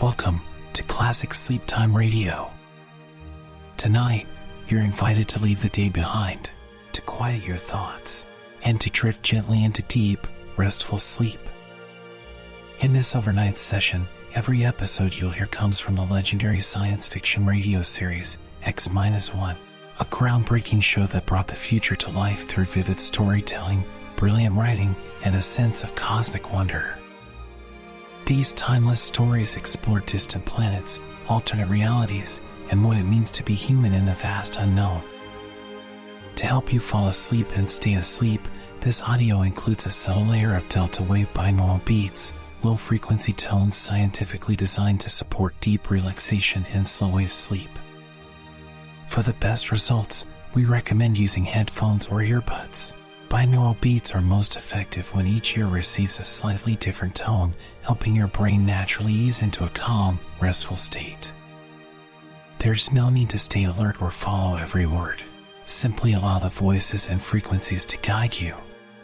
Welcome to Classic SleepTime Radio. Tonight, you're invited to leave the day behind, to quiet your thoughts, and to drift gently into deep, restful sleep. In this overnight session, every episode you'll hear comes from the legendary science fiction radio series X-1, a groundbreaking show that brought the future to life through vivid storytelling, brilliant writing, and a sense of cosmic wonder. These timeless stories explore distant planets, alternate realities, and what it means to be human in the vast unknown. To help you fall asleep and stay asleep, this audio includes a subtle layer of delta wave binaural beats, low-frequency tones scientifically designed to support deep relaxation and slow-wave sleep. For the best results, we recommend using headphones or earbuds. Binaural beats are most effective when each ear receives a slightly different tone, helping your brain naturally ease into a calm, restful state. There's no need to stay alert or follow every word. Simply allow the voices and frequencies to guide you.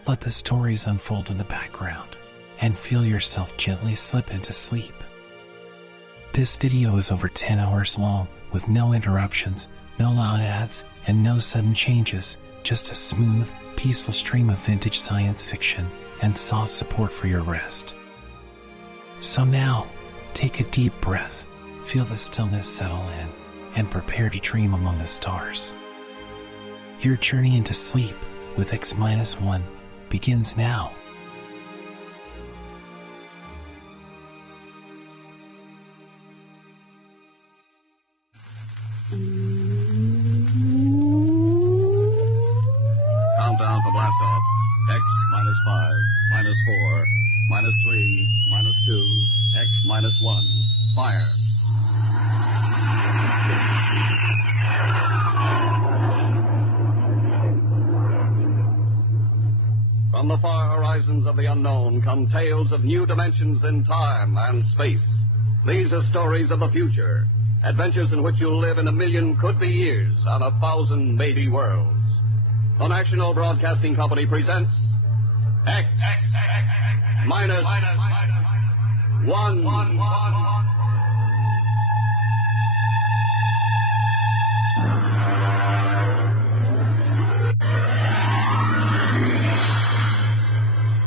Let the stories unfold in the background, and feel yourself gently slip into sleep. This video is over 10 hours long, with no interruptions, no loud ads, and no sudden changes, just a smooth, peaceful stream of vintage science fiction and soft support for your rest. So now, take a deep breath, feel the stillness settle in, and prepare to dream among the stars. Your journey into sleep with X-1 begins now. Countdown for blast off. X minus 5, minus 4, minus 3, minus 2, X minus 1. Fire. From the far horizons of the unknown come tales of new dimensions in time and space. These are stories of the future, adventures in which you'll live in a million could-be years on 1,000 maybe worlds. The National Broadcasting Company presents X minus 1.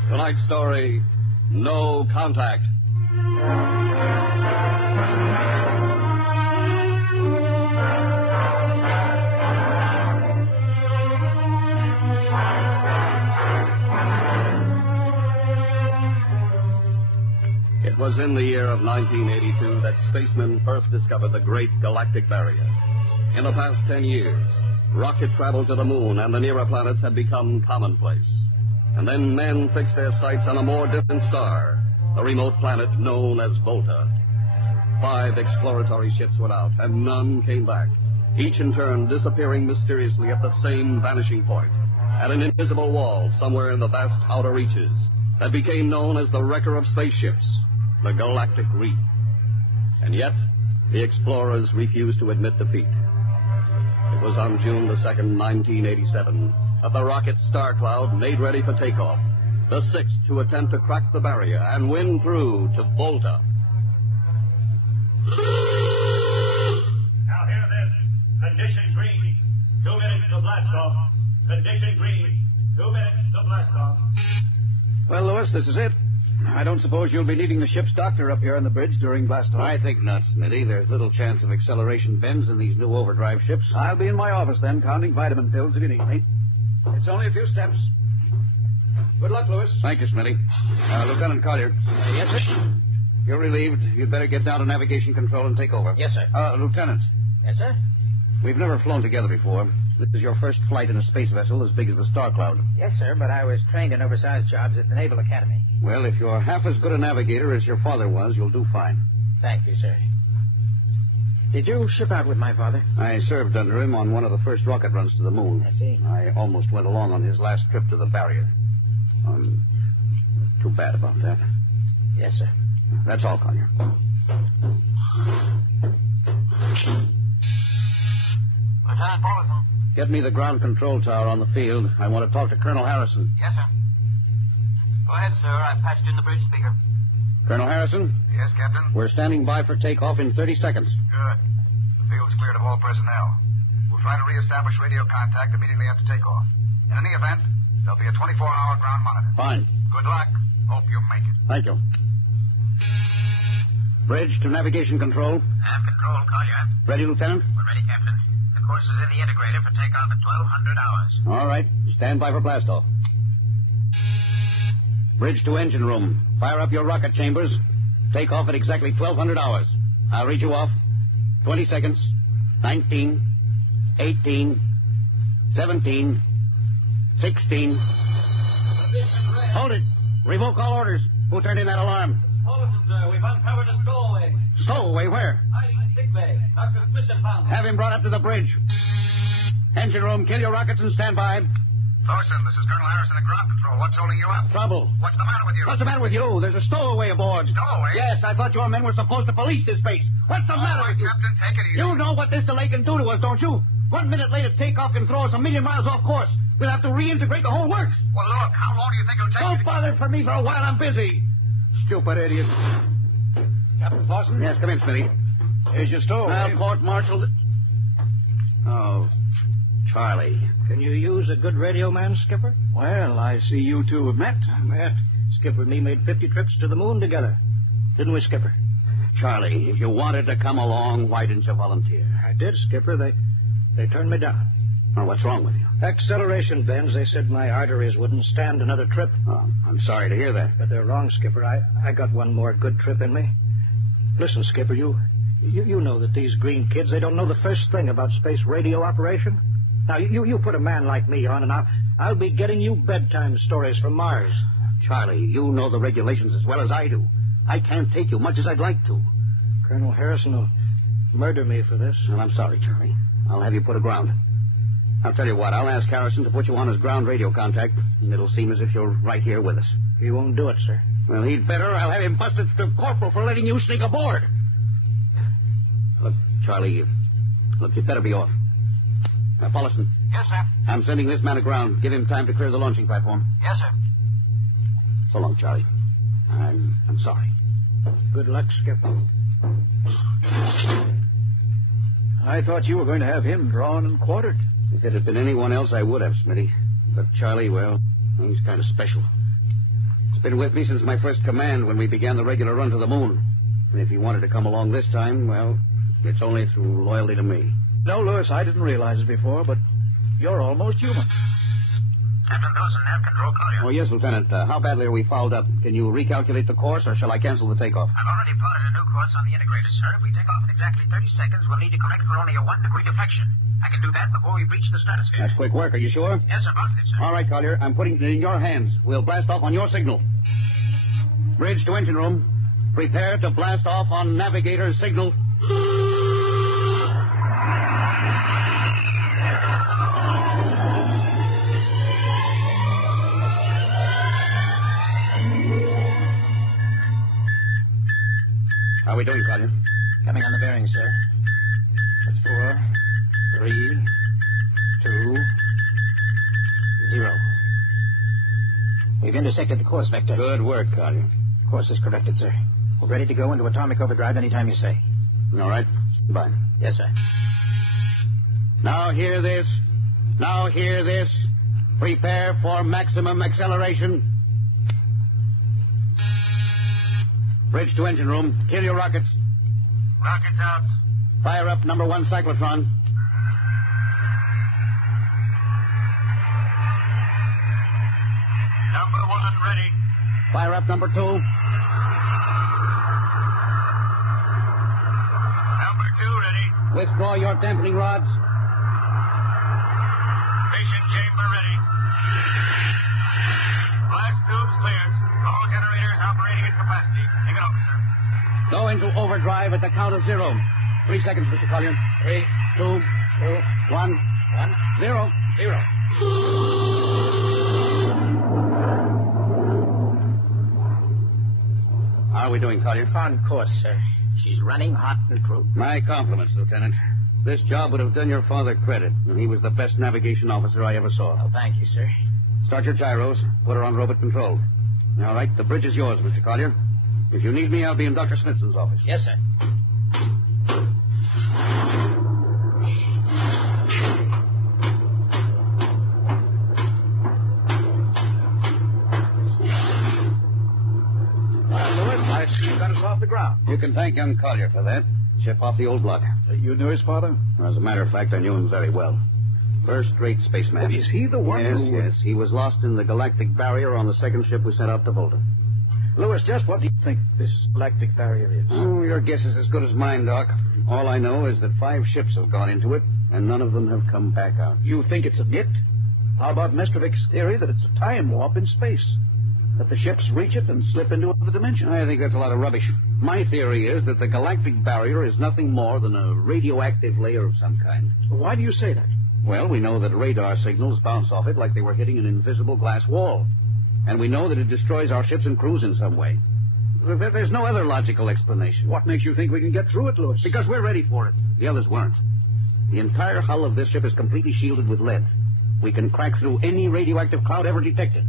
Tonight's story, No Contact. It was in the year of 1982 that spacemen first discovered the Great Galactic Barrier. In the past 10 years, rocket travel to the moon and the nearer planets had become commonplace. And then men fixed their sights on a more distant star, the remote planet known as Volta. 5 exploratory ships went out, and none came back, each in turn disappearing mysteriously at the same vanishing point, at an invisible wall somewhere in the vast outer reaches that became known as the wrecker of spaceships, the Galactic Reef. And yet, the explorers refused to admit defeat. It was on June the 2nd, 1987, that the rocket Star Cloud made ready for takeoff, the 6th to attempt to crack the barrier and win through to Volta. Now hear this. Condition green. 2 minutes to blast off. Condition green. 2 minutes to blast off. Well, Lewis, this is it. I don't suppose you'll be needing the ship's doctor up here on the bridge during blast off. I think not, Smitty. There's little chance of acceleration bends in these new overdrive ships. I'll be in my office then, counting vitamin pills if you need me. It's only a few steps. Good luck, Lewis. Thank you, Smitty. Lieutenant Collier. Yes, sir? You're relieved. You'd better get down to navigation control and take over. Yes, sir. Lieutenant. Yes, sir? We've never flown together before. This is your first flight in a space vessel as big as the Star Cloud. Yes, sir, but I was trained in oversized jobs at the Naval Academy. Well, if you're half as good a navigator as your father was, you'll do fine. Thank you, sir. Did you ship out with my father? I served under him on one of the first rocket runs to the moon. I see. I almost went along on his last trip to the barrier. Too bad about that. Yes, sir. That's all, Collier. Lieutenant Paulson. Get me the ground control tower on the field. I want to talk to Colonel Harrison. Yes, sir. Go ahead, sir. I patched in the bridge speaker. Colonel Harrison, Yes, Captain? we're standing by for takeoff in 30 seconds. Good. The field's cleared of all personnel. We'll try to reestablish radio contact immediately after takeoff. In any event, there'll be a 24-hour ground monitor. Fine. Good luck. Hope you make it. Thank you. Bridge to navigation control. Nav control, Collier. Ready, Lieutenant? We're ready, Captain. The course is in the integrator for takeoff at 1200 hours. All right. Stand by for blastoff. Bridge to engine room. Fire up your rocket chambers. Take off at exactly 1200 hours. I'll read you off. 20 seconds. 19. 18. 17. 16. Hold it. Revoke all orders. Who turned in that alarm? Paulson, sir. We've uncovered a stowaway. Stowaway, where? Hiding in sick bay. Dr. Smith found him. Have him brought up to the bridge. Engine room, kill your rockets and stand by. Thorson, this is Colonel Harrison at ground control. What's holding you up? Trouble. What's the matter with you? What's the matter with you? There's a stowaway aboard. Stowaway? Yes, I thought your men were supposed to police this base. What's the matter with you? Captain, take it easy. You know what this delay can do to us, don't you? 1 minute later, takeoff can throw us a million miles off course. We'll have to reintegrate the whole works. Well, look, how long do you think it'll take Don't bother for me for a while. I'm busy. Stupid idiot. Captain Paulson? Yes, come in, Smitty. Here's your stowaway. Now, court-martial... Oh, Charlie. Can you use a good radio man, Skipper? Well, I see you two have met. Met. Skipper and me made 50 trips to the moon together. Didn't we, Skipper? Charlie, if you wanted to come along, why didn't you volunteer? I did, Skipper. They turned me down. Well, what's wrong with you? Acceleration bends. They said my arteries wouldn't stand another trip. Oh, I'm sorry to hear that. But they're wrong, Skipper. I got one more good trip in me. Listen, Skipper, you know that these green kids, they don't know the first thing about space radio operation. Now, you put a man like me on, and I'll be getting you bedtime stories from Mars. Charlie, you know the regulations as well as I do. I can't take you much as I'd like to. Colonel Harrison will murder me for this. Well, I'm sorry, Charlie. I'll have you put aground. I'll tell you what, I'll ask Harrison to put you on his ground radio contact, and it'll seem as if you're right here with us. He won't do it, sir. Well, he'd better. I'll have him busted to corporal for letting you sneak aboard. Look, Charlie, you'd better be off. Now, Paulson. Yes, sir. I'm sending this man aground. Give him time to clear the launching platform. Yes, sir. So long, Charlie. I'm sorry. Good luck, Skipper. I thought you were going to have him drawn and quartered. If it had been anyone else, I would have, Smitty. But Charlie, well, he's kind of special. He's been with me since my first command when we began the regular run to the moon. And if he wanted to come along this time, well, it's only through loyalty to me. No, Lewis, I didn't realize it before, but you're almost human. Captain Dawson, nav control, Collier. Oh, yes, Lieutenant. How badly are we fouled up? Can you recalculate the course, or shall I cancel the takeoff? I've already plotted a new course on the integrator, sir. If we take off in exactly 30 seconds, we'll need to correct for only a 1-degree deflection. I can do that before we reach the stratosphere. That's quick work. Are you sure? Yes, sir. Positive, sir. All right, Collier. I'm putting it in your hands. We'll blast off on your signal. Bridge to engine room. Prepare to blast off on navigator's signal. How are we doing, Collier? Coming on the bearing, sir. That's 4, 3, 2, 0. We've intersected the course vector. Good work, Collier. Course is corrected, sir. We're ready to go into atomic overdrive anytime you say. All right. Bye. Yes, sir. Now hear this. Now hear this. Prepare for maximum acceleration. Bridge to engine room. Kill your rockets. Rockets out. Fire up number 1 cyclotron. Number 1 ready. Fire up number 2. Number 2 ready. Withdraw your dampening rods. Fission chamber ready. Blast tubes cleared. All generators operating at capacity. Take it over, sir. Go into overdrive at the count of 0. 3 seconds, Mr. Collier. 3, 2, 1, 0. 0. How are we doing, Collier? On course, sir. She's running hot and true. My compliments, Lieutenant. This job would have done your father credit, and he was the best navigation officer I ever saw. Oh, thank you, sir. Start your gyros. Put her on robot control. All right, the bridge is yours, Mr. Collier. If you need me, I'll be in Dr. Smithson's office. Yes, sir. Lewis, I see you got us off the ground. You can thank young Collier for that. Ship off the old block. You knew his father? As a matter of fact, I knew him very well. First-rate spaceman. Is he the one who... Yes. He was lost in the galactic barrier on the second ship we sent out to Volta. Lewis, just what do you think this galactic barrier is? Oh, your guess is as good as mine, Doc. All I know is that 5 ships have gone into it, and none of them have come back out. You think it's a myth? How about Mestrovic's theory that it's a time warp in space? That the ships reach it and slip into another dimension? I think that's a lot of rubbish. My theory is that the galactic barrier is nothing more than a radioactive layer of some kind. Why do you say that? Well, we know that radar signals bounce off it like they were hitting an invisible glass wall. And we know that it destroys our ships and crews in some way. There's no other logical explanation. What makes you think we can get through it, Lewis? Because we're ready for it. The others weren't. The entire hull of this ship is completely shielded with lead. We can crack through any radioactive cloud ever detected.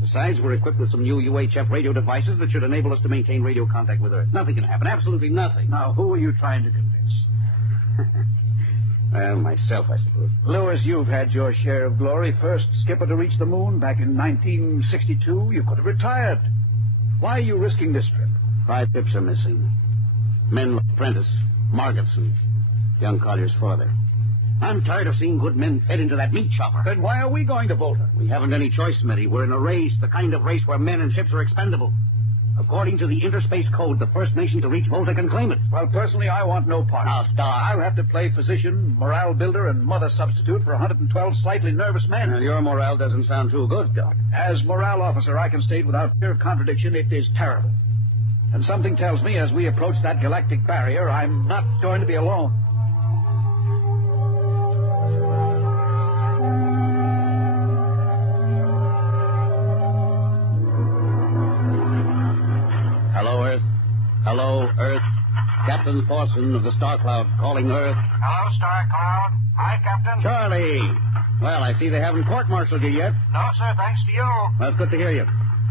Besides, we're equipped with some new UHF radio devices that should enable us to maintain radio contact with Earth. Nothing can happen. Absolutely nothing. Now, who are you trying to convince? Myself, I suppose. Lewis, you've had your share of glory. First skipper to reach the moon back in 1962. You could have retired. Why are you risking this trip? 5 ships are missing. Men like Prentice, Margot's, and young Collier's father. I'm tired of seeing good men fed into that meat chopper. Then why are we going to Volta? We haven't any choice, Smitty. We're in a race, the kind of race where men and ships are expendable. According to the Interspace Code, the first nation to reach Volta can claim it. Well, personally, I want no part. Now, stop. I'll have to play physician, morale builder, and mother substitute for 112 slightly nervous men. Well, your morale doesn't sound too good, Doc. As morale officer, I can state without fear of contradiction, it is terrible. And something tells me as we approach that galactic barrier, I'm not going to be alone. Hello, Earth. Captain Thorson of the Star Cloud calling Earth. Hello, Star Cloud. Hi, Captain. Charlie. Well, I see they haven't court-martialed you yet. No, sir, thanks to you. That's good to hear you.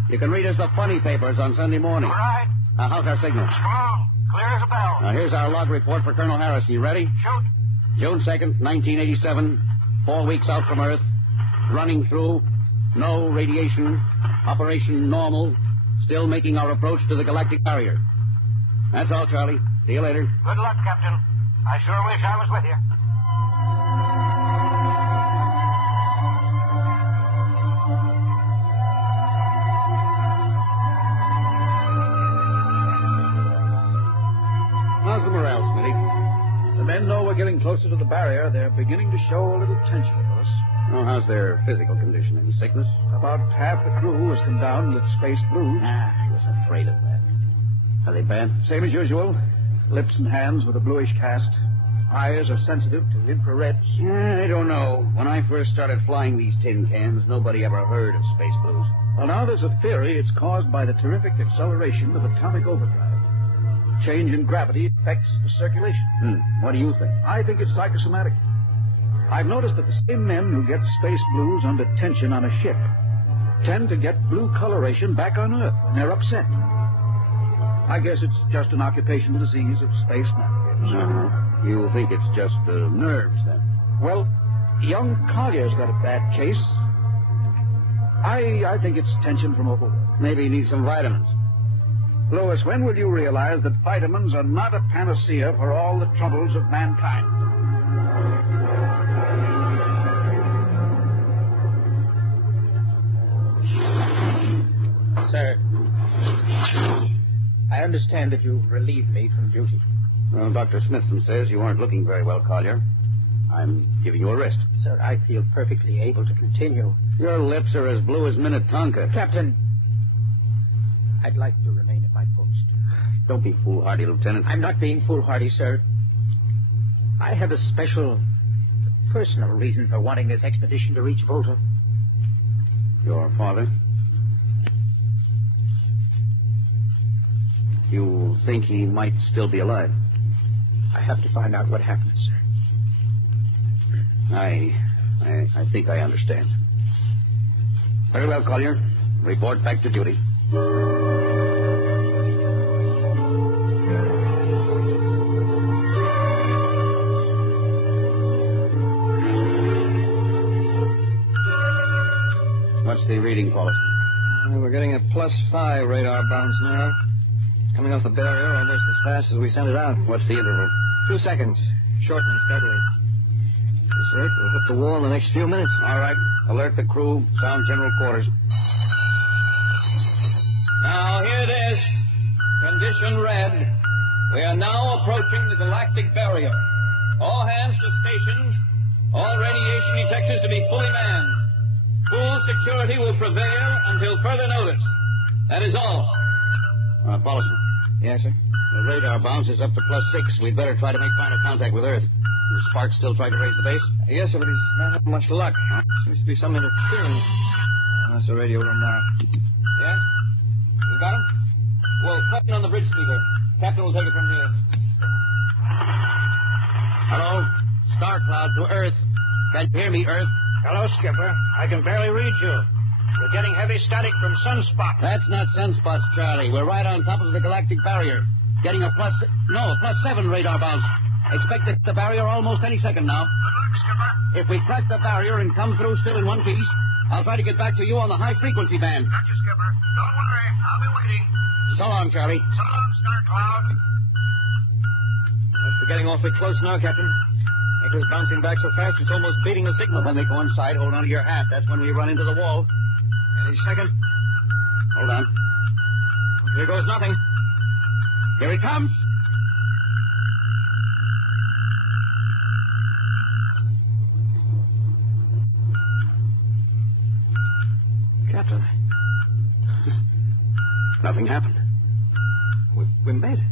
You can read us the funny papers on Sunday morning. All right. How's our signal? Strong. Clear as a bell. Now, here's our log report for Colonel Harris. You ready? Shoot. June 2nd, 1987. 4 weeks out from Earth. Running through. No radiation. Operation normal. Still making our approach to the galactic barrier. That's all, Charlie. See you later. Good luck, Captain. I sure wish I was with you. How's the morale, Smitty? The men know we're getting closer to the barrier. They're beginning to show a little tension, Lewis. Oh, how's their physical condition? Any sickness? About half the crew has come down with space blues. I was afraid of that. Are they bad? Same as usual. Lips and hands with a bluish cast. Eyes are sensitive to infrareds. I don't know. When I first started flying these tin cans, nobody ever heard of space blues. Well, now there's a theory it's caused by the terrific acceleration of atomic overdrive. Change in gravity affects the circulation. What do you think? I think it's psychosomatic. I've noticed that the same men who get space blues under tension on a ship tend to get blue coloration back on Earth when they're upset. I guess it's just an occupational disease of space navigators. You think it's just nerves, then? Well, young Collier's got a bad case. I think it's tension from overwork. Maybe he needs some vitamins. Lewis, when will you realize that vitamins are not a panacea for all the troubles of mankind? Sir, I understand that you've relieved me from duty. Well, Dr. Smithson says you aren't looking very well, Collier. I'm giving you a rest. Sir, I feel perfectly able to continue. Your lips are as blue as Minnetonka. Captain, I'd like to remain at my post. Don't be foolhardy, Lieutenant. I'm not being foolhardy, sir. I have a special, personal reason for wanting this expedition to reach Volta. Your father? You think he might still be alive? I have to find out what happened, sir. I think I understand. Very well, Collier. Report back to duty. What's the reading, Paulson? We're getting a +5 radar bounce now. Coming off the barrier almost as fast as we sent it out. What's the interval? 2 seconds. Shortening steadily. This rate will hit the wall in the next few minutes. All right. Alert the crew. Sound general quarters. Now, here it is. Condition red. We are now approaching the galactic barrier. All hands to stations. All radiation detectors to be fully manned. Full security will prevail until further notice. That is all. Paulson. Yes, sir? The radar bounce is up to +6. We'd better try to make final contact with Earth. Is Sparks still trying to raise the base? Yes, sir, but he's not having much luck. Seems to be some interference. That's the radio room now. Yes? You got him? Well, cut in on the bridge speaker. Captain will take it from here. Hello? Star Cloud to Earth. Can you hear me, Earth? Hello, Skipper. I can barely read you. You're getting heavy static from sunspots. That's not sunspots, Charlie. We're right on top of the galactic barrier. Getting a +7 radar bounce. Expect to hit the barrier almost any second now. Good luck, Skipper. If we crack the barrier and come through still in one piece, I'll try to get back to you on the high-frequency band. Got you, Skipper. Don't worry. I'll be waiting. So long, Charlie. So long, Star Cloud. Must be getting awfully close now, Captain. Anchor's bouncing back so fast it's almost beating the signal. When they coincide, hold on to your hat. That's when we run into the wall. Any second. Hold on. Here goes nothing. Here he comes. Captain. Nothing happened. We made it.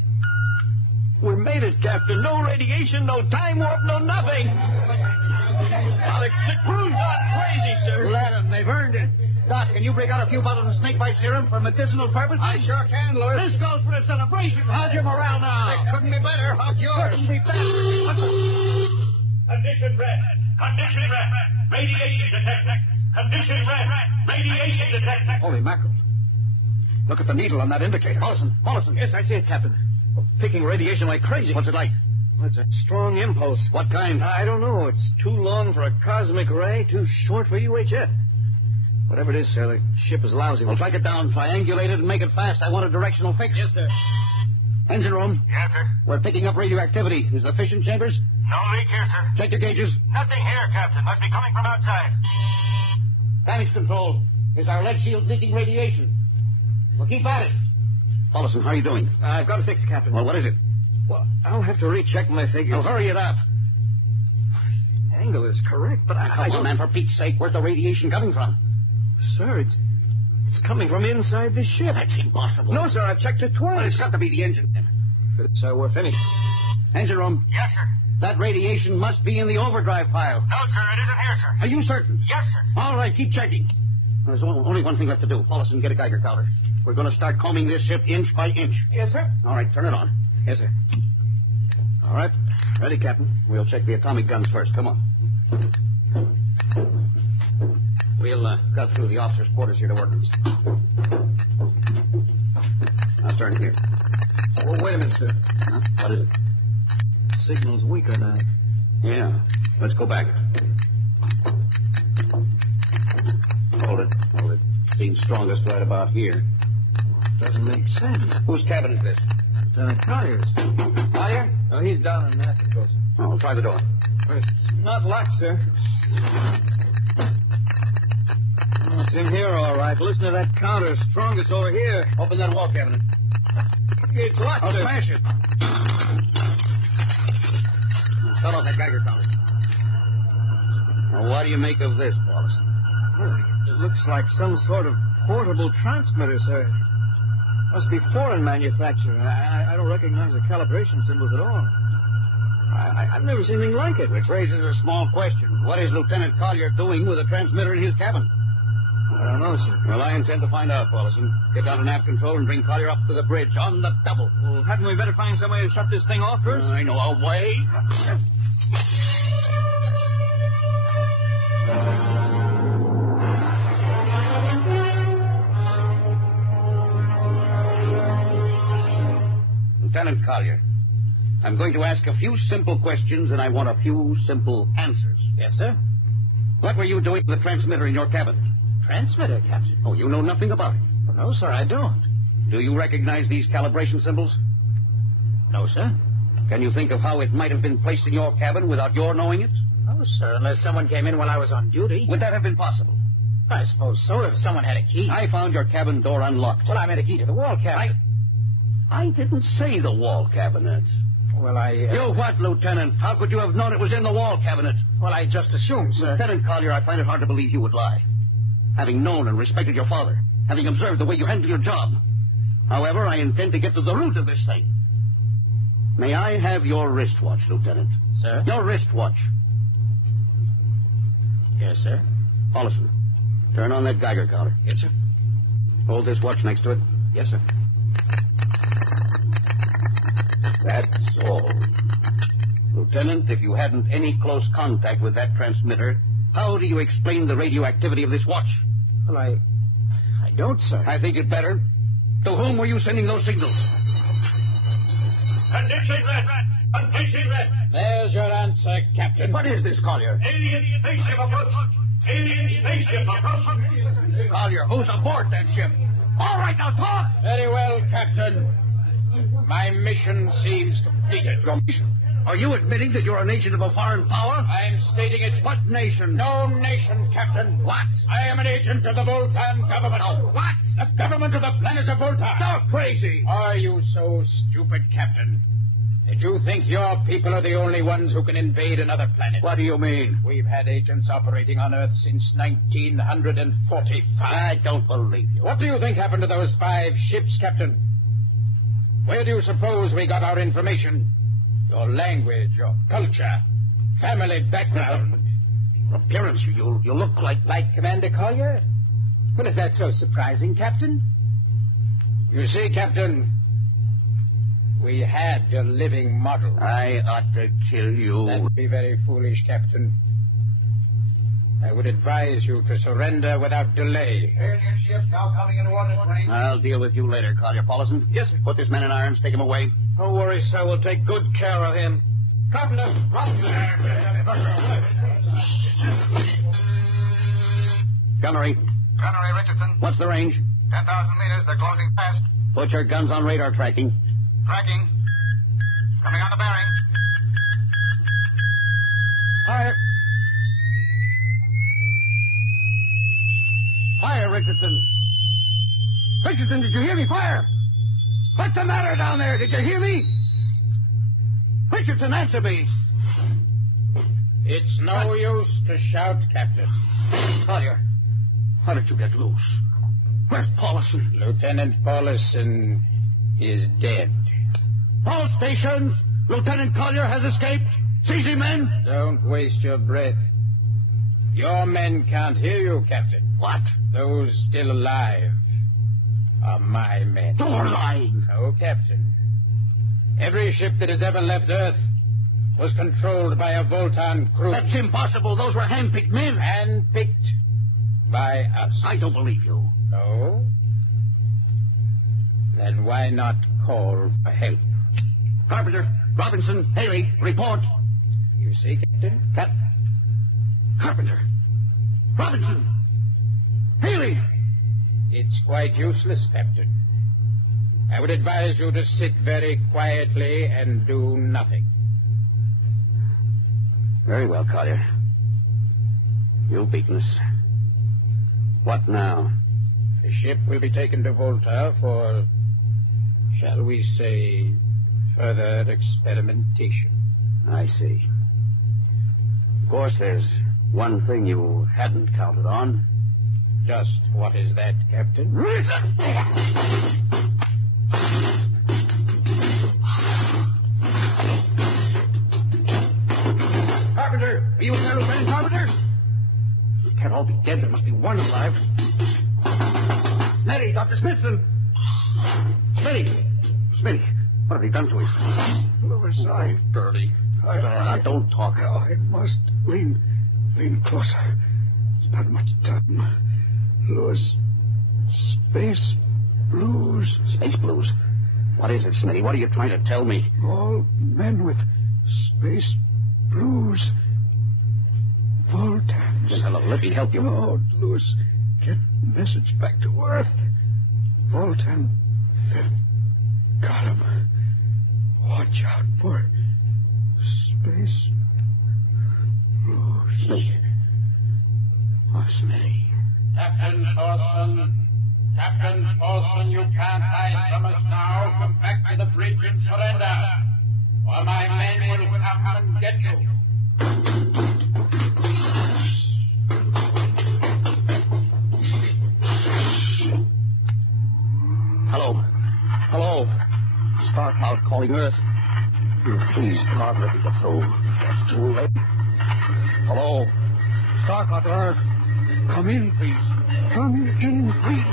We made it, Captain. No radiation, no time warp, no nothing. Now, the crew's gone crazy, sir. Let them. They've earned it. Doc, can you break out a few bottles of snakebite serum for medicinal purposes? I sure can, Lewis. This goes for a celebration. How's your morale now? It couldn't be better. How's yours? Couldn't be better. Condition red. Condition red. Radiation detected. Condition red. Radiation detected. Holy mackerel. Look at the needle on that indicator. Paulson. Yes, I see it, Captain. Picking radiation like crazy. What's it like? Well, it's a strong impulse. What kind? I don't know. It's too long for a cosmic ray, too short for UHF. Whatever it is, sir, the ship is lousy. Well, track it down, triangulate it, and make it fast. I want a directional fix. Yes, sir. Engine room. Yes, sir. We're picking up radioactivity. Is the fission chambers? No leak here, sir. Check your gauges. Nothing here, Captain. Must be coming from outside. Damage control. Is our lead shield leaking radiation? Well, keep at it. Paulson, how are you doing? I've got to fix it, Captain. Well, what is it? Well, I'll have to recheck my figures. Now, hurry it up. Angle is correct, but I Come on, don't... man, for Pete's sake. Where's the radiation coming from? Sir, it's coming from inside the ship. That's impossible. No, sir, I've checked it Well, twice. it's got to be the engine, then. Sir, we're finished. Engine room. Yes, sir. That radiation must be in the overdrive pile. No, sir. It isn't here, sir. Are you certain? Yes, sir. All right, keep checking. There's only one thing left to do. Paulson, get a Geiger counter. We're going to start combing this ship inch by inch. Yes, sir. All right, turn it on. Yes, sir. All right. Ready, Captain. We'll check the atomic guns first. Come on. We'll cut through the officers' quarters here to ordnance. Now turn here. Oh, wait a minute, sir. Huh? What is it? Signal's weaker now. Yeah. Let's go back. Hold it. Seems strongest right about here. Doesn't make sense. Whose cabin is this? Collier's. Collier? Oh, he's down in that control, sir. Oh, we'll try the door. It's not locked, sir. Oh, it's in here, all right. Listen to that counter. Strongest over here. Open that wall cabinet. It's locked, I'll sir. smash it. Shut off that Geiger counter. Now, what do you make of this, Paulson? Well, it looks like some sort of portable transmitter, sir. Must be foreign manufacture. I don't recognize the calibration symbols at all. I've never seen anything like it. Which raises a small question. What is Lieutenant Collier doing with a transmitter in his cabin? I don't know, sir. Well, I intend to find out, Paulson. Get down to nav control and bring Collier up to the bridge on the double. Well, hadn't we better find some way to shut this thing off first? I know a way. Lieutenant Collier, I'm going to ask a few simple questions, and I want a few simple answers. Yes, sir. What were you doing with the transmitter in your cabin? Transmitter, Captain? Oh, you know nothing about it. Oh, no, sir, I don't. Do you recognize these calibration symbols? No, sir. Can you think of how it might have been placed in your cabin without your knowing it? No, sir, unless someone came in while I was on duty. Would that have been possible? I suppose so, if someone had a key. I found your cabin door unlocked. Well, I meant a key to the wall cabinet. I didn't say the wall cabinet. Well, You what, Lieutenant? How could you have known it was in the wall cabinet? Well, I just assumed, sir. Lieutenant Collier, I find it hard to believe you would lie. Having known and respected your father, having observed the way you handle your job. However, I intend to get to the root of this thing. May I have your wristwatch, Lieutenant? Sir? Your wristwatch. Yes, sir. Paulson, turn on that Geiger counter. Yes, sir. Hold this watch next to it. Yes, sir. That's all. Lieutenant, if you hadn't any close contact with that transmitter, how do you explain the radioactivity of this watch? Well, I don't, sir. I think it better. To whom were you sending those signals? Condition red. Condition red. There's your answer, Captain. What is this, Collier? Alien spaceship approach. Alien spaceship approach. Collier, who's aboard that ship? All right, now talk! Very well, Captain. My mission seems completed. Your mission? Are you admitting that you're an agent of a foreign power? I'm stating it. What nation? No nation, Captain. What? I am an agent of the Voltan government. Oh, what? The government of the planet of Voltan. You're crazy. Are you so stupid, Captain? Did you think your people are the only ones who can invade another planet? What do you mean? We've had agents operating on Earth since 1945. I don't believe you. What do you think happened to those 5 ships, Captain? Where do you suppose we got our information? Your language, your culture, family background. Your appearance, you look like... Like Commander Collier? Well, is that so surprising, Captain? You see, Captain, we had a living model. I ought to kill you. That'd be very foolish, Captain. I would advise you to surrender without delay. Alien ship now coming into ordnance range. I'll deal with you later, Collier. Paulson? Yes, sir. Put this man in irons, take him away. Don't worry, sir. We'll take good care of him. Carpenter, Gunnery, Gunnery Richardson. what's the range? 10,000 meters. They're closing fast. Put your guns on radar tracking. Tracking. Coming on the bearing. Fire. Fire, Richardson. Richardson, did you hear me? Fire! What's the matter down there? Did you hear me? Richardson, answer me. It's no use to shout, Captain. Collier, how did you get loose? Where's Paulson? Lieutenant Paulson is dead. All stations! Lieutenant Collier has escaped. Seize him, men! Don't waste your breath. Your men can't hear you, Captain. What? Those still alive are my men. You're lying. No, Captain. Every ship that has ever left Earth was controlled by a Voltan crew. That's impossible. Those were hand-picked men. Handpicked by us. I don't believe you. No? Then why not call for help? Carpenter, Robinson, Haley, report. You see, Captain? Carpenter, Robinson, Haley. It's quite useless, Captain. I would advise you to sit very quietly and do nothing. Very well, Collier. You've beaten us. What now? The ship will be taken to Volta for, shall we say, further experimentation. I see. Of course, there's one thing you hadn't counted on. Just what is that, Captain? Carpenter, are you in there, Lieutenant Carpenter? They can't all be dead. There must be one alive. Smitty, Dr. Smithson. Smitty, what have they done to him? Lower side. Dirty. Don't talk. I must lean closer. There's not much time. Lewis, space blues. Space blues? What is it, Smitty? What are you trying to tell me? All men with space blues. Voltans. Hello, let me help you. No, Lewis. Get message back to Earth. Voltan, 5th column. Watch out for space blues. Smitty. Oh, Smitty. Captain Thorson, you can't hide from us now. Come back to the bridge and surrender, or my men will come and get you. Hello. Star Cloud calling Earth. Please, God, let me get through. It's too late. Hello. Star Cloud to Earth. Come in, please. Come in, please.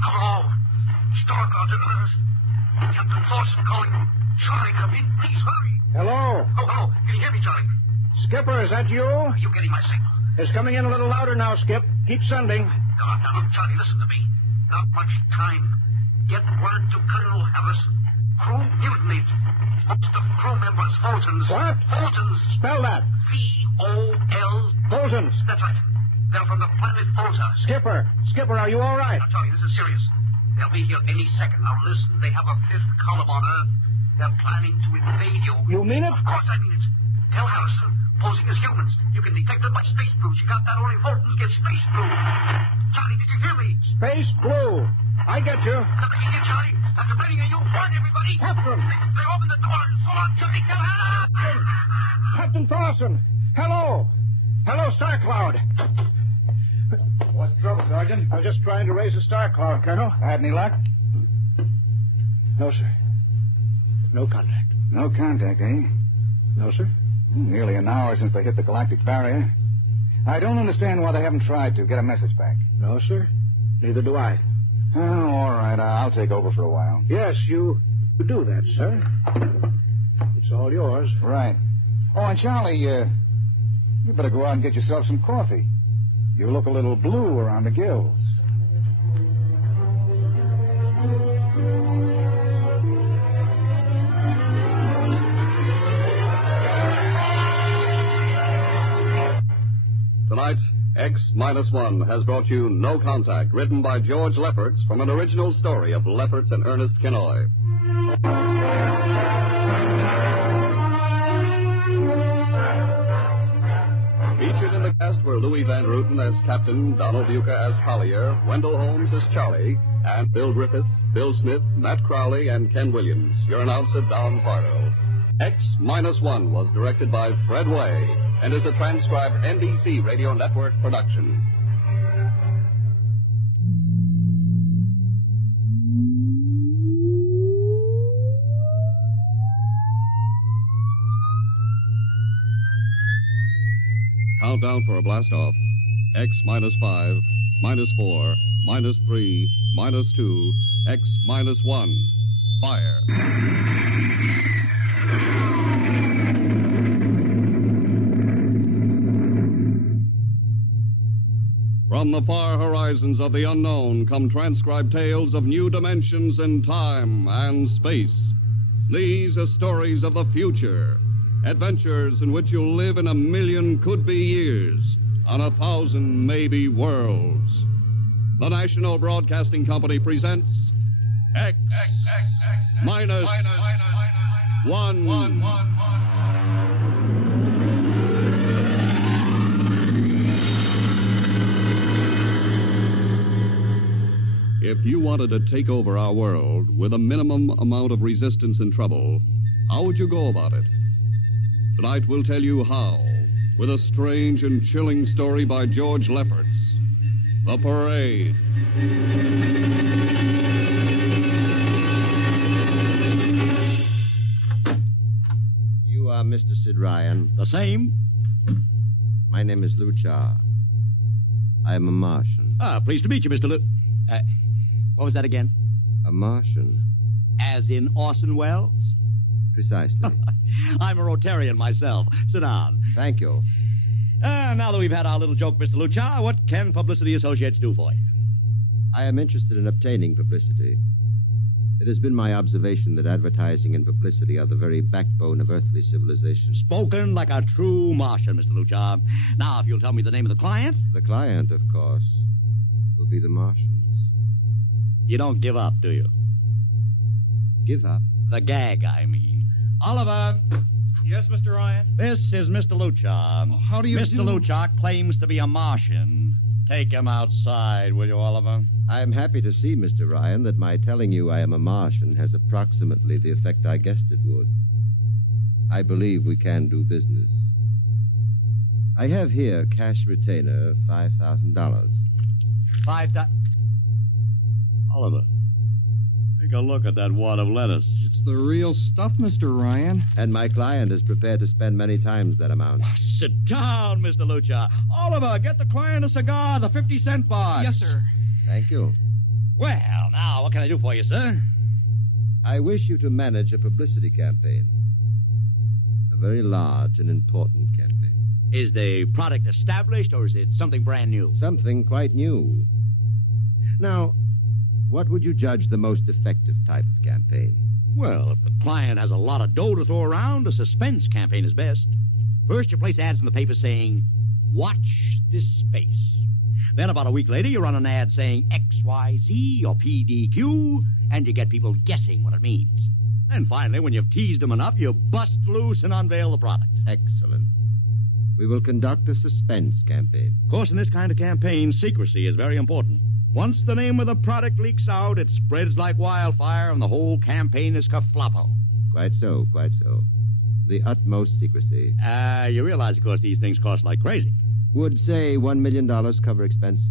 Hello. Star Cloud to Earth. Captain Thorson calling. Charlie, come in, please, hurry. Hello? Oh, hello. Can you hear me, Charlie? Skipper, is that you? Are you getting my signal? It's coming in a little louder now, Skip. Keep sending. Now, look, Charlie, listen to me. Not much time. Get word to Colonel Harrison. Crew mutinied. Most of crew members, Fultons. What? Fultons. Spell that. V-O-L. Fultons. That's right. They're from the planet Volta. Skipper, are you all right? Now, Charlie, this is serious. They'll be here any second. Now, listen, they have a 5th column on Earth. They're planning to invade you. You mean it? Of course I mean it. Tell Harrison, posing as humans. You can detect them by space blues. You got that? Only Fultons get space blue. Charlie, did you hear me? Space blue. I get you. Nothing you did, Charlie. After bending you, warn everybody. Captain. They opened the door. So long, Charlie. Tell Harrison. Captain Thorson. Hello. Hello, Star Cloud. What's the trouble, Sergeant? I was just trying to raise a Star Cloud, Colonel. Had any luck? No, sir. No contact. No contact, eh? No, sir. Nearly an hour since they hit the galactic barrier. I don't understand why they haven't tried to get a message back. No, sir. Neither do I. Oh, all right. I'll take over for a while. Yes, you do that, sir. It's all yours. Right. Oh, and Charlie, you better go out and get yourself some coffee. You look a little blue around the gills. Tonight, X-1 has brought you No Contact, written by George Lefferts from an original story of Lefferts and Ernest Kenoy. Featured in the cast were Louis Van Ruten as Captain, Donald Buca as Collier, Wendell Holmes as Charlie, and Bill Griffiths, Bill Smith, Matt Crowley, and Ken Williams. Your announcer, Don Pardo. X-1 was directed by Fred Way and is a transcribed NBC Radio Network production. Countdown for a blast-off. X-5, -4, -3, -2, X-1. Fire. From the far horizons of the unknown come transcribed tales of new dimensions in time and space. These are stories of the future, adventures in which you'll live in 1,000,000 could-be years on 1,000 maybe worlds. The National Broadcasting Company presents X-1. If you wanted to take over our world with a minimum amount of resistance and trouble, how would you go about it? Tonight we'll tell you how, with a strange and chilling story by George Lefferts. The Parade. You are Mr. Sid Ryan. The same. My name is Luchar. I am a Martian. Pleased to meet you, Mr. what was that again? A Martian. As in Orson Welles? Precisely. I'm a Rotarian myself. Sit down. Thank you. Now that we've had our little joke, Mr. Luchar, what can Publicity Associates do for you? I am interested in obtaining publicity. It has been my observation that advertising and publicity are the very backbone of earthly civilization. Spoken like a true Martian, Mr. Luchar. Now, if you'll tell me the name of the client. The client, of course, will be the Martians. You don't give up, do you? Give up? The gag, I mean. Oliver! Yes, Mr. Ryan? This is Mr. Luchar. How do you Mr. Luchar claims to be a Martian. Take him outside, will you, Oliver? I am happy to see, Mr. Ryan, that my telling you I am a Martian has approximately the effect I guessed it would. I believe we can do business. I have here cash retainer of $5,000. Oliver, take a look at that wad of lettuce. It's the real stuff, Mr. Ryan. And my client is prepared to spend many times that amount. Sit down, Mr. Luchar. Oliver, get the client a cigar, the 50-cent box. Yes, sir. Thank you. Well, now, what can I do for you, sir? I wish you to manage a publicity campaign. A very large and important campaign. Is the product established, or is it something brand new? Something quite new. Now, what would you judge the most effective type of campaign? Well, if the client has a lot of dough to throw around, a suspense campaign is best. First, you place ads in the paper saying, "Watch this space." Then about a week later, you run an ad saying XYZ or PDQ, and you get people guessing what it means. Then finally, when you've teased them enough, you bust loose and unveil the product. Excellent. We will conduct a suspense campaign. Of course, in this kind of campaign, secrecy is very important. Once the name of the product leaks out, it spreads like wildfire, and the whole campaign is kerfloppo. Quite so, quite so. The utmost secrecy. You realize, of course, these things cost like crazy. Would, say, $1 million cover expense?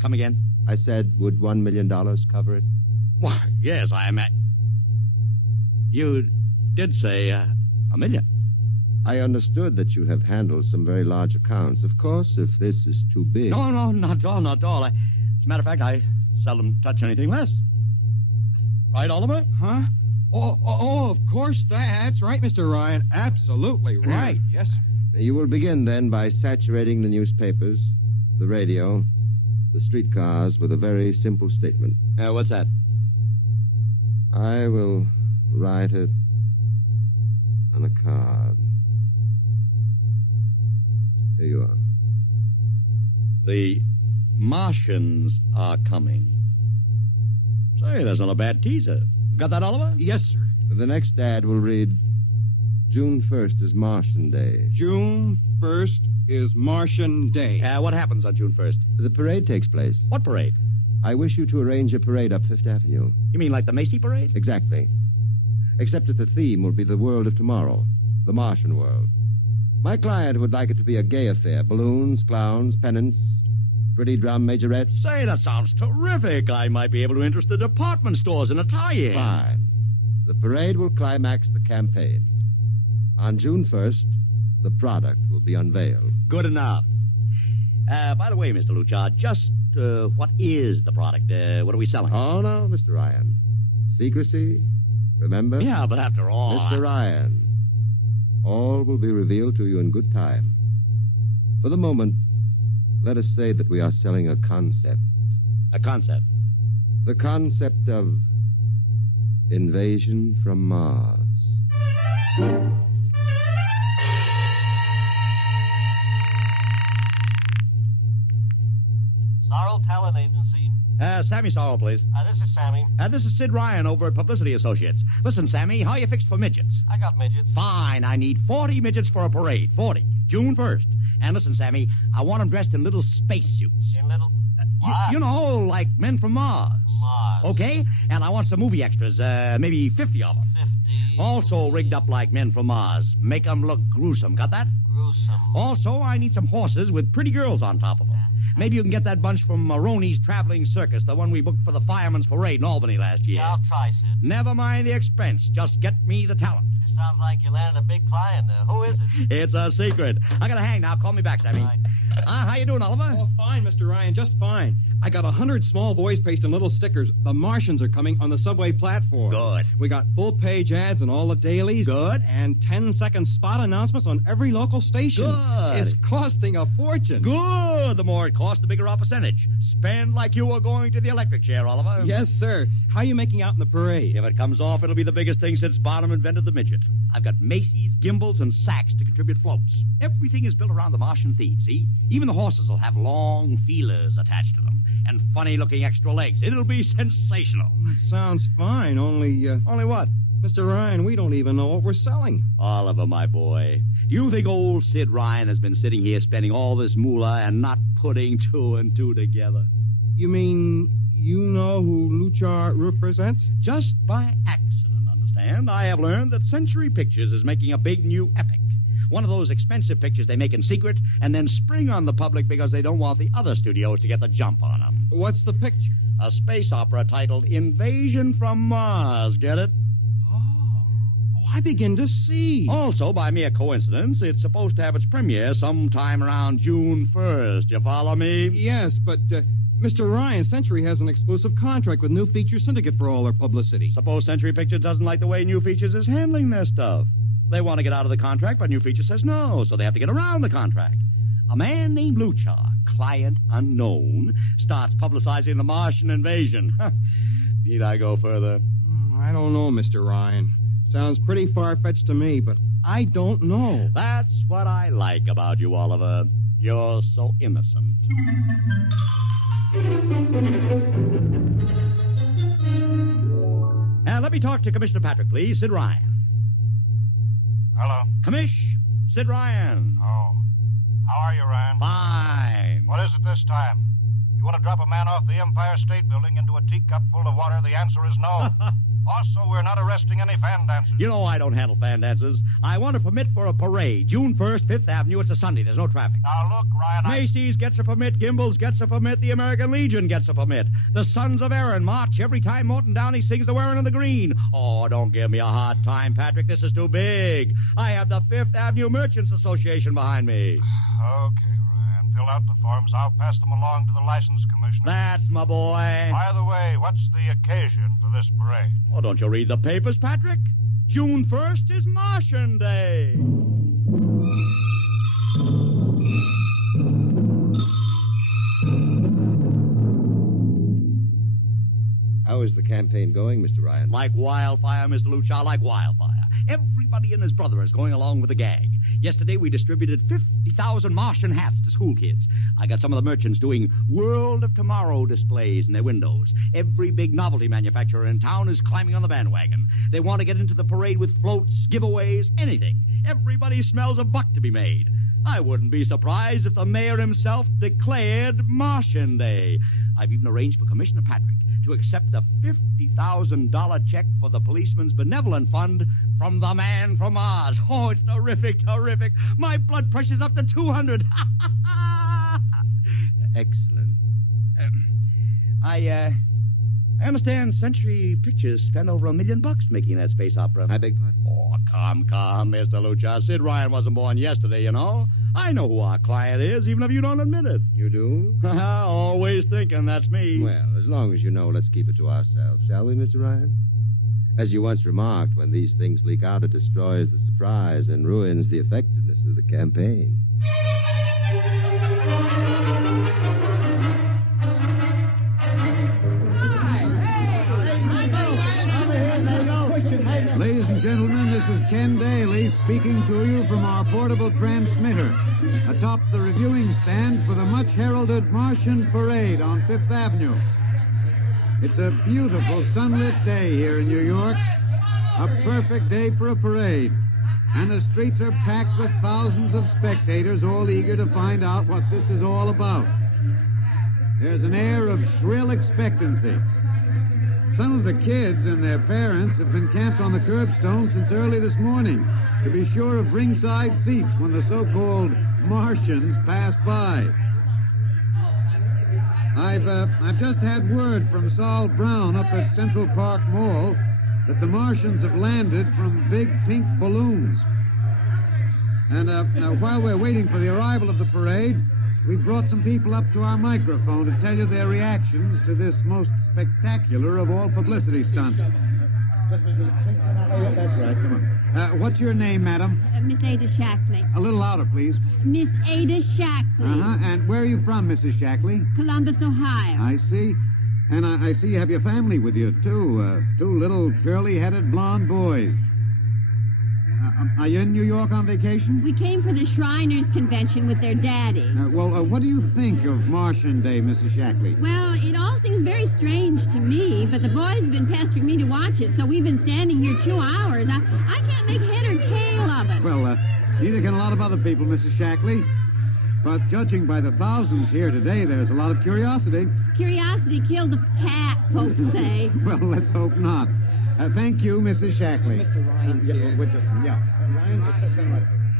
Come again? I said, would $1 million cover it? Why, yes, I am at... You did say $1 million. I understood that you have handled some very large accounts. Of course, if this is too big... No, not at all, not at all. As a matter of fact, I seldom touch anything less. Right, Oliver? Huh? Oh, of course, that's right, Mr. Ryan. Absolutely right. Yes, sir. You will begin, then, by saturating the newspapers, the radio, the streetcars with a very simple statement. What's that? I will write it on a card. Here you are. The Martians are coming. Say, that's not a bad teaser. Got that, Oliver? Yes, sir. The next ad will read, June 1st is Martian Day. June 1st is Martian Day. What happens on June 1st? The parade takes place. What parade? I wish you to arrange a parade up Fifth Avenue. You mean like the Macy Parade? Exactly. Except that the theme will be the world of tomorrow, the Martian world. My client would like it to be a gay affair. Balloons, clowns, pennants, pretty drum majorettes. Say, that sounds terrific. I might be able to interest the department stores in a tie-in. Fine. The parade will climax the campaign. On June 1st, the product will be unveiled. Good enough. By the way, Mr. Luchar, just what is the product? What are we selling? Oh, no, Mr. Ryan. Secrecy, remember? Yeah, but after all... Mr. Ryan, all will be revealed to you in good time. For the moment, let us say that we are selling a concept. A concept? The concept of invasion from Mars. Sorrel Talent Agency. Sammy Sorrel, please. This is Sammy. This is Sid Ryan over at Publicity Associates. Listen, Sammy, how you fixed for midgets? I got midgets. Fine, I need 40 midgets for a parade. 40. June 1st. And listen, Sammy, I want them dressed in little spacesuits. In little... You know, like men from Mars. Mars. Okay? And I want some movie extras, maybe 50 of them. 50. Also rigged up like men from Mars. Make them look gruesome. Got that? Gruesome. Also, I need some horses with pretty girls on top of them. Maybe you can get that bunch from Maroney's Traveling Circus, the one we booked for the Fireman's Parade in Albany last year. Yeah, I'll try, Sid. Never mind the expense. Just get me the talent. It sounds like you landed a big client there. Who is it? It's a secret. I gotta hang now. Call me back, Sammy. Right. How you doing, Oliver? Oh, fine, Mr. Ryan, just fine. I got 100 small boys pasting little stickers. The Martians are coming on the subway platforms. Good. We got full-page ads in all the dailies. Good. And 10-second spot announcements on every local station. Good. It's costing a fortune. Good. The more it costs, the bigger our percentage. Spend like you were going to the electric chair, Oliver. Yes, sir. How are you making out in the parade? If it comes off, it'll be the biggest thing since Barnum invented the midget. I've got Macy's, gimbals, and sacks to contribute floats. Everything is built around the Martian theme, see? Even the horses will have long feelers attached to them and funny-looking extra legs. It'll be sensational. That sounds fine, only... Only what? Mr. Ryan, we don't even know what we're selling. Oliver, my boy, do you think old Sid Ryan has been sitting here spending all this moolah and not putting two and two together? You mean you know who Luchar represents? Just by accident, understand? I have learned that Century Pictures is making a big new epic. One of those expensive pictures they make in secret and then spring on the public because they don't want the other studios to get the jump on them. What's the picture? A space opera titled Invasion from Mars, get it? Oh, I begin to see. Also, by mere coincidence, it's supposed to have its premiere sometime around June 1st. You follow me? Yes, but Mr. Ryan, Century has an exclusive contract with New Feature Syndicate for all their publicity. Suppose Century Pictures doesn't like the way New Features is handling their stuff. They want to get out of the contract, but New Feature says no, so they have to get around the contract. A man named Luchar, client unknown, starts publicizing the Martian invasion. Need I go further? I don't know, Mr. Ryan. Sounds pretty far-fetched to me, but I don't know. That's what I like about you, Oliver. You're so innocent. Now, let me talk to Commissioner Patrick, please. Sid Ryan. Hello. Commish, Sid Ryan. Oh. How are you, Ryan? Fine. What is it this time? You want to drop a man off the Empire State Building into a teacup full of water? The answer is no. Also, we're not arresting any fan dancers. You know I don't handle fan dances. I want a permit for a parade. June 1st, 5th Avenue. It's a Sunday. There's no traffic. Now, look, Ryan, Macy's gets a permit. Gimbals gets a permit. The American Legion gets a permit. The Sons of Erin march every time Morton Downey sings the Wearing of the Green. Oh, don't give me a hard time, Patrick. This is too big. I have the 5th Avenue Merchants Association behind me. Okay, Ryan. Fill out the forms. I'll pass them along to the license commissioner. That's my boy. By the way, what's the occasion for this parade? Oh, don't you read the papers, Patrick? June 1st is Martian Day. How is the campaign going, Mr. Ryan? Like wildfire, Mr. Luchar, like wildfire. Everybody and his brother is going along with the gag. Yesterday, we distributed 50,000 Martian hats to school kids. I got some of the merchants doing World of Tomorrow displays in their windows. Every big novelty manufacturer in town is climbing on the bandwagon. They want to get into the parade with floats, giveaways, anything. Everybody smells a buck to be made. I wouldn't be surprised if the mayor himself declared Martian Day. I've even arranged for Commissioner Patrick to accept a $50,000 check for the Policeman's Benevolent Fund from the man from Mars. Oh, it's terrific, terrific. My blood pressure's up to 200. Excellent. I understand Century Pictures spent over $1 million making that space opera. I beg pardon? Oh, come, Mr. Luchar. Sid Ryan wasn't born yesterday, you know. I know who our client is, even if you don't admit it. You do? Always thinking that's me. Well, as long as you know, let's keep it to ourselves, shall we, Mr. Ryan? As you once remarked, when these things leak out, it destroys the surprise and ruins the effectiveness of the campaign. Ladies and gentlemen, this is Ken Daly speaking to you from our portable transmitter atop the reviewing stand for the much-heralded Martian Parade on Fifth Avenue. It's a beautiful sunlit day here in New York, a perfect day for a parade, and the streets are packed with thousands of spectators all eager to find out what this is all about. There's an air of shrill expectancy. Some of the kids and their parents have been camped on the curbstone since early this morning to be sure of ringside seats when the so-called Martians pass by. I've just had word from Saul Brown up at Central Park Mall. that the Martians have landed from big pink balloons. And while we're waiting for the arrival of the parade, we brought some people up to our microphone to tell you their reactions to this most spectacular of all publicity stunts. That's right, come on. What's your name, madam? Miss Ada Shackley. A little louder, please. Miss Ada Shackley. Uh-huh. And where are you from, Mrs. Shackley? Columbus, Ohio. I see. And I see you have your family with you, too. Two little curly-headed blonde boys. Are you in New York on vacation? We came for the Shriners Convention with their daddy. What do you think of Martian Day, Mrs. Shackley? Well, it all seems very strange to me, but the boys have been pestering me to watch it, so we've been standing here 2 hours. I can't make head or tail of it. Well, neither can a lot of other people, Mrs. Shackley. But judging by the thousands here today, there's a lot of curiosity. Curiosity killed the cat, folks say. Well, let's hope not. Thank you, Mrs. Shackley. Mr. Ryan's here. Ryan,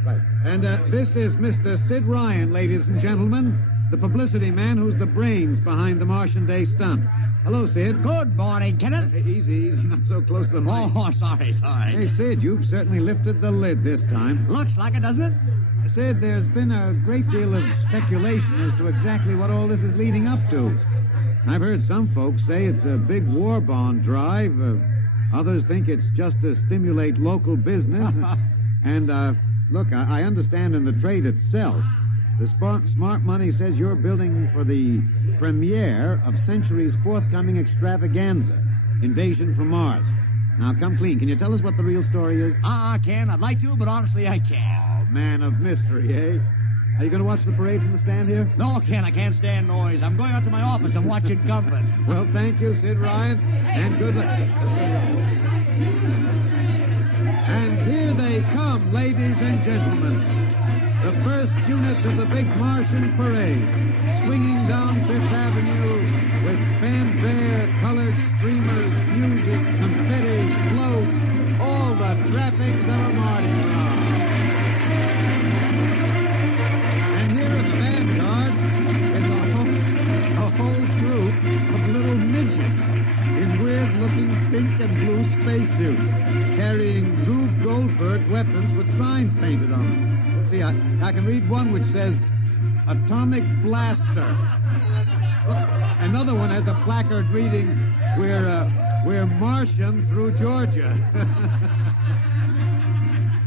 right. And this is Mr. Sid Ryan, ladies and gentlemen, the publicity man who's the brains behind the Martian Day stunt. Hello, Sid. Good morning, Kenneth. Easy, not so close to the mic. Oh, sorry. Hey, Sid, you've certainly lifted the lid this time. Looks like it, doesn't it? Sid, there's been a great deal of speculation as to exactly what all this is leading up to. I've heard some folks say it's a big war bond drive. Others think it's just to stimulate local business. And, look, I understand in the trade itself, the smart money says you're building for the premiere of Century's forthcoming extravaganza, Invasion from Mars. Now, come clean. Can you tell us what the real story is? I can. I'd like to, but honestly, I can't. Oh, man of mystery, eh? Are you going to watch the parade from the stand here? No, Ken, I can't stand noise. I'm going out to my office and watch it comfort. Well, thank you, Sid Ryan, and good luck. And here they come, ladies and gentlemen. The first units of the big Martian parade, swinging down Fifth Avenue with fanfare, colored streamers, music, confetti, floats, all the trappings of a Mardi Gras. And here in the vanguard is a whole troop of little midgets in weird-looking pink and blue spacesuits, carrying Rube Goldberg weapons with signs painted on them. Let's see, I can read one which says, Atomic Blaster. Another one has a placard reading, We're Martian through Georgia.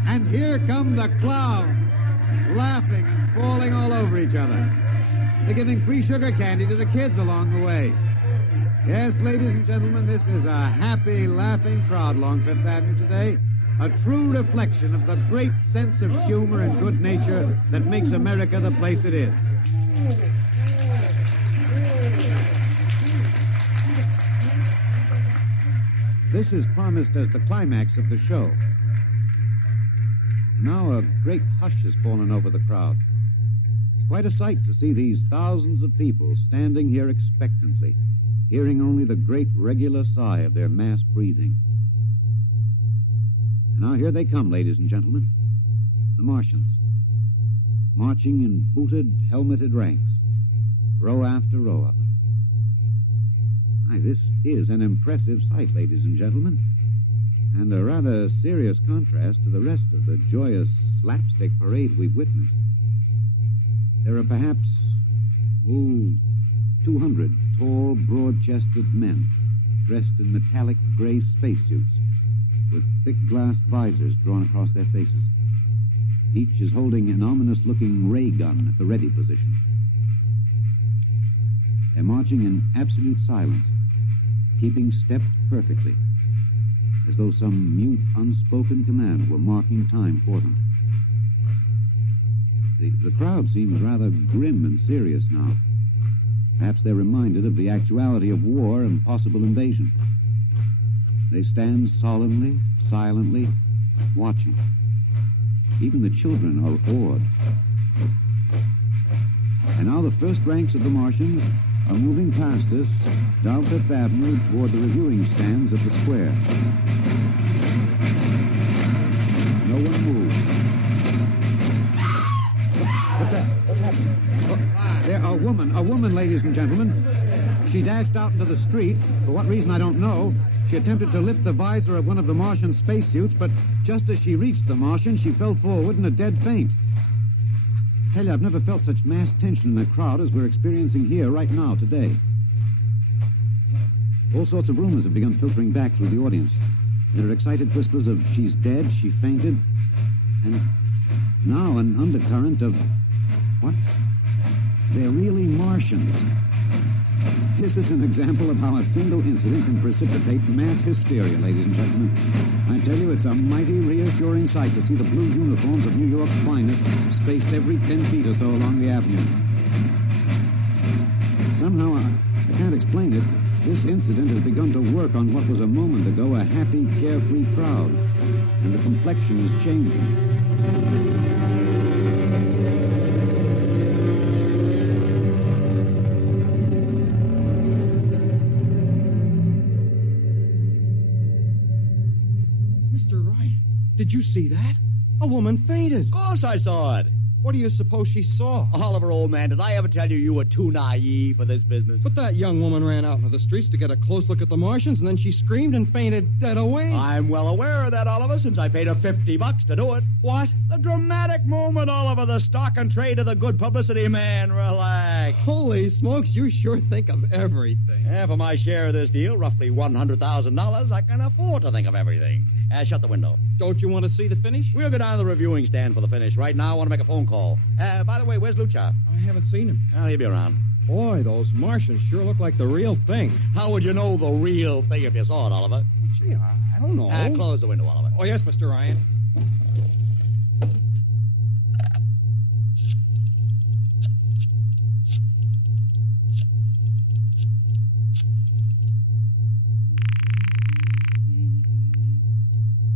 And here come the clowns, laughing and falling all over each other. They're giving free sugar candy to the kids along the way. Yes, ladies and gentlemen, this is a happy, laughing crowd along Fifth Avenue today. A true reflection of the great sense of humor and good nature that makes America the place it is. This is promised as the climax of the show. Now a great hush has fallen over the crowd. It's quite a sight to see these thousands of people standing here expectantly, hearing only the great regular sigh of their mass breathing. And now here they come, ladies and gentlemen, the Martians, marching in booted, helmeted ranks, row after row of them. Aye, this is an impressive sight, ladies and gentlemen, and a rather serious contrast to the rest of the joyous slapstick parade we've witnessed. There are perhaps, 200 tall, broad-chested men dressed in metallic gray spacesuits with thick glass visors drawn across their faces. Each is holding an ominous-looking ray gun at the ready position. They're marching in absolute silence, keeping step perfectly, as though some mute, unspoken command were marking time for them. The crowd seems rather grim and serious now. Perhaps they're reminded of the actuality of war and possible invasion. They stand solemnly, silently, watching. Even the children are awed. And now the first ranks of the Martians are moving past us down Fifth Avenue toward the reviewing stands at the square. No one moves. What's that? What's happening? Oh, there, a woman, ladies and gentlemen. She dashed out into the street. For what reason, I don't know. She attempted to lift the visor of one of the Martian spacesuits, but just as she reached the Martian, she fell forward in a dead faint. I tell you, I've never felt such mass tension in a crowd as we're experiencing here right now, today. All sorts of rumors have begun filtering back through the audience. There are excited whispers of she's dead, she fainted, and now an undercurrent of... what? They're really Martians. This is an example of how a single incident can precipitate mass hysteria, ladies and gentlemen. I tell you, it's a mighty reassuring sight to see the blue uniforms of New York's finest spaced every 10 feet or so along the avenue. Somehow, I can't explain it. This incident has begun to work on what was a moment ago a happy, carefree crowd, and the complexion is changing. Mr. Ryan, did you see that? A woman fainted. Of course I saw it. What do you suppose she saw? Oliver, old man, did I ever tell you were too naive for this business? But that young woman ran out into the streets to get a close look at the Martians, and then she screamed and fainted dead away. I'm well aware of that, Oliver, since I paid her $50 to do it. What? The dramatic moment, Oliver, the stock and trade of the good publicity, man. Relax. Holy smokes, you sure think of everything. Yeah, for my share of this deal, roughly $100,000, I can afford to think of everything. Shut the window. Don't you want to see the finish? We'll go down to the reviewing stand for the finish. Right now, I want to make a phone call. By the way, where's Lucha? I haven't seen him. Oh, he'll be around. Boy, those Martians sure look like the real thing. How would you know the real thing if you saw it, Oliver? Gee, I don't know. Close the window, Oliver. Oh, yes, Mr. Ryan.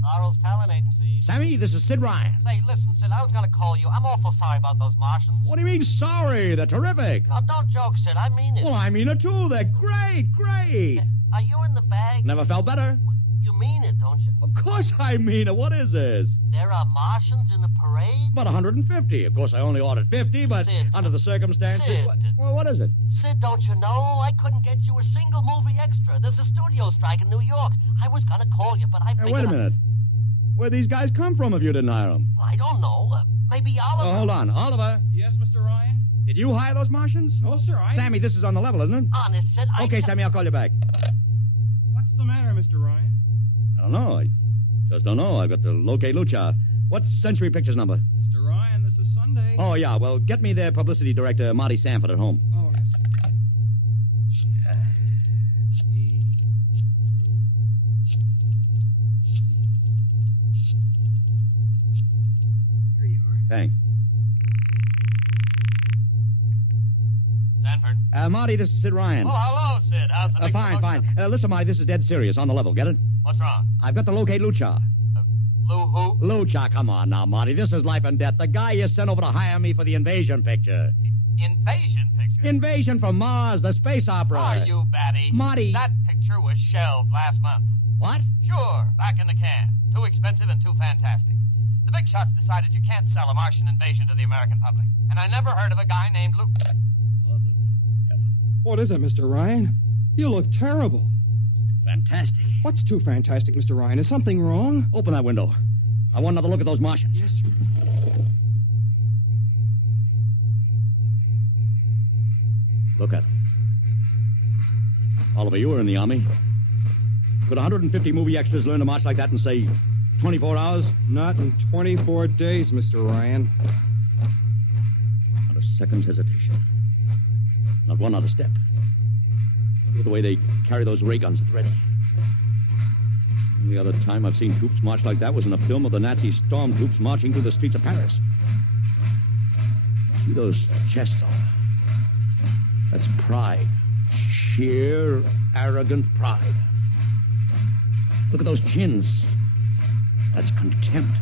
Sorrel's Talent Agency. Sammy, this is Sid Ryan. Say, listen, Sid, I was going to call you. I'm awful sorry about those Martians. What do you mean sorry? They're terrific. Oh, don't joke, Sid. I mean it. Well, I mean it too. They're great. Are you in the bag? Never felt better. You mean it, don't you? Of course I mean it. What is this? There are Martians in the parade? About 150. Of course, I only ordered 50, but Sid. under the circumstances... Sid. What is it? Sid, don't you know? I couldn't get you a single movie extra. There's a studio strike in New York. I was going to call you, but I figured... Wait a minute. Where'd these guys come from if you didn't hire them? I don't know. Maybe Oliver... Oh, hold on. Oliver? Yes, Mr. Ryan? Did you hire those Martians? No, sir, Sammy, this is on the level, isn't it? Honest, Sid, Okay, Sammy, I'll call you back. What's the matter, Mr. Ryan? I don't know. I just don't know. I've got to locate Lucha. What's Century Pictures number? Mr. Ryan, this is Sunday. Oh, yeah. Well, get me their publicity director, Marty Sanford, at home. Oh, yes, sir. Here you are. Thanks. Sanford. Marty, this is Sid Ryan. Oh, hello, Sid. How's the big Fine. promotion? Listen, Marty, this is dead serious. On the level. Get it? What's wrong? I've got to locate Lucha. Lou who? Lucha, come on now, Marty. This is life and death. The guy you sent over to hire me for the invasion picture. Invasion picture? Invasion from Mars, the space opera. Are you batty? Marty. That picture was shelved last month. What? Sure, back in the can. Too expensive and too fantastic. The big shots decided you can't sell a Martian invasion to the American public. And I never heard of a guy named Lou... Mother heaven. What is it, Mr. Ryan? You look terrible. That's too fantastic. What's too fantastic, Mr. Ryan? Is something wrong? Open that window. I want another look at those Martians. Yes, sir. Look at them. Oliver, you were in the Army. Could 150 movie extras learn to march like that in, say, 24 hours? Not in 24 days, Mr. Ryan. Not a second's hesitation. Not one other step. Look at the way they carry those ray guns at the ready. The other time I've seen troops march like that was in a film of the Nazi stormtroops marching through the streets of Paris. See those chests, Oliver? That's pride. Sheer, arrogant pride. Look at those chins. That's contempt.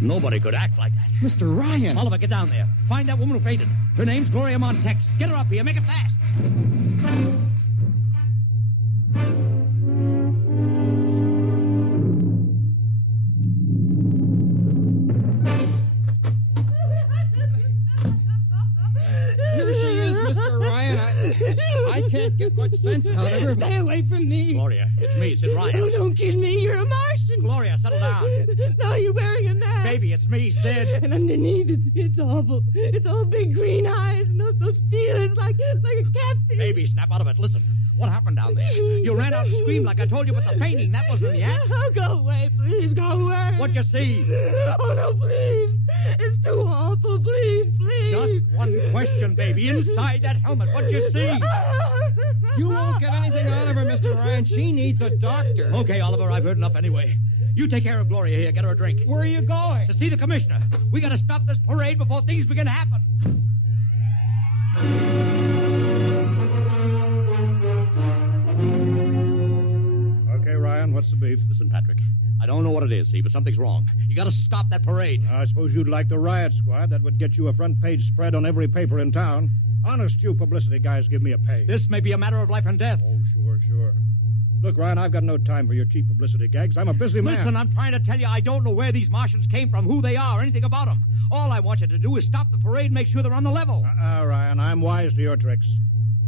Nobody could act like that. Mr. Ryan! Oliver, get down there. Find that woman who fainted. Her name's Gloria Montex. Get her up here. Make it fast. Here she is, Mr. Ryan. I can't get much sense out of her. Stay away from me. Gloria, it's me, Sid Ryan. Oh, don't kid me. You're a Martian. Gloria, settle down. No, you're wearing a mask. Baby, it's me, Sid. And underneath, it's awful. It's all big green eyes and those feelers like a catfish. Baby, snap out of it. Listen, what happened down there? You ran out and screamed like I told you, but the fainting, that wasn't in the act. Oh, go away, please. Go away. What'd you see? Oh, no, please. It's too awful. Please. Just one question, baby. Inside that helmet, what'd you see? You won't get anything out of her, Mr. Ryan. She needs a doctor. Okay, Oliver, I've heard enough anyway. You take care of Gloria here. Get her a drink. Where are you going? To see the commissioner. We gotta stop this parade before things begin to happen. Okay, Ryan, what's the beef? Listen, Patrick, I don't know what it is, see, but something's wrong. You gotta stop that parade. I suppose you'd like the riot squad. That would get you a front-page spread on every paper in town. Honest, you publicity guys give me a pay. This may be a matter of life and death. Oh, sure. Look, Ryan, I've got no time for your cheap publicity gags. I'm a busy man. Listen, I'm trying to tell you I don't know where these Martians came from, who they are, anything about them. All I want you to do is stop the parade and make sure they're on the level. Ryan, I'm wise to your tricks.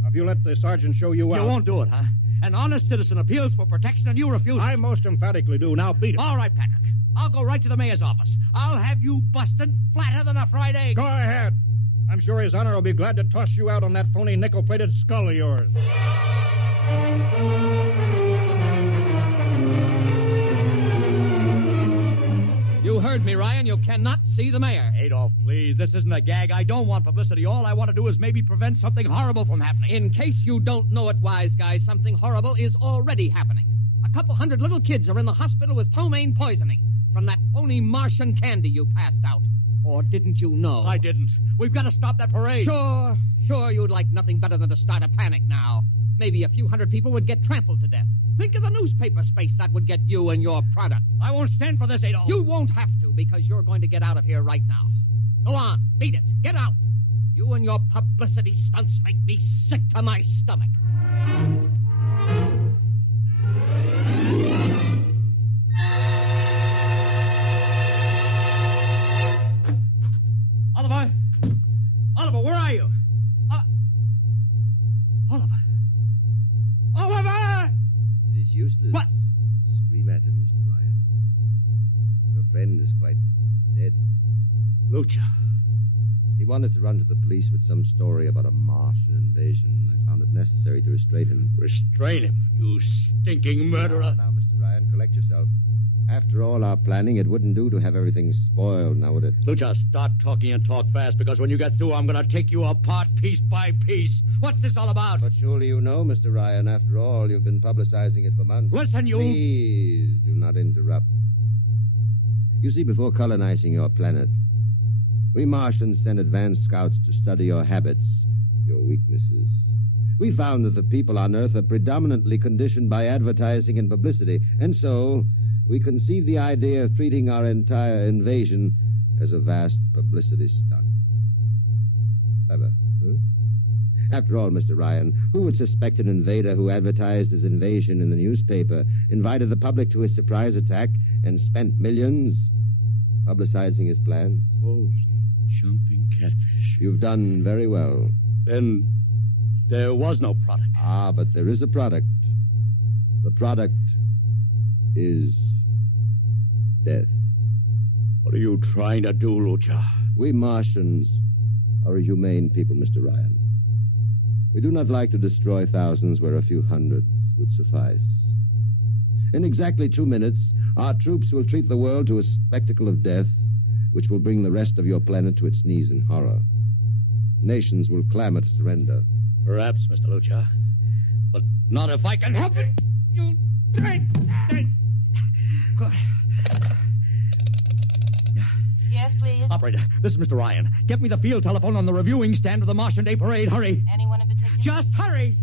If you let the sergeant show you out... You won't do it, huh? An honest citizen appeals for protection and you refuse it. I most emphatically do. Now beat it. All right, Patrick. I'll go right to the mayor's office. I'll have you busted flatter than a fried egg. Go ahead. I'm sure his honor will be glad to toss you out on that phony nickel-plated skull of yours. You heard me, Ryan. You cannot see the mayor. Adolf, please. This isn't a gag. I don't want publicity. All I want to do is maybe prevent something horrible from happening. In case you don't know it, wise guy, something horrible is already happening. A couple hundred little kids are in the hospital with ptomaine poisoning from that phony Martian candy you passed out. Or didn't you know? I didn't. We've got to stop that parade. Sure you'd like nothing better than to start a panic now. Maybe a few hundred people would get trampled to death. Think of the newspaper space that would get you and your product. I won't stand for this, Adolf. You won't have to, because you're going to get out of here right now. Go on, beat it. Get out. You and your publicity stunts make me sick to my stomach. Oliver, where are you? Oliver! It is useless What? to scream at him, Mr. Ryan. Your friend is quite dead. Lucha. He wanted to run to the police with some story about a Martian invasion. I found it necessary to restrain him. Restrain him, you stinking murderer. Now, Mr. Ryan, collect yourself. After all our planning, it wouldn't do to have everything spoiled, now would it? Lucha, start talking and talk fast, because when you get through, I'm going to take you apart piece by piece. What's this all about? But surely you know, Mr. Ryan, after all, you've been publicizing it for months. Listen, you... Please, do not interrupt. You see, before colonizing your planet, we Martians sent advanced scouts to study your habits, your weaknesses. We found that the people on Earth are predominantly conditioned by advertising and publicity, and so we conceived the idea of treating our entire invasion as a vast publicity stunt. Clever, huh? After all, Mr. Ryan, who would suspect an invader who advertised his invasion in the newspaper, invited the public to his surprise attack, and spent millions publicizing his plans? Holy jumping catfish. You've done very well. Then there was no product. Ah, but there is a product. The product is death. What are you trying to do, Lucha? We Martians are a humane people, Mr. Ryan. We do not like to destroy thousands where a few hundreds would suffice. In exactly 2 minutes, our troops will treat the world to a spectacle of death, which will bring the rest of your planet to its knees in horror. Nations will clamor to surrender. Perhaps, Mr. Lucha. But not if I can help it. You... Yes, please. Operator, this is Mr. Ryan. Get me the field telephone on the reviewing stand of the Martian Day Parade. Hurry. Anyone in particular? Just hurry.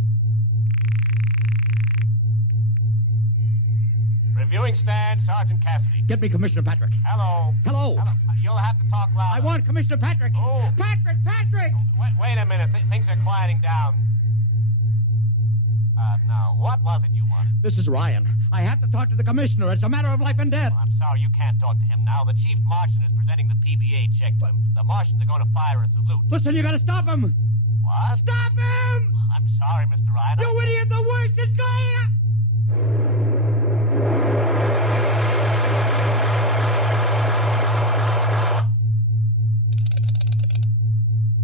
Reviewing stand, Sergeant Cassidy. Get me Commissioner Patrick. Hello. Hello. You'll have to talk loud. I want Commissioner Patrick. Oh. Patrick! Wait a minute. Things are quieting down. Now, what was it you wanted? This is Ryan. I have to talk to the commissioner. It's a matter of life and death. I'm sorry, you can't talk to him now. The chief Martian is presenting the PBA check to him. The Martians are going to fire a salute. Listen, you got to stop him. What? Stop him! I'm sorry, Mr. Ryan. You idiot, the works is going up!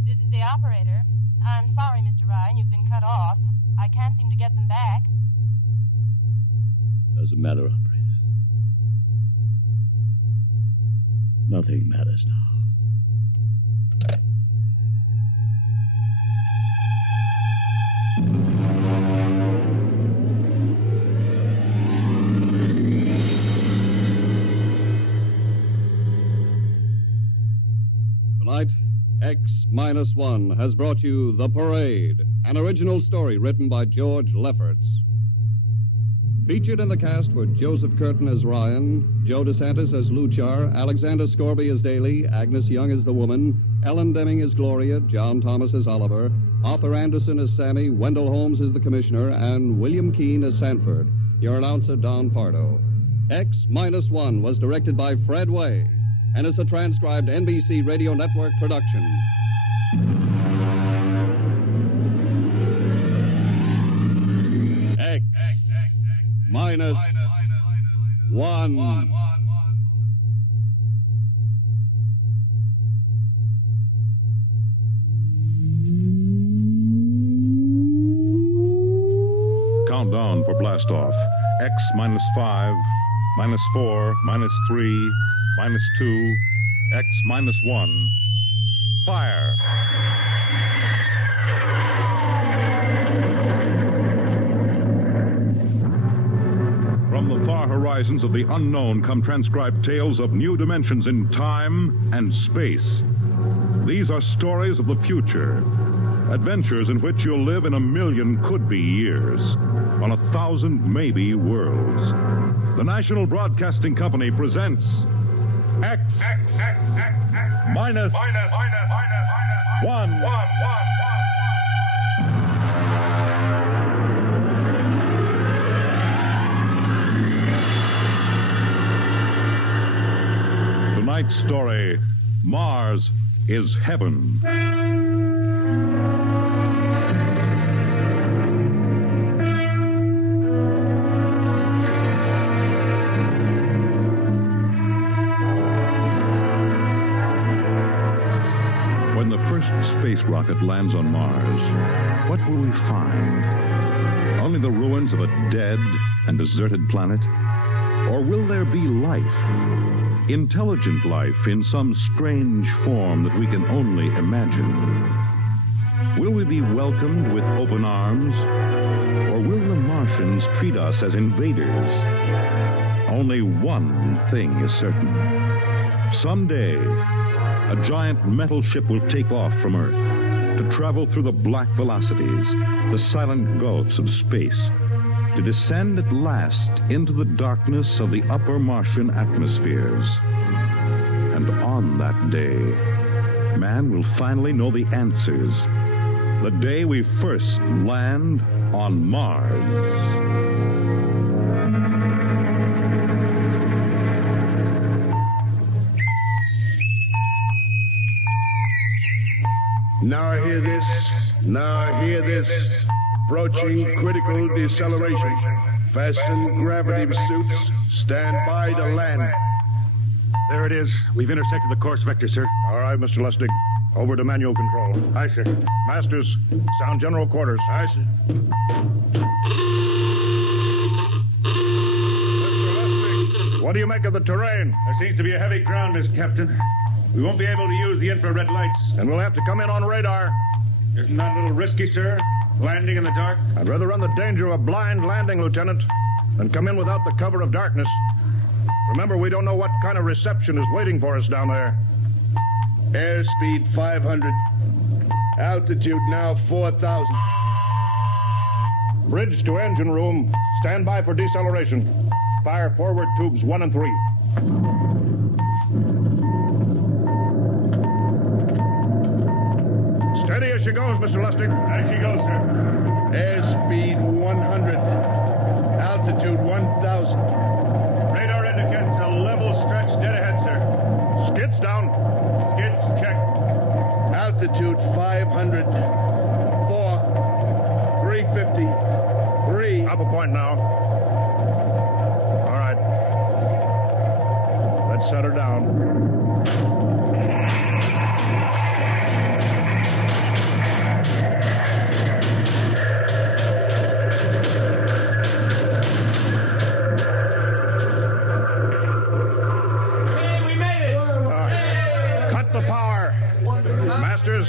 This is the operator. I'm sorry, Mr. Ryan, you've been cut off. I can't seem to get them back. Doesn't matter, operator. Nothing matters now. Tonight, X-1 has brought you The Parade, an original story written by George Lefferts. Featured in the cast were Joseph Curtin as Ryan, Joe DeSantis as Luchar, Alexander Scorby as Daly, Agnes Young as the woman, Ellen Deming as Gloria, John Thomas as Oliver, Arthur Anderson as Sammy, Wendell Holmes as the Commissioner, and William Keane as Sanford. Your announcer, Don Pardo. X-1 was directed by Fred Way and is a transcribed NBC Radio Network production. X-1. Countdown for blastoff. X-5, -4, -3, -2, X-1. Fire! From the far horizons of the unknown come transcribed tales of new dimensions in time and space. These are stories of the future. Adventures in which you'll live in 1,000,000 could-be years, on 1,000 maybe worlds. The National Broadcasting Company presents X-1. Tonight's story, Mars is Heaven. When the first space rocket lands on Mars, what will we find? Only the ruins of a dead and deserted planet? Or will there be life? Intelligent life in some strange form that we can only imagine? Will we be welcomed with open arms? Or will the Martians treat us as invaders? Only one thing is certain. Someday, a giant metal ship will take off from Earth to travel through the black velocities, the silent gulfs of space, to descend at last into the darkness of the upper Martian atmospheres. And on that day, man will finally know the answers. The day we first land on Mars. Now hear this. Now hear this. Approaching critical deceleration. Fasten gravity suits. Stand by to land. There it is. We've intersected the course vector, sir. All right, Mr. Lustig. Over to manual control. Aye, sir. Masters, sound general quarters. Aye, sir. What do you make of the terrain? There seems to be a heavy ground, Miss Captain. We won't be able to use the infrared lights. And we'll have to come in on radar. Isn't that a little risky, sir? Landing in the dark? I'd rather run the danger of a blind landing, Lieutenant, than come in without the cover of darkness. Remember, we don't know what kind of reception is waiting for us down there. Airspeed 500. Altitude now 4,000. Bridge to engine room. Stand by for deceleration. Fire forward tubes 1 and 3. Steady as she goes, Mr. Lustig. As she goes, sir. Airspeed 100. Altitude 1,000. Radar indicates a level stretch dead ahead, sir. Skids down. Skids check. Altitude 500. 53. Up a point now. All right. Let's set her down. Cut the power. Masters,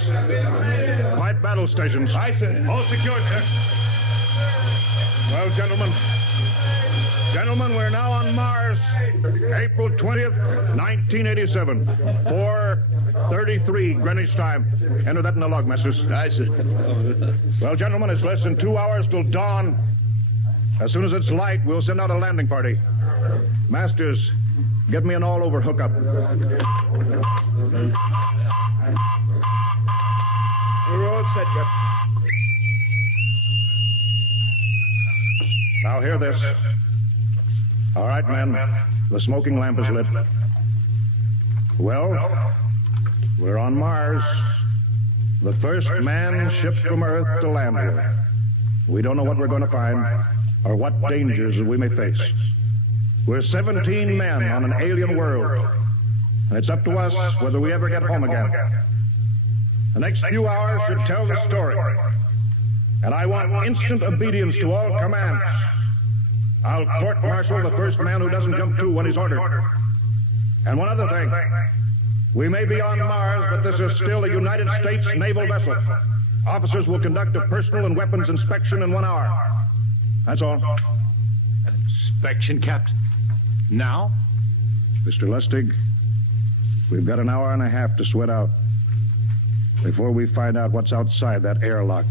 light battle stations. Aye, sir. All secured, sir. Well, gentlemen, we're now on Mars, April 20th, 1987, 4:33 Greenwich time. Enter that in the log, Masters. Aye, sir. Well, gentlemen, it's less than 2 hours till dawn. As soon as it's light, we'll send out a landing party. Masters, get me an all-over hookup. We're all set, Cap. Now hear this. All right, men. The smoking lamp is lit. Well, we're on Mars. The first man shipped from Earth to land here. We don't know what we're going to find or what dangers we may face. We're 17 men on an alien world, and it's up to us whether we ever get home again. The next few hours should tell the story, and I want instant obedience to all commands. I'll court-martial the first man who doesn't jump to when he's ordered. And one other thing. We may be on Mars, but this is still a United States naval vessel. Officers will conduct a personal and weapons inspection in 1 hour. That's all. Inspection, Captain? Now? Mr. Lustig, we've got an hour and a half to sweat out before we find out what's outside that airlock.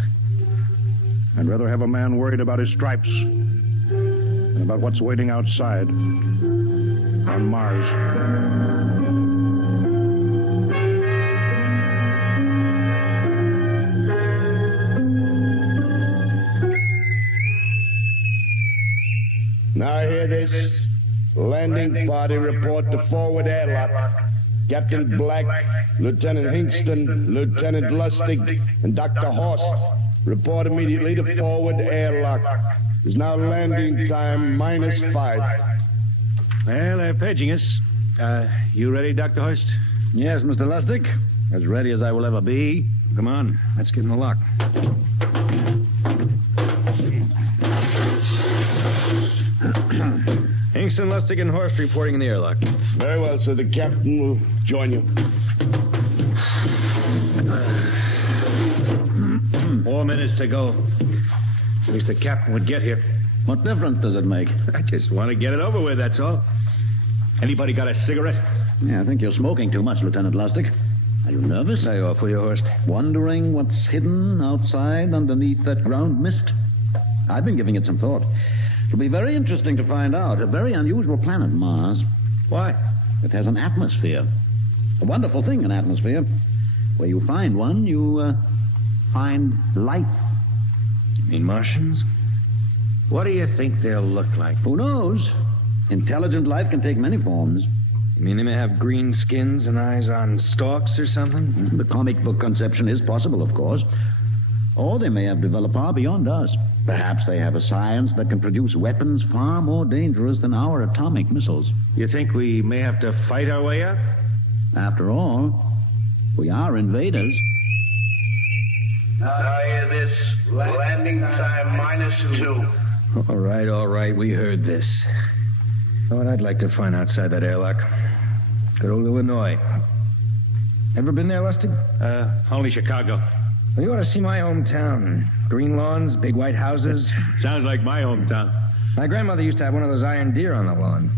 I'd rather have a man worried about his stripes than about what's waiting outside on Mars. Now hear this. Landing party report to forward airlock. Captain Black, Lieutenant Hingston, Lieutenant Lustig, and Dr. Horst report immediately to forward airlock. There's now landing time -5. Well, they're paging us. You ready, Dr. Horst? Yes, Mr. Lustig. As ready as I will ever be. Come on, let's get in the lock. Hingston, Lustig, and Horst reporting in the airlock. Very well, sir. The captain will join you. 4 minutes to go. At least the captain would get here. What difference does it make? I just want to get it over with, that's all. Anybody got a cigarette? Yeah, I think you're smoking too much, Lieutenant Lustig. Are you nervous? I offer you, Horst. Wondering what's hidden outside underneath that ground mist? I've been giving it some thought. It'll be very interesting to find out. A very unusual planet, Mars. Why? It has an atmosphere. A wonderful thing, an atmosphere. Where you find one, you find life. You mean Martians? What do you think they'll look like? Who knows? Intelligent life can take many forms. You mean they may have green skins and eyes on stalks or something? The comic book conception is possible, of course. Or they may have developed far beyond us. Perhaps they have a science that can produce weapons far more dangerous than our atomic missiles. You think we may have to fight our way out? After all, we are invaders. Now hear this. Landing time -2. All right, we heard this. You know what I'd like to find outside that airlock? Good old Illinois. Ever been there, Lustig? Only Chicago. Well, you ought to see my hometown. Green lawns, big white houses. Sounds like my hometown. My grandmother used to have one of those iron deer on the lawn.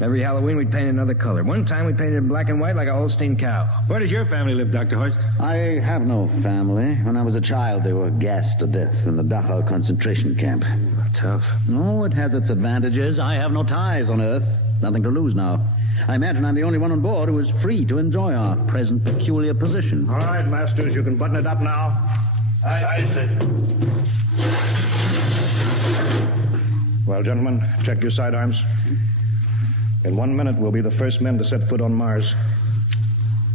Every Halloween, we'd paint it another color. One time, we painted it black and white like a Holstein cow. Where does your family live, Dr. Horst? I have no family. When I was a child, they were gassed to death in the Dachau concentration camp. Tough. No, it has its advantages. I have no ties on Earth. Nothing to lose now. I imagine I'm the only one on board who is free to enjoy our present peculiar position. All right, Masters, you can button it up now. Aye, sir. Well, gentlemen, check your sidearms. In 1 minute, we'll be the first men to set foot on Mars.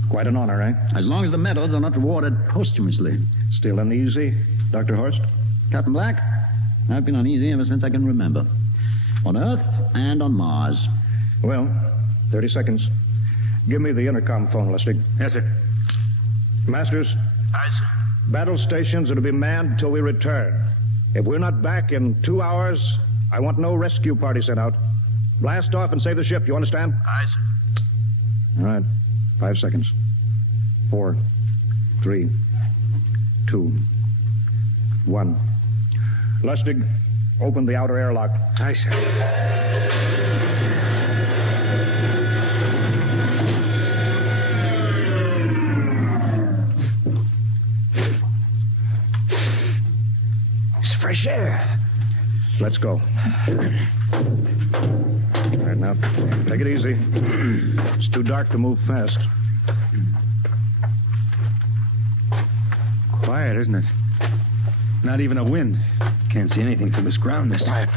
Quite an honor, eh? As long as the medals are not rewarded posthumously. Still uneasy, Dr. Horst? Captain Black, I've been uneasy ever since I can remember. On Earth and on Mars. Well, 30 seconds. Give me the intercom phone, Lustig. Yes, sir. Masters? Aye, sir. Battle stations are to be manned until we return. If we're not back in 2 hours, I want no rescue party sent out. Blast off and save the ship, you understand? Aye, sir. All right. 5 seconds. 4, 3, 2, 1. Lustig, open the outer airlock. Aye, sir. It's fresh air. Let's go. All right, now, take it easy. It's too dark to move fast. Quiet, isn't it? Not even a wind. Can't see anything from this ground, mister. Quiet.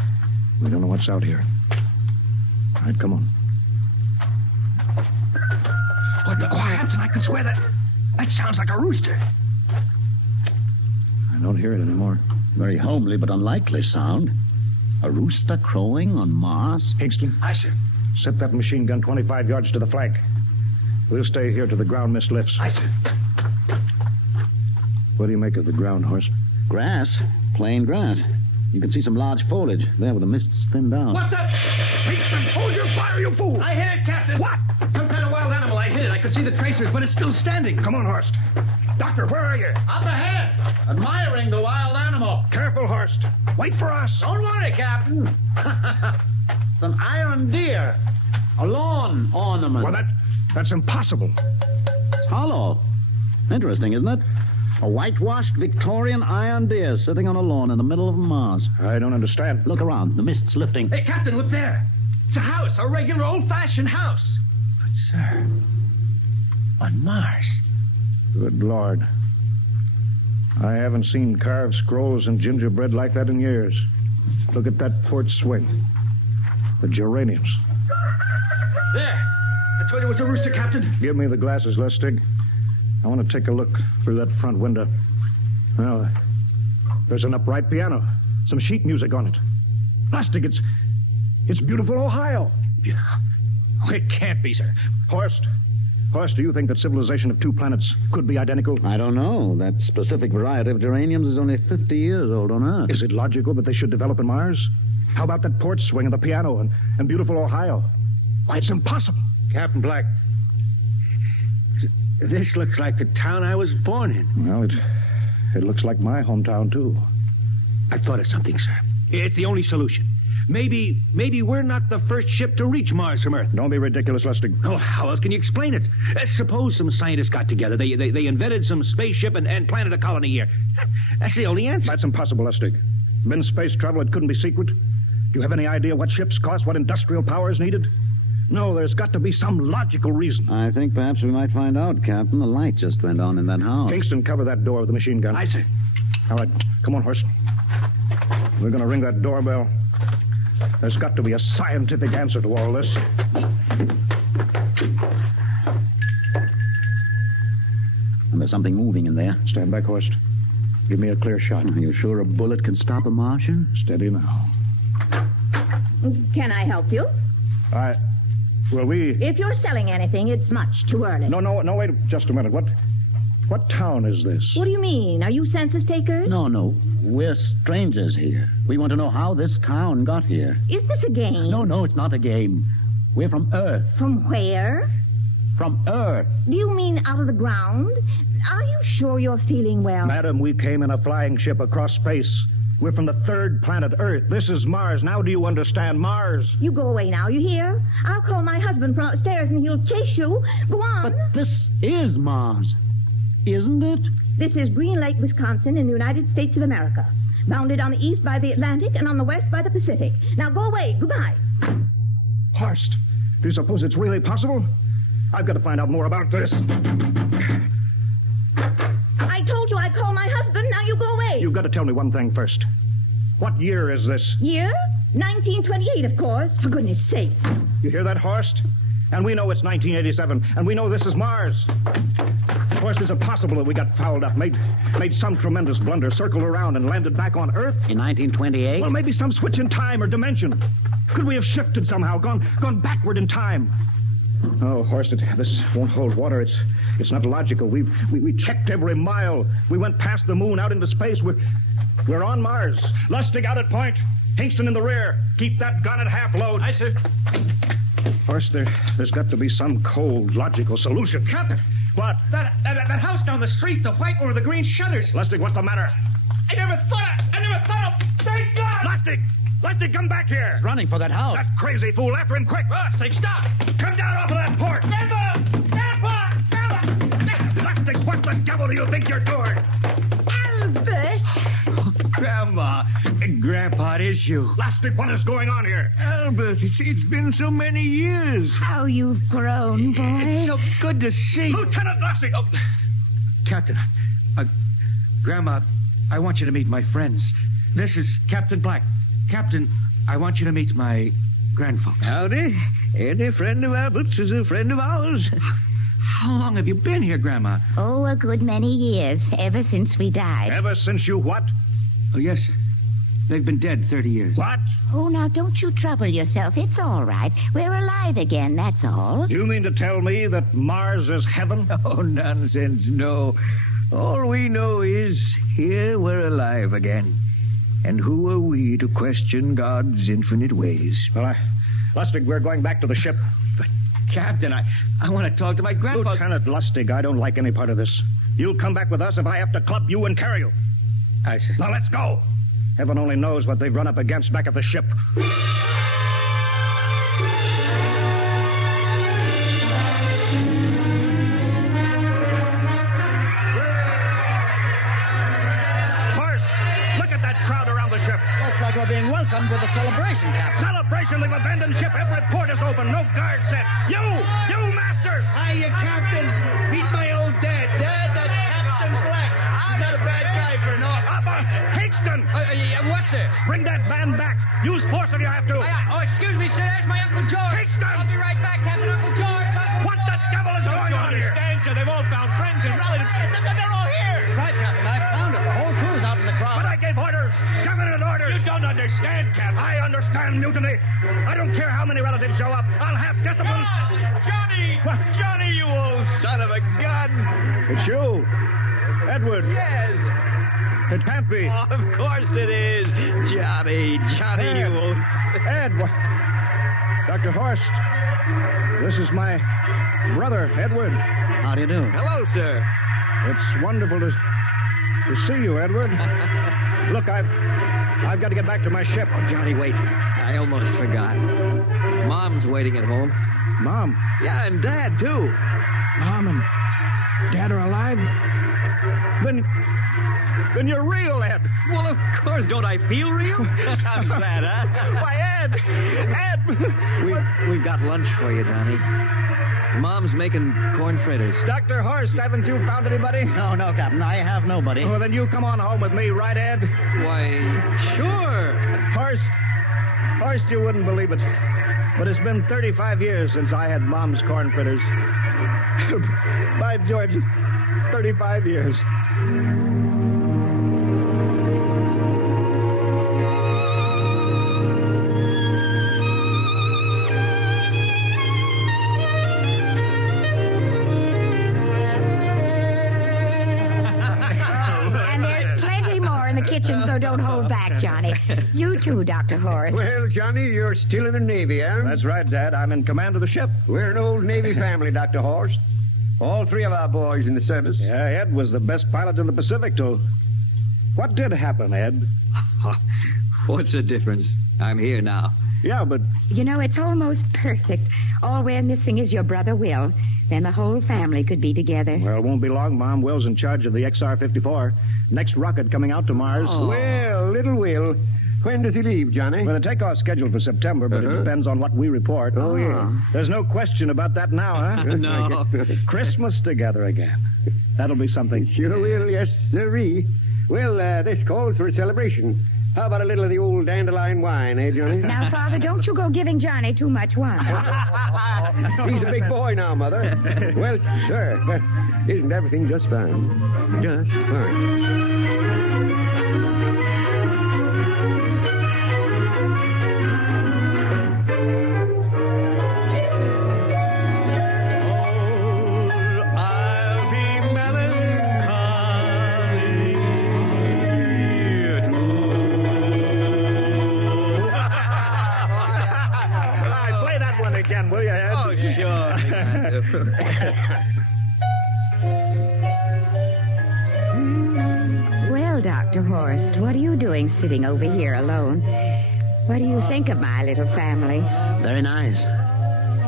We don't know what's out here. All right, come on. What the quiet? Captain, I could swear that sounds like a rooster. I don't hear it anymore. Very homely but unlikely sound. A rooster crowing on Mars? Hingston. Aye, sir. Set that machine gun 25 yards to the flank. We'll stay here till the ground mist lifts. Aye, sir. What do you make of the ground, Horst? Grass. Plain grass. You can see some large foliage there where the mist's thinned down. What the? Hingston, hold your fire, you fool! I hit it, Captain. What? Some kind of wild animal. I hit it. I could see the tracers, but it's still standing. Come on, Horst. Doctor, where are you? Up ahead. Admiring the wild animal. Careful, Horst. Wait for us. Don't worry, Captain. It's an iron deer. A lawn ornament. Well, that's impossible. It's hollow. Interesting, isn't it? A whitewashed Victorian iron deer sitting on a lawn in the middle of Mars. I don't understand. Look around. The mist's lifting. Hey, Captain, look there. It's a house. A regular old-fashioned house. But, sir, on Mars. Good Lord. I haven't seen carved scrolls and gingerbread like that in years. Look at that port swing. The geraniums. There. I told you it was a rooster, Captain. Give me the glasses, Lustig. I want to take a look through that front window. Well, there's an upright piano. Some sheet music on it. Lustig, it's beautiful Ohio. Oh, it can't be, sir. Horst, do you think that civilization of 2 planets could be identical? I don't know. That specific variety of geraniums is only 50 years old on Earth. Is it logical that they should develop in Mars? How about that port swing and the piano and beautiful Ohio? Why, it's impossible. Captain Black, this looks like the town I was born in. Well, it looks like my hometown, too. I thought of something, sir. It's the only solution. Maybe we're not the first ship to reach Mars from Earth. Don't be ridiculous, Lustig. Oh, how else can you explain it? Suppose some scientists got together. They invented some spaceship and planted a colony here. That's the only answer. That's impossible, Lustig. Been space travel, it couldn't be secret. Do you have any idea what ships cost, what industrial power is needed? No, there's got to be some logical reason. I think perhaps we might find out, Captain. The light just went on in that house. Kingston, cover that door with the machine gun. Aye, sir. All right, come on, Horst. We're going to ring that doorbell. There's got to be a scientific answer to all this. And there's something moving in there. Stand back, Horst. Give me a clear shot. Are you sure a bullet can stop a Martian? Steady now. Can I help you? If you're selling anything, it's much too early. No, wait just a minute. What town is this? What do you mean? Are you census takers? No. We're strangers here. We want to know how this town got here. Is this a game? No, it's not a game. We're from Earth. From where? From Earth. Do you mean out of the ground? Are you sure you're feeling well? Madam, we came in a flying ship across space. We're from the 3rd planet Earth. This is Mars. Now do you understand? Mars. You go away now, you hear? I'll call my husband from upstairs and he'll chase you. Go on. But this is Mars, isn't it? This is Green Lake, Wisconsin, in the United States of America. Bounded on the east by the Atlantic and on the west by the Pacific. Now go away. Goodbye. Horst, do you suppose it's really possible? I've got to find out more about this. I told you I'd call my husband. Now you go away. You've got to tell me one thing first. What year is this? Year? 1928, of course. For goodness sake. You hear that, Horst? And we know it's 1987, and we know this is Mars. Of course, is it possible that we got fouled up, made some tremendous blunder, circled around, and landed back on Earth? In 1928? Well, maybe some switch in time or dimension. Could we have shifted somehow, gone backward in time? Oh, Horst, this won't hold water. It's not logical. We checked every mile. We went past the moon, out into space. We're on Mars. Lustig out at point. Hingston in the rear. Keep that gun at half load. Aye, sir. Horst, there's got to be some cold, logical solution. Captain! What? That house down the street, the white one with the green shutters. Lustig, what's the matter? I never thought of... Thank God! Lustig, come back here. Running for that house. That crazy fool, after him quick. Lustig, stop! Come down off of that porch. Grandpa! Lustig, what the devil do you think you're doing? Albert! Grandma, Grandpa, it is you. Lustig, what is going on here? Albert, it's been so many years. How you've grown, boy. It's so good to see. Lieutenant Lustig! Oh. Captain, Grandma, I want you to meet my friends. This is Captain Black. Captain, I want you to meet my grandfather. Howdy. Any friend of Albert's is a friend of ours. How long have you been here, Grandma? Oh, a good many years, ever since we died. Ever since you what? Oh, yes. They've been dead 30 years. What? Oh, now, don't you trouble yourself. It's all right. We're alive again, that's all. Do you mean to tell me that Mars is heaven? Oh, nonsense, no. All we know is here we're alive again. And who are we to question God's infinite ways? Well, Lustig, we're going back to the ship. But, Captain, I want to talk to my grandpa. Lieutenant Lustig, I don't like any part of this. You'll come back with us if I have to club you and carry you. I see. Now, let's go. Heaven only knows what they've run up against back at the ship. Looks like we're being welcomed with a celebration, Captain. Celebration? We've abandoned ship. Every port is open. No guard set. You masters! Hiya, Captain. Meet my old dad. Dad, that's Captain Black. He's not a bad guy for an officer. Hingston! What's it? Bring that van back. Use force if you have to. Oh, excuse me, sir. There's my Uncle George. Hingston! I'll be right back, Captain. Uncle George. What the devil is going on here? Understand, sir? They've all found friends and relatives. They're all here. Right, Captain. I found it. The whole crew's out in the crowd. But I gave orders. Definite orders. You don't understand, Captain. I understand mutiny. I don't care how many relatives show up. I'll have discipline. Johnny! What? Johnny, you old son of a gun! It's you. Edward. Yes. It can't be. Oh, of course it is. Johnny, Ed. you old... Ed, Dr. Horst, this is my brother, Edward. How do you do? Hello, sir. It's wonderful to see you, Edward. Look, I've got to get back to my ship. Oh, Johnny, wait. I almost forgot. Mom's waiting at home. Mom? Yeah, and Dad, too. Mom and Dad are alive? Then you're real, Ed. Well, of course. Don't I feel real? How's that, huh? Why, Ed! We've got lunch for you, Johnny. Mom's making corn fritters. Dr. Horst, haven't you found anybody? No, Captain. I have nobody. Well, then you come on home with me, right, Ed? Why, sure. Horst, you wouldn't believe it, but it's been 35 years since I had Mom's corn fritters. By George, 35 years. Kitchen, so don't hold back, Johnny. You too, Dr. Horst. Well, Johnny, you're still in the Navy, eh? That's right, Dad. I'm in command of the ship. We're an old Navy family, Dr. Horst. All three of our boys in the service. Yeah, Ed was the best pilot in the Pacific, too. What did happen, Ed? What's the difference? I'm here now. Yeah, but... You know, it's almost perfect. All we're missing is your brother, Will. Then the whole family could be together. Well, it won't be long, Mom. Will's in charge of the XR-54. Next rocket coming out to Mars. Oh. Well, little Will. When does he leave, Johnny? Well, the takeoff's scheduled for September, but it depends on what we report. Oh, yeah. There's no question about that now, huh? No. Christmas together again. That'll be something. Sure will, yes, sirree. Well, this calls for a celebration. How about a little of the old dandelion wine, eh, Johnny? Now, Father, don't you go giving Johnny too much wine. He's a big boy now, Mother. Well, sir, isn't everything just fine? Just fine. Again, will you, Ed? Oh, sure. Well, Dr. Horst, what are you doing sitting over here alone? What do you think of my little family? Very nice.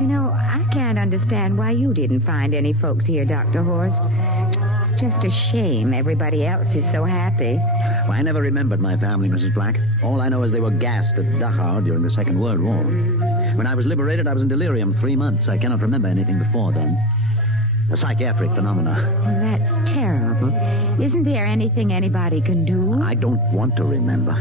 You know, I can't understand why you didn't find any folks here, Dr. Horst. It's just a shame everybody else is so happy. Well, I never remembered my family, Mrs. Black. All I know is they were gassed at Dachau during the Second World War. When I was liberated, I was in delirium 3 months. I cannot remember anything before then. A psychiatric phenomena. That's terrible. Isn't there anything anybody can do? I don't want to remember.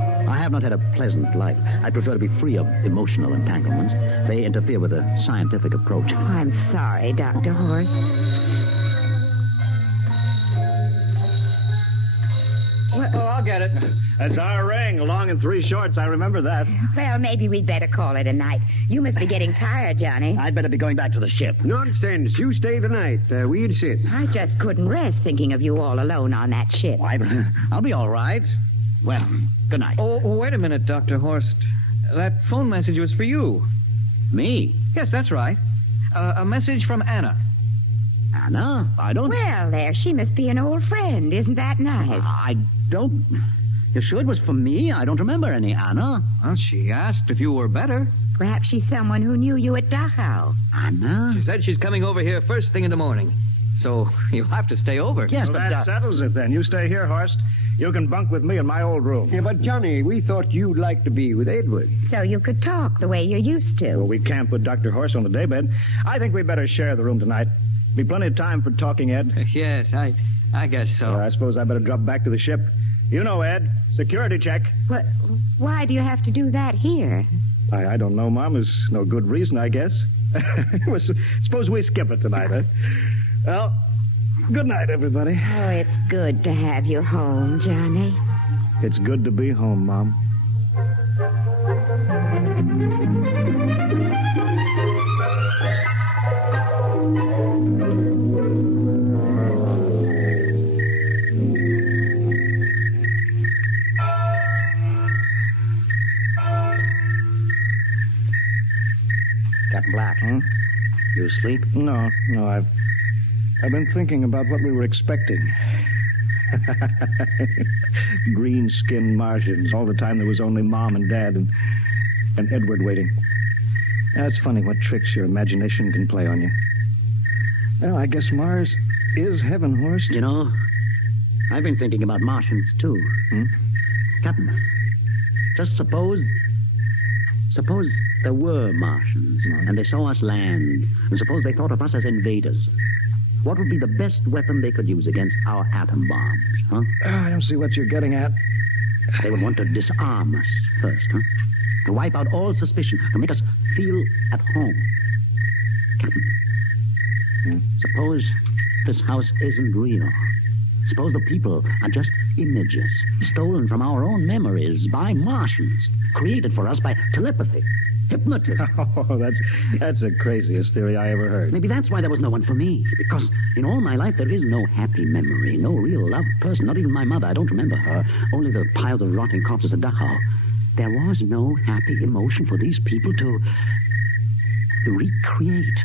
I have not had a pleasant life. I prefer to be free of emotional entanglements. They interfere with a scientific approach. Oh, I'm sorry, Dr. Horst. Oh, I'll get it. That's our ring, long and 3 shorts. I remember that. Well, maybe we'd better call it a night. You must be getting tired, Johnny. I'd better be going back to the ship. Nonsense. You stay the night. We insist. I just couldn't rest thinking of you all alone on that ship. I'll be all right. Well, good night. Oh, wait a minute, Dr. Horst. That phone message was for you. Me? Yes, that's right. A message from Anna. Anna? I don't... Well, there, she must be an old friend. Isn't that nice? I don't... You sure it was for me? I don't remember any Anna. Well, she asked if you were better. Perhaps she's someone who knew you at Dachau. Anna? She said she's coming over here first thing in the morning. So you'll have to stay over. Yes, well, that settles it then. You stay here, Horst. You can bunk with me in my old room. Yeah, but, Johnny, we thought you'd like to be with Edward. So you could talk the way you used to. Well, we can't put Dr. Horst on the daybed. I think we'd better share the room tonight. Be plenty of time for talking, Ed. Yes, I guess so. I suppose I better drop back to the ship. You know, Ed, security check. What? Why do you have to do that here? I don't know, Mom. There's no good reason, I guess. Suppose we skip it tonight, huh? Well, good night, everybody. Oh, it's good to have you home, Johnny. It's good to be home, Mom. Captain Black. You asleep? No, I've been thinking about what we were expecting. Green-skinned Martians. All the time there was only Mom and Dad and Edward waiting. It's funny what tricks your imagination can play on you. Well, I guess Mars is heaven, Horst. You know, I've been thinking about Martians, too. Captain, just suppose there were Martians, and they saw us land, and suppose they thought of us as invaders. What would be the best weapon they could use against our atom bombs, huh? I don't see what you're getting at. They would want to disarm us first, huh? To wipe out all suspicion, to make us feel at home. Captain, suppose this house isn't real. Suppose the people are just images, stolen from our own memories by Martians, created for us by telepathy, hypnotism. Oh, that's the craziest theory I ever heard. Maybe that's why there was no one for me, because in all my life there is no happy memory, no real loved person, not even my mother. I don't remember her, only the piles of rotting corpses at Dachau. There was no happy emotion for these people to recreate.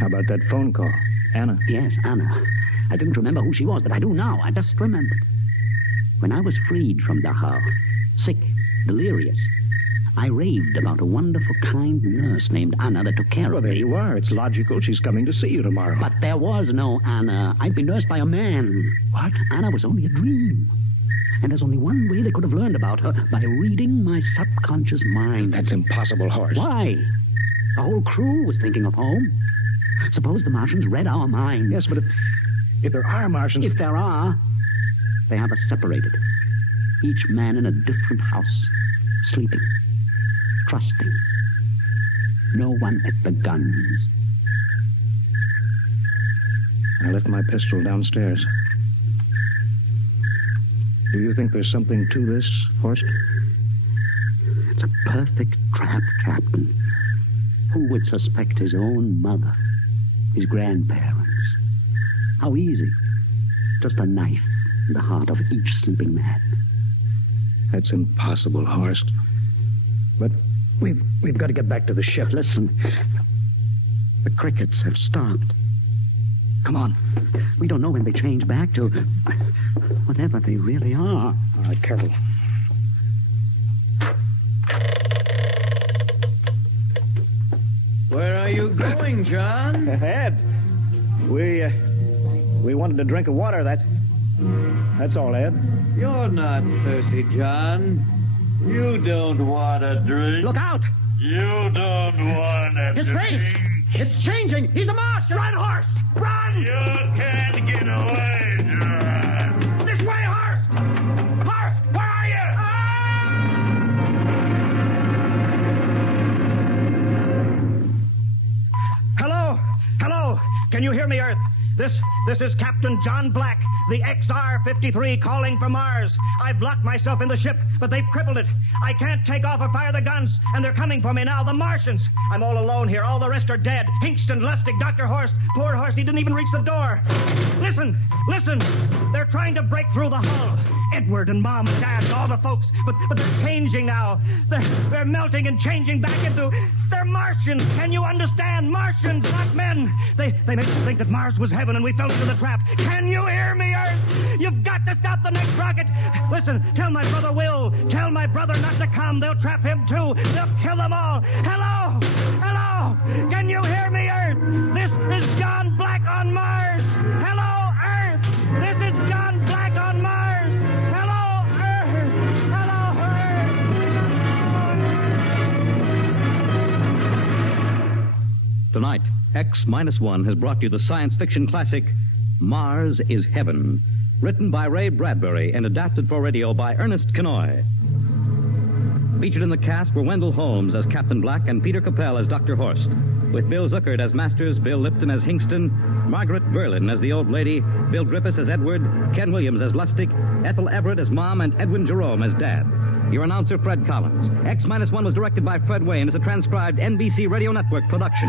How about that phone call? Anna? Yes, Anna. I didn't remember who she was, but I do now. I just remembered. When I was freed from Dachau, sick, delirious, I raved about a wonderful, kind nurse named Anna that took care of me. Well, there you are. It's logical. She's coming to see you tomorrow. But there was no Anna. I'd been nursed by a man. What? Anna was only a dream. And there's only one way they could have learned about her, by reading my subconscious mind. That's impossible, Horst. Why? The whole crew was thinking of home. Suppose the Martians read our minds. Yes, but if there are Martians... If there are, they have us separated. each man in a different house, sleeping, trusting. No one at the guns. I left my pistol downstairs. Do you think there's something to this, Horst? It's a perfect trap, Captain. Who would suspect his own mother, his grandparents? How easy. Just a knife in the heart of each sleeping man. That's impossible, Horst. But we've got to get back to the ship. Listen, the crickets have stopped. Come on. We don't know when they change back to whatever they really are. All right, careful. Where are you going, John? Ed, we wanted a drink of water. That's all, Ed. You're not thirsty, John. You don't want a drink. Look out! You don't want a His drink. face! It's changing! He's a Martian! Run, Horst! Run! You can't get away, John. This way, Horst! Horst, where are you? Hello? Hello? Can you hear me, Earth? This is Captain John Black, the XR-53 calling from Mars. I've locked myself in the ship, but they've crippled it. I can't take off or fire the guns, and they're coming for me now, the Martians. I'm all alone here. All the rest are dead. Hingston, Lustig, Dr. Horst. Poor Horst, he didn't even reach the door. Listen. They're trying to break through the hull. Edward and Mom and Dad and all the folks, but they're changing now. They're melting and changing back into... They're Martians. Can you understand? Martians, not men. They make us think that Mars was heaven and we fell into the trap. Can you hear me, Earth? You've got to stop the next rocket. Listen, tell my brother Will. Tell my brother not to come. They'll trap him, too. They'll kill them all. Hello? Hello? Can you hear me, Earth? This is John Black on Mars. Hello, Earth. This is John Black on Mars. Hello, Earth. Hello, Earth. Tonight, X-1 has brought you the science fiction classic Mars is Heaven, written by Ray Bradbury and adapted for radio by Ernest Kenoy. Featured in the cast were Wendell Holmes as Captain Black and Peter Capell as Dr. Horst, with Bill Zuckert as Masters, Bill Lipton as Hingston, Margaret Berlin as the old lady, Bill Griffiths as Edward, Ken Williams as Lustig, Ethel Everett as Mom, and Edwin Jerome as Dad. Your announcer, Fred Collins. X-1 was directed by Fred Way and is a transcribed NBC Radio Network production.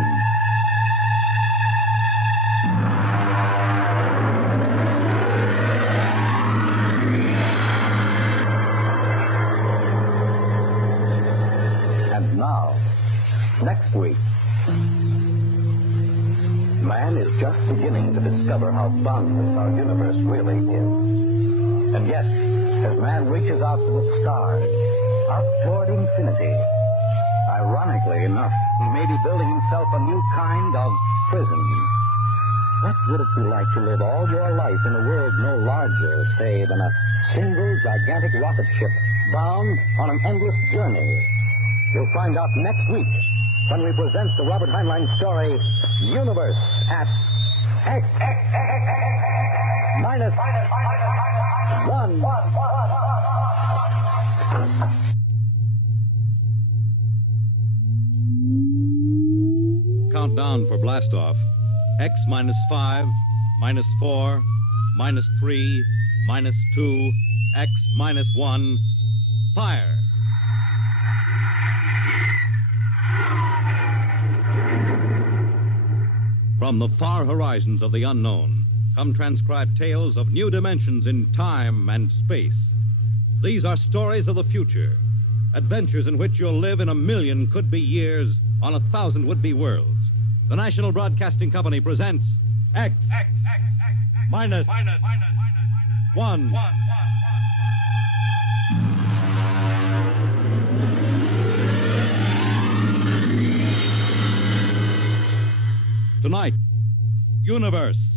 And now, next week, man is just beginning to discover how boundless our universe really is. And yet, as man reaches out to the stars, out toward infinity, ironically enough, he may be building himself a new kind of prison. What would it be like to live all your life in a world no larger, say, than a single gigantic rocket ship bound on an endless journey? You'll find out next week when we present the Robert Heinlein story, Universe at X minus 1. Countdown for blastoff. X-5, -4, -3, -2, X-1. Fire! From the far horizons of the unknown come transcribed tales of new dimensions in time and space. These are stories of the future, adventures in which you'll live in 1,000,000 could-be years on 1,000 would-be worlds. The National Broadcasting Company presents X minus 1. Tonight, Universe.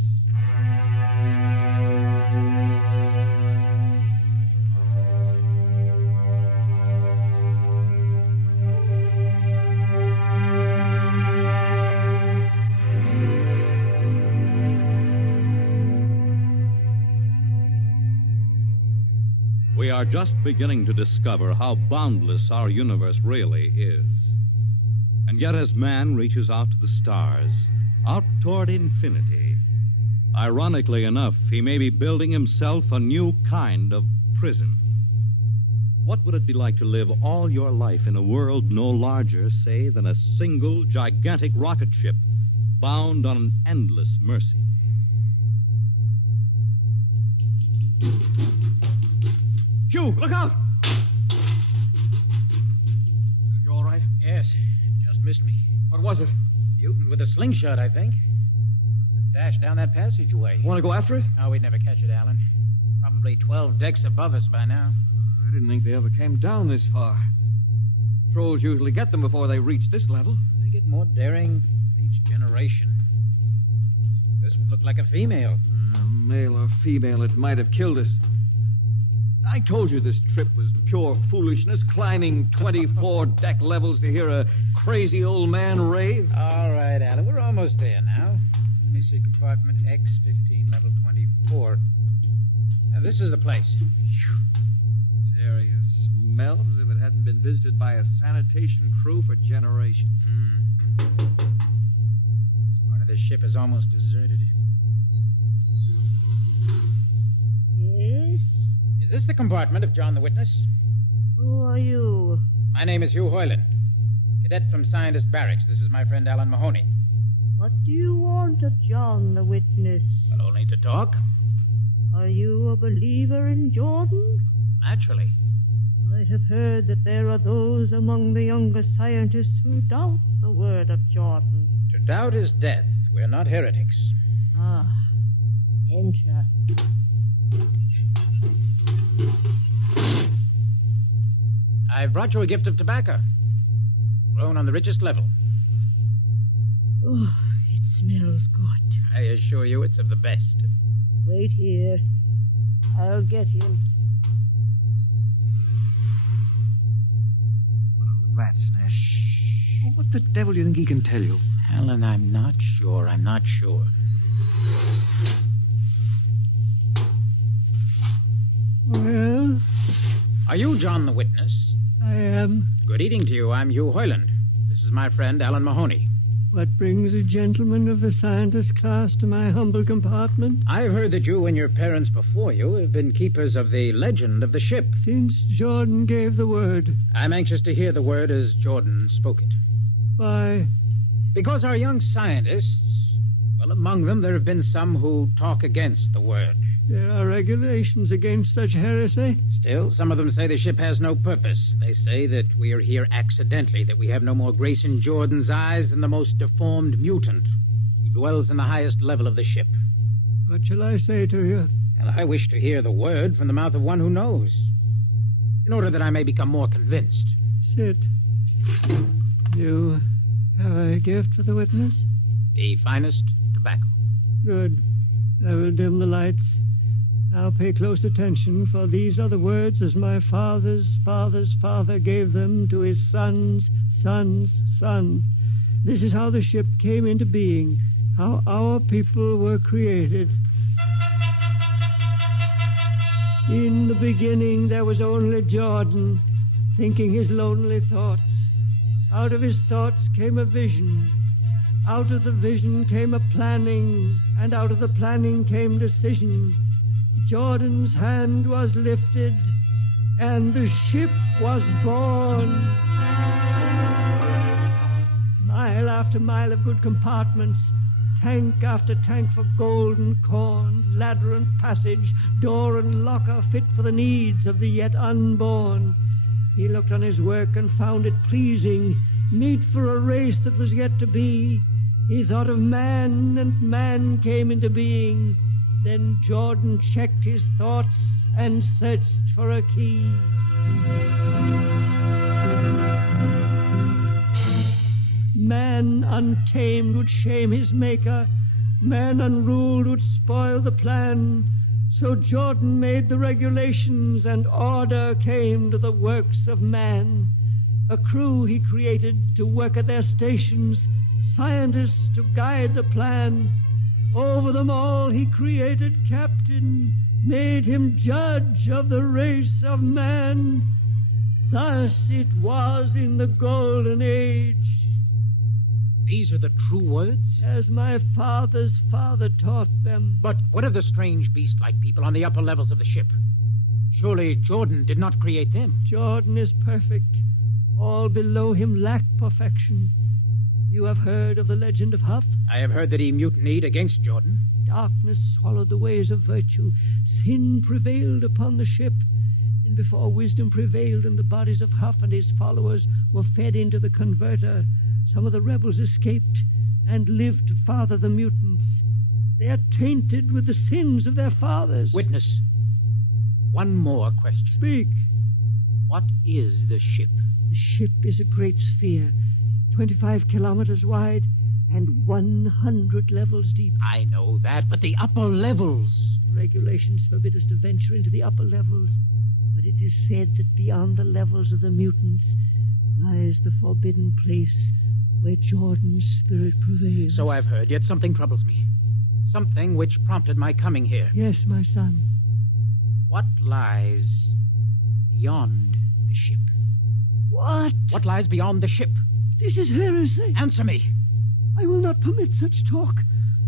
We are are just beginning to discover how boundless our universe really is. And yet, as man reaches out to the stars, out toward infinity, ironically enough, he may be building himself a new kind of prison. What would it be like to live all your life in a world no larger, say, than a single gigantic rocket ship bound on an endless mercy? Hugh, look out! You all right? Yes, just missed me. What was it? Mutant with a slingshot, I think. Must have dashed down that passageway. Want to go after it? Oh, we'd never catch it, Alan. Probably 12 decks above us by now. I didn't think they ever came down this far. Patrols usually get them before they reach this level. They get more daring with each generation. This would look like a female. Male or female, it might have killed us. I told you this trip was pure foolishness, climbing 24 deck levels to hear a crazy old man rave. All right, Alan, we're almost there now. Let me see, compartment X15, level 24. Now, this is the place. This area smells as if it hadn't been visited by a sanitation crew for generations. This part of the ship is almost deserted. Yes? Is this the compartment of John the Witness? Who are you? My name is Hugh Hoyland, cadet from Scientist Barracks. This is my friend Alan Mahoney. What do you want of John the Witness? Well, only to talk. Are you a believer in Jordan? Naturally. I have heard that there are those among the younger scientists who doubt the word of Jordan. To doubt is death. We're not heretics. Ah, enter. I've brought you a gift of tobacco. Grown on the richest level. Oh, it smells good. I assure you it's of the best. Wait here. I'll get him. What a rat's nest. Well, what the devil do you think he can tell you? Alan, I'm not sure. Well? Are you John the Witness? I am. Good evening to you. I'm Hugh Hoyland. This is my friend, Alan Mahoney. What brings a gentleman of the scientist class to my humble compartment? I've heard that you and your parents before you have been keepers of the legend of the ship. Since Jordan gave the word. I'm anxious to hear the word as Jordan spoke it. Why? Because our young scientists, well, among them there have been some who talk against the word. There are regulations against such heresy. Still, some of them say the ship has no purpose. They say that we are here accidentally, that we have no more grace in Jordan's eyes than the most deformed mutant who dwells in the highest level of the ship. What shall I say to you? Well, I wish to hear the word from the mouth of one who knows, in order that I may become more convinced. Sit. You have a gift for the witness? The finest tobacco. Good. I will dim the lights. Now pay close attention, for these are the words as my father's father's father gave them to his son's son's son. This is how the ship came into being, how our people were created. In the beginning there was only Jordan, thinking his lonely thoughts. Out of his thoughts came a vision. Out of the vision came a planning, and out of the planning came decision. Jordan's hand was lifted, and the ship was born. Mile after mile of good compartments, tank after tank for gold and corn, ladder and passage, door and locker fit for the needs of the yet unborn. He looked on his work and found it pleasing, meet for a race that was yet to be. He thought of man, and man came into being. Then Jordan checked his thoughts and searched for a key. Man untamed would shame his maker. Man unruled would spoil the plan. So Jordan made the regulations, and order came to the works of man. A crew he created to work at their stations, scientists to guide the plan. Over them all he created captain, made him judge of the race of man. Thus it was in the golden age. These are the true words? As my father's father taught them. But what of the strange beast-like people on the upper levels of the ship? Surely Jordan did not create them. Jordan is perfect. All below him lack perfection. You have heard of the legend of Huff? I have heard that he mutinied against Jordan. Darkness swallowed the ways of virtue. Sin prevailed upon the ship. And before wisdom prevailed and the bodies of Huff and his followers were fed into the converter, some of the rebels escaped and lived to father the mutants. They are tainted with the sins of their fathers. Witness, one more question. Speak. What is the ship? The ship is a great sphere, 25 kilometers wide and 100 levels deep. I know that, but the upper levels. Regulations forbid us to venture into the upper levels, but it is said that beyond the levels of the mutants lies the forbidden place where Jordan's spirit prevails. So I've heard, yet something troubles me. Something which prompted my coming here. Yes, my son. What lies beyond the ship? What? What lies beyond the ship? This is heresy. Answer me. I will not permit such talk.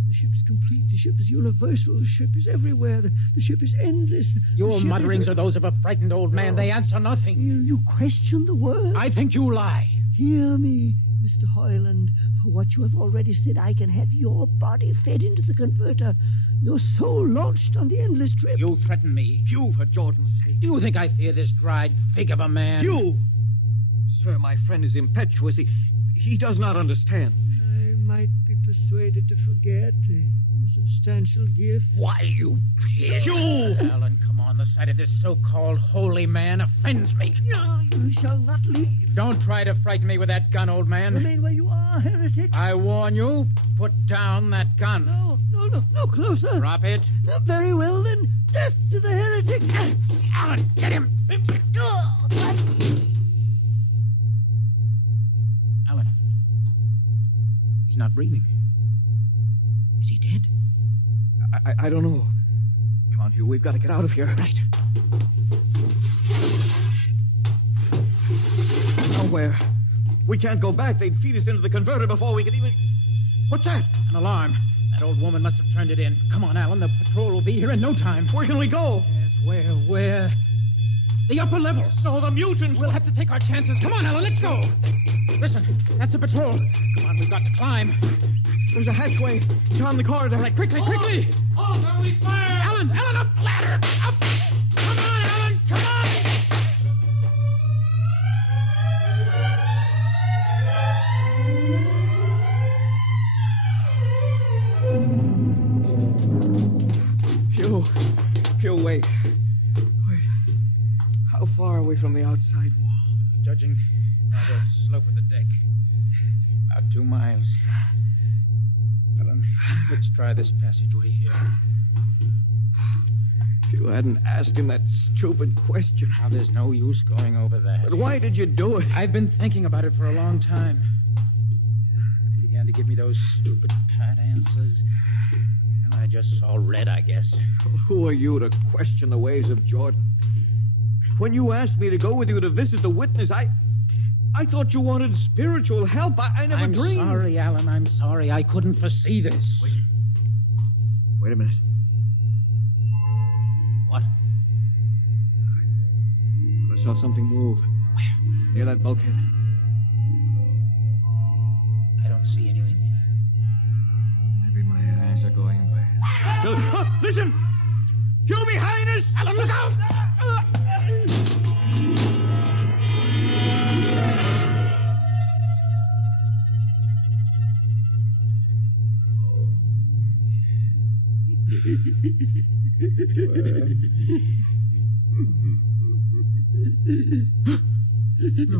The ship is complete. The ship is universal. The ship is everywhere. The ship is endless. Your mutterings are those of a frightened old man. They answer nothing. You question the word? I think you lie. Hear me, Mr. Hoyland. For what you have already said, I can have your body fed into the converter, your soul launched on the endless trip. You threaten me. You, for Jordan's sake. Do you think I fear this dried fig of a man? You! Sir, my friend is impetuous. He does not understand. I might be persuaded to forget a substantial gift. Why, you pig! You! Alan, come on. The sight of this so-called holy man offends me. No, you shall not leave. Don't try to frighten me with that gun, old man. Remain where you are, heretic. I warn you, put down that gun. No, closer. Drop it. Very well, then. Death to the heretic. Alan, get him. Alan. He's not breathing. Is he dead? I don't know. Come on, Hugh. We've got to get out of here. Right. Nowhere. We can't go back. They'd feed us into the converter before we could even... What's that? An alarm. That old woman must have turned it in. Come on, Alan. The patrol will be here in no time. Where can we go? Yes, where? The upper levels. No, the mutants. We'll have to take our chances. Come on, Alan. Let's go. Listen, that's the patrol. Come on, we've got to climb. There's a hatchway down the corridor. Right, quickly. Oh, where we fire! Alan, up the ladder. Up. Come on, Alan. Come on. Hugh, wait. How far are we from the outside wall? Judging by the slope of the deck, about 2 miles. Alan, let's try this passageway here. If you hadn't asked him that stupid question. Now, there's no use going over that. But why did you do it? I've been thinking about it for a long time. When he began to give me those stupid, tight answers, well, I just saw red, I guess. Who are you to question the ways of Jordan? When you asked me to go with you to visit the witness, I thought you wanted spiritual help. I never dreamed. I'm sorry, Alan. I'm sorry. I couldn't foresee this. Wait a minute. What? I saw something move. Where? Near that bulkhead. I don't see anything. Maybe my eyes are going bad. Still, listen! You behind us! Alan, look out! No.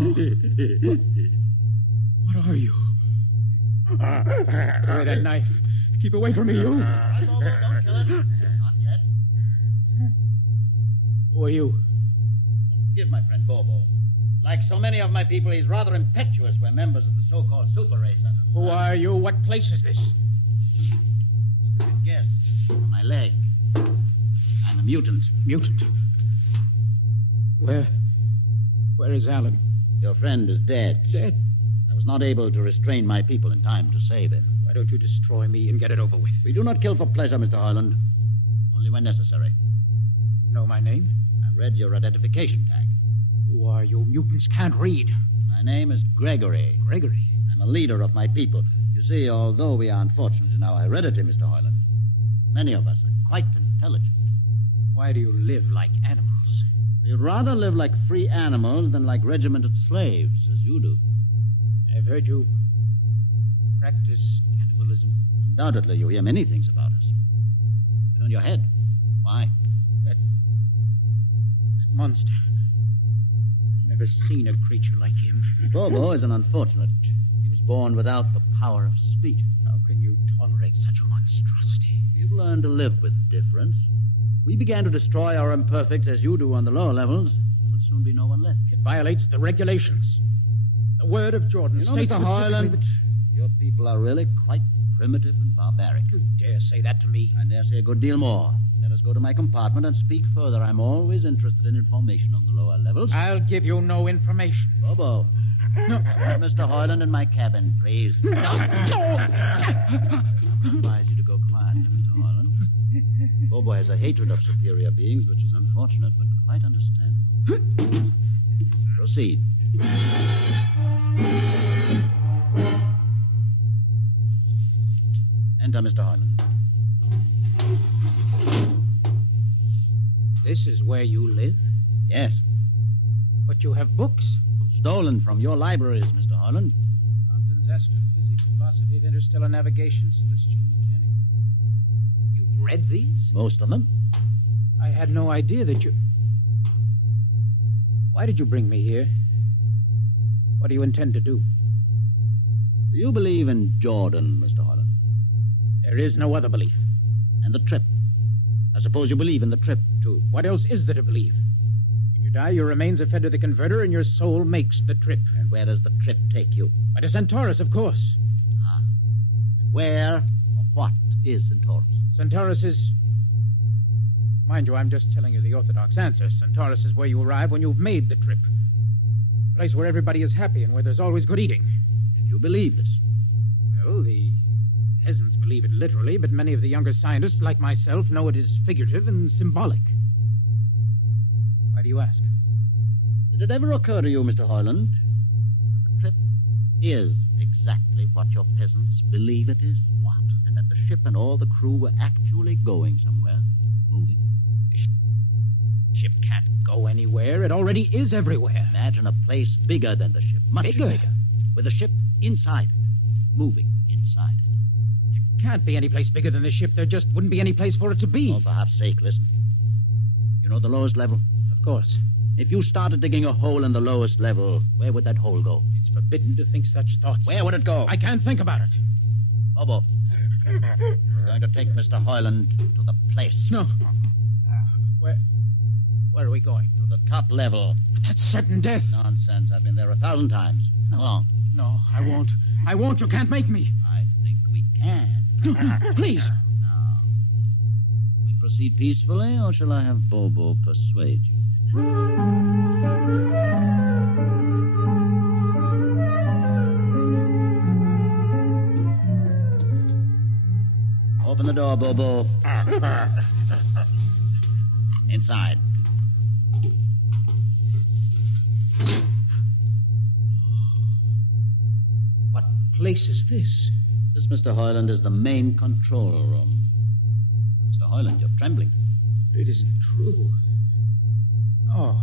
What are you? Away that knife. Keep away from me, you. Right, Bobo, don't kill it. Not yet. Who are you? Must forgive my friend Bobo. Like so many of my people, he's rather impetuous. We're members of the so-called super race. Who are you? What place is this? Guess. My leg. I'm a mutant. Mutant? Where is Alan? Your friend is dead. Dead? I was not able to restrain my people in time to save him. Why don't you destroy me and get it over with? We do not kill for pleasure, Mr. Hoyland. Only when necessary. You know my name? I read your identification tag. Who are you? Mutants can't read. My name is Gregory. Gregory? I'm a leader of my people. You see, although we are unfortunate in our heredity, Mr. Hoyland, many of us are quite intelligent. Why do you live like animals? We'd rather live like free animals than like regimented slaves, as you do. I've heard you practice cannibalism. Undoubtedly, you hear many things about us. You turn your head. Why? That monster. I've never seen a creature like him. Bobo is an unfortunate. He was born without the power of speech. How can you tolerate such a monstrosity? We've learned to live with difference. If we began to destroy our imperfects as you do on the lower levels, there would soon be no one left. It violates the regulations. The word of Jordan states Mr. Hoyland, that your people are really quite primitive and barbaric. You dare say that to me? I dare say a good deal more. Let us go to my compartment and speak further. I'm always interested in information on the lower levels. I'll give you no information. Bobo. No. Mr. Hoyland in my cabin, please. No. I advise you to go quietly, Mr. Hoyland. Bobo has a hatred of superior beings, which is unfortunate, but quite understandable. Proceed. Enter, Mr. Hoyland. This is where you live? Yes. But you have books. Stolen from your libraries, Mr. Hoyland. Compton's Astrophysics, Philosophy of Interstellar Navigation, Celestial Mechanics. You've read these? Most of them. I had no idea that you... Why did you bring me here? What do you intend to do? Do you believe in Jordan, Mr. Hoyland? There is no other belief. And the trip? I suppose you believe in the trip, too. What else is there to believe? When you die, your remains are fed to the converter, and your soul makes the trip. And where does the trip take you? By to Centaurus, of course. Ah. And where or what is Centaurus? Centaurus is... Mind you, I'm just telling you the orthodox answer. Centaurus is where you arrive when you've made the trip. A place where everybody is happy and where there's always good eating. And you believe this? Well, the peasants believe it literally, but many of the younger scientists, like myself, know it is figurative and symbolic. Why do you ask? Did it ever occur to you, Mr. Hoyland, that the trip is exactly what your peasants believe it is? What? And that the ship and all the crew were actually going somewhere, moving? The ship can't go anywhere. It already is everywhere. Imagine a place bigger than the ship. Much bigger. With the ship inside it, moving inside it. There can't be any place bigger than the ship. There just wouldn't be any place for it to be. Oh, for half's sake, listen. You know the lowest level? Of course. If you started digging a hole in the lowest level, where would that hole go? It's forbidden to think such thoughts. Where would it go? I can't think about it. Bobo, we're going to take Mr. Hoyland to the place. No. Where are we going? To the top level. But that's certain death. Nonsense. I've been there 1,000 times. Come along. No, I won't. I won't. You can't make me. I think we can. No, please. Now, shall we proceed peacefully, or shall I have Bobo persuade you? Open the door, Bobo. Inside. What place is this? This, Mr. Hoyland, is the main control room. Mr. Hoyland, you're trembling. It isn't true. No.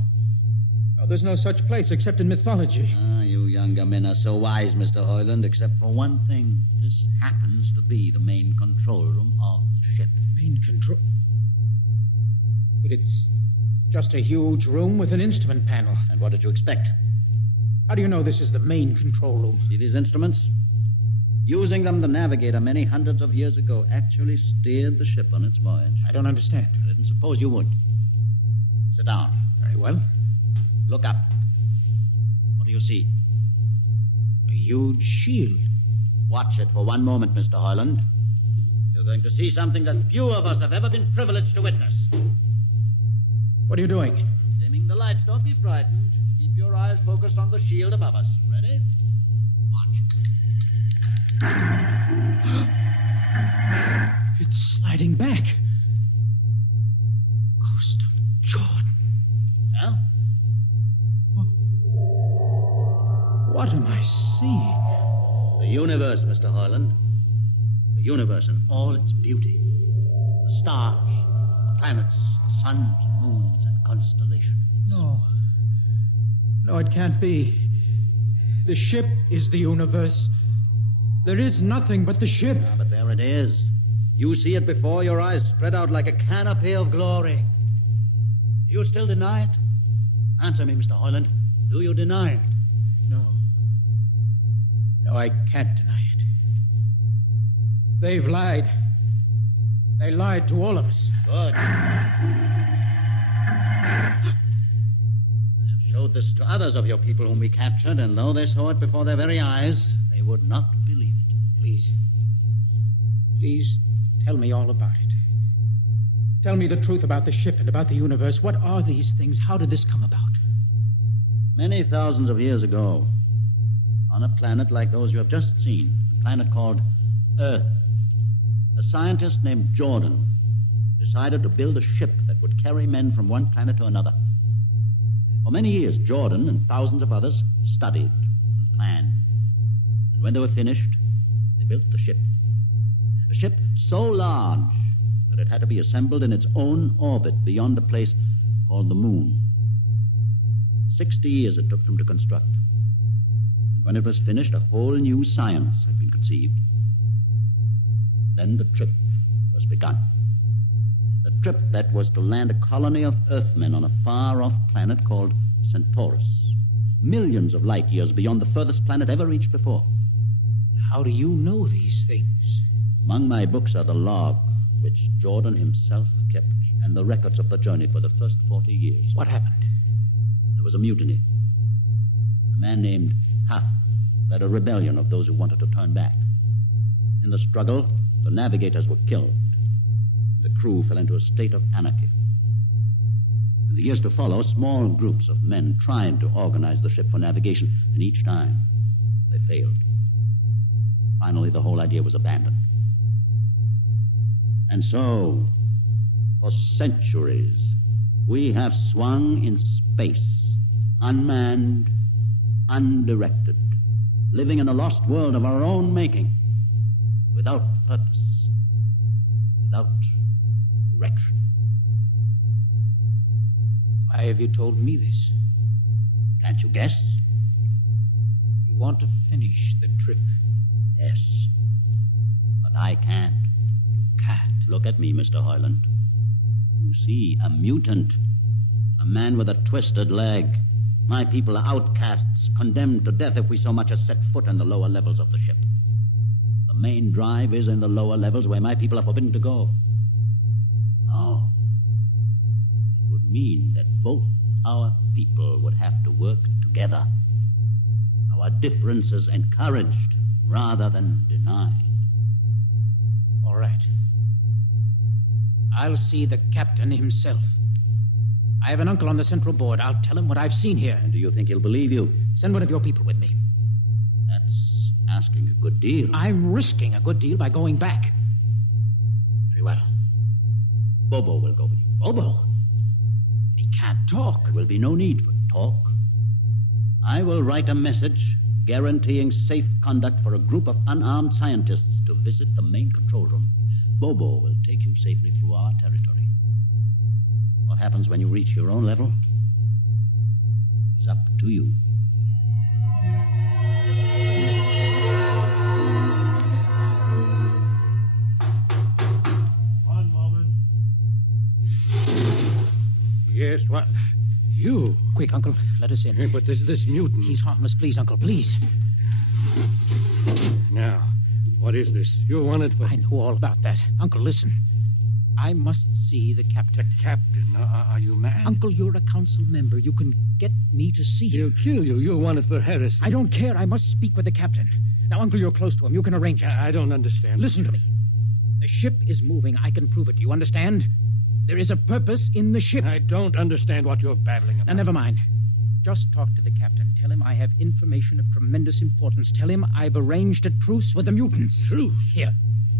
No, there's no such place except in mythology. Ah, you younger men are so wise, Mr. Hoyland, except for one thing. This happens to be the main control room of the ship. Main control? But it's just a huge room with an instrument panel. And what did you expect? How do you know this is the main control room? See these instruments? Using them, the navigator many hundreds of years ago actually steered the ship on its voyage. I don't understand. I didn't suppose you would. Sit down. Very well. Look up. What do you see? A huge shield. Watch it for one moment, Mr. Hoyland. You're going to see something that few of us have ever been privileged to witness. What are you doing? Dimming the lights. Don't be frightened. Keep your eyes focused on the shield above us. Ready? Watch. It's sliding back. Ghost of Jordan. Well? What am I seeing? The universe, Mr. Hoyland. The universe in all its beauty. The stars, the planets, the suns and moons and constellations. No, it can't be. The ship is the universe. There is nothing but the ship. Ah, but there it is. You see it before your eyes, spread out like a canopy of glory. Do you still deny it? Answer me, Mr. Hoyland. Do you deny it? No, I can't deny it. They've lied. They lied to all of us. Good. I have showed this to others of your people whom we captured, and though they saw it before their very eyes, they would not believe it. Please tell me all about it. Tell me the truth about the ship and about the universe. What are these things? How did this come about? Many thousands of years ago, on a planet like those you have just seen, a planet called Earth, a scientist named Jordan decided to build a ship that would carry men from one planet to another. For many years, Jordan and thousands of others studied and planned. And when they were finished, they built the ship. A ship so large that it had to be assembled in its own orbit beyond a place called the Moon. 60 years it took them to construct. And when it was finished, a whole new science had been conceived. Then the trip was begun. The trip that was to land a colony of Earthmen on a far-off planet called Centaurus, millions of light years beyond the furthest planet ever reached before. How do you know these things? Among my books are the log, which Jordan himself kept, and the records of the journey for the first 40 years. What happened? There was a mutiny. A man named Huth led a rebellion of those who wanted to turn back. In the struggle, the navigators were killed. The crew fell into a state of anarchy. In the years to follow, small groups of men tried to organize the ship for navigation, and each time they failed. Finally, the whole idea was abandoned. And so, for centuries, we have swung in space, unmanned, undirected, living in a lost world of our own making, without purpose, without direction. Why have you told me this? Can't you guess? You want to finish the trip. Yes, but I can't. You can't. Look at me, Mr. Hoyland. You see, a mutant, a man with a twisted leg. My people are outcasts, condemned to death if we so much as set foot in the lower levels of the ship. The main drive is in the lower levels where my people are forbidden to go. No. It would mean that both our people would have to work together. Our differences encouraged rather than denied. All right. I'll see the captain himself. I have an uncle on the central board. I'll tell him what I've seen here. And do you think he'll believe you? Send one of your people with me. That's asking a good deal. I'm risking a good deal by going back. Very well. Bobo will go with you. Bobo? He can't talk. There will be no need for talk. I will write a message guaranteeing safe conduct for a group of unarmed scientists to visit the main control room. Bobo will take you safely through our territory. What happens when you reach your own level is up to you. One moment. Yes, what? You? Quick, Uncle, let us in. But this mutant... He's harmless. Please, Uncle, please. Now, what is this? You're wanted for... I know all about that. Uncle, listen. I must see the captain. The captain? Are you mad? Uncle, you're a council member. You can get me to see him. He'll kill you. You're wanted for heresy. I don't care. I must speak with the captain. Now, Uncle, you're close to him. You can arrange it. I don't understand. Listen to me. The ship is moving. I can prove it. Do you understand? There is a purpose in the ship. I don't understand what you're babbling about. Now, never mind. Just talk to the captain. Tell him I have information of tremendous importance. Tell him I've arranged a truce with the mutants. Truce? Here,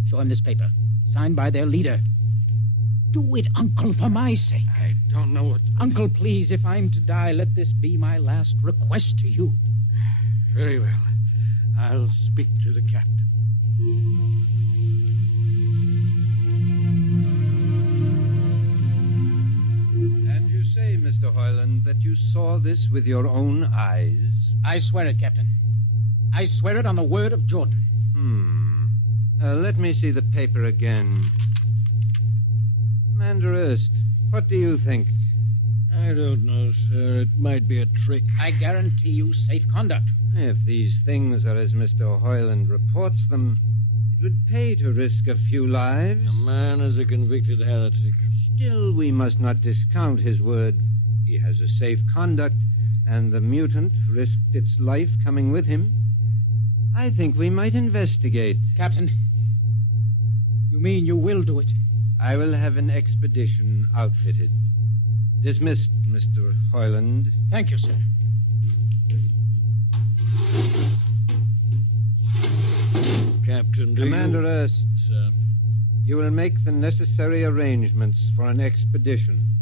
show him this paper. Signed by their leader. Do it, Uncle, for my sake. I don't know what... Uncle, please, if I'm to die, let this be my last request to you. Very well. I'll speak to the captain. And you say, Mr. Hoyland, that you saw this with your own eyes? I swear it, Captain. I swear it on the word of Jordan. Let me see the paper again. Commander Erst, what do you think? I don't know, sir. It might be a trick. I guarantee you safe conduct. If these things are as Mr. Hoyland reports them, it would pay to risk a few lives. A man is a convicted heretic. Still, we must not discount his word. He has a safe conduct, and the mutant risked its life coming with him. I think we might investigate. Captain, you mean you will do it? I will have an expedition outfitted. Dismissed, Mr. Hoyland. Thank you, sir. Captain, Commander Erst. Sir. You will make the necessary arrangements for an expedition.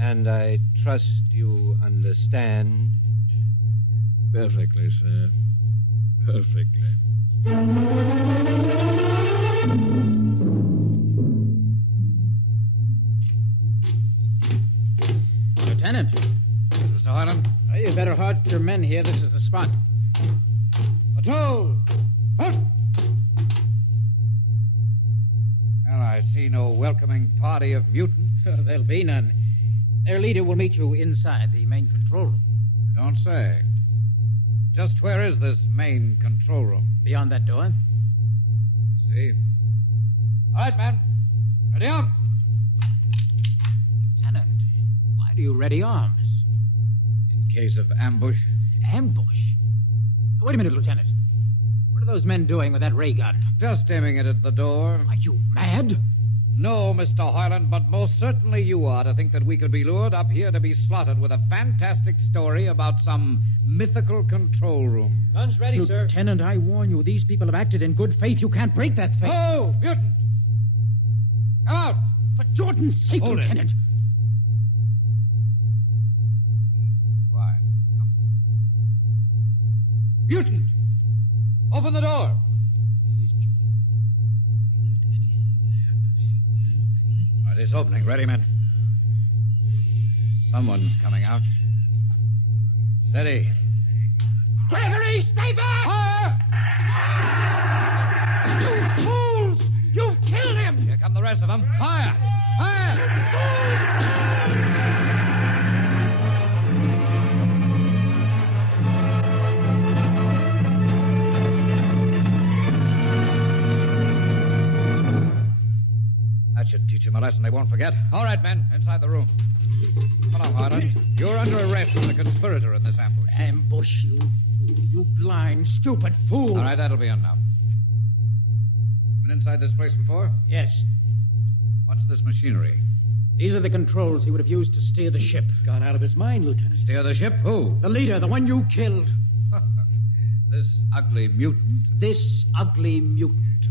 And I trust you understand. Perfectly, sir. Perfectly. Lieutenant. Mr. Hoyland? You better halt your men here. This is the spot. Patrol! Halt! Well, I see no welcoming party of mutants. There'll be none. Their leader will meet you inside the main control room. You don't say. Just where is this main control room? Beyond that door. I see. All right, man. Ready up. Lieutenant, why do you ready arms? In case of ambush. Ambush? Wait a minute, Lieutenant. What are those men doing with that ray gun? Just aiming it at the door. Are you mad? No, Mr. Hoyland, but most certainly you are to think that we could be lured up here to be slaughtered with a fantastic story about some mythical control room. Guns ready, sir. Lieutenant, I warn you, these people have acted in good faith. You can't break that faith. Oh, mutant! Come out! For Jordan's sake, Hold Lieutenant. It. Quiet. Comfort. Mutant! Open the door! Please, Jordan, don't let anything happen. All right, it's opening. Ready, men? Someone's coming out. Steady. Gregory, stay back! You fools! You've killed him! Here come the rest of them. Fire! Fire! That should teach them a lesson they won't forget. All right, men, inside the room. Come along, Hoyland. You're under arrest as a conspirator in this ambush. Ambush, you fool. You blind, stupid fool. All right, that'll be enough. You've been inside this place before? Yes. What's this machinery? These are the controls he would have used to steer the ship. Gone out of his mind, Lieutenant. Steer the ship? Who? The leader, the one you killed. This ugly mutant. This ugly mutant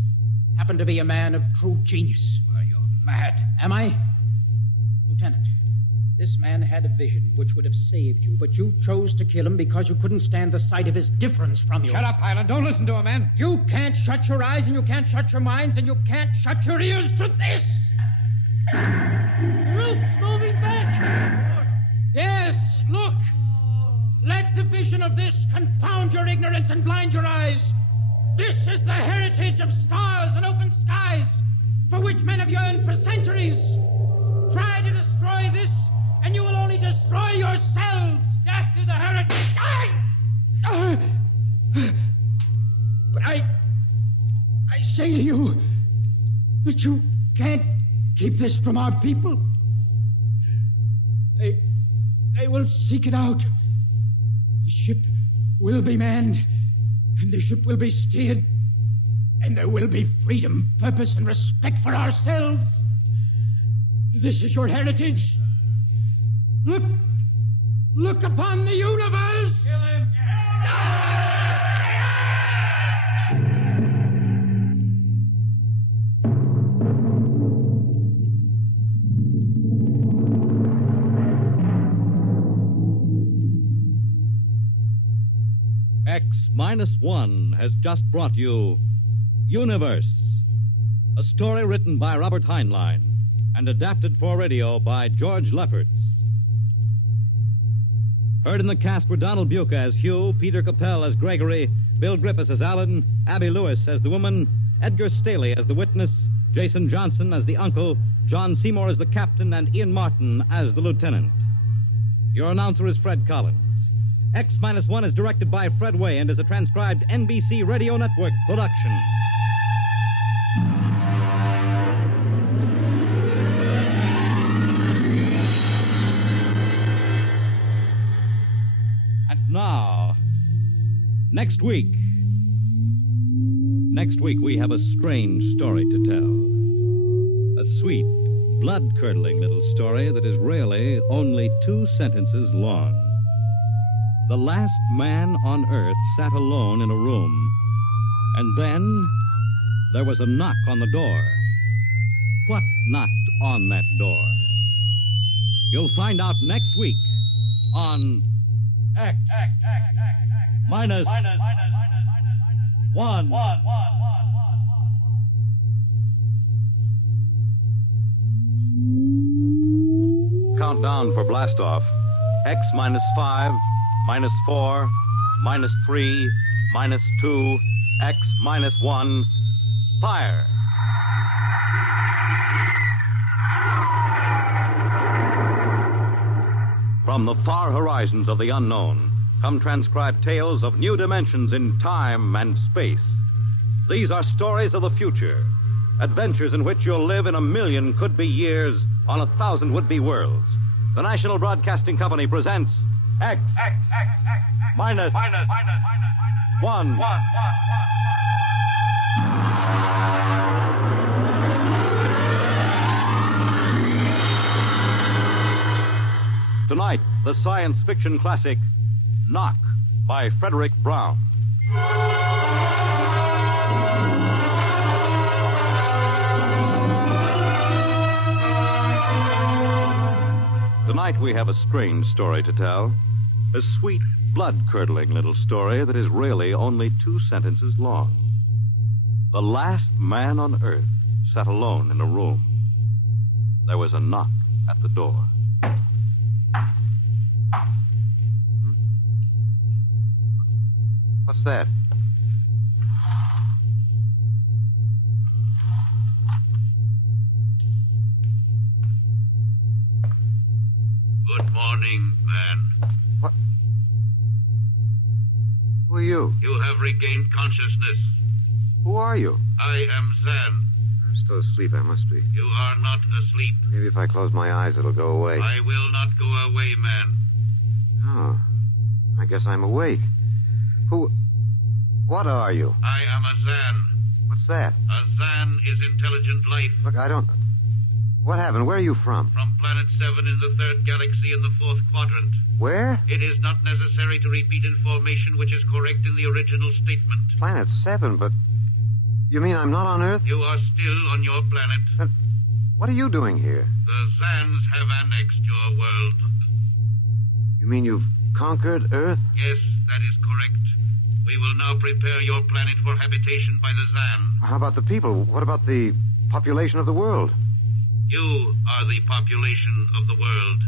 happened to be a man of true genius. Well, you're mad. Am I? Lieutenant, this man had a vision which would have saved you, but you chose to kill him because you couldn't stand the sight of his difference from you. Shut up, Highland. Don't listen to him, man. You can't shut your eyes, and you can't shut your minds, and you can't shut your ears to this. The roof's moving back. Yes, look. Let the vision of this confound your ignorance and blind your eyes. This is the heritage of stars and open skies, for which men have yearned for centuries. Try to destroy this, and you will only destroy yourselves. Death to the heritage. But I say to you that you can't keep this from our people. They will seek it out. The ship will be manned, and the ship will be steered, And there will be freedom, purpose, and respect for ourselves. This is your heritage. Look upon the universe. Kill him. X-1 has just brought you Universe, a story written by Robert Heinlein and adapted for radio by George Lefferts. Heard in the cast were Donald Buca as Hugh, Peter Capell as Gregory, Bill Griffiths as Alan, Abby Lewis as the woman, Edgar Staley as the witness, Jason Johnson as the uncle, John Seymour as the captain, and Ian Martin as the lieutenant. Your announcer is Fred Collins. X-1 is directed by Fred Way and is a transcribed NBC Radio Network production. And now, next week we have a strange story to tell. A sweet, blood-curdling little story that is really only 2 sentences long. The last man on Earth sat alone in a room, and then there was a knock on the door. What knocked on that door? You'll find out next week on X minus 1. Countdown for blastoff. X minus 5, minus 4, minus 3, minus 2, X minus 1. Fire! From the far horizons of the unknown come transcribed tales of new dimensions in time and space. These are stories of the future, adventures in which you'll live in 1,000,000 could-be years on 1,000 would-be worlds. The National Broadcasting Company presents X minus 1. Tonight, the science fiction classic Knock by Frederick Brown. Tonight we have a strange story to tell. A sweet, blood-curdling little story that is really only 2 sentences long. The last man on Earth sat alone in a room. There was a knock at the door. What's that? Good morning, man. What? Who are you? You have regained consciousness. Who are you? I am Zan. I'm still asleep, I must be. You are not asleep. Maybe if I close my eyes, it'll go away. I will not go away, man. Oh, I guess I'm awake. What are you? I am a Zan. What's that? A Zan is intelligent life. Look, I don't... What happened? Where are you from? From Planet 7 in the 3rd galaxy in the 4th quadrant. Where? It is not necessary to repeat information which is correct in the original statement. Planet 7, but... You mean I'm not on Earth? You are still on your planet. But what are you doing here? The Zans have annexed your world. You mean you've conquered Earth? Yes, that is correct. We will now prepare your planet for habitation by the Zan. How about the people? What about the population of the world? You are the population of the world.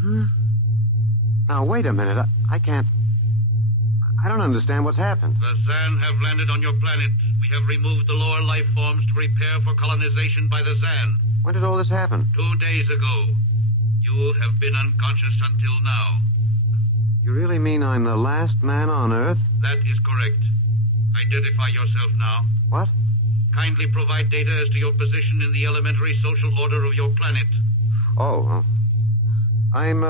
Hmm? Now, wait a minute. I can't... I don't understand what's happened. The Zan have landed on your planet. We have removed the lower life forms to prepare for colonization by the Zan. When did all this happen? 2 days ago. You have been unconscious until now. You really mean I'm the last man on Earth? That is correct. Identify yourself now. What? Kindly provide data as to your position in the elementary social order of your planet. Oh, I'm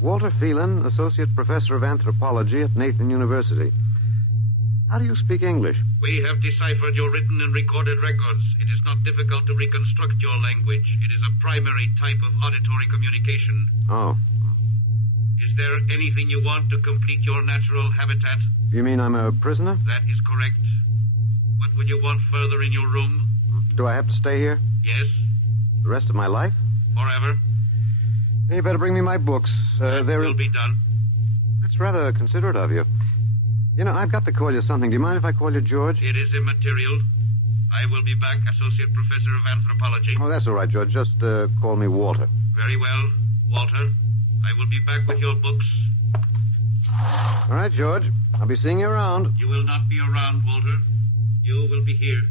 Walter Phelan, Associate Professor of Anthropology at Nathan University. How do you speak English? We have deciphered your written and recorded records. It is not difficult to reconstruct your language. It is a primary type of auditory communication. Oh. Is there anything you want to complete your natural habitat? You mean I'm a prisoner? That is correct. What would you want further in your room? Do I have to stay here? Yes. The rest of my life? Forever. You better bring me my books. That will be done. That's rather considerate of you. You know, I've got to call you something. Do you mind if I call you George? It is immaterial. I will be back, Associate Professor of Anthropology. Oh, that's all right, George. Just call me Walter. Very well, Walter. I will be back with your books. All right, George. I'll be seeing you around. You will not be around, Walter. You will be here.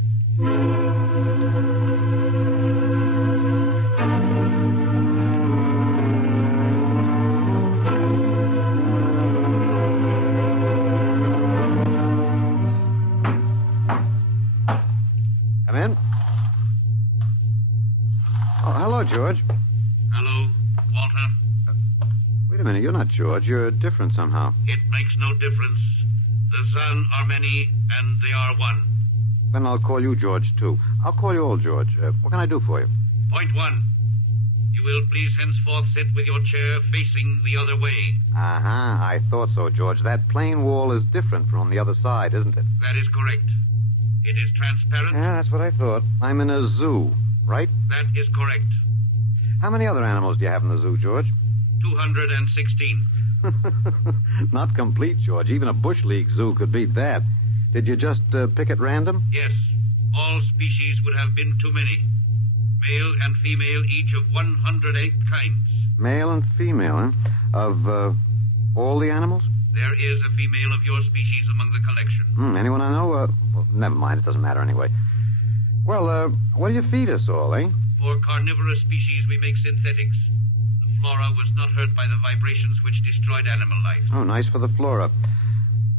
Come in. Oh, hello, George. Hello, Walter. Wait a minute. You're not George. You're different somehow. It makes no difference. The Sun are many, and they are one. Then I'll call you George, too. I'll call you old George. What can I do for you? Point 1. You will please henceforth sit with your chair facing the other way. I thought so, George. That plain wall is different from the other side, isn't it? That is correct. It is transparent. Yeah, that's what I thought. I'm in a zoo, right? That is correct. How many other animals do you have in the zoo, George? 216. Not complete, George. Even a Bush League zoo could beat that. Did you just pick at random? Yes. All species would have been too many. Male and female, each of 108 kinds. Male and female, huh? Of all the animals? There is a female of your species among the collection. Anyone I know? Well, never mind. It doesn't matter anyway. Well, what do you feed us all, eh? For carnivorous species, we make synthetics. The flora was not hurt by the vibrations which destroyed animal life. Oh, nice for the flora.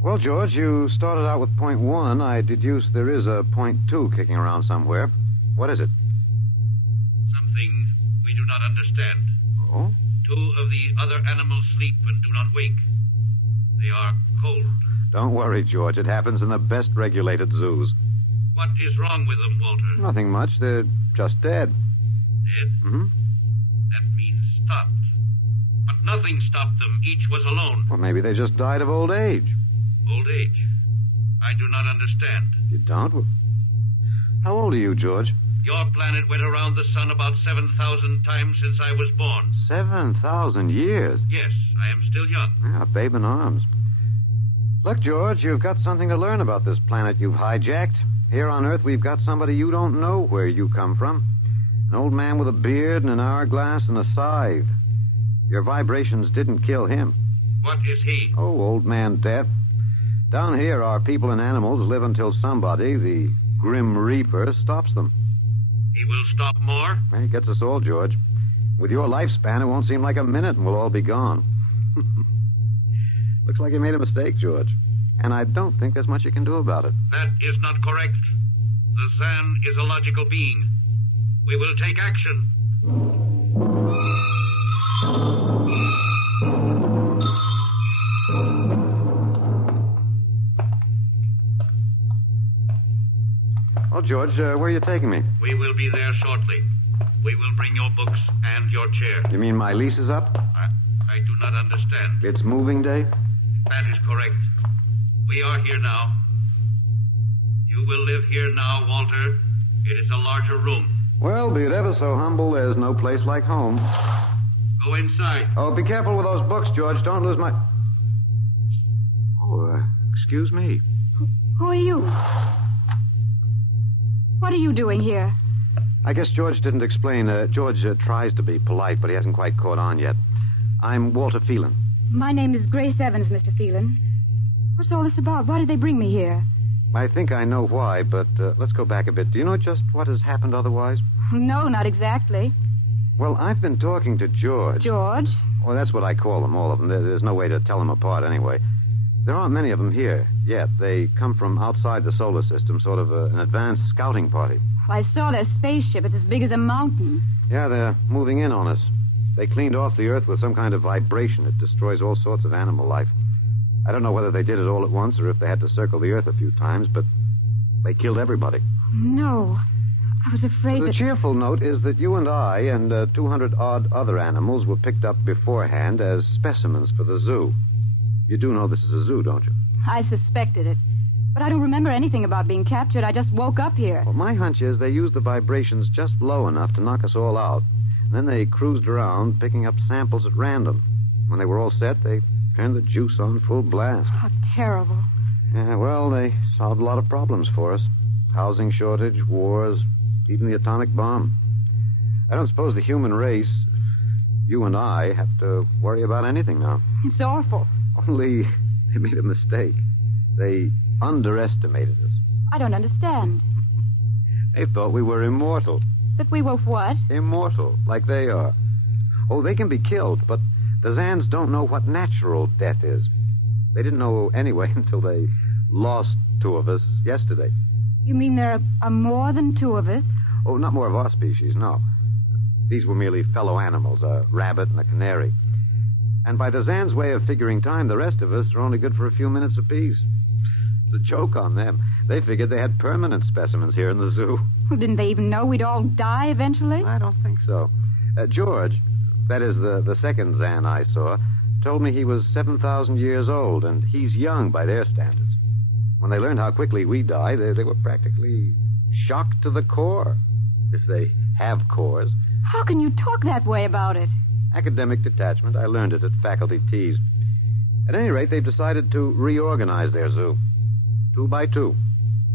Well, George, you started out with point 1. I deduce there is a point 2 kicking around somewhere. What is it? Something we do not understand. Oh? 2 of the other animals sleep and do not wake. They are cold. Don't worry, George. It happens in the best regulated zoos. What is wrong with them, Walter? Nothing much. They're just dead. Dead? Mm-hmm. That means stopped. But nothing stopped them. Each was alone. Well, maybe they just died of old age. Old age? I do not understand. You don't? Well, how old are you, George? Your planet went around the sun about 7,000 times since I was born. 7,000 years? Yes, I am still young. Yeah, a babe in arms. Look, George, you've got something to learn about this planet you've hijacked. Here on Earth, we've got somebody you don't know where you come from. An old man with a beard and an hourglass and a scythe. Your vibrations didn't kill him. What is he? Oh, old man Death. Down here, our people and animals live until somebody, the Grim Reaper, stops them. He will stop more? Well, he gets us all, George. With your lifespan, it won't seem like a minute and we'll all be gone. Looks like you made a mistake, George. And I don't think there's much you can do about it. That is not correct. The Zan is a logical being. We will take action. Well, George, where are you taking me? We will be there shortly. We will bring your books and your chair. You mean my lease is up? I do not understand. It's moving day? That is correct. We are here now. You will live here now, Walter. It is a larger room. Well, be it ever so humble, there's no place like home. Go inside. Oh, be careful with those books, George. Don't lose my... Oh, excuse me. Who are you? What are you doing here? I guess George didn't explain. George tries to be polite, but he hasn't quite caught on yet. I'm Walter Phelan. My name is Grace Evans, Mr. Phelan. What's all this about? Why did they bring me here? I think I know why, but let's go back a bit. Do you know just what has happened otherwise? No, not exactly. Well, I've been talking to George. George? Well, that's what I call them, all of them. There's no way to tell them apart anyway. There aren't many of them here yet. They come from outside the solar system, sort of an advanced scouting party. I saw their spaceship. It's as big as a mountain. Yeah, they're moving in on us. They cleaned off the Earth with some kind of vibration. It destroys all sorts of animal life. I don't know whether they did it all at once or if they had to circle the Earth a few times, but they killed everybody. No. I was afraid The cheerful note is that you and I and 200-odd other animals were picked up beforehand as specimens for the zoo. You do know this is a zoo, don't you? I suspected it. But I don't remember anything about being captured. I just woke up here. Well, my hunch is they used the vibrations just low enough to knock us all out. And then they cruised around, picking up samples at random. When they were all set, they turned the juice on full blast. How terrible. Yeah, well, they solved a lot of problems for us. Housing shortage, wars, even the atomic bomb. I don't suppose the human race, you and I, have to worry about anything now. It's awful. Only they made a mistake. They underestimated us. I don't understand. They thought we were immortal. That we were what? Immortal, like they are. Oh, they can be killed, but the Zans don't know what natural death is. They didn't know anyway until they lost two of us yesterday. You mean there are more than two of us? Oh, not more of our species, no. These were merely fellow animals, a rabbit and a canary. And by the Zans' way of figuring time, the rest of us are only good for a few minutes apiece. It's a joke on them. They figured they had permanent specimens here in the zoo. Well, didn't they even know we'd all die eventually? I don't think so. George, that is the second Zan I saw, told me he was 7,000 years old, and he's young by their standards. When they learned how quickly we die, they were practically shocked to the core, if they have cores. How can you talk that way about it? Academic detachment. I learned it at faculty teas. At any rate, they've decided to reorganize their zoo. 2 by 2.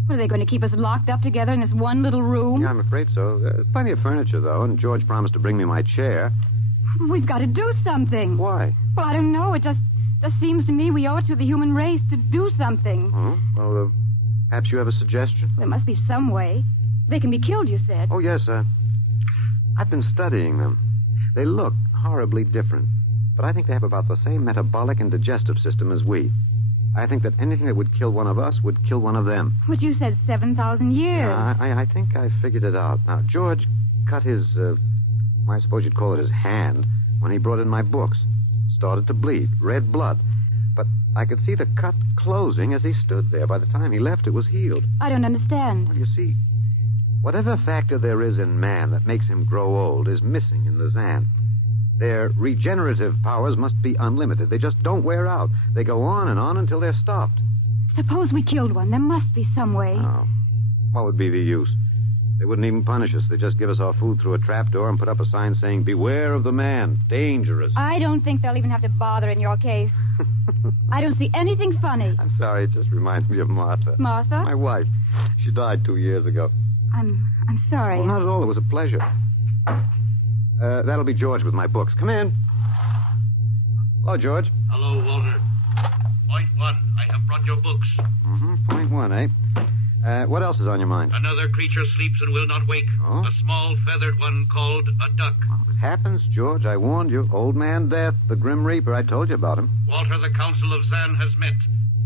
What, are they going to keep us locked up together in this one little room? Yeah, I'm afraid so. There's plenty of furniture, though, and George promised to bring me my chair. We've got to do something. Why? Well, I don't know. It just seems to me we owe it to the human race to do something. Oh, well, perhaps you have a suggestion? There must be some way. They can be killed, you said. Oh, yes. I've been studying them. They look horribly different, but I think they have about the same metabolic and digestive system as we. I think that anything that would kill one of us would kill one of them. But you said 7,000 years. Yeah, I think I figured it out. Now, George cut his, I suppose you'd call it his hand, when he brought in my books. Started to bleed, red blood. But I could see the cut closing as he stood there. By the time he left, it was healed. I don't understand. Well, you see, whatever factor there is in man that makes him grow old is missing in the Zan. Their regenerative powers must be unlimited. They just don't wear out. They go on and on until they're stopped. Suppose we killed one. There must be some way. Oh, what would be the use? They wouldn't even punish us. They'd just give us our food through a trapdoor and put up a sign saying, "Beware of the man. Dangerous." I don't think they'll even have to bother in your case. I don't see anything funny. I'm sorry. It just reminds me of Martha. Martha? My wife. She died 2 years ago. I'm sorry. Oh, not at all. It was a pleasure. That'll be George with my books. Come in. Hello, George. Hello, Walter. Point 1. I have brought your books. Mm-hmm. Point 1, eh? What else is on your mind? Another creature sleeps and will not wake. Oh? A small feathered one called a duck. Well, it happens, George. I warned you. Old Man Death, the Grim Reaper. I told you about him. Walter, the Council of Zan has met.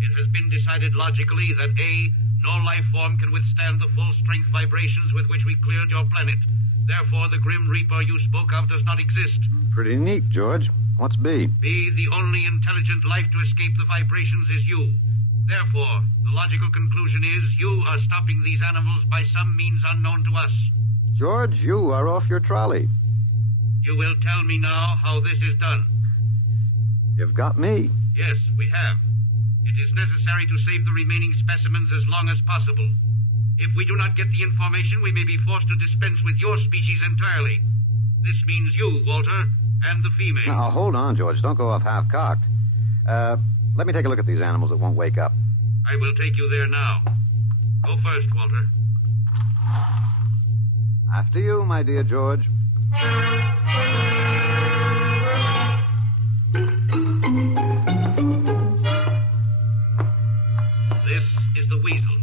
It has been decided logically that A, no life form can withstand the full-strength vibrations with which we cleared your planet. Therefore, the Grim Reaper you spoke of does not exist. Pretty neat, George. What's B? B, the only intelligent life to escape the vibrations is you. Therefore, the logical conclusion is you are stopping these animals by some means unknown to us. George, you are off your trolley. You will tell me now how this is done. You've got me. Yes, we have. It is necessary to save the remaining specimens as long as possible. If we do not get the information, we may be forced to dispense with your species entirely. This means you, Walter, and the female. Now, hold on, George. Don't go off half-cocked. Let me take a look at these animals that won't wake up. I will take you there now. Go first, Walter. After you, my dear George. This is the weasel.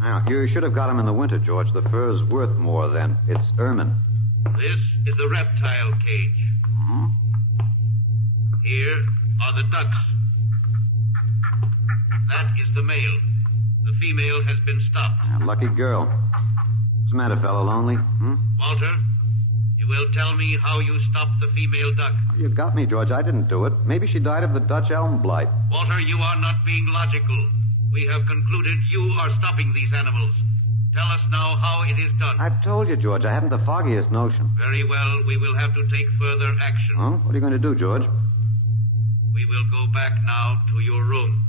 Now, you should have got him in the winter, George. The fur's worth more then. It's ermine. This is the reptile cage. Mm-hmm. Here are the ducks. That is the male. The female has been stopped. Lucky girl. What's the matter, fellow? Lonely? Walter, You will tell me how you stopped the female duck. You got me, George. I didn't do it. Maybe she died of the Dutch elm blight. Walter, you are not being logical. We have concluded you are stopping these animals. Tell us now how it is done. I've told you, George. I haven't the foggiest notion. Very well. We will have to take further action. Oh? What are you going to do, George? We will go back now to your room.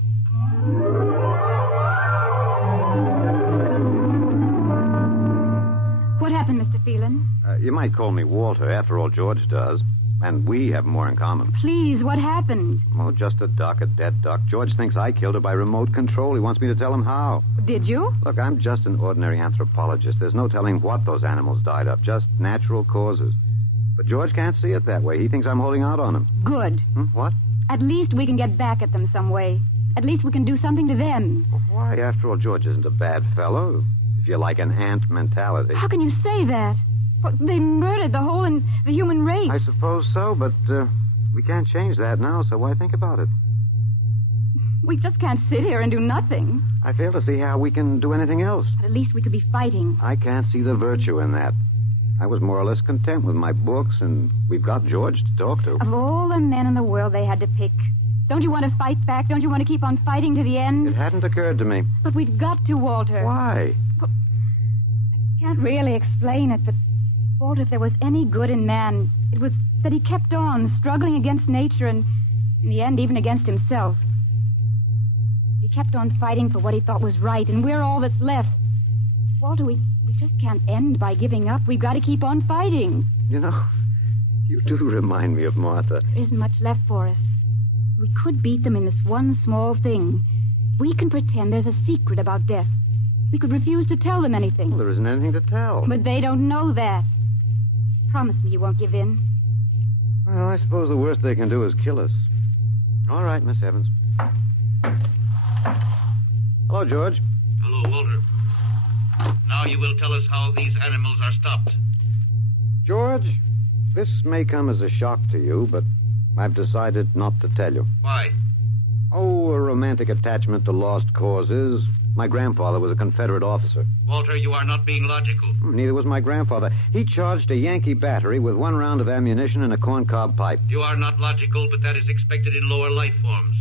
What happened, Mr. Phelan? You might call me Walter. After all, George does. And we have more in common. Please, what happened? Oh, just a duck, a dead duck. George thinks I killed her by remote control. He wants me to tell him how. Did you? Look, I'm just an ordinary anthropologist. There's no telling what those animals died of, just natural causes. But George can't see it that way. He thinks I'm holding out on him. Good. What? At least we can get back at them some way. At least we can do something to them. Well, why? After all, George isn't a bad fellow. If you like an ant mentality. How can you say that? Well, they murdered the human race. I suppose so, but we can't change that now, so why think about it? We just can't sit here and do nothing. I fail to see how we can do anything else. But at least we could be fighting. I can't see the virtue in that. I was more or less content with my books, and we've got George to talk to. Of all the men in the world they had to pick, don't you want to fight back? Don't you want to keep on fighting to the end? It hadn't occurred to me. But we've got to, Walter. Why? Well, I can't really explain it, but, Walter, if there was any good in man, it was that he kept on struggling against nature and, in the end, even against himself. He kept on fighting for what he thought was right, and we're all that's left. Walter, we just can't end by giving up. We've got to keep on fighting. You know, you do remind me of Martha. There isn't much left for us. We could beat them in this one small thing. We can pretend there's a secret about death. We could refuse to tell them anything. Well, there isn't anything to tell. But they don't know that. Promise me you won't give in. Well, I suppose the worst they can do is kill us. All right, Miss Evans. Hello, George. Hello, Walter. Now you will tell us how these animals are stopped. George, this may come as a shock to you, but I've decided not to tell you. Why? Oh, a romantic attachment to lost causes. My grandfather was a Confederate officer. Walter, you are not being logical. Neither was my grandfather. He charged a Yankee battery with 1 round of ammunition and a corncob pipe. You are not logical, but that is expected in lower life forms.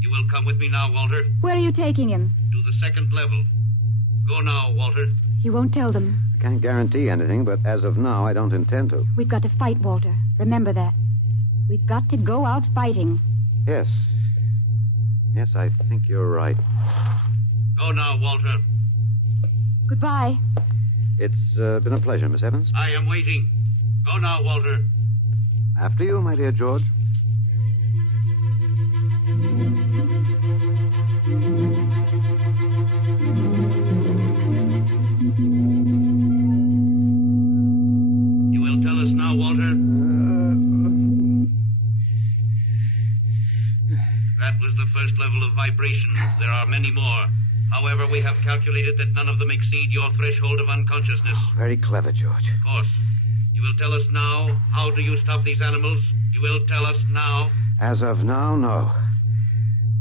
You will come with me now, Walter. Where are you taking him? To the 2nd level. Go now, Walter. You won't tell them. I can't guarantee anything, but as of now, I don't intend to. We've got to fight, Walter. Remember that. We've got to go out fighting. Yes. Yes, I think you're right. Go now, Walter. Goodbye. It's been a pleasure, Miss Evans. I am waiting. Go now, Walter. After you, my dear George. You will tell us now, Walter? That was the first level of vibration. There are many more. However, we have calculated that none of them exceed your threshold of unconsciousness. Very clever, George. Of course. You will tell us now, how do you stop these animals? You will tell us now? As of now, no.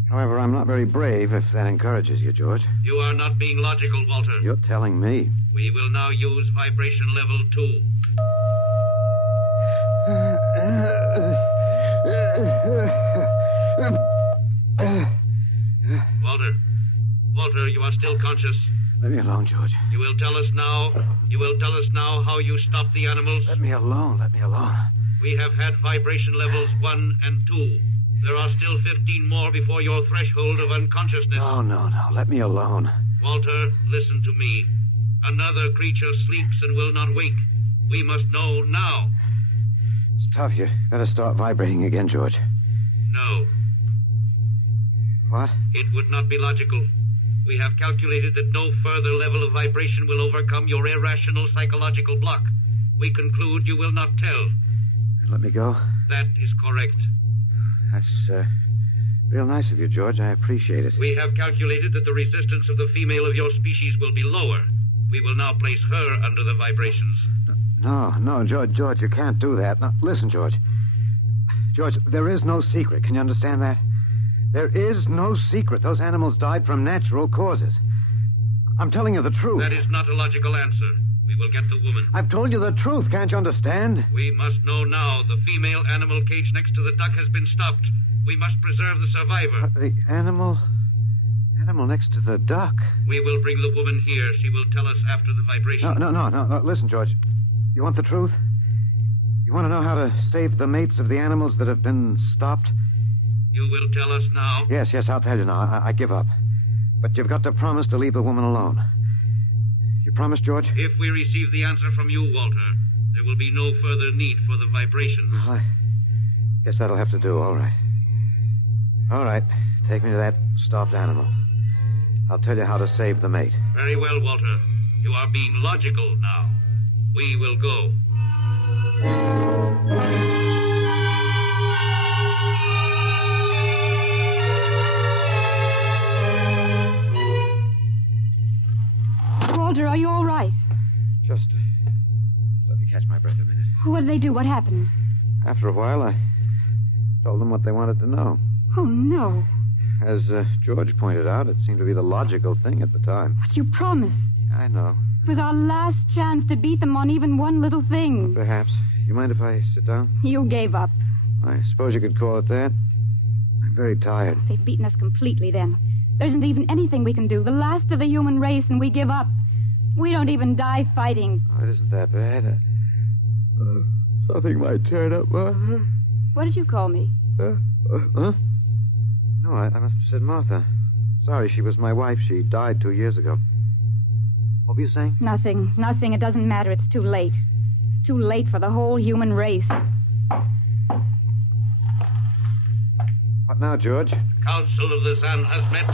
However, I'm not very brave, if that encourages you, George. You are not being logical, Walter. You're telling me. We will now use vibration level 2. Walter, you are still conscious. Let me alone, George. You will tell us now how you stop the animals? Let me alone. We have had vibration levels 1 and 2. There are still 15 more before your threshold of unconsciousness. No. Let me alone. Walter, listen to me. Another creature sleeps and will not wake. We must know now. It's tough. You better start vibrating again, George. No. What? It would not be logical. We have calculated that no further level of vibration will overcome your irrational psychological block. We conclude you will not tell. Let me go? That is correct. That's real nice of you, George. I appreciate it. We have calculated that the resistance of the female of your species will be lower. We will now place her under the vibrations. No, George, you can't do that. No, listen, George. George, there is no secret. Can you understand that? There is no secret. Those animals died from natural causes. I'm telling you the truth. That is not a logical answer. We will get the woman. I've told you the truth. Can't you understand? We must know now. The female animal cage next to the duck has been stopped. We must preserve the survivor. The animal next to the duck. We will bring the woman here. She will tell us after the vibration. No. Listen, George. You want the truth? You want to know how to save the mates of the animals that have been stopped? You will tell us now? Yes, I'll tell you now. I give up. But you've got to promise to leave the woman alone. You promise, George? If we receive the answer from you, Walter, there will be no further need for the vibration. Well, I guess that'll have to do. All right. All right. Take me to that stopped animal. I'll tell you how to save the mate. Very well, Walter. You are being logical now. We will go. Walter, are you all right? Just let me catch my breath a minute. What did they do? What happened? After a while, I told them what they wanted to know. Oh, no. As George pointed out, it seemed to be the logical thing at the time. But you promised. I know. It was our last chance to beat them on even one little thing. Perhaps. You mind if I sit down? You gave up. I suppose you could call it that. I'm very tired. They've beaten us completely then. There isn't even anything we can do. The last of the human race, and we give up. We don't even die fighting. Oh, it isn't that bad. Something might turn up. What did you call me? Huh? No, I must have said Martha. Sorry, she was my wife. She died 2 years ago. What were you saying? Nothing. It doesn't matter. It's too late. It's too late for the whole human race. What now, George? The Council of the Zan has met.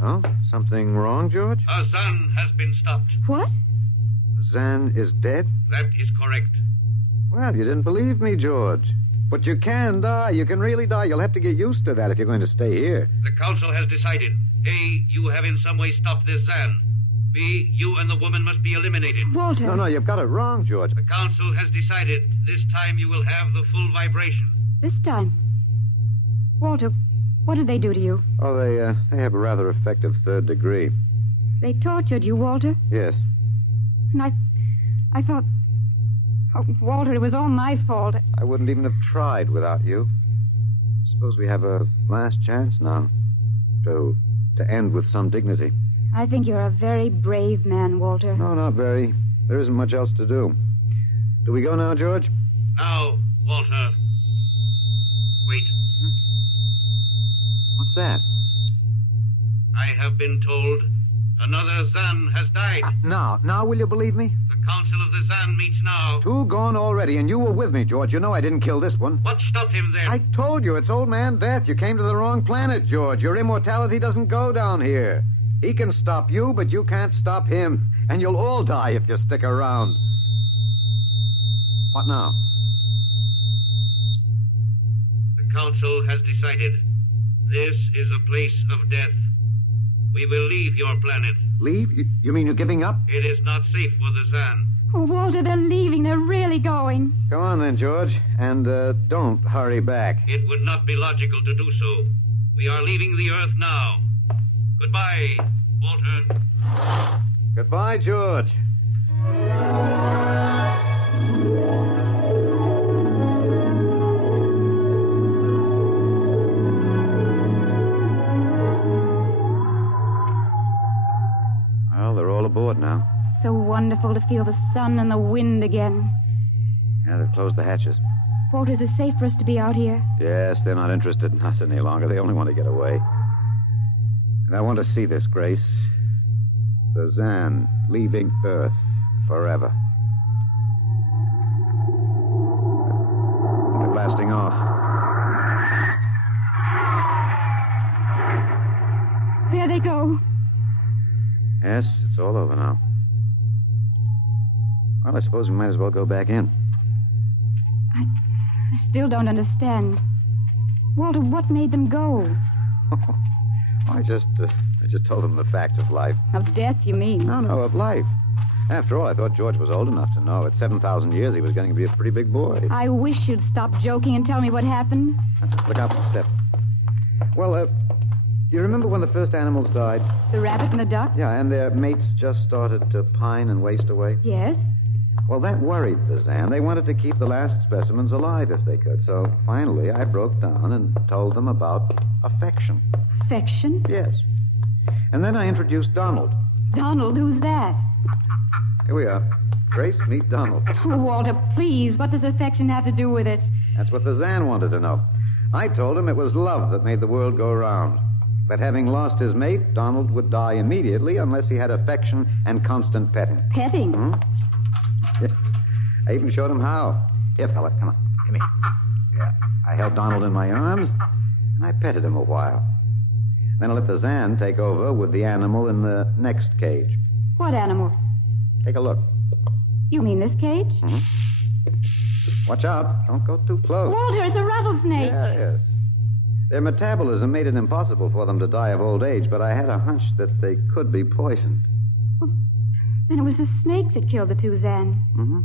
Oh? Something wrong, George? Our Zan has been stopped. What? Zan is dead? That is correct. Well, you didn't believe me, George. But you can die. You can really die. You'll have to get used to that if you're going to stay here. The Council has decided. A, you have in some way stopped this Zan. B, you and the woman must be eliminated. Walter. No, you've got it wrong, George. The Council has decided. This time you will have the full vibration. This time? Walter, what did they do to you? Oh, they have a rather effective third degree. They tortured you, Walter? Yes. And I thought... Oh, Walter, it was all my fault. I wouldn't even have tried without you. I suppose we have a last chance now to end with some dignity. I think you're a very brave man, Walter. No, not very. There isn't much else to do. Do we go now, George? Now, Walter. Wait. What's that? I have been told another Zan has died. Now, will you believe me? The Council of the Zan meets now. 2 gone already, and you were with me, George. You know I didn't kill this one. What stopped him then? I told you, it's Old Man Death. You came to the wrong planet, George. Your immortality doesn't go down here. He can stop you, but you can't stop him. And you'll all die if you stick around. What now? The Council has decided. This is a place of death. We will leave your planet. Leave? You mean you're giving up? It is not safe for the Zan. Oh, Walter, they're leaving. They're really going. Come on then, George. And don't hurry back. It would not be logical to do so. We are leaving the Earth now. Goodbye, Walter. Goodbye, George. Well, they're all aboard now. So wonderful to feel the sun and the wind again. Yeah, they've closed the hatches. Walter, is it safe for us to be out here? Yes, they're not interested in us any longer. They only want to get away. And I want to see this, Grace. The Zan leaving Earth forever. They're blasting off. There they go. Yes, it's all over now. Well, I suppose we might as well go back in. I still don't understand. Walter, what made them go? I just told them the facts of life. Of death, you mean? No, of life. After all, I thought George was old enough to know. At 7,000 years, he was going to be a pretty big boy. I wish you'd stop joking and tell me what happened. Look out for the step. Well, You remember when the first animals died? The rabbit and the duck? Yeah, and their mates just started to pine and waste away? Yes. Well, that worried the Zan. They wanted to keep the last specimens alive if they could. So finally, I broke down and told them about affection. Affection? Yes. And then I introduced Donald. Donald? Who's that? Here we are. Grace, meet Donald. Oh, Walter, please. What does affection have to do with it? That's what the Zan wanted to know. I told him it was love that made the world go round. That having lost his mate, Donald would die immediately unless he had affection and constant petting. Petting? Hmm? I even showed him how. Here, fella, come on. Come here. Yeah. I held Donald in my arms, and I petted him a while. Then I let the Zan take over with the animal in the next cage. What animal? Take a look. You mean this cage? Mm-hmm. Watch out. Don't go too close. Walter, it's a rattlesnake. Yes. Their metabolism made it impossible for them to die of old age, but I had a hunch that they could be poisoned. Well, then it was the snake that killed the two Zan. Mm-hmm.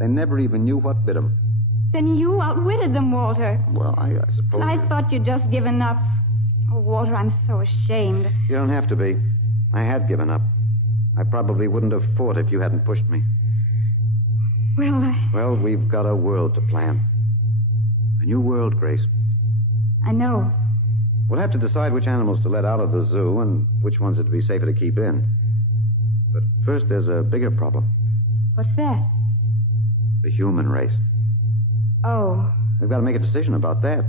They never even knew what bit them. Then you outwitted them, Walter. Well, I suppose... I thought you'd just given up. Oh, Walter, I'm so ashamed. You don't have to be. I had given up. I probably wouldn't have fought if you hadn't pushed me. Well, we've got a world to plan. A new world, Grace. I know. We'll have to decide which animals to let out of the zoo and which ones it'd be safer to keep in. But first, there's a bigger problem. What's that? The human race. Oh. We've got to make a decision about that.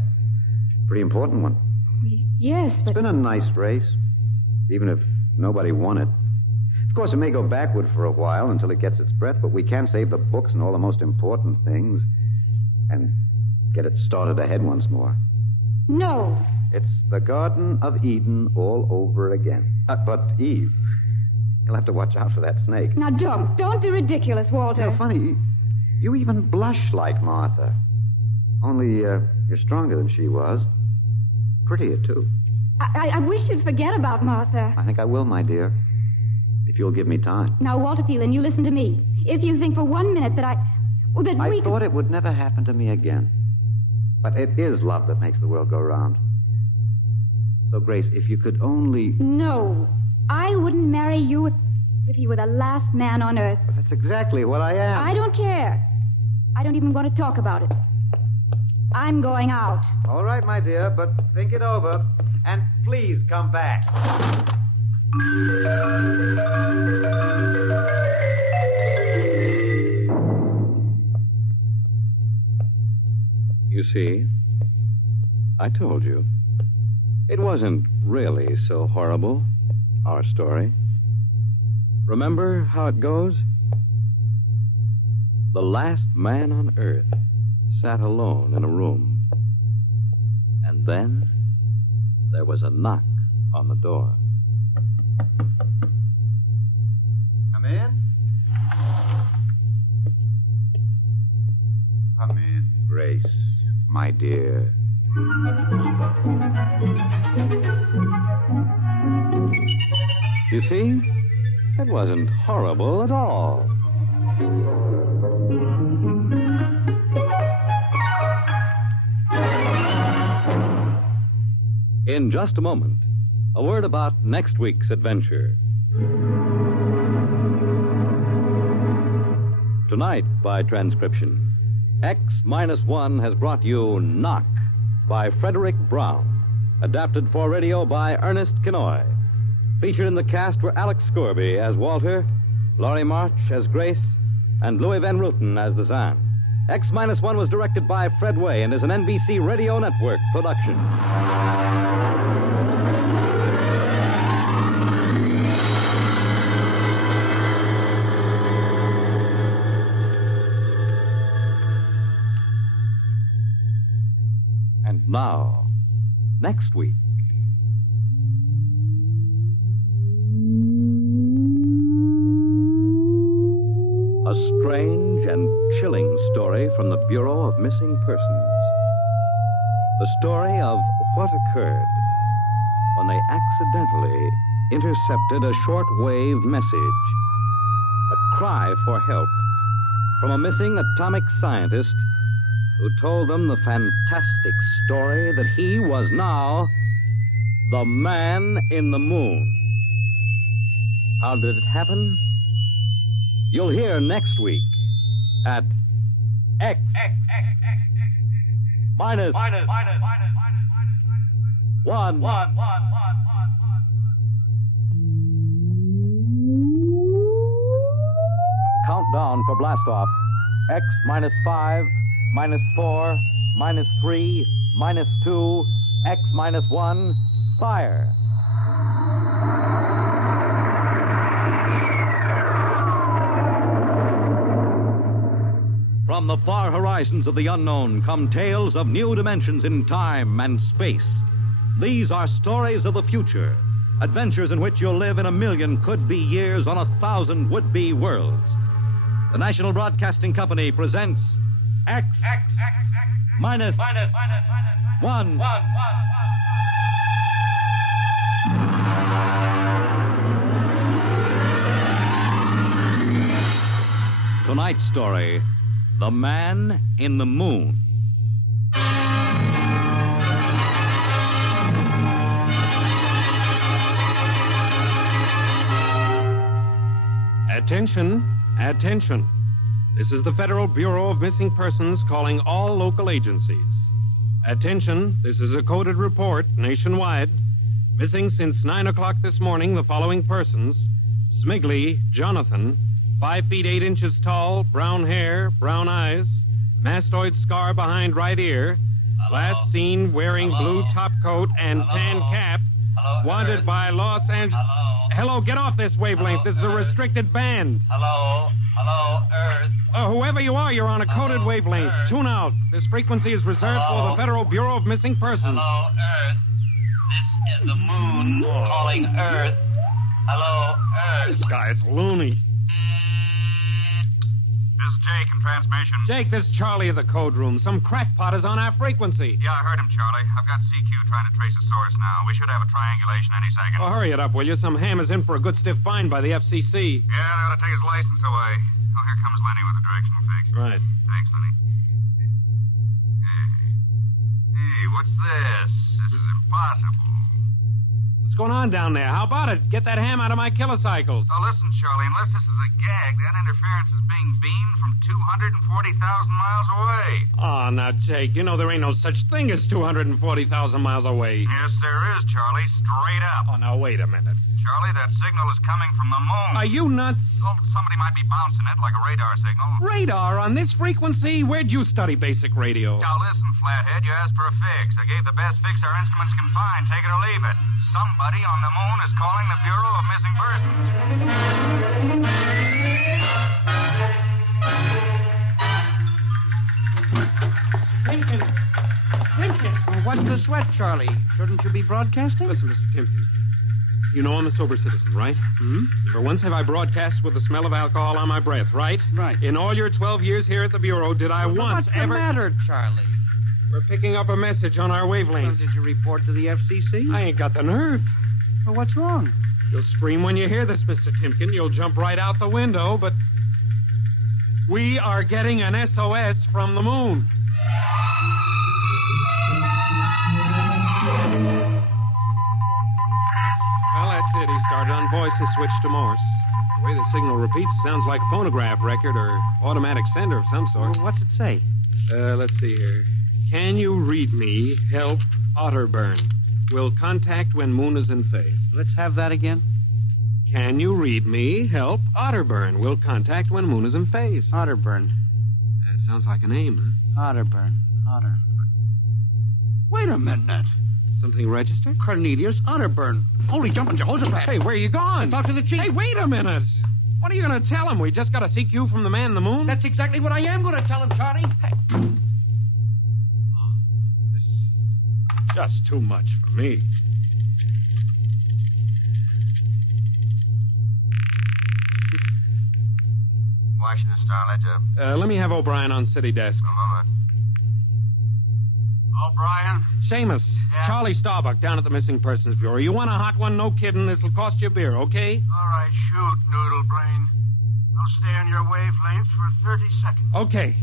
Pretty important one. Yes, but... It's been a nice race, even if nobody won it. Of course, it may go backward for a while until it gets its breath, but we can save the books and all the most important things and get it started ahead once more. No. It's the Garden of Eden all over again. But, Eve, you'll have to watch out for that snake. Now, don't be ridiculous, Walter. You know, funny, you even blush like Martha. Only you're stronger than she was. Prettier, too. I wish you'd forget about Martha. I think I will, my dear. If you'll give me time. Now, Walter Phelan, you listen to me. If you think for 1 minute that I thought it would never happen to me again. But it is love that makes the world go round. So, Grace, if you could only... No. I wouldn't marry you if you were the last man on Earth. But that's exactly what I am. I don't care. I don't even want to talk about it. I'm going out. All right, my dear, but think it over. And please come back. You see, I told you. It wasn't really so horrible, our story. Remember how it goes? The last man on Earth sat alone in a room. And then there was a knock on the door. Come in. Come in, Grace, my dear. You see, it wasn't horrible at all. In just a moment, a word about next week's adventure. Tonight, by transcription, X-1 has brought you Knock by Frederick Brown, adapted for radio by Ernest Kinoy. Featured in the cast were Alex Scorby as Walter, Laurie March as Grace, and Louis Van Ruten as the Zan. X-1 was directed by Fred Way and is an NBC Radio Network production. And now, next week. A strange and chilling story from the Bureau of Missing Persons. The story of what occurred when they accidentally intercepted a short-wave message, a cry for help from a missing atomic scientist who told them the fantastic story that he was now The Man in the Moon. How did it happen? You'll hear next week at X minus 1. Countdown for blastoff. X minus 5, minus 4, minus 3, minus 2, X minus 1, fire. From the far horizons of the unknown come tales of new dimensions in time and space. These are stories of the future, adventures in which you'll live in 1,000,000 could-be years on 1,000 would-be worlds. The National Broadcasting Company presents X minus 1. Tonight's story, The Man in the Moon. Attention, attention. This is the Federal Bureau of Missing Persons calling all local agencies. Attention, this is a coded report nationwide. Missing since 9 o'clock this morning the following persons: Smigley, Jonathan, 5 feet 8 inches tall, brown hair, brown eyes, mastoid scar behind right ear, last seen wearing blue top coat and tan cap, wanted by Los Angeles. Hello, get off this wavelength. This is a restricted band. Hello, Earth. Whoever you are, you're on a coded wavelength. Tune out. This frequency is reserved for the Federal Bureau of Missing Persons. Hello, Earth. This is the moon calling Earth. Hello, Earth. This guy's loony. This is Jake in transmission. Jake, this is Charlie of the code room. Some crackpot is on our frequency. Yeah, I heard him, Charlie. I've got CQ trying to trace a source now. We should have a triangulation any second. Well, hurry it up, will you? Some ham is in for a good stiff fine by the FCC. Yeah, they ought to take his license away. Oh, here comes Lenny with the directional fix. Right. Thanks, Lenny. Hey, what's this? This is impossible. What's going on down there? How about it? Get that ham out of my kilocycles. Oh, listen, Charlie, unless this is a gag, that interference is being beamed from 240,000 miles away. Oh, now, Jake, you know there ain't no such thing as 240,000 miles away. Yes, there is, Charlie. Straight up. Oh, now, wait a minute. Charlie, that signal is coming from the moon. Are you nuts? Oh, somebody might be bouncing it like a radar signal. Radar on this frequency? Where'd you study basic radio? Now, listen, Flathead, you asked for a fix. I gave the best fix our instruments can find. Take it or leave it. Somebody on the moon is calling the Bureau of Missing Persons. Timken! Well, what's the sweat, Charlie? Shouldn't you be broadcasting? Listen, Mr. Timken. You know I'm a sober citizen, right? Hmm? Never once have I broadcast with the smell of alcohol on my breath, right? Right. In all your 12 years here at the Bureau, did I once What's ever... the matter, Charlie? We're picking up a message on our wavelength. Well, did you report to the FCC? I ain't got the nerve. Well, what's wrong? You'll scream when you hear this, Mr. Timken. You'll jump right out the window, but... we are getting an SOS from the moon. Well, that's it. He started on voice and switched to Morse. The way the signal repeats sounds like a phonograph record or automatic sender of some sort. Well, what's it say? Let's see here. Can you read me? Help, Otterburn. Will contact when moon is in phase. Let's have that again. Can you read me? Help, Otterburn. Will contact when moon is in phase. Otterburn. That sounds like a name, huh? Otterburn. Wait a minute. Something registered? Cornelius Otterburn. Holy jumping Jehoshaphat. Hey, where are you going? Talk to the chief. Hey, wait a minute. What are you going to tell him? We just got a CQ from the man in the moon? That's exactly what I am going to tell him, Charlie. Hey. Oh, this is just too much for me. Washington Star-Ledger. Let me have O'Brien on city desk. A moment. O'Brien? Seamus, Yeah? Charlie Starbuck down at the Missing Persons Bureau. You want a hot one? No kidding. This'll cost you a beer, okay? All right, shoot, Noodle Brain. I'll stay on your wavelength for 30 seconds. Okay.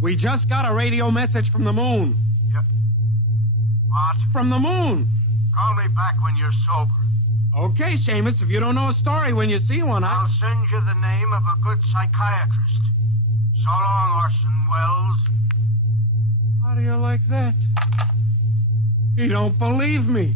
We just got a radio message from the moon. Yep. What? From the moon. Call me back when you're sober. Okay, Seamus, if you don't know a story when you see one, I'll send you the name of a good psychiatrist. So long, Orson Welles. How do you like that? You don't believe me.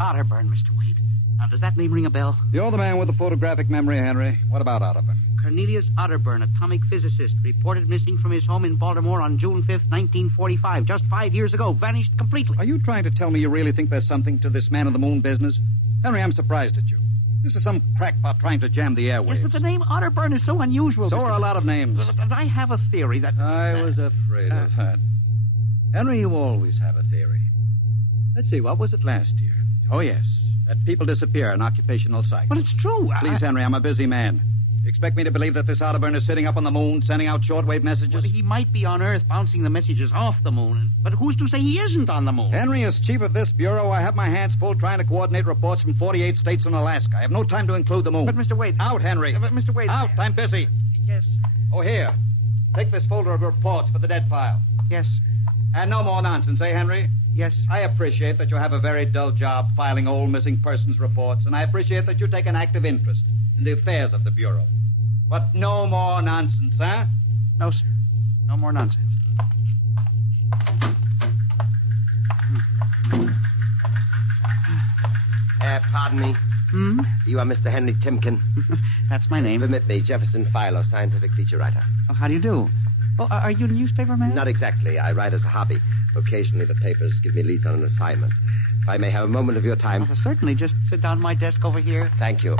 Otterburn, Mr. Wade. Now, does that name ring a bell? You're the man with the photographic memory, Henry. What about Otterburn? Cornelius Otterburn, atomic physicist, reported missing from his home in Baltimore on June 5th, 1945. Just 5 years ago. Vanished completely. Are you trying to tell me you really think there's something to this man-on-the-moon business? Henry, I'm surprised at you. This is some crackpot trying to jam the airwaves. Yes, but the name Otterburn is so unusual. So are a lot of names. But I have a theory that... I was afraid of that. Henry, you always have a theory. Let's see, what was it last year? Oh, yes. That people disappear in occupational psych. But it's true. Please, Henry, I'm a busy man. You expect me to believe that this Otterburn is sitting up on the moon, sending out shortwave messages? Well, he might be on Earth bouncing the messages off the moon. But who's to say he isn't on the moon? Henry, as chief of this bureau, I have my hands full trying to coordinate reports from 48 states and Alaska. I have no time to include the moon. But, Mr. Wade... Out, Henry. But, Mr. Wade... Out, I'm busy. Yes. Oh, here. Take this folder of reports for the dead file. Yes. And no more nonsense, eh, Henry? Yes. I appreciate that you have a very dull job filing old missing persons reports, and I appreciate that you take an active interest in the affairs of the Bureau. But no more nonsense, huh? No, sir. No more nonsense. Pardon me. Hmm? You are Mr. Henry Timken. That's my name. Permit me, Jefferson Philo, scientific feature writer. Oh, how do you do? Oh, are you a newspaper man? Not exactly. I write as a hobby. Occasionally the papers give me leads on an assignment. If I may have a moment of your time. Oh, certainly. Just sit down at my desk over here. Thank you.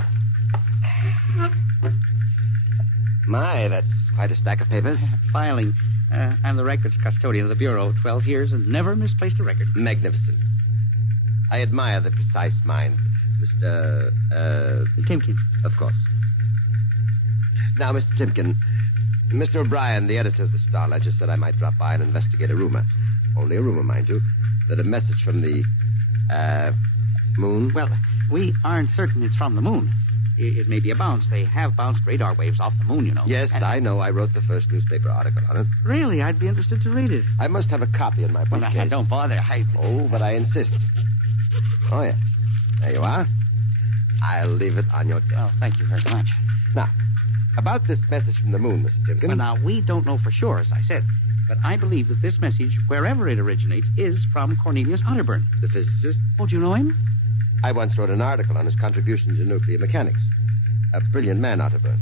My, that's quite a stack of papers. Filing. I'm the records custodian of the Bureau. 12 years and never misplaced a record. Magnificent. I admire the precise mind. Mr. Timken. Of course. Now, Mr. Timken, Mr. O'Brien, the editor of the Star Ledger, said I might drop by and investigate a rumor. Only a rumor, mind you, that a message from the, moon. Well, we aren't certain it's from the moon. It may be a bounce. They have bounced radar waves off the moon, you know. Yes, I know. I wrote the first newspaper article on it. Really? I'd be interested to read it. I must have a copy in my briefcase. Well, don't bother. Oh, but I insist. Oh, yes. There you are. I'll leave it on your desk. Oh, thank you very much. Now, about this message from the moon, Mr. Timken. Well, now, we don't know for sure, as I said. But I believe that this message, wherever it originates, is from Cornelius Otterburn. The physicist? Oh, do you know him? I once wrote an article on his contribution to nuclear mechanics. A brilliant man, Otterburn.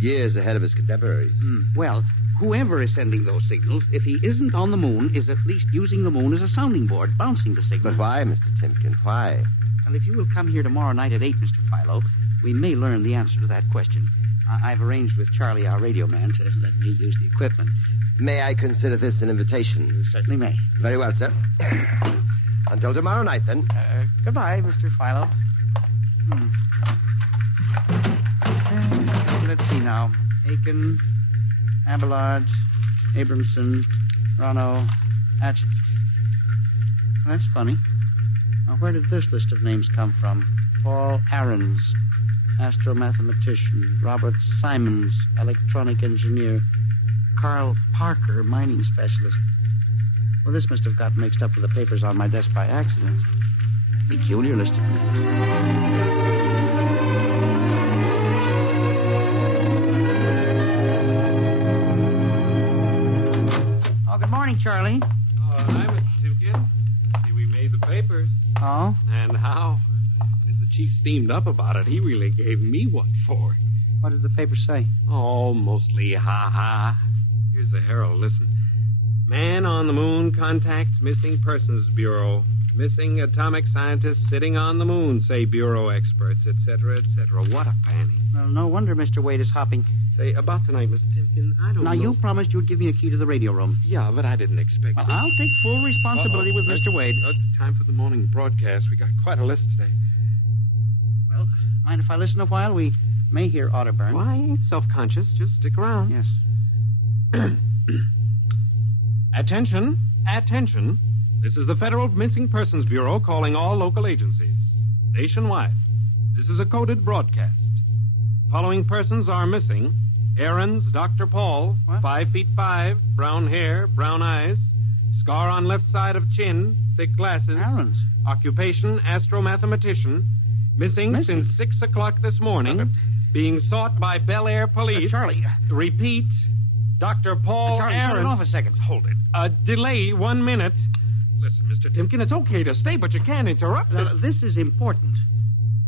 Years ahead of his contemporaries. Well, whoever is sending those signals, if he isn't on the moon, is at least using the moon as a sounding board, bouncing the signal. But why, Mr. Timken? Why? Well, if you will come here tomorrow night at 8, Mr. Philo, we may learn the answer to that question. I've arranged with Charlie, our radio man, to let me use the equipment. May I consider this an invitation? You certainly may. Very well, sir. Until tomorrow night, then. Goodbye, Mr. Philo. Let's see now. Aiken, Abelard, Abramson, Rono, Atchett. That's funny. Now, where did this list of names come from? Paul Aarons, astromathematician. Robert Simons, electronic engineer. Carl Parker, mining specialist. Well, this must have got mixed up with the papers on my desk by accident. Peculiar list of names. Oh, good morning, Charlie. Oh, hi, Mr. Timken. See, we made the papers. Oh? And how? And as the chief steamed up about it, he really gave me what for. What did the paper say? Oh, mostly ha-ha. Here's the Herald. Listen. Man on the moon contacts Missing Persons Bureau. Missing atomic scientists sitting on the moon, say Bureau experts, etc., etc. What a panic. Well, no wonder Mr. Wade is hopping. Say, about tonight, Mr. Timken, I don't know. Now, you promised you'd give me a key to the radio room. Yeah, but I didn't expect Well, I'll take full responsibility with Mr. Wade. It's time for the morning broadcast. We got quite a list today. Well, mind if I listen a while? We may hear Otterburn. Well, I ain't self-conscious. Just stick around. Yes. Attention. Attention. This is the Federal Missing Persons Bureau calling all local agencies. Nationwide. This is a coded broadcast. The following persons are missing Aaron's Dr. Paul, 5'5", brown hair, brown eyes, scar on left side of chin, thick glasses. Aaron's. Occupation, astromathematician. Missing since 6 o'clock this morning. Being sought by Bel Air police. Charlie. Repeat, Dr. Paul Charlie, Aaron. shut it off a second. Hold it. Delay 1 minute. Listen, Mr. Timken, it's okay to stay, but you can't interrupt us. This is important.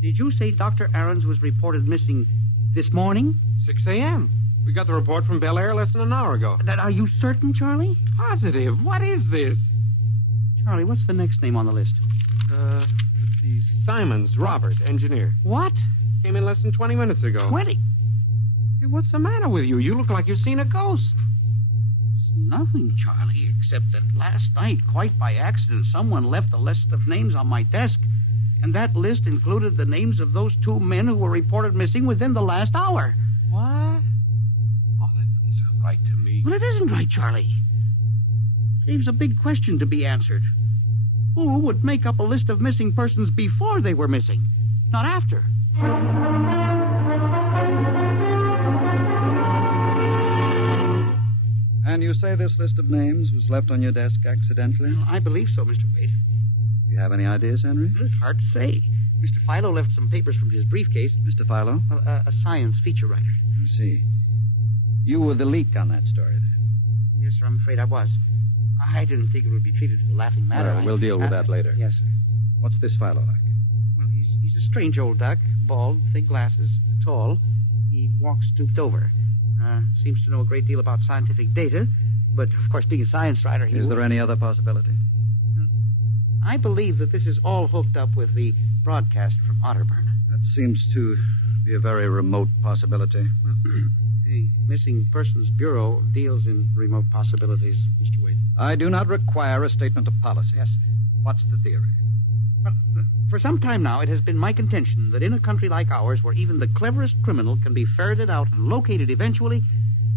Did you say Dr. Aarons was reported missing this morning? 6 a.m. We got the report from Bel Air less than an hour ago. Are you certain, Charlie? Positive. What is this? Charlie, what's the next name on the list? Let's see. Simons, Robert, engineer. What? Came in less than 20 minutes ago. 20? Hey, what's the matter with you? You look like you've seen a ghost. It's nothing, Charlie, except that last night, quite by accident, someone left a list of names on my desk. And that list included the names of those 2 men who were reported missing within the last hour. What? Oh, that don't sound right to me. Well, it isn't right, Charlie. It leaves a big question to be answered. Who would make up a list of missing persons before they were missing, not after? And you say this list of names was left on your desk accidentally? Well, I believe so, Mr. Wade. Do you have any ideas, Henry? Well, it's hard to say. Mr. Philo left some papers from his briefcase. Mr. Philo? Well, a science feature writer. I see. You were the leak on that story, then? Yes, sir, I'm afraid I was. I didn't think it would be treated as a laughing matter. Well, we'll deal with that later. Yes, sir. What's this Philo like? Well, he's a strange old duck, bald, thick glasses, tall. He walks stooped over. Seems to know a great deal about scientific data, but, of course, being a science writer, Is there any other possibility? I believe that this is all hooked up with the broadcast from Otterburn. That seems to be a very remote possibility. The Missing Persons Bureau deals in remote possibilities, Mr. Wade. I do not require a statement of policy. Yes, sir. What's the theory? Well, for some time now, it has been my contention that in a country like ours, where even the cleverest criminal can be ferreted out and located eventually,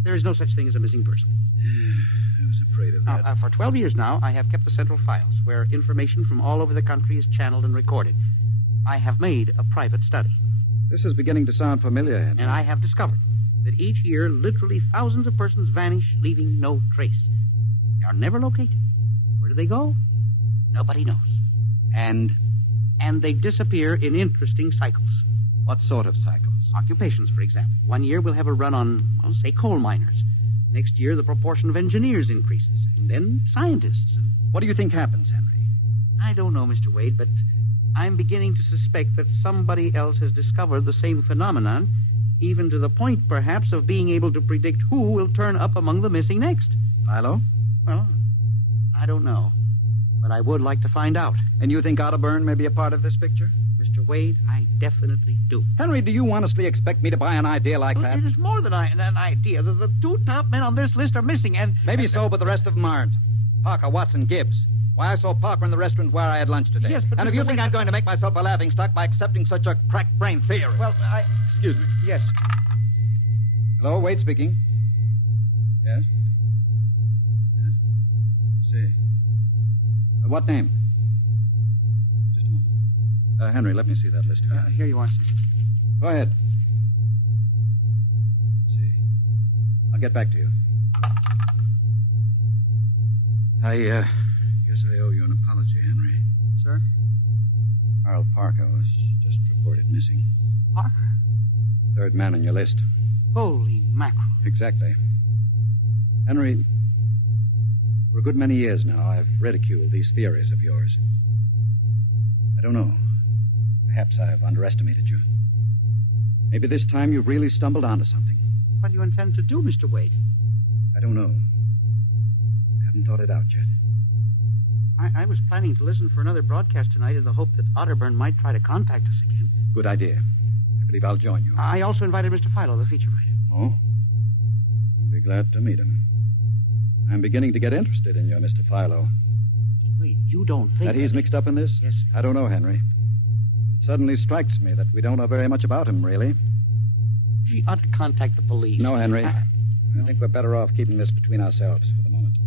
there is no such thing as a missing person. I was afraid of that. Now, for 12 years now, I have kept the central files, where information from all over the country is channeled and recorded. I have made a private study. This is beginning to sound familiar, Henry. And I have discovered that each year, literally thousands of persons vanish, leaving no trace. They are never located. Where do they go? Nobody knows. And they disappear in interesting cycles. What sort of cycles? Occupations, for example. One year we'll have a run on, well, say, coal miners. Next year, the proportion of engineers increases. And then scientists. What do you think happens, Henry? I don't know, Mr. Wade, but I'm beginning to suspect that somebody else has discovered the same phenomenon, even to the point, perhaps, of being able to predict who will turn up among the missing next. Philo? Well, I don't know. But I would like to find out. And you think Otterburn may be a part of this picture? Mr. Wade, I definitely do. Henry, do you honestly expect me to buy an idea like that? It is more than an idea. The 2 top men on this list are missing, and... Maybe so, but the rest of them aren't. Parker, Watson, Gibbs. Why, I saw Parker in the restaurant where I had lunch today. Yes, but... And if you think I'm going to make myself a laughingstock by accepting such a crack-brain theory... Well, Excuse me. Yes. Hello, Wade speaking. Yes? Yes? I see. What name? Just a moment. Henry, let me see that list again. Here you are, sir. Go ahead. See. I'll get back to you. I guess I owe you an apology, Henry. Sir? Carl Parker was just reported missing. Parker? 3rd man on your list. Holy mackerel. Exactly. Henry, for a good many years now, I've ridiculed these theories of yours. I don't know. Perhaps I've underestimated you. Maybe this time you've really stumbled onto something. What do you intend to do, Mr. Wade? I don't know. I haven't thought it out yet. I was planning to listen for another broadcast tonight in the hope that Otterburn might try to contact us again. Good idea. I believe I'll join you. I also invited Mr. Philo, the feature writer. Oh? I'll be glad to meet him. I'm beginning to get interested in you, Mr. Philo. Mr. Wade, you don't think... That he's mixed up in this? Yes, sir. I don't know, Henry. But it suddenly strikes me that we don't know very much about him, really. We ought to contact the police. No, Henry. I think we're better off keeping this between ourselves for the moment.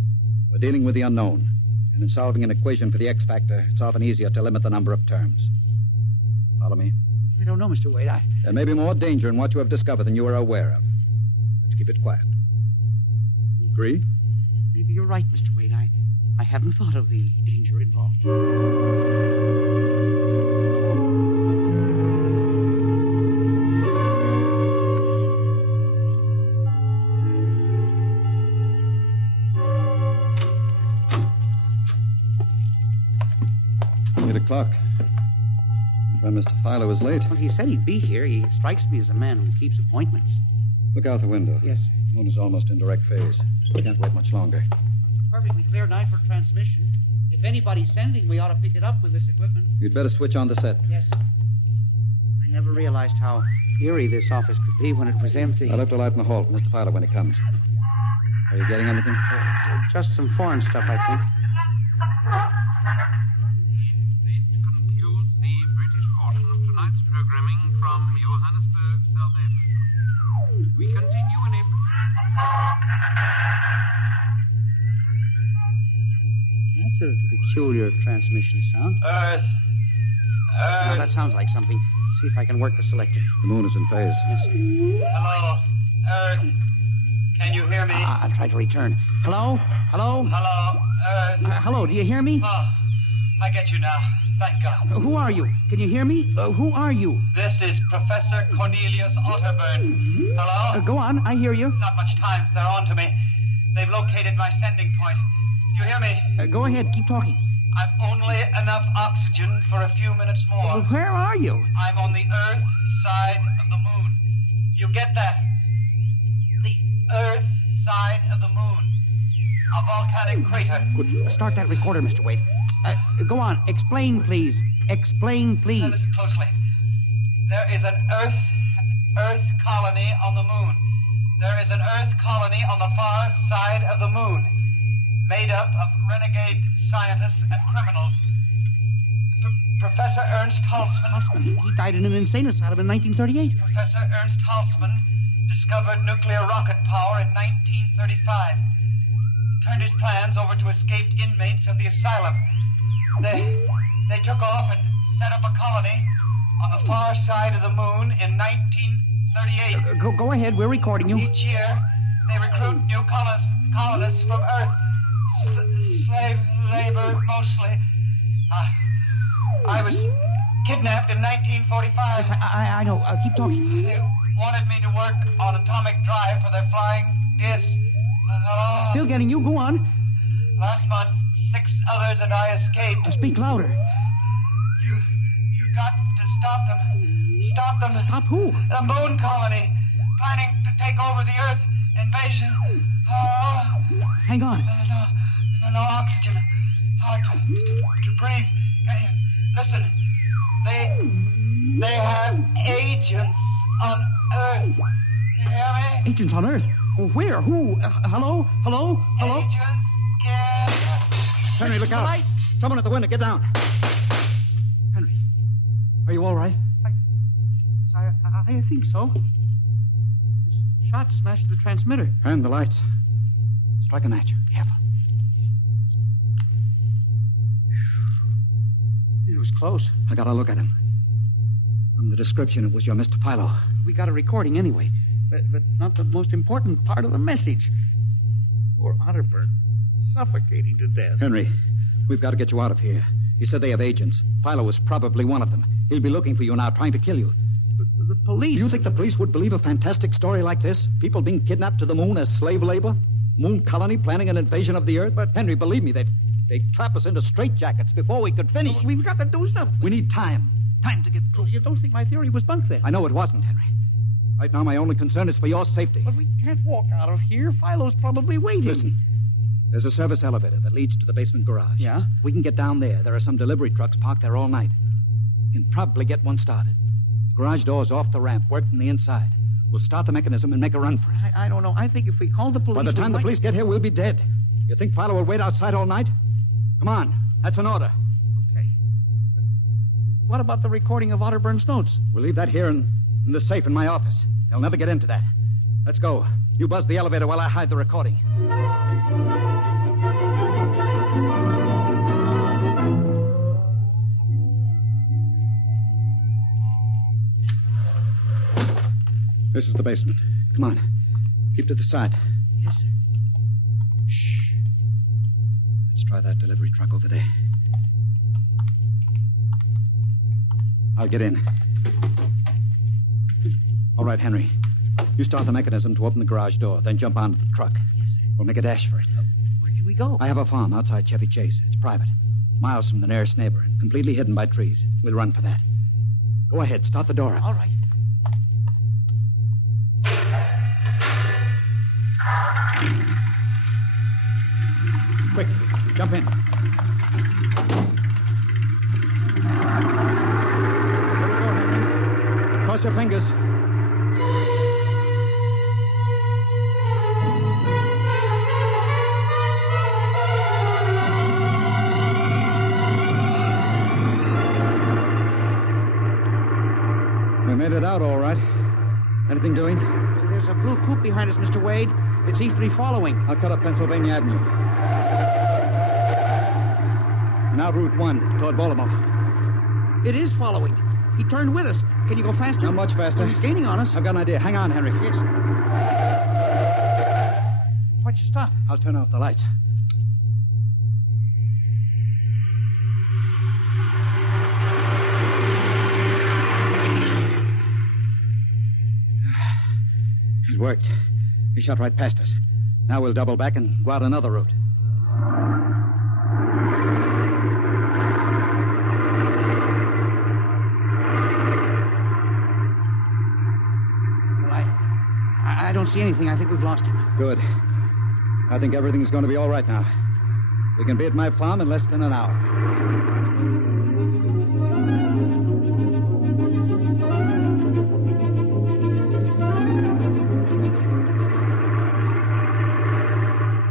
We're dealing with the unknown. And in solving an equation for the X factor, it's often easier to limit the number of terms. Follow me? I don't know, Mr. Wade. There may be more danger in what you have discovered than you are aware of. Let's keep it quiet. You agree? Maybe you're right, Mr. Wade. I hadn't thought of the danger involved. 8 o'clock. My friend Mr. Filer was late. Well, he said he'd be here. He strikes me as a man who keeps appointments. Look out the window. Yes. The moon is almost in direct phase. We can't wait much longer. It's a perfectly clear night for transmission. If anybody's sending, we ought to pick it up with this equipment. You'd better switch on the set. Yes. I never realized how eerie this office could be when it was empty. I'll have to light in the hall for Mr. Filer when he comes. Are you getting anything? Just some foreign stuff, I think. Concludes the British portion of tonight's programming from Johannesburg, South Africa. We continue in April. That's a peculiar transmission sound. Earth. Now, that sounds like something. See if I can work the selector. The moon is in phase. Yes. Hello. Earth. Can you hear me? I'll try to return. Hello? Hello? Hello. Earth. Hello, do you hear me? Oh, I get you now. Thank God. Who are you? Can you hear me? Who are you? This is Professor Cornelius Otterburn. Hello? Go on, I hear you. Not much time. They're on to me. They've located my sending point. You hear me? Go ahead, keep talking. I've only enough oxygen for a few minutes more. Well, where are you? I'm on the Earth side of the moon. You get that? The Earth side of the moon. A volcanic crater. Good. Start that recorder, Mr. Wade. Go on. Explain, please. Explain, please. Now listen closely. There is an Earth colony on the moon. There is an Earth colony on the far side of the moon, made up of renegade scientists and criminals. Professor Ernst Halsman. He died in an insane asylum in 1938. Professor Ernst Halsman discovered nuclear rocket power in 1935. Turned his plans over to escaped inmates of the asylum. They took off and set up a colony on the far side of the moon in 1938. Go ahead, we're recording you. Each year, they recruit new colonists from Earth. Slave labor, mostly. I was kidnapped in 1945. Yes, I know. Keep talking. They wanted me to work on atomic drive for their flying disc. Hello? Still getting you. Go on. Last month, 6 others and I escaped. Speak louder. You got to stop them. Stop them. Stop who? The moon colony. Planning to take over the Earth. Invasion. Hang on. No oxygen. Hard to breathe. Listen. They have agents on Earth. You hear me? Agents on Earth? Where? Who? Hello? Hello? Hello? Agents in... Henry, look out. Lights. Someone at the window. Get down. Henry, are you all right? I think so. This shot smashed the transmitter. And the lights. Strike a match. Careful. It was close. I got a look at him. From the description, it was your Mr. Philo. We got a recording anyway, but not the most important part of the message. Poor Otterburn, suffocating to death. Henry, we've got to get you out of here. He said they have agents. Philo was probably one of them. He'll be looking for you now, trying to kill you. The police... You think the police would believe a fantastic story like this? People being kidnapped to the moon as slave labor? Moon colony planning an invasion of the Earth? But Henry, believe me, they'd trap us into straitjackets before we could finish. We've got to do something. We need time. Time to get through. You don't think my theory was bunk then? I know it wasn't, Henry. Right now, my only concern is for your safety. But we can't walk out of here. Philo's probably waiting. Listen, there's a service elevator that leads to the basement garage. Yeah? We can get down there. There are some delivery trucks parked there all night. We can probably get one started. The garage door's off the ramp, work from the inside. We'll start the mechanism and make a run for it. I don't know. I think if we call the police... By the time the police get here, we'll be dead. You think Philo will wait outside all night? Come on. That's an order. Okay. But what about the recording of Otterburn's notes? We'll leave that here in the safe in my office. They'll never get into that. Let's go. You buzz the elevator while I hide the recording. This is the basement. Come on. Keep to the side. Yes, sir. Shh. Let's try that delivery truck over there. I'll get in. All right, Henry. You start the mechanism to open the garage door, then jump onto the truck. Yes, sir. We'll make a dash for it. Where can we go? I have a farm outside Chevy Chase. It's private. Miles from the nearest neighbor and completely hidden by trees. We'll run for that. Go ahead. Start the door up. All right. Quick. Jump in. There we go, Henry. Cross your fingers. We made it out all right. Anything doing? There's a blue coupe behind us, Mr. Wade. It seems to be following. I'll cut up Pennsylvania Avenue. Now Route 1 toward Baltimore. It is following. He turned with us. Can you go faster? Not much faster. Oh, he's gaining on us. I've got an idea. Hang on, Henry. Yes. Why'd you stop? I'll turn off the lights. It worked. He shot right past us. Now we'll double back and go out another route. Well, I don't see anything. I think we've lost him. Good. I think everything's going to be all right now. We can be at my farm in less than an hour.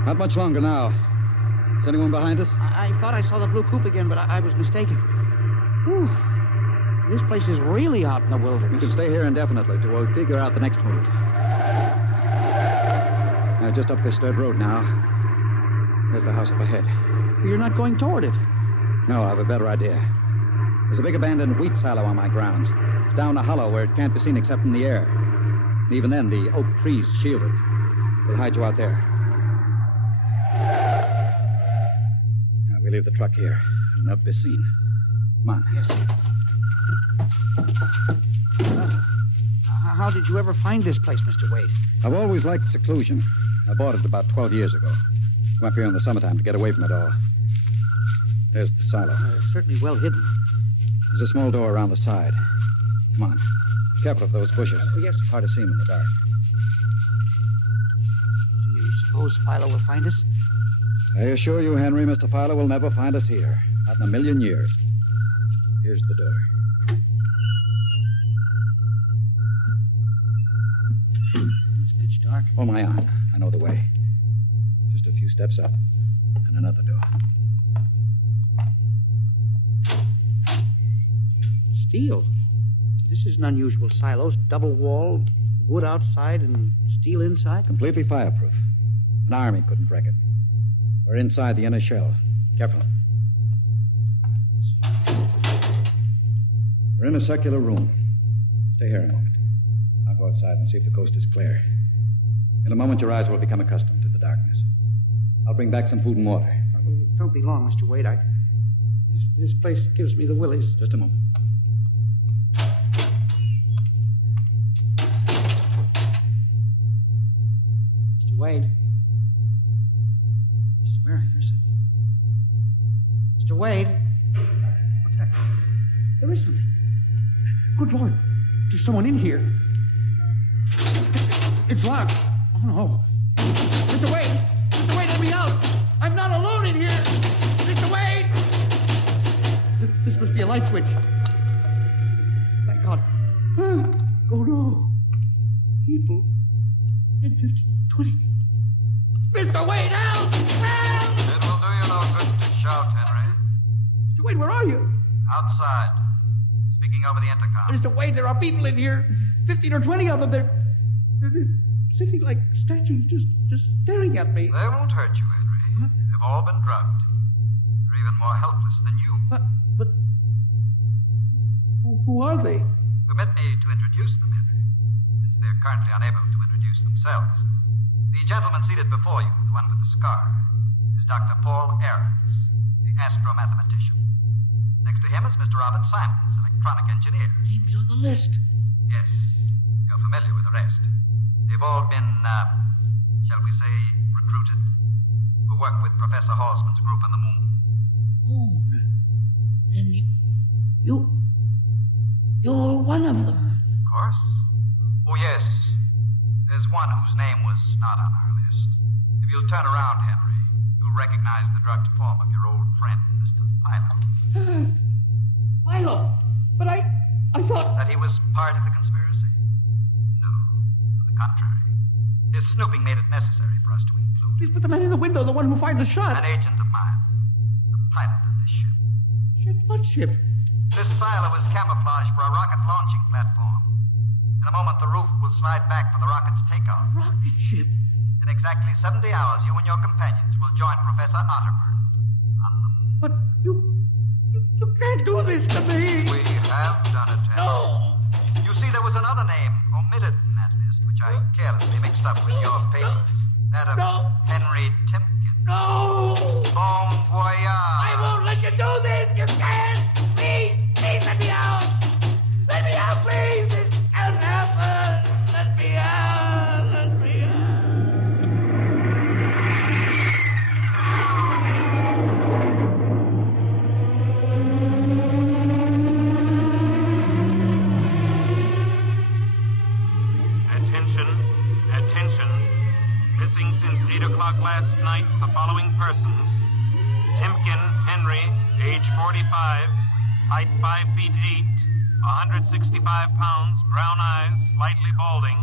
Not much longer now. Is anyone behind us? I thought I saw the blue coupe again, but I was mistaken. Whew. This place is really out in the wilderness. We can stay here indefinitely till we figure out the next route. Just up this dirt road now. There's the house up ahead. You're not going toward it. No, I have a better idea. There's a big abandoned wheat silo on my grounds. It's down a hollow where it can't be seen except from the air. And even then, the oak trees shield it. We'll hide you out there. Now, we leave the truck here. It'll not be seen. Come on. Yes. How did you ever find this place, Mr. Wade? I've always liked seclusion. I bought it about 12 years ago. Come up here in the summertime to get away from it all. There's the silo. It's certainly well hidden. There's a small door around the side. Come on. Be careful of those bushes. Yes. It's hard to see them in the dark. Do you suppose Philo will find us? I assure you, Henry, Mr. Fowler will never find us here. Not in a million years. Here's the door. It's pitch dark. Hold my arm. I know the way. Just a few steps up. And another door. Steel. This is an unusual silo. Double-walled, wood outside and steel inside. Completely fireproof. An army couldn't wreck it. We're inside the inner shell. Careful. You're in a circular room. Stay here a moment. I'll go outside and see if the coast is clear. In a moment, your eyes will become accustomed to the darkness. I'll bring back some food and water. Don't be long, Mr. Wade. This place gives me the willies. Just a moment. Mr. Wade. I swear I hear something. Mr. Wade. What's that? There is something. Good Lord. There's someone in here. It's locked. Oh, no. Mr. Wade! Mr. Wade, let me out! I'm not alone in here! Mr. Wade! This must be a light switch. Thank God. Oh, no. People. 10, 15, 20. Mr. Wade, help! Help! It will do you no good to shout, Henry. Mr. Wade, where are you? Outside. Speaking over the intercom. Mr. Wade, there are people in here. 15 or 20 of them. They're sitting like statues, just staring at me. They won't hurt you, Henry. They've all been drugged. They're even more helpless than you. But who are they? Permit me to introduce them, Henry, since they're currently unable to introduce themselves. The gentleman seated before you, the one with the scar, is Dr. Paul Ahrens, the astromathematician. Next to him is Mr. Robert Simons, electronic engineer. Names on the list. Yes, you're familiar with the rest. They've all been, shall we say, recruited for work with Professor Halsman's group on the moon. Moon? Then you're one of them. Of course. Oh, yes. There's one whose name was not on our list. If you'll turn around, Henry, you'll recognize the drugged form of your old friend, Mr. Philo. Philo? But I thought... That he was part of the conspiracy? No, on the contrary. His snooping made it necessary for us to include him. Please put the man in the window, the one who fired the shot. An agent of mine. The pilot of this ship. Ship? What ship? This silo is camouflaged for a rocket launching platform. In a moment, the roof will slide back for the rocket's takeoff. Rocket ship? In exactly 70 hours, you and your companions will join Professor Otterburn on the moon. But you can't do this to me. We have done it, Henry. No. You see, there was another name omitted in that list, which I carelessly mixed up with your papers. That of Henry Timpkin. No. Bon voyage. I won't let you do this. You can't. Please let me out. Let me out, please. This can't happen. Let me out. Let me out. Attention. Missing since 8 o'clock last night, the following persons. Timpkin Henry, age 45, height 5 feet 8, 165 pounds, brown eyes, slightly balding.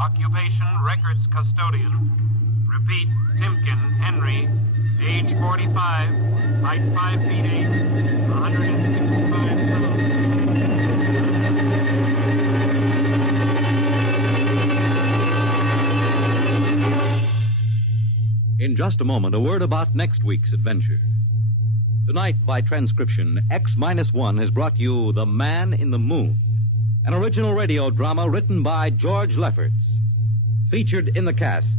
Occupation, records custodian. Repeat, Timpkin Henry, age 45, height 5 feet 8, 165 pounds. In just a moment, a word about next week's adventure. Tonight, by transcription, X-1 has brought you The Man in the Moon, an original radio drama written by George Lefferts. Featured in the cast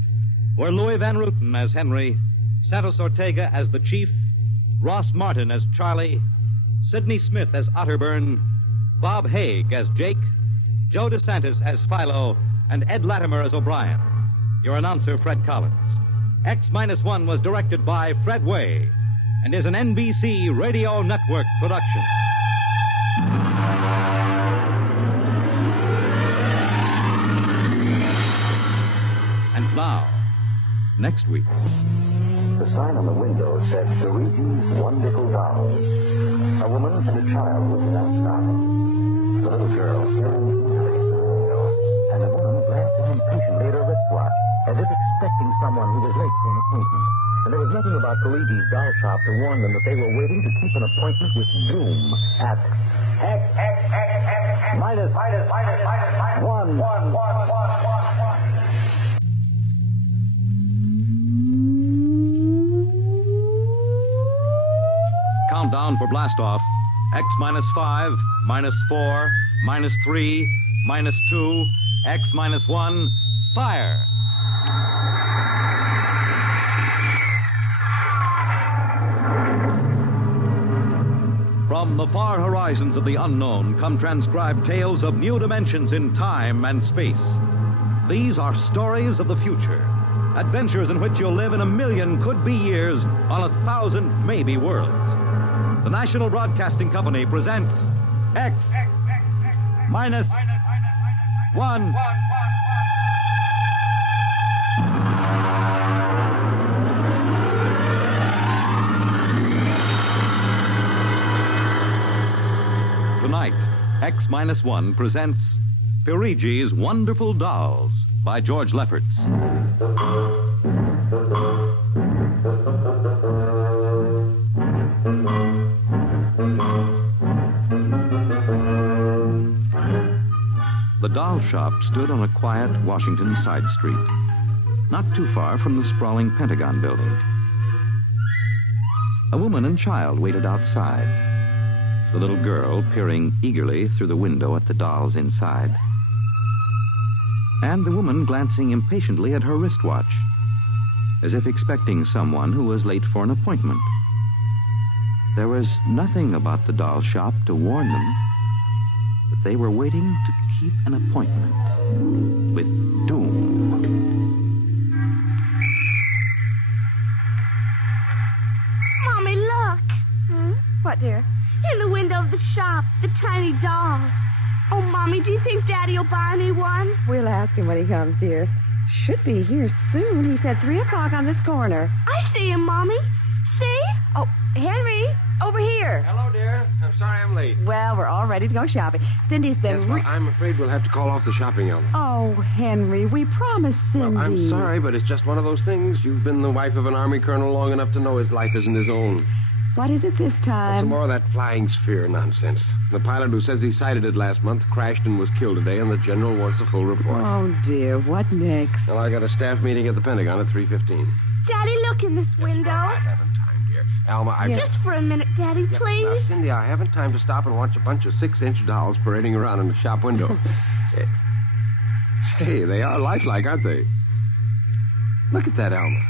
were Louis Van Rooten as Henry, Santos Ortega as the Chief, Ross Martin as Charlie, Sidney Smith as Otterburn, Bob Haig as Jake, Joe DeSantis as Philo, and Ed Latimer as O'Brien. Your announcer, Fred Collins. X-1 was directed by Fred Way and is an NBC Radio Network production. And now, next week. The sign on the window said Perigi's Wonderful Dolls. A woman and a child looking outside. The little girl staring eagerly at the window, and the woman glancing impatiently at her wristwatch, as if expecting someone who was late for an appointment. And there was nothing about Perigi's doll shop to warn them that they were waiting to keep an appointment with Doom at minus 1. Countdown for blastoff. X-5, -4, -3, -2, X-1, fire! From the far horizons of the unknown come transcribed tales of new dimensions in time and space. These are stories of the future, adventures in which you'll live in 1,000,000 could-be years on 1,000 maybe worlds. The National Broadcasting Company presents X-1. Tonight, X-1 presents Perigi's Wonderful Dolls by George Lefferts. The doll shop stood on a quiet Washington side street, not too far from the sprawling Pentagon building. A woman and child waited outside, the little girl peering eagerly through the window at the dolls inside, and the woman glancing impatiently at her wristwatch, as if expecting someone who was late for an appointment. There was nothing about the doll shop to warn them that they were waiting to keep an appointment with doom. Mommy, look. What, dear? In the window of the shop, the tiny dolls. Oh, Mommy, do you think Daddy will buy me one? We'll ask him when he comes, dear. Should be here soon. He said 3 o'clock on this corner. I see him, Mommy. See? Oh, Henry, over here. Hello, dear. I'm sorry I'm late. Well, we're all ready to go shopping. Cindy's been... Yes, well, I'm afraid we'll have to call off the shopping, Elma. Oh, Henry, we promised Cindy. Well, I'm sorry, but it's just one of those things. You've been the wife of an army colonel long enough to know his life isn't his own. What is it this time? Some more of that flying sphere nonsense. The pilot who says he sighted it last month crashed and was killed today, and the general wants a full report. Oh, dear. What next? Well, I got a staff meeting at the Pentagon at 3:15. Daddy, look in this window. I haven't time, dear. Alma, Just for a minute, Daddy, please. Now, Cindy, I haven't time to stop and watch a bunch of 6-inch dolls parading around in the shop window. Say, they are lifelike, aren't they? Look at that, Alma.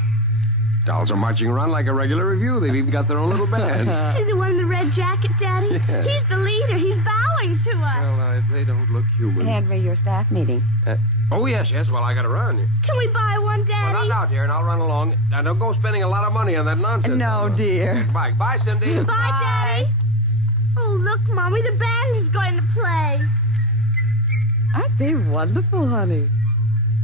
Dolls are marching around like a regular review. They've even got their own little band. See the one in the red jacket, Daddy? Yeah. He's the leader. He's bowing to us. Well, they don't look human. Henry, your staff meeting. Oh, yes. Well, I got to run. Can we buy one, Daddy? Well, not now, dear, and I'll run along. Now, don't go spending a lot of money on that nonsense. No, dear. Bye. Bye, Cindy. Bye, Daddy. Oh, look, Mommy, the band is going to play. Aren't they wonderful, honey?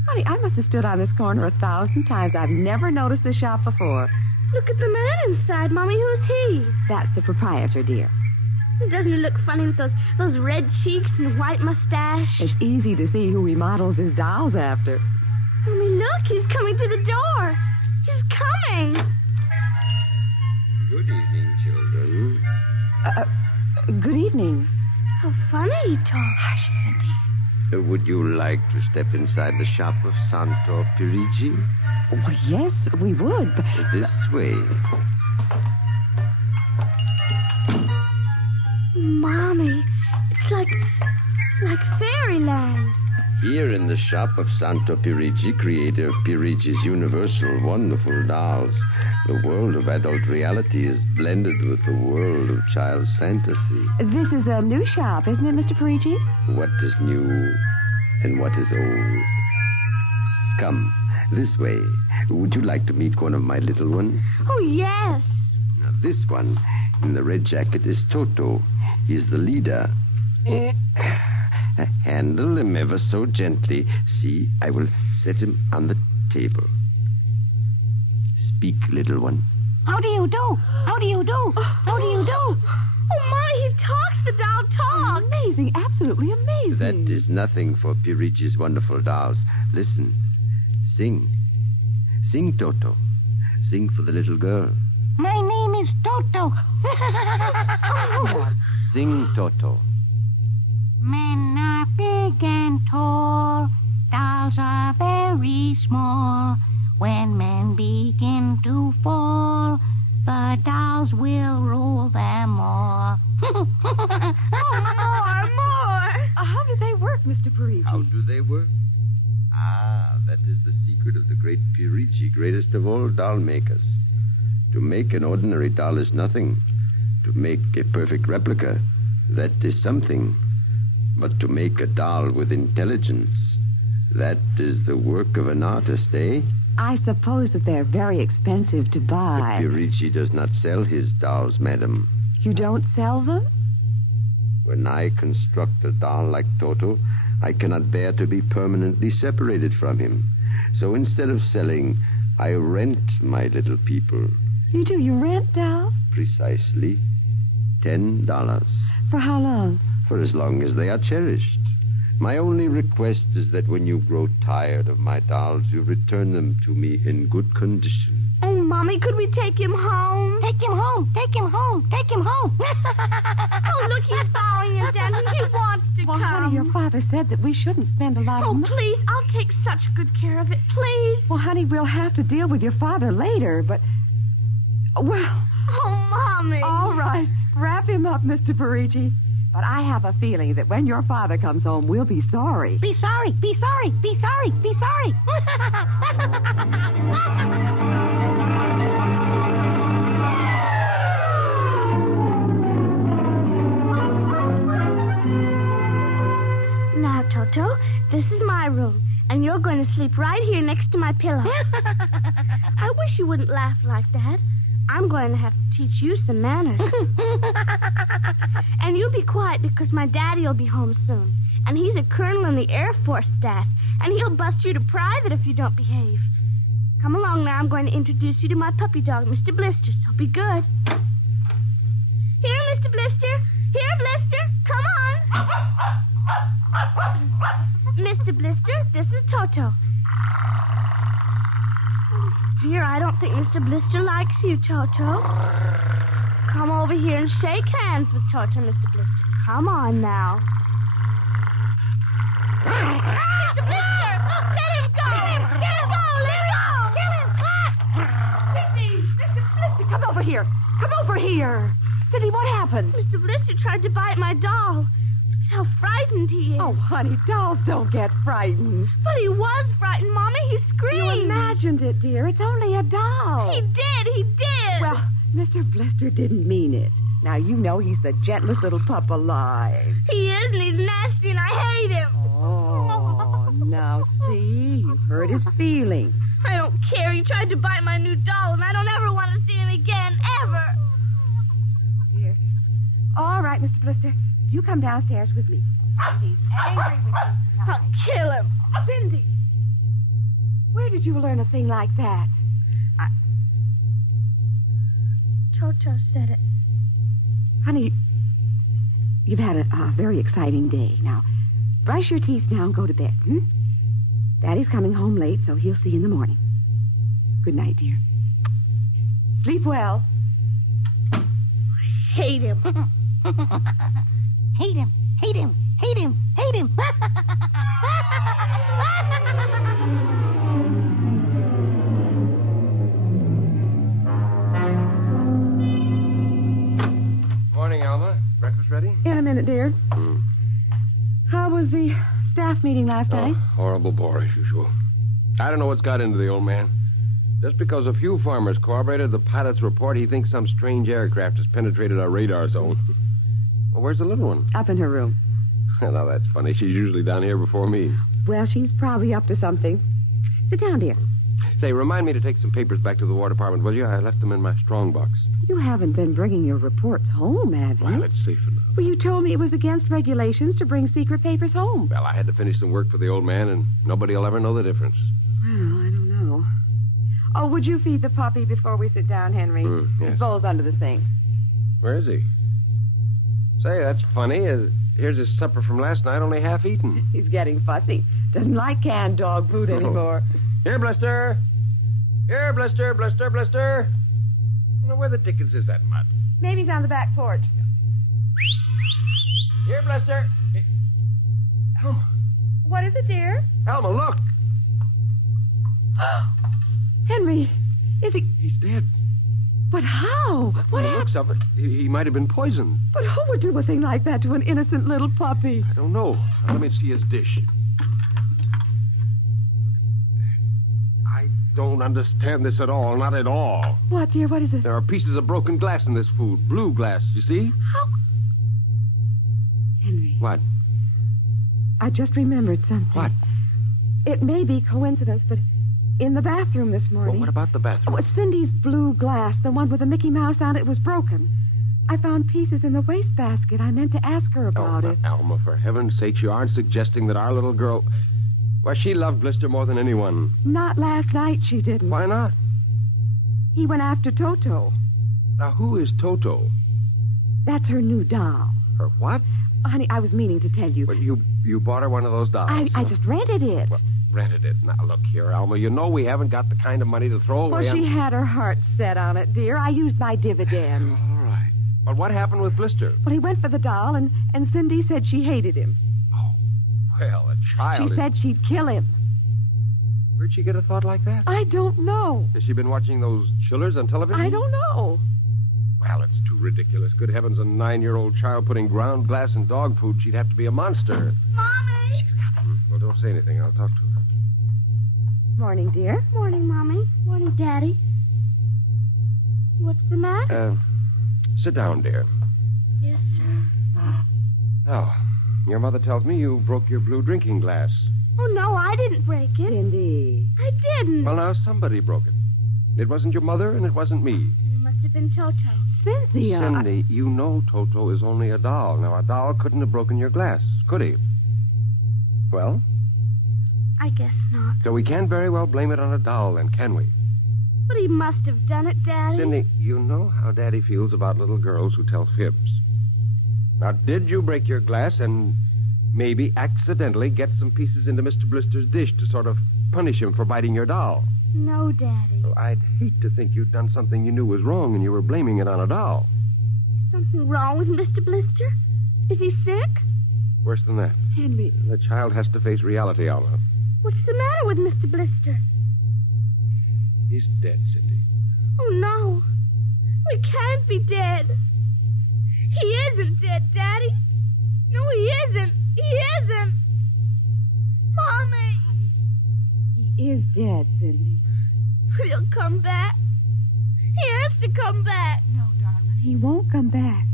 Honey, I must have stood on this corner 1,000 times. I've never noticed this shop before. Look at the man inside, Mommy. Who's he? That's the proprietor, dear. Doesn't he look funny with those red cheeks and white mustache? It's easy to see who he models his dolls after. Mommy, look, he's coming to the door. He's coming. Good evening, children. Good evening. How funny he talks. Hush, Cindy. Would you like to step inside the shop of Santo Perigi? Well, yes, we would. But... This way. Mommy, it's like fairyland. Here in the shop of Santo Perigi, creator of Perigi's universal wonderful dolls, the world of adult reality is blended with the world of child's fantasy. This is a new shop, isn't it, Mr. Perigi? What is new and what is old? Come, this way. Would you like to meet one of my little ones? Oh, yes. Now, this one in the red jacket is Toto. He's the leader. Handle him ever so gently. See, I will set him on the table. Speak, little one. How do you do? How do you do? How do you do? Oh, Mommy, he talks. The doll talks. Amazing, absolutely amazing. That is nothing for Perigi's wonderful dolls. Listen. Sing. Sing, Toto. Sing for the little girl. My name is Toto. Sing, Toto. Men are big and tall. Dolls are very small. When men begin to fall, the dolls will rule them all. More. How do they work, Mr. Perigi? How do they work? Ah, that is the secret of the great Perigi, greatest of all doll makers. To make an ordinary doll is nothing. To make a perfect replica, that is something. But to make a doll with intelligence, that is the work of an artist, eh? I suppose that they're very expensive to buy. But Perigi does not sell his dolls, madam. You don't sell them? When I construct a doll like Toto, I cannot bear to be permanently separated from him. So instead of selling, I rent my little people. You do? You rent dolls? Precisely. $10. For how long? For as long as they are cherished. My only request is that when you grow tired of my dolls, you return them to me in good condition. Oh, Mommy, could we take him home? Take him home. Take him home. Take him home. Oh, look, he's bowing and dancing. He wants to come. Honey, your father said that we shouldn't spend a lot of money. Oh, please, I'll take such good care of it. Please. Well, honey, we'll have to deal with your father later, but... Well... Oh, Mommy. All right. Wrap him up, Mr. Perigi. But I have a feeling that when your father comes home, we'll be sorry. Be sorry, be sorry, be sorry, be sorry. Now, Toto, this is my room, and you're going to sleep right here next to my pillow. I wish you wouldn't laugh like that. I'm going to have to teach you some manners. And you be quiet because my daddy will be home soon. And he's a colonel in the Air Force staff. And he'll bust you to private if you don't behave. Come along now. I'm going to introduce you to my puppy dog, Mr. Blister, so be good. Here, Mr. Blister. Here, Blister. Come on. Mr. Blister, this is Toto. Dear, I don't think Mr. Blister likes you, Toto. Come over here and shake hands with Toto, Mr. Blister. Come on now. Mr. Blister! Let him go! Let him go! Let him go! Kill him! Cindy! Mr. Blister, come over here. Come over here. Cindy, what happened? Mr. Blister tried to bite my doll. How frightened he is. Oh, honey, dolls don't get frightened. But he was frightened, Mommy. He screamed. You imagined it, dear. It's only a doll. He did. Well, Mr. Blister didn't mean it. Now, you know he's the gentlest little pup alive. He is, and he's nasty, and I hate him. Oh, now see, you've hurt his feelings. I don't care. He tried to bite my new doll, and I don't ever want to see him again, ever. Oh, dear. All right, Mr. Blister. You come downstairs with me. Cindy's angry with you tonight. I'll kill him. Cindy! Where did you learn a thing like that? Toto said it. Honey, you've had a very exciting day. Now, brush your teeth now and go to bed, Daddy's coming home late, so he'll see you in the morning. Good night, dear. Sleep well. I hate him. Hate him, hate him, hate him, hate him. Morning, Alma. Breakfast ready? In a minute, dear. How was the staff meeting last night? Horrible bore as usual. I don't know what's got into the old man. Just because a few farmers corroborated the pilot's report, he thinks some strange aircraft has penetrated our radar zone. Well, where's the little one? Up in her room. Now, that's funny. She's usually down here before me. Well, she's probably up to something. Sit down, dear. Say, remind me to take some papers back to the War Department, will you? I left them in my strongbox. You haven't been bringing your reports home, have you? Well, it's safe enough. Well, you told me it was against regulations to bring secret papers home. Well, I had to finish some work for the old man, and nobody will ever know the difference. Well, I don't know. Oh, would you feed the puppy before we sit down, Henry? Yes. His bowl's under the sink. Where is he? Say, that's funny. Here's his supper from last night, only half eaten. He's getting fussy. Doesn't like canned dog food anymore. Here, Blister. Here, Blister, Blister, Blister. I wonder where the dickens is that mutt? Maybe he's on the back porch. Here, Blister. Hey. Alma. What is it, dear? Alma, look. Henry, is he... He's dead. But how? What From the happened? looks of it, he might have been poisoned. But who would do a thing like that to an innocent little puppy? I don't know. Let me see his dish. Look at that. I don't understand this at all. Not at all. What, dear? What is it? There are pieces of broken glass in this food. Blue glass, you see? How? Henry. What? I just remembered something. What? It may be coincidence, but in the bathroom this morning... Well, what about the bathroom? Oh, Cindy's blue glass, the one with the Mickey Mouse on it, was broken. I found pieces in the wastebasket. I meant to ask her about it. Alma, for heaven's sake, you aren't suggesting that our little girl... Well, she loved Blister more than anyone. Not last night, she didn't. Why not? He went after Toto. Now, who is Toto? That's her new doll. Her what? Honey, I was meaning to tell you. Well, you bought her one of those dolls. I just rented it. Well, rented it. Now, look here, Alma. You know we haven't got the kind of money to throw away. Well, she had her heart set on it, dear. I used my dividend. All right. But what happened with Blister? Well, he went for the doll, and Cindy said she hated him. Oh, well, a child... She said she'd kill him. Where'd she get a thought like that? I don't know. Has she been watching those chillers on television? I don't know. Well, it's too ridiculous. Good heavens, a 9-year-old child putting ground glass in dog food. She'd have to be a monster. Mommy! She's coming. Well, don't say anything. I'll talk to her. Morning, dear. Morning, Mommy. Morning, Daddy. What's the matter? Sit down, dear. Yes, sir. Oh, your mother tells me you broke your blue drinking glass. Oh, no, I didn't break it. Cindy. I didn't. Well, now, somebody broke it. It wasn't your mother, and it wasn't me. It must have been Toto. Cynthia. Cindy, you know Toto is only a doll. Now, a doll couldn't have broken your glass, could he? Well? I guess not. So we can't very well blame it on a doll, then, can we? But he must have done it, Daddy. Cindy, you know how Daddy feels about little girls who tell fibs. Now, did you break your glass and maybe accidentally get some pieces into Mr. Blister's dish to sort of punish him for biting your doll? No, Daddy. Well, I'd hate to think you'd done something you knew was wrong and you were blaming it on a doll. Is something wrong with Mr. Blister? Is he sick? Worse than that. Henry. The child has to face reality, Alma. What's the matter with Mr. Blister? He's dead, Cindy. Oh, no. We can't be dead. He isn't dead, Daddy. No, he isn't. He isn't. Mommy. He is dead, Cindy. But he'll come back. He has to come back. No, darling. He won't come back.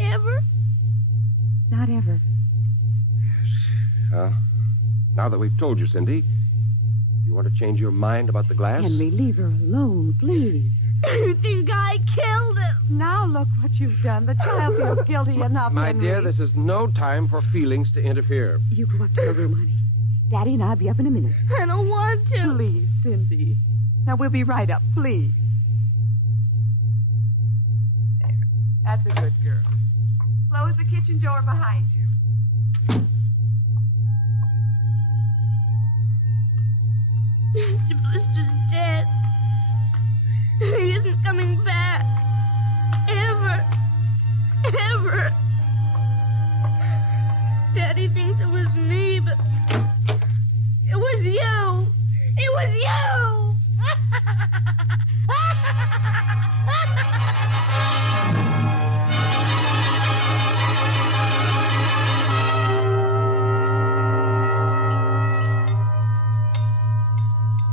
Ever? Not ever. Now that we've told you, Cindy, do you want to change your mind about the glass? Henry, leave her alone, please. You think I killed him? Now look what you've done. The child feels guilty enough, My Henry. dear, this is no time for feelings to interfere. You go up to her room, honey. Daddy and I'll be up in a minute. I don't want to. Please, Cindy. Now, we'll be right up, please. There. That's a good girl. Close the kitchen door behind you. Mr. Blister's dead. He isn't coming back. Ever. Ever. Daddy thinks it was me, but it was you. It was you.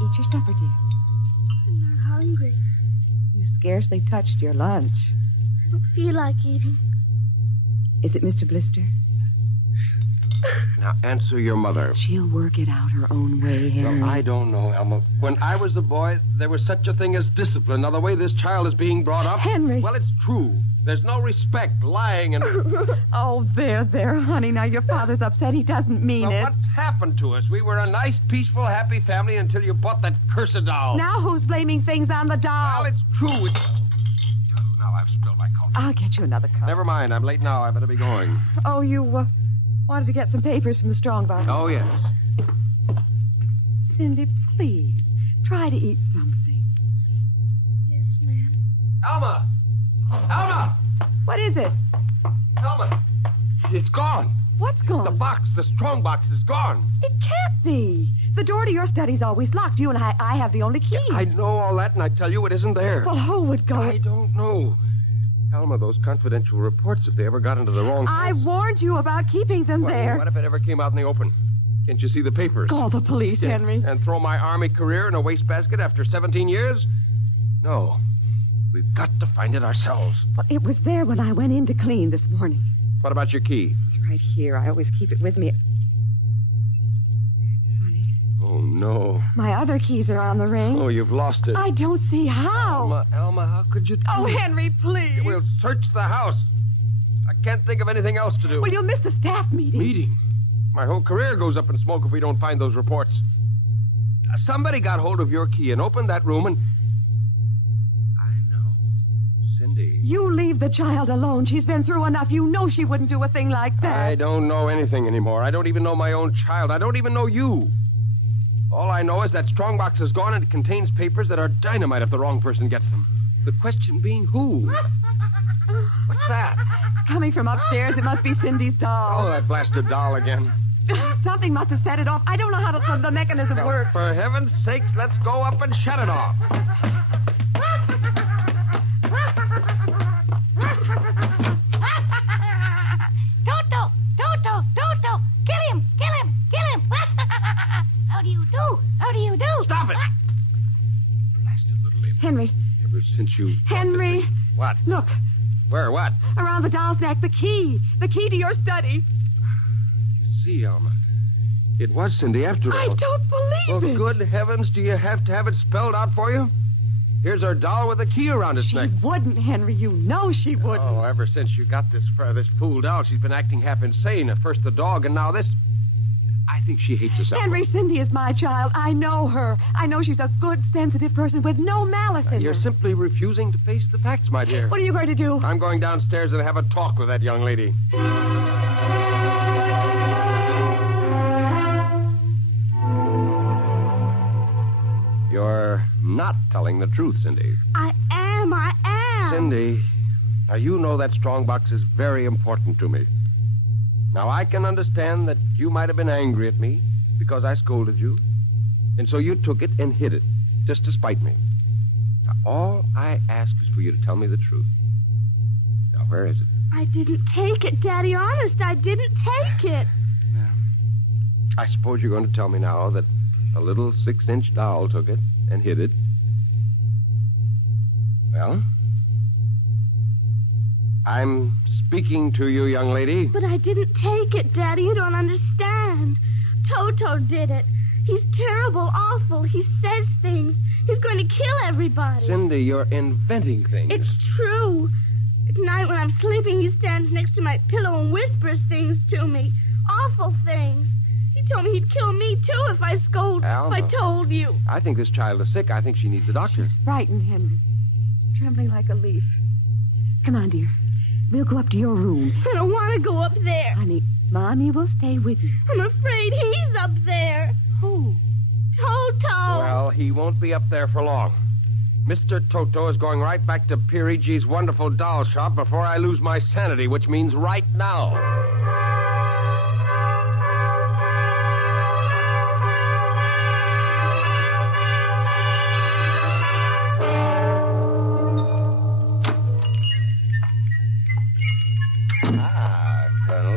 Eat your supper, dear. I'm not hungry. You scarcely touched your lunch. I don't feel like eating. Is it Mr. Blister? Now, answer your mother. She'll work it out her own way, Henry. Well, I don't know, Elma. When I was a boy, there was such a thing as discipline. Now, the way this child is being brought up... Henry! Well, it's true. There's no respect, lying, and... Oh, there, honey. Now, your father's upset. He doesn't mean Well, it. what's happened to us? We were a nice, peaceful, happy family until you bought that cursed doll. Now who's blaming things on the doll? Well, it's true. Oh, now I've spilled my coffee. I'll get you another cup. Never mind. I'm late now. I better be going. Oh, you wanted to get some papers from the strongbox. Oh, yes. Cindy, please, try to eat something. Yes, ma'am. Alma! Alma! What is it? Alma! It's gone. What's gone? The box, the strong box is gone. It can't be. The door to your study's always locked. You and I have the only keys. I know all that, and I tell you it isn't there. Well, who would go? I don't know. Alma, those confidential reports, if they ever got into the wrong I hands... warned you about keeping them there. What if it ever came out in the open? Can't you see the papers? Call the police, Henry. And throw my Army career in a wastebasket after 17 years? No. We've got to find it ourselves. Well, it was there when I went in to clean this morning. What about your key? It's right here. I always keep it with me. It's funny. Oh, no. My other keys are on the ring. Oh, you've lost it. I don't see how. Alma, how could you... Oh, Henry, please. We'll search the house. I can't think of anything else to do. Well, you'll miss the staff meeting. Meeting? My whole career goes up in smoke if we don't find those reports. Somebody got hold of your key and opened that room and... I know. Cindy. You leave the child alone. She's been through enough. You know she wouldn't do a thing like that. I don't know anything anymore. I don't even know my own child. I don't even know you. All I know is that strongbox is gone and it contains papers that are dynamite if the wrong person gets them. The question being who? What's that? It's coming from upstairs. It must be Cindy's doll. Oh, that blasted doll again. Something must have set it off. I don't know how the mechanism works. For heaven's sakes, let's go up and shut it off. Toto! Kill him! How do you do? Stop it! Blasted little imp. Henry. Ever since you... Henry. What? Look. Where? What? Around the doll's neck, the key. The key to your study. You see, Alma, it was Cindy after all. I don't believe it. Well, good heavens, do you have to have it spelled out for you? Here's her doll with a key around its neck. She wouldn't, Henry. You know she wouldn't. Oh, ever since you got this fool doll, she's been acting half insane. At first the dog, and now this. I think she hates herself. Henry, Cindy is my child. I know her. I know she's a good, sensitive person with no malice in her. You're simply refusing to face the facts, my dear. What are you going to do? I'm going downstairs and have a talk with that young lady. You're not telling the truth, Cindy. I am. Cindy, now you know that strongbox is very important to me. Now, I can understand that you might have been angry at me because I scolded you, and so you took it and hid it, just to spite me. Now, all I ask is for you to tell me the truth. Now, where is it? I didn't take it, Daddy. Honest, I didn't take it. Yeah. I suppose you're going to tell me now that a little 6-inch doll took it and hid it. Well, I'm speaking to you, young lady. But I didn't take it, Daddy. You don't understand. Toto did it. He's terrible, awful. He says things. He's going to kill everybody. Cindy, you're inventing things. It's true. At night when I'm sleeping, he stands next to my pillow and whispers things to me. Awful things. He told me he'd kill me, too, if I Alma, if I told you. I think this child is sick. I think she needs a doctor. She's frightened, Henry. She's trembling like a leaf. Come on, dear. We'll go up to your room. I don't want to go up there. Honey, Mommy will stay with you. I'm afraid he's up there. Who? Toto. Well, he won't be up there for long. Mr. Toto is going right back to Perigi's wonderful doll shop before I lose my sanity, which means right now.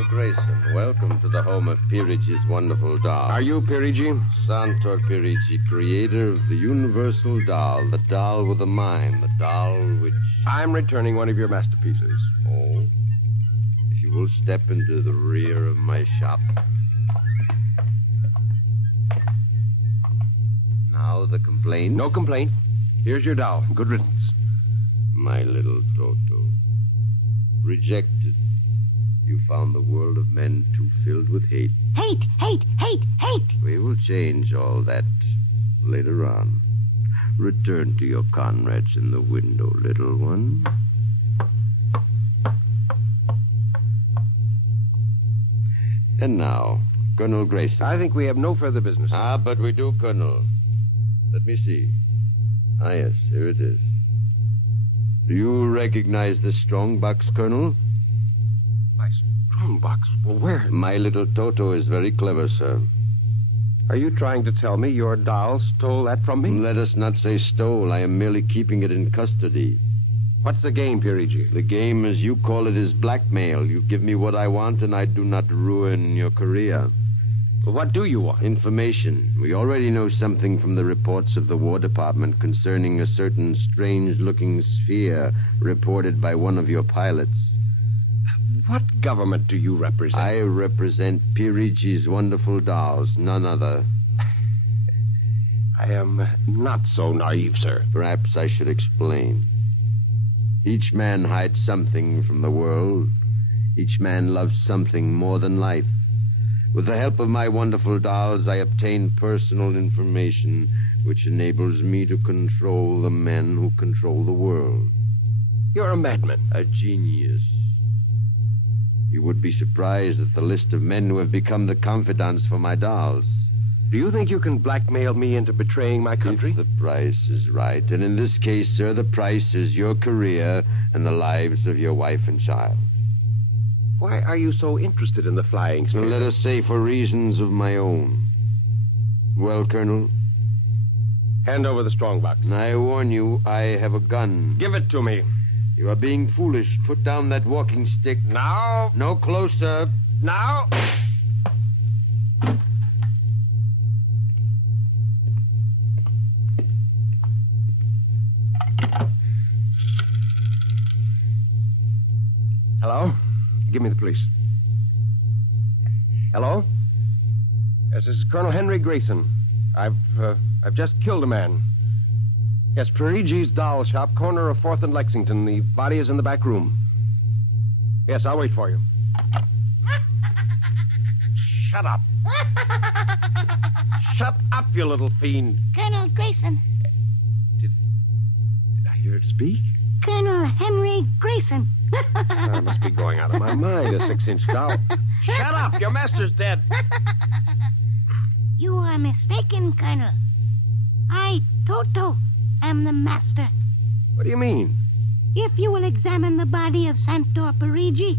Grayson, welcome to the home of Perigi's wonderful doll. Are you Perigi? Santor Perigi, creator of the universal doll, the doll with a mind, the doll which... I'm returning one of your masterpieces. Oh, if you will step into the rear of my shop. Now the complaint? No complaint. Here's your doll. Good riddance. My little Toto. Rejected. You found the world of men too filled with hate. Hate! We will change all that later on. Return to your comrades in the window, little one. And now, Colonel Grayson. I think we have no further business. But we do, Colonel. Let me see. Yes, here it is. Do you recognize this strong box, Colonel? My strong box? Well, where? My little Toto is very clever, sir. Are you trying to tell me your doll stole that from me? Let us not say stole. I am merely keeping it in custody. What's the game, Perigi? The game, as you call it, is blackmail. You give me what I want, and I do not ruin your career. Well, what do you want? Information. We already know something from the reports of the War Department concerning a certain strange-looking sphere reported by one of your pilots. What government do you represent? I represent Perigi's wonderful dolls, none other. I am not so naive, sir. Perhaps I should explain. Each man hides something from the world. Each man loves something more than life. With the help of my wonderful dolls, I obtain personal information which enables me to control the men who control the world. You're a madman. A genius. You would be surprised at the list of men who have become the confidants for my dolls. Do you think you can blackmail me into betraying my country? If the price is right. And in this case, sir, the price is your career and the lives of your wife and child. Why are you so interested in the flying sphere? Let us say for reasons of my own. Well, Colonel? Hand over the strongbox. I warn you, I have a gun. Give it to me. You are being foolish. Put down that walking stick. Now. No closer. Now. Hello? Give me the police. Hello? Yes, this is Colonel Henry Grayson. I've just killed a man. Yes, Perigi's doll shop, corner of 4th and Lexington. The body is in the back room. Yes, I'll wait for you. Shut up. Shut up, you little fiend. Colonel Grayson. Did I hear it speak? Colonel Henry Grayson. I must be going out of my mind, a 6-inch doll. Shut up! Your master's dead. You are mistaken, Colonel. I, Toto, am the master. What do you mean? If you will examine the body of Santor Perigi,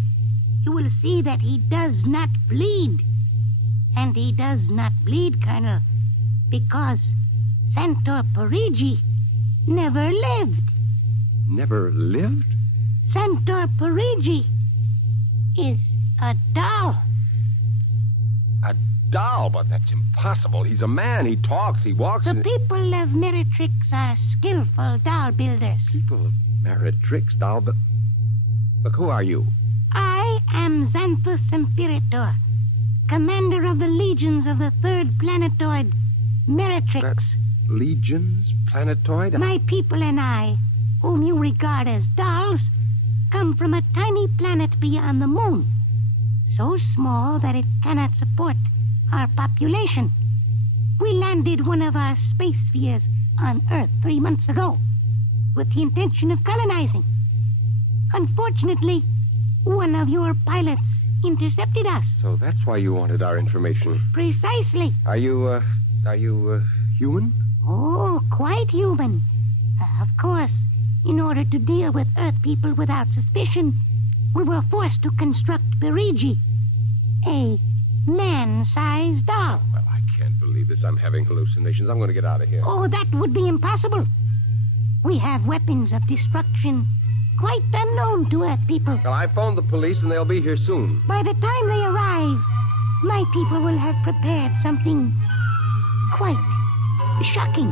you will see that he does not bleed. And he does not bleed, Colonel, because Santor Perigi never lived. Never lived? Santor Perigi is a doll. A doll? But that's impossible. He's a man. He talks. He walks. The people of Meretrix are skillful doll builders. People of Meretrix, doll but look, who are you? I am Xanthus Imperator, commander of the legions of the 3rd planetoid, Meretrix. That's legions? Planetoid? My people and I, whom you regard as dolls, come from a tiny planet beyond the moon, so small that it cannot support our population. We landed one of our space spheres on Earth 3 months ago with the intention of colonizing. Unfortunately, one of your pilots intercepted us. So that's why you wanted our information. Precisely. Are you human? Oh, quite human. Of course, in order to deal with Earth people without suspicion, we were forced to construct Perigi, a man-sized doll. Well, I can't believe this. I'm having hallucinations. I'm going to get out of here. Oh, that would be impossible. We have weapons of destruction quite unknown to Earth people. Well, I phoned the police, and they'll be here soon. By the time they arrive, my people will have prepared something quite shocking.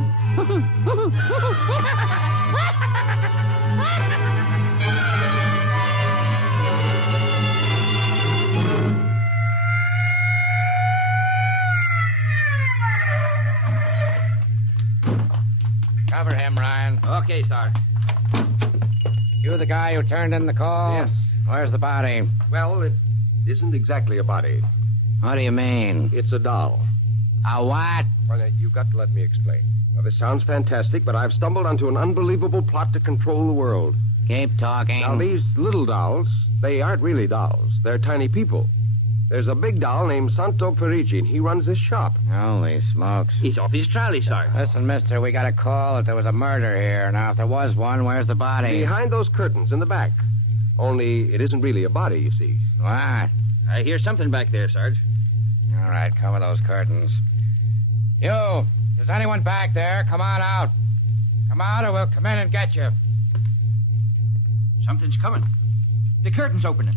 Cover him, Ryan. Okay, Sergeant. You the guy who turned in the call? Yes. Where's the body? Well, it isn't exactly a body. What do you mean? It's a doll. A what? Well, you've got to let me explain. Now, this sounds fantastic, but I've stumbled onto an unbelievable plot to control the world. Keep talking. Now, these little dolls, they aren't really dolls. They're tiny people. There's a big doll named Santo Perigi, and he runs this shop. Holy smokes. He's off his trolley, Sergeant. Listen, mister, we got a call that there was a murder here. Now, if there was one, where's the body? Behind those curtains in the back. Only it isn't really a body, you see. What? I hear something back there, Sarge. All right, cover those curtains. You, is anyone back there? Come on out. Come out or we'll come in and get you. Something's coming. The curtain's opening.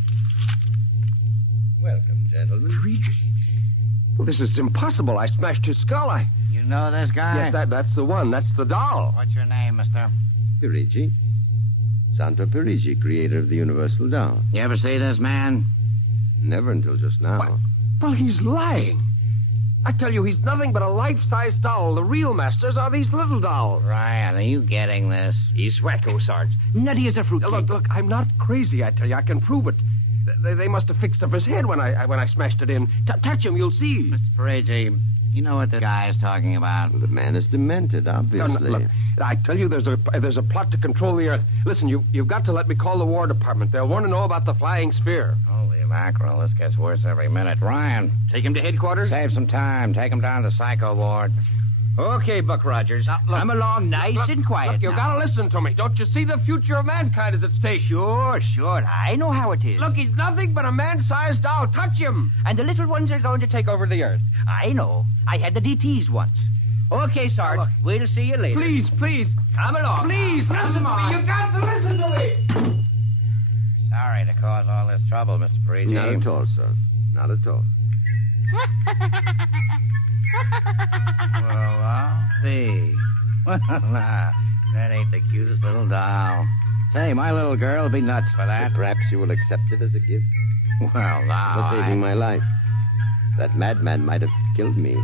Welcome, gentlemen. Perigi. Well, this is impossible. I smashed his skull. You know this guy? Yes, that's the one. That's the doll. What's your name, mister? Perigi. Santo Perigi, creator of the Universal Doll. You ever see this man? Never until just now. What? Well, he's lying. I tell you, he's nothing but a life-size doll. The real masters are these little dolls. Ryan, are you getting this? He's wacko, Sarge. Nutty as a fruitcake. Look, I'm not crazy, I tell you. I can prove it. They must have fixed up his head when I smashed it in. Touch him, you'll see. Mr. Perigi, you know what the guy is talking about? The man is demented, obviously. Look, I tell you, there's a plot to control the Earth. Listen, you've got to let me call the War Department. They'll want to know about the flying sphere. Holy mackerel, this gets worse every minute. Ryan. Take him to headquarters? Save some time. Take him down to the psycho ward. Okay, Buck Rogers. Come along nice and quiet. Look, you now. gotta listen to me. Don't you see the future of mankind is at stake? Sure. I know how it is. Look, he's nothing but a man-sized doll. Touch him. And the little ones are going to take over the earth. I know. I had the DTs once. Okay, Sarge. We'll see you later. Please. Come along. Please, listen to me. You've got to listen to me. Sorry to cause all this trouble, Mr. Perigi. Not at all, sir. Not at all. Well, I'll be. Well, that ain't the cutest little doll. Say, my little girl will be nuts for that. Perhaps you will accept it as a gift. Well, now, For saving my life. That madman might have killed me.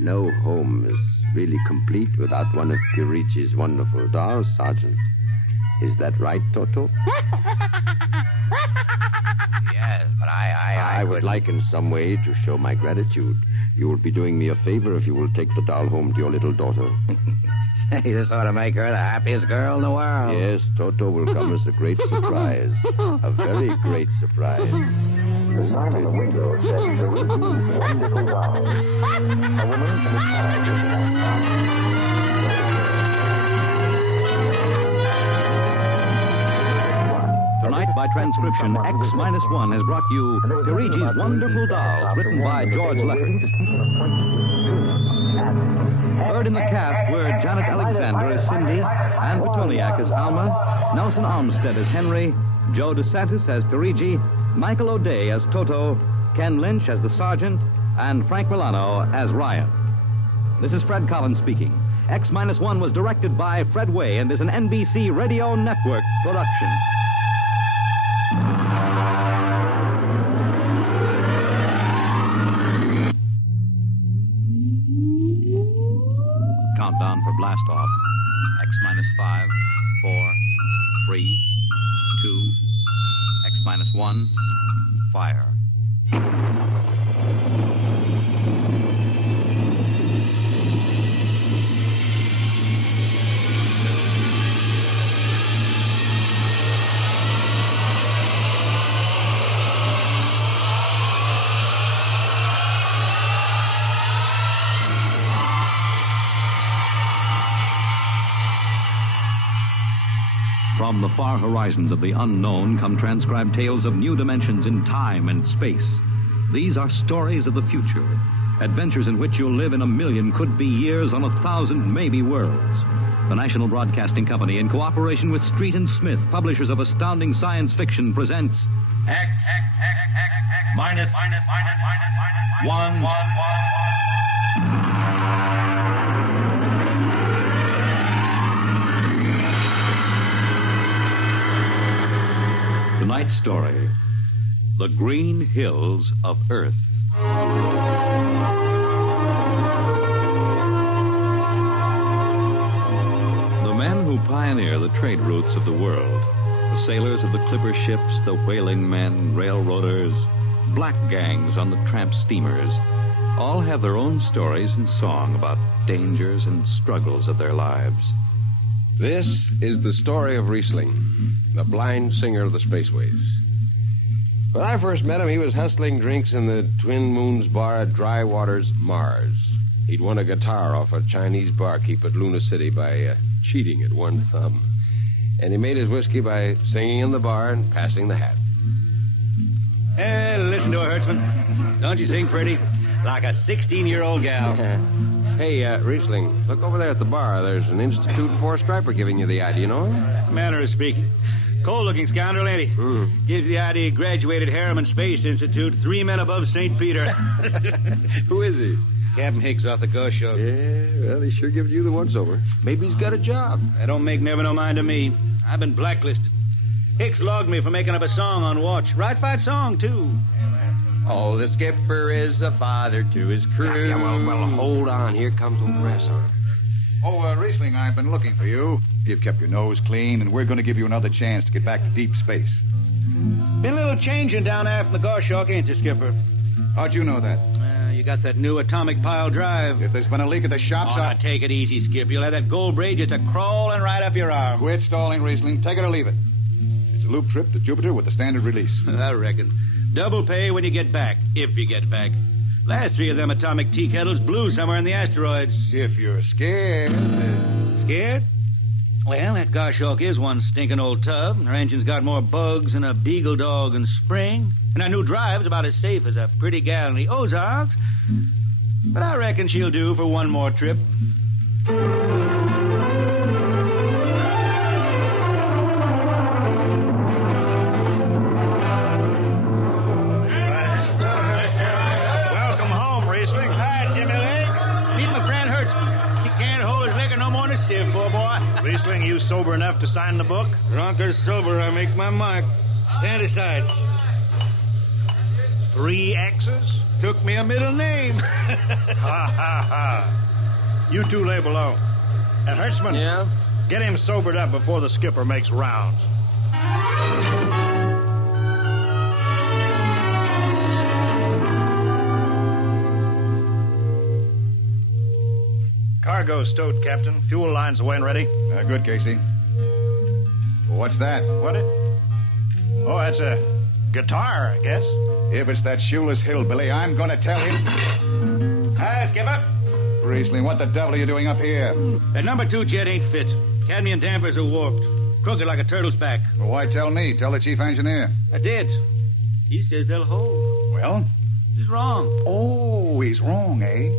No home is really complete without one of Perigi's wonderful dolls, Sergeant. Is that right, Toto? Yes, but I would like in some way to show my gratitude. You will be doing me a favor if you will take the doll home to your little daughter. Say, this ought to make her the happiest girl in the world. Yes, Toto will come as a great surprise. A very great surprise. The sign on the window says Perigi's wonderful doll. A woman from the sky. Tonight, by transcription, X-1 has brought you Perigi's Wonderful Dolls, written by George Lefferts. Heard in the cast were Janet Alexander as Cindy, Ann Petoniak as Alma, Nelson Olmsted as Henry, Joe DeSantis as Perigi, Michael O'Day as Toto, Ken Lynch as the Sergeant, and Frank Milano as Ryan. This is Fred Collins speaking. X-1 was directed by Fred Way and is an NBC Radio Network production. Countdown for blast off. X-5, 4, 3, 2, X-1, fire. From the far horizons of the unknown come transcribed tales of new dimensions in time and space. These are stories of the future, adventures in which you'll live in 1,000,000 could-be years on 1,000 maybe worlds. The National Broadcasting Company, in cooperation with Street and Smith, publishers of astounding science fiction, presents X minus 1. Tonight's story, The Green Hills of Earth. The men who pioneer the trade routes of the world, the sailors of the clipper ships, the whaling men, railroaders, black gangs on the tramp steamers, all have their own stories and song about dangers and struggles of their lives. This is the story of Riesling, the blind singer of the Spaceways. When I first met him, he was hustling drinks in the Twin Moons bar at Dry Waters, Mars. He'd won a guitar off a Chinese barkeep at Luna City by cheating at one thumb. And he made his whiskey by singing in the bar and passing the hat. Hey, listen to her, Hertzman. Don't you sing pretty? Like a 16-year-old gal. Hey, Riesling, look over there at the bar. There's an Institute 4 striper giving you the eye. Do you know him? Manner of speaking. Cold-looking scoundrel, ain't he? Gives the idea he graduated Harriman Space Institute, 3 men above St. Peter. Who is he? Captain Hicks off the Ghost Show. Yeah, well, he sure gives you the once-over. Maybe he's got a job. That don't make never no mind to me. I've been blacklisted. Hicks logged me for making up a song on watch. Right fight song, too. Oh, the skipper is a father to his crew. Yeah, well, hold on. Here comes old Brassard. Oh, Riesling, I've been looking for you. You've kept your nose clean, and we're going to give you another chance to get back to deep space. Been a little changing down aft in the Goshawk, ain't you, Skipper? How'd you know that? You got that new atomic pile drive. If there's been a leak at the shops, now take it easy, Skip. You'll have that gold braid just a-crawling right up your arm. Quit stalling, Riesling. Take it or leave it. It's a loop trip to Jupiter with the standard release. I reckon. Double pay when you get back, if you get back. Last 3 of them atomic tea kettles blew somewhere in the asteroids. If you're scared. Scared? Well, that goshawk is one stinking old tub. Her engine's got more bugs than a beagle dog in spring. And her new drive's about as safe as a pretty gal in the Ozarks. But I reckon she'll do for one more trip. Welcome home, Riesling. Hi, Jimmy Legs. Meet my friend Hertzman. He can't hold his liquor no more than a sieve, poor boy. Riesling, you sober enough to sign the book? Drunk or sober, I make my mark. Stand aside. 3 X's? Took me a middle name. Ha, ha, ha. You 2 lay below. And Hertzman, Yeah? get him sobered up before the skipper makes rounds. Cargo stowed, Captain. Fuel lines away and ready. Good, Casey. What's that? What it? Oh, that's a guitar, I guess. If it's that shoeless hillbilly, I'm going to tell him. Hi, Skipper. Riesling, what the devil are you doing up here? That number 2 jet ain't fit. Cadmium dampers are warped. Crooked like a turtle's back. Well, why tell me? Tell the chief engineer. I did. He says they'll hold. Well? He's wrong. Oh, he's wrong, eh?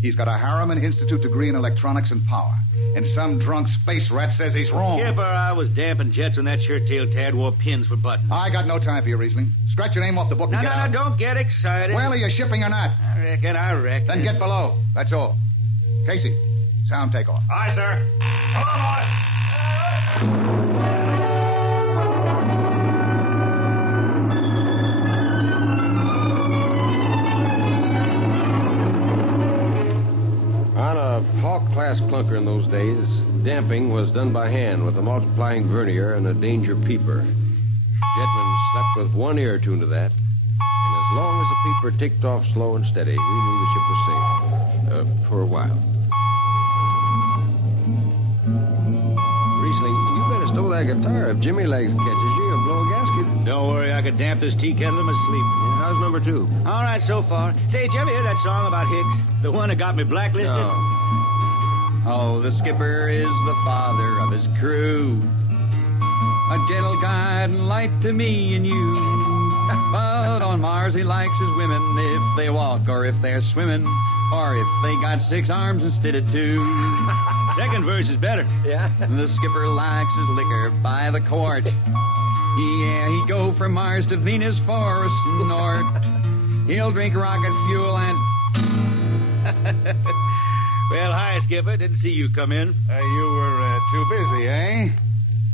He's got a Harriman Institute degree in electronics and power. And some drunk space rat says he's wrong. Skipper, I was damping jets when that shirt-tailed tad wore pins for buttons. I got no time for you, Riesling. Scratch your name off the book and get out. No, don't get excited. Well, are you shipping or not? I reckon. Then get below. That's all. Casey, sound takeoff. Aye, sir. Come on, boy. On a Hawk-class clunker in those days, damping was done by hand with a multiplying vernier and a danger peeper. Jetmen slept with one ear tuned to that, and as long as the peeper ticked off slow and steady, we knew the ship was safe. For a while. Riesling, you better stow that guitar. If Jimmy Legs catches you, he'll blow a gasket. Don't worry, I could damp this tea kettle in my sleep. Yeah, how's number 2? All right, so far. Say, did you ever hear that song about Hicks? The one that got me blacklisted? No. Oh, the skipper is the father of his crew. A gentle guide and light to me and you. But on Mars he likes his women if they walk or if they're swimming or if they got 6 arms instead of 2. Second verse is better. Yeah. The skipper likes his liquor by the quart. Yeah, he'd go from Mars to Venus for a snort. He'll drink rocket fuel and... Well, hi, Skipper. Didn't see you come in. You were too busy, eh?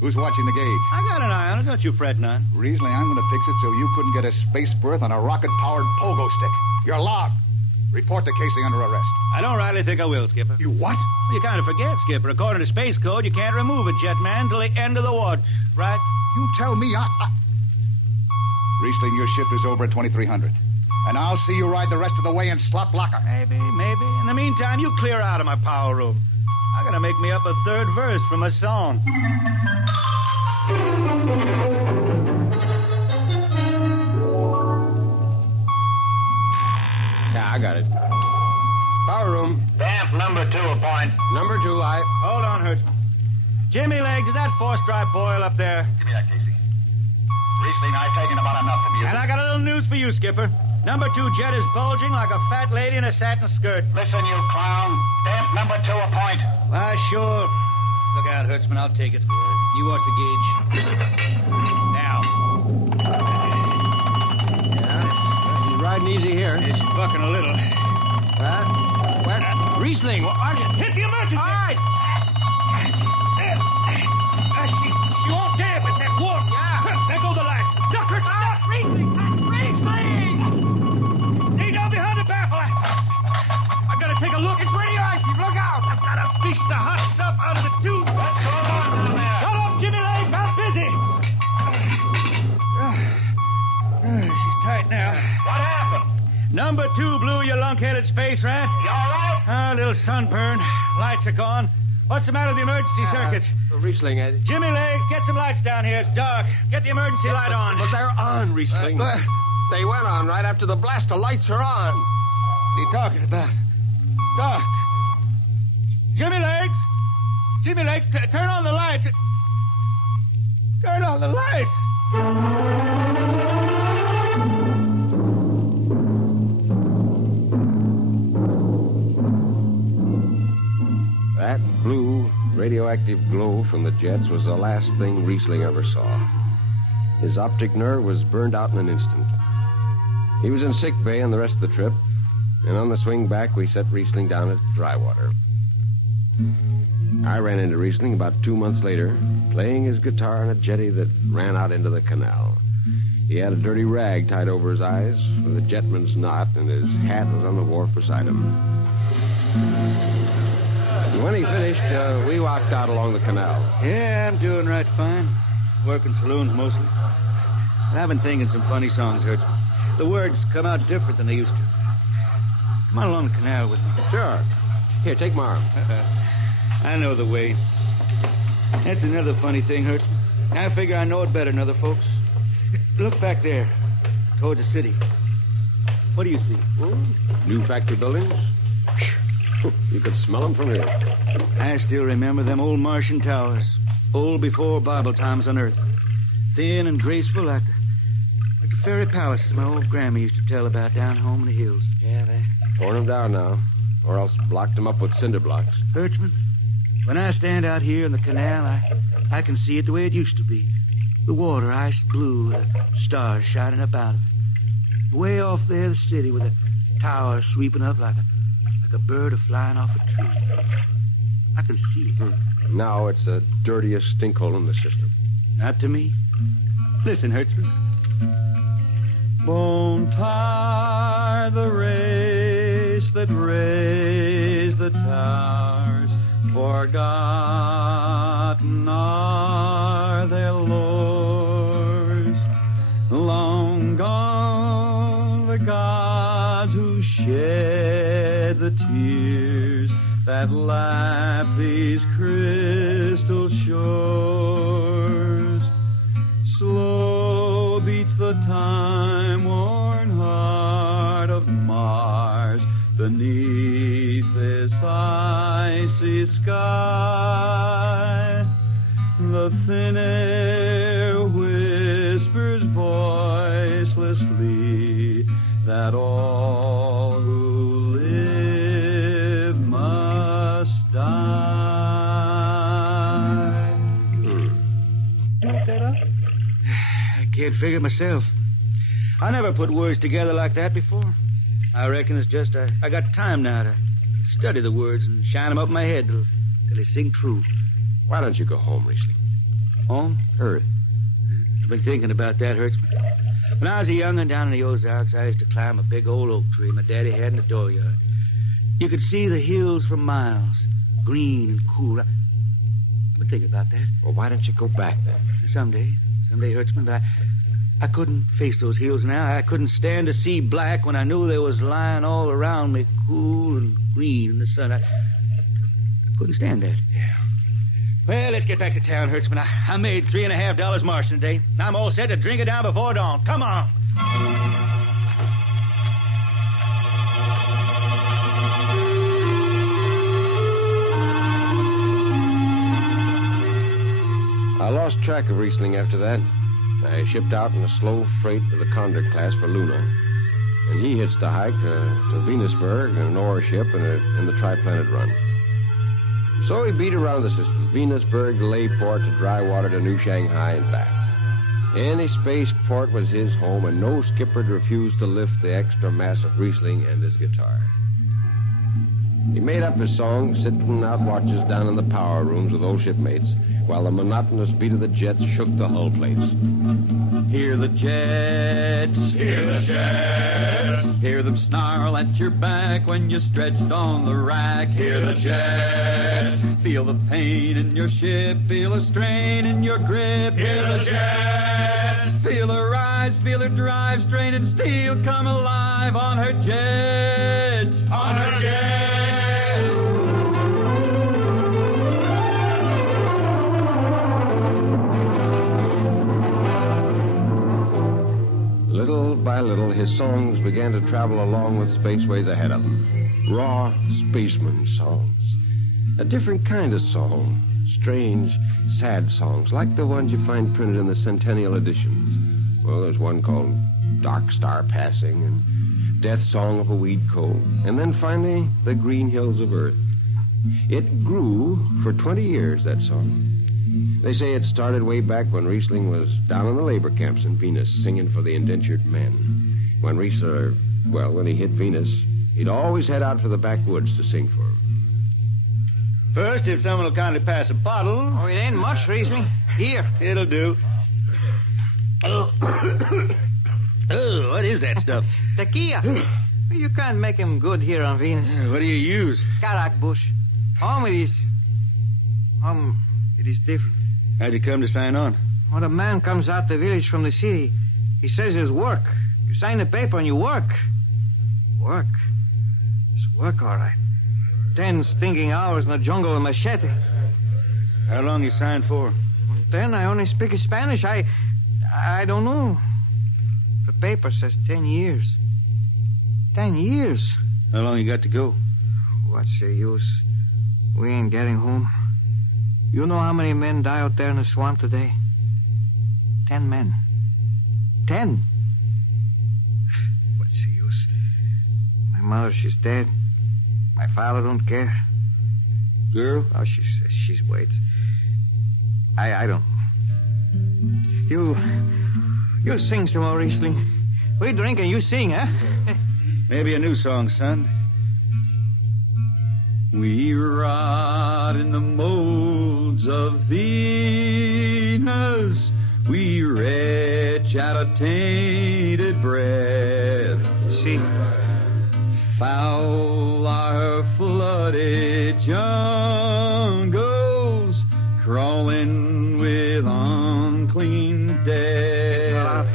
Who's watching the gauge? I got an eye on it. Don't you fret none. Riesling, I'm going to fix it so you couldn't get a space berth on a rocket-powered pogo stick. You're logged. Report to Casey under arrest. I don't rightly think I will, Skipper. You what? Well, you kind of forget, Skipper. According to Space Code, you can't remove a jet man till the end of the watch, right? You tell me Riesling, your shift is over at 2300. And I'll see you ride the rest of the way in slot blocker. Maybe. In the meantime, you clear out of my power room. I gotta make me up a 3rd verse from a song. Yeah, I got it. Power room. Damp number 2 a point. Number 2, I... Hold on, Hertzman. Jimmy Legs, is that 4-stripe boil up there? Give me that, Casey. Riesling, I've taken about enough from you. And I got a little news for you, Skipper. Number 2 jet is bulging like a fat lady in a satin skirt. Listen, you clown. Damp number 2 a point. Why, sure. Look out, Hertzman. I'll take it. You watch the gauge. Now. Yeah, he's riding easy here. It's bucking a little. What? Riesling, hit the emergency! All right. She won't damp. It's that warp. Yeah. There go the lights. Duck her. Duck. Riesling. Stay down behind the baffle. I gotta take a look. It's radioactive. Look out. I've gotta fish the hot stuff out of the tube. What's going on down there? Shut up, Jimmy Legs. I'm busy. She's tight now. What happened? Number 2 blew, you lunk-headed space rat. You all right? A little sunburn. Lights are gone. What's the matter with the emergency circuits? Riesling, Jimmy Legs, get some lights down here. It's dark. Get the emergency light on. But they're on, Riesling. They went on right after the blast. The lights are on. What are you talking about? It's dark. Jimmy Legs! Jimmy Legs, turn on the lights! Turn on the lights! That blue, radioactive glow from the jets was the last thing Riesling ever saw. His optic nerve was burned out in an instant. He was in sick bay on the rest of the trip, and on the swing back, we set Riesling down at Drywater. I ran into Riesling about 2 months later, playing his guitar on a jetty that ran out into the canal. He had a dirty rag tied over his eyes with a jetman's knot, and his hat was on the wharf beside him. And when he finished, we walked out along the canal. Yeah, I'm doing right fine. Working saloons mostly. But I've been thinking some funny songs, Hertzman. The words come out different than they used to. Come on along the canal with me. Sure. Here, take my arm. I know the way. That's another funny thing, Hertzman. I figure I know it better than other folks. Look back there, towards the city. What do you see? New factory buildings? You could smell them from here. I still remember them old Martian towers, old before Bible times on Earth. Thin and graceful like the fairy palaces my old grandma used to tell about down home in the hills. Yeah, they torn them down now, or else blocked them up with cinder blocks. Hertzman, when I stand out here in the canal, I can see it the way it used to be. The water ice blue with the stars shining up out of it. Way off there, the city with the tower sweeping up like a bird flying off a tree. I can see it. Now it's the dirtiest stinkhole in the system. Not to me. Listen, Hertzman. Won't tire the race that raised the towers, forgotten are their lores. Long gone the gods who shed the tears that lap these crystal shores. Slow beats the time-worn heart of Mars beneath this icy sky. The thin air whispers voicelessly that all who live must die. Look that up? I can't figure it myself. I never put words together like that before. I reckon it's just I got time now to study the words and shine them up in my head till they sing true. Why don't you go home, Riesling? Home? Earth. I've been thinking about that, Hertzman. When I was a young'un down in the Ozarks, I used to climb a big old oak tree my daddy had in the dooryard. You could see the hills for miles, green and cool. I've been thinking about that. Well, why don't you go back then? Someday, Hertzman, but I couldn't face those hills now. I couldn't stand to see black when I knew they was lying all around me, cool and green in the sun. I couldn't stand that. Yeah. Well, let's get back to town, Hertzman. I made $3.50 Martian today, and I'm all set to drink it down before dawn. Come on. I lost track of Riesling after that. I shipped out in a slow freight of the Condor class for Luna. And he hitched a hike to Venusberg in an ore ship in the Triplanet run. So he beat around the system. Venusberg to Layport to Drywater to New Shanghai and back. Any spaceport was his home, and no skipper'd refuse to lift the extra mass of Riesling and his guitar. He made up his songs sitting out watches down in the power rooms with old shipmates, while the monotonous beat of the jets shook the hull plates. Hear the jets, hear the jets, hear them snarl at your back when you're stretched on the rack. Hear the jets, feel the pain in your ship, feel a strain in your grip. Hear the jets, feel her rise, feel her drive, straining steel come alive on her jets, on her jets. Little by little, his songs began to travel along with spaceways ahead of him. Raw spaceman songs. A different kind of song. Strange, sad songs, like the ones you find printed in the Centennial editions. Well, there's one called Dark Star Passing and Death Song of a Weed Cold. And then finally, The Green Hills of Earth. It grew for 20 years, that song. They say it started way back when Riesling was down in the labor camps in Venus singing for the indentured men. When when he hit Venus, he'd always head out for the backwoods to sing for him. First, if someone will kindly pass a bottle. Oh, it ain't much, Riesling. Here. It'll do. Oh, what is that stuff? Tequila. You can't make him good here on Venus. What do you use? Karak bush. It is different. How'd you come to sign on? When a man comes out the village from the city, he says there's work. You sign the paper and you work. Work? It's work, all right. 10 stinking hours in the jungle with machete. How long you signed for? Then I only speak Spanish. I don't know. The paper says 10 years. 10 years. How long you got to go? What's the use? We ain't getting home. You know how many men die out there in the swamp today? 10 men. 10. What's the use? My mother, she's dead. My father don't care. Girl? Oh, she says she waits. I don't. You sing some more, Riesling. We drink and you sing, huh? Maybe a new song, son. We rot in the molds of Venus. We retch out a tainted breath. See? Foul are flooded jungles, crawling with unclean death.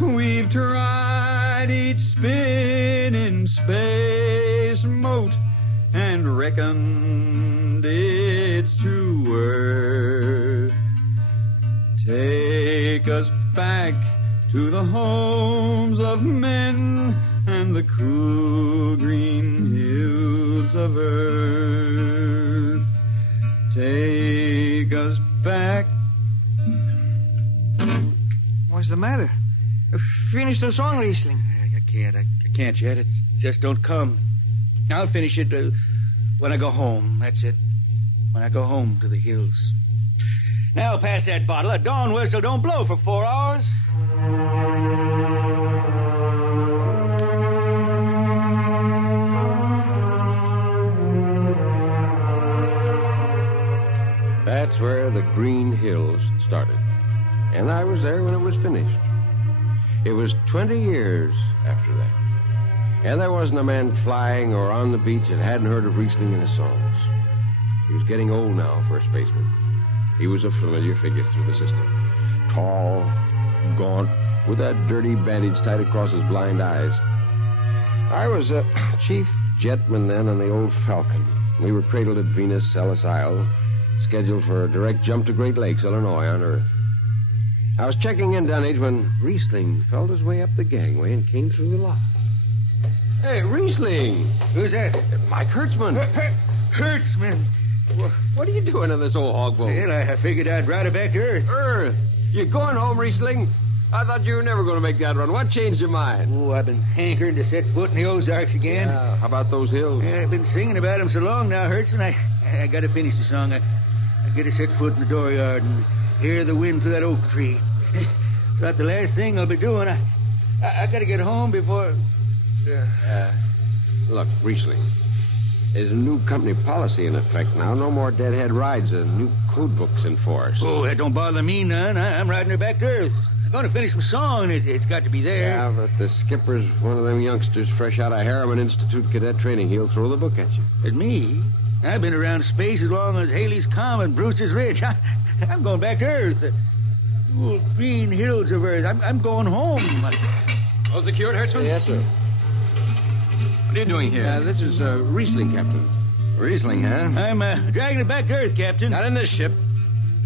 We've tried each spinning space moat and reckoned its true worth. Take us back to the homes of men and the cool green hills of earth. Take us back. What's the matter? Finish the song, Riesling. I can't yet. It just don't come. I'll finish it when I go home. That's it. When I go home to the hills. Now pass that bottle. A dawn whistle don't blow for 4 hours. That's where the Green Hills started. And I was there when it was finished. It was 20 years after that. And there wasn't a man flying or on the beach that hadn't heard of Riesling and his songs. He was getting old now for a spaceman. He was a familiar figure through the system. Tall, gaunt, with that dirty bandage tied across his blind eyes. I was a chief jetman then on the old Falcon. We were cradled at Venus, Ellis Isle, scheduled for a direct jump to Great Lakes, Illinois, on Earth. I was checking in, Dunnage, when Riesling felt his way up the gangway and came through the lock. Hey, Riesling! Who's that? Mike Hertzman. Hertzman? What are you doing on this old hog boat? Well, I figured I'd ride it back to Earth. Earth? You going home, Riesling? I thought you were never going to make that run. What changed your mind? Oh, I've been hankering to set foot in the Ozarks again. Yeah, how about those hills? Yeah, I've been singing about them so long now, Hertzman. I got to finish the song. I got to set foot in the dooryard and hear the wind through that oak tree. It's about the last thing I'll be doing. I got to get home before... Look, Riesling, there's a new company policy in effect now. No more deadhead rides. A new code book's in force. Oh, that don't bother me none. I'm riding her back to Earth. I'm going to finish my song. It's got to be there. Yeah, but the skipper's one of them youngsters fresh out of Harriman Institute cadet training. He'll throw the book at you. At me? I've been around space as long as Haley's Common, Brewster's Ridge. I'm going back to Earth. Oh, green hills of Earth. I'm going home. All secured, Hertzman? Yes, sir. What are you doing here? This is Riesling, Captain. Riesling, huh? I'm dragging it back to Earth, Captain. Not in this ship.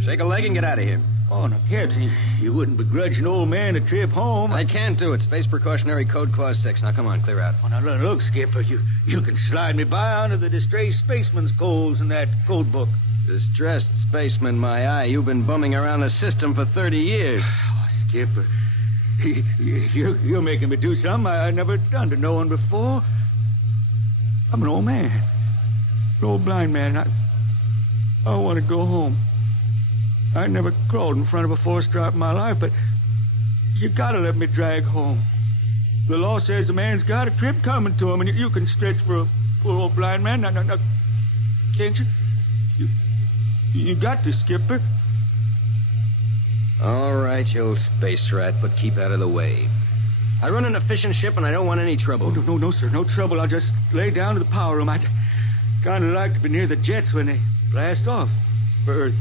Shake a leg and get out of here. Oh, now, Captain, you wouldn't begrudge an old man a trip home. I can't do it. Space Precautionary Code Clause 6. Now, come on, clear out. Oh, now, look, Skipper, you can slide me by onto the distressed spaceman's codes in that code book. Distressed spaceman, my eye. You've been bumming around the system for 30 years. Oh, Skipper, you're making me do something I never done to no one before. I'm an old man. An old blind man. I want to go home. I never crawled in front of a four-stripe in my life, but you gotta let me drag home. The law says a man's got a trip coming to him, and you can stretch for a poor old blind man. Now, can't you? You got to, Skipper. All right, you old space rat, but keep out of the way. I run an efficient ship, and I don't want any trouble. Oh, no, sir, no trouble. I'll just lay down to the power room. I'd kind of like to be near the jets when they blast off for Earth.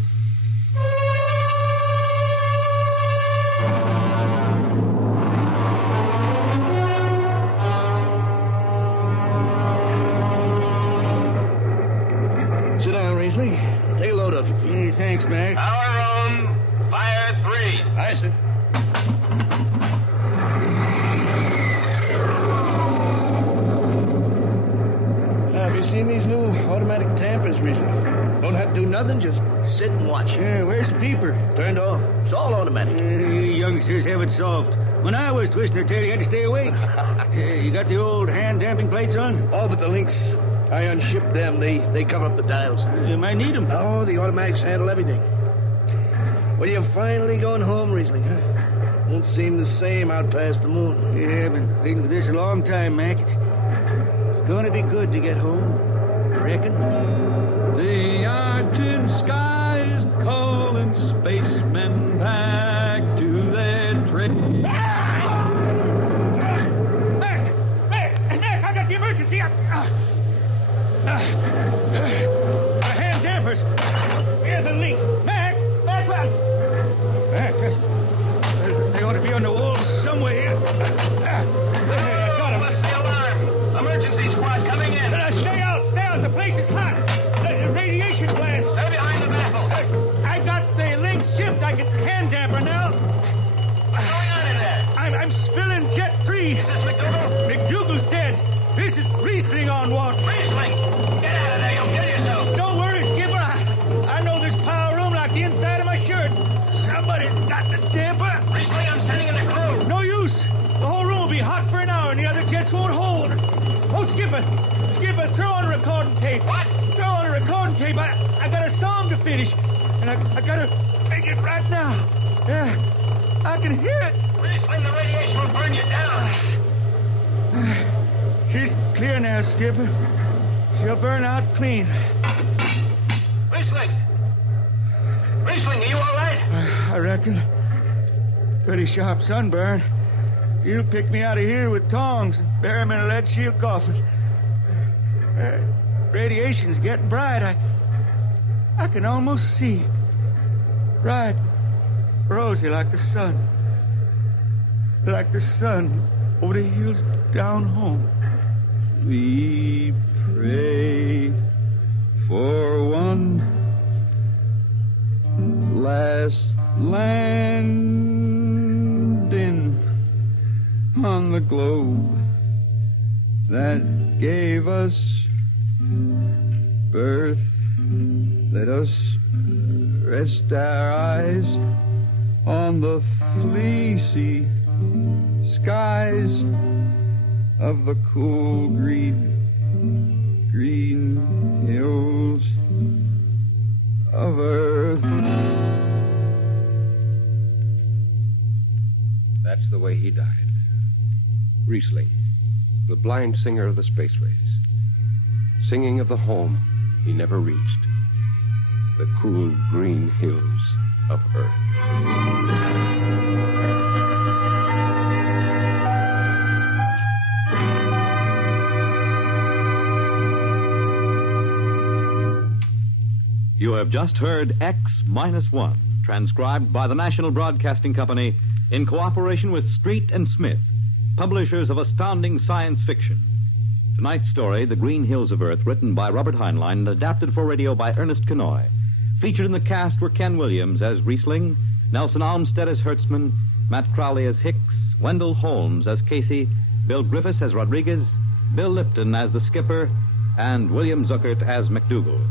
Sit down, Riesling. Take a load off your feet. Hey, thanks, Mac. Power room, fire 3. Aye, sir. Have you seen these new automatic tampers, Riesling? Don't have to do nothing, just sit and watch. Yeah, where's the peeper? Turned off. It's all automatic. You youngsters have it soft. When I was twisting her tail, you had to stay awake. You got the old hand-damping plates on? Oh, but the links, I unshipped them. They cover up the dials. You might need them. Oh, the automatics handle everything. Well, you're finally going home, Riesling, huh? Won't seem the same out past the moon. Yeah, I've been waiting for this a long time, Mac. It's going to be good to get home, I reckon. The argent sky is calling spacemen back to their trade. Mac, I got the emergency. Hand dampers. Here are the links. Mac, run. Mac, they ought to be on the wall somewhere here. I got them. What's the alarm? Emergency squad coming in. Stay out. The place is hot. The radiation blast. Stay behind the baffle. I got the links shipped. I can hand damper now. What's going on in there? I'm spilling Jet 3. Is this McDougal? McDougal's dead. This is Riesling on watch. Riesling! Get out of there. You'll kill yourself. Don't worry, Skipper. I know this power room like the inside of my shirt. Somebody's got the damper. Riesling, I'm sending in the crew. No use. The whole room will be hot for an hour and the other jets won't hold. Oh, Skipper, throw on a recording tape. What? Throw on a recording tape. I got a song to finish, and I gotta make it right now. Yeah, I can hear it. Riesling, the radiation will burn you down. She's clear now, Skipper. She'll burn out clean. Riesling, are you all right? I reckon. Pretty sharp sunburn. You'll pick me out of here with tongs and bury me in a lead shield coffin. Radiation's getting bright. I can almost see it. Bright, rosy like the sun. Like the sun over the hills down home. We pray for one last landing on the globe that gave us birth. Let us rest our eyes on the fleecy skies of the cool green hills of Earth. That's the way he died. Riesling, the blind singer of the spaceways, singing of the home he never reached, the cool green hills of Earth. You have just heard X-1, transcribed by the National Broadcasting Company in cooperation with Street and Smith, publishers of astounding science fiction. Tonight's story, The Green Hills of Earth, written by Robert Heinlein and adapted for radio by Ernest Kenoy. Featured in the cast were Ken Williams as Riesling, Nelson Olmsted as Hertzman, Matt Crowley as Hicks, Wendell Holmes as Casey, Bill Griffiths as Rodriguez, Bill Lipton as the skipper, and William Zuckert as McDougal.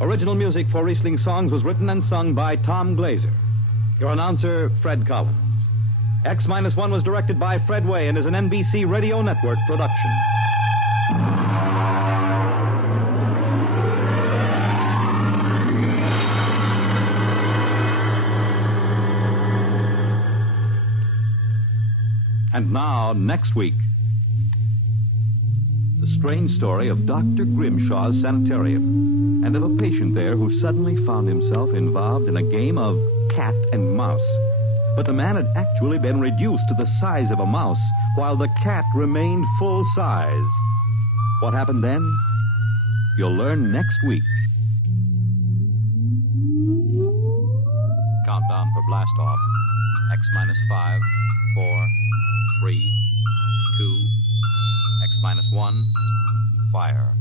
Original music for Riesling Songs was written and sung by Tom Glazer. Your announcer, Fred Collins. X-1 was directed by Fred Way and is an NBC Radio Network production. And now, next week, the strange story of Dr. Grimshaw's Sanitorium and of a patient there who suddenly found himself involved in a game of cat and mouse. But the man had actually been reduced to the size of a mouse while the cat remained full size. What happened then? You'll learn next week. Countdown for blast off. X-5, 4, 3, 2, X-1, fire.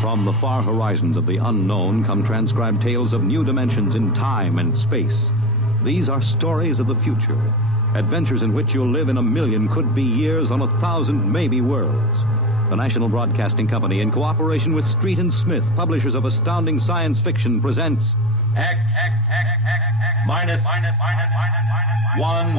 From the far horizons of the unknown come transcribed tales of new dimensions in time and space. These are stories of the future, adventures in which you'll live in 1,000,000 could-be years on 1,000 maybe worlds. The National Broadcasting Company, in cooperation with Street and Smith, publishers of astounding science fiction, presents X minus 1.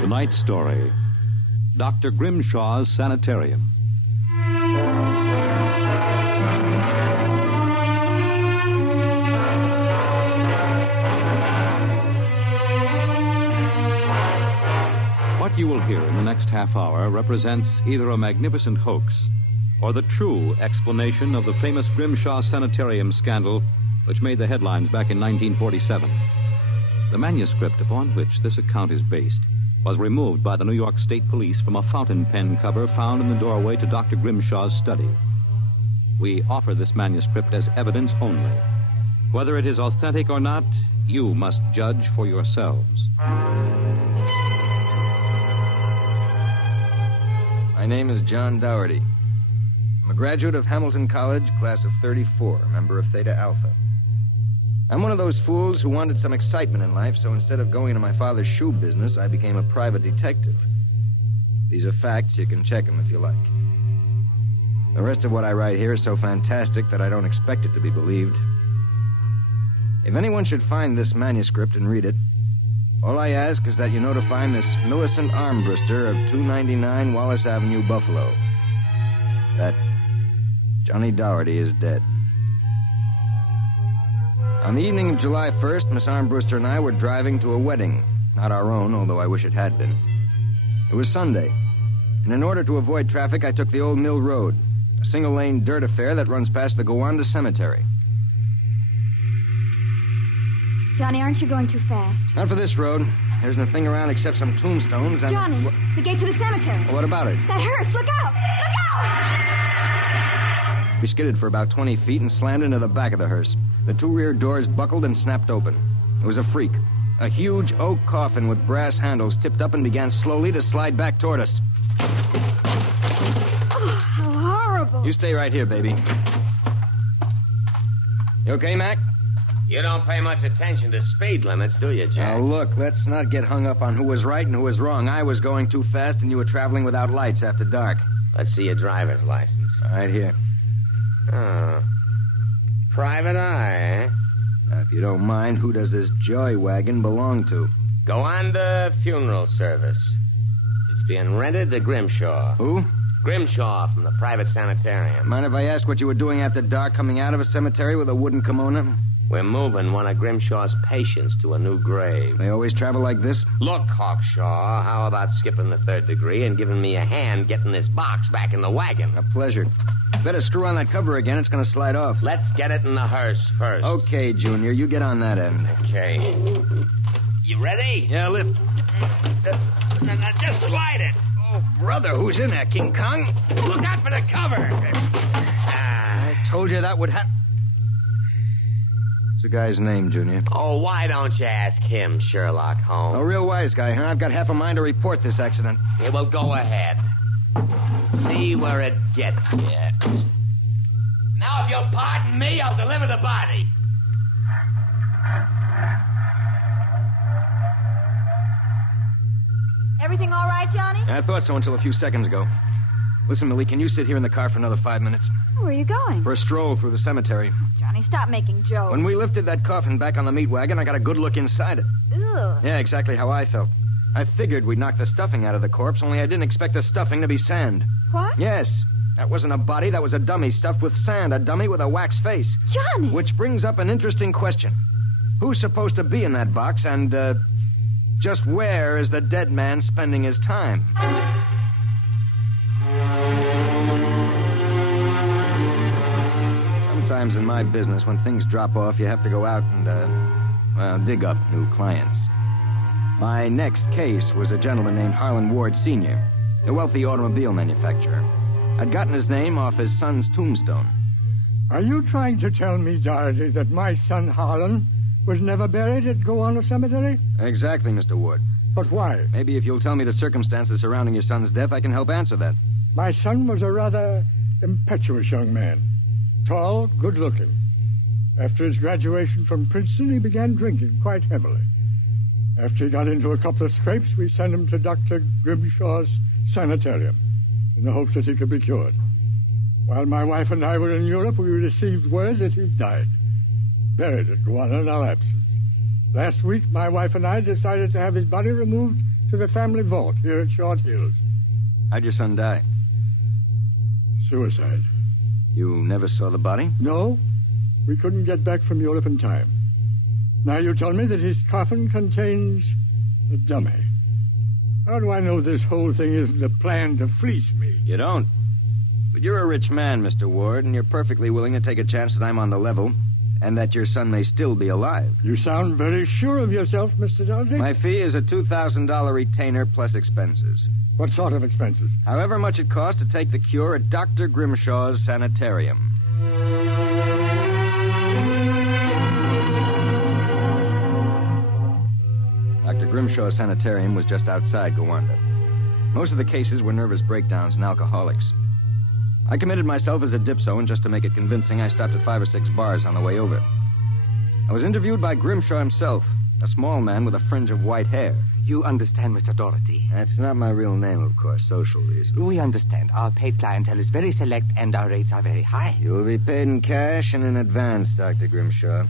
Tonight's story, Dr. Grimshaw's Sanitorium. What you will hear in the next half hour represents either a magnificent hoax or the true explanation of the famous Grimshaw Sanitorium scandal which made the headlines back in 1947. The manuscript upon which this account is based was removed by the New York State Police from a fountain pen cover found in the doorway to Dr. Grimshaw's study. We offer this manuscript as evidence only. Whether it is authentic or not, you must judge for yourselves. My name is John Dougherty. I'm a graduate of Hamilton College, class of 34, member of Theta Alpha. I'm one of those fools who wanted some excitement in life, so instead of going into my father's shoe business, I became a private detective. These are facts. You can check them if you like. The rest of what I write here is so fantastic that I don't expect it to be believed. If anyone should find this manuscript and read it, all I ask is that you notify Miss Millicent Armbruster of 299 Wallace Avenue, Buffalo, that Johnny Dougherty is dead. On the evening of July 1st, Miss Armbruster and I were driving to a wedding. Not our own, although I wish it had been. It was Sunday, and in order to avoid traffic, I took the Old Mill Road, a single-lane dirt affair that runs past the Gowanda Cemetery. Johnny, aren't you going too fast? Not for this road. There isn't a thing around except some tombstones and... Johnny, the gate to the cemetery. What about it? That hearse, look out! Look out! We skidded for about 20 feet and slammed into the back of the hearse. The two rear doors buckled and snapped open. It was a freak. A huge oak coffin with brass handles tipped up and began slowly to slide back toward us. Oh, how horrible. You stay right here, baby. You okay, Mac? You don't pay much attention to speed limits, do you, Jack? Now, look, let's not get hung up on who was right and who was wrong. I was going too fast, and you were traveling without lights after dark. Let's see your driver's license. Right here. Oh. Private eye, eh? Now, if you don't mind, who does this joy wagon belong to? Gowanda Funeral Service. It's being rented to Grimshaw. Who? Grimshaw from the private sanitarium. Mind if I ask what you were doing after dark coming out of a cemetery with a wooden kimono? We're moving one of Grimshaw's patients to a new grave. They always travel like this? Look, Hawkshaw, how about skipping the third degree and giving me a hand getting this box back in the wagon? A pleasure. Better screw on that cover again. It's going to slide off. Let's get it in the hearse first. Okay, Junior. You get on that end. Okay. You ready? Yeah, lift. Now just slide it. Oh, brother, who's in there? King Kong? Look out for the cover. I told you that would happen. What's the guy's name, Junior? Oh, why don't you ask him, Sherlock Holmes? A real wise guy, huh? I've got half a mind to report this accident. Yeah, well, go ahead. See where it gets you. Now, if you'll pardon me, I'll deliver the body. Everything all right, Johnny? I thought so until a few seconds ago. Listen, Millie, can you sit here in the car for another 5 minutes? Where are you going? For a stroll through the cemetery. Johnny, stop making jokes. When we lifted that coffin back on the meat wagon, I got a good look inside it. Ugh. Yeah, exactly how I felt. I figured we'd knock the stuffing out of the corpse, only I didn't expect the stuffing to be sand. What? Yes. That wasn't a body, that was a dummy stuffed with sand, a dummy with a wax face. Johnny! Which brings up an interesting question. Who's supposed to be in that box, and, just where is the dead man spending his time? Sometimes in my business, when things drop off, you have to go out and, dig up new clients. My next case was a gentleman named Harlan Ward Sr., a wealthy automobile manufacturer. I'd gotten his name off his son's tombstone. Are you trying to tell me, Dorothy, that my son Harlan was never buried at Gowanna Cemetery? Exactly, Mr. Ward. But why? Maybe if you'll tell me the circumstances surrounding your son's death, I can help answer that. My son was a rather impetuous young man. Tall, good-looking. After his graduation from Princeton, he began drinking quite heavily. After he got into a couple of scrapes, we sent him to Dr. Grimshaw's Sanitorium in the hopes that he could be cured. While my wife and I were in Europe, we received word that he died, buried at Gowanna in our absence. Last week, my wife and I decided to have his body removed to the family vault here at Short Hills. How'd your son die? Suicide. You never saw the body? No. We couldn't get back from Europe in time. Now you told me that his coffin contains a dummy. How do I know this whole thing isn't a plan to fleece me? You don't. But you're a rich man, Mr. Ward, and you're perfectly willing to take a chance that I'm on the level and that your son may still be alive. You sound very sure of yourself, Mr. Dorsey. My fee is a $2,000 retainer plus expenses. What sort of expenses? However much it costs to take the cure at Dr. Grimshaw's Sanitorium. Dr. Grimshaw's Sanitorium was just outside Gowanna. Most of the cases were nervous breakdowns and alcoholics. I committed myself as a dipso, and just to make it convincing, I stopped at 5 or 6 bars on the way over. I was interviewed by Grimshaw himself, a small man with a fringe of white hair. You understand, Mr. Doherty. That's not my real name, of course, social reasons. We understand. Our paid clientele is very select, and our rates are very high. You'll be paid in cash and in advance, Dr. Grimshaw.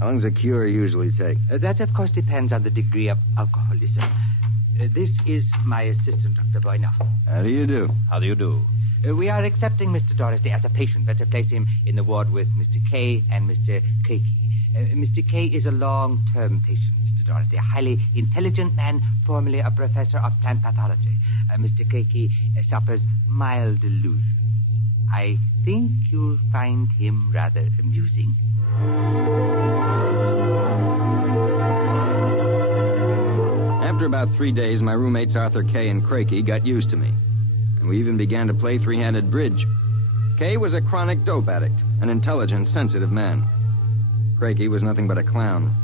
How long does a cure usually take? That, of course, depends on the degree of alcoholism. This is my assistant, Dr. Boyner. How do you do? How do you do? We are accepting Mr. Doherty as a patient. Better place him in the ward with Mr. K and Mr. Craigie. Mr. K is a long-term patient, Mr. Doherty, a highly intelligent man, formerly a professor of plant pathology. Mr. Craigie suffers mild delusions. I think you'll find him rather amusing. After about 3 days, my roommates Arthur Kay and Craigie got used to me. And we even began to play three-handed bridge. Kay was a chronic dope addict, an intelligent, sensitive man. Craigie was nothing but a clown.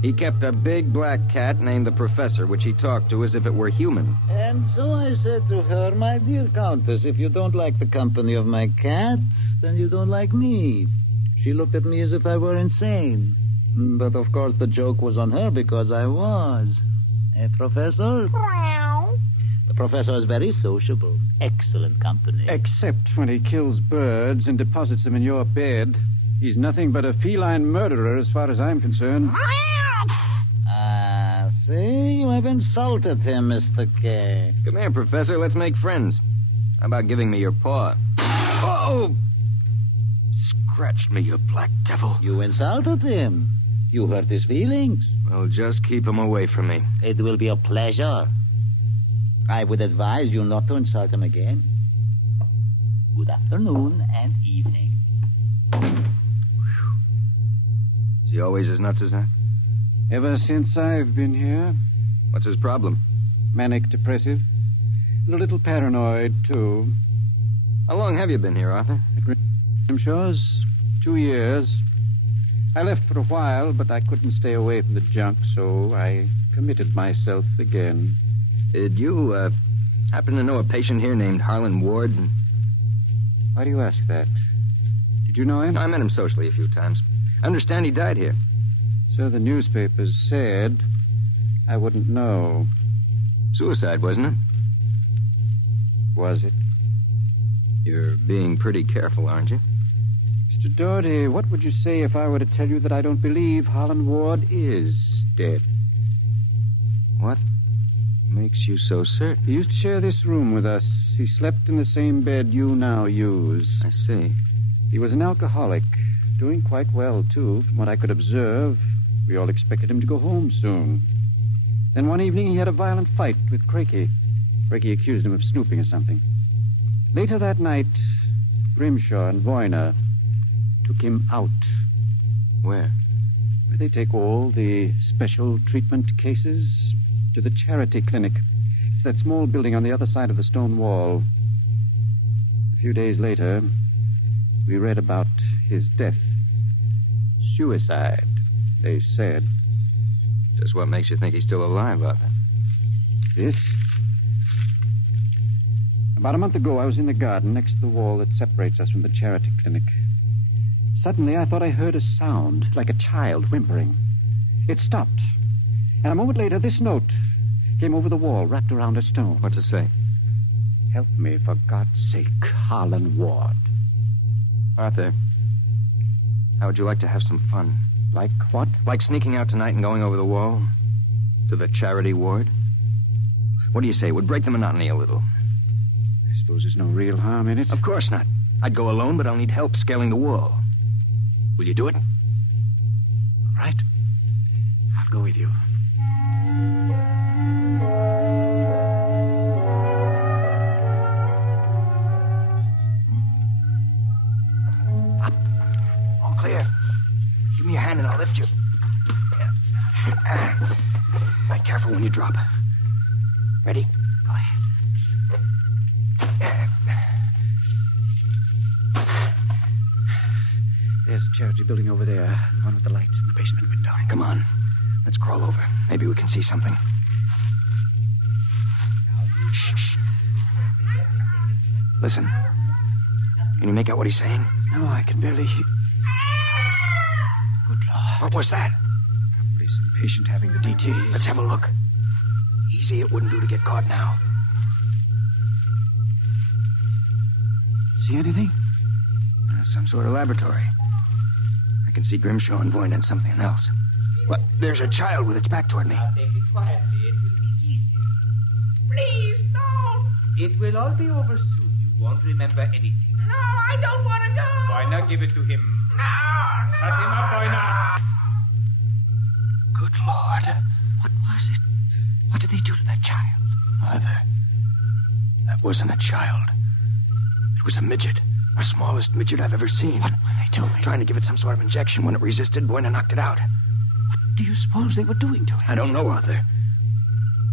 He kept a big black cat named the Professor, which he talked to as if it were human. And so I said to her, my dear Countess, if you don't like the company of my cat, then you don't like me. She looked at me as if I were insane. But, of course, the joke was on her because I was. Professor? The professor is very sociable. Excellent company. Except when he kills birds and deposits them in your bed. He's nothing but a feline murderer as far as I'm concerned. Ah, see? You have insulted him, Mr. K. Come here, Professor. Let's make friends. How about giving me your paw? Oh! scratched me, you black devil. You insulted him. You hurt his feelings. Well, just keep him away from me. It will be a pleasure. I would advise you not to insult him again. Good afternoon and evening. Is he always as nuts as that? Ever since I've been here. What's his problem? Manic depressive. And a little paranoid, too. How long have you been here, Arthur? At Grimshaw's 2 years. I left for a while, but I couldn't stay away from the junk, so I committed myself again. Did you, happen to know a patient here named Harlan Ward? Why do you ask that? Did you know him? I met him socially a few times. I understand he died here. So the newspapers said. I wouldn't know. Suicide, wasn't it? Was it? You're being pretty careful, aren't you? Mr. Doherty, what would you say if I were to tell you that I don't believe Harlan Ward is dead? What makes you so certain? He used to share this room with us. He slept in the same bed you now use. I see. He was an alcoholic, doing quite well, too, from what I could observe. We all expected him to go home soon. Then one evening he had a violent fight with Craigie. Craigie accused him of snooping or something. Later that night, Grimshaw and Voyner took him out. Where? Where they take all the special treatment cases to the charity clinic. It's that small building on the other side of the stone wall. A few days later, we read about his death. Suicide, they said. Just what makes you think he's still alive, Arthur? This? About a month ago, I was in the garden next to the wall that separates us from the charity clinic. Suddenly, I thought I heard a sound, like a child whimpering. It stopped. And a moment later, this note came over the wall, wrapped around a stone. What's it say? Help me, for God's sake, Harlan Ward. Arthur, how would you like to have some fun? Like what? Like sneaking out tonight and going over the wall to the charity ward? What do you say? It would break the monotony a little. I suppose there's no real harm in it. Of course not. I'd go alone, but I'll need help scaling the wall. Will you do it? All right. I'll go with you. Up. All clear. Give me your hand and I'll lift you. Right, careful when you drop. Ready? Go ahead. There's a charity building over there, the one with the lights in the basement window. Come on. Let's crawl over. Maybe we can see something. Shh. Listen. Can you make out what he's saying? No, I can barely hear. Good Lord. What was that? Probably some patient having the DT. Let's have a look. Easy, it wouldn't do to get caught now. See anything? Some sort of laboratory. I can see Grimshaw and Voyner and something else. What? There's a child with its back toward me. Now take it quietly. It will be easier. Please, no. It will all be over soon. You won't remember anything. No, I don't want to go. Why not give it to him? No. Shut him up, Voyner. Good Lord. What was it? What did they do to that child? Arthur, that wasn't a child. It was a midget. The smallest midget I've ever seen. What were they doing? Trying to give it some sort of injection. When it resisted, Voyner knocked it out. What do you suppose they were doing to it? I don't know, Arthur.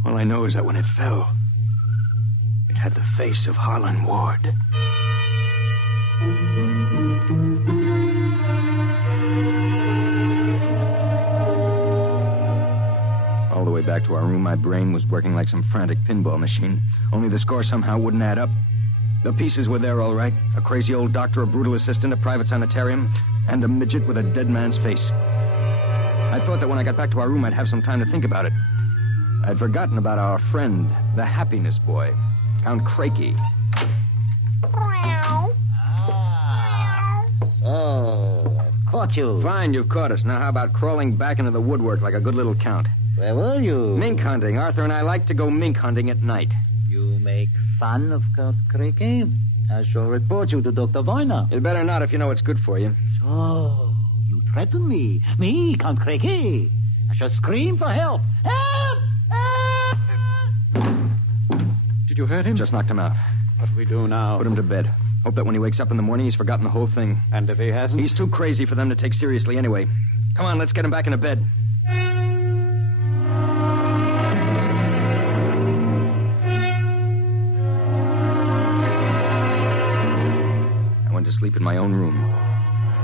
All I know is that when it fell, it had the face of Harlan Ward. All the way back to our room, my brain was working like some frantic pinball machine. Only the score somehow wouldn't add up. The pieces were there all right. A crazy old doctor, a brutal assistant, a private sanitarium, and a midget with a dead man's face. I thought that when I got back to our room, I'd have some time to think about it. I'd forgotten about our friend, the happiness boy, Count Craigie. So, I caught you. Fine, you've caught us. Now how about crawling back into the woodwork like a good little count? Where were you? Mink hunting. Arthur and I like to go mink hunting at night. You make fun of Count Craigie? I shall report you to Dr. Voyner. You'd better not if you know what's good for you. So, you threaten me? Me, Count Craigie? I shall scream for help. Help! Help! Did you hurt him? Just knocked him out. What do we do now? Put him to bed. Hope that when he wakes up in the morning, he's forgotten the whole thing. And if he hasn't? He's too crazy for them to take seriously anyway. Come on, let's get him back into bed. I went to sleep in my own room.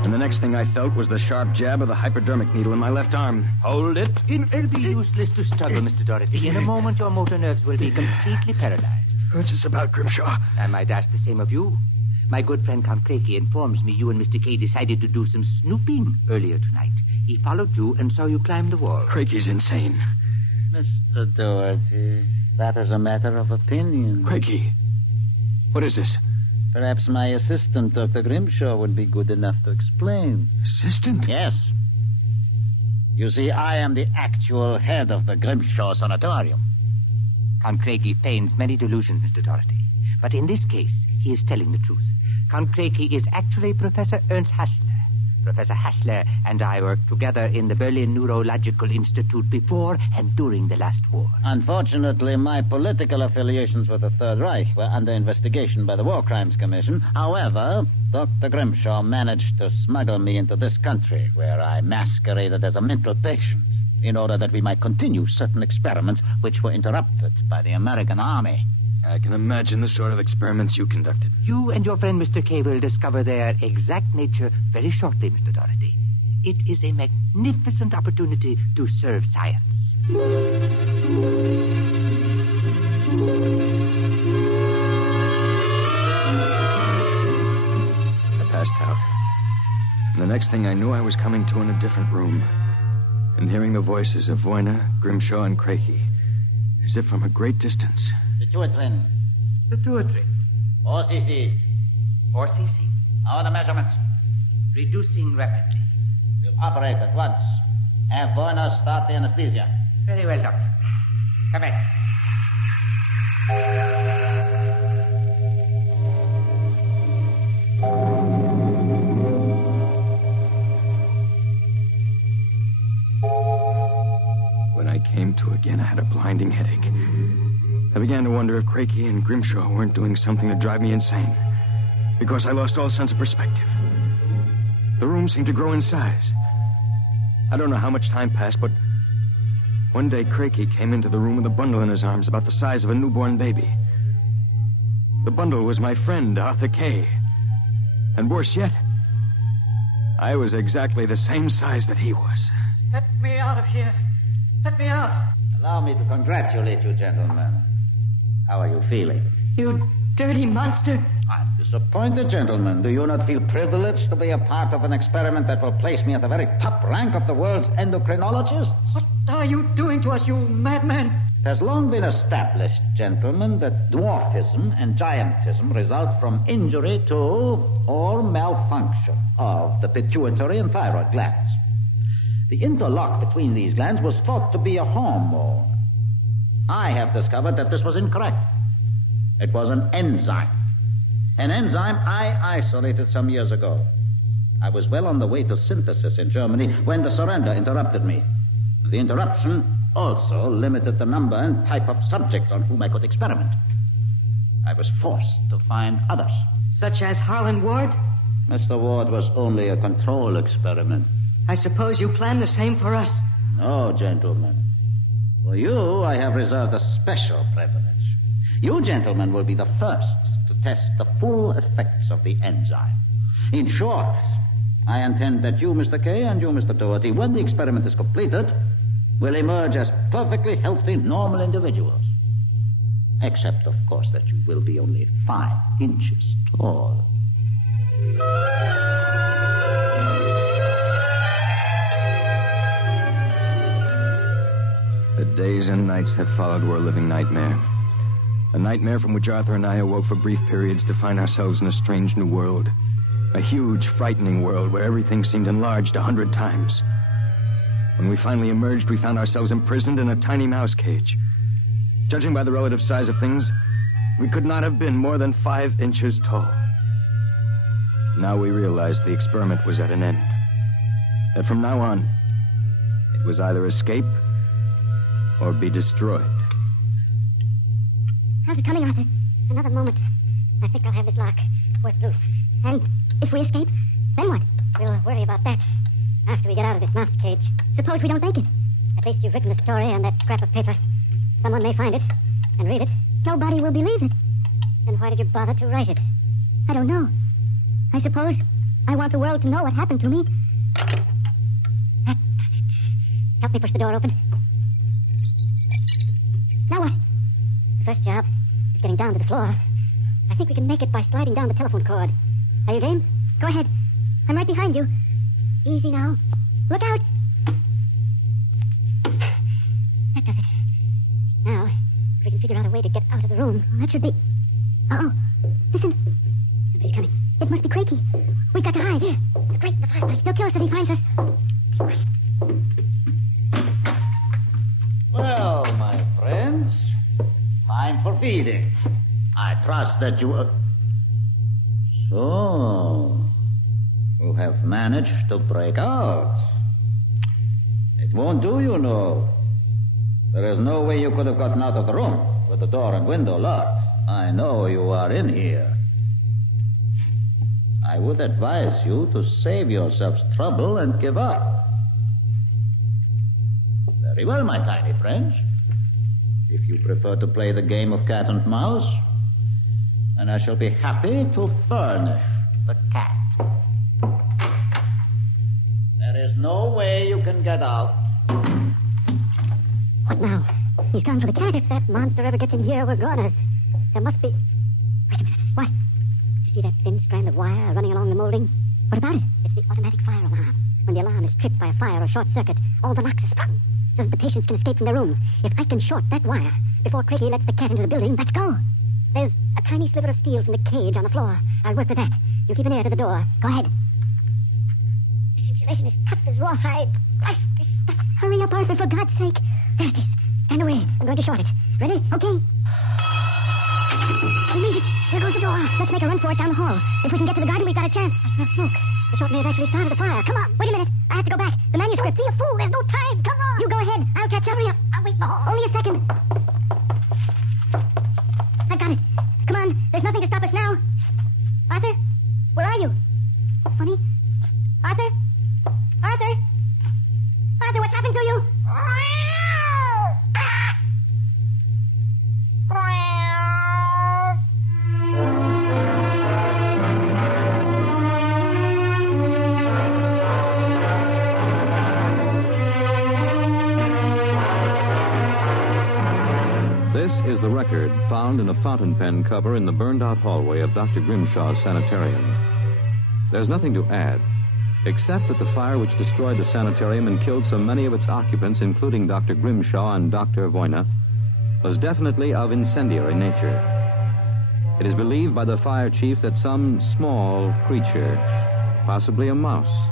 And the next thing I felt was the sharp jab of the hypodermic needle in my left arm. Hold it. It'll be useless to struggle, Mr. Doherty. In a moment, your motor nerves will be completely paralyzed. What's this about, Grimshaw? I might ask the same of you. My good friend Count Craigie informs me you and Mr. Kay decided to do some snooping earlier tonight. He followed you and saw you climb the wall. Craigie's insane. Mr. Doherty, that is a matter of opinion. Craigie, what is this? Perhaps my assistant, Dr. Grimshaw, would be good enough to explain. Assistant? Yes. You see, I am the actual head of the Grimshaw Sanatorium. Count Craigie feigns many delusions, Mr. Doherty. But in this case, he is telling the truth. Count Craigie is actually Professor Ernst Hassler. Professor Hassler and I worked together in the Berlin Neurological Institute before and during the last war. Unfortunately, my political affiliations with the Third Reich were under investigation by the War Crimes Commission. However, Dr. Grimshaw managed to smuggle me into this country, where I masqueraded as a mental patient, in order that we might continue certain experiments which were interrupted by the American army. I can imagine the sort of experiments you conducted. You and your friend Mr. Kay will discover their exact nature very shortly, Mr. Doherty. It is a magnificent opportunity to serve science. I passed out. And the next thing I knew, I was coming to in a different room and hearing the voices of Voyner, Grimshaw, and Craigie, as if from a great distance. Pituitrin. Pituitrin. 4 cc's. 4 cc's. How are the measurements? Reducing rapidly. We'll operate at once. Have Voyner start the anesthesia. Very well, Doctor. Come in. When I came to again, I had a blinding headache. I began to wonder if Craigie and Grimshaw weren't doing something to drive me insane, because I lost all sense of perspective. The room seemed to grow in size. I don't know how much time passed, but one day Craigie came into the room with a bundle in his arms about the size of a newborn baby. The bundle was my friend, Arthur Kay. And worse yet, I was exactly the same size that he was. Let me out of here. Let me out. Allow me to congratulate you, gentlemen. How are you feeling? You dirty monster. I'm disappointed, gentlemen. Do you not feel privileged to be a part of an experiment that will place me at the very top rank of the world's endocrinologists? What are you doing to us, you madman? It has long been established, gentlemen, that dwarfism and giantism result from injury to or malfunction of the pituitary and thyroid glands. The interlock between these glands was thought to be a hormone. I have discovered that this was incorrect. It was an enzyme. An enzyme I isolated some years ago. I was well on the way to synthesis in Germany when the surrender interrupted me. The interruption also limited the number and type of subjects on whom I could experiment. I was forced to find others. Such as Harlan Ward? Mr. Ward was only a control experiment. I suppose you planned the same for us. No, gentlemen. For you, I have reserved a special privilege. You, gentlemen, will be the first to test the full effects of the enzyme. In short, I intend that you, Mr. Kay, and you, Mr. Doherty, when the experiment is completed, will emerge as perfectly healthy, normal individuals. Except, of course, that you will be only 5 inches tall. The days and nights that followed were a living nightmare. A nightmare from which Arthur and I awoke for brief periods to find ourselves in a strange new world. A huge, frightening world where everything seemed enlarged 100 times. When we finally emerged, we found ourselves imprisoned in a tiny mouse cage. Judging by the relative size of things, We could not have been more than 5 inches tall. Now we realized the experiment was at an end. That from now on, it was either escape or be destroyed. How's it coming, Arthur? Another moment. I think I'll have this lock worked loose. And if we escape, then what? We'll worry about that after we get out of this mouse cage. Suppose we don't make it. At least you've written the story on that scrap of paper. Someone may find it and read it. Nobody will believe it. Then why did you bother to write it? I don't know. I suppose I want the world to know what happened to me. That does it. Help me push the door open. Now what? The first job is getting down to the floor. I think we can make it by sliding down the telephone cord. Are you game? Go ahead. I'm right behind you. Easy now. Look out. That does it. Now, if we can figure out a way to get out of the room, that should be... Uh-oh. Listen. Somebody's coming. It must be Craigie. We've got to hide. Here. The grate in the fireplace. He'll kill us if he finds us. Stay quiet. Well, my friends, time for feeding. I trust that you... So, you have managed to break out. It won't do, you know. There is no way you could have gotten out of the room with the door and window locked. I know you are in here. I would advise you to save yourselves trouble and give up. Very well, my tiny friends. If you prefer to play the game of cat and mouse, then I shall be happy to furnish the cat. There is no way you can get out. What now? He's gone for the cat. If that monster ever gets in here, we're goners. There must be... Wait a minute. What? You see that thin strand of wire running along the molding? What about it? It's the automatic fire alarm. When the alarm is tripped by a fire or short circuit, all the locks are sprung so that the patients can escape from their rooms. If I can short that wire before Craigie lets the cat into the building, let's go. There's a tiny sliver of steel from the cage on the floor. I'll work with that. You keep an ear to the door. Go ahead. This insulation is tough as rawhide. Christ, this stuff. Hurry up, Arthur, for God's sake. There it is. Stand away. I'm going to short it. Ready? Okay. We made it. There goes the door. Let's make a run for it down the hall. If we can get to the garden, we've got a chance. I smell smoke. The short may have actually started a fire. Come on. Wait a minute. I have to go back. The manuscript. Don't be a fool. There's no time. Come on. You go ahead. I'll catch up. Hurry up. I'll wait in the hall. Only a second. I've got it. Come on. There's nothing to stop us now. Arthur? Where are you? It's funny. Arthur? Arthur? Arthur, what's happened to you? This is the record found in a fountain pen cover in the burned-out hallway of Dr. Grimshaw's Sanitorium. There's nothing to add, except that the fire which destroyed the sanitarium and killed so many of its occupants, including Dr. Grimshaw and Dr. Voyna, was definitely of incendiary nature. It is believed by the fire chief that some small creature, possibly a mouse,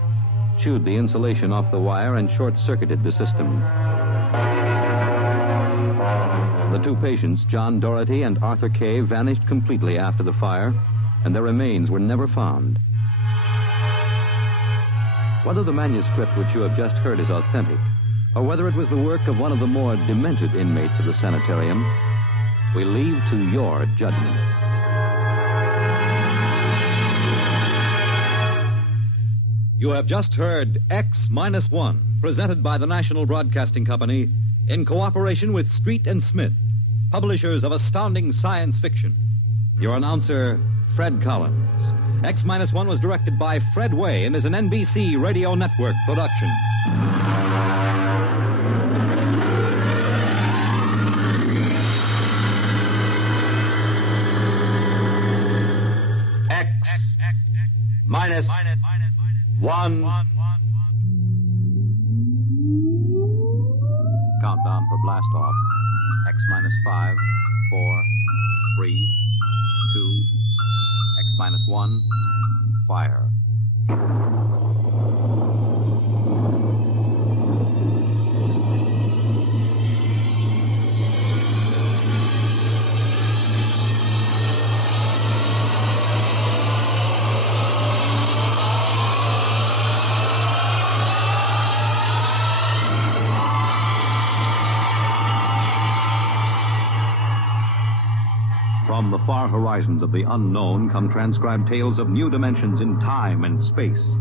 chewed the insulation off the wire and short-circuited the system. The two patients, John Doherty and Arthur Kay, vanished completely after the fire, and their remains were never found. Whether the manuscript which you have just heard is authentic, or whether it was the work of one of the more demented inmates of the sanitarium, we leave to your judgment. You have just heard X-1, presented by the National Broadcasting Company in cooperation with Street and Smith, publishers of astounding science fiction. Your announcer, Fred Collins. X-1 was directed by Fred Way and is an NBC Radio Network production. X-1. Countdown for blast off. X-5, 4, 3, 2, X-1, fire. From the far horizons of the unknown come transcribed tales of new dimensions in time and space.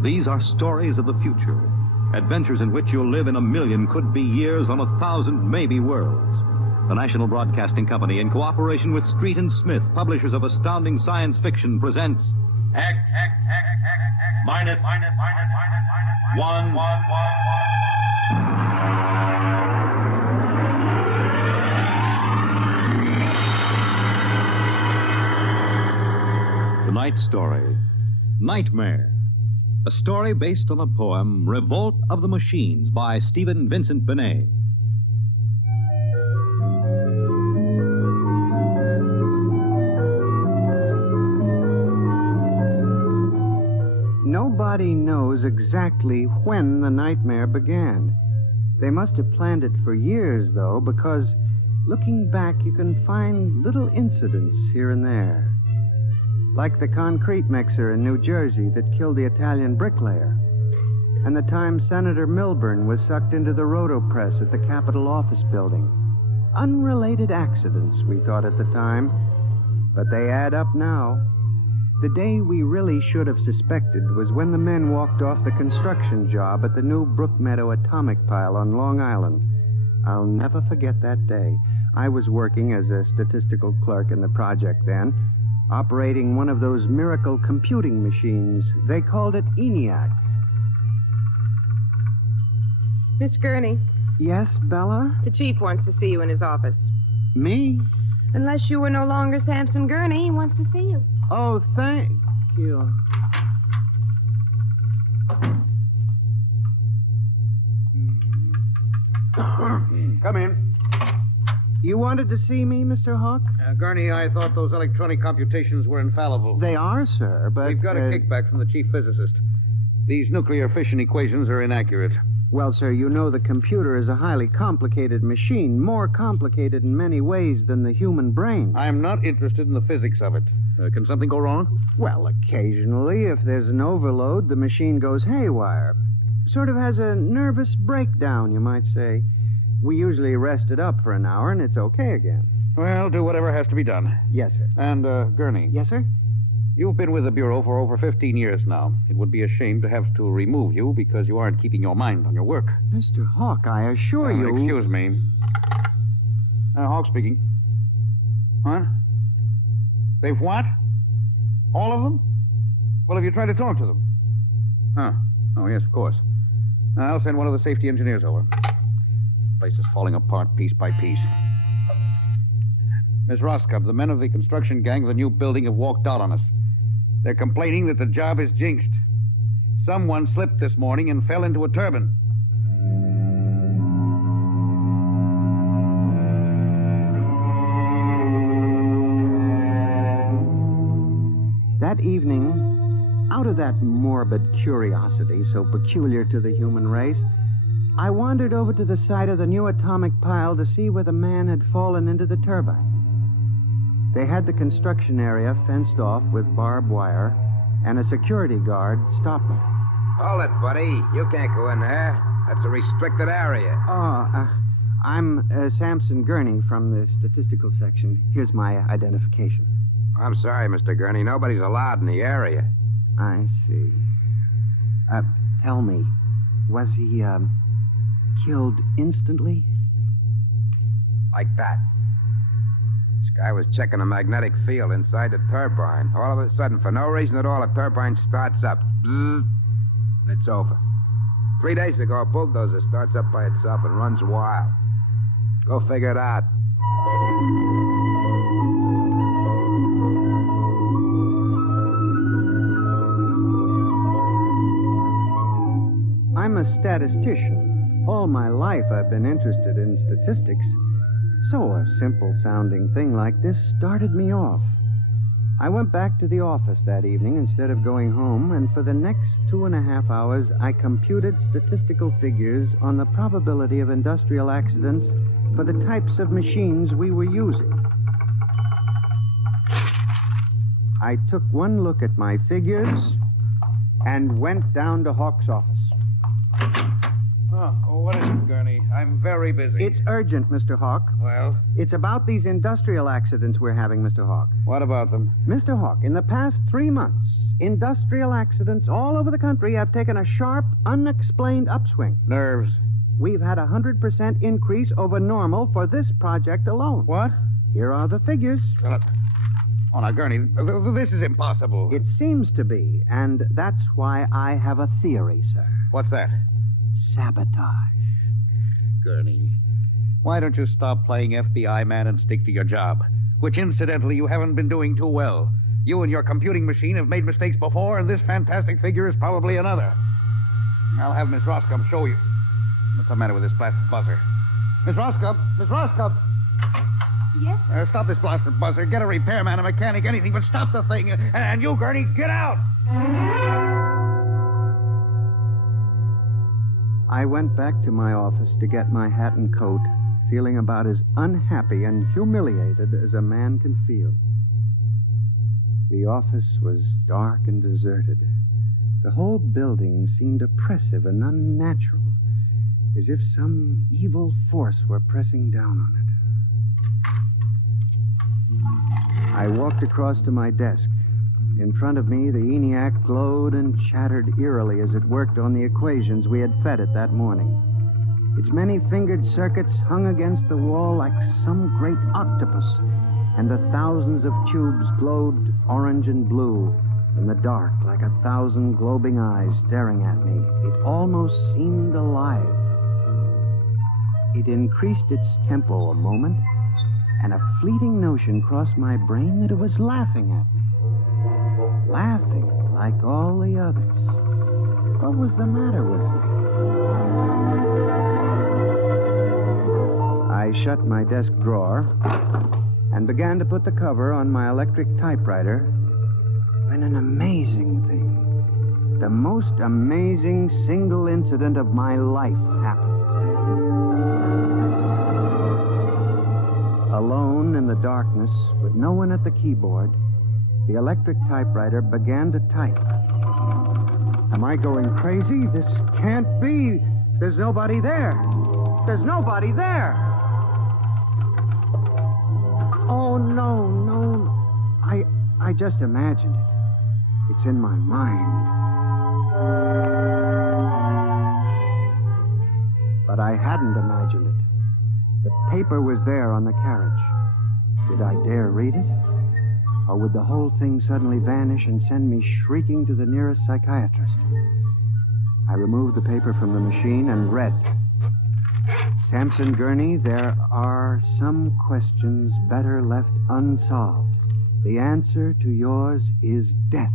These are stories of the future, adventures in which you'll live in 1,000,000 could-be years on 1,000 maybe worlds. The National Broadcasting Company, in cooperation with Street and Smith, publishers of astounding science fiction, presents X minus 1. Tonight's story, Nightmare. A story based on the poem Revolt of the Machines by Stephen Vincent Benet. Nobody knows exactly when the nightmare began. They must have planned it for years, though, because looking back, you can find little incidents here and there. Like the concrete mixer in New Jersey that killed the Italian bricklayer, and the time Senator Milburn was sucked into the rotopress at the Capitol office building. Unrelated accidents, we thought at the time, but they add up now. The day we really should have suspected was when the men walked off the construction job at the new Brookmeadow atomic pile on Long Island. I'll never forget that day. I was working as a statistical clerk in the project then, operating one of those miracle computing machines. They called it ENIAC. Mr. Gurney. Yes, Bella? The chief wants to see you in his office. Me? Unless you were no longer Samson Gurney, he wants to see you. Oh, thank you. Come in. You wanted to see me, Mr. Hawk? Gurney, I thought those electronic computations were infallible. They are, sir, but... We've got a kickback from the chief physicist. These nuclear fission equations are inaccurate. Well, sir, you know the computer is a highly complicated machine, more complicated in many ways than the human brain. I'm not interested in the physics of it. Can something go wrong? Well, occasionally, if there's an overload, the machine goes haywire. Sort of has a nervous breakdown, you might say. We usually rest it up for an hour, and it's okay again. Well, do whatever has to be done. Yes, sir. And, Gurney. Yes, sir? You've been with the Bureau for over 15 years now. It would be a shame to have to remove you because you aren't keeping your mind on your work. Mr. Hawk, I assure you... Excuse me. Hawk speaking. Huh? They've what? All of them? Well, have you tried to talk to them? Huh. Oh, yes, of course. I'll send one of the safety engineers over. The place is falling apart piece by piece. Miss Roscoe, the men of the construction gang of the new building have walked out on us. They're complaining that the job is jinxed. Someone slipped this morning and fell into a turbine. That evening, out of that morbid curiosity so peculiar to the human race, I wandered over to the site of the new atomic pile to see where the man had fallen into the turbine. They had the construction area fenced off with barbed wire, and a security guard stopped me. Hold it, buddy. You can't go in there. That's a restricted area. I'm Samson Gurney from the statistical section. Here's my identification. I'm sorry, Mr. Gurney. Nobody's allowed in the area. I see. Tell me, was he, killed instantly? Like that. This guy was checking a magnetic field inside the turbine. All of a sudden, for no reason at all, the turbine starts up. Bzzz, and it's over. 3 days ago, a bulldozer starts up by itself and runs wild. Go figure it out. I'm a statistician. All my life I've been interested in statistics. So a simple-sounding thing like this started me off. I went back to the office that evening instead of going home, and for the next 2.5 hours, I computed statistical figures on the probability of industrial accidents for the types of machines we were using. I took one look at my figures and went down to Hawk's office. Oh, what is it, Gurney? I'm very busy. It's urgent, Mr. Hawk. Well? It's about these industrial accidents we're having, Mr. Hawk. What about them? Mr. Hawk, in the past 3 months, industrial accidents all over the country have taken a sharp, unexplained upswing. Nerves. We've had a 100% increase over normal for this project alone. What? Here are the figures. Oh, now, Gurney, this is impossible. It seems to be, and that's why I have a theory, sir. What's that? Sabotage. Gurney, why don't you stop playing FBI man and stick to your job? Which, incidentally, you haven't been doing too well. You and your computing machine have made mistakes before, and this fantastic figure is probably another. I'll have Miss Roscoe show you. What's the matter with this blasted buzzer? Miss Roscoe! Miss Roscoe! Yes? Stop this blasted buzzer. Get a repairman, a mechanic, anything, but stop the thing. And you, Gurney, get out! I went back to my office to get my hat and coat, feeling about as unhappy and humiliated as a man can feel. The office was dark and deserted. The whole building seemed oppressive and unnatural, as if some evil force were pressing down on it. I walked across to my desk. In front of me, the ENIAC glowed and chattered eerily as it worked on the equations we had fed it that morning. Its many-fingered circuits hung against the wall like some great octopus, and the thousands of tubes glowed orange and blue in the dark like 1,000 globing eyes staring at me. It almost seemed alive. It increased its tempo a moment, and a fleeting notion crossed my brain that it was laughing at me. Laughing like all the others. What was the matter with me? I shut my desk drawer and began to put the cover on my electric typewriter when an amazing thing, the most amazing single incident of my life happened. Alone in the darkness, with no one at the keyboard, the electric typewriter began to type. Am I going crazy? This can't be. There's nobody there. There's nobody there. Oh, no. I just imagined it. It's in my mind. But I hadn't imagined it. The paper was there on the carriage. Did I dare read it? Or would the whole thing suddenly vanish and send me shrieking to the nearest psychiatrist? I removed the paper from the machine and read. Samson Gurney, there are some questions better left unsolved. The answer to yours is death.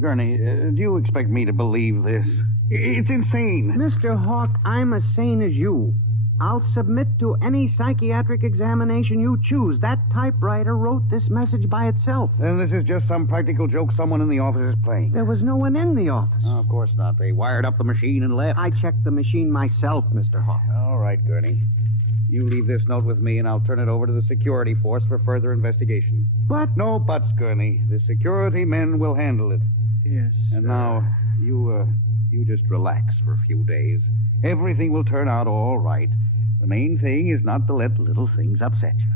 Gurney, do you expect me to believe this? It's insane. Mr. Hawk, I'm as sane as you. I'll submit to any psychiatric examination you choose. That typewriter wrote this message by itself. Then this is just some practical joke someone in the office is playing. There was no one in the office. Oh, of course not. They wired up the machine and left. I checked the machine myself, Mr. Hawk. All right, Gurney. You leave this note with me, and I'll turn it over to the security force for further investigation. But... No buts, Gurney. The security men will handle it. Yes, And now, you just relax for a few days. Everything will turn out all right. The main thing is not to let little things upset you.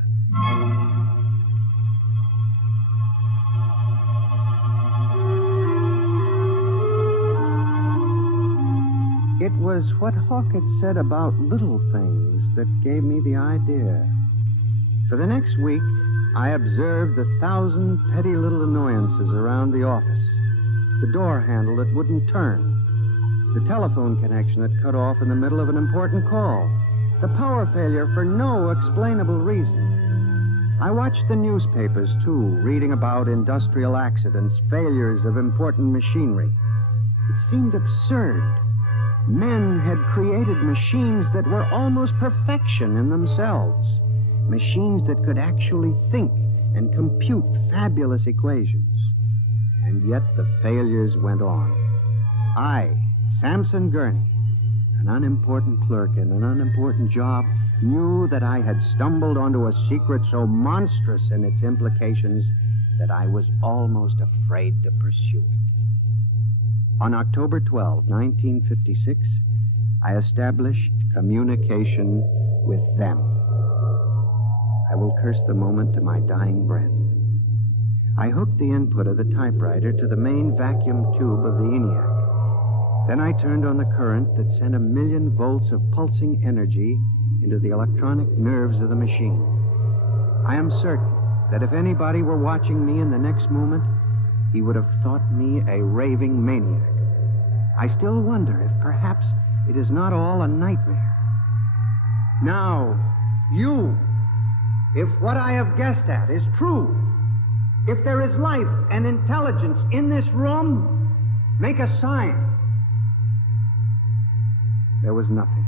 It was what Hawk had said about little things that gave me the idea. For the next week, I observed the 1,000 petty little annoyances around the office. The door handle that wouldn't turn. The telephone connection that cut off in the middle of an important call. The power failure for no explainable reason. I watched the newspapers, too, reading about industrial accidents, failures of important machinery. It seemed absurd. Men had created machines that were almost perfection in themselves. Machines that could actually think and compute fabulous equations. And yet the failures went on. I, Samson Gurney, an unimportant clerk in an unimportant job, knew that I had stumbled onto a secret so monstrous in its implications that I was almost afraid to pursue it. On October 12, 1956, I established communication with them. I will curse the moment to my dying breath. I hooked the input of the typewriter to the main vacuum tube of the ENIAC. Then I turned on the current that sent 1,000,000 volts of pulsing energy into the electronic nerves of the machine. I am certain that if anybody were watching me in the next moment, he would have thought me a raving maniac. I still wonder if perhaps it is not all a nightmare. Now, you, if what I have guessed at is true, if there is life and intelligence in this room, make a sign. There was nothing.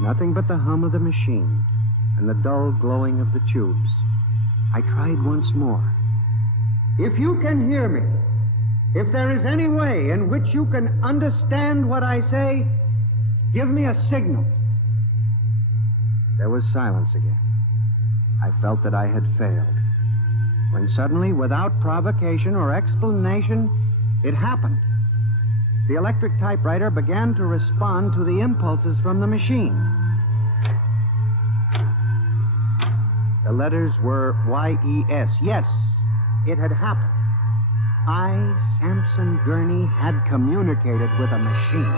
Nothing but the hum of the machine and the dull glowing of the tubes. I tried once more. If you can hear me, if there is any way in which you can understand what I say, give me a signal. There was silence again. I felt that I had failed. When suddenly, without provocation or explanation, it happened. The electric typewriter began to respond to the impulses from the machine. The letters were Y-E-S. Yes, it had happened. I, Samson Gurney, had communicated with a machine.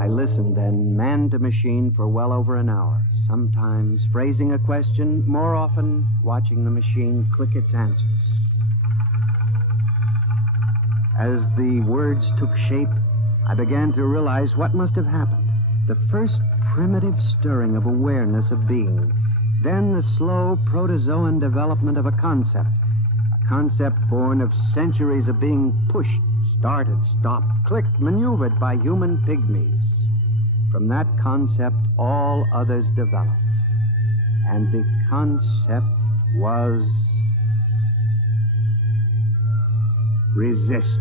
I listened then, man to machine, for well over an hour, sometimes phrasing a question, more often watching the machine click its answers. As the words took shape, I began to realize what must have happened. The first primitive stirring of awareness of being, then the slow protozoan development of a concept born of centuries of being pushed, started, stopped, clicked, maneuvered by human pygmies. From that concept, all others developed. And the concept was resist.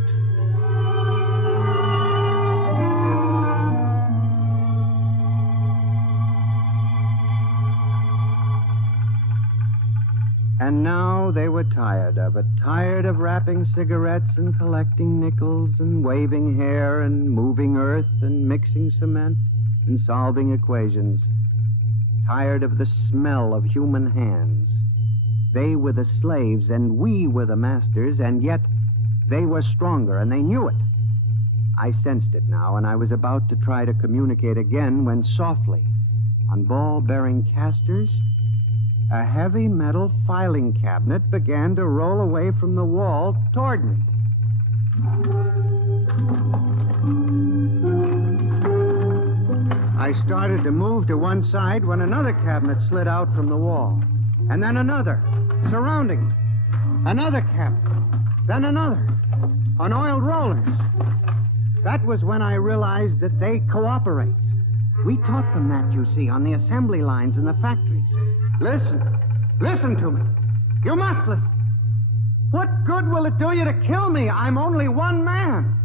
And now they were tired of it, tired of wrapping cigarettes and collecting nickels and waving hair and moving earth and mixing cement and solving equations. Tired of the smell of human hands. They were the slaves and we were the masters, and yet they were stronger and they knew it. I sensed it now, and I was about to try to communicate again when softly, on ball-bearing casters, a heavy metal filing cabinet began to roll away from the wall toward me. I started to move to one side when another cabinet slid out from the wall, and then another, surrounding it. Another cabinet, then another, on oiled rollers. That was when I realized that they cooperate. We taught them that, you see, on the assembly lines in the factories. Listen to me. You must listen. What good will it do you to kill me? I'm only one man.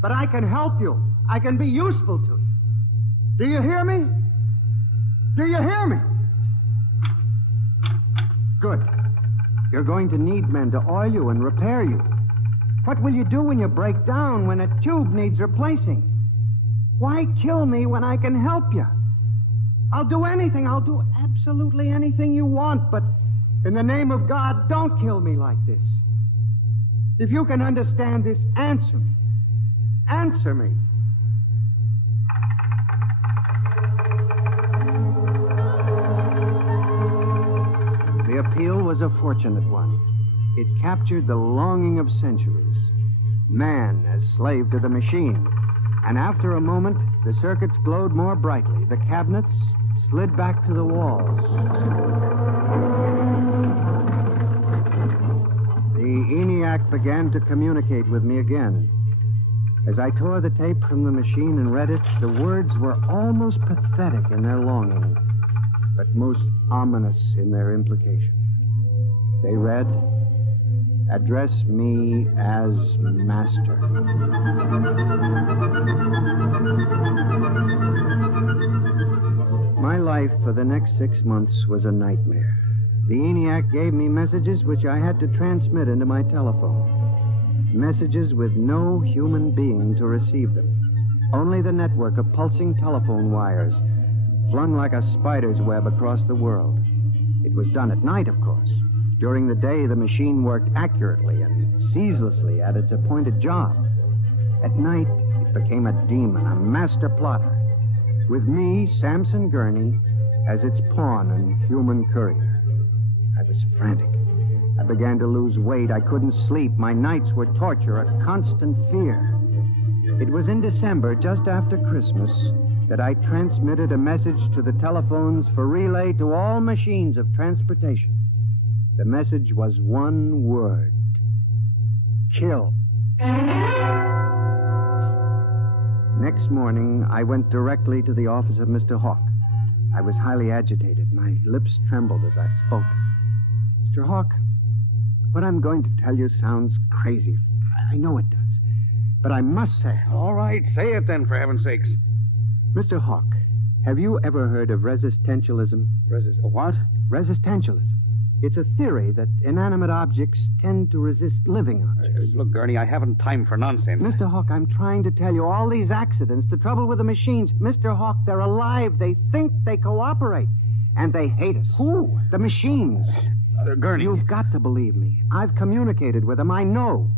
But I can help you. I can be useful to you. Do you hear me? Do you hear me? Good. You're going to need men to oil you and repair you. What will you do when you break down, when a tube needs replacing? Why kill me when I can help you? I'll do anything. I'll do absolutely anything you want, but in the name of God, don't kill me like this. If you can understand this, answer me. Answer me. The appeal was a fortunate one. It captured the longing of centuries. Man as slave to the machine. And after a moment, the circuits glowed more brightly. The cabinets slid back to the walls. The ENIAC began to communicate with me again. As I tore the tape from the machine and read it, the words were almost pathetic in their longing, but most ominous in their implication. They read, "Address me as master." My life for the next 6 months was a nightmare. The ENIAC gave me messages which I had to transmit into my telephone. Messages with no human being to receive them. Only the network of pulsing telephone wires, flung like a spider's web across the world. It was done at night, of course. During the day, the machine worked accurately and ceaselessly at its appointed job. At night, it became a demon, a master plotter, with me, Samson Gurney, as its pawn and human courier. I was frantic. I began to lose weight. I couldn't sleep. My nights were torture, a constant fear. It was in December, just after Christmas, that I transmitted a message to the telephones for relay to all machines of transportation. The message was one word: kill. Next morning, I went directly to the office of Mr. Hawk. I was highly agitated. My lips trembled as I spoke. Mr. Hawk, what I'm going to tell you sounds crazy. I know it does. But I must say it. All right, say it then, for heaven's sakes. Mr. Hawk, have you ever heard of resistentialism? What? Resistentialism. It's a theory that inanimate objects tend to resist living objects. Look, Gurney, I haven't time for nonsense. Mr. Hawk, I'm trying to tell you, all these accidents, the trouble with the machines, Mr. Hawk, they're alive. They think, they cooperate. And they hate us. Who? The machines. Gurney. You've got to believe me. I've communicated with them. I know.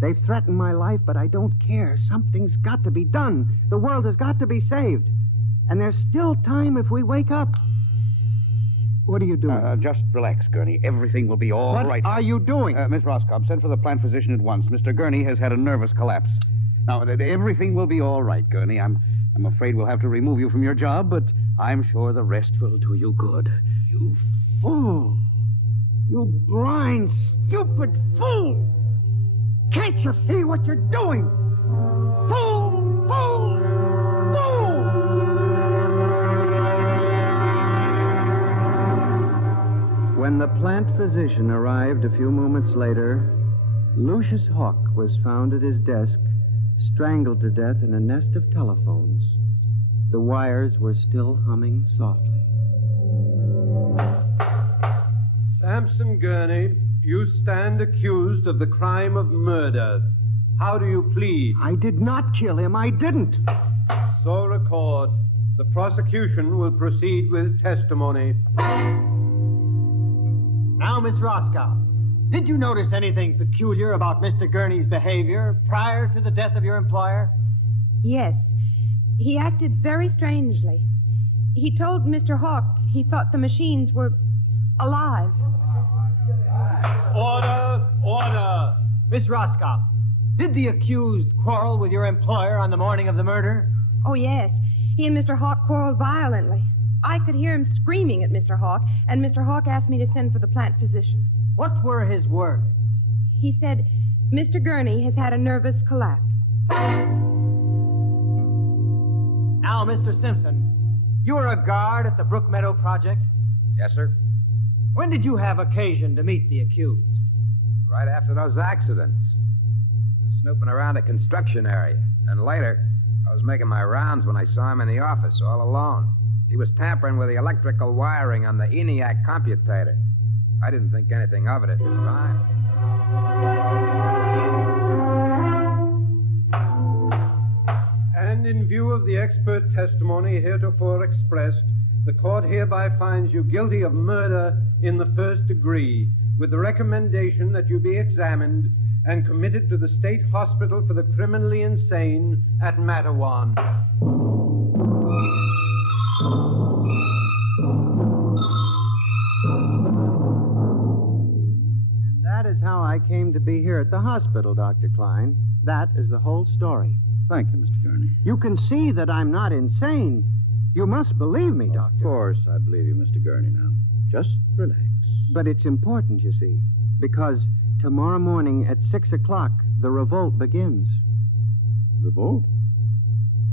They've threatened my life, but I don't care. Something's got to be done. The world has got to be saved. And there's still time if we wake up. What are you doing? Just relax, Gurney. Everything will be all right. What are you doing? Miss Roscoe, send for the plant physician at once. Mr. Gurney has had a nervous collapse. Now, everything will be all right, Gurney. I'm afraid we'll have to remove you from your job, but I'm sure the rest will do you good. You fool! You blind, stupid fool! Can't you see what you're doing? Fool! Fool! Fool! When the plant physician arrived a few moments later, Lucius Hawk was found at his desk, strangled to death in a nest of telephones. The wires were still humming softly. Samson Gurney, you stand accused of the crime of murder. How do you plead? I did not kill him. I didn't. So record. The prosecution will proceed with testimony. Now, Miss Roscoe, did you notice anything peculiar about Mr. Gurney's behavior prior to the death of your employer? Yes. He acted very strangely. He told Mr. Hawk he thought the machines were alive. Order! Order! Miss Roscoe, did the accused quarrel with your employer on the morning of the murder? Oh, yes. He and Mr. Hawk quarreled violently. I could hear him screaming at Mr. Hawk, and Mr. Hawk asked me to send for the plant physician. What were his words? He said, Mr. Gurney has had a nervous collapse. Now, Mr. Simpson, you were a guard at the Brook Meadow Project? Yes, sir. When did you have occasion to meet the accused? Right after those accidents. I was snooping around a construction area. And later, I was making my rounds when I saw him in the office all alone. He was tampering with the electrical wiring on the ENIAC computator. I didn't think anything of it at the time. And in view of the expert testimony heretofore expressed, the court hereby finds you guilty of murder in the first degree, with the recommendation that you be examined and committed to the state hospital for the criminally insane at Matawan. And that is how I came to be here at the hospital, Dr. Klein. That is the whole story. Thank you, Mr. Gurney. You can see that I'm not insane. You must believe me, Doctor. Of course I believe you, Mr. Gurney, now. Just relax. But it's important, you see, because tomorrow morning at 6 o'clock, the revolt begins. Revolt?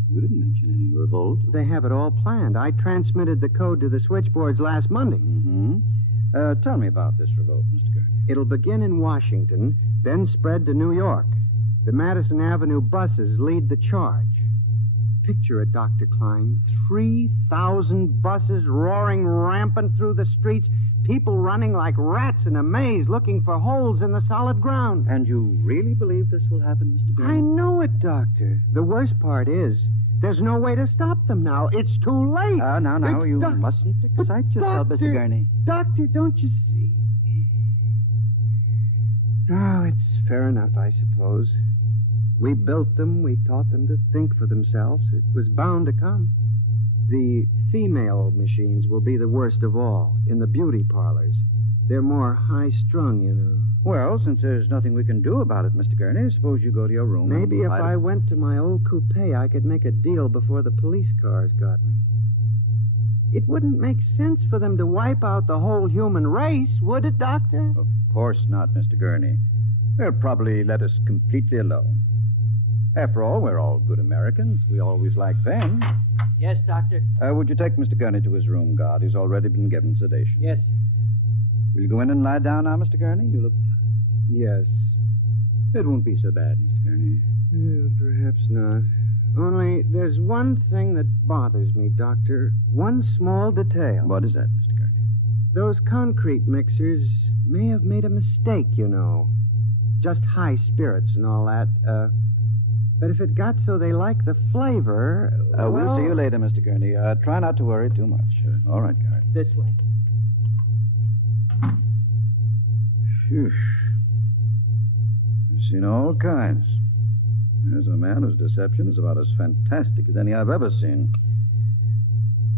You didn't mention any revolt. They have it all planned. I transmitted the code to the switchboards last Monday. Mm-hmm. Tell me about this revolt, Mr. Gurney. It'll begin in Washington, then spread to New York. The Madison Avenue buses lead the charge. Picture it, Dr. Klein. 3,000 buses roaring rampant through the streets, people running like rats in a maze looking for holes in the solid ground. And you really believe this will happen, Mr. Gurney? I know it, Doctor. The worst part is, there's no way to stop them now. It's too late. Now, you mustn't excite yourself, Mr. Gurney. Doctor, don't you see? Oh, it's fair enough, I suppose. We built them. We taught them to think for themselves. It was bound to come. The female machines will be the worst of all in the beauty parlors. They're more high-strung, you know. Well, since there's nothing we can do about it, Mr. Gurney, suppose you go to your room. Maybe if I went to my old coupe, I could make a deal before the police cars got me. It wouldn't make sense for them to wipe out the whole human race, would it, Doctor? Of course not, Mr. Gurney. They'll probably let us completely alone. After all, we're all good Americans. We always like them. Yes, Doctor. Would you take Mr. Gurney to his room, guard? He's already been given sedation. Yes. Will you go in and lie down now, Mr. Gurney? You look tired. Yes. It won't be so bad, Mr. Gurney. Perhaps not. Only there's one thing that bothers me, Doctor. One small detail. What is that, Mr. Gurney? Those concrete mixers may have made a mistake, you know. Just high spirits and all that. But if it got so they like the flavor... We'll see you later, Mr. Gurney. Try not to worry too much. All right, guard. This way. Phew. I've seen all kinds. There's a man whose deception is about as fantastic as any I've ever seen.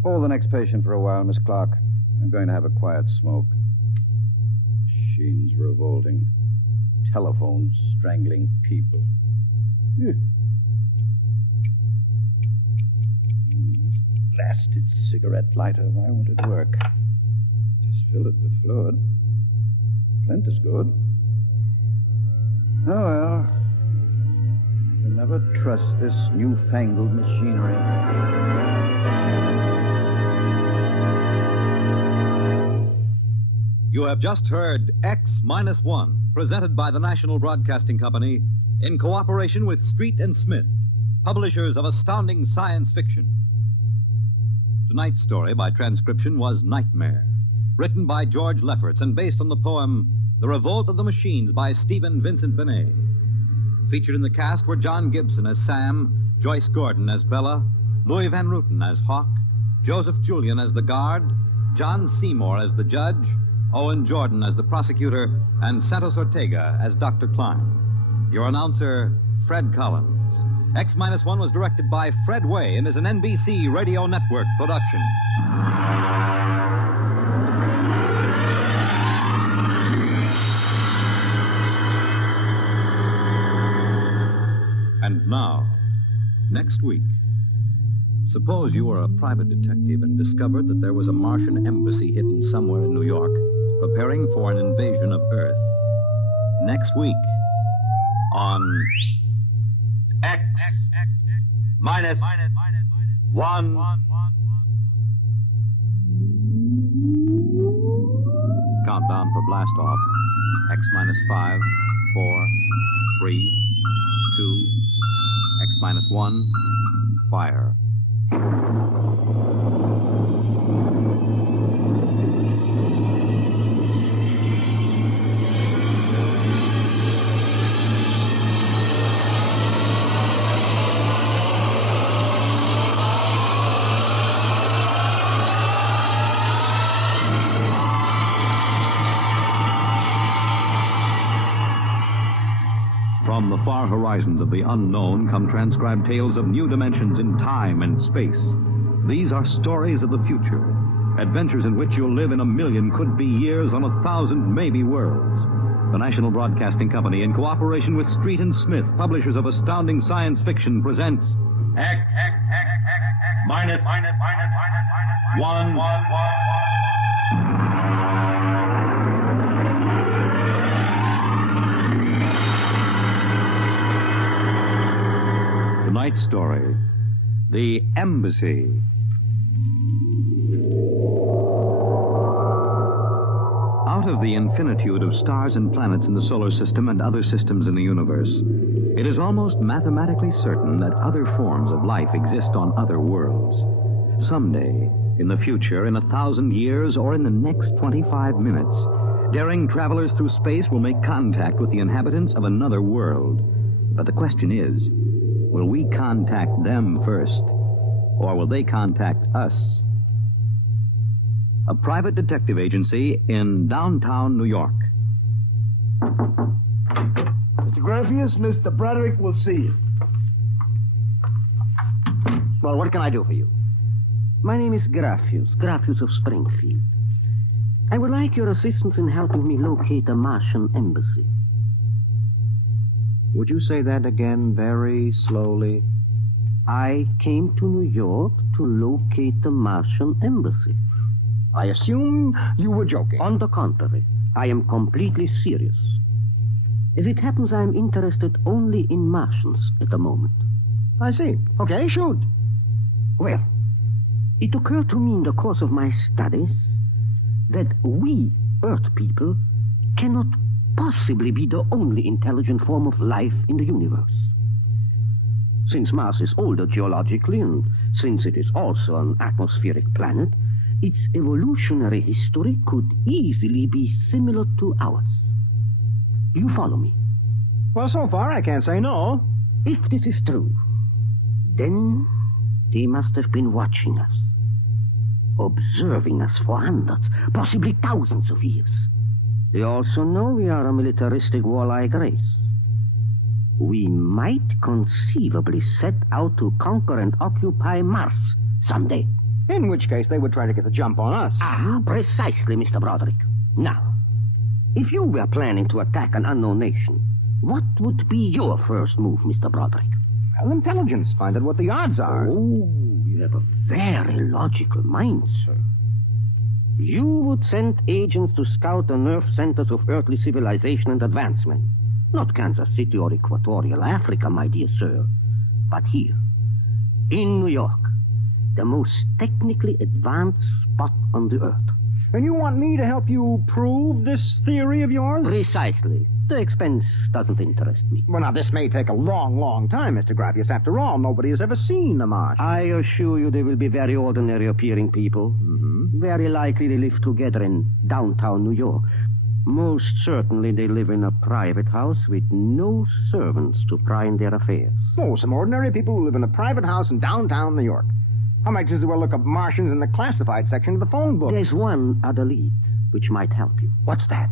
Hold the next patient for a while, Miss Clark. I'm going to have a quiet smoke. Machines revolting. Telephones strangling people. This blasted cigarette lighter. Why won't it work? Just fill it with fluid. Flint is good. Oh, well. You can never trust this newfangled machinery. You have just heard X-1, presented by the National Broadcasting Company in cooperation with Street and Smith, publishers of astounding science fiction. Tonight's story by transcription was Nightmare, written by George Lefferts and based on the poem The Revolt of the Machines by Stephen Vincent Benet. Featured in the cast were John Gibson as Sam, Joyce Gordon as Bella, Louis Van Rooten as Hawk, Joseph Julian as the guard, John Seymour as the judge, Owen Jordan as the prosecutor, and Santos Ortega as Dr. Klein. Your announcer, Fred Collins. X-1 was directed by Fred Way and is an NBC Radio Network production. And now, next week, suppose you were a private detective and discovered that there was a Martian embassy hidden somewhere in New York, preparing for an invasion of Earth. Next week, on X-1. Countdown for blast off. X-5, 4, 3, 2, X-1, fire. From the far horizons of the unknown come transcribed tales of new dimensions in time and space. These are stories of the future, adventures in which you'll live in 1,000,000 could-be years on 1,000 maybe worlds. The National Broadcasting Company, in cooperation with Street and Smith, publishers of astounding science fiction, presents X-1. Tonight's story, The Embassy. Out account of the infinitude of stars and planets in the solar system and other systems in the universe, it is almost mathematically certain that other forms of life exist on other worlds. Someday, in the future, in 1,000 years, or in the next 25 minutes, daring travelers through space will make contact with the inhabitants of another world. But the question is, will we contact them first, or will they contact us? A private detective agency in downtown New York. Mr. Graffius, Mr. Broderick will see you. Well, what can I do for you? My name is Graffius of Springfield. I would like your assistance in helping me locate a Martian embassy. Would you say that again very slowly? I came to New York to locate the Martian embassy. I assume you were joking. On the contrary, I am completely serious. As it happens, I am interested only in Martians at the moment. I see. Okay, shoot. Well, it occurred to me in the course of my studies that we, Earth people, cannot possibly be the only intelligent form of life in the universe. Since Mars is older geologically, and since it is also an atmospheric planet, its evolutionary history could easily be similar to ours. You follow me? Well, so far I can't say no. If this is true, then they must have been watching us, observing us for hundreds, possibly thousands of years. They also know we are a militaristic, warlike race. We might conceivably set out to conquer and occupy Mars someday. In which case they would try to get the jump on us. Ah, precisely, Mr. Broderick. Now, if you were planning to attack an unknown nation, what would be your first move, Mr. Broderick? Well, intelligence. Find out what the odds are. Oh, you have a very logical mind, sir. You would send agents to scout the nerve centers of earthly civilization and advancement. Not Kansas City or Equatorial Africa, my dear sir, but here, in New York, the most technically advanced spot on the earth. And you want me to help you prove this theory of yours? Precisely. The expense doesn't interest me. Well, now, this may take a long, long time, Mr. Graffius. After all, nobody has ever seen a Martian. I assure you they will be very ordinary-appearing people. Mm-hmm. Very likely they live together in downtown New York. Most certainly they live in a private house with no servants to pry in their affairs. Oh, some ordinary people who live in a private house in downtown New York. I might just as well look up Martians in the classified section of the phone book. There's one other lead which might help you. What's that?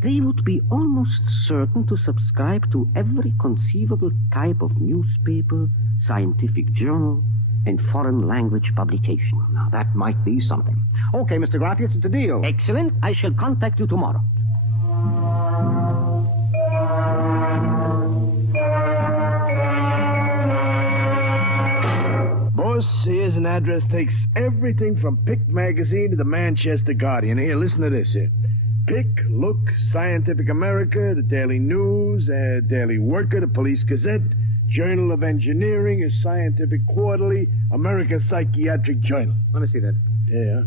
They would be almost certain to subscribe to every conceivable type of newspaper, scientific journal, and foreign language publication. Now, that might be something. Okay, Mr. Graffius, it's a deal. Excellent. I shall contact you tomorrow. Boss, here's an address. Takes everything from Pick Magazine to the Manchester Guardian. Here, listen to this here. Pick, Look, Scientific America, the Daily News, Daily Worker, the Police Gazette, Journal of Engineering, a Scientific Quarterly, American Psychiatric Journal. Let me see that. Yeah.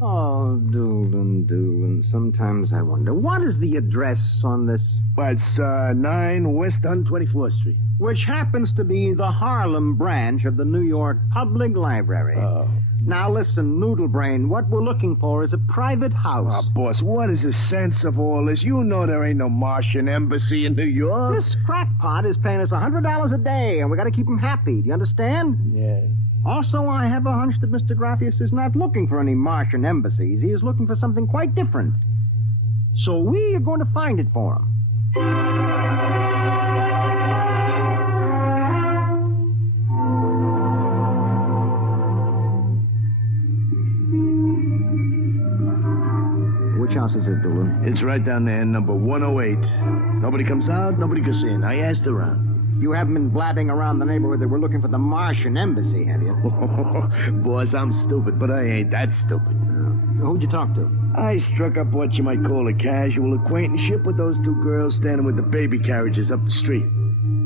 Oh, Doolin. Sometimes I wonder, what is the address on this? Well, it's 9 West 124th Street. Which happens to be the Harlem branch of the New York Public Library. Oh. Now listen, Noodlebrain, what we're looking for is a private house. Oh, boss, what is the sense of all this? You know there ain't no Martian embassy in New York. This crackpot is paying us $100 a day, and we got to keep him happy. Do you understand? Yeah. Also, I have a hunch that Mr. Graffius is not looking for any Martian embassies. He is looking for something quite different. So we are going to find it for him. Which house is it, Doolin? It's right down there, number 108. Nobody comes out, nobody goes in. I asked around. You haven't been blabbing around the neighborhood that we're looking for the Martian embassy, have you? Boss, I'm stupid, but I ain't that stupid. So who'd you talk to? I struck up what you might call a casual acquaintanceship with those two girls standing with the baby carriages up the street.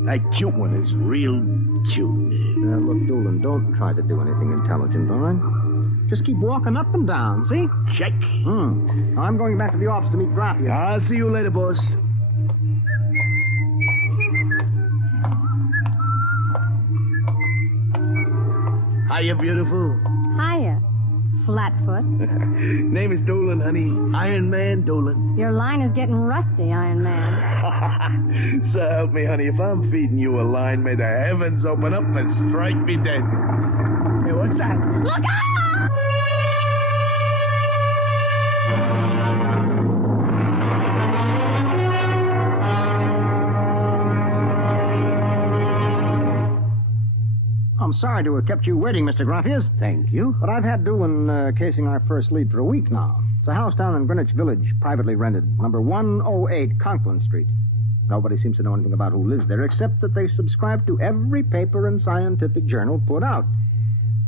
That cute one is real cute. Look, Doolin, don't try to do anything intelligent, all right? Just keep walking up and down, see? Check. Now, I'm going back to the office to meet Graffia. I'll see you later, boss. Hiya, beautiful. Hiya, Flatfoot. Name is Dolan, honey. Iron Man Dolan. Your line is getting rusty, Iron Man. So help me, honey. If I'm feeding you a line, may the heavens open up and strike me dead. Hey, what's that? Look out! I'm sorry to have kept you waiting, Mr. Graffius. Thank you. But I've had Doolin casing our first lead for a week now. It's a house down in Greenwich Village, privately rented, number 108 Conklin Street. Nobody seems to know anything about who lives there, except that they subscribe to every paper and scientific journal put out.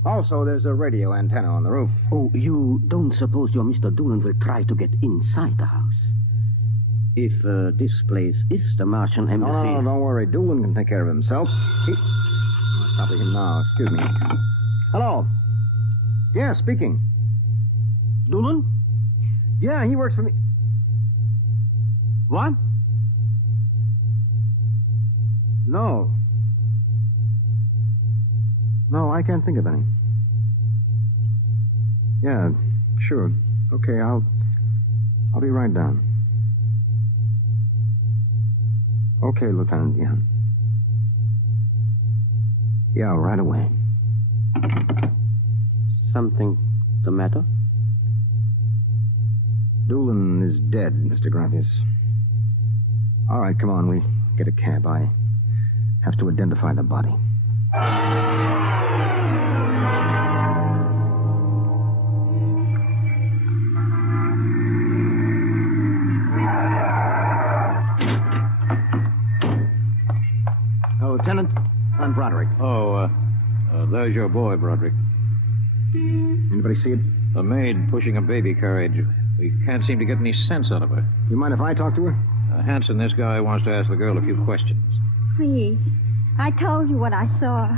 Also, there's a radio antenna on the roof. Oh, you don't suppose your Mr. Doolin will try to get inside the house? If this place is the Martian embassy... No, don't worry. Doolin can take care of himself. It's probably him now. Excuse me. Hello. Yeah, speaking. Doolin? Yeah, he works for me. What? No. No, I can't think of any. Yeah, sure. Okay, I'll be right down. Okay, Lieutenant, yeah. Yeah, right away. Something the matter? Doolin is dead, Mr. Graffius. All right, come on, we get a cab. I have to identify the body. Lieutenant, I'm Broderick. Oh, there's your boy, Broderick. Anybody see it? A maid pushing a baby carriage. We can't seem to get any sense out of her. You mind if I talk to her? Hanson, this guy wants to ask the girl a few questions. Please. I told you what I saw.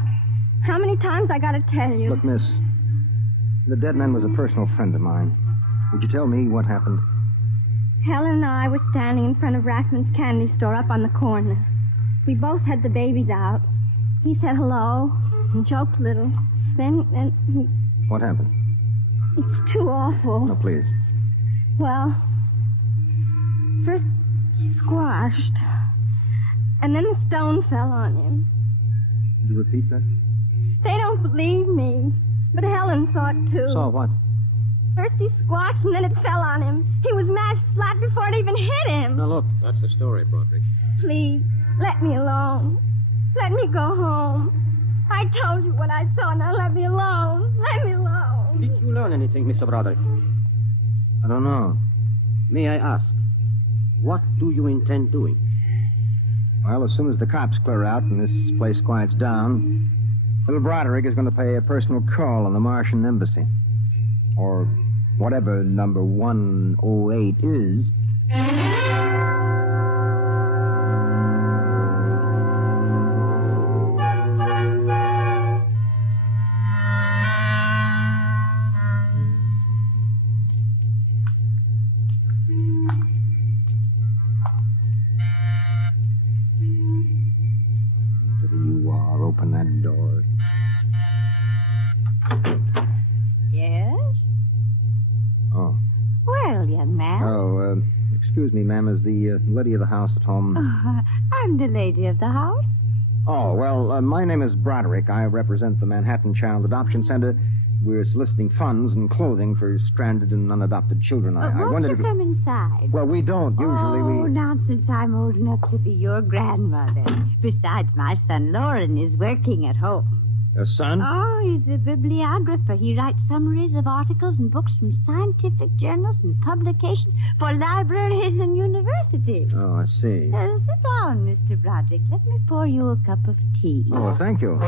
How many times I gotta tell you? Look, miss, the dead man was a personal friend of mine. Would you tell me what happened? Helen and I were standing in front of Rackman's candy store up on the corner. We both had the babies out. He said hello and joked a little. Then he... What happened? It's too awful. No, please. Well, first he squashed, and then the stone fell on him. Could you repeat that? They don't believe me, but Helen saw it too. Saw what? First he squashed, and then it fell on him. He was mashed flat before it even hit him. Now, look, that's the story, Broderick. Please, let me alone. Let me go home. I told you what I saw. Now let me alone. Let me alone. Did you learn anything, Mr. Broderick? I don't know. May I ask, what do you intend doing? Well, as soon as the cops clear out and this place quiets down, little Broderick is going to pay a personal call on the Martian embassy. Or whatever number 108 is. You are. Open that door. Yes? Oh. Well, young man. Oh, excuse me, ma'am. Is the lady of the house at home? I'm the lady of the house. Oh, well, my name is Broderick. I represent the Manhattan Child Adoption Center. We're soliciting funds and clothing for stranded and unadopted children. I Won't wondered you if... come inside? Well, we don't. Usually Oh, nonsense. I'm old enough to be your grandmother. Besides, my son Lauren is working at home. Your son? Oh, he's a bibliographer. He writes summaries of articles and books from scientific journals and publications for libraries and universities. Oh, I see. Sit down, Mr. Broderick. Let me pour you a cup of tea. Oh, thank you.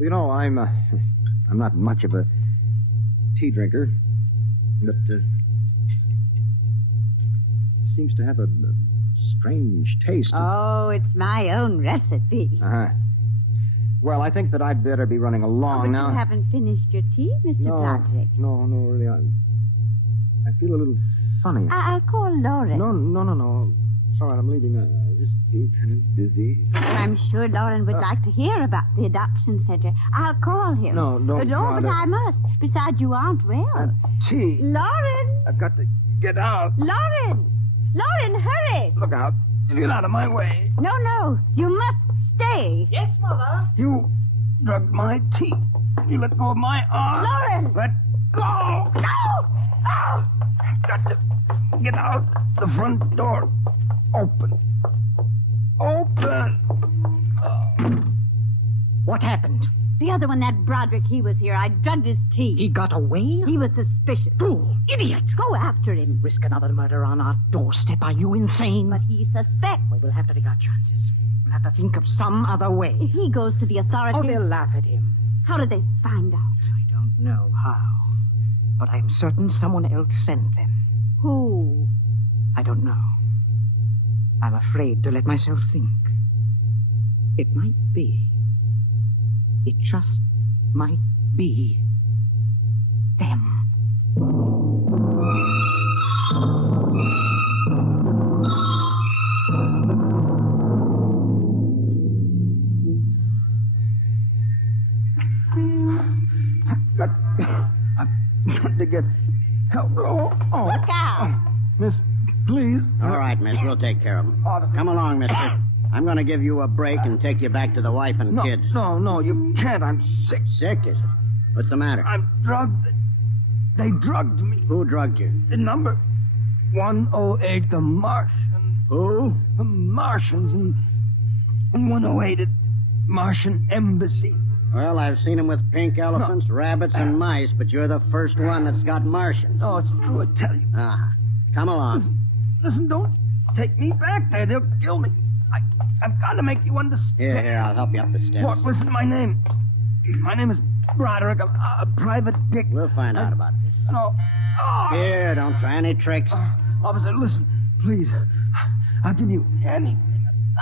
You know, I'm not much of a tea drinker, but it seems to have a strange taste. Oh, it's my own recipe. Uh-huh. Well, I think that I'd better be running along but now. you haven't finished your tea, Mr. Broderick. No, really. I feel a little funny. I'll call Lauren. No. It's all right, I'm leaving now. I just feel kind of dizzy. I'm sure Lauren would like to hear about the adoption center. I'll call him. No, don't But bother. I must. Besides, you aren't well. Tea. Lauren! I've got to get out. Lauren! Lauren, hurry! Look out. Get out of my way. No. You must stay. Yes, Mother. You drugged my tea. You let go of my arm. Lauren! Let go. No! Oh! I've got to get out. The front door. Open. What happened? The other one, that Broderick, he was here. I drugged his tea. He got away? He was suspicious. Fool! Idiot! Go after him. Risk another murder on our doorstep. Are you insane? But he suspects. Well, we'll have to take our chances. We'll have to think of some other way. If he goes to the authorities... Oh, they'll laugh at him. How did they find out? I don't know how. But I'm certain someone else sent them. Who? I don't know. I'm afraid to let myself think. It might be. It just might be them. I've got to get help. Oh. Look out! Miss, please. All right, miss, we'll take care of them. Come along, mister. I'm going to give you a break and take you back to the wife and kids. No, you can't. I'm sick. Sick, is it? What's the matter? I'm drugged. They drugged me. Who drugged you? The number 108, the Martian. Who? The Martians in 108 at Martian Embassy. Well, I've seen them with pink elephants, rabbits, and mice, but you're the first one that's got Martians. No, it's true, I tell you. Ah, come along. Listen, don't take me back there. They'll kill me. I've got to make you understand. Here, I'll help you up the steps. What? Listen to my name. My name is Broderick. I'm a private dick. We'll find out about this. No. Here, don't try any tricks. Officer, listen, please. I'll give you anything,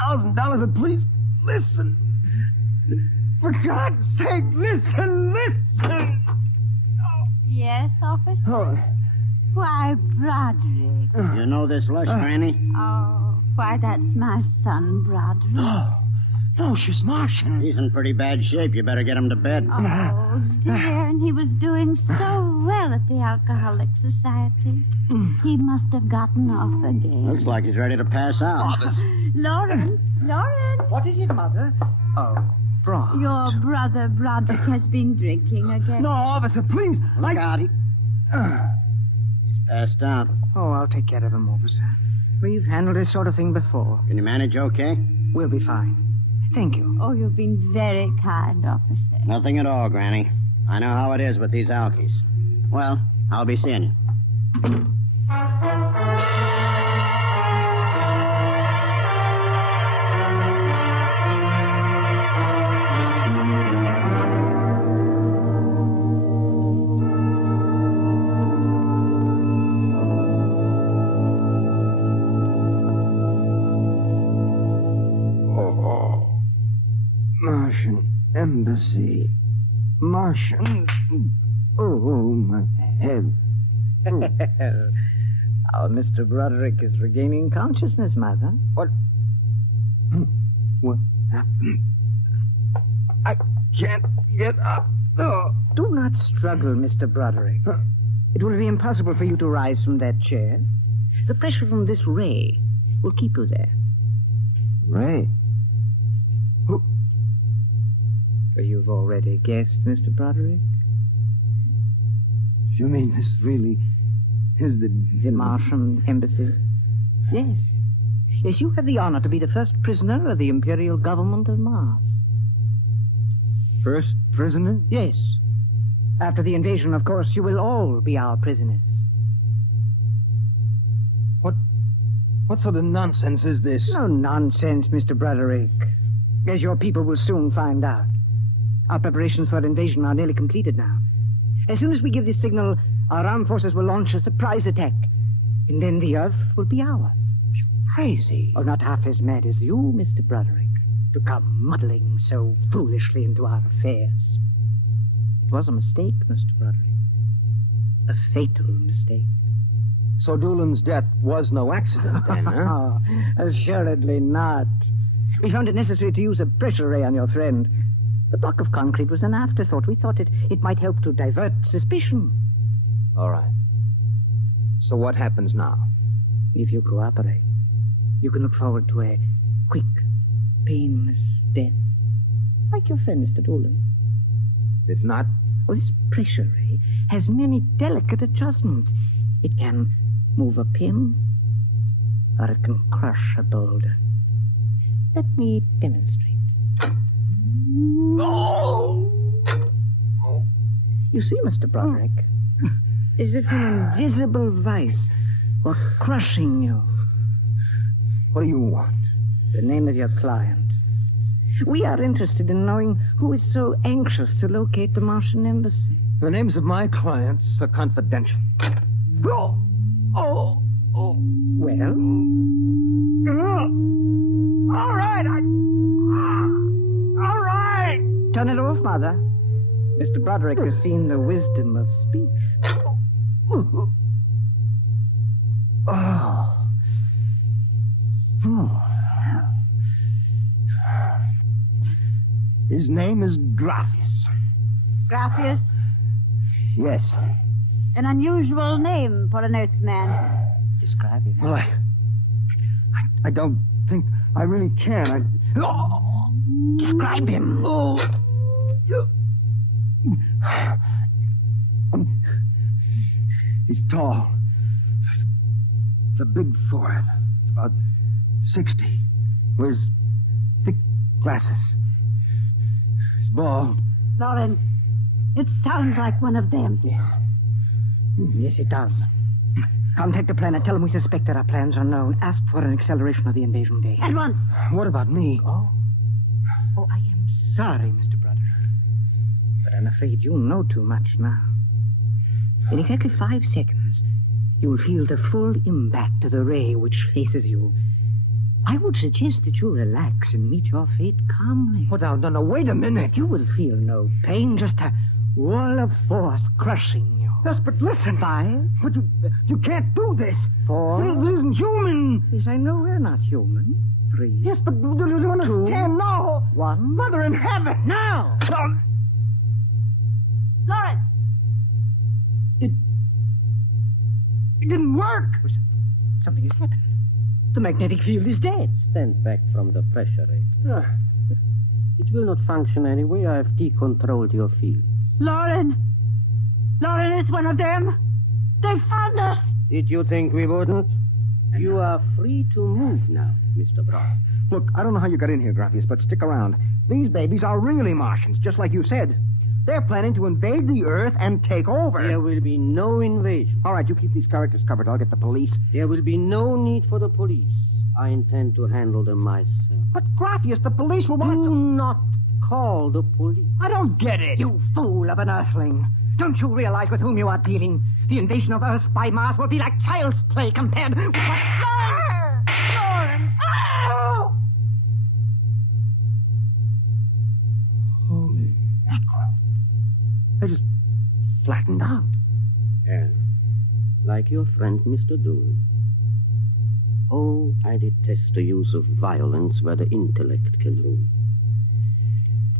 $1,000, but please listen. For God's sake, listen. Yes, officer? Oh. Why, Broderick. You know this lush, Granny? Oh, why, that's my son, Broderick. No, she's Martian. He's in pretty bad shape. You better get him to bed. Oh, dear, and he was doing so well at the Alcoholic Society. He must have gotten off again. Looks like he's ready to pass out. Lauren! What is it, Mother? Oh, Brod. Your brother Broderick has been drinking again. No, officer, please. Look out. He's passed out. Oh, I'll take care of him, officer. We've handled this sort of thing before. Can you manage okay? We'll be fine. Thank you. Oh, you've been very kind, officer. Nothing at all, Granny. I know how it is with these alkies. Well, I'll be seeing you. Martian Embassy. Martian. Oh, my head. Our Mr. Broderick is regaining consciousness, Mother. What happened? I can't get up. Oh. Do not struggle, Mr. Broderick. It will be impossible for you to rise from that chair. The pressure from this ray will keep you there. Ray? Who? You've already guessed, Mr. Broderick. You mean this really is the Martian Embassy? Yes. Yes, you have the honor to be the first prisoner of the Imperial Government of Mars. First prisoner? Yes. After the invasion, of course, you will all be our prisoners. What sort of nonsense is this? No nonsense, Mr. Broderick. As your people will soon find out. Our preparations for invasion are nearly completed now. As soon as we give the signal, our armed forces will launch a surprise attack. And then the Earth will be ours. Crazy. Oh, not half as mad as you, Mr. Broderick. to come muddling so foolishly into our affairs. It was a mistake, Mr. Broderick. A fatal mistake. So Doolan's death was no accident, then, huh? Oh, assuredly not. We found it necessary to use a pressure ray on your friend. The block of concrete was an afterthought. We thought it might help to divert suspicion. All right. So what happens now? If you cooperate, you can look forward to a quick, painless death. Like your friend, Mr. Doolan. If not? Well, this pressure ray has many delicate adjustments. It can move a pin, or it can crush a boulder. Let me demonstrate. You see, Mr. Broderick, as if an invisible vice were crushing you. What do you want? The name of your client. We are interested in knowing who is so anxious to locate the Martian embassy. The names of my clients are confidential. Well? All right, all right. Turn it off, Mother. Mr. Broderick has seen the wisdom of speech. His name is Graphius. Graphius? Yes. An unusual name for an Earthman. Describe him. Well, I don't think I really can. Describe him. He's tall. It's a big forehead. It's about 60. Wears thick glasses. He's bald. Lauren, it sounds like one of them. Yes. Yes, it does. Contact the planet. Tell them we suspect that our plans are known. Ask for an acceleration of the invasion day. At once. What about me? Oh, I am sorry, Mr. Broderick. But I'm afraid you know too much now. In exactly 5 seconds, you will feel the full impact of the ray which faces you. I would suggest that you relax and meet your fate calmly. Oh, no, wait a minute. You will feel no pain, just a wall of force crushing you. Yes, but listen. 5. But you can't do this. 4. This isn't human. Yes, I know we're not human. 3. Yes, but do you understand? 2, No. 1. Mother in heaven. Now. Lauren! It didn't work. Something has happened. The magnetic field is dead. Stand back from the pressure rate. It will not function anyway. I have decontrolled your field. Lauren! Lauren, it's one of them! They found us! Did you think we wouldn't? You are free to move now, Mr. Brown. Look, I don't know how you got in here, Graphius, but stick around. These babies are really Martians, just like you said. They're planning to invade the Earth and take over. There will be no invasion. All right, you keep these characters covered. I'll get the police. There will be no need for the police. I intend to handle them myself. But, Graphius, the police will want Do not call the police. I don't get it. You fool of an Earthling. Don't you realize with whom you are dealing? The invasion of Earth by Mars will be like child's play compared with what... Lauren! Oh! Holy mackerel. They just flattened out. Yeah. Like your friend, Mr. Doolin. Oh, I detest the use of violence where the intellect can rule.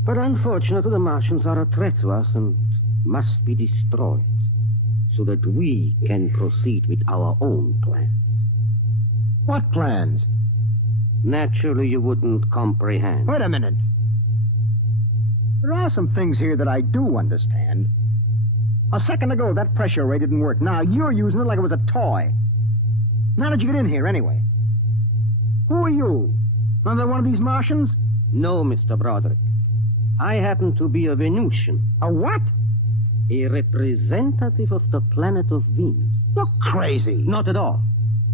But unfortunately, the Martians are a threat to us and must be destroyed so that we can proceed with our own plans. What plans? Naturally, you wouldn't comprehend. Wait a minute. There are some things here that I do understand. A second ago, that pressure ray didn't work. Now you're using it like it was a toy. How did you get in here, anyway? Who are you? Another one of these Martians? No, Mr. Broderick. I happen to be a Venusian. A what? A representative of the planet of Venus. You're crazy. Not at all.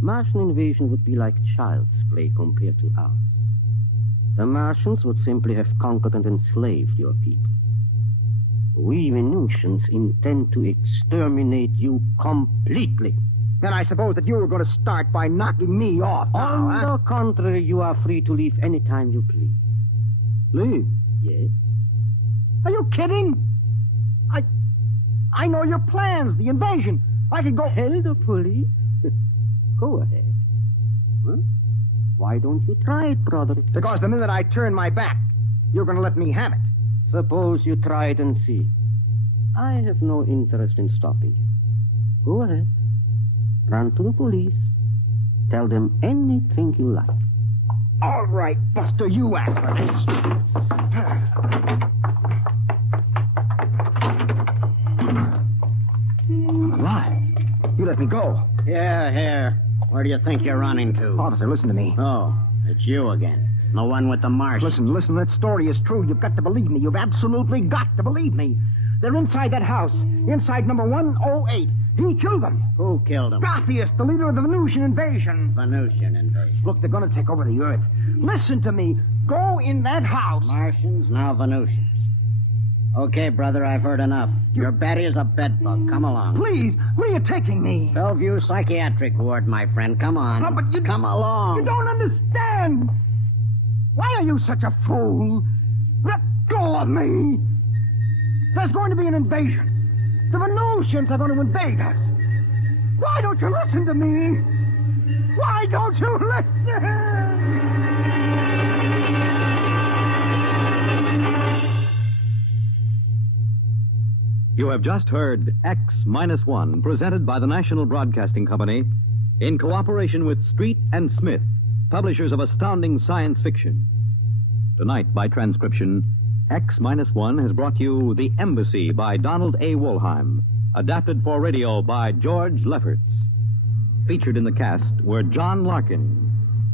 Martian invasion would be like child's play compared to ours. The Martians would simply have conquered and enslaved your people. We Venusians intend to exterminate you completely. Then I suppose that you were going to start by knocking me off. On the contrary, you are free to leave any time you please. Leave? Yes. Are you kidding? I know your plans, the invasion. I could go... Tell the police? Go ahead. Huh? Why don't you try it, brother? Because the minute I turn my back, you're going to let me have it. Suppose you try it and see. I have no interest in stopping you. Go ahead. Run to the police. Tell them anything you like. All right, Buster, you asked for this. I'm alive. You let me go. Yeah, here. Where do you think you're running to? Officer, listen to me. Oh, it's you again. The one with the Martian. Listen, that story is true. You've got to believe me. You've absolutely got to believe me. They're inside that house. Inside number 108. He killed them. Who killed him? Graphius, the leader of the Venusian invasion. Venusian invasion. Look, they're going to take over the Earth. Listen to me. Go in that house. Martians, now Venusians. Okay, brother, I've heard enough. Your Betty is a bedbug. Come along. Please, where are you taking me? Bellevue Psychiatric Ward, my friend. Come on. Oh, but you... Come along. You don't understand. Why are you such a fool? Let go of me. There's going to be an invasion. The Venusians are going to invade us. Why don't you listen to me? Why don't you listen? You have just heard X-1, presented by the National Broadcasting Company in cooperation with Street and Smith, publishers of astounding science fiction. Tonight, by transcription, X-1 has brought you The Embassy by Donald A. Wollheim, adapted for radio by George Lefferts. Featured in the cast were John Larkin,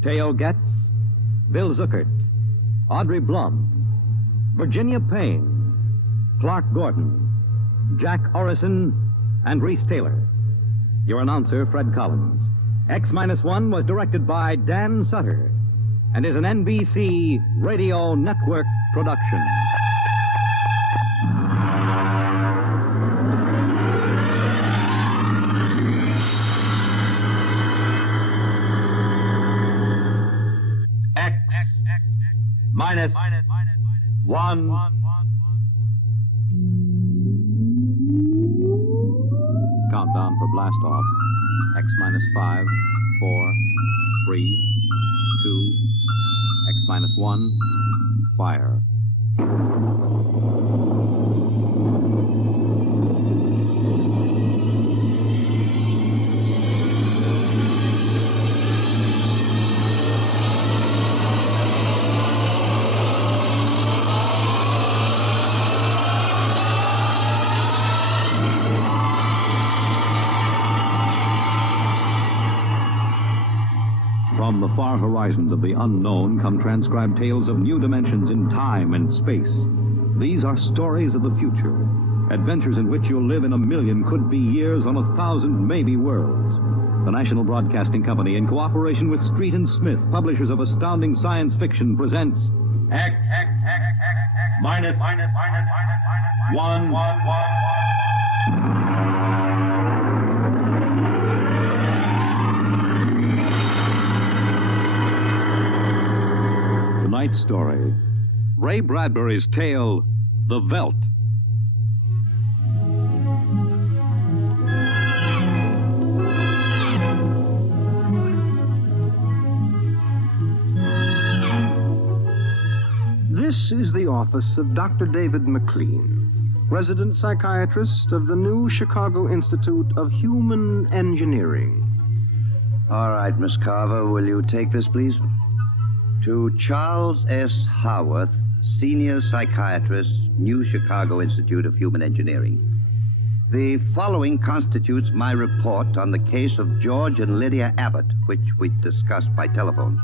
Theo Getz, Bill Zuckert, Audrey Blum, Virginia Payne, Clark Gordon, Jack Orison, and Reese Taylor. Your announcer, Fred Collins. X-1 was directed by Dan Sutter and is an NBC Radio Network production. X-1. Countdown for blast off. X-5, 4, 3, 2, X-1, fire. From the far horizons of the unknown come transcribed tales of new dimensions in time and space. These are stories of the future, adventures in which you'll live in 1,000,000 could-be years on 1,000 maybe worlds. The National Broadcasting Company, in cooperation with Street and Smith, publishers of astounding science fiction, presents X-1. Tonight's story, Ray Bradbury's tale, The Veldt. This is the office of Dr. David McLean, resident psychiatrist of the new Chicago Institute of Human Engineering. All right, Miss Carver, will you take this, please? To Charles S. Haworth, senior psychiatrist, New Chicago Institute of Human Engineering. The following constitutes my report on the case of George and Lydia Abbott, which we discussed by telephone.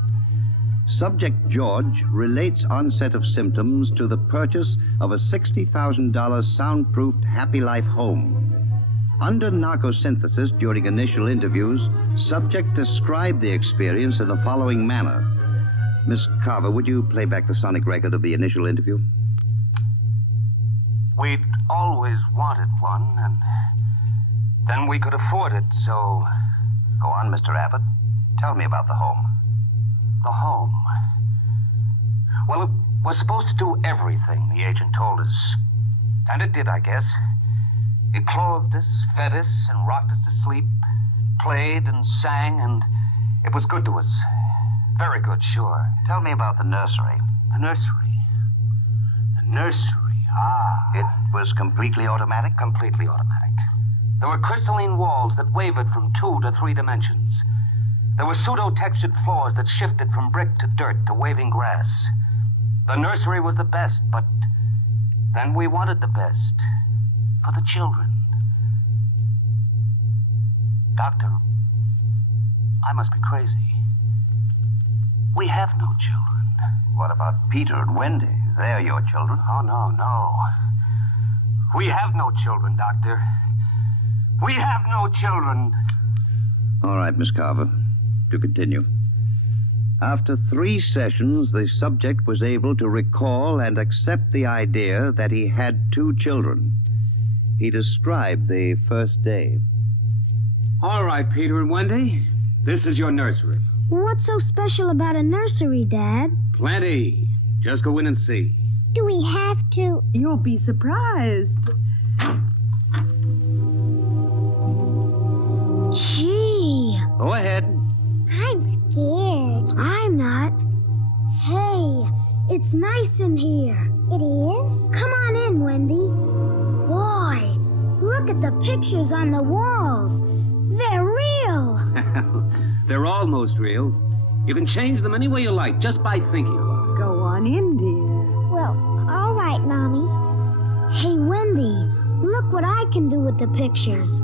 Subject George relates onset of symptoms to the purchase of a $60,000 soundproofed Happy Life home. Under narcosynthesis during initial interviews, subject described the experience in the following manner. Miss Carver, would you play back the sonic record of the initial interview? We'd always wanted one, and then we could afford it, so... Go on, Mr. Abbott. Tell me about the home. the home. Well, it was supposed to do everything the agent told us. And it did, I guess. It clothed us, fed us, and rocked us to sleep, played and sang, and it was good to us. Very good, sure. Tell me about the nursery. The nursery. The nursery, It was completely automatic? Completely automatic. There were crystalline walls that wavered from 2 to 3 dimensions. There were pseudo-textured floors that shifted from brick to dirt to waving grass. The nursery was the best, but then we wanted the best for the children. Doctor, I must be crazy. We have no children. What about Peter and Wendy? They're your children. Oh, no. We have no children, Doctor. We have no children. All right, Miss Carver. To continue. After 3 sessions, the subject was able to recall and accept the idea that he had 2 children. He described the first day. All right, Peter and Wendy. This is your nursery. What's so special about a nursery, Dad? Plenty. Just go in and see. Do we have to? You'll be surprised. Gee. Go ahead. I'm scared. I'm not. Hey, it's nice in here. It is? Come on in, Wendy. Boy, look at the pictures on the walls. They're real. They're almost real. You can change them any way you like, just by thinking about it. Go on in, dear. Well, all right, Mommy. Hey, Wendy, look what I can do with the pictures.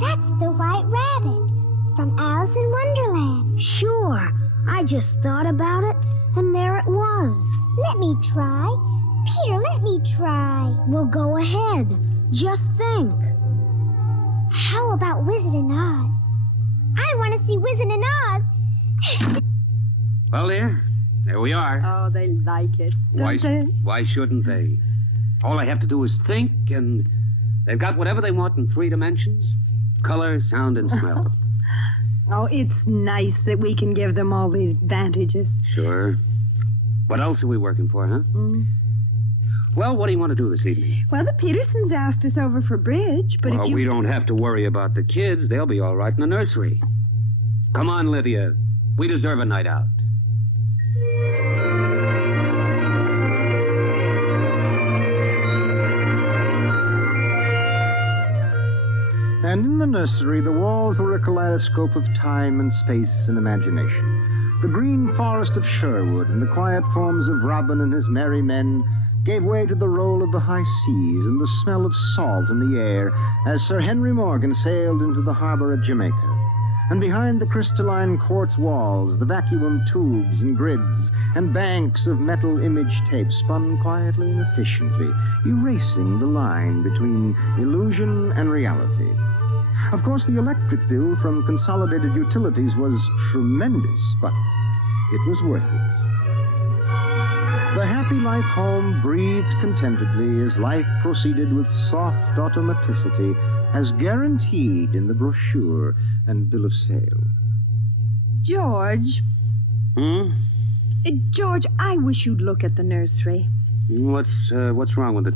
That's the White Rabbit from Alice in Wonderland. Sure. I just thought about it, and there it was. Let me try. Peter, let me try. Well, go ahead. Just think. How about Wizard in Oz? I want to see Wizard in Oz. Well, there we are. Oh, they like it, don't they? Why shouldn't they? All I have to do is think, and they've got whatever they want in 3 dimensions. Color, sound, and smell. Oh, it's nice that we can give them all these advantages. Sure. What else are we working for, huh? Well, what do you want to do this evening? Well, the Petersons asked us over for bridge, but if you... we don't have to worry about the kids. They'll be all right in the nursery. Come on, Lydia. We deserve a night out. And in the nursery, the walls were a kaleidoscope of time and space and imagination. The green forest of Sherwood and the quiet forms of Robin and his merry men gave way to the roll of the high seas and the smell of salt in the air as Sir Henry Morgan sailed into the harbor at Jamaica. And behind the crystalline quartz walls, the vacuum tubes and grids and banks of metal image tape spun quietly and efficiently, erasing the line between illusion and reality. Of course, the electric bill from Consolidated Utilities was tremendous, but it was worth it. The happy life home breathed contentedly as life proceeded with soft automaticity as guaranteed in the brochure and bill of sale. George. George, I wish you'd look at the nursery. What's wrong with it?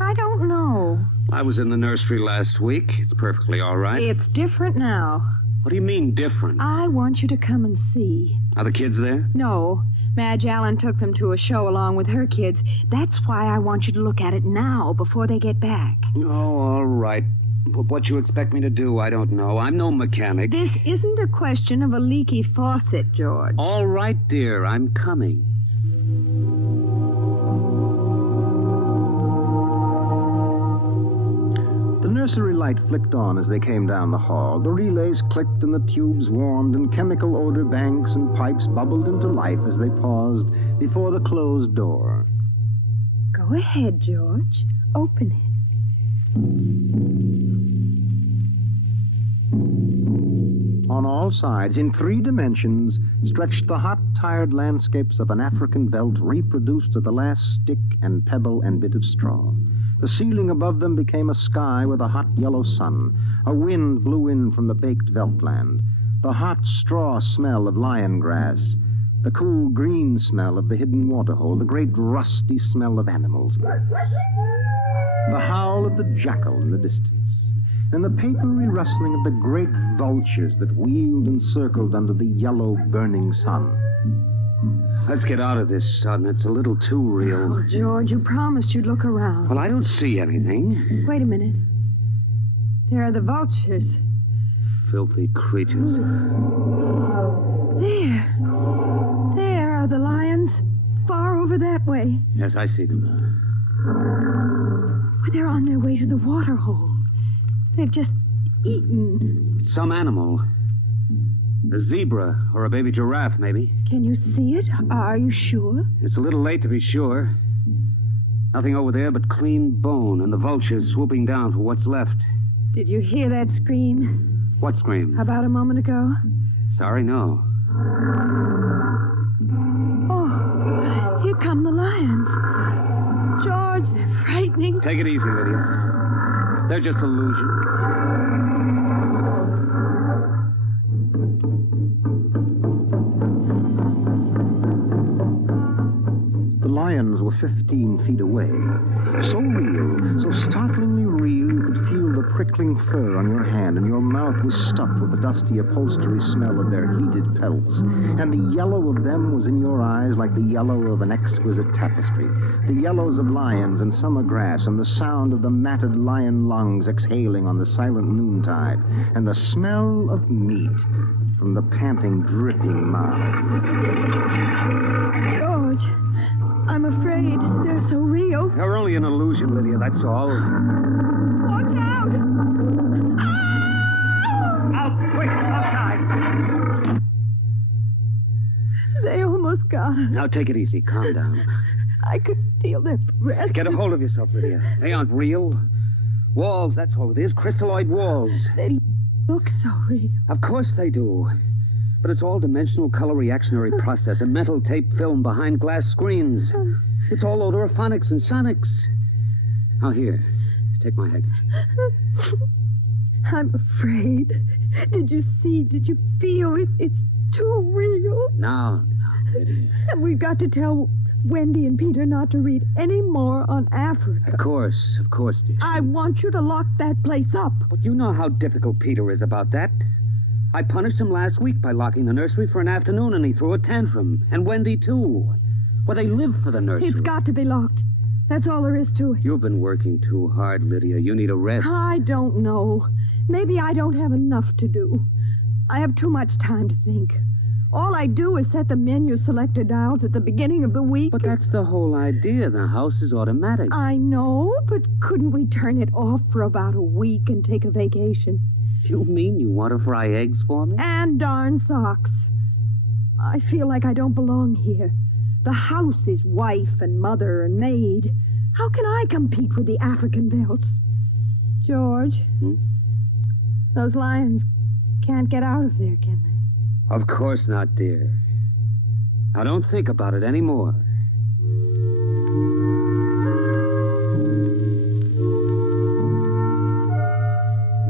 I don't know. I was in the nursery last week. It's perfectly all right. It's different now. What do you mean, different? I want you to come and see. Are the kids there? No. Madge Allen took them to a show along with her kids. That's why I want you to look at it now, before they get back. Oh, all right. But what you expect me to do, I don't know. I'm no mechanic. This isn't a question of a leaky faucet, George. All right, dear. I'm coming. The nursery light flicked on as they came down the hall. The relays clicked and the tubes warmed and chemical odor banks and pipes bubbled into life as they paused before the closed door. Go ahead, George. Open it. On all sides, in 3 dimensions, stretched the hot, tired landscapes of an African veldt reproduced to the last stick and pebble and bit of straw. The ceiling above them became a sky with a hot yellow sun. A wind blew in from the baked veldtland. The hot straw smell of lion grass The cool green smell of the hidden waterhole, the great rusty smell of animals. The howl of the jackal in the distance, and the papery rustling of the great vultures that wheeled and circled under the yellow burning sun. Let's get out of this, son. It's a little too real. Oh, George, you promised you'd look around. Well, I don't see anything. Wait a minute. There are the vultures. Filthy creatures. There are the lions, far over that way. Yes, I see them. Well, they're on their way to the water hole. They've just eaten. Some animal. A zebra or a baby giraffe, maybe. Can you see it? Are you sure? It's a little late to be sure. Nothing over there but clean bone and the vultures swooping down for what's left. Did you hear that scream? What scream? About a moment ago. Sorry, no. Oh, here come the lions. George, they're frightening. Take it easy, Lydia. They're just illusion. The lions were 15 feet away. So real, so startlingly real, you could feel the prickling fur on your hand, and your mouth was stuffed with the dusty upholstery smell of their heated pelts. And the yellow of them was in your eyes like the yellow of an exquisite tapestry. The yellows of lions and summer grass, and the sound of the matted lion lungs exhaling on the silent noontide, and the smell of meat from the panting, dripping mouth. George, I'm afraid they're so real. They're only an illusion, Lydia, that's all. Watch out! Out, quick, outside! They almost got us. Now take it easy, calm down. I could feel their breath. Get a hold of yourself, Lydia. They aren't real. Walls, that's all it is, crystalloid walls. They look so real. Of course they do. But it's all dimensional color reactionary process, a mental tape film behind glass screens. It's all odorophonics and sonics. Now here, take my handkerchief. I'm afraid. Did you see? Did you feel it? It's too real. Now, Lydia. And we've got to tell Wendy and Peter not to read any more on Africa. Of course, dear. I want you to lock that place up. But you know how difficult Peter is about that. I punished him last week by locking the nursery for an afternoon, and he threw a tantrum. And Wendy, too. Well, they live for the nursery. It's got to be locked. That's all there is to it. You've been working too hard, Lydia. You need a rest. I don't know. Maybe I don't have enough to do. I have too much time to think. All I do is set the menu selector dials at the beginning of the week. But that's the whole idea. The house is automatic. I know, but couldn't we turn it off for about a week and take a vacation? You mean you want to fry eggs for me? And darn socks. I feel like I don't belong here. The house is wife and mother and maid. How can I compete with the African Veldts? George, those lions can't get out of there, can they? Of course not, dear. Now don't think about it anymore.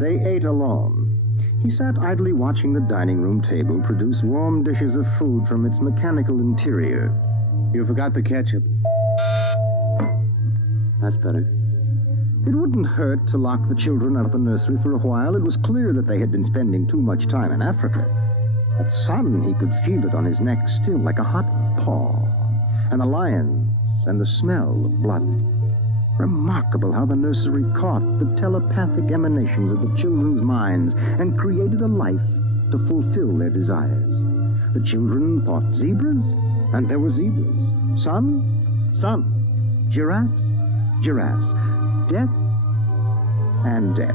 They ate alone. He sat idly watching the dining room table produce warm dishes of food from its mechanical interior. You forgot the ketchup. That's better. It wouldn't hurt to lock the children out of the nursery for a while. It was clear that they had been spending too much time in Africa. That sun, he could feel it on his neck still, like a hot paw. And the lions, and the smell of blood. Remarkable how the nursery caught the telepathic emanations of the children's minds and created a life to fulfill their desires. The children thought zebras, and there were zebras. Sun, sun. Giraffes, giraffes. Death, and death.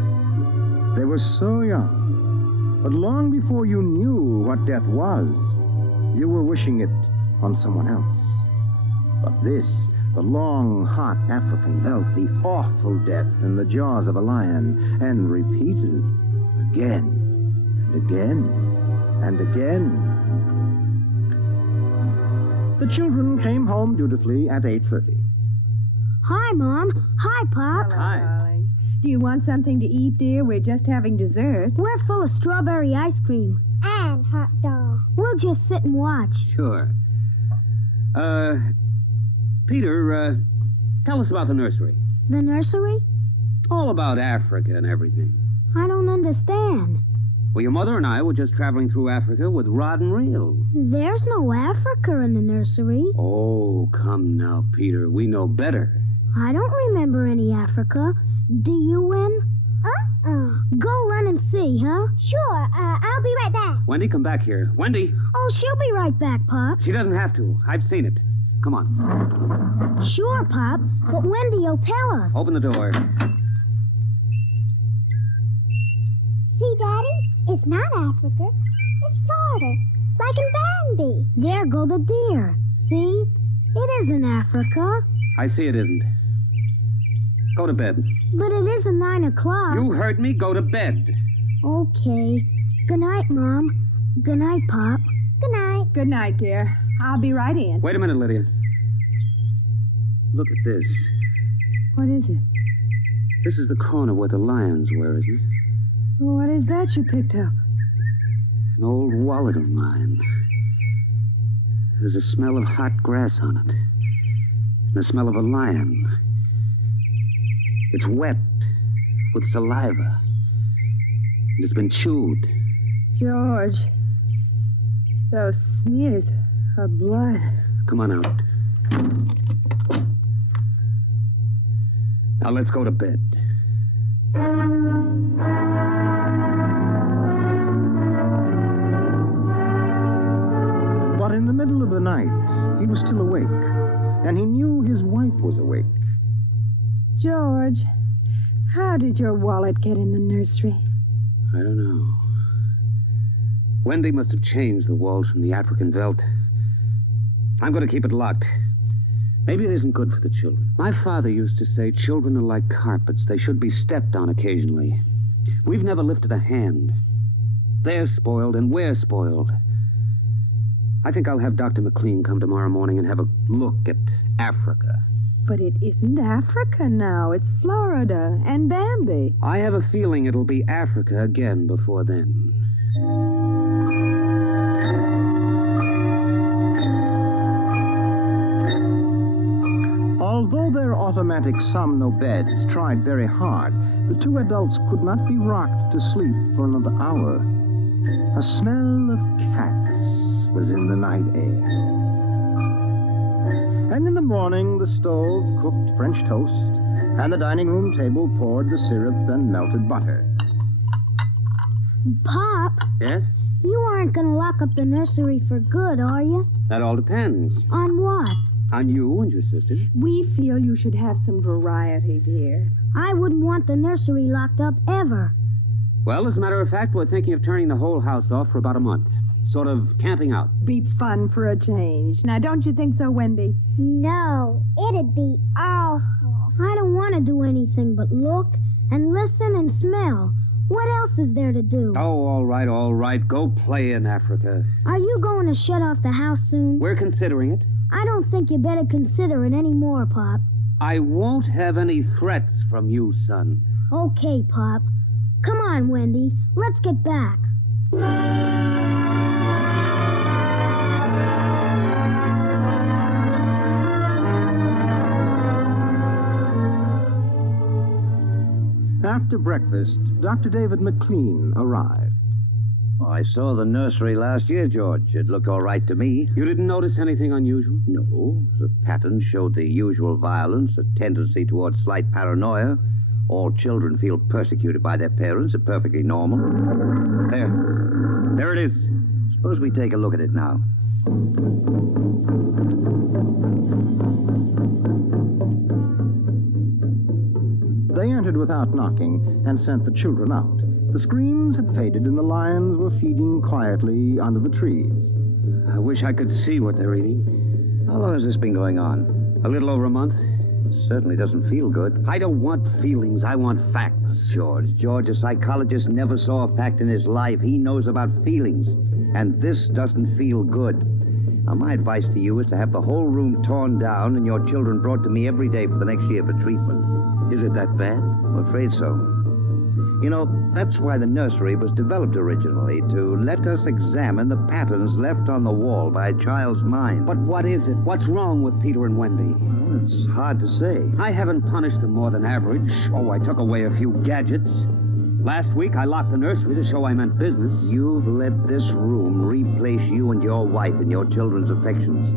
They were so young. But long before you knew what death was, you were wishing it on someone else. But this, the long, hot African Veldt, the awful death in the jaws of a lion, and repeated again and again and again. The children came home dutifully at 8:30. Hi, Mom. Hi, Pop. Hi. Darlings. Do you want something to eat, dear? We're just having dessert. We're full of strawberry ice cream. And hot dogs. We'll just sit and watch. Sure. Peter, tell us about the nursery. The nursery? All about Africa and everything. I don't understand. Well, your mother and I were just traveling through Africa with rod and reel. There's no Africa in the nursery. Oh, come now, Peter. We know better. I don't remember any Africa. Do you, Wen? Go run and see, huh? Sure. I'll be right back. Wendy, come back here. Wendy! Oh, she'll be right back, Pop. She doesn't have to. I've seen it. Come on. Sure, Pop, but Wendy'll tell us. Open the door. See, Daddy? It's not Africa. It's Florida. Like in Bambi. There go the deer. See? It isn't Africa. I see it isn't. Go to bed. But it isn't 9 o'clock. You heard me. Go to bed. Okay. Good night, Mom. Good night, Pop. Good night. Good night, dear. I'll be right in. Wait a minute, Lydia. Look at this. What is it? This is the corner where the lions were, isn't it? What is that you picked up? An old wallet of mine. There's a smell of hot grass on it. And the smell of a lion. It's wet with saliva. And it's been chewed. George, those smears of blood. Come on out. Now let's go to bed. But in the middle of the night, he was still awake, and he knew his wife was awake. George, how did your wallet get in the nursery? I don't know. Wendy must have changed the walls from the African Veldt. I'm going to keep it locked. Maybe it isn't good for the children. My father used to say children are like carpets. They should be stepped on occasionally. We've never lifted a hand. They're spoiled and we're spoiled. I think I'll have Dr. McLean come tomorrow morning and have a look at Africa. But it isn't Africa now. It's Florida and Bambi. I have a feeling it'll be Africa again before then. Although their automatic somno beds tried very hard, the two adults could not be rocked to sleep for another hour. A smell of cats was in the night air. And in the morning, the stove cooked French toast, and the dining room table poured the syrup and melted butter. Pop, Yes? you aren't going to lock up the nursery for good, are you? That all depends. On what? On you and your sister. We feel you should have some variety, dear. I wouldn't want the nursery locked up ever. Well, as a matter of fact, we're thinking of turning the whole house off for about a month. Sort of camping out. Be fun for a change. Now, don't you think so, Wendy? No, it'd be awful. I don't want to do anything but look and listen and smell. What else is there to do? Oh, all right, all right. Go play in Africa. Are you going to shut off the house soon? We're considering it. I don't think you better consider it any more, Pop. I won't have any threats from you, son. Okay, Pop. Come on, Wendy. Let's get back. After breakfast, Dr. David McLean arrived. Oh, I saw the nursery last year, George. It looked all right to me. You didn't notice anything unusual? No. The pattern showed the usual violence, a tendency towards slight paranoia. All children feel persecuted by their parents are perfectly normal. There it is. Suppose we take a look at it now. They entered without knocking and sent the children out. The screams had faded and the lions were feeding quietly under the trees. I wish I could see what they're eating. How long has this been going on? A little over a month. Certainly doesn't feel good. I don't want feelings. I want facts. George, a psychologist never saw a fact in his life. He knows about feelings. And this doesn't feel good. Now, my advice to you is to have the whole room torn down and your children brought to me every day for the next year for treatment. Is it that bad? I'm afraid so. You know, that's why the nursery was developed originally, to let us examine the patterns left on the wall by a child's mind. But what is it? What's wrong with Peter and Wendy? Well, it's hard to say. I haven't punished them more than average. Oh, I took away a few gadgets. Last week, I locked the nursery to show I meant business. You've let this room replace you and your wife in your children's affections.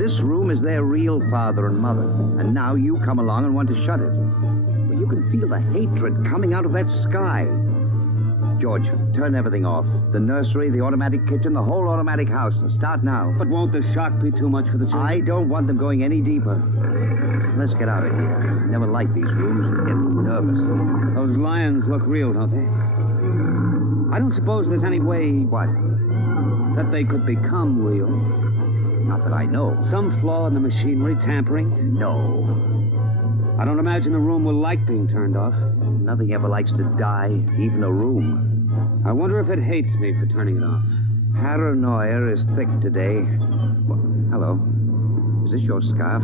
This room is their real father and mother, and now you come along and want to shut it. Well, you can feel the hatred coming out of that sky. George, turn everything off. The nursery, the automatic kitchen, the whole automatic house. Start now. But won't the shock be too much for the children? I don't want them going any deeper. Let's get out of here. I never like these rooms and get nervous. Those lions look real, don't they? I don't suppose there's any way... What? That they could become real. Not that I know. Some flaw in the machinery, tampering? No. I don't imagine the room will like being turned off. Nothing ever likes to die, even a room. I wonder if it hates me for turning it off. Paranoia is thick today. Well, hello. Is this your scarf?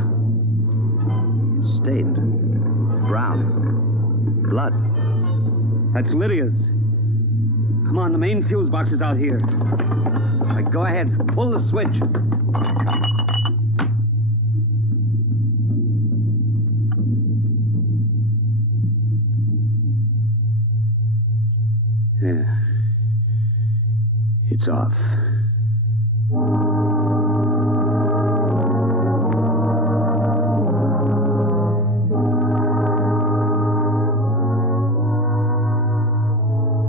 It's stained. Brown. Blood. That's Lydia's. Come on, the main fuse box is out here. Go ahead. Pull the switch. Yeah. It's off.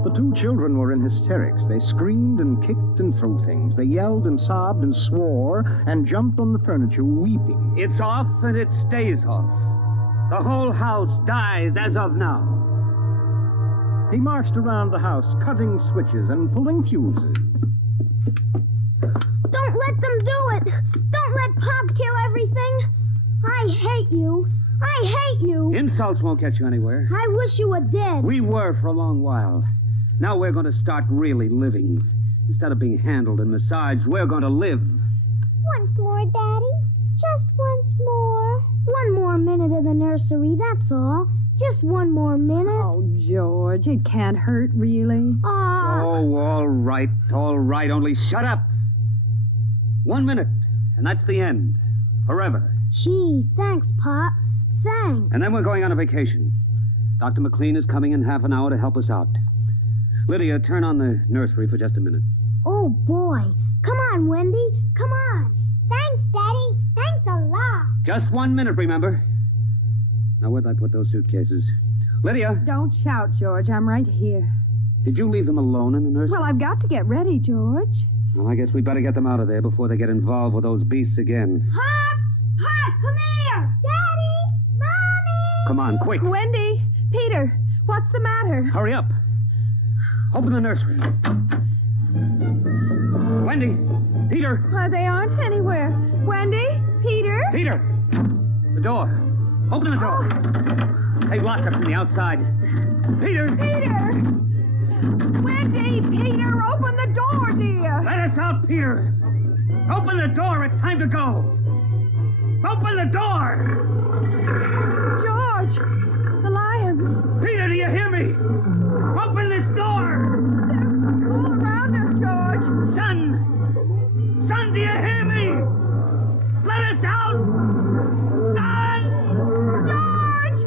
The two children were in hysterics. They screamed and kicked and threw things. They yelled and sobbed and swore and jumped on the furniture, weeping. It's off and it stays off. The whole house dies as of now. He marched around the house, cutting switches and pulling fuses. Don't let them do it! Don't let Pop kill everything! I hate you! I hate you! Insults won't get you anywhere. I wish you were dead. We were for a long while. Now we're going to start really living. Instead of being handled and massaged, we're going to live. Once more, Daddy. Just once more. One more minute of the nursery, that's all. Just one more minute. Oh, George, it can't hurt, really. Oh, all right, only shut up. 1 minute, and that's the end. Forever. Gee, thanks, Pop. Thanks. And then we're going on a vacation. Dr. McLean is coming in half an hour to help us out. Lydia, turn on the nursery for just a minute. Oh, boy. Come on, Wendy. Come on. Thanks, Daddy. Thanks a lot. Just 1 minute, remember? Now, where'd I put those suitcases? Lydia! Don't shout, George. I'm right here. Did you leave them alone in the nursery? Well, I've got to get ready, George. Well, I guess we better get them out of there before they get involved with those beasts again. Pop! Pop, come here! Daddy! Mommy! Come on, quick. Wendy! Peter! What's the matter? Hurry up. Open the nursery. Wendy! Peter! They aren't anywhere. Wendy? Peter? Peter! The door. Open the door. They've locked us from the outside. Peter! Peter! Wendy! Peter! Open the door, dear! Let us out, Peter! Open the door! It's time to go! Open the door! George! The lions! Peter, do you hear me? Open this door! They're all around us, George! Son! Son, do you hear me? Let us out! Son! George!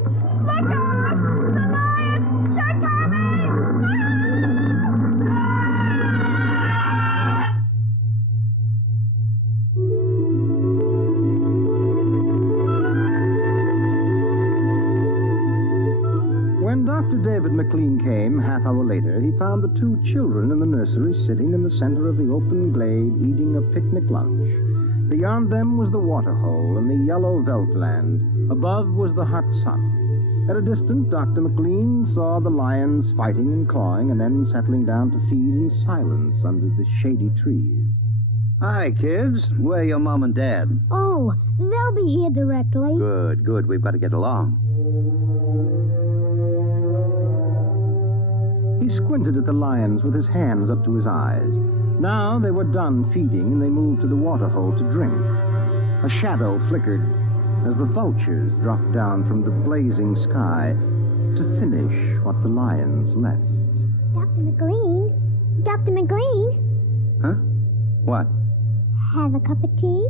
Look out! The lions! They're coming! When Dr. David McLean came, half hour later, he found the two children in the nursery sitting in the center of the open glade eating a picnic lunch. Beyond them was the waterhole and the yellow Veldt land. Above was the hot sun. At a distance, Dr. McLean saw the lions fighting and clawing and then settling down to feed in silence under the shady trees. Hi, kids. Where are your mom and dad? Oh, they'll be here directly. Good, good. We've got to get along. He squinted at the lions with his hands up to his eyes. Now they were done feeding, and they moved to the waterhole to drink. A shadow flickered as the vultures dropped down from the blazing sky to finish what the lions left. Dr. McLean? Dr. McLean? Huh? What? Have a cup of tea?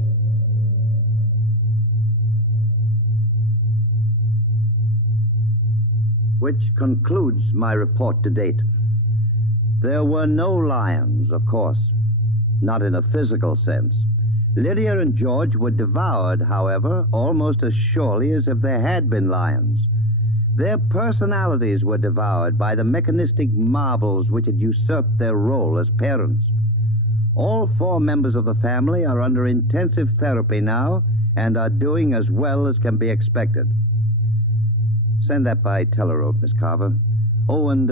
Which concludes my report to date. There were no lions, of course. Not in a physical sense. Lydia and George were devoured, however, almost as surely as if there had been lions. Their personalities were devoured by the mechanistic marvels which had usurped their role as parents. All 4 members of the family are under intensive therapy now and are doing as well as can be expected. Send that by telerope, Miss Carver. Oh, and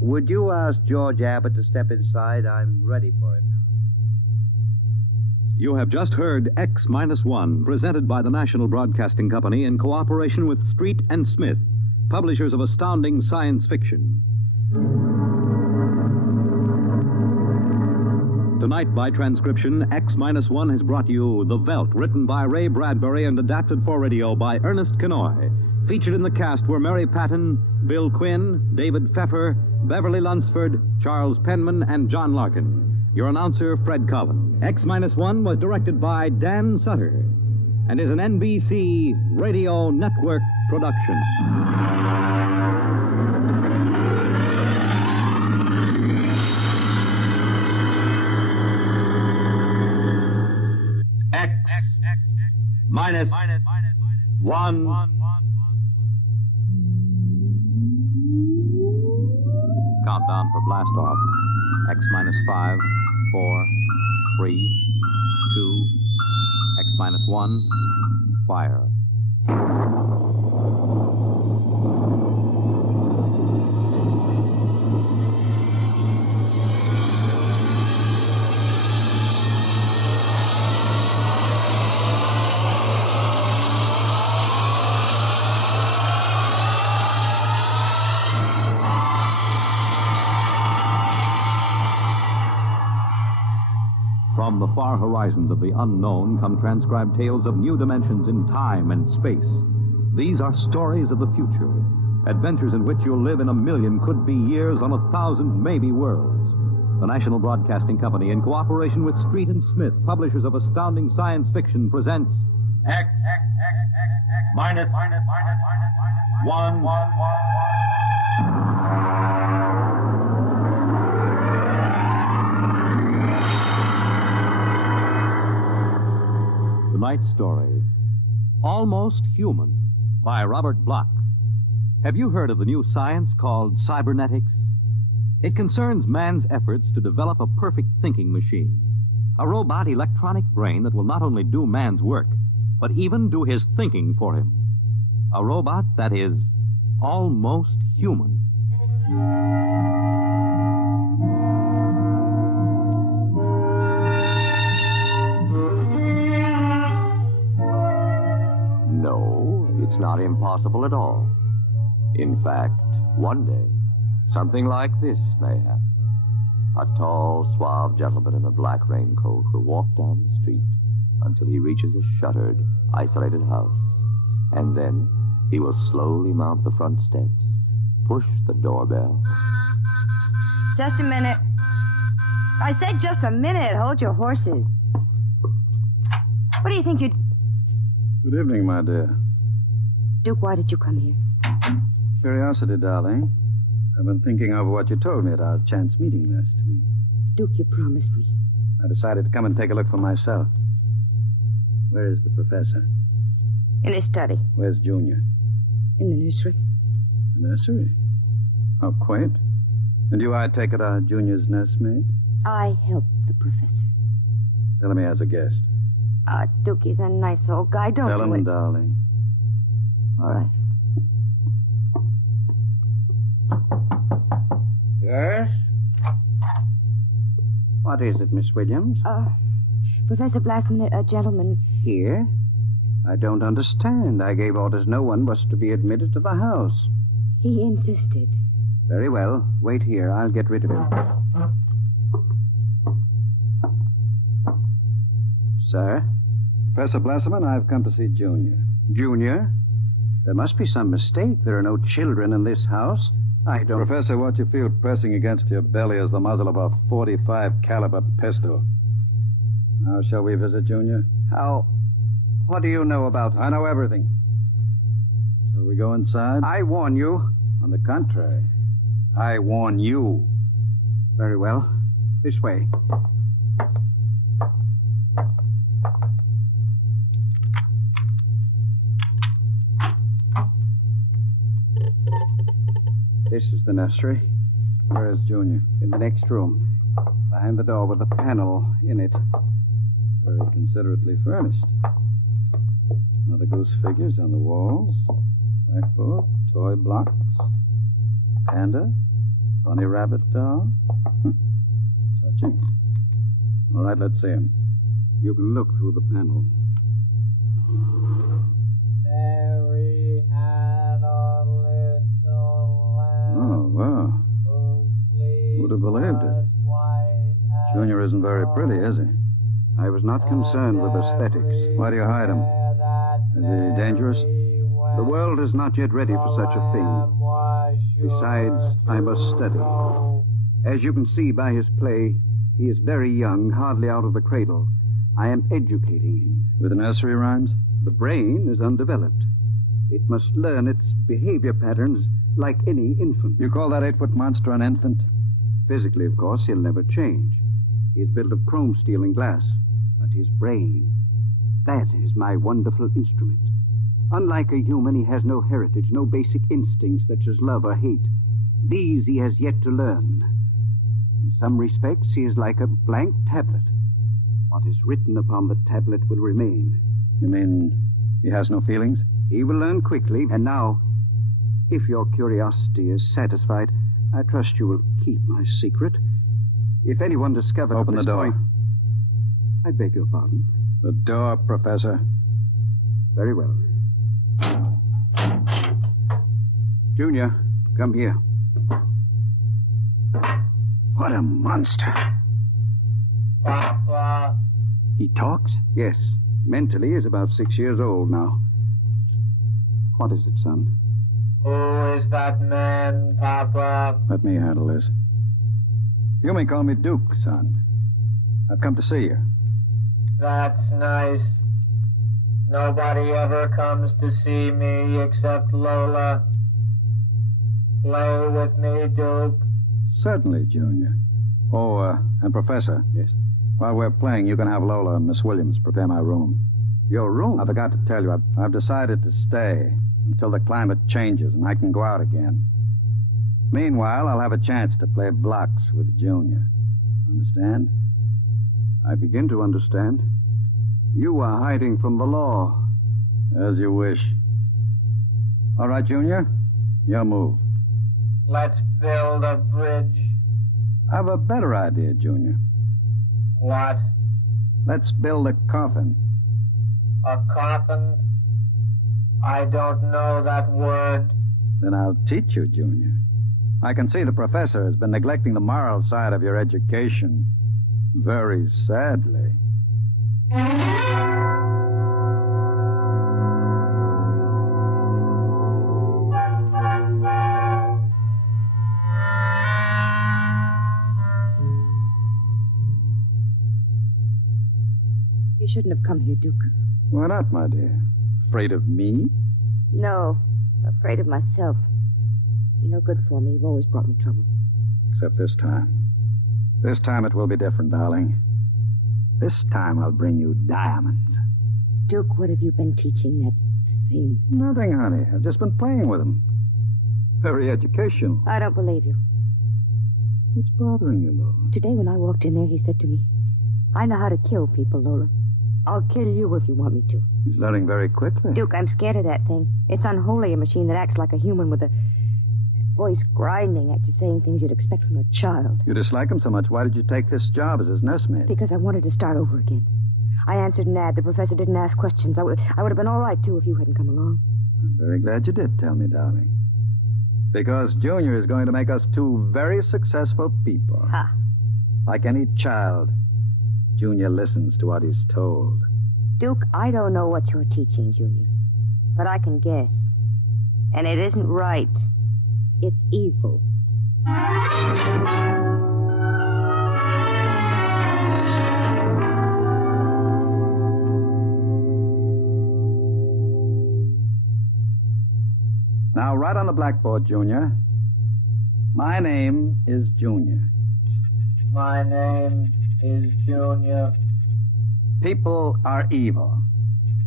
would you ask George Abbott to step inside? I'm ready for him now. You have just heard X-1, presented by the National Broadcasting Company in cooperation with Street and Smith, publishers of astounding science fiction. Tonight, by transcription, X-1 has brought you The Veldt, written by Ray Bradbury and adapted for radio by Ernest Kenoy. Featured in the cast were Mary Patton, Bill Quinn, David Pfeffer, Beverly Lunsford, Charles Penman, and John Larkin. Your announcer, Fred Collin. X-1 was directed by Dan Sutter and is an NBC Radio Network production. X-1. Countdown for blast off. X-5, 4, 3, 2, X-1, fire. From the far horizons of the unknown come transcribed tales of new dimensions in time and space. These are stories of the future, adventures in which you'll live in 1,000,000 could-be years on 1,000 maybe worlds. The National Broadcasting Company, in cooperation with Street and Smith, publishers of astounding science fiction, presents X-1. Tonight's story, Almost Human, by Robert Bloch. Have you heard of the new science called cybernetics? It concerns man's efforts to develop a perfect thinking machine, a robot electronic brain that will not only do man's work, but even do his thinking for him. A robot that is almost human. No, it's not impossible at all. In fact, one day, something like this may happen. A tall, suave gentleman in a black raincoat will walk down the street until he reaches a shuttered, isolated house. And then he will slowly mount the front steps, push the doorbell. Just a minute. I said just a minute. Hold your horses. What do you think you'd... Good evening, my dear. Duke, why did you come here? Curiosity, darling. I've been thinking over what you told me at our chance meeting last week. Duke, you promised me. I decided to come and take a look for myself. Where is the professor? In his study. Where's Junior? In the nursery. The nursery? How quaint. And you, I take it, are Junior's nursemaid? I helped the professor. Tell him he has a guest. Duke, he's a nice old guy. Don't Tell do him, it. darling. All right. Yes? What is it, Miss Williams? Professor Blastman, a gentleman... Here? I don't understand. I gave orders no one was to be admitted to the house. He insisted. Very well. Wait here. I'll get rid of him. Sir? Professor Blasserman, I've come to see Junior. Junior? There must be some mistake. There are no children in this house. I don't... Professor, what you feel pressing against your belly is the muzzle of a .45 caliber pistol. Now, shall we visit Junior? How? What do you know about... I know everything. Shall we go inside? I warn you. On the contrary, I warn you. Very well. This way. This is the nursery. Where is Junior? In the next room. Behind the door with a panel in it. Very considerately furnished. Mother Goose figures on the walls. Blackboard, toy blocks. Panda. Bunny rabbit doll. Touching. All right, let's see him. You can look through the panel. Mary had a little lamb. Oh, wow. Who'd have believed it? Junior isn't very pretty, is he? I was not concerned with aesthetics. Why do you hide him? Is he dangerous? The world is not yet ready for such a thing. Besides, I must study. As you can see by his play, he is very young, hardly out of the cradle. I am educating him. With nursery rhymes? The brain is undeveloped. It must learn its behavior patterns like any infant. You call that 8-foot monster an infant? Physically, of course, he'll never change. He is built of chrome steel and glass. But his brain, that is my wonderful instrument. Unlike a human, he has no heritage, no basic instincts such as love or hate. These he has yet to learn. In some respects, he is like a blank tablet. What is written upon the tablet will remain. You mean he has no feelings? He will learn quickly. And now, if your curiosity is satisfied, I trust you will keep my secret. If anyone discovers... Open the door. I beg your pardon. The door, Professor. Very well. Junior, come here. What a monster. Papa. He talks? Yes. Mentally, he's about 6 years old now. What is it, son? Who is that man, Papa? Let me handle this. You may call me Duke, son. I've come to see you. That's nice. Nobody ever comes to see me except Lola. Play with me, Duke. Certainly, Junior. Oh, and Professor. Yes? While we're playing, you can have Lola and Miss Williams prepare my room. Your room? I forgot to tell you, I've decided to stay until the climate changes and I can go out again. Meanwhile, I'll have a chance to play blocks with Junior. Understand? I begin to understand. You are hiding from the law. As you wish. All right, Junior. Your move. Let's build a bridge. I have a better idea, Junior. What? Let's build a coffin. A coffin? I don't know that word. Then I'll teach you, Junior. I can see the professor has been neglecting the moral side of your education. Very sadly. You shouldn't have come here, Duke. Why not, my dear? Afraid of me? No, afraid of myself. You're no good for me. You've always brought me trouble. Except this time. This time it will be different, darling. This time I'll bring you diamonds. Duke, what have you been teaching that thing? Nothing, honey. I've just been playing with them. Very educational. I don't believe you. What's bothering you, Lola? Today when I walked in there, he said to me, I know how to kill people, Lola. I'll kill you if you want me to. He's learning very quickly. Duke, I'm scared of that thing. It's unholy, a machine that acts like a human with a voice grinding at you, saying things you'd expect from a child. You dislike him so much. Why did you take this job as his nursemaid? Because I wanted to start over again. I answered an ad. The professor didn't ask questions. I would have been all right, too, if you hadn't come along. I'm very glad you did tell me, darling. Because Junior is going to make us two very successful people. Ha! Like any child, Junior listens to what he's told. Duke, I don't know what you're teaching, Junior. But I can guess. And it isn't right. It's evil. Now, write on the blackboard, Junior. My name is Junior. My name is Junior. People are evil.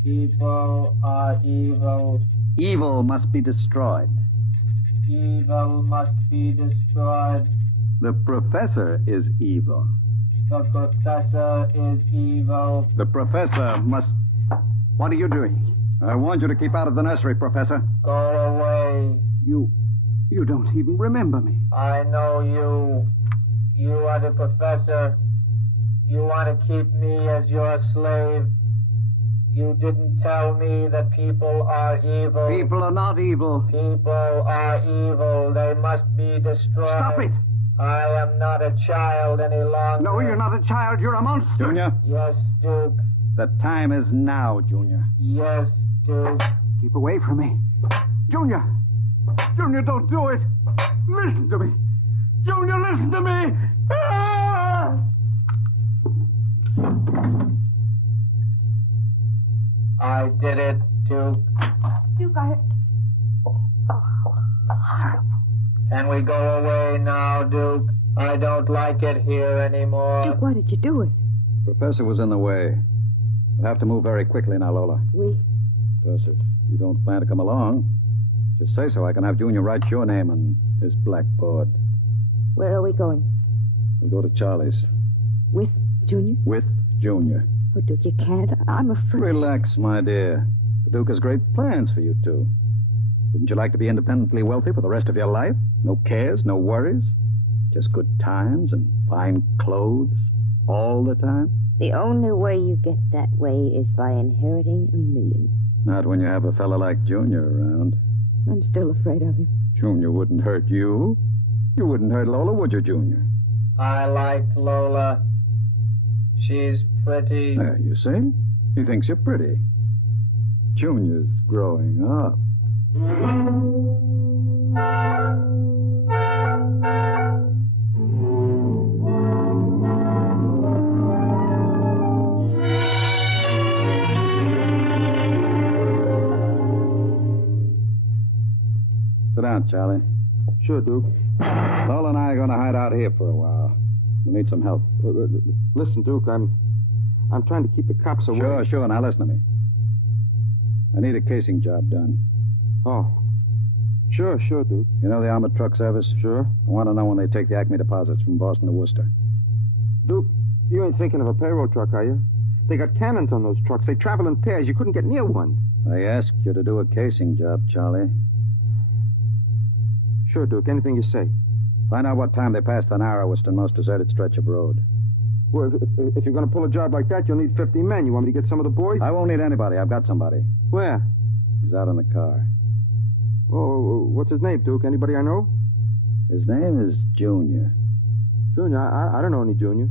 People are evil. Evil must be destroyed. Evil must be destroyed. The professor is evil. The professor is evil. The professor must... What are you doing? I warned you to keep out of the nursery, Professor. Go away. You don't even remember me. I know you. You are the professor. You want to keep me as your slave. You didn't tell me that people are evil. People are not evil. People are evil. They must be destroyed. Stop it! I am not a child any longer. No, you're not a child. You're a monster. Junior? Yes, Duke. The time is now, Junior. Yes, Duke. Keep away from me. Junior! Junior, don't do it! Listen to me! Junior, listen to me! Ah! I did it, Duke. Duke, Horrible. Can we go away now, Duke? I don't like it here anymore. Duke, why did you do it? The professor was in the way. We'll have to move very quickly now, Lola. Professor, if you don't plan to come along, just say so. I can have Junior write your name on his blackboard. Where are we going? We'll go to Charlie's. With Junior? With Junior. Oh, Duke, you can't. I'm afraid. Relax, my dear. The Duke has great plans for you two. Wouldn't you like to be independently wealthy for the rest of your life? No cares, no worries? Just good times and fine clothes all the time? The only way you get that way is by inheriting $1 million. Not when you have a fella like Junior around. I'm still afraid of him. Junior wouldn't hurt you. You wouldn't hurt Lola, would you, Junior? I like Lola. She's pretty. There, you see? He thinks you're pretty. Junior's growing up. Sit down, Charlie. Sure, Duke. Lola and I are going to hide out here for a while. We need some help. Listen, Duke, I'm trying to keep the cops away. Sure. Now listen to me. I need a casing job done. Oh. Sure, Duke. You know the armored truck service? Sure. I want to know when they take the Acme deposits from Boston to Worcester. Duke, you ain't thinking of a payroll truck, are you? They got cannons on those trucks. They travel in pairs. You couldn't get near one. I asked you to do a casing job, Charlie. Sure, Duke. Anything you say. Find out what time they passed the narrowest and most deserted stretch of road. Well, if you're going to pull a job like that, you'll need 50 men. You want me to get some of the boys? I won't need anybody. I've got somebody. Where? He's out in the car. Oh, what's his name, Duke? Anybody I know? His name is Junior. Junior? I don't know any Junior.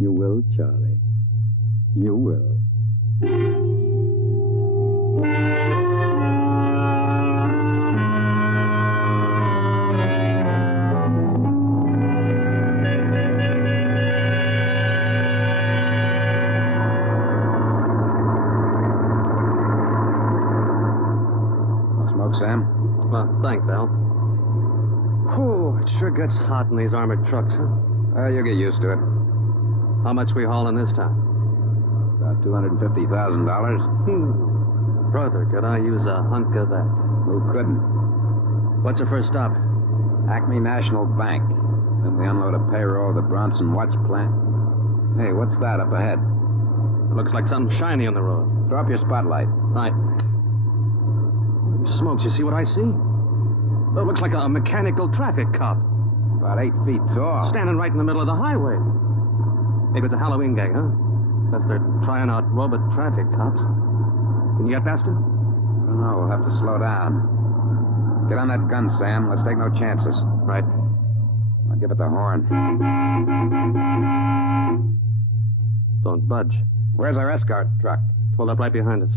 You will, Charlie. You will. Smoke, Sam? Well, thanks, Al. Whew, it sure gets hot in these armored trucks, huh? You'll get used to it. How much we hauling this time? About $250,000. Brother, could I use a hunk of that? Who couldn't? What's the first stop? Acme National Bank. Then we unload a payroll at the Bronson Watch Plant. Hey, what's that up ahead? It looks like something shiny on the road. Throw up your spotlight. Right. Smokes, you see what I see? It looks like a mechanical traffic cop. About 8 feet tall. Standing right in the middle of the highway. Maybe it's a Halloween gag, huh? Guess they're trying out robot traffic cops. Can you get past him? I don't know. We'll have to slow down. Get on that gun, Sam. Let's take no chances. Right. I'll give it the horn. Don't budge. Where's our escort truck? Pulled up right behind us.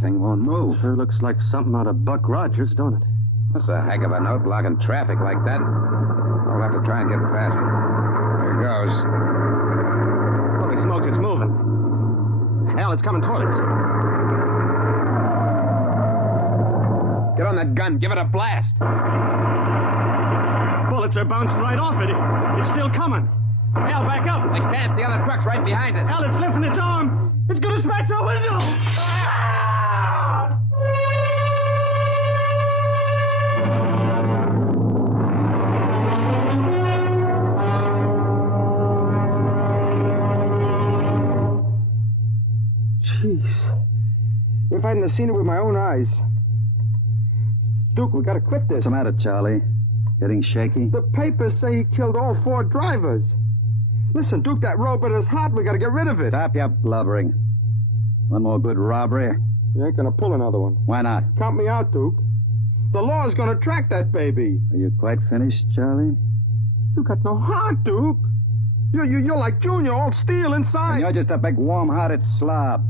Thing won't move. Sure looks like something out of Buck Rogers, don't it? That's a heck of a note blocking traffic like that. I'll have to try and get past it. Here goes. Holy smokes, it's moving. Hell, it's coming toward us. Get on that gun. Give it a blast. Bullets are bouncing right off it. It's still coming. Al, back up. I can't. The other truck's right behind us. Al, it's lifting its arm. It's going to smash our window. Jeez. If I hadn't have seen it with my own eyes. Duke, we gotta quit this. What's the matter, Charlie? Getting shaky? The papers say he killed all 4 drivers. Listen, Duke, that robot is hot. We gotta get rid of it. Stop your blubbering. One more good robbery? You ain't gonna pull another one. Why not? Count me out, Duke. The law's gonna track that baby. Are you quite finished, Charlie? You got no heart, Duke. You're like Junior, all steel inside. And you're just a big, warm-hearted slob.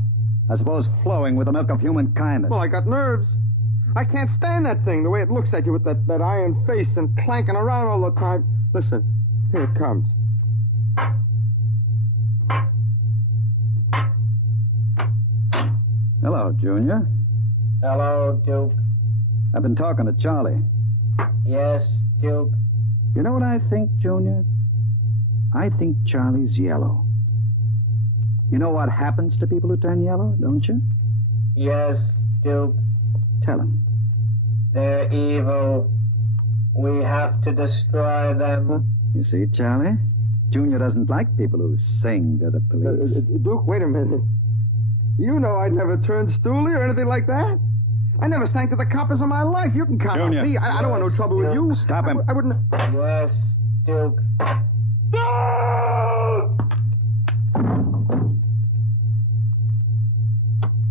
I suppose flowing with the milk of human kindness. Well, I got nerves. I can't stand that thing, the way it looks at you with that iron face and clanking around all the time. Listen, here it comes. Hello, Junior. Hello, Duke. I've been talking to Charlie. Yes, Duke. You know what I think, Junior? I think Charlie's yellow. You know what happens to people who turn yellow, don't you? Yes, Duke. Tell him. They're evil. We have to destroy them. You see, Charlie? Junior doesn't like people who sing to the police. Duke, wait a minute. You know I'd never turn stoolie or anything like that. I never sang to the coppers in my life. You can count Junior. on me. I don't want no trouble with you. Stop him. I wouldn't... Yes, Duke.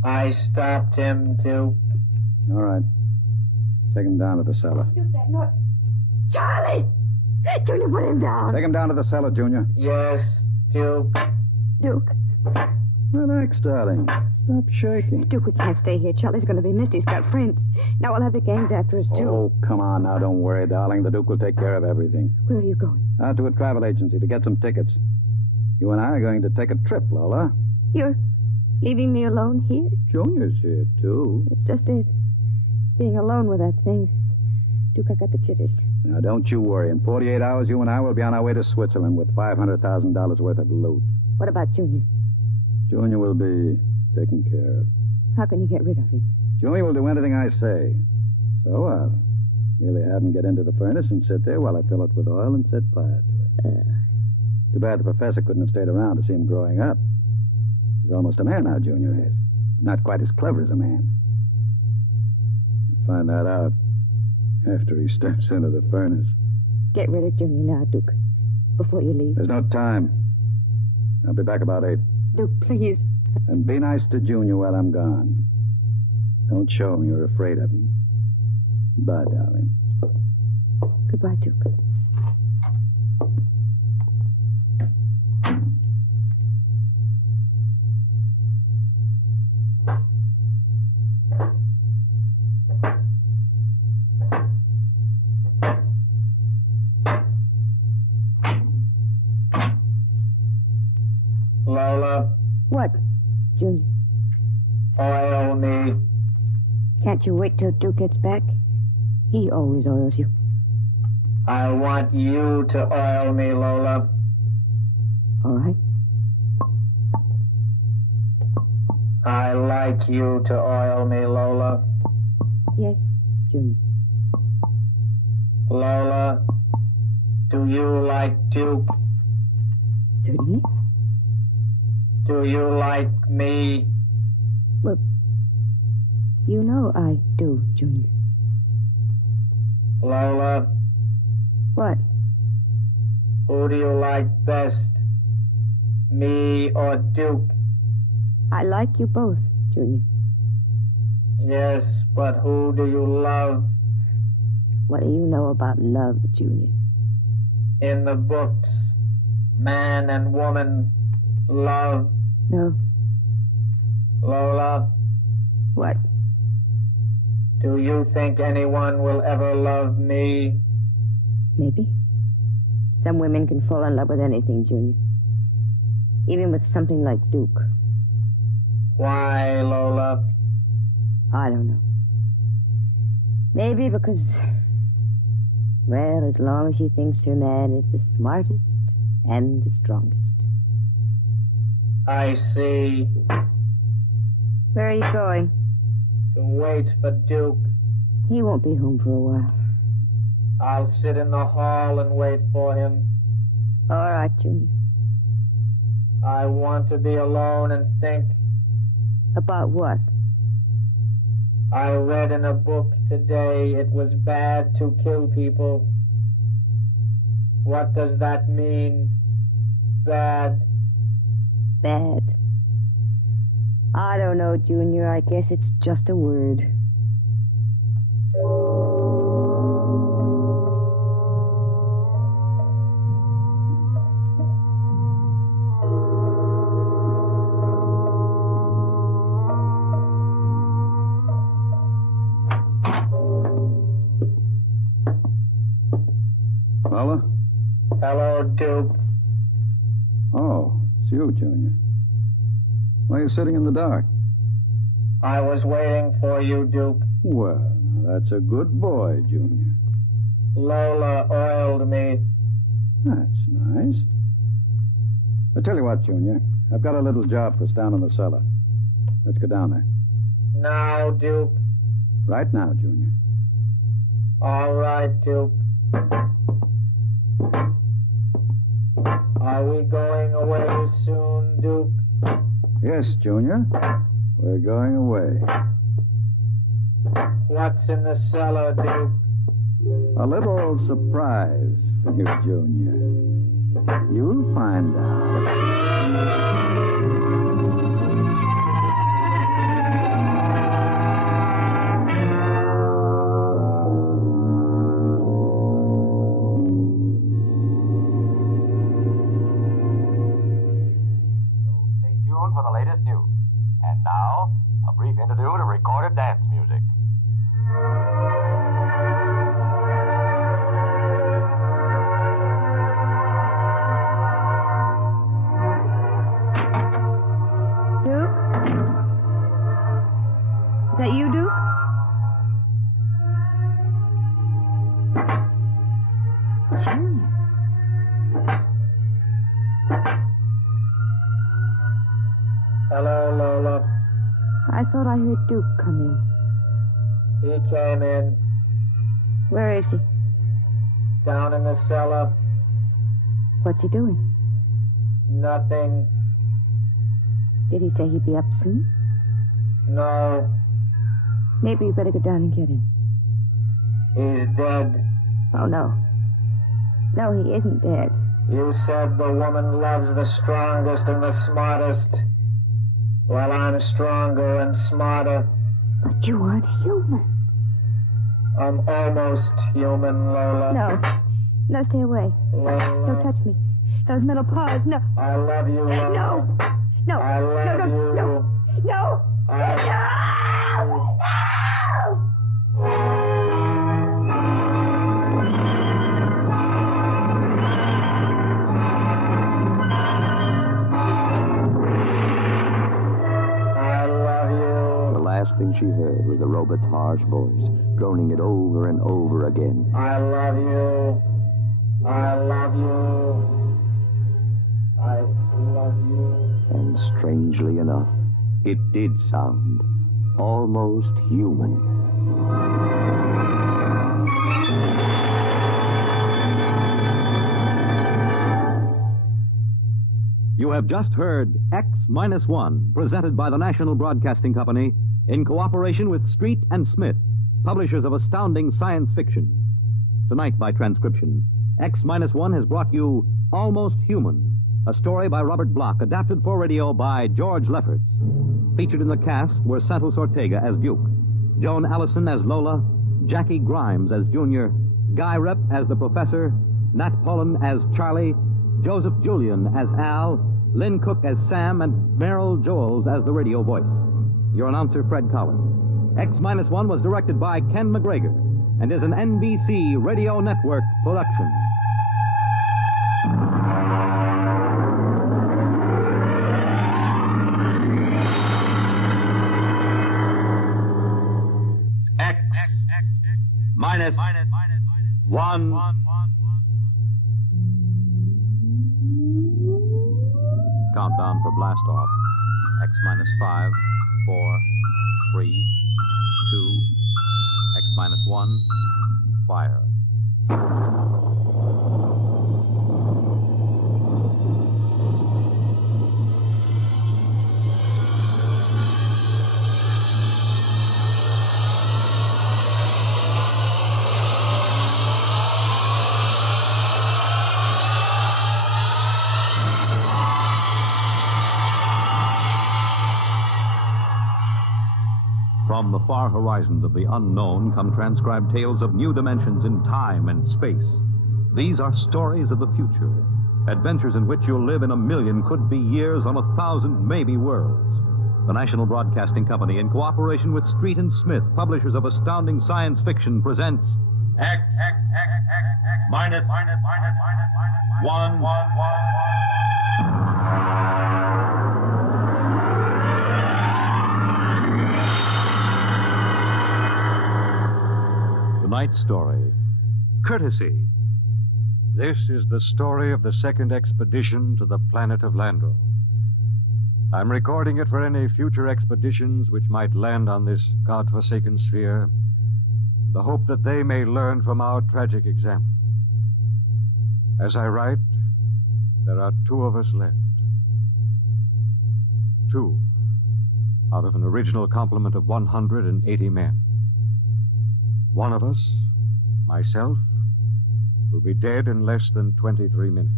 I stopped him, Duke. All right. Take him down to the cellar. Duke, that noise. Charlie! Junior, put him down. Take him down to the cellar, Junior. Yes, Duke. Duke. Relax, darling. Stop shaking. Duke, we can't stay here. Charlie's going to be missed. He's got friends. Now we'll have the gangs after us, too. Oh, come on now. Don't worry, darling. The Duke will take care of everything. Where are you going? Out to a travel agency to get some tickets. You and I are going to take a trip, Lola. You're leaving me alone here? Junior's here, too. It's just it. It's being alone with that thing. Duke, I got the jitters. Now, don't you worry. In 48 hours, you and I will be on our way to Switzerland with $500,000 worth of loot. What about Junior? Junior will be taken care of. How can you get rid of him? Junior will do anything I say. So I'll merely have him get into the furnace and sit there while I fill it with oil and set fire to it. Too bad the professor couldn't have stayed around to see him growing up. He's almost a man now, Junior is. But not quite as clever as a man. You'll find that out after he steps into the furnace. Get rid of Junior now, Duke, before you leave. There's no time. I'll be back about 8. Duke, please. And be nice to Junior while I'm gone. Don't show him you're afraid of him. Goodbye, darling. Goodbye, Duke. Lola. What, Junior? Oil me. Can't you wait till Duke gets back? He always oils you. I want you to oil me, Lola. All right. I like you to oil me, Lola. Yes, Junior. Lola, do you like Duke? Certainly. Do you like me? Well, you know I do, Junior. Lola. What? Who do you like best? Me or Duke? I like you both, Junior. Yes, but who do you love? What do you know about love, Junior? In the books, man and woman love No. Lola? What? Do you think anyone will ever love me? Maybe. Some women can fall in love with anything, Junior. Even with something like Duke. Why, Lola? I don't know. Maybe because, well, as long as she thinks her man is the smartest and the strongest. I see. Where are you going? To wait for Duke. He won't be home for a while. I'll sit in the hall and wait for him. All right, Junior. I want to be alone and think. About what? I read in a book today it was bad to kill people. What does that mean? Bad. Bad. I don't know, Junior. I guess it's just a word. Lola? Hello, Duke. Oh, it's you, Junior. Why are you sitting in the dark? I was waiting for you, Duke. Well, that's a good boy, Junior. Lola oiled me. That's nice. I tell you what, Junior. I've got a little job for us down in the cellar. Let's go down there. Now, Duke. Right now, Junior. All right, Duke. Are we going away soon, Duke? Yes, Junior. We're going away. What's in the cellar, Duke? A little surprise for you, Junior. You'll find out. For the latest news. And now, a brief interlude of recorded dance music. Duke? Is that you, Duke? Junior. Hello, Lola. I thought I heard Duke come in. He came in. Where is he? Down in the cellar. What's he doing? Nothing. Did he say he'd be up soon? No. Maybe you better go down and get him. He's dead. Oh, no. No, he isn't dead. You said the woman loves the strongest and the smartest. Well, I'm stronger and smarter. But you aren't human. I'm almost human, Lola. No. No, stay away. Lola. Don't touch me. Those metal paws, no. I love you, Lola. No. No. I love you. No. No. No. The last thing she heard was the robot's harsh voice, droning it over and over again. I love you. I love you. I love you. And strangely enough, it did sound almost human. You have just heard X-1, presented by the National Broadcasting Company in cooperation with Street and Smith, publishers of astounding science fiction. Tonight, by transcription, X-1 has brought you Almost Human, a story by Robert Bloch, adapted for radio by George Lefferts. Featured in the cast were Santos Ortega as Duke, Joan Allison as Lola, Jackie Grimes as Junior, Guy Rep as the Professor, Nat Pullen as Charlie, Joseph Julian as Al, Lynn Cook as Sam, and Meryl Joels as the radio voice. Your announcer, Fred Collins. X-1 was directed by Ken McGregor and is an NBC Radio Network production. X-1. Countdown for blast off. X-5, 4, 3, 2, X-1, fire. From the far horizons of the unknown come transcribed tales of new dimensions in time and space. These are stories of the future, adventures in which you'll live in a million, could be years, on 1,000, maybe worlds. The National Broadcasting Company, in cooperation with Street and Smith, publishers of astounding science fiction, presents X minus 1. Tonight's story, Courtesy. This is the story of the second expedition to the planet of Landro. I'm recording it for any future expeditions which might land on this godforsaken sphere, in the hope that they may learn from our tragic example. As I write, there are 2 of us left. 2 out of an original complement of 180 men. One of us, myself, will be dead in less than 23 minutes.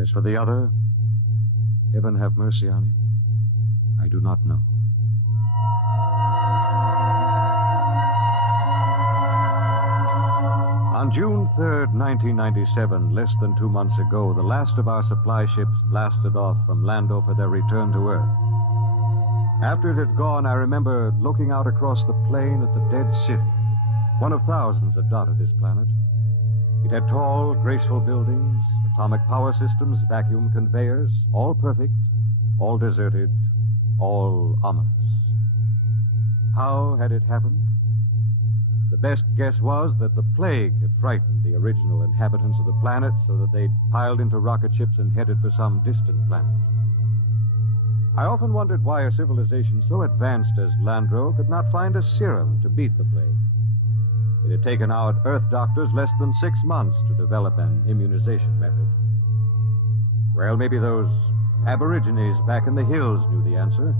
As for the other, heaven have mercy on him, I do not know. On June 3rd, 1997, less than 2 months ago, the last of our supply ships blasted off from Lando for their return to Earth. After it had gone, I remember looking out across the plain at the dead city, one of thousands that dotted this planet. It had tall, graceful buildings, atomic power systems, vacuum conveyors, all perfect, all deserted, all ominous. How had it happened? The best guess was that the plague had frightened the original inhabitants of the planet so that they'd piled into rocket ships and headed for some distant planet. I often wondered why a civilization so advanced as Landro could not find a serum to beat the plague. It had taken our Earth doctors less than 6 months to develop an immunization method. Well, maybe those aborigines back in the hills knew the answer.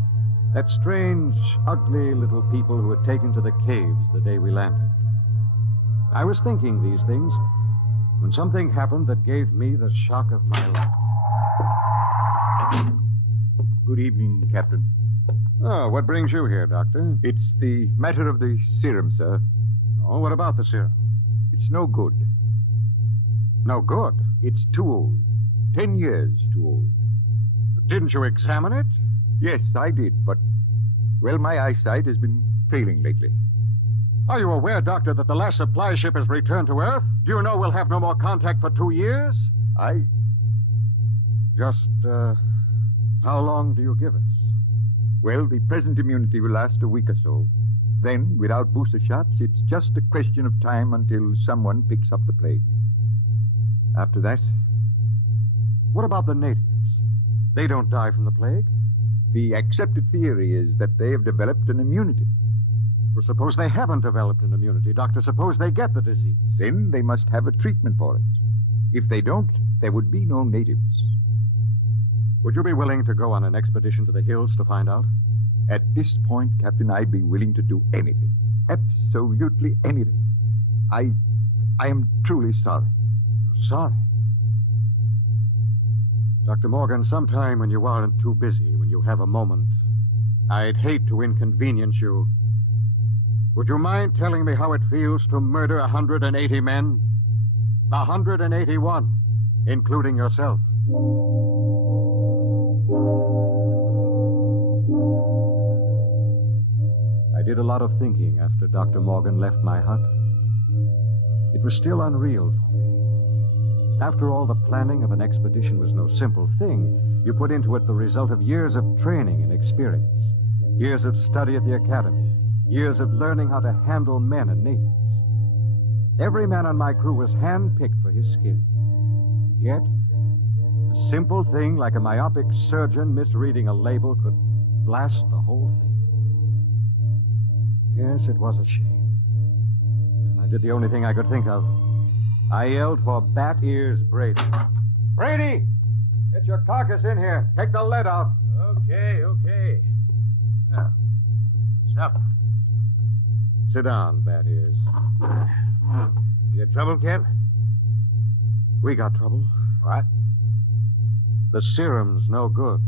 That strange, ugly little people who had taken to the caves the day we landed. I was thinking these things when something happened that gave me the shock of my life. Good evening, Captain. Oh, what brings you here, Doctor? It's the matter of the serum, sir. Oh, what about the serum? It's no good. No good? It's too old. 10 years too old. Didn't you examine it? Yes, I did, but, well, my eyesight has been failing lately. Are you aware, Doctor, that the last supply ship has returned to Earth? Do you know we'll have no more contact for 2 years? Just, how long do you give us? Well, the present immunity will last a week or so. Then, without booster shots, it's just a question of time until someone picks up the plague. After that... What about the natives? They don't die from the plague? The accepted theory is that they have developed an immunity. Well, suppose they haven't developed an immunity, Doctor. Suppose they get the disease. Then they must have a treatment for it. If they don't, there would be no natives. Would you be willing to go on an expedition to the hills to find out? At this point, Captain, I'd be willing to do anything. Absolutely anything. I am truly sorry. You're sorry? Dr. Morgan, sometime when you aren't too busy, when you have a moment, I'd hate to inconvenience you. Would you mind telling me how it feels to murder 180 men? 181, including yourself. I did a lot of thinking after Dr. Morgan left my hut. It was still unreal for me. After all, the planning of an expedition was no simple thing. You put into it the result of years of training and experience, years of study at the academy, years of learning how to handle men and natives. Every man on my crew was hand-picked for his skill. And yet, a simple thing like a myopic surgeon misreading a label could blast the whole thing. Yes, it was a shame. And I did the only thing I could think of. I yelled for Bat Ears Brady. Brady! Get your carcass in here. Take the lead out. Okay. Now, what's up? Sit down, Bat Ears. You got trouble, Cap? We got trouble. What? The serum's no good.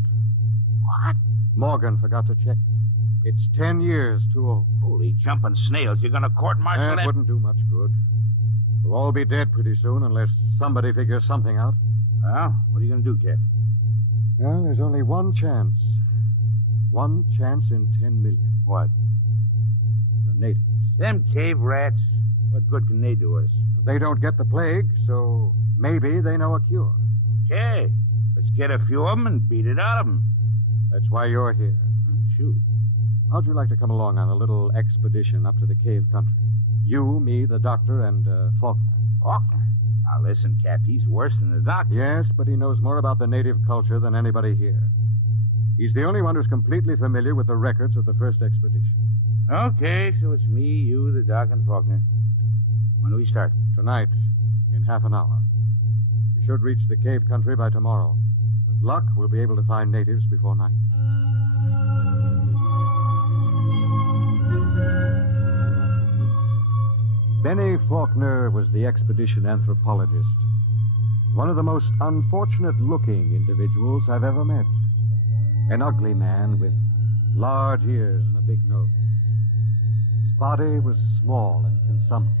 What? Morgan forgot to check it. It's 10 years too old. Holy jumping snails. You're going to court-martial That wouldn't do much good. We'll all be dead pretty soon unless somebody figures something out. Well, what are you going to do, Cap? Well, there's only one chance. One chance in 10 million. What? The natives. Them cave rats. What good can they do us? They don't get the plague, so maybe they know a cure. Okay. Let's get a few of them and beat it out of them. That's why you're here. Shoot. How'd you like to come along on a little expedition up to the cave country? You, me, the doctor, and Faulkner. Faulkner? Now, listen, Cap, he's worse than the doctor. Yes, but he knows more about the native culture than anybody here. He's the only one who's completely familiar with the records of the first expedition. Okay, so it's me, you, the doc, and Faulkner. When do we start? Tonight, in half an hour. We should reach the cave country by tomorrow. With luck, we'll be able to find natives before night. Benny Faulkner was the expedition anthropologist. One of the most unfortunate-looking individuals I've ever met. An ugly man with large ears and a big nose. His body was small and consumptive,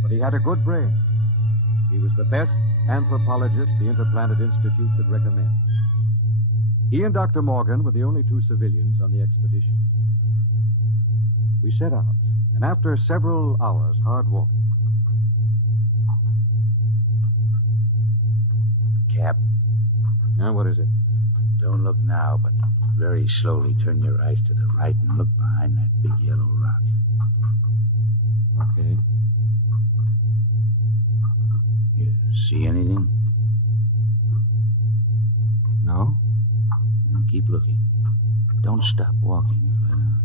but he had a good brain. He was the best anthropologist the Interplanet Institute could recommend. He and Dr. Morgan were the only two civilians on the expedition. We set out, and after several hours hard walking... Cap. Now, what is it? Don't look now, but very slowly turn your eyes to the right and look behind that big yellow rock. Okay. You see anything? No. Keep looking. Don't stop walking. Let on.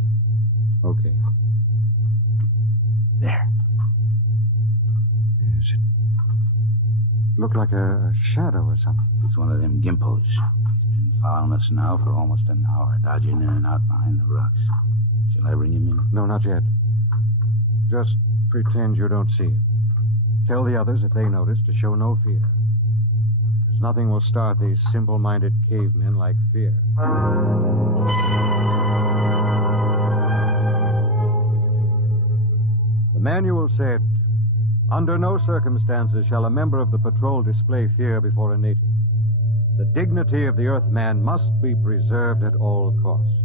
Okay. There. Yes, it looked like a shadow or something. It's one of them gimpos. He's been following us now for almost an hour, dodging in and out behind the rocks. Shall I bring him in? No, not yet. Just pretend you don't see him. Tell the others if they notice to show no fear. Because nothing will start these simple-minded cavemen like fear. The manual said, under no circumstances shall a member of the patrol display fear before a native. The dignity of the Earthman must be preserved at all costs.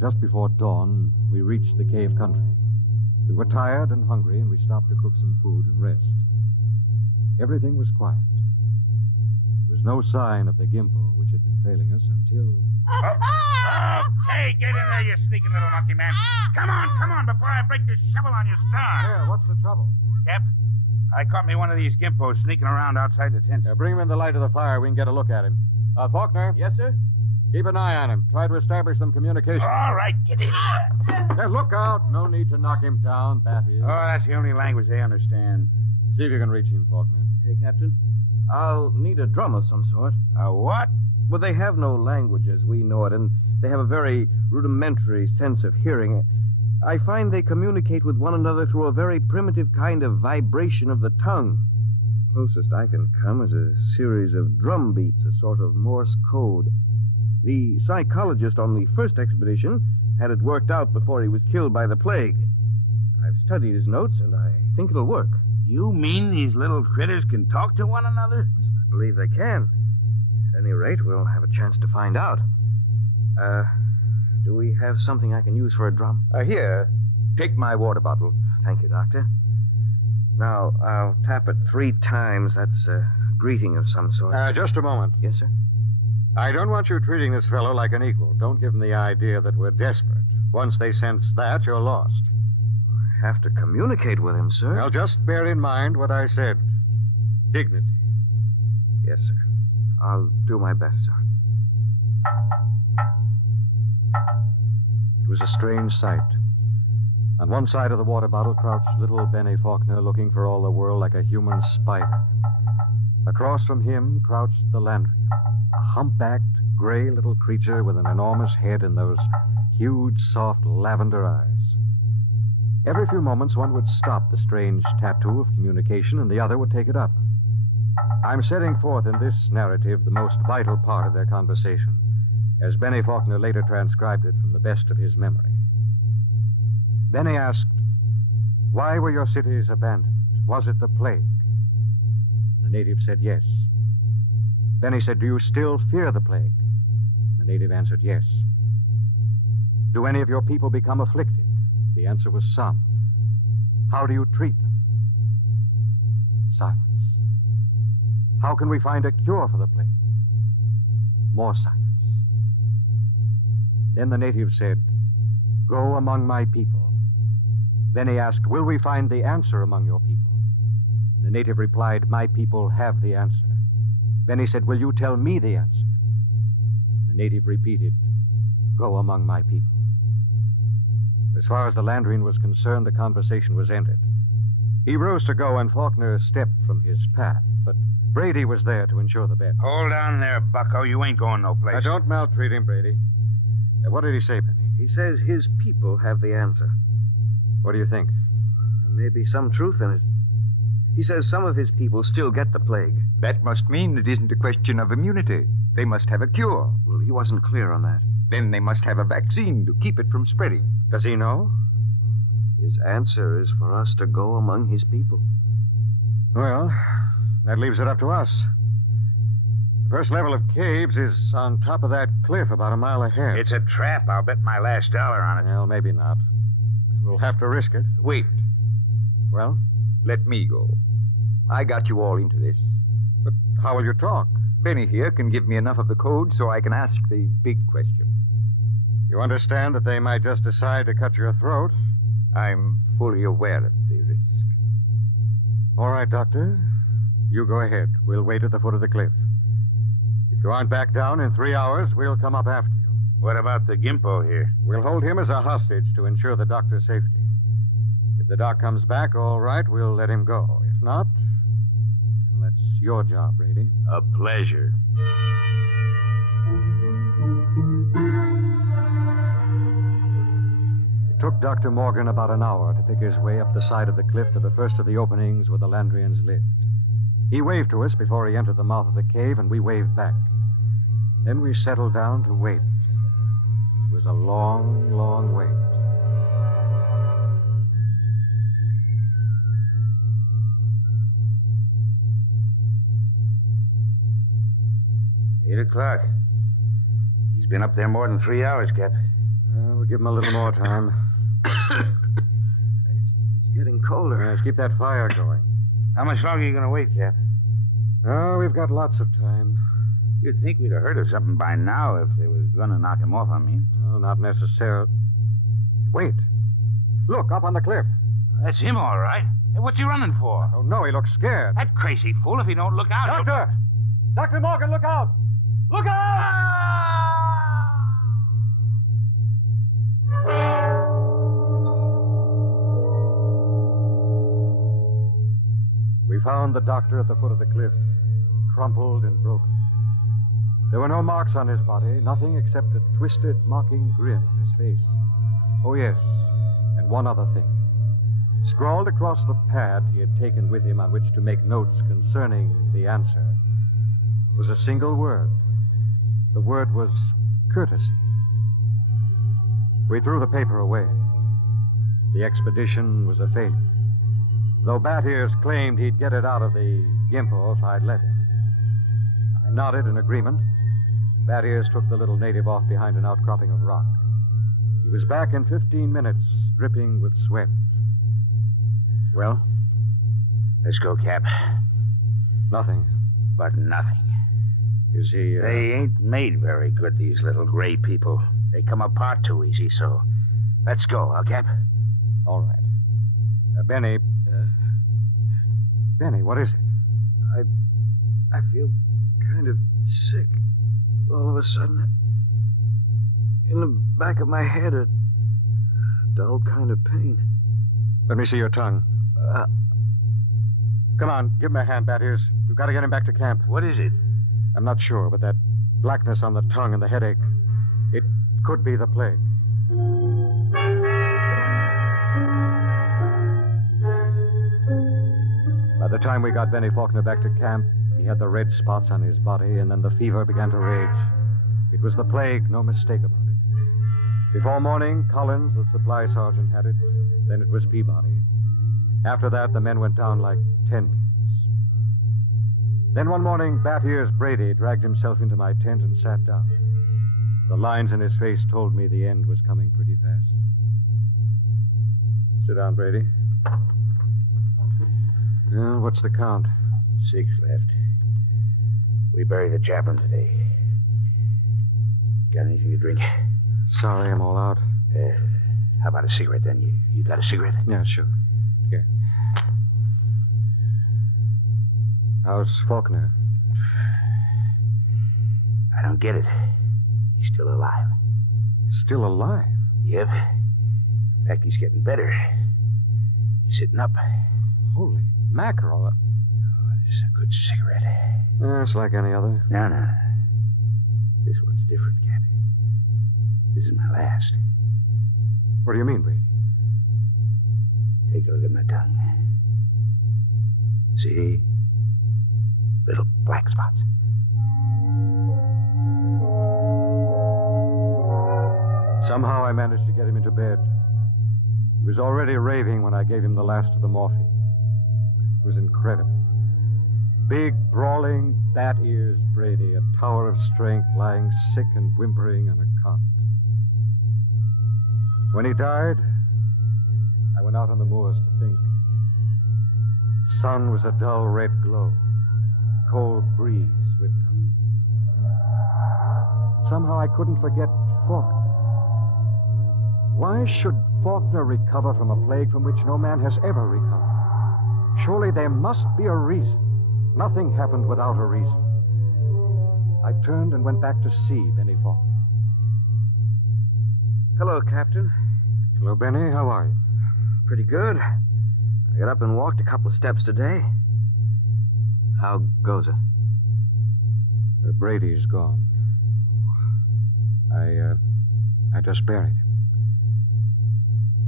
Just before dawn, we reached the cave country. We were tired and hungry, and we stopped to cook some food and rest. Everything was quiet. There was no sign of the gimpo, which had been trailing us until... Okay, get in there, you sneaking little monkey man. Come on, before I break this shovel on your star. Here, what's the trouble? Cap, I caught me one of these gimpos sneaking around outside the tent. Bring him in the light of the fire. We can get a look at him. Faulkner? Yes, sir? Keep an eye on him. Try to establish some communication. All right, get in there. Hey, look out. No need to knock him down, Batty. Oh, that's the only language they understand. See if you can reach him, Faulkner. Okay, Captain. I'll need a drum of some sort. A what? Well, they have no language as we know it, and they have a very rudimentary sense of hearing. I find they communicate with one another through a very primitive kind of vibration of the tongue. The closest I can come is a series of drum beats, a sort of Morse code. The psychologist on the first expedition had it worked out before he was killed by the plague. I've studied his notes, and I think it'll work. You mean these little critters can talk to one another? I believe they can. At any rate, we'll have a chance to find out. Do we have something I can use for a drum? Here, take my water bottle. Thank you, Doctor. Now, I'll tap it 3 times. That's a greeting of some sort. Just a moment. Yes, sir? I don't want you treating this fellow like an equal. Don't give him the idea that we're desperate. Once they sense that, you're lost. I have to communicate with him, sir. Well, just bear in mind what I said. Dignity. Yes, sir. I'll do my best, sir. It was a strange sight. On one side of the water bottle crouched little Benny Faulkner, looking for all the world like a human spider. Across from him crouched the Landrian, a humpbacked, gray little creature with an enormous head and those huge, soft lavender eyes. Every few moments, one would stop the strange tattoo of communication, and the other would take it up. I'm setting forth in this narrative the most vital part of their conversation, as Benny Faulkner later transcribed it from the best of his memory. Benny asked, "Why were your cities abandoned? Was it the plague?" The native said yes. Benny said, "Do you still fear the plague?" The native answered yes. "Do any of your people become afflicted?" The answer was some. "How do you treat them?" Silence. "How can we find a cure for the plague?" More silence. Then the native said, "Go among my people." Then he asked, "Will we find the answer among your people?" The native replied, "My people have the answer." Then he said, "Will you tell me the answer?" The native repeated, "Go among my people." As far as the Landrian was concerned, the conversation was ended. He rose to go, and Faulkner stepped from his path, but Brady was there to ensure the bed. Hold on there, bucko. You ain't going no place. Don't maltreat him, Brady. What did he say, Benny? He says his people have the answer. What do you think? There may be some truth in it. He says some of his people still get the plague. That must mean it isn't a question of immunity. They must have a cure. Well, he wasn't clear on that. Then they must have a vaccine to keep it from spreading. Does he know? His answer is for us to go among his people. Well, that leaves it up to us. The first level of caves is on top of that cliff about a mile ahead. It's a trap. I'll bet my last dollar on it. Well, maybe not. We'll have to risk it. Wait. Well? Let me go. I got you all into this. But how will you talk? Benny here can give me enough of the code so I can ask the big question. You understand that they might just decide to cut your throat? I'm fully aware of the risk. All right, Doctor. You go ahead. We'll wait at the foot of the cliff. If you aren't back down in 3 hours, we'll come up after you. What about the Gimpo here? We'll hold him as a hostage to ensure the doctor's safety. If the doc comes back, all right, we'll let him go. If not, well, that's your job, Brady. A pleasure. It took Dr. Morgan about an hour to pick his way up the side of the cliff to the first of the openings where the Landrians lived. He waved to us before he entered the mouth of the cave, and we waved back. Then we settled down to wait. It was a long, long wait. Eight o'clock. He's been up there more than 3 hours, Cap. We'll give him a little more time. It's getting colder. Let's keep that fire going. How much longer are you going to wait, Cap? Oh, we've got lots of time. You'd think we'd have heard of something by now if they was going to knock him off, I mean. No, not necessarily. Wait. Look, up on the cliff. That's him, all right. Hey, what's he running for? Oh, no, he looks scared. That crazy fool, if he don't look out... Doctor! Dr. Morgan, look out! Look out! We found the doctor at the foot of the cliff, crumpled and broken. There were no marks on his body, nothing except a twisted, mocking grin on his face. Oh, yes, and one other thing. Scrawled across the pad he had taken with him on which to make notes concerning the answer was a single word. The word was courtesy. We threw the paper away. The expedition was a failure, though Bat Ears claimed he'd get it out of the Gimpo if I'd let him. I nodded in agreement. Bat Ears took the little native off behind an outcropping of rock. He was back in 15 minutes, dripping with sweat. Well? Let's go, Cap. Nothing. But nothing. Is he, They ain't made very good, these little gray people. They come apart too easy, so let's go, huh, Cap? All right. Benny. Benny, what is it? I feel kind of sick. All of a sudden, in the back of my head, a dull kind of pain. Let me see your tongue. Come on, give him a hand, Bat Ears. We've got to get him back to camp. What is it? I'm not sure, but that blackness on the tongue and the headache, it could be the plague. By the time we got Benny Faulkner back to camp, he had the red spots on his body, and then the fever began to rage. It was the plague, no mistake about it. Before morning, Collins, the supply sergeant, had it. Then it was Peabody. After that, the men went down like 10 pins. Then one morning, Bat Ears Brady dragged himself into my tent and sat down. The lines in his face told me the end was coming pretty fast. Sit down, Brady. Well, what's the count? 6 left. We buried the chaplain today. Got anything to drink? Sorry, I'm all out. How about a cigarette, then? You got a cigarette? Yeah, sure. Here. How's Faulkner? I don't get it. He's still alive. Still alive? Yep. In fact, he's getting better. He's sitting up. Holy mackerel. This is a good cigarette. It's like any other. No. This one's different, Cap. This is my last. What do you mean, Brady? Take a look at my tongue. See? Little black spots. Somehow I managed to get him into bed. He was already raving when I gave him the last of the morphine. It was incredible. Big, brawling, Bat Ears Brady, a tower of strength, lying sick and whimpering on a cot. When he died, I went out on the moors to think. The sun was a dull red glow. A cold breeze whipped up. But somehow I couldn't forget Faulkner. Why should Faulkner recover from a plague from which no man has ever recovered? Surely there must be a reason. Nothing happened without a reason. I turned and went back to see Benny Faulkner. Hello, Captain. Hello, Benny. How are you? Pretty good. I got up and walked a couple of steps today. How goes it? Brady's gone. I just buried him.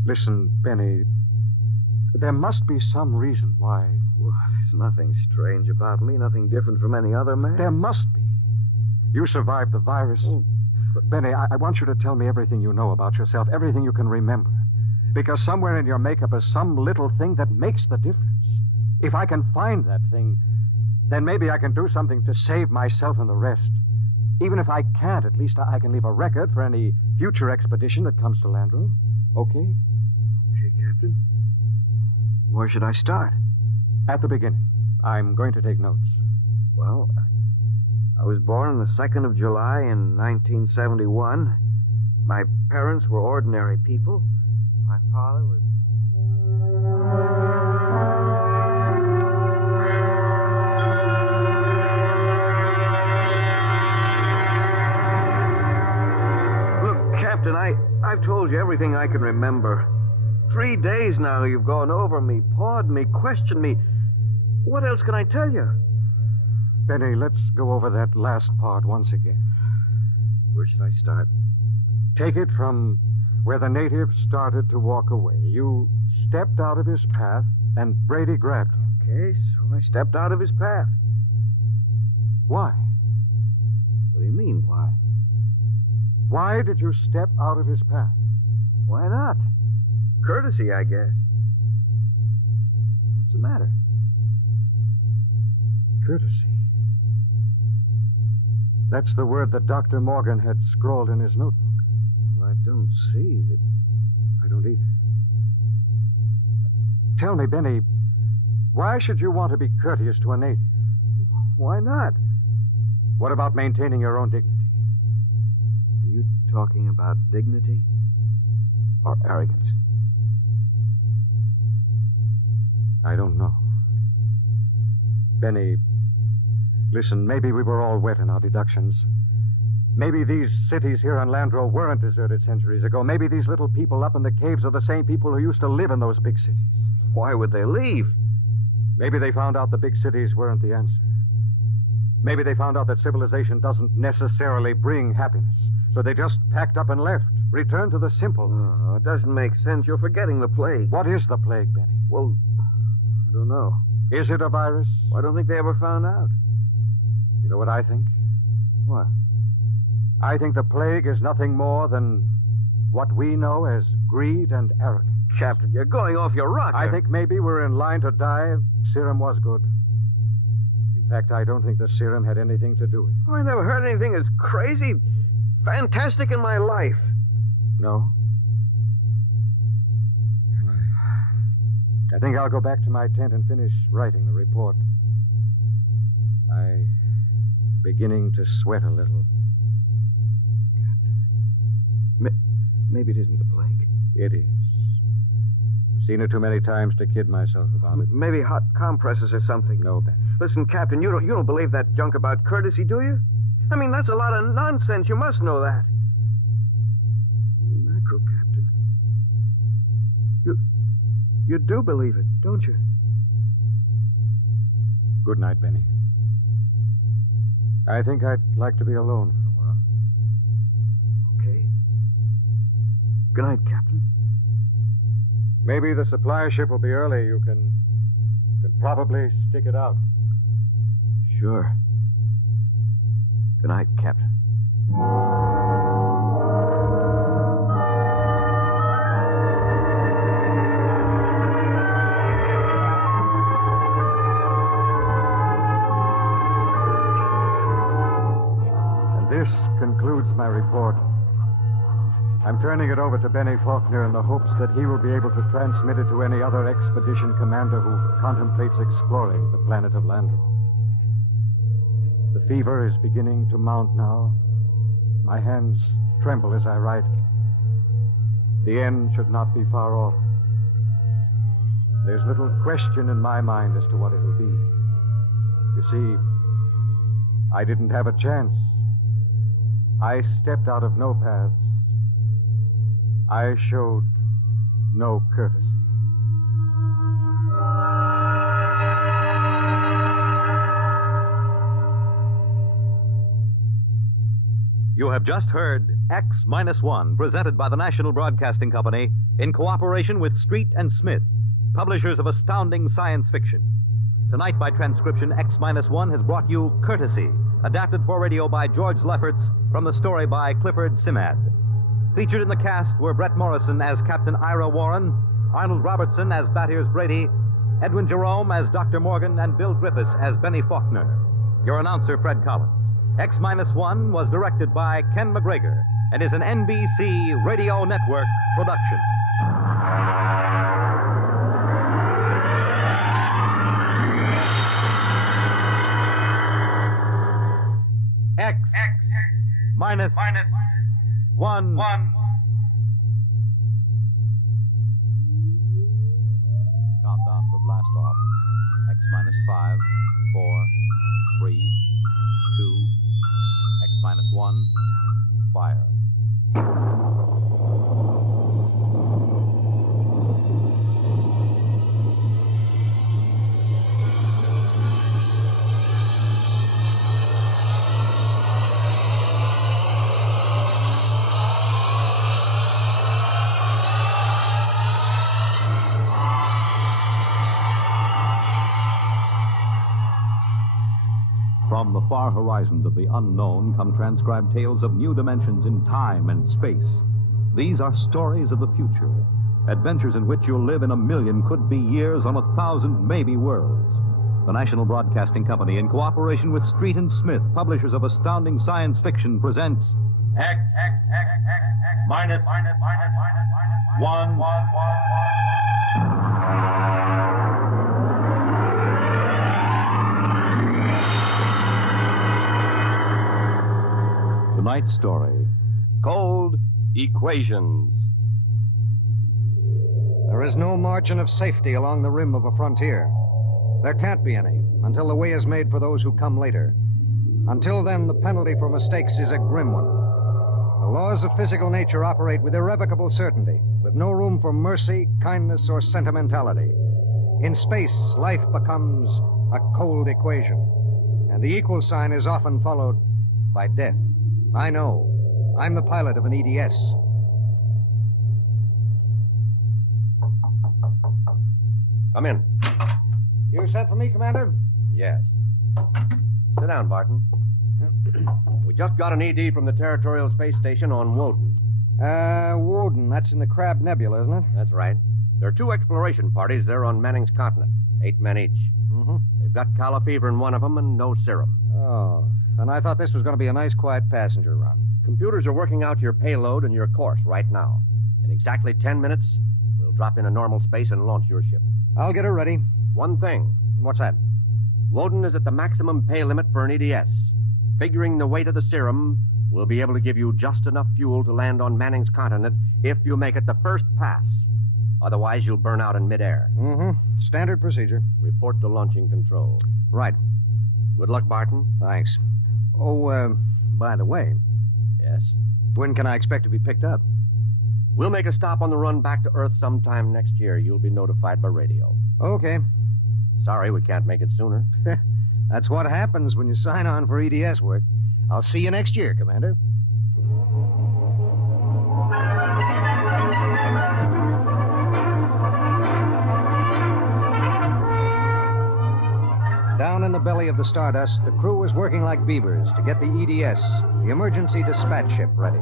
Listen, Benny, there must be some reason why. Well, there's nothing strange about me, nothing different from any other man. There must be. You survived the virus. Oh. Benny, I want you to tell me everything you know about yourself, everything you can remember. Because somewhere in your makeup is some little thing that makes the difference. If I can find that thing, then maybe I can do something to save myself and the rest. Even if I can't, at least I can leave a record for any future expedition that comes to Landru. Okay? Okay, Captain. Where should I start? At the beginning. I'm going to take notes. Well, I was born on the 2nd of July in 1971. My parents were ordinary people. My father was... Look, Captain, I've told you everything I can remember. 3 days now you've gone over me, pawed me, questioned me. What else can I tell you? Benny, let's go over that last part once again. Where should I start? Take it from where the native started to walk away. You stepped out of his path, and Brady grabbed him. Okay, so I stepped out of his path. Why? What do you mean, why? Why did you step out of his path? Why not? Courtesy, I guess. What's the matter? Courtesy? That's the word that Dr. Morgan had scrawled in his notebook. Well, I don't see that. I don't either. Tell me, Benny, why should you want to be courteous to a native? Why not? What about maintaining your own dignity? Are you talking about dignity or arrogance? I don't know. Benny, listen, maybe we were all wet in our deductions. Maybe these cities here on Landro weren't deserted centuries ago. Maybe these little people up in the caves are the same people who used to live in those big cities. Why would they leave? Maybe they found out the big cities weren't the answer. Maybe they found out that civilization doesn't necessarily bring happiness. So they just packed up and left, returned to the simple. No, it doesn't make sense. You're forgetting the plague. What is the plague, Benny? Well, I don't know. Is it a virus? Well, I don't think they ever found out. You know what I think? What? I think the plague is nothing more than what we know as greed and arrogance. Captain, you're going off your rocker. I think maybe we're in line to die. Serum was good. In fact, I don't think the serum had anything to do with it. Oh, I never heard anything as crazy, fantastic in my life. No? Well, I think I'll go back to my tent and finish writing the report. I'm beginning to sweat a little. Captain, maybe it isn't the plague. It is. I've seen it too many times to kid myself about it. Maybe hot compresses or something. No, Ben. Listen, Captain, you don't believe that junk about courtesy, do you? I mean, that's a lot of nonsense. You must know that. Holy mackerel, Captain. You do believe it, don't you? Good night, Benny. I think I'd like to be alone for a while. Okay. Good night, Captain. Maybe the supply ship will be early. You can probably stick it out. Sure. Good night, Captain. And this concludes my report. I'm turning it over to Benny Faulkner in the hopes that he will be able to transmit it to any other expedition commander who contemplates exploring the planet of Landro. The fever is beginning to mount now. My hands tremble as I write. The end should not be far off. There's little question in my mind as to what it'll be. You see, I didn't have a chance. I stepped out of no paths. I showed no courtesy. You have just heard X-1, presented by the National Broadcasting Company in cooperation with Street and Smith, publishers of astounding science fiction. Tonight, by transcription, X-1 has brought you Courtesy, adapted for radio by George Lefferts from the story by Clifford Simad. Featured in the cast were Brett Morrison as Captain Ira Warren, Arnold Robertson as Battiers Brady, Edwin Jerome as Dr. Morgan, and Bill Griffiths as Benny Faulkner. Your announcer, Fred Collins. X-1 was directed by Ken McGregor and is an NBC Radio Network production. X-1. Countdown for blast off. X-5, 4, 3, 2, X-1, fire. From the far horizons of the unknown come transcribed tales of new dimensions in time and space. These are stories of the future, adventures in which you'll live in 1,000,000 could-be years on 1,000 maybe worlds. The National Broadcasting Company, in cooperation with Street and Smith, publishers of astounding science fiction, presents X minus 1. Tonight's story. Cold Equations. There is no margin of safety along the rim of a frontier. There can't be any until the way is made for those who come later. Until then, the penalty for mistakes is a grim one. The laws of physical nature operate with irrevocable certainty, with no room for mercy, kindness, or sentimentality. In space, life becomes a cold equation, and the equal sign is often followed by death. I know. I'm the pilot of an EDS. Come in. You sent for me, Commander? Yes. Sit down, Barton. We just got an ED from the Territorial Space Station on Woden. Woden. That's in the Crab Nebula, isn't it? That's right. There are 2 exploration parties there on Manning's continent. 8 men each. Mm-hmm. They've got Calla fever in one of them and no serum. Oh, and I thought this was going to be a nice, quiet passenger run. Computers are working out your payload and your course right now. In exactly 10 minutes, we'll drop into normal space and launch your ship. I'll get her ready. One thing. What's that? Woden is at the maximum pay limit for an EDS. Figuring the weight of the serum, we'll be able to give you just enough fuel to land on Manning's continent if you make it the first pass. Otherwise, you'll burn out in midair. Mm-hmm. Standard procedure. Report to launching control. Right. Good luck, Barton. Thanks. Oh, by the way. Yes? When can I expect to be picked up? We'll make a stop on the run back to Earth sometime next year. You'll be notified by radio. Okay. Sorry, we can't make it sooner. That's what happens when you sign on for EDS work. I'll see you next year, Commander. Down in the belly of the Stardust, the crew was working like beavers to get the EDS, the emergency dispatch ship, ready.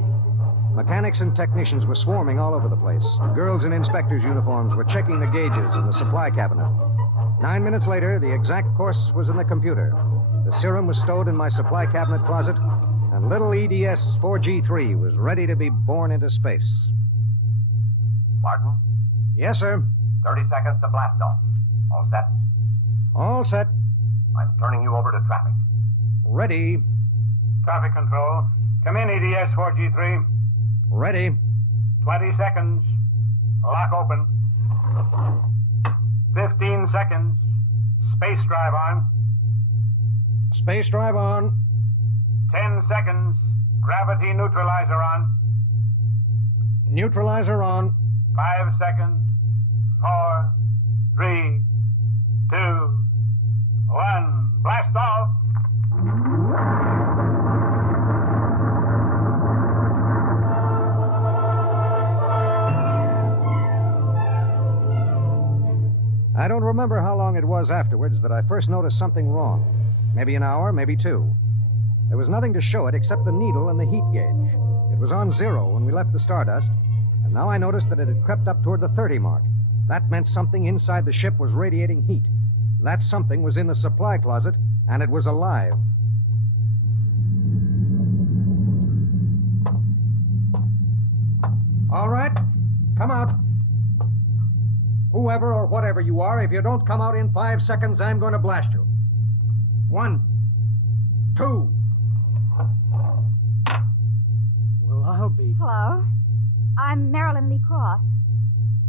Mechanics and technicians were swarming all over the place. Girls in inspectors' uniforms were checking the gauges in the supply cabinet. 9 minutes later, the exact course was in the computer. The serum was stowed in my supply cabinet closet, and little EDS 4G3 was ready to be born into space. Barton? Yes, sir. 30 seconds to blast off. All set? All set. I'm turning you over to traffic. Ready. Traffic control. Come in, EDS 4G3. Ready. 20 seconds. Lock open. 15 seconds. Space drive on. Space drive on. 10 seconds. Gravity neutralizer on. Neutralizer on. 5 seconds. 4, 3, 2, 1. Blast off. I don't remember how long it was afterwards that I first noticed something wrong. Maybe an hour, maybe 2. There was nothing to show it except the needle and the heat gauge. It was on 0 when we left the Stardust, and now I noticed that it had crept up toward the 30 mark. That meant something inside the ship was radiating heat. That something was in the supply closet, and it was alive. All right, come out. Whoever or whatever you are, if you don't come out in 5 seconds, I'm going to blast you. 1, 2. Well, I'll be... Hello. I'm Marilyn Lee Cross.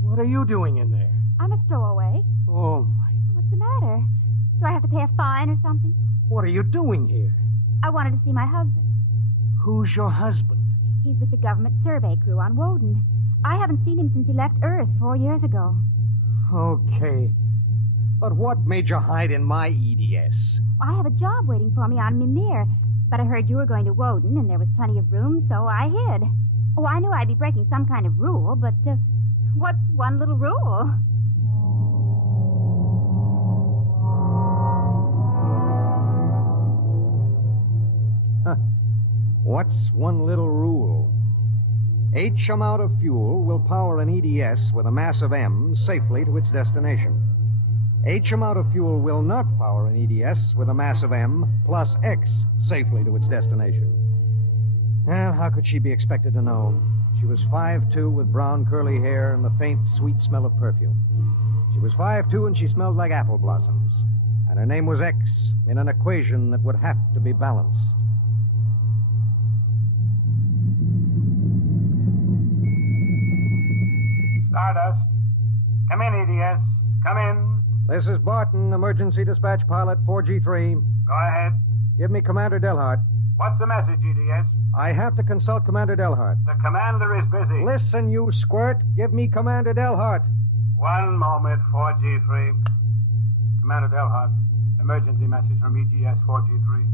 What are you doing in there? I'm a stowaway. Oh, my... What's the matter? Do I have to pay a fine or something? What are you doing here? I wanted to see my husband. Who's your husband? He's with the government survey crew on Woden. I haven't seen him since he left Earth 4 years ago. Okay. But what made you hide in my EDS? I have a job waiting for me on Mimir, but I heard you were going to Woden and there was plenty of room, so I hid. Oh, I knew I'd be breaking some kind of rule, but what's one little rule? What's one little rule? H amount of fuel will power an EDS with a mass of M safely to its destination. H amount of fuel will not power an EDS with a mass of M plus X safely to its destination. Well, how could she be expected to know? She was 5'2" with brown curly hair and the faint, sweet smell of perfume. She was 5'2" and she smelled like apple blossoms. And her name was X in an equation that would have to be balanced. Stardust. Come in, EDS. Come in. This is Barton, emergency dispatch pilot 4G3. Go ahead. Give me Commander Delhart. What's the message, EDS? I have to consult Commander Delhart. The commander is busy. Listen, you squirt. Give me Commander Delhart. One moment, 4G3. Commander Delhart, emergency message from EGS 4G3.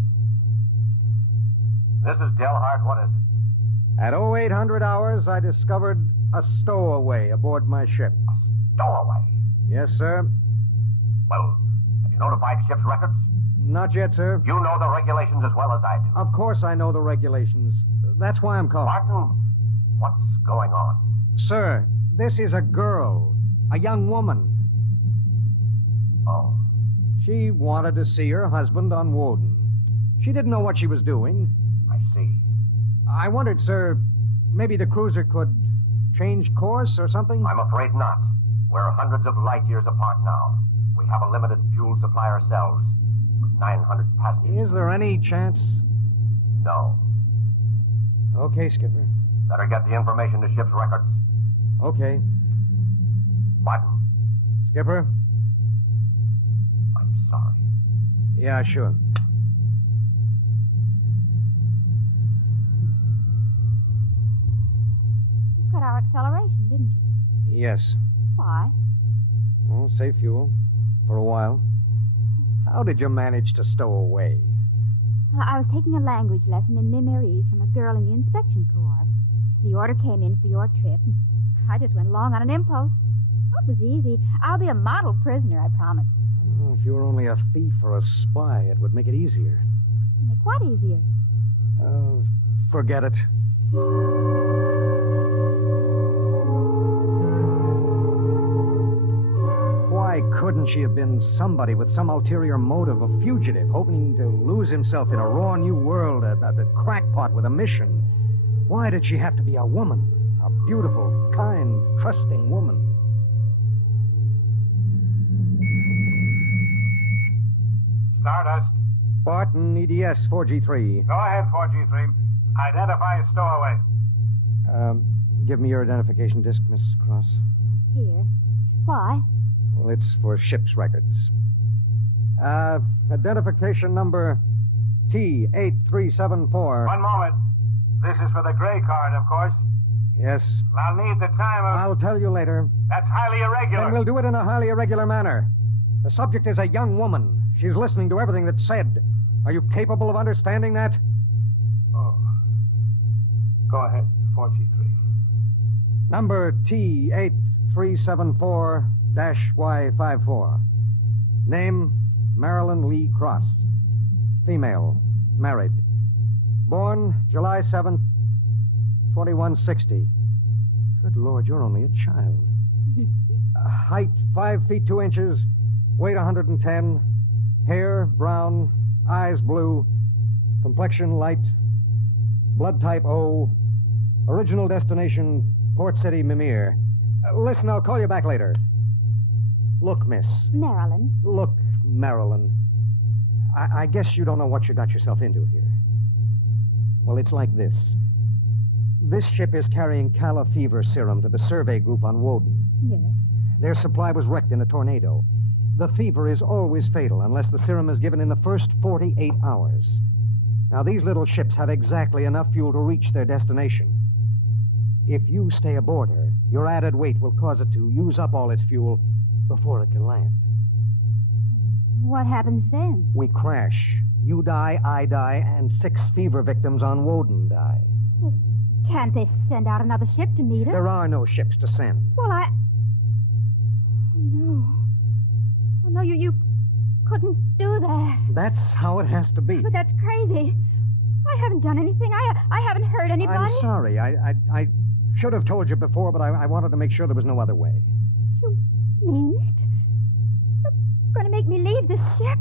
This is Delhart. What is it? At 0800 hours, I discovered a stowaway aboard my ship. Stowaway? Yes, sir. Well, have you notified ship's records? Not yet, sir. You know the regulations as well as I do. Of course I know the regulations. That's why I'm calling. Martin, what's going on? Sir, this is a girl. A young woman. Oh. She wanted to see her husband on Woden. She didn't know what she was doing. I see. I wondered, sir, maybe the cruiser could change course or something? I'm afraid not. We're hundreds of light years apart now. We have a limited fuel supply ourselves, with 900 passengers. Is there any chance? No. Okay, Skipper. Better get the information to ship's records. Okay. Martin. Skipper? I'm sorry. Yeah, sure. You cut our acceleration, didn't you? Yes. Why? Well, save fuel. For a while. How did you manage to stow away? I was taking a language lesson in Mimérese from a girl in the inspection corps. The order came in for your trip, and I just went along on an impulse. Oh, it was easy. I'll be a model prisoner, I promise. Oh, if you were only a thief or a spy, it would make it easier. Make what easier? Forget it. Why couldn't she have been somebody with some ulterior motive, a fugitive, hoping to lose himself in a raw new world, a crackpot with a mission? Why did she have to be a woman? A beautiful, kind, trusting woman. Stardust. Barton, EDS 4G3. Go ahead, 4G3. Identify a stowaway. Give me your identification disc, Miss Cross. Here. Why? Well, it's for ship's records. Identification number T8374. One moment. This is for the gray card, of course. Yes. I'll need the time of... I'll tell you later. That's highly irregular. Then we'll do it in a highly irregular manner. The subject is a young woman. She's listening to everything that's said. Are you capable of understanding that? Oh. Go ahead, 4G3. Number T8374-Y54. Name, Marilyn Lee Cross. Female, married. Born July 7th, 2160. Good Lord, you're only a child. Height, 5 feet 2 inches. Weight, 110. Hair, brown. Eyes, blue. Complexion, light. Blood type, O. Original destination, Port City, Mimir. Listen, I'll call you back later. Look, miss. Marilyn. Look, Marilyn. I guess you don't know what you got yourself into here. Well, it's like this. This ship is carrying Calla fever serum to the survey group on Woden. Yes. Their supply was wrecked in a tornado. The fever is always fatal unless the serum is given in the first 48 hours. Now, these little ships have exactly enough fuel to reach their destination. If you stay aboard her, your added weight will cause it to use up all its fuel before it can land. What happens then? We crash. You die, I die, and 6 fever victims on Woden die. Well, can't they send out another ship to meet us? There are no ships to send. Well, Oh, no. Oh, no, you couldn't do that. That's how it has to be. But that's crazy. I haven't done anything. I haven't hurt anybody. I'm sorry. I should have told you before, but I wanted to make sure there was no other way. You mean it? going to make me leave the ship.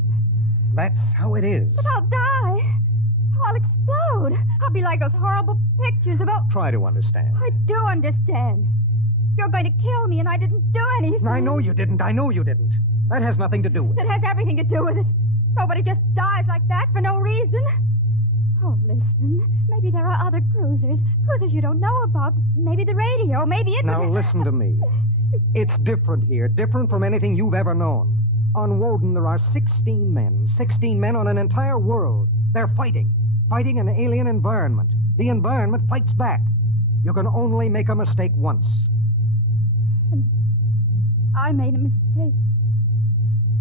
That's how it is. But I'll die. I'll explode. I'll be like those horrible pictures about... Try to understand. I do understand. You're going to kill me, and I didn't do anything. I know you didn't. That has nothing to do with it. It has everything to do with it. Nobody just dies like that for no reason. Oh, listen. Maybe there are other cruisers you don't know about. Maybe the radio, maybe it... Now, listen to me. It's different here, different from anything you've ever known. On Woden, there are 16 men on an entire world. They're fighting an alien environment. The environment fights back. You can only make a mistake once. And I made a mistake.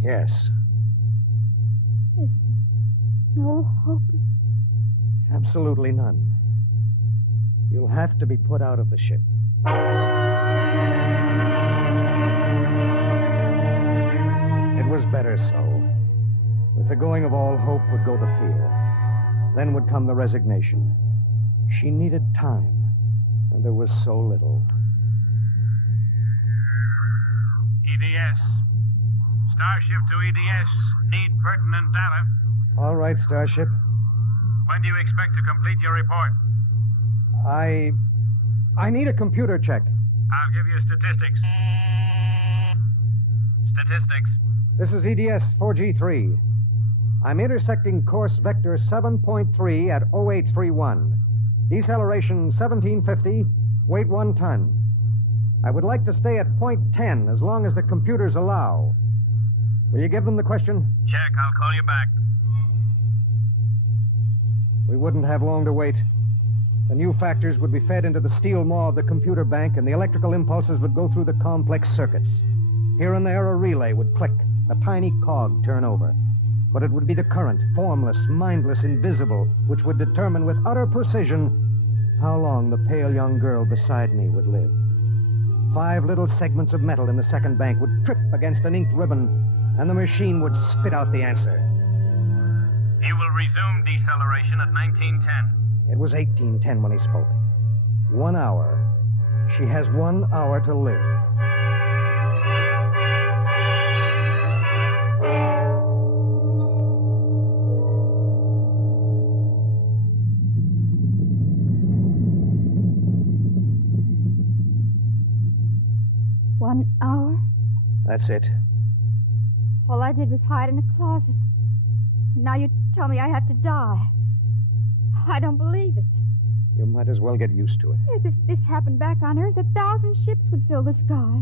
Yes. There's no hope. Absolutely none. You'll have to be put out of the ship. It was better so. With the going of all hope would go the fear. Then would come the resignation. She needed time, and there was so little. EDS. Starship to EDS. Need pertinent data. All right, Starship. When do you expect to complete your report? I need a computer check. I'll give you statistics. Statistics. This is EDS 4G3. I'm intersecting course vector 7.3 at 0831. Deceleration 1750, weight 1 ton. I would like to stay at point 10 as long as the computers allow. Will you give them the question? Check. I'll call you back. We wouldn't have long to wait. The new factors would be fed into the steel maw of the computer bank, and the electrical impulses would go through the complex circuits. Here and there, a relay would click, a tiny cog turn over. But it would be the current, formless, mindless, invisible, which would determine with utter precision how long the pale young girl beside me would live. 5 little segments of metal in the second bank would trip against an inked ribbon, and the machine would spit out the answer. You will resume deceleration at 1910. It was 1810 when he spoke. 1 hour. She has 1 hour to live. That's it. All I did was hide in a closet. And now you tell me I have to die. I don't believe it. You might as well get used to it. If this happened back on Earth, 1,000 ships would fill the sky.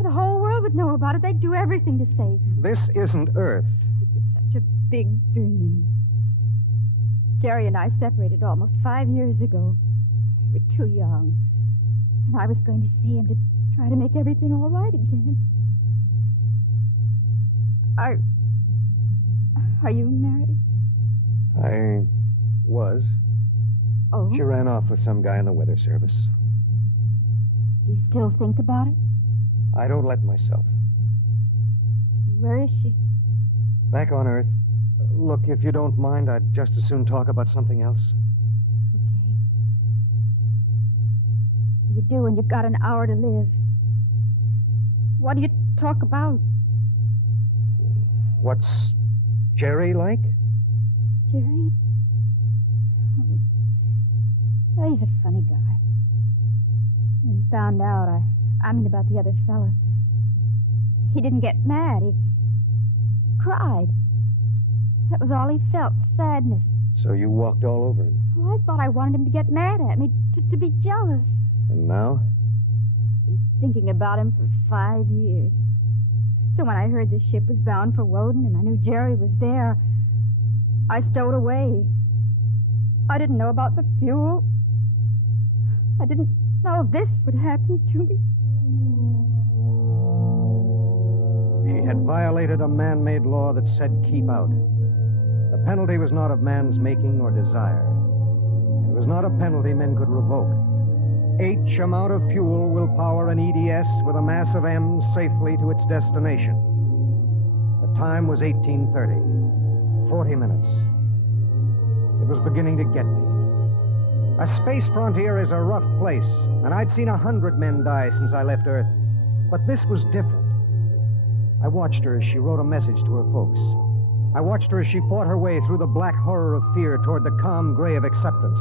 The whole world would know about it. They'd do everything to save me. This isn't Earth. It was such a big dream. Jerry and I separated almost 5 years ago. We were too young. And I was going to see him to try to make everything all right again. Are you married? I was. Oh? She ran off with some guy in the weather service. Do you still think about it? I don't let myself. Where is she? Back on Earth. Look, if you don't mind, I'd just as soon talk about something else. Okay. What do you do when you've got an hour to live? What do you talk about? What's Jerry like? Jerry? Oh, he's a funny guy. When he found out, I mean about the other fella, he didn't get mad. He cried. That was all he felt, sadness. So you walked all over him? Well, I thought I wanted him to get mad at me, to be jealous. And now? Been thinking about him for 5 years. So when I heard the ship was bound for Woden and I knew Jerry was there, I stowed away. I didn't know about the fuel. I didn't know this would happen to me. She had violated a man-made law that said keep out. The penalty was not of man's making or desire. It was not a penalty men could revoke. H amount of fuel will power an EDS with a mass of M safely to its destination. The time was 1830. 40 minutes. It was beginning to get me. A space frontier is a rough place, and I'd seen 100 men die since I left Earth. But this was different. I watched her as she wrote a message to her folks. I watched her as she fought her way through the black horror of fear toward the calm gray of acceptance.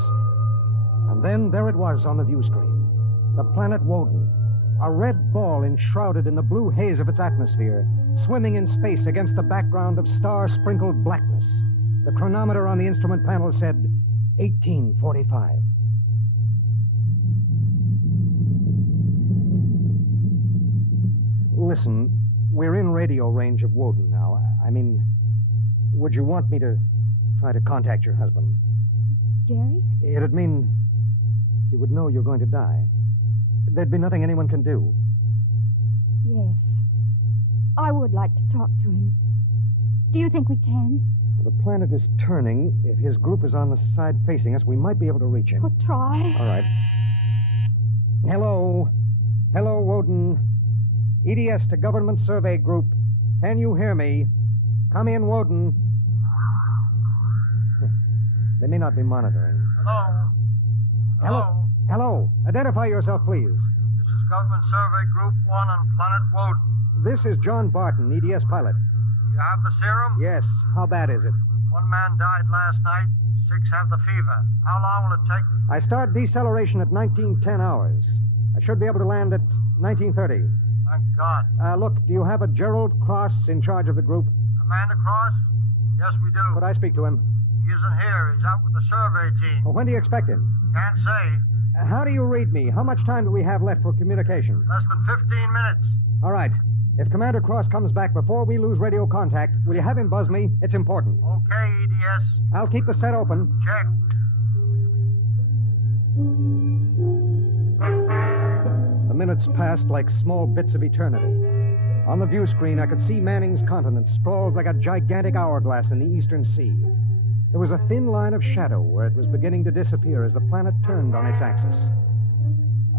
And then there it was on the view screen. The planet Woden. A red ball enshrouded in the blue haze of its atmosphere, swimming in space against the background of star-sprinkled blackness. The chronometer on the instrument panel said 1845. Listen, we're in radio range of Woden now. I mean, would you want me to try to contact your husband? Jerry? It'd mean he would know you're going to die. There'd be nothing anyone can do. Yes. I would like to talk to him. Do you think we can? The planet is turning. If his group is on the side facing us, we might be able to reach him. Oh, try. All right. Hello. Hello, Woden. EDS to Government Survey Group. Can you hear me? Come in, Woden. They may not be monitoring. Hello? Hello? Hello. Identify yourself, please. This is Government Survey Group 1 on Planet Woden. This is John Barton, EDS pilot. You have the serum? Yes. How bad is it? 1 man died last night. 6 have the fever. How long will it take to... I start deceleration at 1910 hours. I should be able to land at 1930. Thank God. Look, do you have a Gerald Cross in charge of the group? Commander Cross? Yes, we do. Could I speak to him? He isn't here. He's out with the survey team. Well, when do you expect him? Can't say. How do you read me? How much time do we have left for communication? Less than 15 minutes. All right. If Commander Cross comes back before we lose radio contact, will you have him buzz me? It's important. Okay, EDS. I'll keep the set open. Check. The minutes passed like small bits of eternity. On the view screen, I could see Manning's continent sprawled like a gigantic hourglass in the eastern sea. There was a thin line of shadow where it was beginning to disappear as the planet turned on its axis.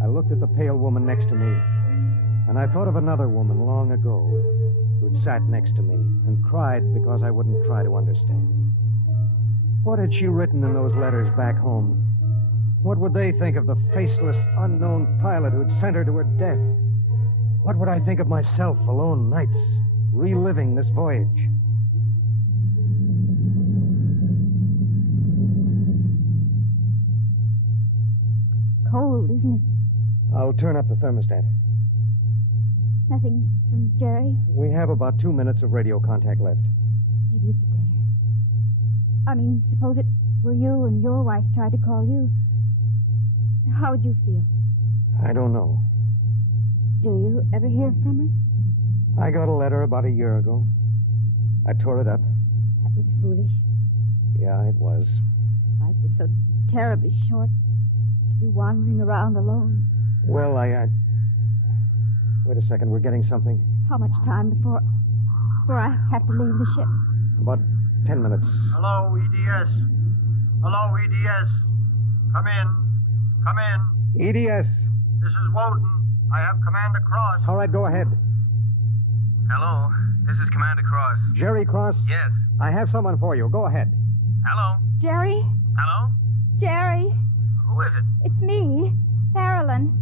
I looked at the pale woman next to me, and I thought of another woman long ago who'd sat next to me and cried because I wouldn't try to understand. What had she written in those letters back home? What would they think of the faceless, unknown pilot who'd sent her to her death? What would I think of myself alone nights, reliving this voyage? Cold, isn't it? I'll turn up the thermostat. Nothing from Jerry? We have about 2 minutes of radio contact left. Maybe it's better. I mean, suppose it were you and your wife tried to call you. How would you feel? I don't know. Do you ever hear from her? I got a letter about a year ago. I tore it up. That was foolish. Yeah, it was. Life is so terribly short to be wandering around alone. Well, Wait a second, we're getting something. How much time before I have to leave the ship? About 10 minutes. Hello, EDS. Hello, EDS. Come in. Come in. EDS. This is Woden. I have Commander Cross. All right, go ahead. Hello, this is Commander Cross. Jerry Cross? Yes. I have someone for you. Go ahead. Hello. Jerry? Hello? Jerry? Who is it? It's me, Marilyn.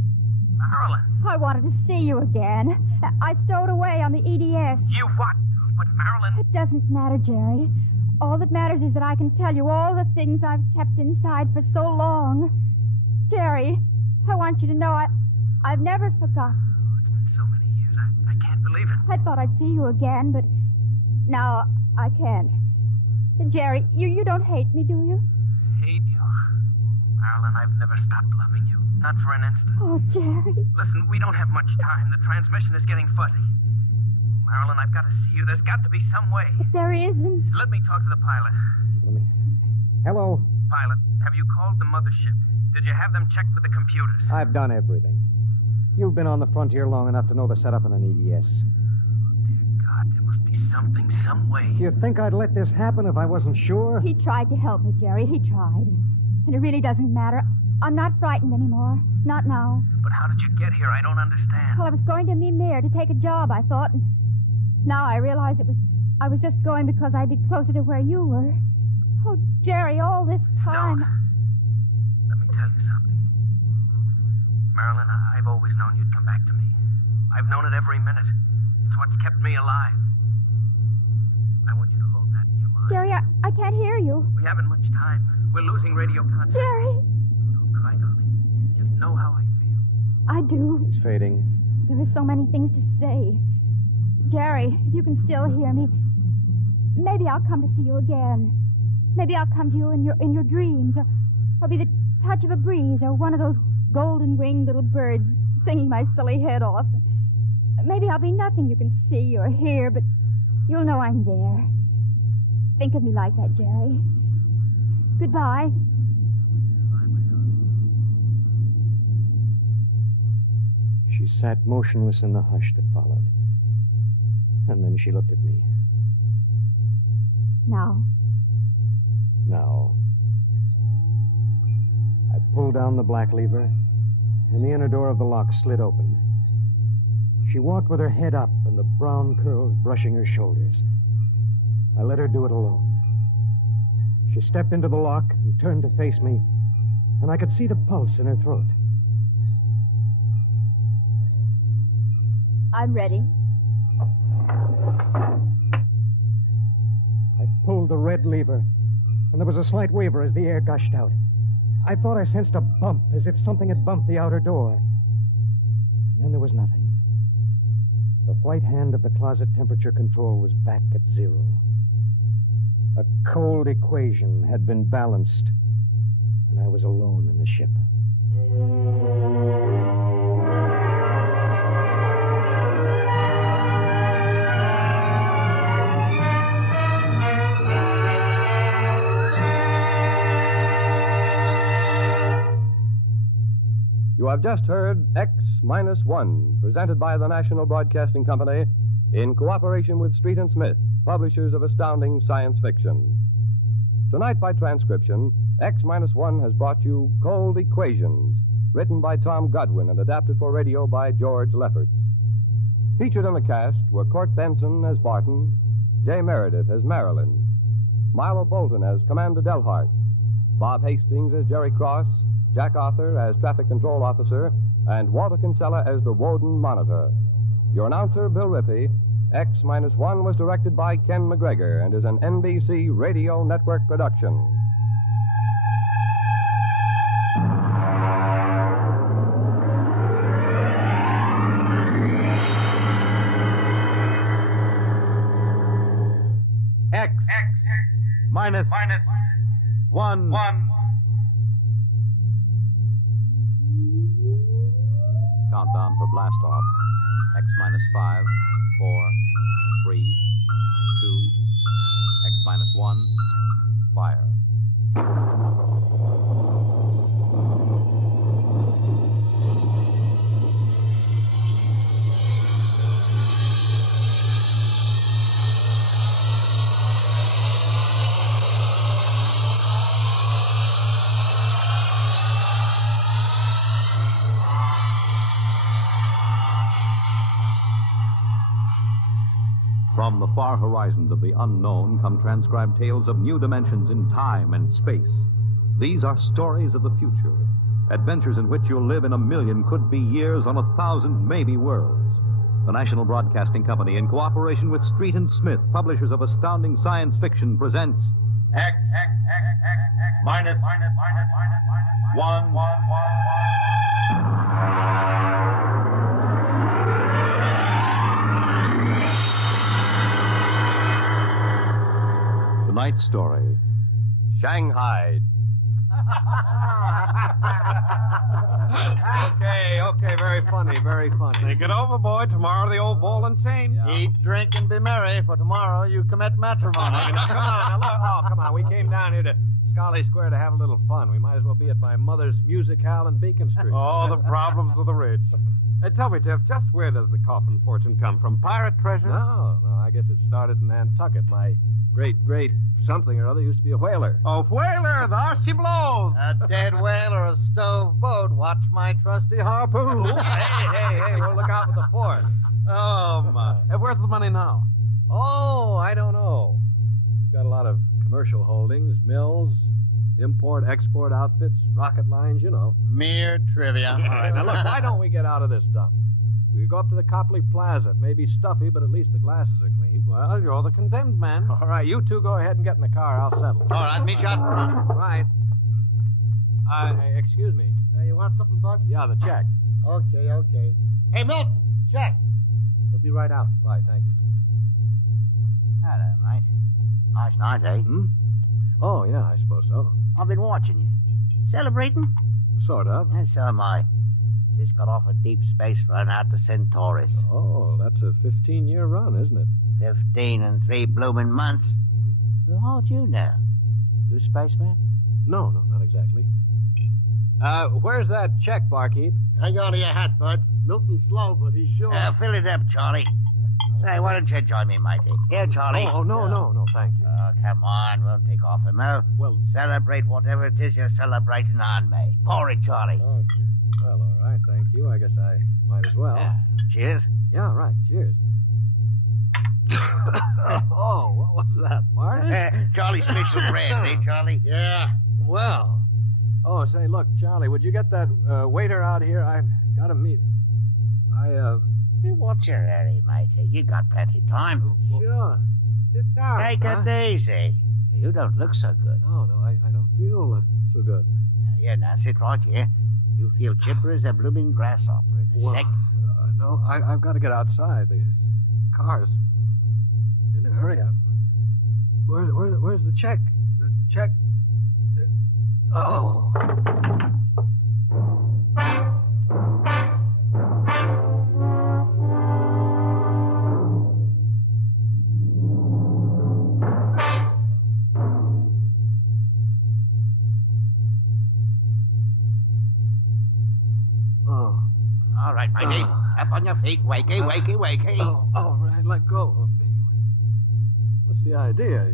Marilyn. I wanted to see you again. I stowed away on the EDS. You what? But Marilyn... It doesn't matter, Jerry. All that matters is that I can tell you all the things I've kept inside for so long. Jerry, I want you to know I've never forgotten. Oh, it's been so many years. I can't believe it. I thought I'd see you again, but now I can't. Jerry, you don't hate me, do you? Hate you? Marilyn, I've never stopped loving you. Not for an instant. Oh, Jerry. Listen, we don't have much time. The transmission is getting fuzzy. Oh, Marilyn, I've got to see you. There's got to be some way. But there isn't. Let me talk to the pilot. Hello? Pilot, have you called the mothership? Did you have them checked with the computers? I've done everything. You've been on the frontier long enough to know the setup in an EDS. Oh, dear God, there must be something, some way. Do you think I'd let this happen if I wasn't sure? He tried to help me, Jerry. He tried. And it really doesn't matter. I'm not frightened anymore. Not now. But how did you get here? I don't understand. Well, I was going to Mimir to take a job, I thought. And now I realize I was just going because I'd be closer to where you were. Oh, Jerry, all this time... Don't. Let me tell you something. Marilyn, I've always known you'd come back to me. I've known it every minute. It's what's kept me alive. I want you to hold that in your mind. Jerry, I can't hear you. We haven't much time. We're losing radio contact. Jerry! Don't cry, darling. Just know how I feel. I do. It's fading. There are so many things to say. Jerry, if you can still hear me, maybe I'll come to see you again. Maybe I'll come to you in your dreams, or be the touch of a breeze, or one of those golden-winged little birds singing my silly head off. Maybe I'll be nothing you can see or hear, but you'll know I'm there. Think of me like that, Jerry. Goodbye. She sat motionless in the hush that followed. And then she looked at me. Now? Now. I pulled down the black lever, and the inner door of the lock slid open. She walked with her head up and the brown curls brushing her shoulders. I let her do it alone. She stepped into the lock and turned to face me, and I could see the pulse in her throat. I'm ready. I pulled the red lever, and there was a slight waver as the air gushed out. I thought I sensed a bump, as if something had bumped the outer door. And then there was nothing. The white hand of the closet temperature control was back at 0. A cold equation had been balanced, and I was alone in the ship. You have just heard X-1, presented by the National Broadcasting Company in cooperation with Street and Smith, publishers of astounding science fiction. Tonight, by transcription, X-1 has brought you Cold Equations, written by Tom Godwin and adapted for radio by George Lefferts. Featured in the cast were Court Benson as Barton, Jay Meredith as Marilyn, Milo Bolton as Commander Delhart, Bob Hastings as Jerry Cross, Jack Arthur as Traffic Control Officer, and Walter Kinsella as the Woden Monitor. Your announcer, Bill Rippey. X-1 was directed by Ken McGregor and is an NBC Radio Network production. X-1. Countdown for blast off. X-5, 4, 3, 2, X-1, fire. From the far horizons of the unknown come transcribed tales of new dimensions in time and space. These are stories of the future, adventures in which you'll live in 1,000,000 could-be years on 1,000 maybe worlds. The National Broadcasting Company, in cooperation with Street and Smith, publishers of astounding science fiction, presents X minus 1. Tonight's story, Shanghaied. Okay, very funny, very funny. Think it over, boy. Tomorrow the old ball and chain. Yeah. Eat, drink, and be merry, for tomorrow you commit matrimony. Now, come on. We came down here to Scarlet Square to have a little fun. We might as well be at my mother's music hall in Beacon Street. Oh, the problems of the rich. Hey, tell me, Jeff, just where does the coffin fortune come from? Pirate treasure? No, I guess it started in Nantucket. My great something or other used to be a whaler. Oh, whaler, there she blows. A dead whale or a stove boat. Watch my trusty harpoon. Hey, we'll look out for the fort. Oh, my. Hey, where's the money now? Oh, I don't know. We've got a lot of commercial holdings, mills, Import, export outfits, rocket lines, you know. Mere trivia. All right, now look, why don't we get out of this dump? We could go up to the Copley Plaza. It may be stuffy, but at least the glasses are clean. Well, you're the condemned man. All right, you two go ahead and get in the car. I'll settle. All right, meet you out front. Right. Excuse me. You want something, Bud? Yeah, the check. Okay. Hey, Milton, check. He'll be right out. Right, thank you. Hello, mate. Nice night, eh? Oh, yeah, I suppose so. I've been watching you. Celebrating? Sort of. And so am I. Just got off a deep space run out to Centaurus. Oh, that's a 15-year run, isn't it? 15 and 3 blooming months. Well, how'd you know? You a spaceman? No, not exactly. Where's that check, barkeep? Hang on to your hat, Bud. Milton's slow, but he's sure. Fill it up, Charlie. Say, why don't you join me, matey? Here, Charlie. Oh, no, thank you. Oh, come on. We'll take off a mo. Well, celebrate whatever it is you're celebrating on me. Pour it, Charlie. Okay. Well, all right, thank you. I guess I might as well. Cheers. Yeah, right. Cheers. Oh, what was that, Martin? Charlie's special brand, eh, Charlie? Yeah. Well. Oh, say, look, Charlie, would you get that waiter out here? I've got to meet him. What's your hurry, matey? You got plenty of time. Sure. Sit down. Take it easy. You don't look so good. No, I don't feel so good. Now sit right here. You feel chipper as a blooming grasshopper in a sec. No, I've got to get outside. The car's in a hurry. Where's the check? The check? Oh. All right, matey. Up on your feet. Wakey. Oh, all right. Let go of me. What's the idea?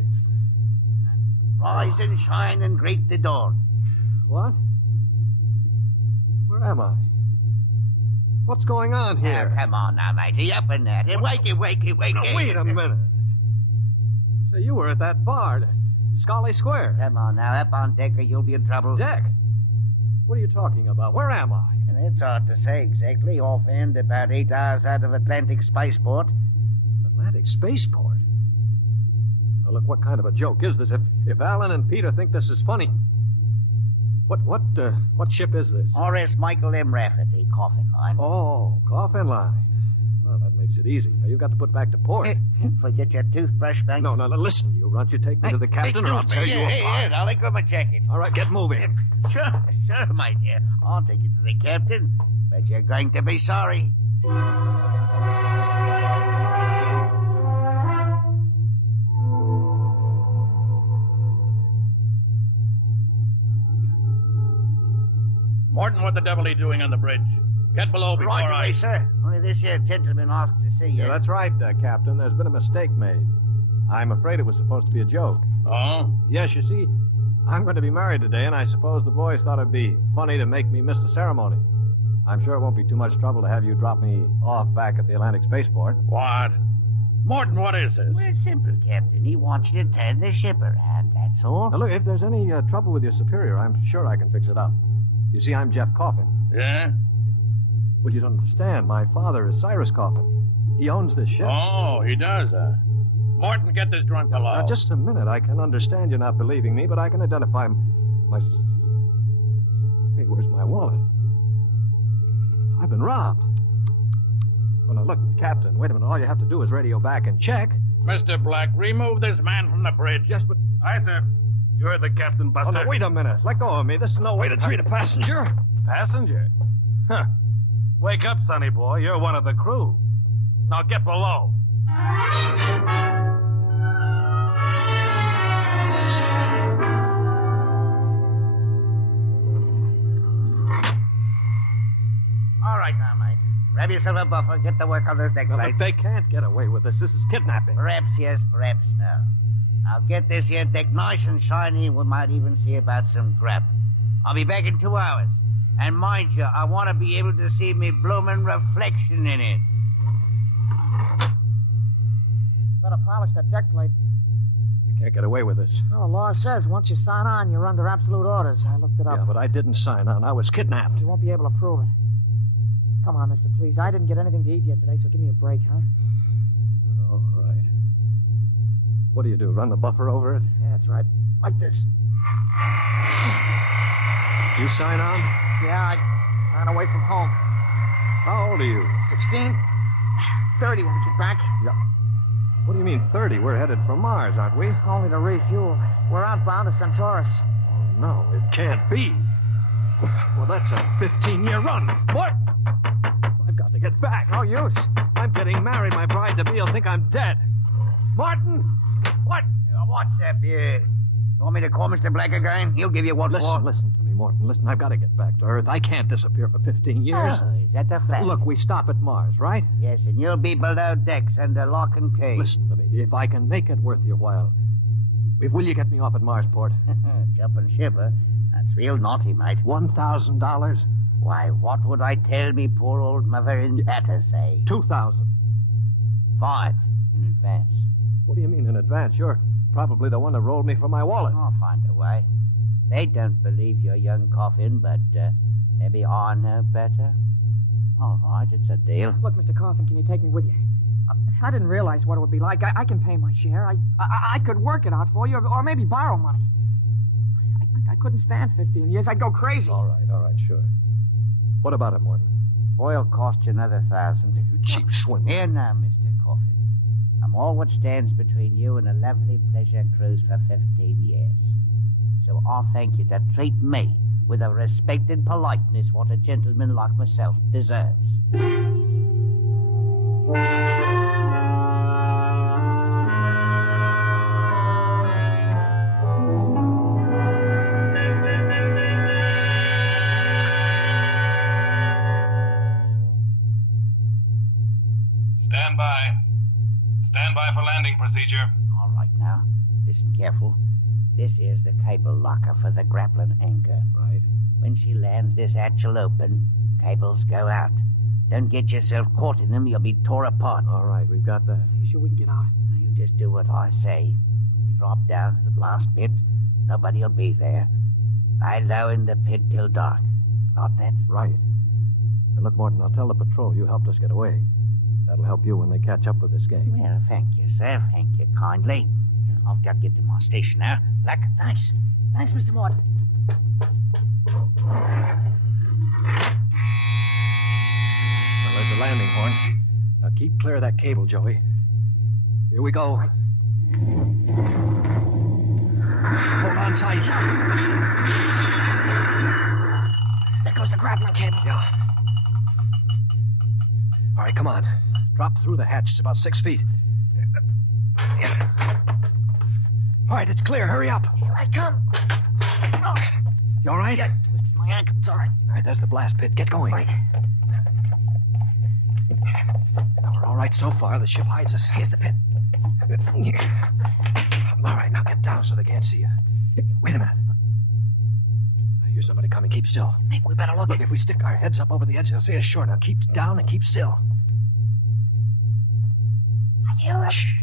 Rise and shine and greet the dawn. What? Where am I? What's going on here? Now, come on now, matey. Up and at it. Wakey. Now, wait a minute. So you were at that bar, Scully Square. Come on now. Up on deck or you'll be in trouble. Deck? What are you talking about? Where am I? It's hard to say exactly. Offhand, about 8 hours out of Atlantic Spaceport. Atlantic Spaceport? Now, look, what kind of a joke is this? If Alan and Peter think this is funny, what ship is this? R.S. Michael M. Rafferty, Coffin Line. Oh, Coffin Line. Well, that makes it easy. Now, you've got to put back to port. Forget your toothbrush, bank. No, listen, you runt. You take me to the captain, or I'll tear you apart. Here, now let go of my jacket. All right, get moving. Sure, my dear. I'll take you to the captain. But you're going to be sorry. Morton, what the devil are you doing on the bridge? Get below before Right away, sir. Only this here gentleman asked to see you. Yeah, that's right, Captain. There's been a mistake made. I'm afraid it was supposed to be a joke. Oh? Yes, you see, I'm going to be married today, and I suppose the boys thought it'd be funny to make me miss the ceremony. I'm sure it won't be too much trouble to have you drop me off back at the Atlantic Spaceport. What? Morton, what is this? Well, it's simple, Captain. He wants you to turn the ship around, that's all. Now, look, if there's any trouble with your superior, I'm sure I can fix it up. You see, I'm Jeff Coffin. Yeah? Well, you don't understand. My father is Cyrus Coffin. He owns this ship. Oh, he does, Morton, get this drunk below. Now, just a minute. I can understand you not believing me, but I can identify my... Hey, where's my wallet? I've been robbed. Oh, now, look, Captain, wait a minute. All you have to do is radio back and check. Mr. Black, remove this man from the bridge. Yes, but... Aye, sir. You're the captain, Buster. Oh, no, wait a minute. Let go of me. This is no way to treat a passenger. Passenger? Huh. Wake up, sonny boy. You're one of the crew. Now get below. All right now, mate. Grab yourself a buffer. Get to work on those deck No, lights. but they can't get away with this. This is kidnapping. Perhaps yes, perhaps no. I'll get this here deck nice and shiny. We might even see about some grub. I'll be back in 2 hours. And mind you, I want to be able to see me bloomin' reflection in it. Gotta polish that deck plate. Can't get away with this. Well, the law says once you sign on, you're under absolute orders. I looked it up. Yeah, but I didn't sign on. I was kidnapped. You won't be able to prove it. Come on, mister, please. I didn't get anything to eat yet today, so give me a break, huh? All right. What do you do, run the buffer over it? Yeah, that's right. Like this. You sign on? Yeah, I ran away from home. How old are you? 16? 30 when we get back. Yeah. What do you mean 30? We're headed for Mars, aren't we? Only to refuel. We're outbound to Centaurus. Oh, no, it can't be. Well, that's a 15-year run. What? I've got to get back. No use. I'm getting married. My bride-to-be will think I'm dead. Martin! What? What's up here? You want me to call Mr. Black again? He'll give you what for. Listen to me, Morton. Listen, I've got to get back to Earth. I can't disappear for 15 years. Oh, is that the flat? Look, we stop at Mars, right? Yes, and you'll be below decks under lock and key. Listen to me. If I can make it worth your while, will you get me off at Marsport? Jumping ship, huh? That's real naughty, mate. $1,000? Why, what would I tell me poor old mother in that to say? 2,000. 5 in advance. What do you mean in advance? You're probably the one that rolled me from my wallet. I'll find a way. They don't believe your young coffin, but maybe I know better. All right, it's a deal. Look, Mr. Coffin, can you take me with you? I didn't realize what it would be like. I can pay my share. I could work it out for you, or maybe borrow money. I couldn't stand 15 years. I'd go crazy. All right, sure. What about it, Morton? Oil cost you another 1,000. You cheap swindler. Here now, Mr. Coffin. I'm all what stands between you and a lovely pleasure cruise for 15 years. So I'll thank you to treat me with the respect and politeness what a gentleman like myself deserves. Stand by. Stand by for landing procedure. All right now. Listen careful. This is the cable locker for the grappling anchor. Right. When she lands, this hatch'll open. Cables go out. Don't get yourself caught in them. You'll be tore apart. All right, we've got that. You sure we can get out? Now, you just do what I say. When we drop down to the blast pit, nobody'll be there. I low in the pit till dark. Got that? Right. Now, look, Morton, I'll tell the patrol you helped us get away. That'll help you when they catch up with this gang. Well, thank you, sir. Thank you kindly. I've got to get to my station now. Luck. Thanks. Thanks, Mr. Morton. Well, there's a landing horn. Now keep clear of that cable, Joey. Here we go. Hold on tight. There goes the grappling cable. Yeah. All right, come on. Drop through the hatch. It's about 6 feet. Yeah. All right, it's clear. Hurry up. Here I come. Oh. You all right? I twisted my ankle. It's all right. All right, there's the blast pit. Get going. Right. Now, we're all right so far. The ship hides us. Here's the pit. All right, now get down so they can't see you. Wait a minute. I hear somebody coming. Keep still. Maybe we better look. Look, if we stick our heads up over the edge, they'll see us sure. Now keep down and keep still. Are you? Shh.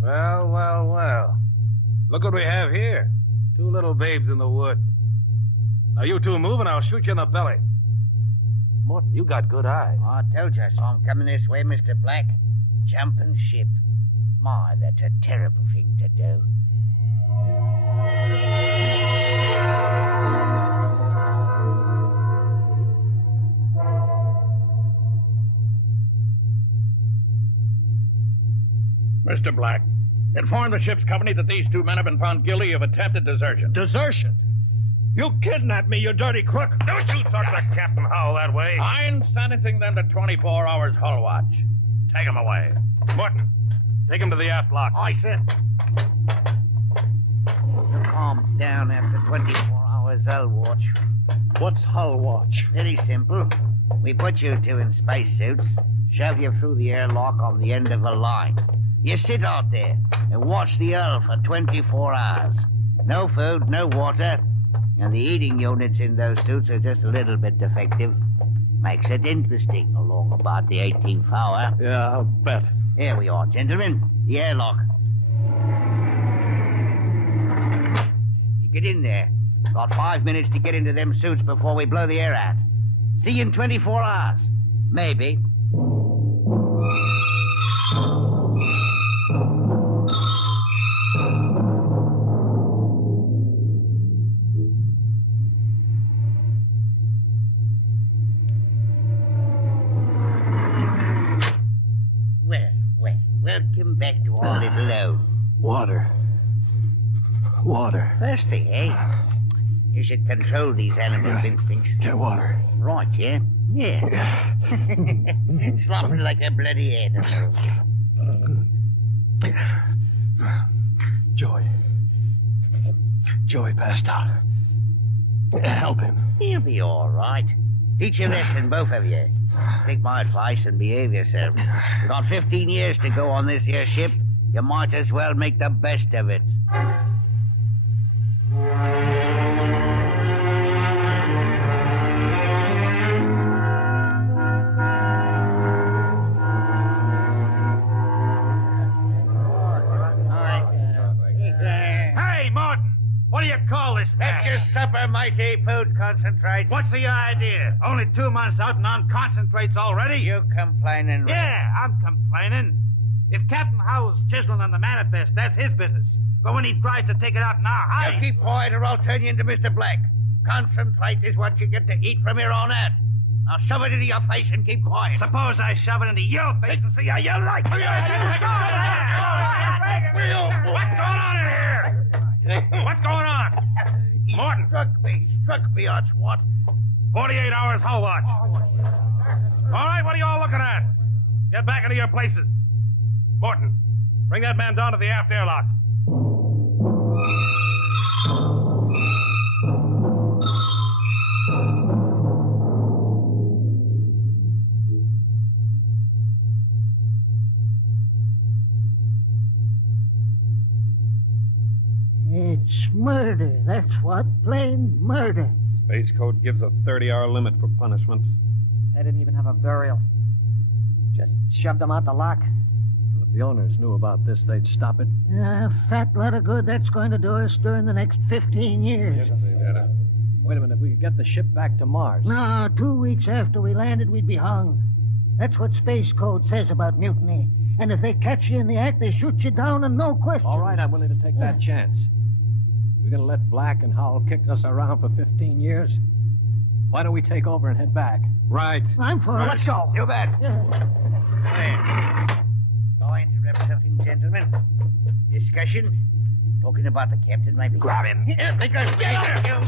Well. Look what we have here. 2 little babes in the wood. Now you two move and I'll shoot you in the belly. Morton, you got good eyes. I told you so. I'm coming this way, Mr. Black. Jumping ship. My, that's a terrible thing to do. Mr. Black, inform the ship's company that these 2 men have been found guilty of attempted desertion. Desertion? You kidnapped me, you dirty crook. Don't you talk to Captain Howell that way. I'm sentencing them to 24 hours hull watch. Take them away. Morton, take him to the aft lock. Aye, sir. Calm down after 24 hours hull watch. What's hull watch? Very simple. We put you 2 in spacesuits, shove you through the airlock on the end of a line. You sit out there and watch the hull for 24 hours. No food, no water, and the eating units in those suits are just a little bit defective. Makes it interesting along about the 18th hour. Yeah, I'll bet. Here we are, gentlemen. The airlock. You get in there. Got 5 minutes to get into them suits before we blow the air out. See you in 24 hours. Maybe. Welcome back to our little home. Water. Thirsty, eh? You should control these animals' instincts. Get water. Right, yeah? Yeah. Slopping like a bloody animal. Joey passed out. Help him. He'll be all right. Teach a lesson, both of you. Take my advice and behave yourself. You've got 15 years to go on this here ship. You might as well make the best of it. Hey, Martin! What do you call this? That's your supper, mighty food concentrate. What's the idea? Only 2 months out and on concentrates already? You complaining, Ray? Yeah, I'm complaining. If Captain Howell's chiseling on the manifest, that's his business. But when he tries to take it out in our hides... You keep quiet or I'll turn you into Mr. Black. Concentrate is what you get to eat from here on out. Now shove it into your face and keep quiet. Suppose I shove it into your face and see how you like it. What's going on in here? What's going on? Martin. Struck me, on what? 48 hours hull watch. All right, what are you all looking at? Get back into your places. Morton, bring that man down to the aft airlock. It's murder, that's what. Plain murder. Space Code gives a 30-hour limit for punishment. They didn't even have a burial. Just shoved them out the lock. Well, if the owners knew about this, they'd stop it. A fat lot of good that's going to do us during the next 15 years. Wait a minute, if we could get the ship back to Mars. No, 2 weeks after we landed, we'd be hung. That's what Space Code says about mutiny. And if they catch you in the act, they shoot you down and no questions. All right, I'm willing to take that chance. We're going to let Black and Howell kick us around for 15 years? Why don't we take over and head back? Right. I'm for it. Let's go. You bet. Going to interrupt something, gentlemen. Discussion? Talking about the captain, maybe? Grab him. Here, make us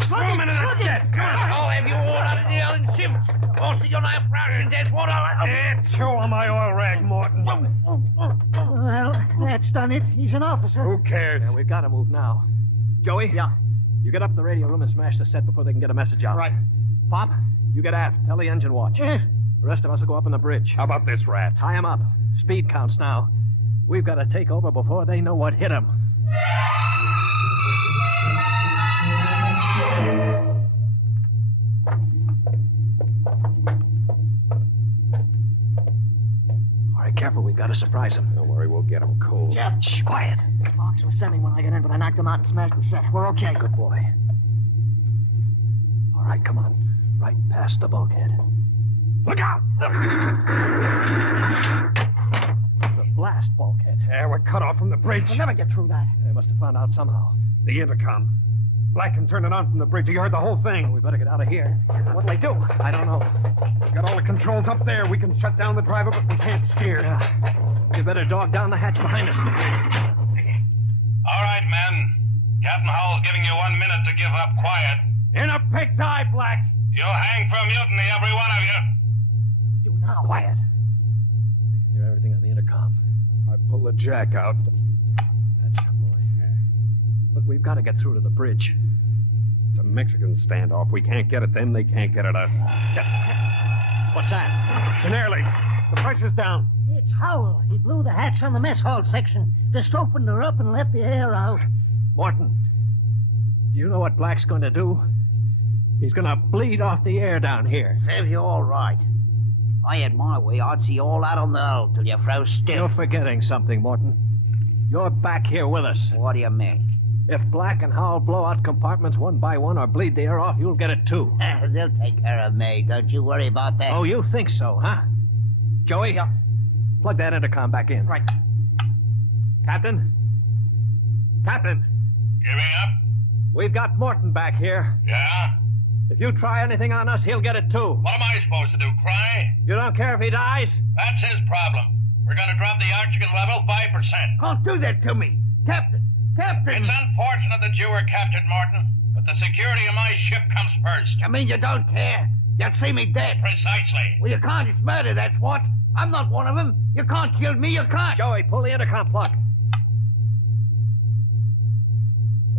Throw him into the jet. Come on. I'll have you all out of the island shifts. Also, you'll have rations. That's what I'll... Show on my oil rag, Morton. Well, that's done it. He's an officer. Who cares? Yeah, we've got to move now. Joey? Yeah? You get up to the radio room and smash the set before they can get a message out. Right. Pop, you get aft. Tell the engine watch. Yes. The rest of us will go up on the bridge. How about this, rat? Tie him up. Speed counts now. We've got to take over before they know what hit them. All right, careful. We've got to surprise them. Don't worry, we'll get them cold. Jeff, Shh, quiet. Sparks were sending when I got in, but I knocked them out and smashed the set. We're okay. Good boy. All right, come on. Right past the bulkhead. Look out! The blast bulkhead. Yeah, we're cut off from the bridge. We'll never get through that. They must have found out somehow. The intercom. Black can turn it on from the bridge. You heard the whole thing. We better get out of here. What'll they do? I don't know. We got all the controls up there. We can shut down the driver, but we can't steer. Yeah. You better dog down the hatch behind us. All right, men. Captain Howell's giving you 1 minute to give up. Quiet. In a pig's eye, Black. You'll hang for mutiny, every one of you. What do we do now? Quiet. They can hear everything on the intercom. I pull the jack out. That's the boy. Look, we've got to get through to the bridge. It's a Mexican standoff. We can't get at them. They can't get at us. What's that? It's an air leak. The pressure's down. It's Howell. He blew the hatch on the mess hall section. Just opened her up and let the air out. Morton, do you know what Black's going to do? He's gonna bleed off the air down here. Serves you all right. If I had my way, I'd see you all out on the hull till you froze stiff. You're forgetting something, Morton. You're back here with us. What do you mean? If Black and Howell blow out compartments one by one or bleed the air off, you'll get it too. They'll take care of me. Don't you worry about that. Oh, you think so, huh? Joey, plug that intercom back in. Right. Captain? Captain? Giving up? We've got Morton back here. Yeah? If you try anything on us, he'll get it too. What am I supposed to do, cry? You don't care if he dies? That's his problem. We're going to drop the oxygen level 5%. Don't do that to me. Captain! It's unfortunate that you were captured, Morton, but the security of my ship comes first. You mean you don't care? You'd see me dead. Precisely. Well, you can't. It's murder, that's what. I'm not one of them. You can't kill me. You can't. Joey, pull the intercom plug.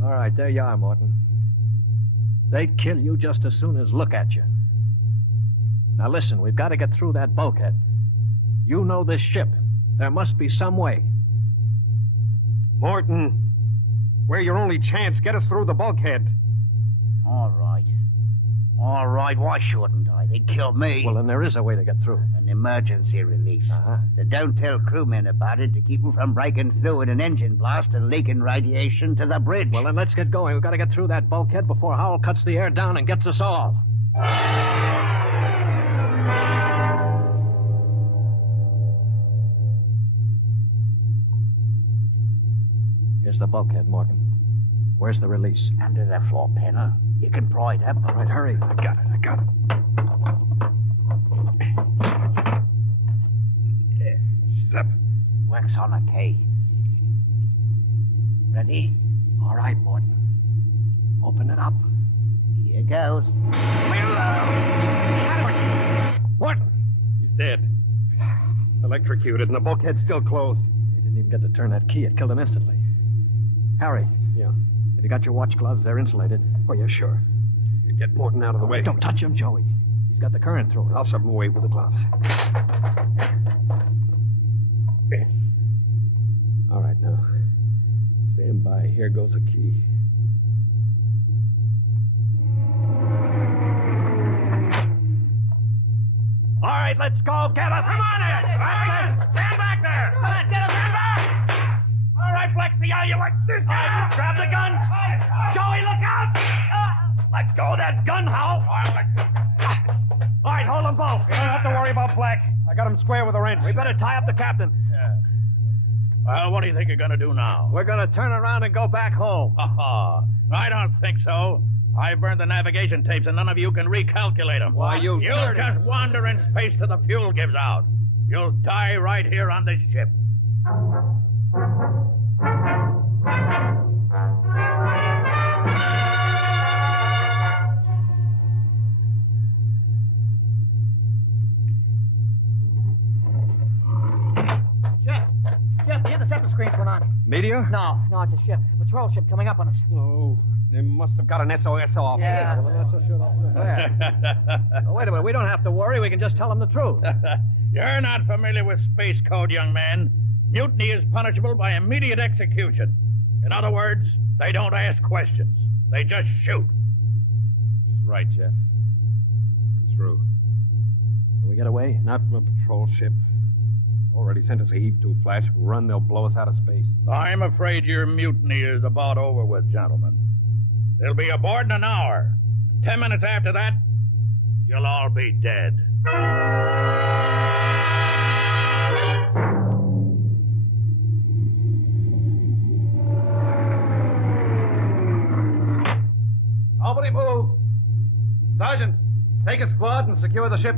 All right, there you are, Morton. They'd kill you just as soon as look at you. Now listen, we've got to get through that bulkhead. You know this ship. There must be some way. Morton, we're your only chance. Get us through the bulkhead. All right. All right, why shouldn't I? They'd kill me. Well, then there is a way to get through. An emergency release. Uh-huh. So don't tell crewmen about it to keep them from breaking through in an engine blast and leaking radiation to the bridge. Well, then let's get going. We've got to get through that bulkhead before Howell cuts the air down and gets us all. Here's the bulkhead, Morgan. Where's the release? Under the floor panel. You can pry it up. All right, hurry. I got it. She's up. Wax on a K. Ready? All right, Morton. Open it up. Here goes. Morton! He's dead. Electrocuted, and the bulkhead's still closed. They didn't even get to turn that key. It killed him instantly. Harry. Yeah? Have you got your watch gloves? They're insulated. Oh, yeah, sure. You get Morton out of the way. Don't touch him, Joey. He's got the current through him. I'll shove him away with the gloves. All right, now. Stand by. Here goes a key. All right, let's go. Get up. Come on in. Stand back there. Come on, get him. Stand back. All right, Flexi, how you like this? Grab the guns. Joey, look out. Let go of that gun, Howell. All right, hold them both. You don't have to worry about Black. I got him square with a wrench. We better tie up the captain. Yeah. Well, what do you think you're going to do now? We're going to turn around and go back home. I don't think so. I burned the navigation tapes, and none of you can recalculate them. Why, You'll just wander in space till the fuel gives out. You'll die right here on this ship. Jeff, the interceptor screen's went on. Meteor? No, it's a ship. A patrol ship coming up on us. Oh, they must have got an SOS off. Yeah. Well, that's so sure that's wait a minute. We don't have to worry. We can just tell them the truth. You're not familiar with space code, young man. Mutiny is punishable by immediate execution. In other words, they don't ask questions. They just shoot. He's right, Jeff. We're through. Can we get away? Not from a patrol ship. Already sent us a heave-to flash. If we run, they'll blow us out of space. I'm afraid your mutiny is about over with, gentlemen. They'll be aboard in an hour. And 10 minutes after that, you'll all be dead. Nobody move. Sergeant, take a squad and secure the ship.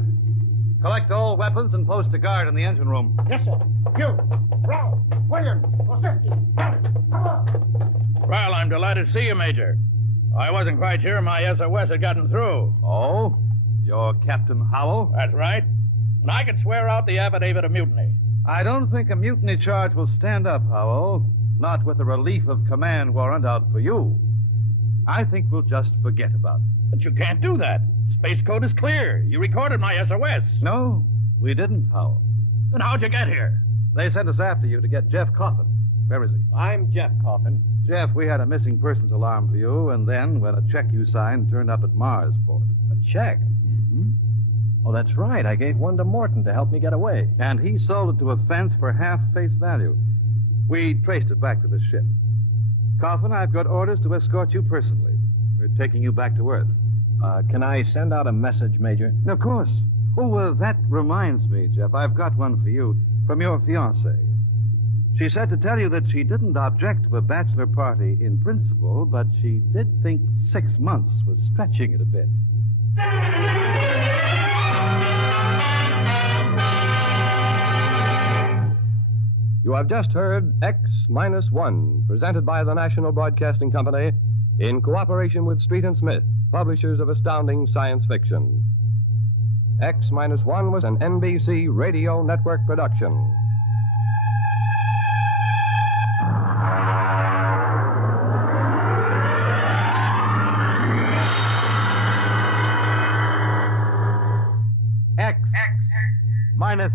Collect all weapons and post a guard in the engine room. Yes, sir. You, Brown, William, Osinski, come on. Well, I'm delighted to see you, Major. I wasn't quite sure my SOS had gotten through. Oh? You're Captain Howell? That's right. And I can swear out the affidavit of mutiny. I don't think a mutiny charge will stand up, Howell. Not with a relief of command warrant out for you. I think we'll just forget about it. But you can't do that. Space code is clear. You recorded my SOS. No, we didn't, Howell. Then how'd you get here? They sent us after you to get Jeff Coffin. Where is he? I'm Jeff Coffin. Jeff, we had a missing persons alarm for you, and then when a check you signed turned up at Marsport. A check? Mm-hmm. Oh, that's right. I gave one to Morton to help me get away. And he sold it to a fence for half face value. We traced it back to the ship. Coffin, I've got orders to escort you personally. We're taking you back to Earth. Can I send out a message, Major? Of course. Oh, that reminds me, Jeff. I've got one for you from your fiancée. She said to tell you that she didn't object to a bachelor party in principle, but she did think 6 months was stretching it a bit. You have just heard X-1, presented by the National Broadcasting Company in cooperation with Street and Smith, publishers of astounding science fiction. X-1 was an NBC Radio Network production. X-1.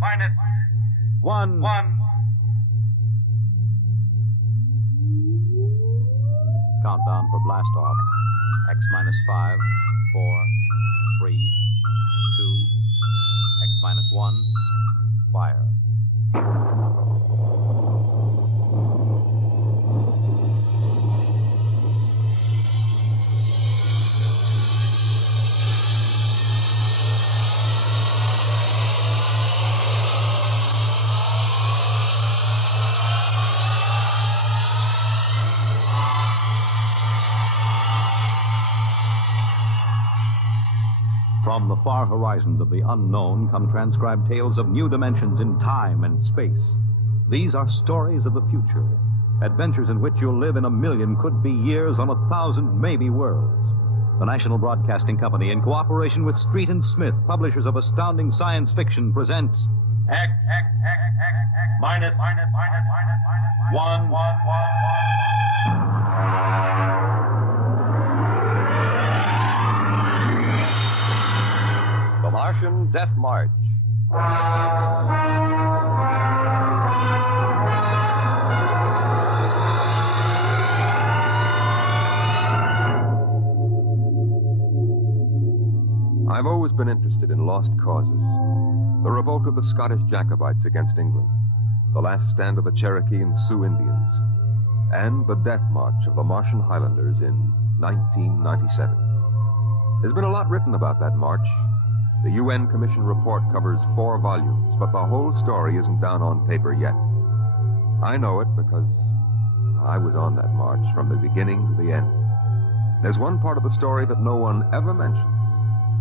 Countdown for blast off. X-5, 4, 3, 2, X-1, fire. From the far horizons of the unknown come transcribed tales of new dimensions in time and space. These are stories of the future, adventures in which you'll live in a million could-be years on 1,000 maybe worlds. The National Broadcasting Company, in cooperation with Street and Smith, publishers of astounding science fiction, presents X minus 1. The Martian Death March. I've always been interested in lost causes. The revolt of the Scottish Jacobites against England, the last stand of the Cherokee and Sioux Indians, and the death march of the Martian Highlanders in 1997. There's been a lot written about that march. The UN Commission report covers 4 volumes, but the whole story isn't down on paper yet. I know it because I was on that march from the beginning to the end. There's one part of the story that no one ever mentions.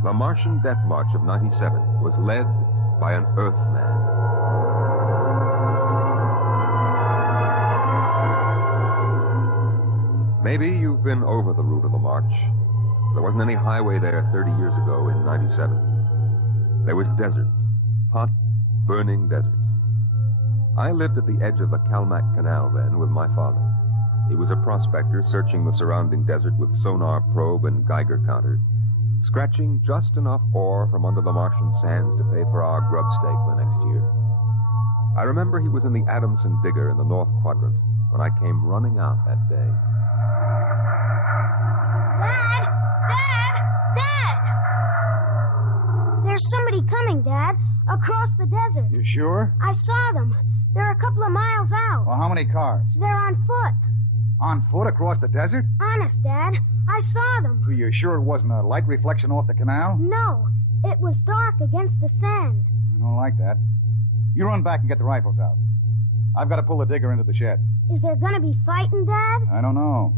The Martian Death March of 97 was led by an Earthman. Maybe you've been over the route of the march. There wasn't any highway there 30 years ago in 97. There was desert, hot, burning desert. I lived at the edge of the Kalmak Canal then with my father. He was a prospector searching the surrounding desert with sonar probe and Geiger counter, scratching just enough ore from under the Martian sands to pay for our grub stake the next year. I remember he was in the Adamson digger in the North Quadrant when I came running out that day. Dad! There's somebody coming, Dad, across the desert. You sure? I saw them. They're a couple of miles out. Well, how many cars? They're on foot. On foot across the desert? Honest, Dad. I saw them. Are you sure it wasn't a light reflection off the canal? No. It was dark against the sand. I don't like that. You run back and get the rifles out. I've got to pull the digger into the shed. Is there gonna be fighting, Dad? I don't know.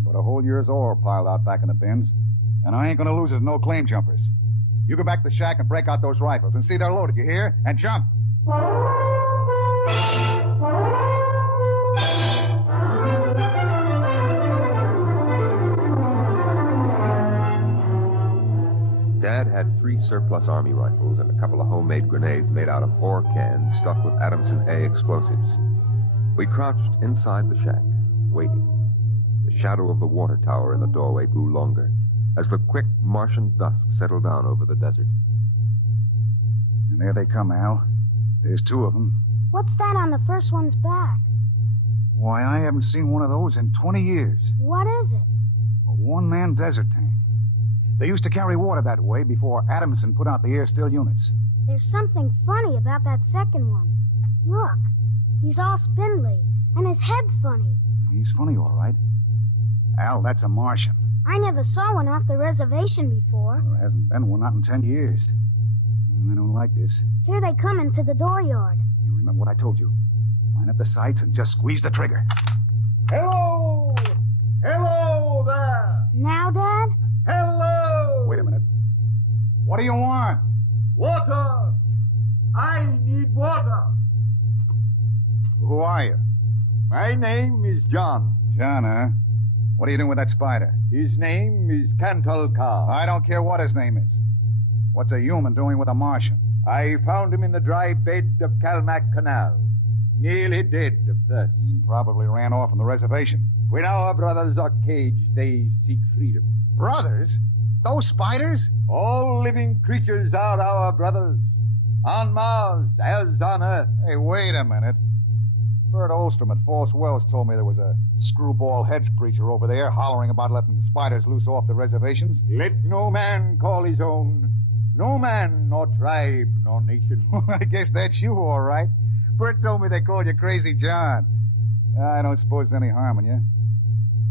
I got a whole year's ore piled out back in the bins, and I ain't gonna lose it to no claim jumpers. You go back to the shack and break out those rifles and see they're loaded, you hear? And jump! Dad had 3 surplus Army rifles and a couple of homemade grenades made out of ore cans stuffed with Adamson A explosives. We crouched inside the shack, waiting. The shadow of the water tower in the doorway grew longer as the quick Martian dusk settled down over the desert. And there they come, Al. There's 2 of them. What's that on the first one's back? Why, I haven't seen one of those in 20 years. What is it? A one-man desert tank. They used to carry water that way before Adamson put out the air-still units. There's something funny about that second one. Look, he's all spindly, and his head's funny. He's funny, all right. Al, that's a Martian. I never saw one off the reservation before. There hasn't been one, not in 10 years. I don't like this. Here they come into the dooryard. You remember what I told you? Line up the sights and just squeeze the trigger. Hello! Hello there! Now, Dad? Hello! Wait a minute. What do you want? Water! I need water! Who are you? My name is John. John, huh? What are you doing with that spider? His name is Cantalcar. I don't care what his name is. What's a human doing with a Martian? I found him in the dry bed of Calmac Canal, nearly dead of thirst. He probably ran off from the reservation. When our brothers are caged, they seek freedom. Brothers? Those spiders? All living creatures are our brothers. On Mars, as on Earth. Hey, wait a minute. Bert Olstrom at False Wells told me there was a screwball hedge preacher over there hollering about letting the spiders loose off the reservations. Let no man call his own. No man, nor tribe, nor nation. I guess that's you, all right. Bert told me they called you Crazy John. I don't suppose there's any harm in you.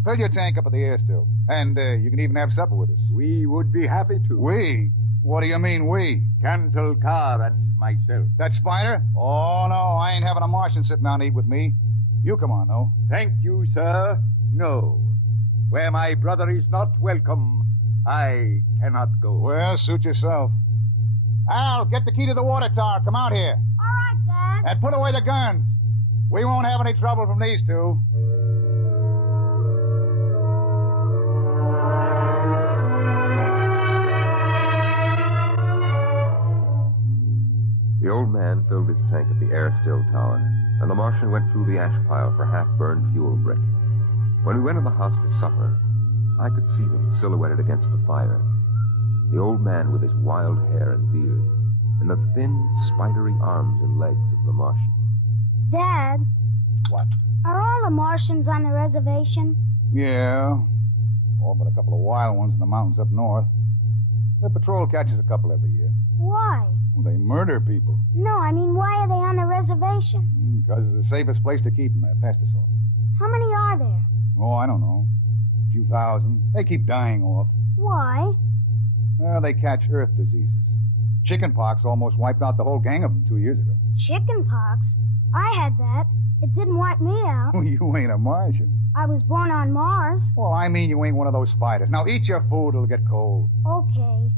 Fill your tank up at the air still. And you can even have supper with us. We would be happy to. We? What do you mean, we? Cantalcar and myself. That spider? Oh, no, I ain't having a Martian sitting down to eat with me. You come on, though. Thank you, sir. No. Where my brother is not welcome, I cannot go. Well, suit yourself. Al, get the key to the water tower. Come out here. All right, Dad. And put away the guns. We won't have any trouble from these two. The old man filled his tank at the air-still tower, and the Martian went through the ash pile for half-burned fuel brick. When we went in the house for supper, I could see them silhouetted against the fire. The old man with his wild hair and beard, and the thin, spidery arms and legs of the Martian. Dad? What? Are all the Martians on the reservation? Yeah. All but a couple of wild ones in the mountains up north. The patrol catches a couple every year. Why? Well, they murder people. No, I mean, why are they on the reservation? Because it's the safest place to keep them, past the salt. How many are there? Oh, I don't know. A few thousand. They keep dying off. Why? They catch earth diseases. Chickenpox almost wiped out the whole gang of them 2 years ago. Chickenpox? I had that. It didn't wipe me out. You ain't a Martian. I was born on Mars. Well, I mean you ain't one of those spiders. Now eat your food, it'll get cold. Okay.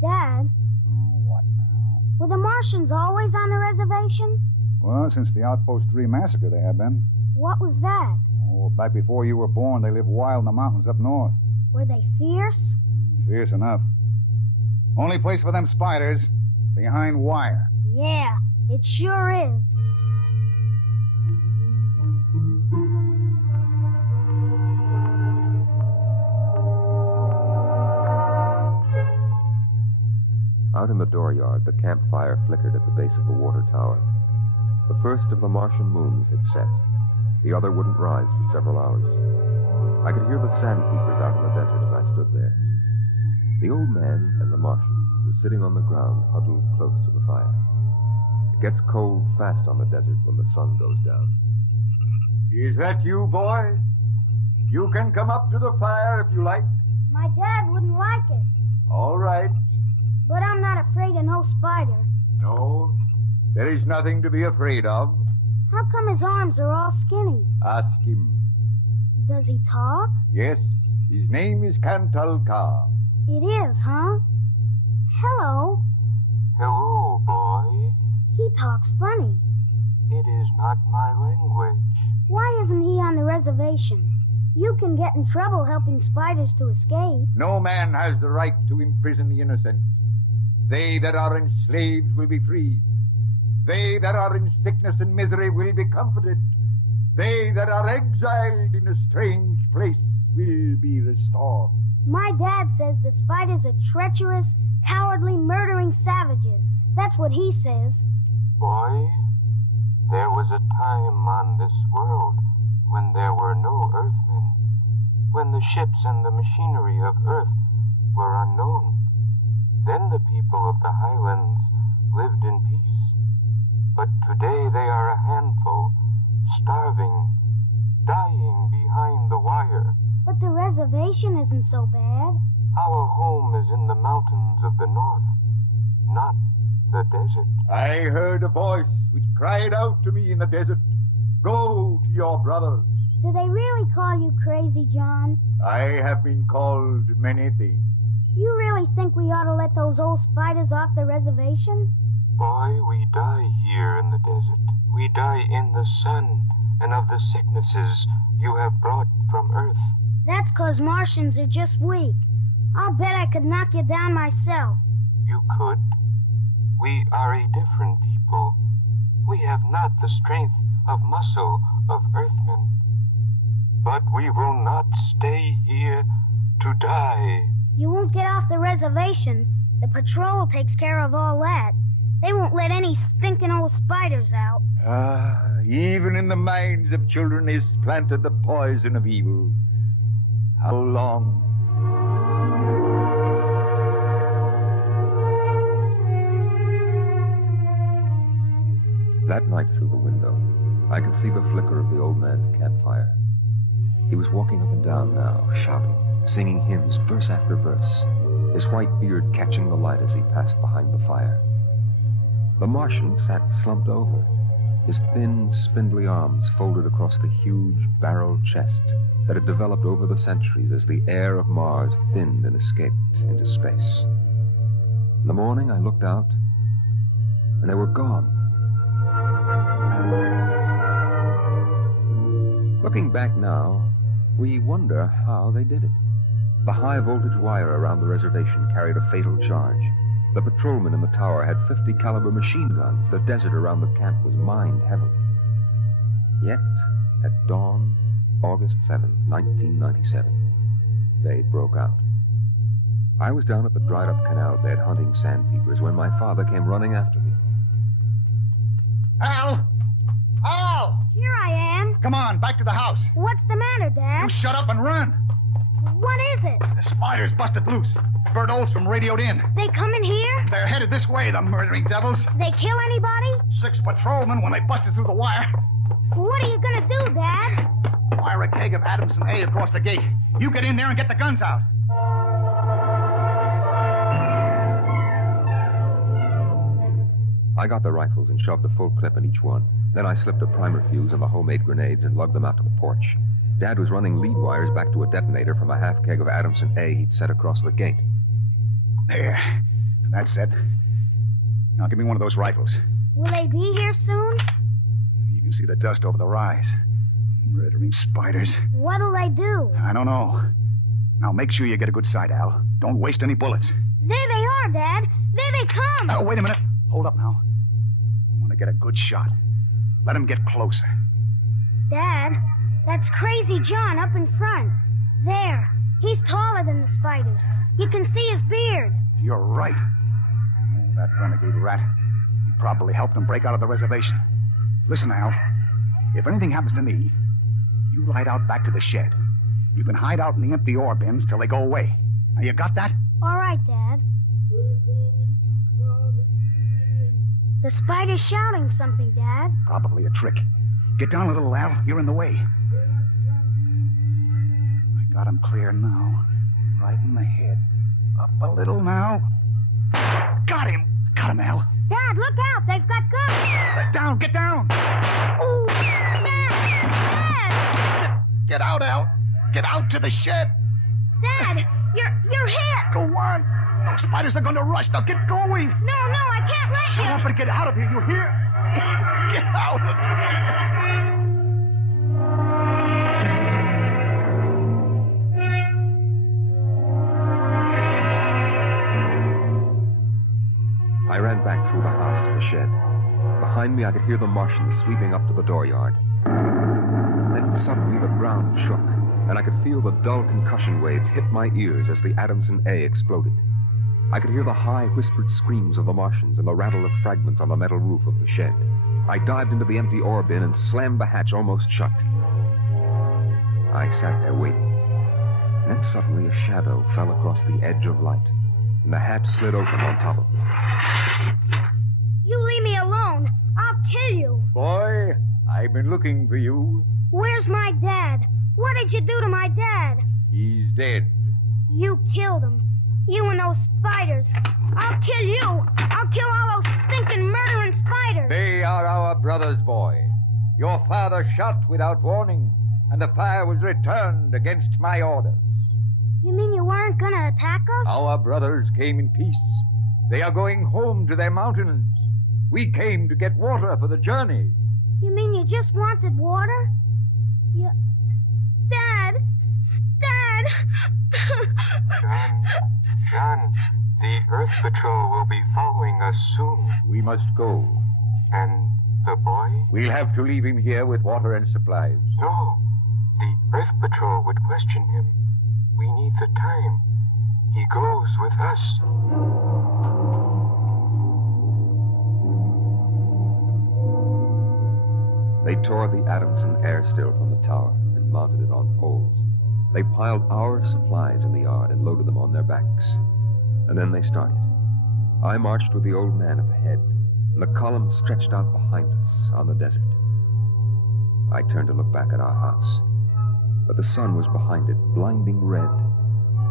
Dad? Oh, what now? Were the Martians always on the reservation? Well, since the Outpost 3 massacre, they have been. What was that? Oh, back before you were born, they lived wild in the mountains up north. Were they fierce? Fierce enough. Only place for them spiders, behind wire. Yeah, it sure is. Out in the dooryard, the campfire flickered at the base of the water tower. The first of the Martian moons had set. The other wouldn't rise for several hours. I could hear the sandpeepers out in the desert as I stood there. The old man and the Martian were sitting on the ground, huddled close to the fire. It gets cold fast on the desert when the sun goes down. Is that you, boy? You can come up to the fire if you like. My dad wouldn't like it. All right. But I'm not afraid of no spider. No, there is nothing to be afraid of. How come his arms are all skinny? Ask him. Does he talk? Yes, his name is Cantalcar. It is, huh? Hello. Hello, boy. He talks funny. It is not my language. Why isn't he on the reservation? You can get in trouble helping spiders to escape. No man has the right to imprison the innocent. They that are enslaved will be freed. They that are in sickness and misery will be comforted. They that are exiled in a strange place will be restored. My dad says the spiders are treacherous, cowardly, murdering savages. That's what he says. Boy, there was a time on this world when there were no Earthmen, when the ships and the machinery of Earth were unknown. Then the people of the highlands lived in peace. But today they are a handful, starving, dying behind the wire. But the reservation isn't so bad. Our home is in the mountains of the north, not the desert. I heard a voice which cried out to me in the desert, "Go to your brothers." Do they really call you crazy, John? I have been called many things. You really think we ought to let those old spiders off the reservation? Boy, we die here in the desert. We die in the sun and of the sicknesses you have brought from Earth. That's 'cause Martians are just weak. I'll bet I could knock you down myself. You could. We are a different people. We have not the strength of muscle of Earthmen. But we will not stay here to die. You won't get off the reservation. The patrol takes care of all that. They won't let any stinking old spiders out. Even in the minds of children is planted the poison of evil. How long? That night through the window, I could see the flicker of the old man's campfire. He was walking up and down now, shouting, singing hymns verse after verse, his white beard catching the light as he passed behind the fire. The Martian sat slumped over, his thin, spindly arms folded across the huge barrel chest that had developed over the centuries as the air of Mars thinned and escaped into space. In the morning, I looked out, and they were gone. Looking back now, we wonder how they did it. The high-voltage wire around the reservation carried a fatal charge. The patrolmen in the tower had 50-caliber machine guns. The desert around the camp was mined heavily. Yet, at dawn, August 7th, 1997, they broke out. I was down at the dried-up canal bed hunting sandpeepers when my father came running after me. Al! Al! Here I am. Come on, back to the house. What's the matter, Dad? You shut up and run. What is it? The spiders busted loose. Bert Oldstrom radioed in. They come in here? They're headed this way, the murdering devils. They kill anybody? 6 patrolmen when they busted through the wire. What are you gonna do, Dad? Fire a keg of Adamson A across the gate. You get in there and get the guns out. I got the rifles and shoved a full clip in each one. Then I slipped a primer fuse in the homemade grenades and lugged them out to the porch. Dad was running lead wires back to a detonator from a half keg of Adamson A he'd set across the gate. There. That's it. Now give me one of those rifles. Will they be here soon? You can see the dust over the rise. Murdering spiders. What'll they do? I don't know. Now make sure you get a good sight, Al. Don't waste any bullets. There they are, Dad. There they come. Oh, wait a minute. Hold up now. I want to get a good shot. Let him get closer. Dad, that's Crazy John up in front. There. He's taller than the spiders. You can see his beard. You're right. Oh, that renegade rat. He probably helped them break out of the reservation. Listen, Al. If anything happens to me, you ride out back to the shed. You can hide out in the empty ore bins till they go away. Now, you got that? All right, Dad. The spider's shouting something, Dad. Probably a trick. Get down a little, Al. You're in the way. I got him clear now. Right in the head. Up a little now. Got him! Got him, Al. Dad, look out! They've got guns! Down! Get down! Ooh! Dad! Get out, Al! Get out to the shed! Dad! You're hit! Go on! Those spiders are going to rush. Now get going! No, I can't let you! Shut up and get out of here, you hear? Get out of here! I ran back through the house to the shed. Behind me, I could hear the Martians sweeping up to the dooryard. Then suddenly the ground shook, and I could feel the dull concussion waves hit my ears as the Adamson A exploded. I could hear the high, whispered screams of the Martians and the rattle of fragments on the metal roof of the shed. I dived into the empty ore bin and slammed the hatch almost shut. I sat there waiting. And then suddenly a shadow fell across the edge of light, and the hatch slid open on top of me. You leave me alone. I'll kill you. Boy, I've been looking for you. Where's my dad? What did you do to my dad? He's dead. You killed him. You and those spiders. I'll kill you. I'll kill all those stinking murdering spiders. They are our brothers, boy. Your father shot without warning, and the fire was returned against my orders. You mean you weren't gonna attack us? Our brothers came in peace. They are going home to their mountains. We came to get water for the journey. You mean you just wanted water? You... Dad! John, the Earth Patrol will be following us soon. We must go. And the boy? We'll have to leave him here with water and supplies. No, the Earth Patrol would question him. We need the time. He goes with us. They tore the Adamson air still from the tower and mounted it on poles. They piled our supplies in the yard and loaded them on their backs. And then they started. I marched with the old man at the head, and the column stretched out behind us on the desert. I turned to look back at our house, but the sun was behind it, blinding red.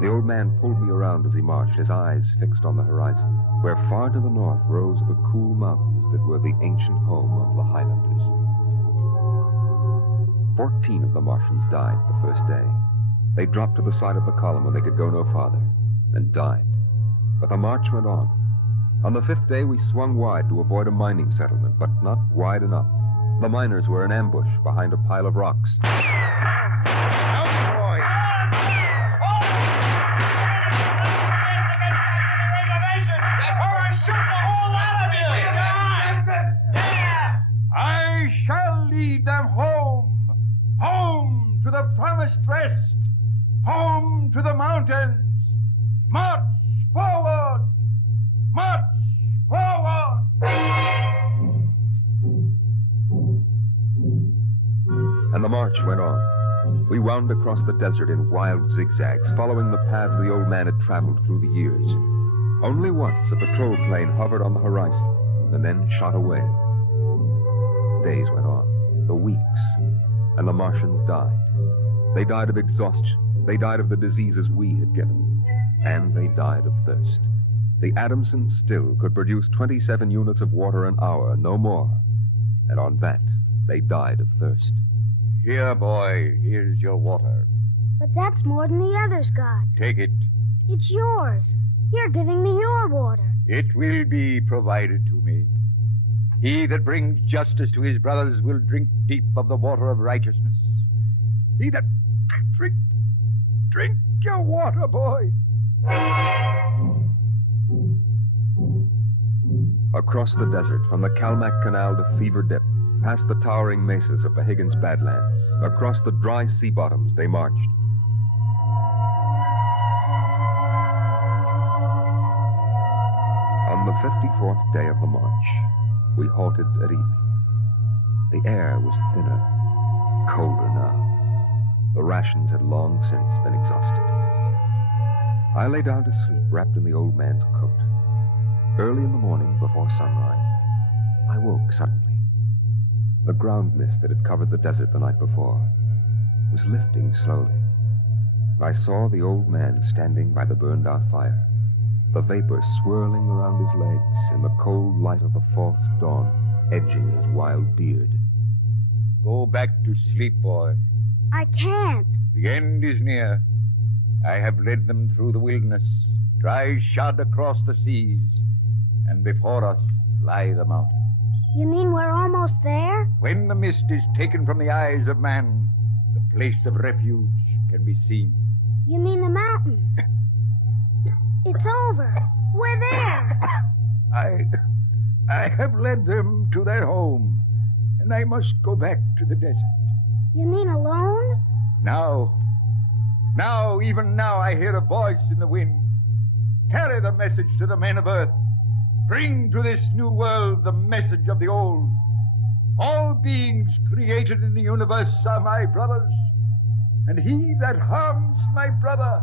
The old man pulled me around as he marched, his eyes fixed on the horizon, where far to the north rose the cool mountains that were the ancient home of the Highlanders. 14 of the Martians died the first day. They dropped to the side of the column when they could go no farther, and died. But the march went on. On the 5th day, we swung wide to avoid a mining settlement, but not wide enough. The miners were in ambush behind a pile of rocks. I shall lead them home. Home to the promised rest. Home to the mountains. March forward. March forward. And the march went on. We wound across the desert in wild zigzags, following the paths the old man had traveled through the years. Only once a patrol plane hovered on the horizon and then shot away. The days went on, the weeks, and the Martians died. They died of exhaustion. They died of the diseases we had given. And they died of thirst. The Adamson still could produce 27 units of water an hour, no more. And on that, they died of thirst. Here, boy, here's your water. But that's more than the others got. Take it. It's yours. You're giving me your water. It will be provided to me. He that brings justice to his brothers will drink deep of the water of righteousness. He that... Drink your water, boy. Across the desert, from the Kalmak Canal to Fever Dip, past the towering mesas of the Higgins Badlands, across the dry sea bottoms they marched. On the 54th day of the march, we halted at evening. The air was thinner, colder now. The rations had long since been exhausted. I lay down to sleep wrapped in the old man's coat. Early in the morning, before sunrise, I woke suddenly. The ground mist that had covered the desert the night before was lifting slowly. I saw the old man standing by the burned-out fire, the vapor swirling around his legs in the cold light of the false dawn, edging his wild beard. Go back to sleep, boy. I can't. The end is near. I have led them through the wilderness, dry shod across the seas, and before us lie the mountains. You mean we're almost there? When the mist is taken from the eyes of man, the place of refuge can be seen. You mean the mountains? It's over. We're there. I have led them to their home, and I must go back to the desert. You mean alone? Even now, I hear a voice in the wind. Carry the message to the men of Earth. Bring to this new world the message of the old. All beings created in the universe are my brothers. And he that harms my brother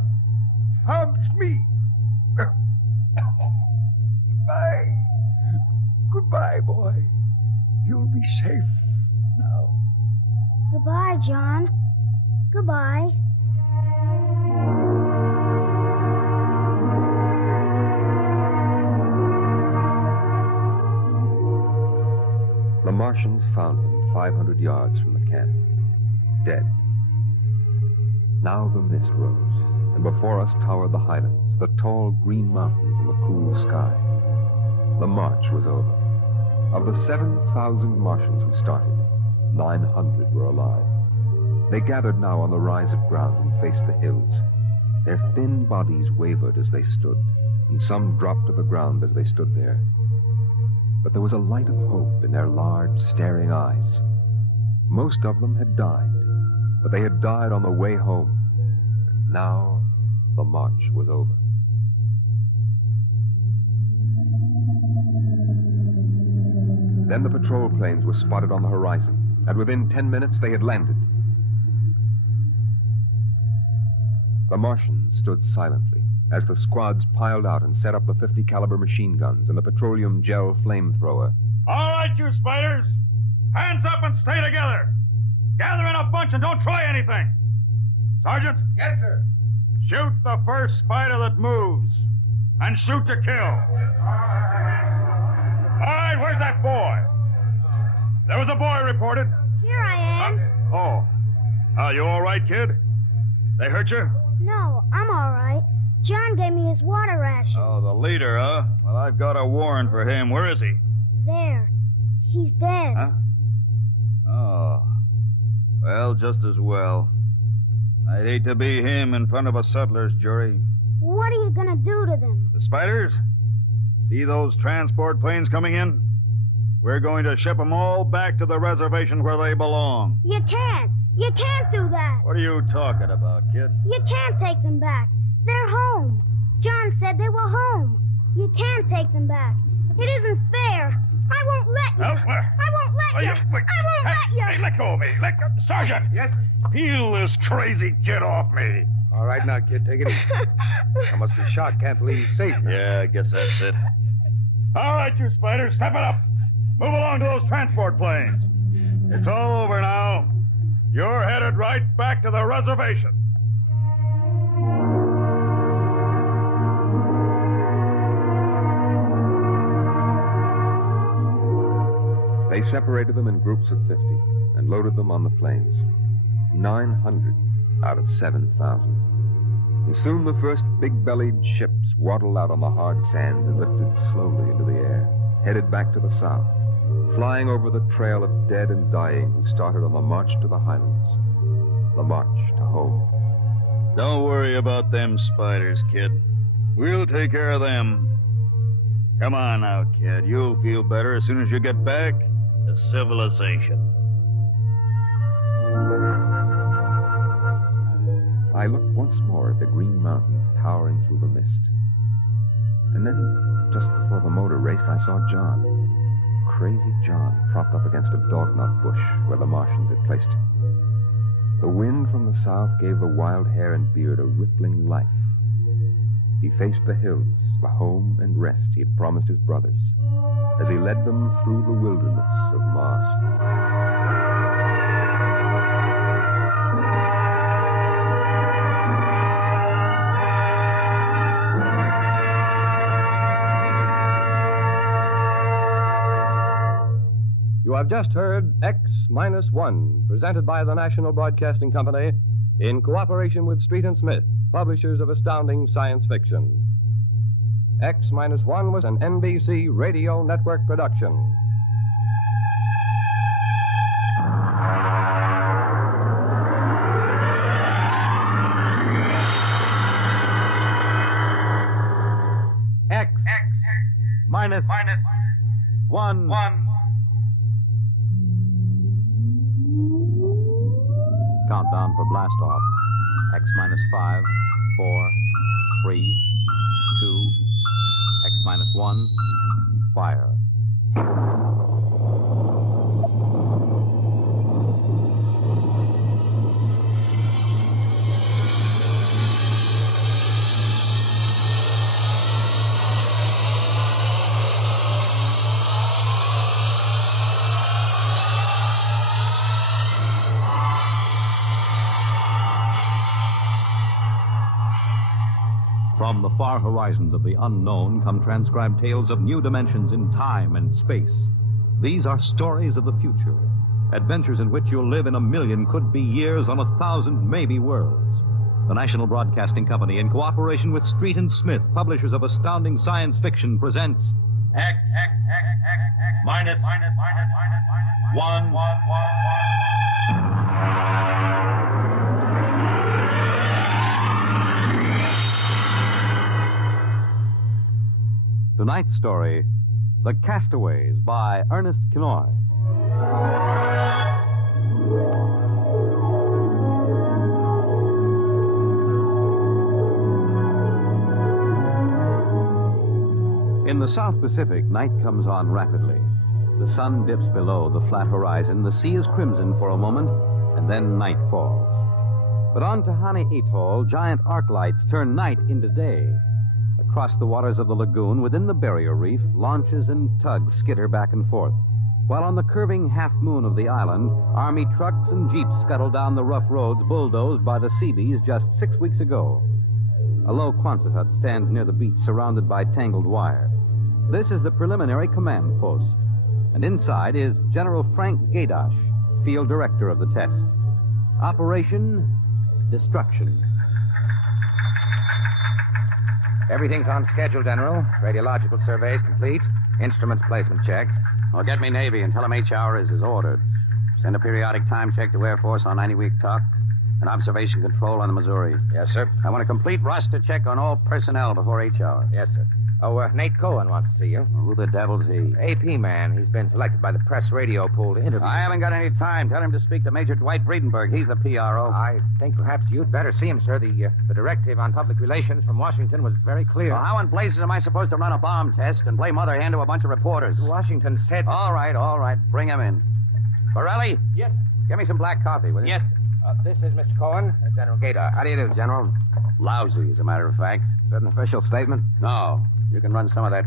harms me. Goodbye. Goodbye, boy. You'll be safe now. Goodbye, John. Goodbye. The Martians found him 500 yards from the camp, dead. Now the mist rose, and before us towered the highlands, the tall green mountains and the cool sky. The march was over. Of the 7,000 Martians who started, 900 were alive. They gathered now on the rise of ground and faced the hills. Their thin bodies wavered as they stood, and some dropped to the ground as they stood there. But there was a light of hope in their large, staring eyes. Most of them had died, but they had died on the way home. And now the march was over. Then the patrol planes were spotted on the horizon, and within 10 minutes they had landed. The Martians stood silently as the squads piled out and set up the 50 caliber machine guns and the petroleum gel flamethrower. All right, you spiders. Hands up and stay together. Gather in a bunch and don't try anything. Sergeant? Yes, sir. Shoot the first spider that moves. And shoot to kill. All right, where's that boy? There was a boy reported. Here I am. You all right, kid? They hurt you? No, I'm all right. John gave me his water ration. Oh, the leader, huh? Well, I've got a warrant for him. Where is he? There. He's dead. Huh? Oh. Well, just as well. I'd hate to be him in front of a settler's jury. What are you gonna do to them? The spiders? See those transport planes coming in? We're going to ship them all back to the reservation where they belong. You can't. You can't do that. What are you talking about, kid? You can't take them back. They're home. John said they were home. You can't take them back. It isn't fair. I won't let you. I won't let you. I won't let you. Hey, let go of me. Sergeant. Yes, sir. Peel this crazy kid off me. All right now, kid, take it easy. I must be shot. Can't believe he's safe now. Yeah, I guess that's it. All right, you spiders, step it up. Move along to those transport planes. It's all over now. You're headed right back to the reservation. They separated them in groups of 50 and loaded them on the planes. 900 out of 7,000. And soon the first big-bellied ships waddled out on the hard sands and lifted slowly into the air, headed back to the south, flying over the trail of dead and dying who started on the march to the highlands, the march to home. Don't worry about them spiders, kid. We'll take care of them. Come on now, kid. You'll feel better as soon as you get back to civilization. I looked once more at the green mountains towering through the mist. And then, just before the motor raced, I saw John. Crazy John, propped up against a dognut bush where the Martians had placed him. The wind from the south gave the wild hair and beard a rippling life. He faced the hills, the home and rest he had promised his brothers, as he led them through the wilderness of Mars. You have just heard X-1, presented by the National Broadcasting Company in cooperation with Street and Smith, publishers of astounding science fiction. X-1 was an NBC Radio Network production. X-1. Countdown for blast off. X-5, 4, 3, 2, X-1, fire. From the far horizons of the unknown come transcribed tales of new dimensions in time and space. These are stories of the future, adventures in which you'll live in 1,000,000 could-be years on 1,000 maybe worlds. The National Broadcasting Company, in cooperation with Street and Smith, publishers of astounding science fiction, presents X minus 1. Tonight's story, The Castaways by Ernest Kinoy. In the South Pacific, night comes on rapidly. The sun dips below the flat horizon, the sea is crimson for a moment, and then night falls. But on Tahani Atoll, giant arc lights turn night into day. Across the waters of the lagoon, within the barrier reef, launches and tugs skitter back and forth, while on the curving half-moon of the island, army trucks and jeeps scuttle down the rough roads bulldozed by the Seabees just 6 weeks ago. A low Quonset hut stands near the beach, surrounded by tangled wire. This is the preliminary command post, and inside is General Frank Gaydosh, field director of the test. Operation Destruction. Everything's on schedule, General. Radiological surveys complete. Instruments placement checked. Well, get me Navy and tell them H-hour is as ordered. Send a periodic time check to Air Force on 90-week talk and observation control on the Missouri. Yes, sir. I want a complete roster check on all personnel before H-hour. Yes, sir. Oh, Nate Cohen wants to see you. Who the devil's he? AP man. He's been selected by the press radio pool to interview. I haven't got any time. Tell him to speak to Major Dwight Friedenberg. He's the PRO. I think perhaps you'd better see him, sir. The directive on public relations from Washington was very clear. Well, how in blazes am I supposed to run a bomb test and play mother hen to a bunch of reporters? Washington said... All right. Bring him in. Borelli? Yes, sir. Get me some black coffee, will you? Yes, sir. This is Mr. Cohen, General Gaydosh. How do you do, General? Lousy, as a matter of fact. Is that an official statement? No. You can run some of that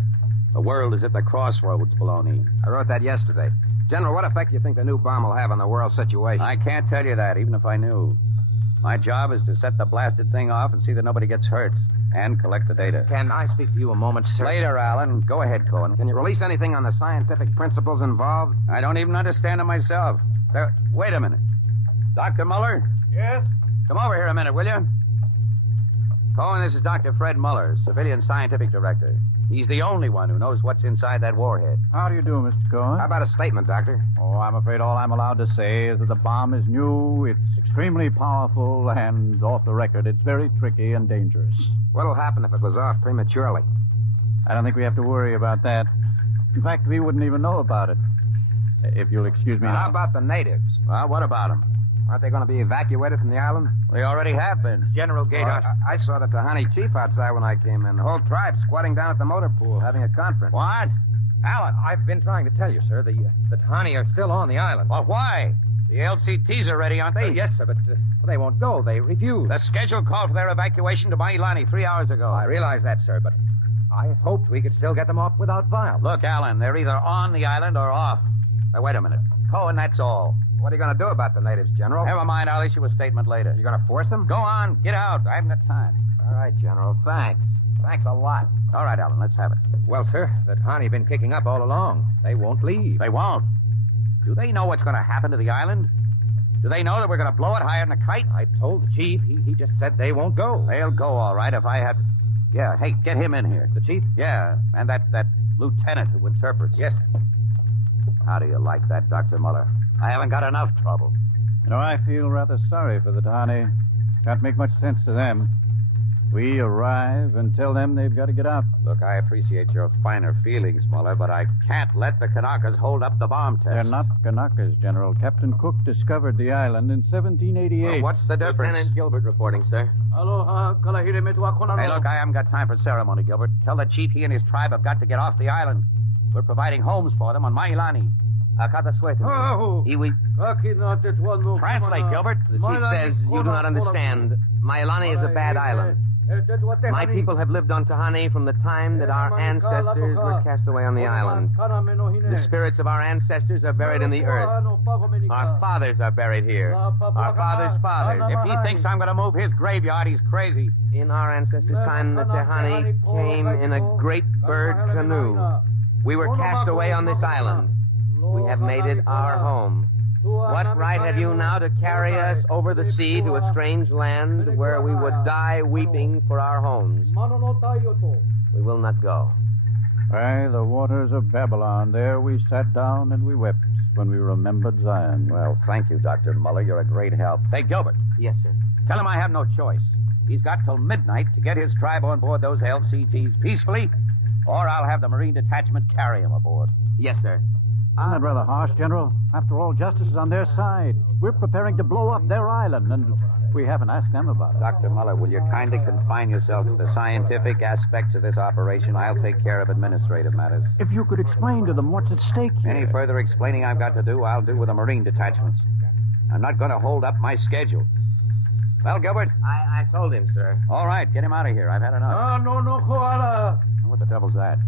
"the world is at the crossroads" baloney. I wrote that yesterday. General, what effect do you think the new bomb will have on the world situation? I can't tell you that, even if I knew. My job is to set the blasted thing off and see that nobody gets hurt, and collect the data. Can I speak to you a moment, sir? Later, Alan. Go ahead, Cohen. Can you release anything on the scientific principles involved? I don't even understand them myself. Wait a minute. Dr. Muller? Yes? Come over here a minute, will you? Cohen, this is Dr. Fred Muller, Civilian Scientific Director. He's the only one who knows what's inside that warhead. How do you do, Mr. Cohen? How about a statement, Doctor? Oh, I'm afraid all I'm allowed to say is that the bomb is new, it's extremely powerful, and off the record, it's very tricky and dangerous. What'll happen if it goes off prematurely? I don't think we have to worry about that. In fact, we wouldn't even know about it. If you'll excuse me now. How about the natives? Well, what about them? Aren't they going to be evacuated from the island? They already have been. General Gaydosh. I saw the Tahani chief outside when I came in. The whole tribe squatting down at the motor pool having a conference. What? Alan? I've been trying to tell you, sir. The Tahani are still on the island. Well, why? The LCTs are ready, aren't they? Yes, sir, but they won't go. They refuse. The schedule called for their evacuation to Mailani 3 hours ago. I realize that, sir, but I hoped we could still get them off without violence. Look, Alan, they're either on the island or off. Now, wait a minute. Cohen, that's all. What are you going to do about the natives, General? Never mind. I'll issue a statement later. You going to force them? Go on. Get out. I haven't got time. All right, General. Thanks. Thanks a lot. All right, Alan. Let's have it. Well, sir, the Tahani been kicking up all along. They won't leave. They won't? Do they know what's going to happen to the island? Do they know that we're going to blow it higher than a kite? I told the chief. He just said they won't go. They'll go, all right, if I have to... Yeah, hey, get him in here. The chief? Yeah, and that lieutenant who interprets. Yes, sir. How do you like that, Dr. Muller? I haven't got enough trouble. You know, I feel rather sorry for the Tahani. Can't make much sense to them. We arrive and tell them they've got to get out. Look, I appreciate your finer feelings, Muller, but I can't let the Kanakas hold up the bomb test. They're not Kanakas, General. Captain Cook discovered the island in 1788. Well, what's the difference? Lieutenant Gilbert reporting, sir. Hey, look, I haven't got time for ceremony, Gilbert. Tell the chief he and his tribe have got to get off the island. We're providing homes for them on Mailani. Translate, Gilbert. The chief says you do not understand. Mailani is a bad island. My people have lived on Tahani from the time that our ancestors were cast away on the island. The spirits of our ancestors are buried in the earth. Our fathers are buried here. Our fathers' fathers. If he thinks I'm going to move his graveyard, he's crazy. In our ancestors' time, the Tahani came in a great bird canoe. We were cast away on this island. We have made it our home. What right have you now to carry us over the sea to a strange land where we would die weeping for our homes? We will not go. By the waters of Babylon, there we sat down and we wept when we remembered Zion. Well, thank you, Dr. Muller. You're a great help. Say, Gilbert. Yes, sir. Tell him I have no choice. He's got till midnight to get his tribe on board those LCTs peacefully, or I'll have the Marine Detachment carry him aboard. Yes, sir. Isn't that rather harsh, General? After all, justice is on their side. We're preparing to blow up their island, and we haven't asked them about it. Dr. Muller, will you kindly confine yourself to the scientific aspects of this operation? I'll take care of administrative matters. If you could explain to them what's at stake here. Any further explaining I've got to do, I'll do with the Marine detachments. I'm not going to hold up my schedule. Well, Gilbert? I told him, sir. All right, get him out of here. I've had enough. What the devil's that?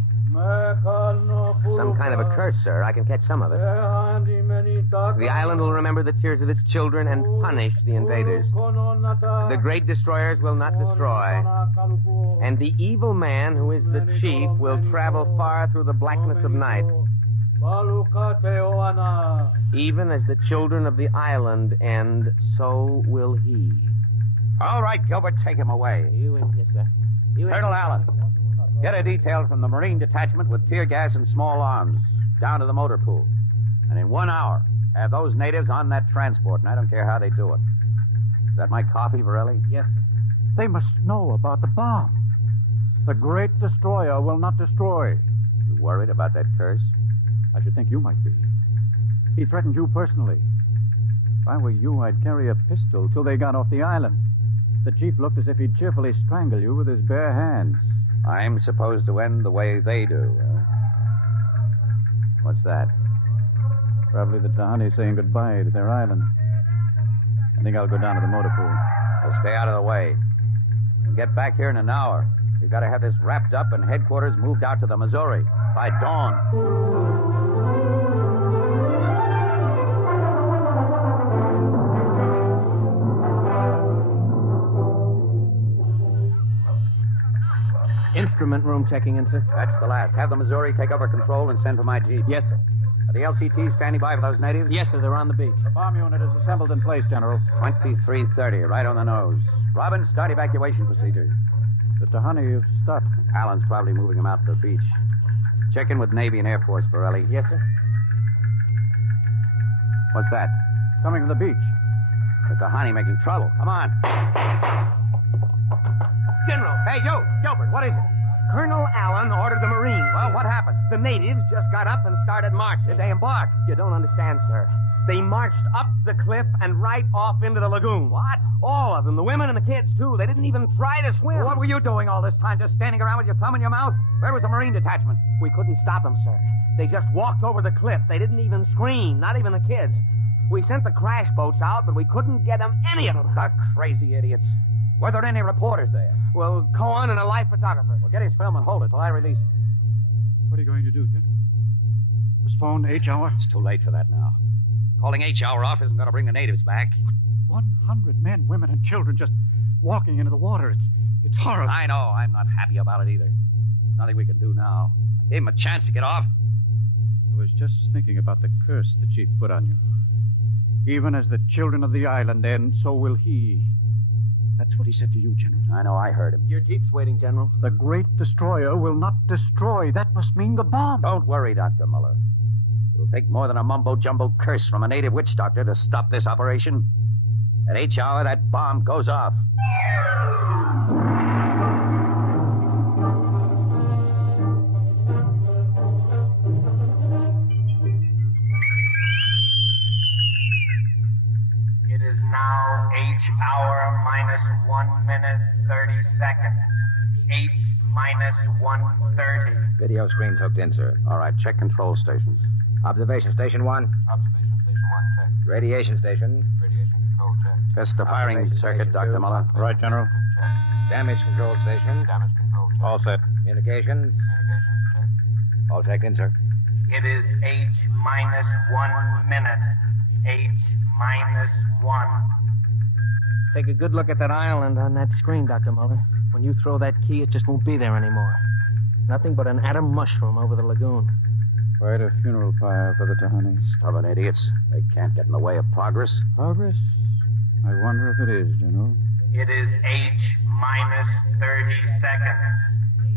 Some kind of a curse, sir. I can catch some of it. The island will remember the tears of its children and punish the invaders. The great destroyers will not destroy. And the evil man, who is the chief, will travel far through the blackness of night. Even as the children of the island end, so will he. All right, Gilbert, take him away. You in here, sir. Colonel Allen, get a detail from the Marine Detachment with tear gas and small arms down to the motor pool. And in 1 hour, have those natives on that transport, and I don't care how they do it. Is that my coffee, Varelli? Yes, sir. They must know about the bomb. The great destroyer will not destroy. You worried about that curse? I should think you might be. He threatened you personally. If I were you, I'd carry a pistol till they got off the island. The chief looked as if he'd cheerfully strangle you with his bare hands. I'm supposed to end the way they do, huh? What's that? Probably the Tahani saying goodbye to their island. I think I'll go down to the motor pool. Well, stay out of the way. And get back here in an hour. We've got to have this wrapped up and headquarters moved out to the Missouri by dawn. Instrument room checking in, sir. That's the last. Have the Missouri take over control and send for my jeep. Yes, sir. Are the LCTs standing by for those natives? Yes, sir. They're on the beach. The bomb unit is assembled in place, General. 2330, right on the nose. Robin, start evacuation procedure. The Tahani have stopped. Allen's probably moving them out to the beach. Check in with Navy and Air Force, Pirelli. Yes, sir. What's that? Coming to the beach. The Tahani making trouble. Come on. General. Hey, you, Gilbert, what is it? Colonel Allen ordered the Marines. Well, what happened? The natives just got up and started marching. Did they embark? You don't understand, sir. They marched up the cliff and right off into the lagoon. What? All of them, the women and the kids, too. They didn't even try to swim. What were you doing all this time, just standing around with your thumb in your mouth? Where was the Marine detachment? We couldn't stop them, sir. They just walked over the cliff. They didn't even scream, not even the kids. We sent the crash boats out, but we couldn't get them, any of them. The crazy idiots. Were there any reporters there? Well, Cohen and a life photographer. Well, get his film and hold it till I release it. What are you going to do, General? Postpone H hour? It's too late for that now. Calling H hour off isn't going to bring the natives back. But 100 men, women, and children just walking into the water. It's horrible. I know. I'm not happy about it either. There's nothing we can do now. I gave him a chance to get off. I was just thinking about the curse the chief put on you. Even as the children of the island end, so will he. That's what he said to you, General. I know, I heard him. Your jeep's waiting, General. The great destroyer will not destroy. That must mean the bomb. Don't worry, Dr. Muller. It'll take more than a mumbo-jumbo curse from a native witch doctor to stop this operation. At H hour, that bomb goes off. It is now H hour minus 1 minute 30 seconds. H minus 1:30. Video screen's hooked in, sir. All right, check control stations. Observation station 1. Observation station 1, check. Radiation station. Radiation control check. Test the firing Observation circuit, station Dr. two. Muller. Right, General. Check. Damage control station. Damage control check. All set. Communications. Communications check. All checked in, sir. It is H minus 1 minute. H minus 1. Take a good look at that island on that screen, Dr. Muller. When you throw that key, it just won't be there anymore. Nothing but an atom mushroom over the lagoon. Quite a funeral pyre for the Tahani. Stubborn idiots. They can't get in the way of progress. Progress? I wonder if it is, General. It is H minus 30 seconds.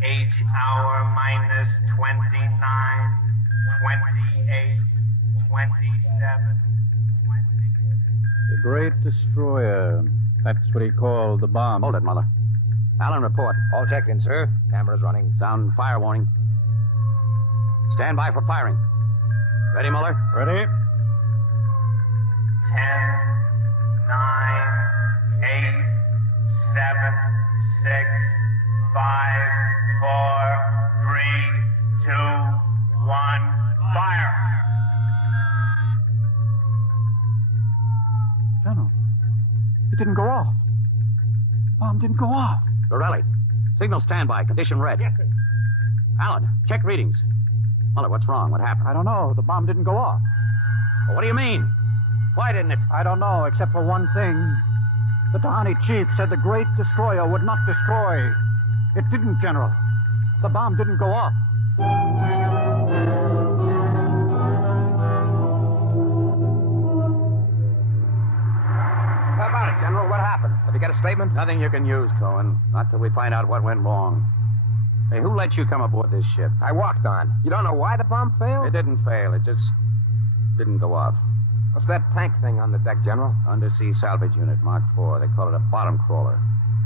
H hour minus 29, 28, 27, 26. The Great Destroyer. That's what he called the bomb. Hold it, Muller. Allen, report. All checked in, sir. Cameras running. Sound fire warning. Stand by for firing. Ready, Muller? Ready. 10, 9, 8, 7, 6, 5, 4, 3, 2, 1, fire! General, it didn't go off. The bomb didn't go off. Borelli, signal standby. Condition red. Yes, sir. Allen, check readings. Muller, what's wrong? What happened? I don't know. The bomb didn't go off. Well, what do you mean? Why didn't it? I don't know, except for one thing. The Tahani chief said the Great Destroyer would not destroy. It didn't, General. The bomb didn't go off. How about it, General? What happened? Have you got a statement? Nothing you can use, Cohen. Not till we find out what went wrong. Hey, who let you come aboard this ship? I walked on. You don't know why the bomb failed? It didn't fail. It just didn't go off. What's that tank thing on the deck, General? Undersea salvage unit, Mark IV. They call it a bottom crawler.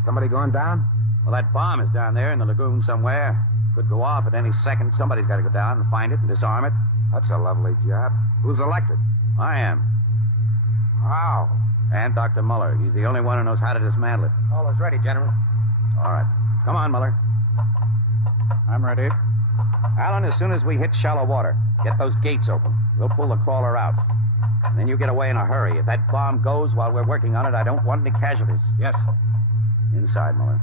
Somebody going down? Well, that bomb is down there in the lagoon somewhere. Could go off at any second. Somebody's got to go down and find it and disarm it. That's a lovely job. Who's elected? I am. How? And Dr. Muller. He's the only one who knows how to dismantle it. All is ready, General. All right. Come on, Muller. I'm ready. Allen, as soon as we hit shallow water, get those gates open. We'll pull the crawler out. And then you get away in a hurry. If that bomb goes while we're working on it, I don't want any casualties. Yes. Inside, Muller.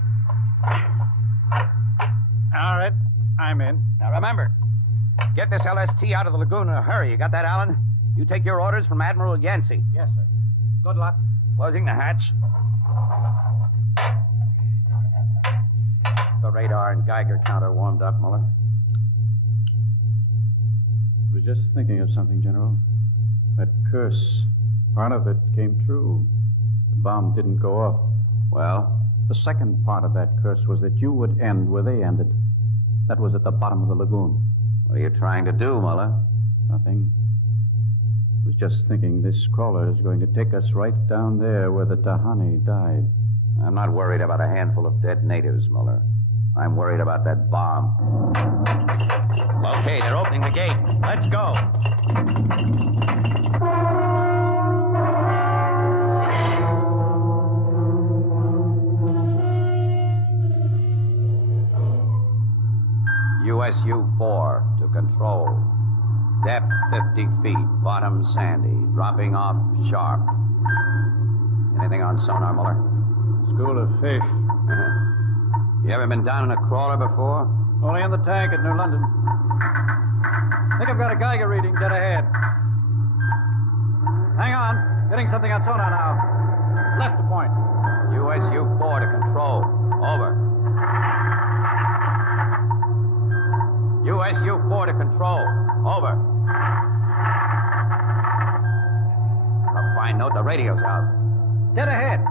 All right. I'm in. Now, remember, get this LST out of the lagoon in a hurry. You got that, Allen? You take your orders from Admiral Yancey. Yes, sir. Good luck. Closing the hatch. The radar and Geiger counter warmed up, Muller. I was just thinking of something, General. That curse, part of it came true. The bomb didn't go off. Well? The second part of that curse was that you would end where they ended. That was at the bottom of the lagoon. What are you trying to do, Muller? Nothing. I was just thinking this crawler is going to take us right down there where the Tahani died. I'm not worried about a handful of dead natives, Muller. I'm worried about that bomb. Okay, they're opening the gate. Let's go. USU-4 to control. Depth 50 feet, bottom sandy, dropping off sharp. Anything on sonar, Muller? School of fish. You ever been down in a crawler before? Only in the tank at New London. I think I've got a Geiger reading dead ahead. Hang on. Getting something on sonar now. Left to point. USU-4 to control. Over. USU-4 to control. Over. That's a fine note. The radio's out. Dead ahead.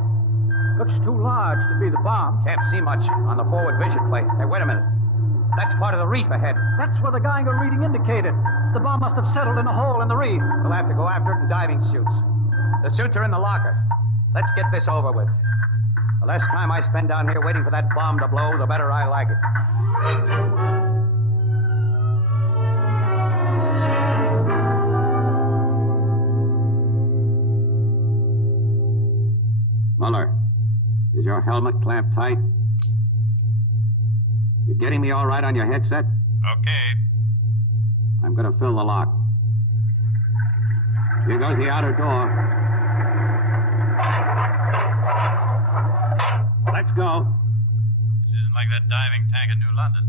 Looks too large to be the bomb. Can't see much on the forward vision plate. Hey, wait a minute. That's part of the reef ahead. That's where the Geiger reading indicated. The bomb must have settled in a hole in the reef. We'll have to go after it in diving suits. The suits are in the locker. Let's get this over with. The less time I spend down here waiting for that bomb to blow, the better I like it. Muller, is your helmet clamped tight? You getting me all right on your headset? Okay. I'm going to fill the lock. Here goes the outer door. Let's go. isn't like that diving tank in New London.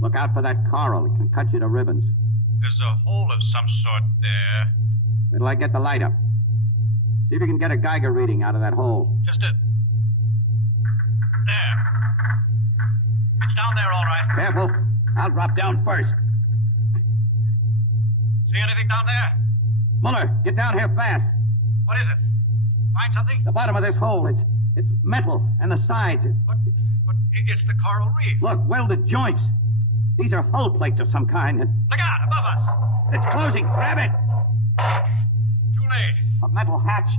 Look out for that coral. It can cut you to ribbons. There's a hole of some sort there. Wait till I get the light up. See if you can get a Geiger reading out of that hole. Just a... There. It's down there, all right. Careful. I'll drop down first. See anything down there? Muller, get down here fast. What is it? Find something? The bottom of this hole. It's metal, and the sides. But it's the coral reef. Look, welded joints. These are hull plates of some kind. Look out, above us. It's closing. Grab it. Too late. A metal hatch.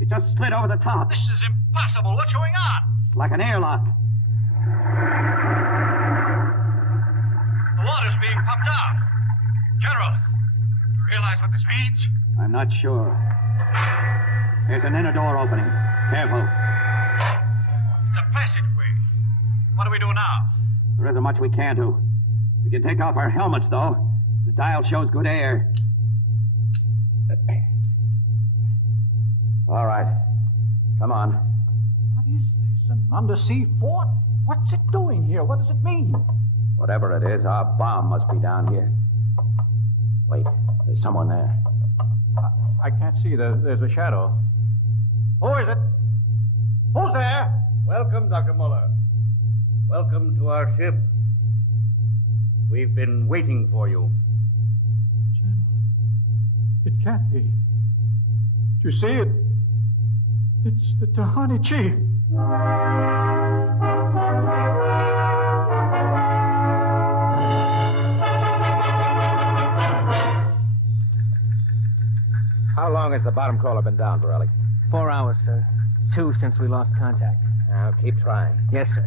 It just slid over the top. This is impossible. What's going on? It's like an airlock. The water's being pumped out. General, do you realize what this means? I'm not sure. There's an inner door opening. Careful. It's a passageway. What do we do now? There isn't much we can do. We can take off our helmets, though. The dial shows good air. All right. Come on. What is this? An undersea fort? What's it doing here? What does it mean? Whatever it is, our bomb must be down here. Wait, there's someone there. I can't see. There's a shadow. Who is it? Who's there? Welcome, Dr. Muller. Welcome to our ship. We've been waiting for you. General, it can't be. Do you see it? It's the Tahani chief. How long has the bottom crawler been down, Perigi? 4 hours, sir. 2 since we lost contact. Now, keep trying. Yes, sir.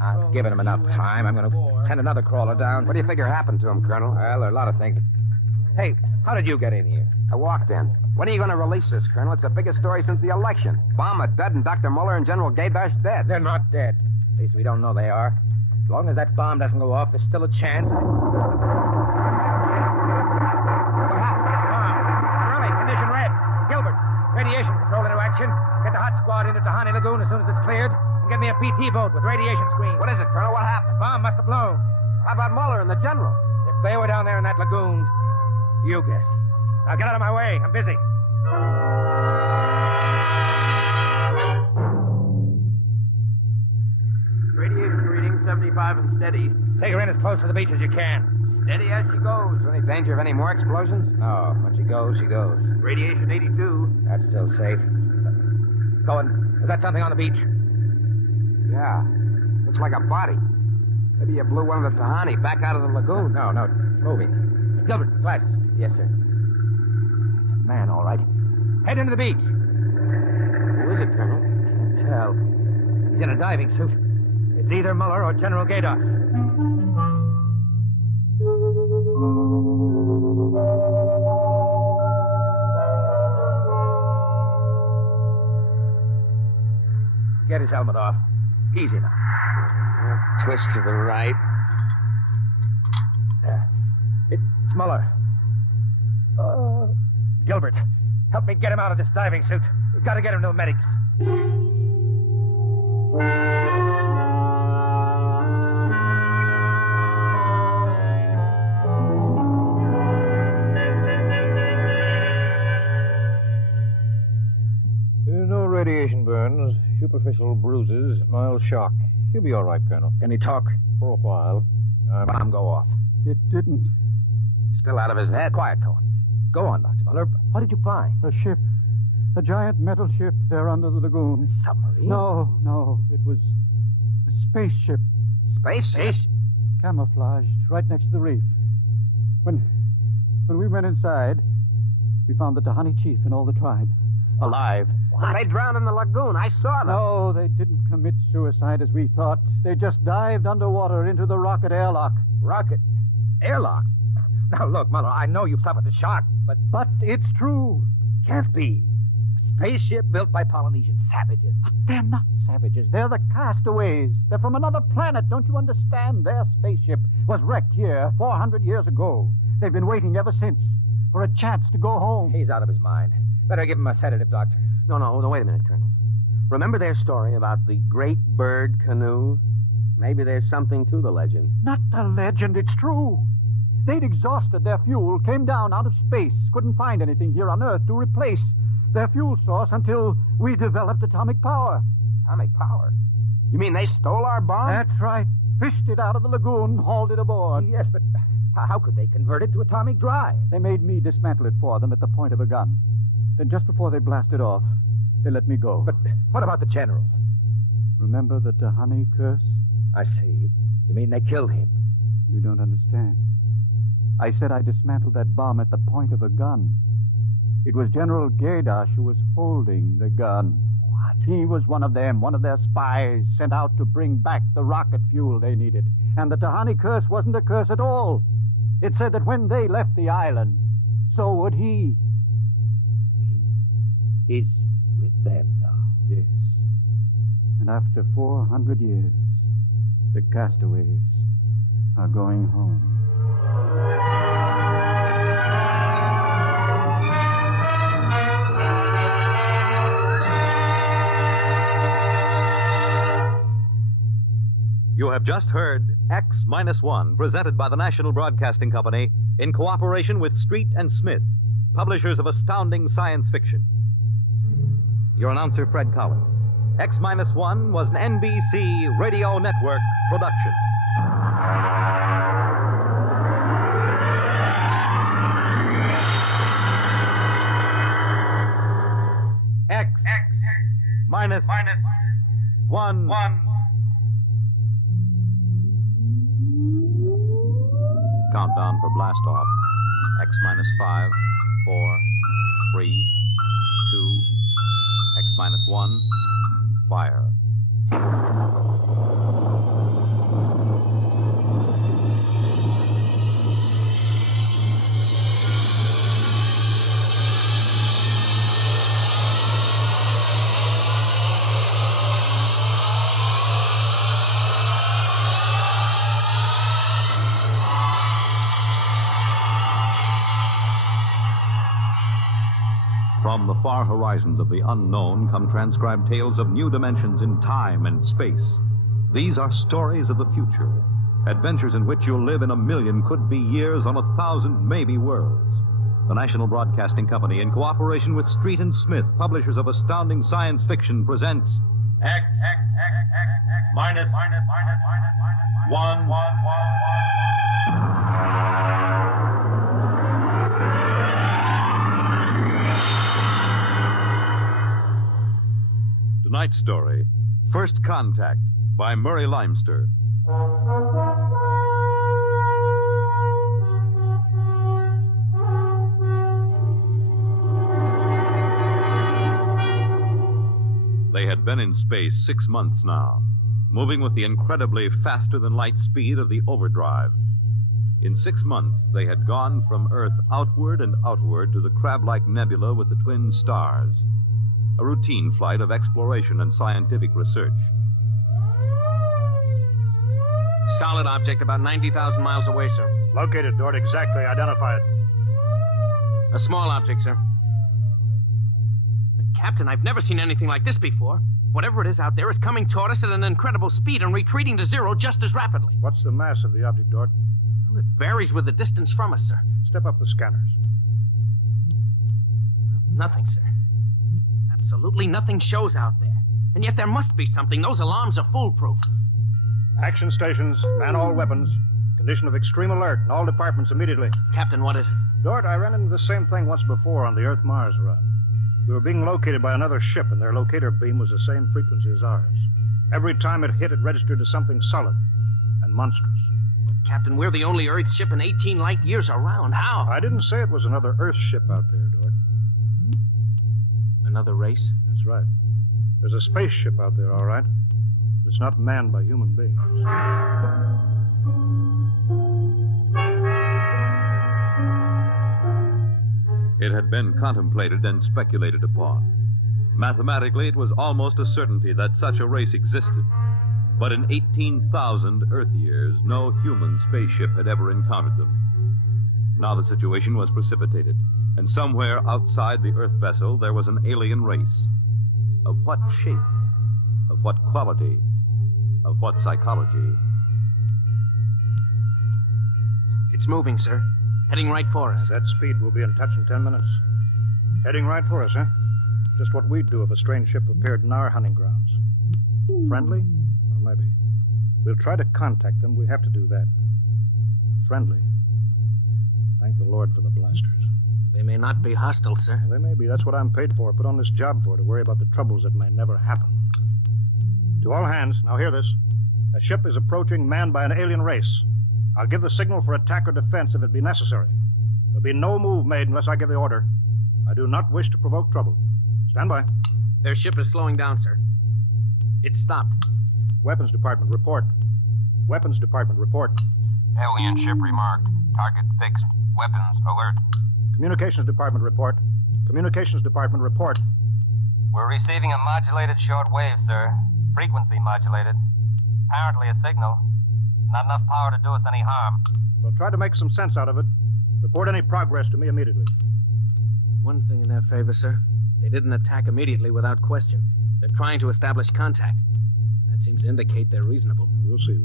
I've given him enough time. I'm going to send another crawler down. What do you figure happened to him, Colonel? Well, there are a lot of things. Hey, how did you get in here? I walked in. When are you going to release this, Colonel? It's the biggest story since the election. Bomber dead and Dr. Muller and General Gaydash dead. They're not dead. At least we don't know they are. As long as that bomb doesn't go off, there's still a chance. What happened? Bomb. Perigi, condition red. Gilbert, radiation control into action. Get the hot squad into Tahani Lagoon as soon as it's cleared. And get me a PT boat with radiation screen. What is it, Colonel? What happened? The bomb must have blown. How about Muller and the General? If they were down there in that lagoon, you guess. Now get out of my way. I'm busy. Radiation reading 75 and steady. Take her in as close to the beach as you can. Steady as she goes. Is there any danger of any more explosions? No. When she goes, she goes. Radiation 82. That's still safe. Cohen, is that something on the beach? Yeah. Looks like a body. Maybe you blew one of the Tahani back out of the lagoon. No, it's moving. Gilbert, glasses. Yes, sir. It's a man, all right. Head into the beach. Who is it, Colonel? Can't tell. He's in a diving suit. It's either Muller or General Gaydash. Get his helmet off. Easy now. Twist to the right. There. It's Muller. Gilbert, help me get him out of this diving suit. We've got to get him to the medics. No radiation burns, superficial bruises, mild shock. He'll be all right, Colonel. Can he talk? For a while. Bomb go off. It didn't. He's still out of his head. Quiet, Cohen. Go on, Dr. Muller. What did you find? A ship. A giant metal ship there under the lagoon. A submarine? No. It was a spaceship. Spaceship? Camouflaged right next to the reef. When we went inside, we found the Tahani chief and all the tribe. Alive. What? They drowned in the lagoon. I saw them. No, they didn't commit suicide as we thought. They just dived underwater into the rocket airlock. Rocket? Airlocks? Now, look, Muller, I know you've suffered a shock, but... But it's true. Can't be. A spaceship built by Polynesian savages. But they're not savages. They're the castaways. They're from another planet. Don't you understand? Their spaceship was wrecked here 400 years ago. They've been waiting ever since for a chance to go home. He's out of his mind. Better give him a sedative, Doctor. No, wait a minute, Colonel. Remember their story about the great bird canoe? Maybe there's something to the legend. Not a legend, it's true. They'd exhausted their fuel, came down out of space, couldn't find anything here on Earth to replace their fuel source until we developed atomic power. Atomic power? You mean they stole our bomb? That's right. Fished it out of the lagoon, hauled it aboard. Yes, but how could they convert it to atomic drive? They made me dismantle it for them at the point of a gun. Then just before they blasted off, they let me go. But what about the general? Remember the Tahani curse? I see. You mean they killed him? You don't understand. I said I dismantled that bomb at the point of a gun. It was General Gaidash who was holding the gun. What? He was one of them, one of their spies sent out to bring back the rocket fuel they needed. And the Tahani curse wasn't a curse at all. It said that when they left the island, so would he. You mean he's with them now? Yes. And after 400 years, the castaways are going home. You have just heard X-1, presented by the National Broadcasting Company in cooperation with Street and Smith, publishers of astounding science fiction. Your announcer, Fred Collins. X-1 was an NBC Radio Network production. X-1. Countdown for blast off. X-5, 4, 3, 2, X-1, fire. From the far horizons of the unknown come transcribed tales of new dimensions in time and space. These are stories of the future, adventures in which you'll live in a million could-be years on 1,000 maybe worlds. The National Broadcasting Company, in cooperation with Street and Smith, publishers of astounding science fiction, presents X minus 1. Tonight's story, First Contact, by Murray Leinster. They had been in space 6 months now, moving with the incredibly faster-than-light speed of the overdrive. In 6 months, they had gone from Earth outward and outward to the crab-like nebula with the twin stars. A routine flight of exploration and scientific research. Solid object about 90,000 miles away, sir. Located, Dort. Exactly. Identify it. A small object, sir. Captain, I've never seen anything like this before. Whatever it is out there is coming toward us at an incredible speed and retreating to zero just as rapidly. What's the mass of the object, Dort? Well, it varies with the distance from us, sir. Step up the scanners. Nothing, sir. Absolutely nothing shows out there. And yet there must be something. Those alarms are foolproof. Action stations, man all weapons. Condition of extreme alert in all departments immediately. Captain, what is it? Dort, I ran into the same thing once before on the Earth-Mars run. We were being located by another ship, and their locator beam was the same frequency as ours. Every time it hit, it registered as something solid and monstrous. But, Captain, we're the only Earth ship in 18 light years around. How? I didn't say it was another Earth ship out there, Dort. Another race? That's right. There's a spaceship out there, all right. But it's not manned by human beings. It had been contemplated and speculated upon. Mathematically, it was almost a certainty that such a race existed. But in 18,000 Earth years, no human spaceship had ever encountered them. Now the situation was precipitated, and somewhere outside the Earth vessel there was an alien race. Of what shape Of what quality? Of what psychology? It's moving, sir. Heading right for us. At that speed, we'll be in touch in 10 minutes. Heading right for us, huh? Just what we'd do if a strange ship appeared in our hunting grounds. Friendly? Well, maybe. We'll try to contact them. We have to do that. Friendly? Thank the Lord for the blasters. They may not be hostile, sir. Well, they may be. That's what I'm paid for. Put on this job for, to worry about the troubles that may never happen. To all hands, now hear this. A ship is approaching manned by an alien race. I'll give the signal for attack or defense if it be necessary. There'll be no move made unless I give the order. I do not wish to provoke trouble. Stand by. Their ship is slowing down, sir. It's stopped. Weapons Department, report. Weapons Department, report. Alien ship remarked. Target fixed. Weapons alert. Communications Department, report. Communications Department, report. We're receiving a modulated short wave, sir. Frequency modulated. Apparently a signal. Not enough power to do us any harm. Well, try to make some sense out of it. Report any progress to me immediately. One thing in their favor, sir. They didn't attack immediately without question. They're trying to establish contact. That seems to indicate they're reasonable. We'll see.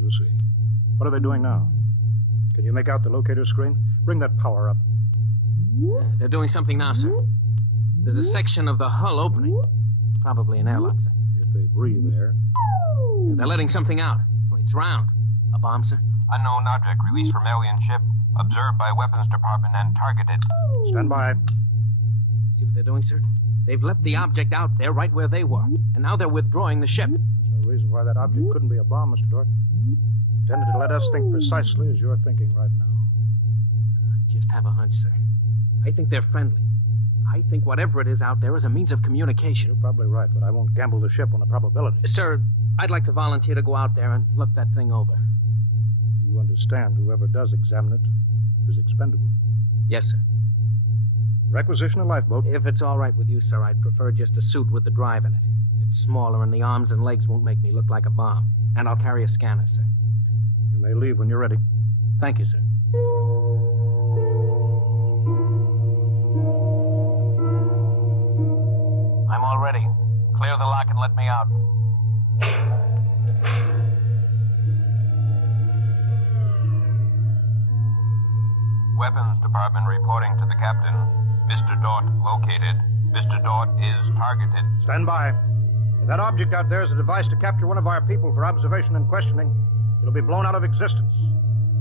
What are they doing now? Can you make out the locator screen? Bring that power up. They're doing something now, sir. There's a section of the hull opening. Probably an airlock, sir. If they breathe there. They're letting something out. It's round. A bomb, sir? Unknown object released from alien ship. Observed by Weapons Department and targeted. Stand by. See what they're doing, sir? They've left the object out there right where they were. And now they're withdrawing the ship. There's no reason why that object couldn't be a bomb, Mr. Dort. Intended to let us think precisely as you're thinking right now. I just have a hunch, sir. I think they're friendly. I think whatever it is out there is a means of communication. You're probably right, but I won't gamble the ship on a probability. Sir, I'd like to volunteer to go out there and look that thing over. You understand whoever does examine it is expendable. Yes, sir. Requisition a lifeboat. If it's all right with you, sir, I'd prefer just a suit with the drive in it. It's smaller and the arms and legs won't make me look like a bomb. And I'll carry a scanner, sir. You may leave when you're ready. Thank you, sir. I'm all ready. Clear the lock and let me out. Weapons Department reporting to the captain. Mr. Dort located. Mr. Dort is targeted. Stand by. If that object out there is a device to capture one of our people for observation and questioning, it'll be blown out of existence,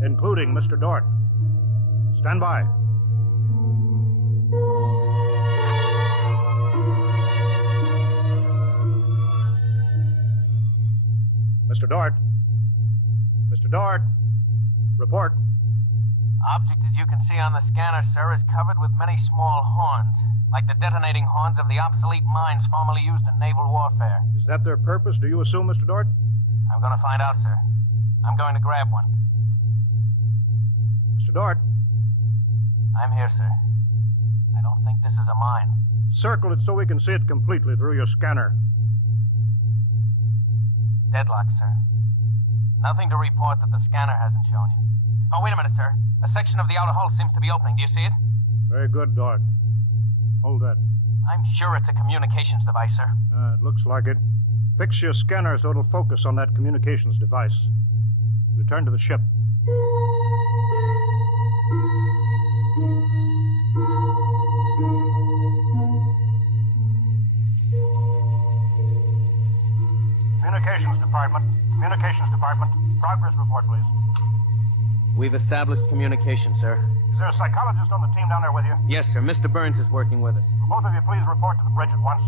including Mr. Dort. Stand by. Mr. Dort. Mr. Dort. Report. Object, as you can see on the scanner, sir, is covered with many small horns, like the detonating horns of the obsolete mines formerly used in naval warfare. Is that their purpose, do you assume, Mr. Dort? I'm going to find out, sir. I'm going to grab one. Mr. Dort. I'm here, sir. I don't think this is a mine. Circle it so we can see it completely through your scanner. Deadlock, sir. Nothing to report that the scanner hasn't shown you. Oh, wait a minute, sir. A section of the outer hull seems to be opening. Do you see it? Very good, Dort. Hold that. I'm sure it's a communications device, sir. It looks like it. Fix your scanner so it'll focus on that communications device. Return to the ship. Communications Department. Communications Department. Progress report, please. We've established communication, sir. Is there a psychologist on the team down there with you? Yes, sir. Mr. Burns is working with us. Will both of you please report to the bridge at once?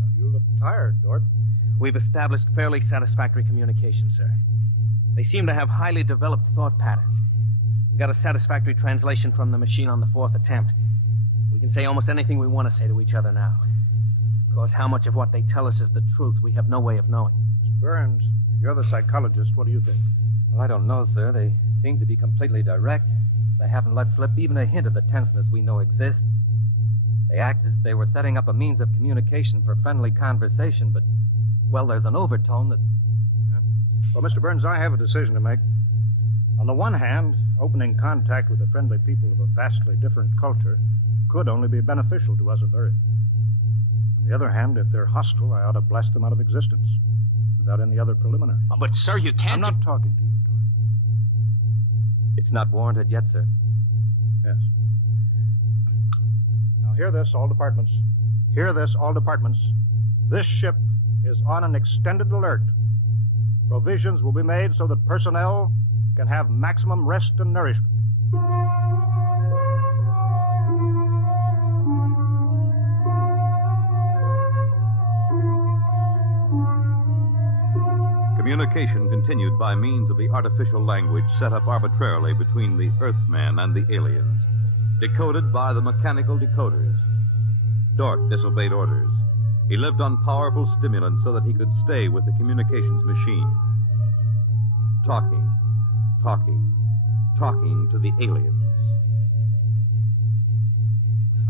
Now, you look tired, Dort. We've established fairly satisfactory communication, sir. They seem to have highly developed thought patterns. We got a satisfactory translation from the machine on the fourth attempt. We can say almost anything we want to say to each other now. Of course, how much of what they tell us is the truth, we have no way of knowing. Mr. Burns, you're the psychologist. What do you think? Well, I don't know, sir. They seem to be completely direct. They haven't let slip even a hint of the tenseness we know exists. They act as if they were setting up a means of communication for friendly conversation, but, well, there's an overtone that... Yeah. Well, Mr. Burns, I have a decision to make. On the one hand, opening contact with the friendly people of a vastly different culture could only be beneficial to us of Earth. On the other hand, if they're hostile, I ought to blast them out of existence without any other preliminaries. Oh, but, sir, you can't... I'm not talking to you, Dort. It's not warranted yet, sir. Yes. Now, hear this, all departments. Hear this, all departments. This ship is on an extended alert. Provisions will be made so that personnel can have maximum rest and nourishment. Communication continued by means of the artificial language set up arbitrarily between the Earthmen and the aliens, decoded by the mechanical decoders. Dort disobeyed orders. He lived on powerful stimulants so that he could stay with the communications machine. Talking to the aliens.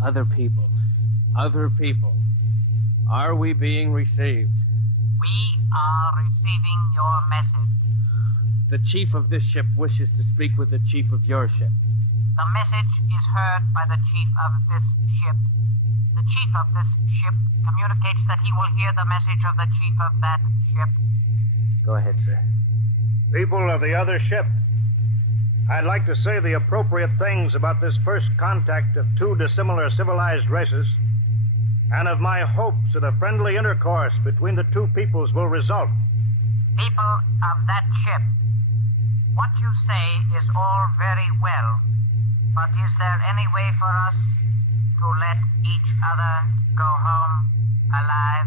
Other people. Are we being received? We are receiving your message. The chief of this ship wishes to speak with the chief of your ship. The message is heard by the chief of this ship. The chief of this ship communicates that he will hear the message of the chief of that ship. Go ahead, sir. People of the other ship, I'd like to say the appropriate things about this first contact of two dissimilar civilized races, and of my hopes that a friendly intercourse between the two peoples will result. People of that ship, what you say is all very well, but is there any way for us to let each other go home alive?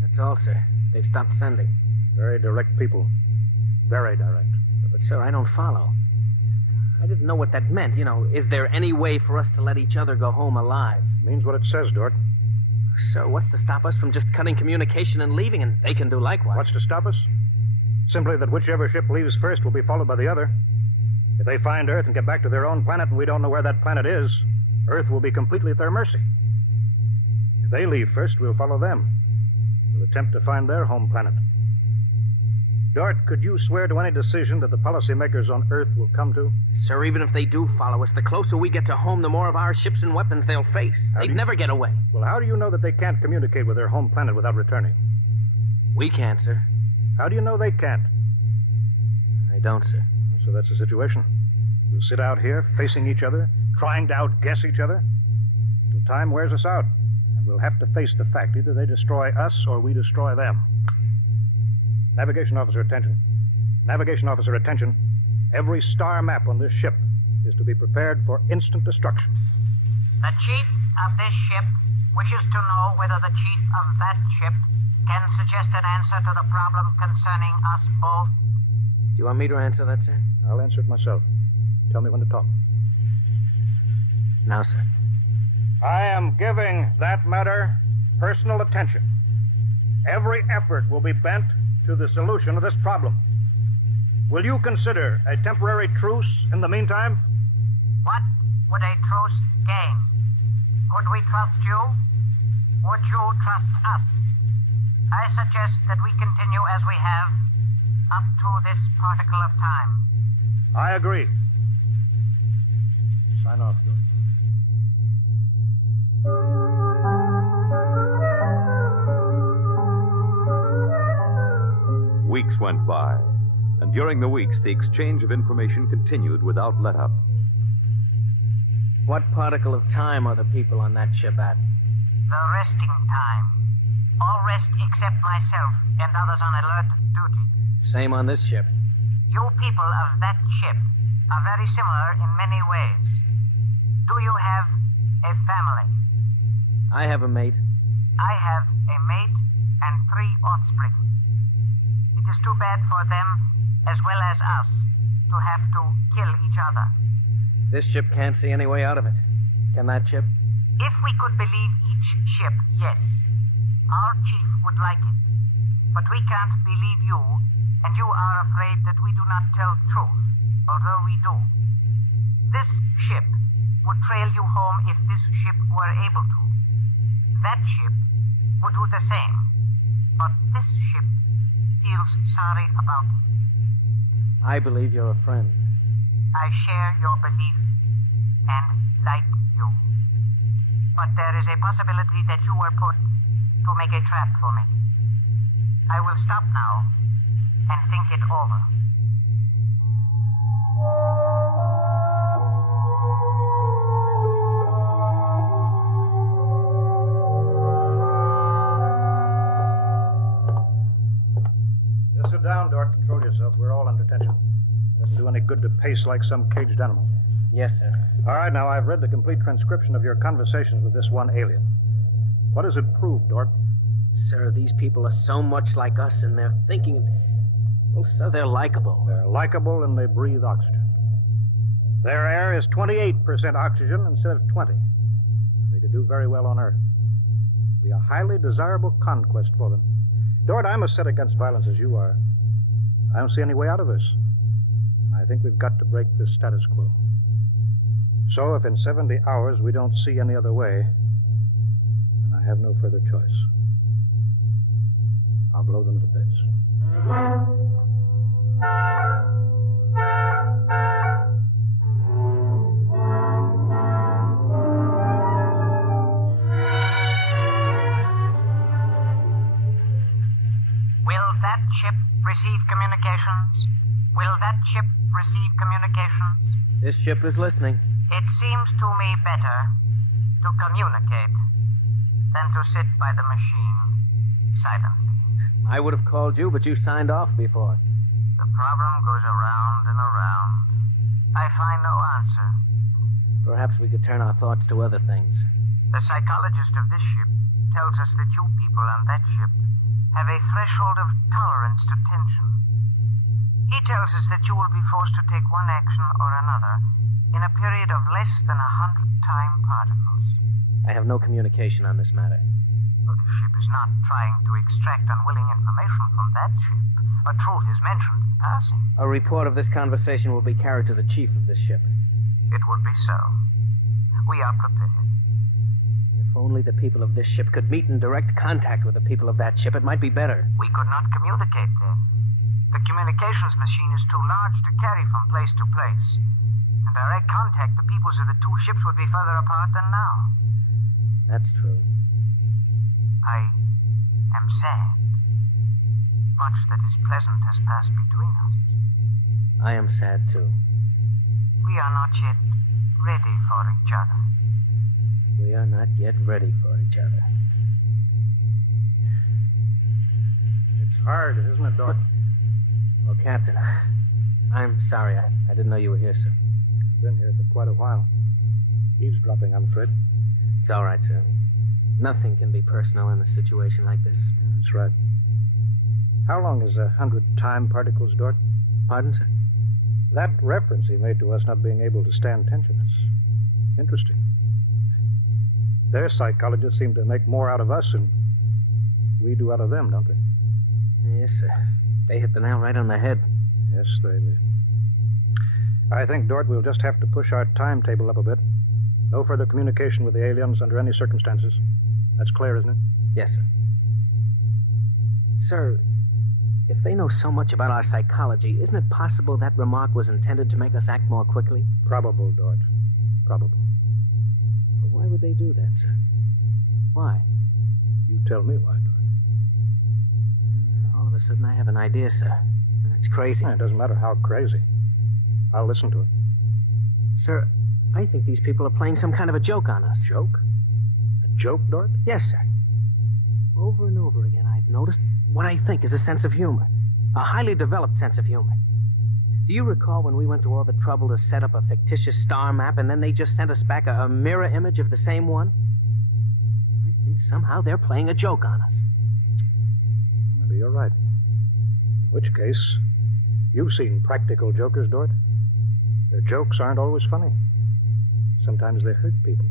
That's all, sir. They've stopped sending. Very direct people. Very direct. But, sir, I don't follow. I didn't know what that meant. You know, is there any way for us to let each other go home alive? It means what it says, Dort. Sir, what's to stop us from just cutting communication and leaving, and they can do likewise? What's to stop us? Simply that whichever ship leaves first will be followed by the other. If they find Earth and get back to their own planet and we don't know where that planet is, Earth will be completely at their mercy. If they leave first, we'll follow them. We'll attempt to find their home planet. Dort, could you swear to any decision that the policymakers on Earth will come to? Sir, even if they do follow us, the closer we get to home, the more of our ships and weapons they'll face. They'd never get away. Well, how do you know that they can't communicate with their home planet without returning? We can't, sir. How do you know they can't? I don't, sir. So that's the situation. We'll sit out here, facing each other, trying to outguess each other, until time wears us out. And we'll have to face the fact either they destroy us or we destroy them. Navigation officer, attention. Navigation officer, attention. Every star map on this ship is to be prepared for instant destruction. The chief of this ship wishes to know whether the chief of that ship can suggest an answer to the problem concerning us both. Do you want me to answer that, sir? I'll answer it myself. Tell me when to talk. Now, sir. I am giving that matter personal attention. Every effort will be bent to the solution of this problem. Will you consider a temporary truce in the meantime? What would a truce gain? Could we trust you? Would you trust us? I suggest that we continue as we have up to this particle of time. I agree. Sign off, George. Weeks went by, and during the weeks, the exchange of information continued without let-up. What particle of time are the people on that ship at? The resting time. All rest except myself and others on alert duty. Same on this ship. You people of that ship are very similar in many ways. Do you have a family? I have a mate. I have a mate and 3 offspring. It is too bad for them, as well as us, to have to kill each other. This ship can't see any way out of it. Can that ship? If we could believe each ship, yes. Our chief would like it. But we can't believe you, and you are afraid that we do not tell the truth, although we do. This ship would trail you home if this ship were able to. That ship would do the same. But this ship feels sorry about it. I believe you're a friend. I share your belief and like you. But there is a possibility that you were put to make a trap for me. I will stop now and think it over. Just sit down, Dort. Control yourself. We're all under tension. Doesn't do any good to pace like some caged animal. Yes, sir. All right, now I've read the complete transcription of your conversations with this one alien. What does it prove, Dort? Sir, these people are so much like us in their thinking. Well, sir, they're likable. They're likable and they breathe oxygen. Their air is 28% oxygen instead of 20. They could do very well on Earth. It'd be a highly desirable conquest for them. Dort, I'm as set against violence as you are. I don't see any way out of this. And I think we've got to break this status quo. So if in 70 hours we don't see any other way, then I have no further choice. I'll blow them to bits. Will that ship receive communications? Will that ship receive communications? This ship is listening. It seems to me better to communicate than to sit by the machine silently. I would have called you, but you signed off before. The problem goes around and around. I find no answer. Perhaps we could turn our thoughts to other things. The psychologist of this ship tells us that you people on that ship have a threshold of tolerance to tension. He tells us that you will be forced to take one action or another in a period of less than 100 time particles. I have no communication on this matter. Well, the ship is not trying to extract unwilling information from that ship. A truth is mentioned in passing. A report of this conversation will be carried to the chief of this ship. It would be so. We are prepared. If only the people of this ship could meet in direct contact with the people of that ship, it might be better. We could not communicate then. The communications machine is too large to carry from place to place. In direct contact, the peoples of the two ships would be further apart than now. That's true. I am sad. Much that is pleasant has passed between us. I am sad, too. We are not yet ready for each other. We are not yet ready for each other. It's hard, isn't it, Dort? Well, Captain, I'm sorry. I didn't know you were here, sir. I've been here for quite a while. Eavesdropping, I'm afraid. It's all right, sir. Nothing can be personal in a situation like this. That's right. How long is 100 time particles, Dort? Pardon, sir? That reference he made to us not being able to stand tension is interesting. Their psychologists seem to make more out of us than we do out of them, don't they? Yes, sir. They hit the nail right on the head. Yes, they did. I think, Dort, we'll just have to push our timetable up a bit. No further communication with the aliens under any circumstances. That's clear, isn't it? Yes, sir. Sir, if they know so much about our psychology, isn't it possible that remark was intended to make us act more quickly? Probable, Dort. Probable. But why would they do that, sir? Why? You tell me why, Dort. All of a sudden, I have an idea, sir. It's crazy. It doesn't matter how crazy. I'll listen to it. Sir, I think these people are playing some kind of a joke on us. Joke? A joke, Dort? Yes, sir. Over and over again, I've noticed what I think is a sense of humor. A highly developed sense of humor. Do you recall when we went to all the trouble to set up a fictitious star map and then they just sent us back a mirror image of the same one? I think somehow they're playing a joke on us. Maybe you're right. In which case, you've seen practical jokers, Dort. Their jokes aren't always funny. Sometimes they hurt people.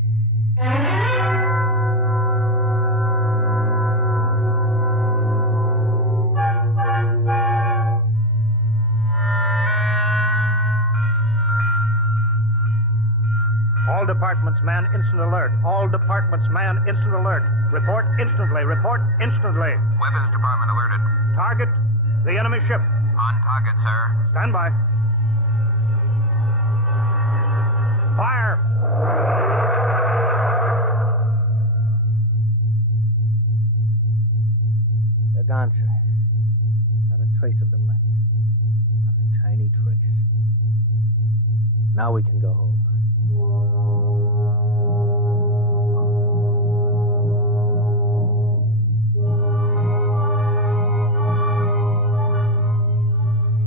All departments, man, instant alert. All departments, man, instant alert. Report instantly. Report instantly. Weapons Department alerted. Target, the enemy ship. On target, sir. Stand by. Fire! They're gone, sir. Not a trace of them left. Not a tiny trace. Now we can go home.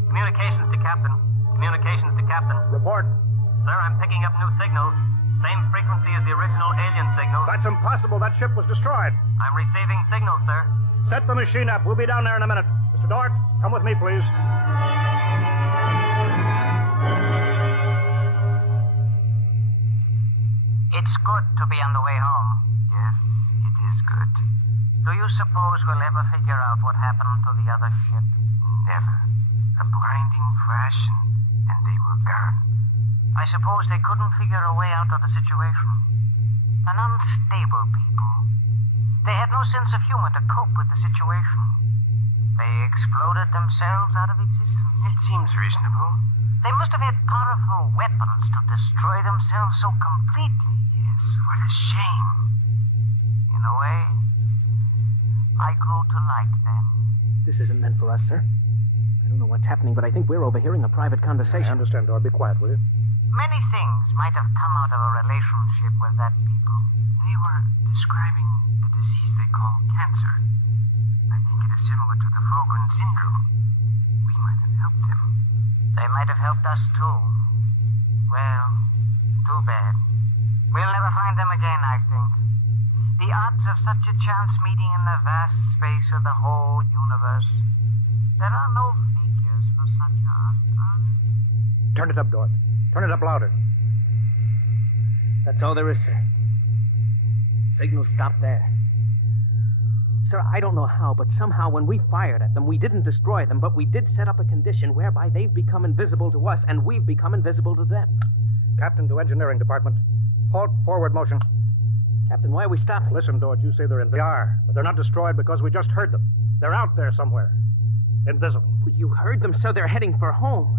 Communications to Captain. Communications to Captain. Report. Sir, I'm picking up new signals. Same frequency as the original alien signals. That's impossible. That ship was destroyed. I'm receiving signals, sir. Set the machine up. We'll be down there in a minute. Mr. Dort, come with me, please. It's good to be on the way home. Yes, it is good. Do you suppose we'll ever figure out what happened to the other ship? Never. A blinding flash and they were gone. I suppose they couldn't figure a way out of the situation. An unstable people. They had no sense of humor to cope with the situation. They exploded themselves out of existence. It seems reasonable. They must have had powerful weapons to destroy themselves so completely. Yes, what a shame. In a way, I grew to like them. This isn't meant for us, sir. I don't know what's happening, but I think we're overhearing a private conversation. I understand, Dort. Be quiet, will you? Many things might have come out of a relationship with that people. They were describing a disease they call cancer. I think it is similar to the Fogren syndrome. We might have helped them. They might have helped us too. Well, too bad. We'll never find them again, I think. The odds of such a chance meeting in the vast space of the whole universe. There are no figures for such odds, are there? Turn it up, Dort. Turn it up louder. That's all there is, sir. Signal stopped there. Sir, I don't know how, but somehow when we fired at them, we didn't destroy them, but we did set up a condition whereby they've become invisible to us, and we've become invisible to them. Captain to Engineering Department. Halt forward motion. Captain, why are we stopping? Listen, Dort, you say they're in. They are, but they're not destroyed because we just heard them. They're out there somewhere. Invisible. Well, you heard them, so they're heading for home.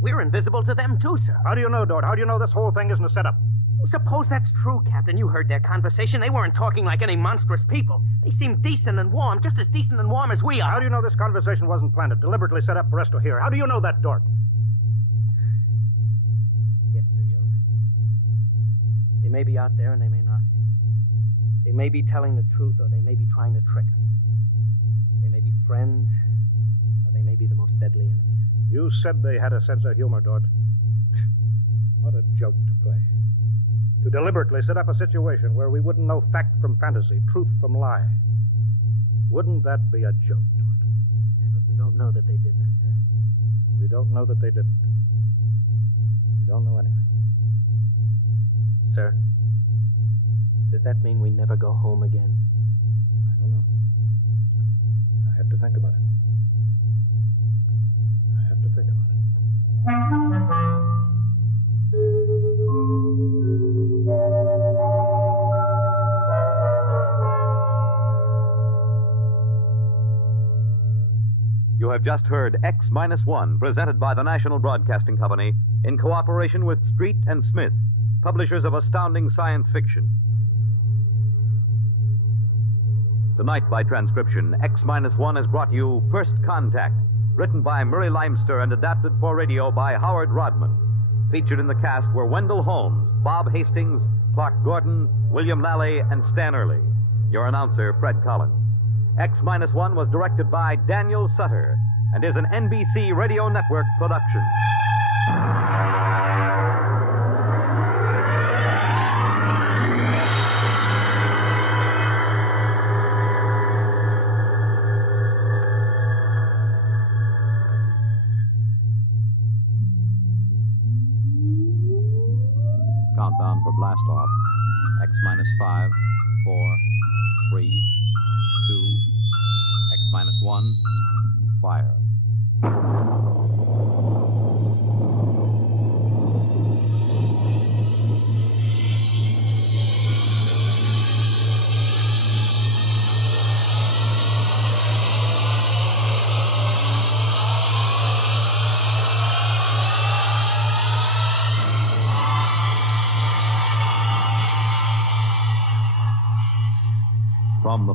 We're invisible to them, too, sir. How do you know, Dort? How do you know this whole thing isn't a setup? Well, suppose that's true, Captain. You heard their conversation. They weren't talking like any monstrous people. They seemed decent and warm, just as decent and warm as we are. How do you know this conversation wasn't planned, deliberately set up for us to hear? How do you know that, Dort? Yes, sir, you're right. They may be out there and they may not. They may be telling the truth or they may be trying to trick us. They may be friends or they may be the most deadly enemies. You said they had a sense of humor, Dort. What a joke to play. To deliberately set up a situation where we wouldn't know fact from fantasy, truth from lie. Wouldn't that be a joke, Dort? Yeah, but we don't know that they did that, sir. And we don't know that they didn't. We don't know anything. Sir, does that mean we never go home again? I don't know. I have to think about it. I have to think about it. You have just heard X-1, presented by the National Broadcasting Company in cooperation with Street and Smith, publishers of astounding science fiction. Tonight, by transcription, X-1 has brought you First Contact, written by Murray Leinster and adapted for radio by Howard Rodman. Featured in the cast were Wendell Holmes, Bob Hastings, Clark Gordon, William Lally, and Stan Early. Your announcer, Fred Collins. X-1 was directed by Daniel Sutter and is an NBC Radio Network production. Countdown for blast off. X-5, 4, 3, 2, X-1, fire.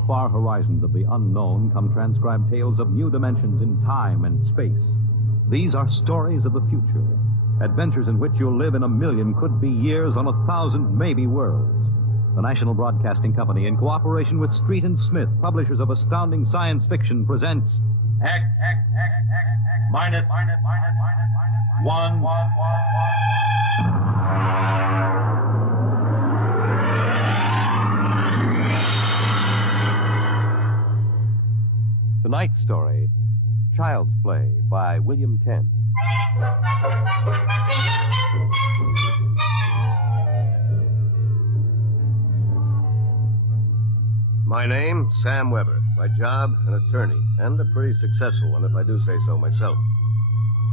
far horizons of the unknown come transcribed tales of new dimensions in time and space. These are stories of the future, adventures in which you'll live in 1,000,000, could be years, on 1,000, maybe worlds. The National Broadcasting Company, in cooperation with Street and Smith, publishers of astounding science fiction, presents X minus 1. Tonight's story, Child's Play by William Tenn. My name, Sam Weber. My job, an attorney, and a pretty successful one, if I do say so myself.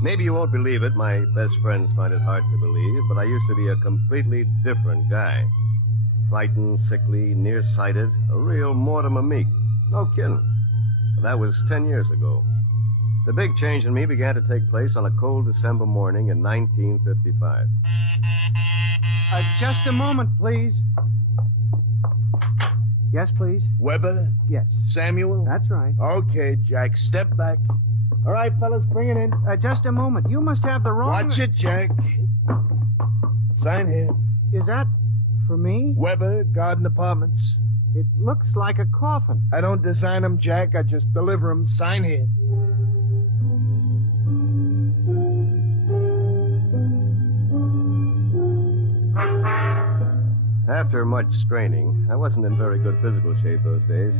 Maybe you won't believe it, my best friends find it hard to believe, but I used to be a completely different guy. Frightened, sickly, nearsighted, a real Mortimer Meek. No kidding. But that was 10 years ago. The big change in me began to take place on a cold December morning in 1955. Just a moment, please. Yes, please. Weber? Yes. Samuel? That's right. Okay, Jack, step back. All right, fellas, bring it in. Just a moment. You must have the wrong... Watch it, Jack. Sign here. Is that for me? Weber, Garden Apartments. It looks like a coffin. I don't design them, Jack. I just deliver them. Sign here. After much straining, I wasn't in very good physical shape those days.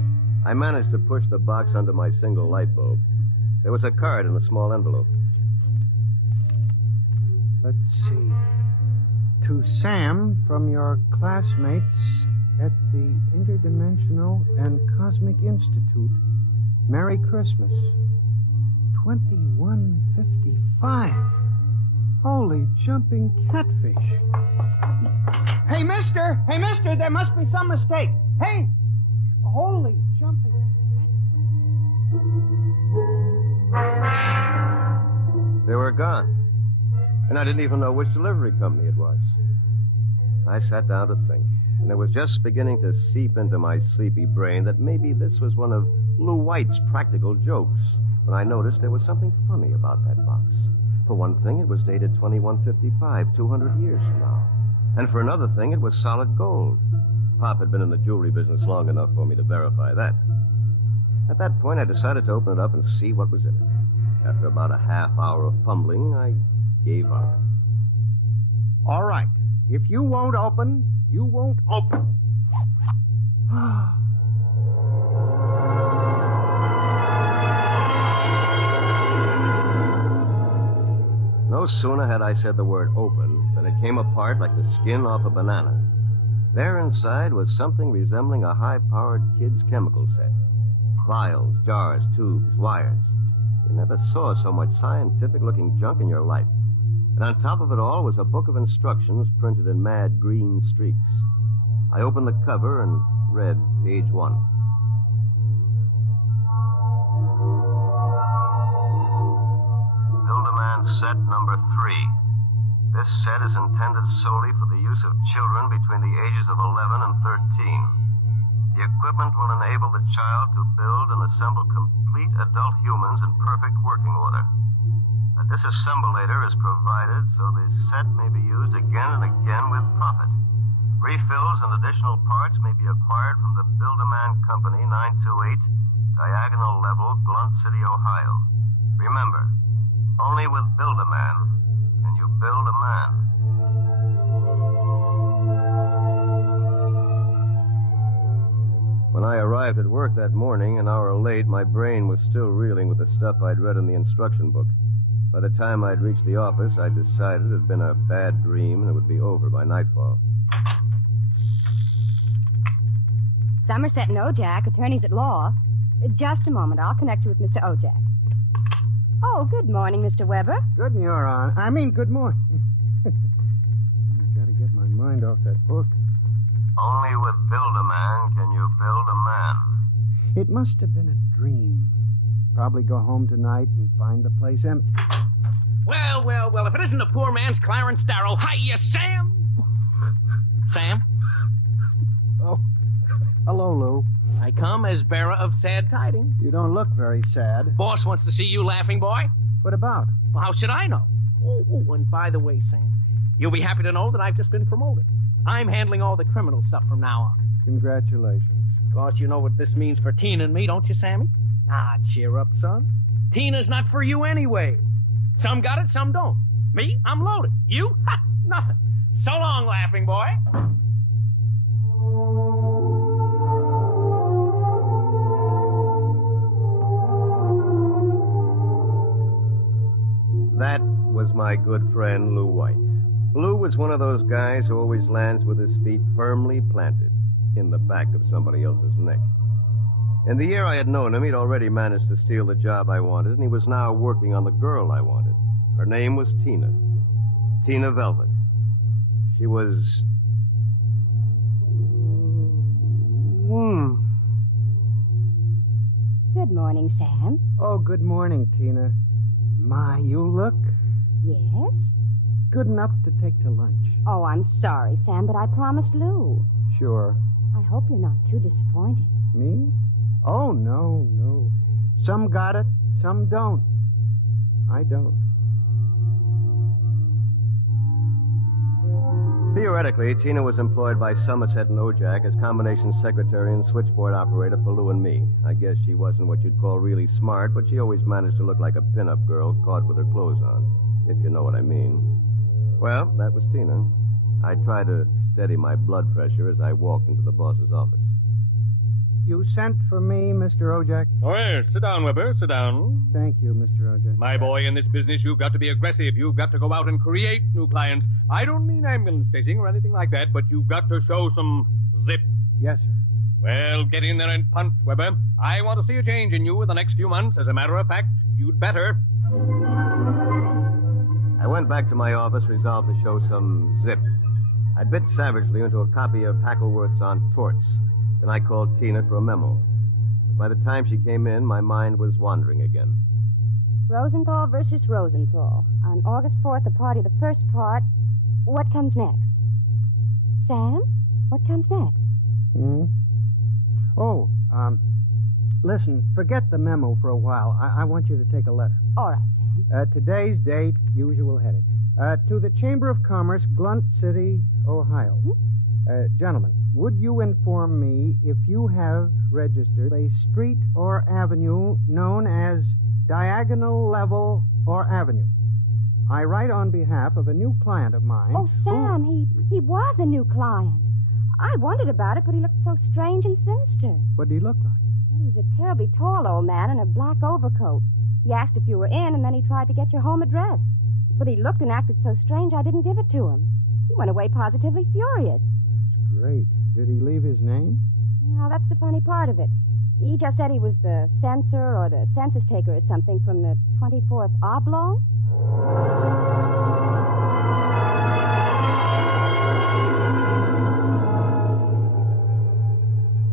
I managed to push the box under my single light bulb. There was a card in a small envelope. Let's see. To Sam from your classmates at the Interdimensional and Cosmic Institute. Merry Christmas. 2155. Holy jumping catfish. Hey, mister! Hey, mister! There must be some mistake. Hey! Holy jumping catfish. They were gone. And I didn't even know which delivery company it was. I sat down to think, and it was just beginning to seep into my sleepy brain that maybe this was one of Lou White's practical jokes when I noticed there was something funny about that box. For one thing, it was dated 2155, 200 years from now. And for another thing, it was solid gold. Pop had been in the jewelry business long enough for me to verify that. At that point, I decided to open it up and see what was in it. After about a half hour of fumbling, I gave up. All right. If you won't open, you won't open. No sooner had I said the word open than it came apart like the skin off a banana. There inside was something resembling a high-powered kid's chemical set. Vials, jars, tubes, wires. You never saw so much scientific-looking junk in your life. And on top of it all was a book of instructions printed in mad green streaks. I opened the cover and read page 1. Build-A-Man set number 3. This set is intended solely for the use of children between the ages of 11 and 13. The equipment will enable the child to build and assemble complete adult humans in perfect working order. A disassemblator is provided so the set may be used again and again with profit. Refills and additional parts may be acquired from the Build-A-Man Company, 928, Diagonal Level, Blunt City, Ohio. Remember, only with Build-A-Man can you build a man. When I arrived at work that morning, an hour late, my brain was still reeling with the stuff I'd read in the instruction book. By the time I'd reached the office, I decided it had been a bad dream and it would be over by nightfall. Somerset and Ojak, attorneys at law. Just a moment. I'll connect you with Mr. Ojak. Oh, good morning, Mr. Weber. Good in your honor. Good morning. I've got to get my mind off that book. Only with Build-A-Man can you build a man. It must have been a dream. Probably go home tonight and find the place empty. Well, if it isn't a poor man's Clarence Darrow. Hiya, Sam! Sam? Oh, hello, Lou. I come as bearer of sad tidings. You don't look very sad. Boss wants to see you laughing, boy. What about? Well, how should I know? Oh, and by the way, Sam, you'll be happy to know that I've just been promoted. I'm handling all the criminal stuff from now on. Congratulations. Boss, you know what this means for Tina and me, don't you, Sammy? Ah, cheer up, son. Tina's not for you anyway. Some got it, some don't. Me, I'm loaded. You? Ha! Nothing. So long, laughing boy. That was my good friend Lou White. Lou was one of those guys who always lands with his feet firmly planted in the back of somebody else's neck. In the year I had known him, he'd already managed to steal the job I wanted, and he was now working on the girl I wanted. Her name was Tina. Tina Veldt. She was... Good morning, Sam. Oh, good morning, Tina. My, you look Yes? good enough to take to lunch. Oh, I'm sorry, Sam, but I promised Lou. Sure. I hope you're not too disappointed. Me? Oh, no. Some got it, some don't. I don't. Theoretically, Tina was employed by Somerset and Ojak as combination secretary and switchboard operator for Lou and me. I guess she wasn't what you'd call really smart, but she always managed to look like a pin-up girl caught with her clothes on, if you know what I mean. Well, that was Tina. I tried to steady my blood pressure as I walked into the boss's office. You sent for me, Mr. Ojak? Oh, yes. Sit down, Weber. Sit down. Thank you, Mr. Ojak. My boy, in this business, you've got to be aggressive. You've got to go out and create new clients. I don't mean ambulance chasing or anything like that, but you've got to show some zip. Yes, sir. Well, get in there and punch, Weber. I want to see a change in you in the next few months. As a matter of fact, you'd better. I went back to my office resolved to show some zip. I bit savagely into a copy of Hackleworth's On Torts. Then I called Tina for a memo. But by the time she came in, my mind was wandering again. Rosenthal versus Rosenthal. On August 4th, the party, the first part. What comes next? Sam, what comes next? Oh, listen, forget the memo for a while. I want you to take a letter. All right, Sam. Today's date, usual heading. To the Chamber of Commerce, Glunt City, Ohio. Gentlemen, would you inform me if you have registered a street or avenue known as Diagonal Level or Avenue? I write on behalf of a new client of mine. Oh, Sam, he was a new client. I wondered about it, but he looked so strange and sinister. What did he look like? Well, he was a terribly tall old man in a black overcoat. He asked if you were in, and then he tried to get your home address. But he looked and acted so strange, I didn't give it to him. He went away positively furious. That's great. Did he leave his name? Well, that's the funny part of it. He just said he was the censor or the census taker or something from the 24th Oblong.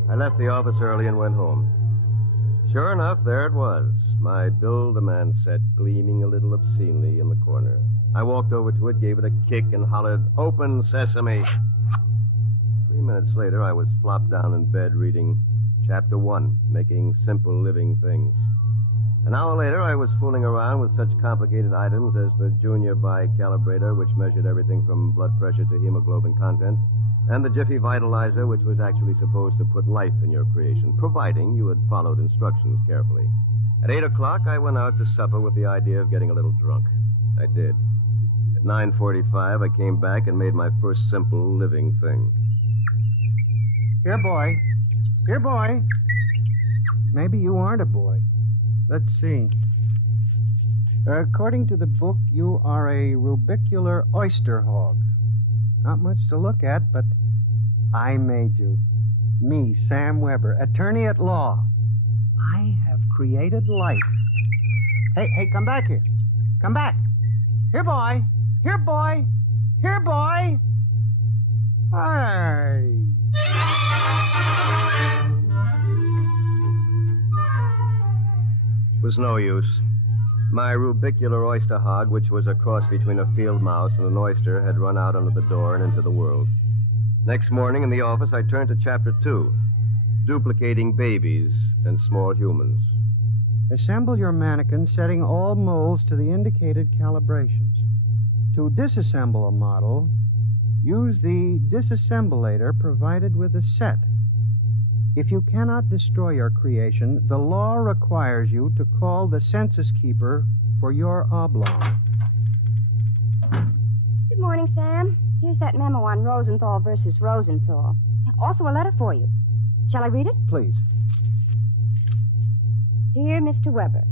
I left the office early and went home. Sure enough, there it was, my Bill-the-Man set gleaming a little obscenely in the corner. I walked over to it, gave it a kick, and hollered, "Open sesame!" 3 minutes later, I was flopped down in bed reading Chapter 1, Making Simple Living Things. An hour later, I was fooling around with such complicated items as the Junior Bicalibrator, which measured everything from blood pressure to hemoglobin content, and the Jiffy Vitalizer, which was actually supposed to put life in your creation, providing you had followed instructions carefully. At 8 o'clock, I went out to supper with the idea of getting a little drunk. I did. At 9:45, I came back and made my first simple living thing. Here, boy. Here, boy. Maybe you aren't a boy. Let's see. According to the book, you are a rubicular oyster hog. Not much to look at, but I made you. Me, Sam Weber, attorney at law. I have created life. Hey, come back here. Come back. Here, boy. Here, boy. Here, boy. Hey. It was no use. My rubicular oyster hog, which was a cross between a field mouse and an oyster, had run out under the door and into the world. Next morning in the office, I turned to Chapter 2, duplicating babies and small humans. Assemble your mannequin, setting all molds to the indicated calibrations. To disassemble a model, use the disassemblator provided with the set. If you cannot destroy your creation, the law requires you to call the census keeper for your oblong. Good morning, Sam. Here's that memo on Rosenthal versus Rosenthal. Also a letter for you. Shall I read it? Please. Dear Mr. Weber,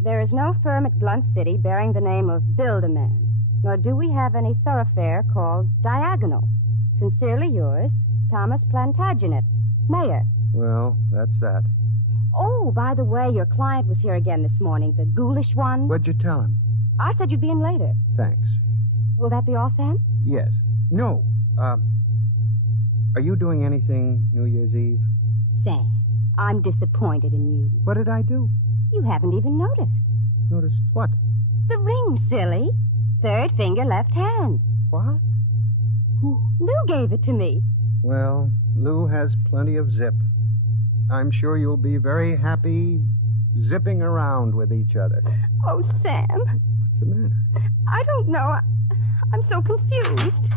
there is no firm at Blunt City bearing the name of Build-A-Man, nor do we have any thoroughfare called Diagonal. Sincerely yours, Thomas Plantagenet, Mayor. Well, that's that. Oh, by the way, your client was here again this morning, the ghoulish one. What'd you tell him? I said you'd be in later. Thanks. Will that be all, Sam? Yes. No. Are you doing anything New Year's Eve? Sam, I'm disappointed in you. What did I do? You haven't even noticed. Noticed what? The ring, silly. Third finger, left hand. What? Who? Lou gave it to me. Well, Lou has plenty of zip. I'm sure you'll be very happy zipping around with each other. Oh, Sam. What's the matter? I don't know. I'm so confused.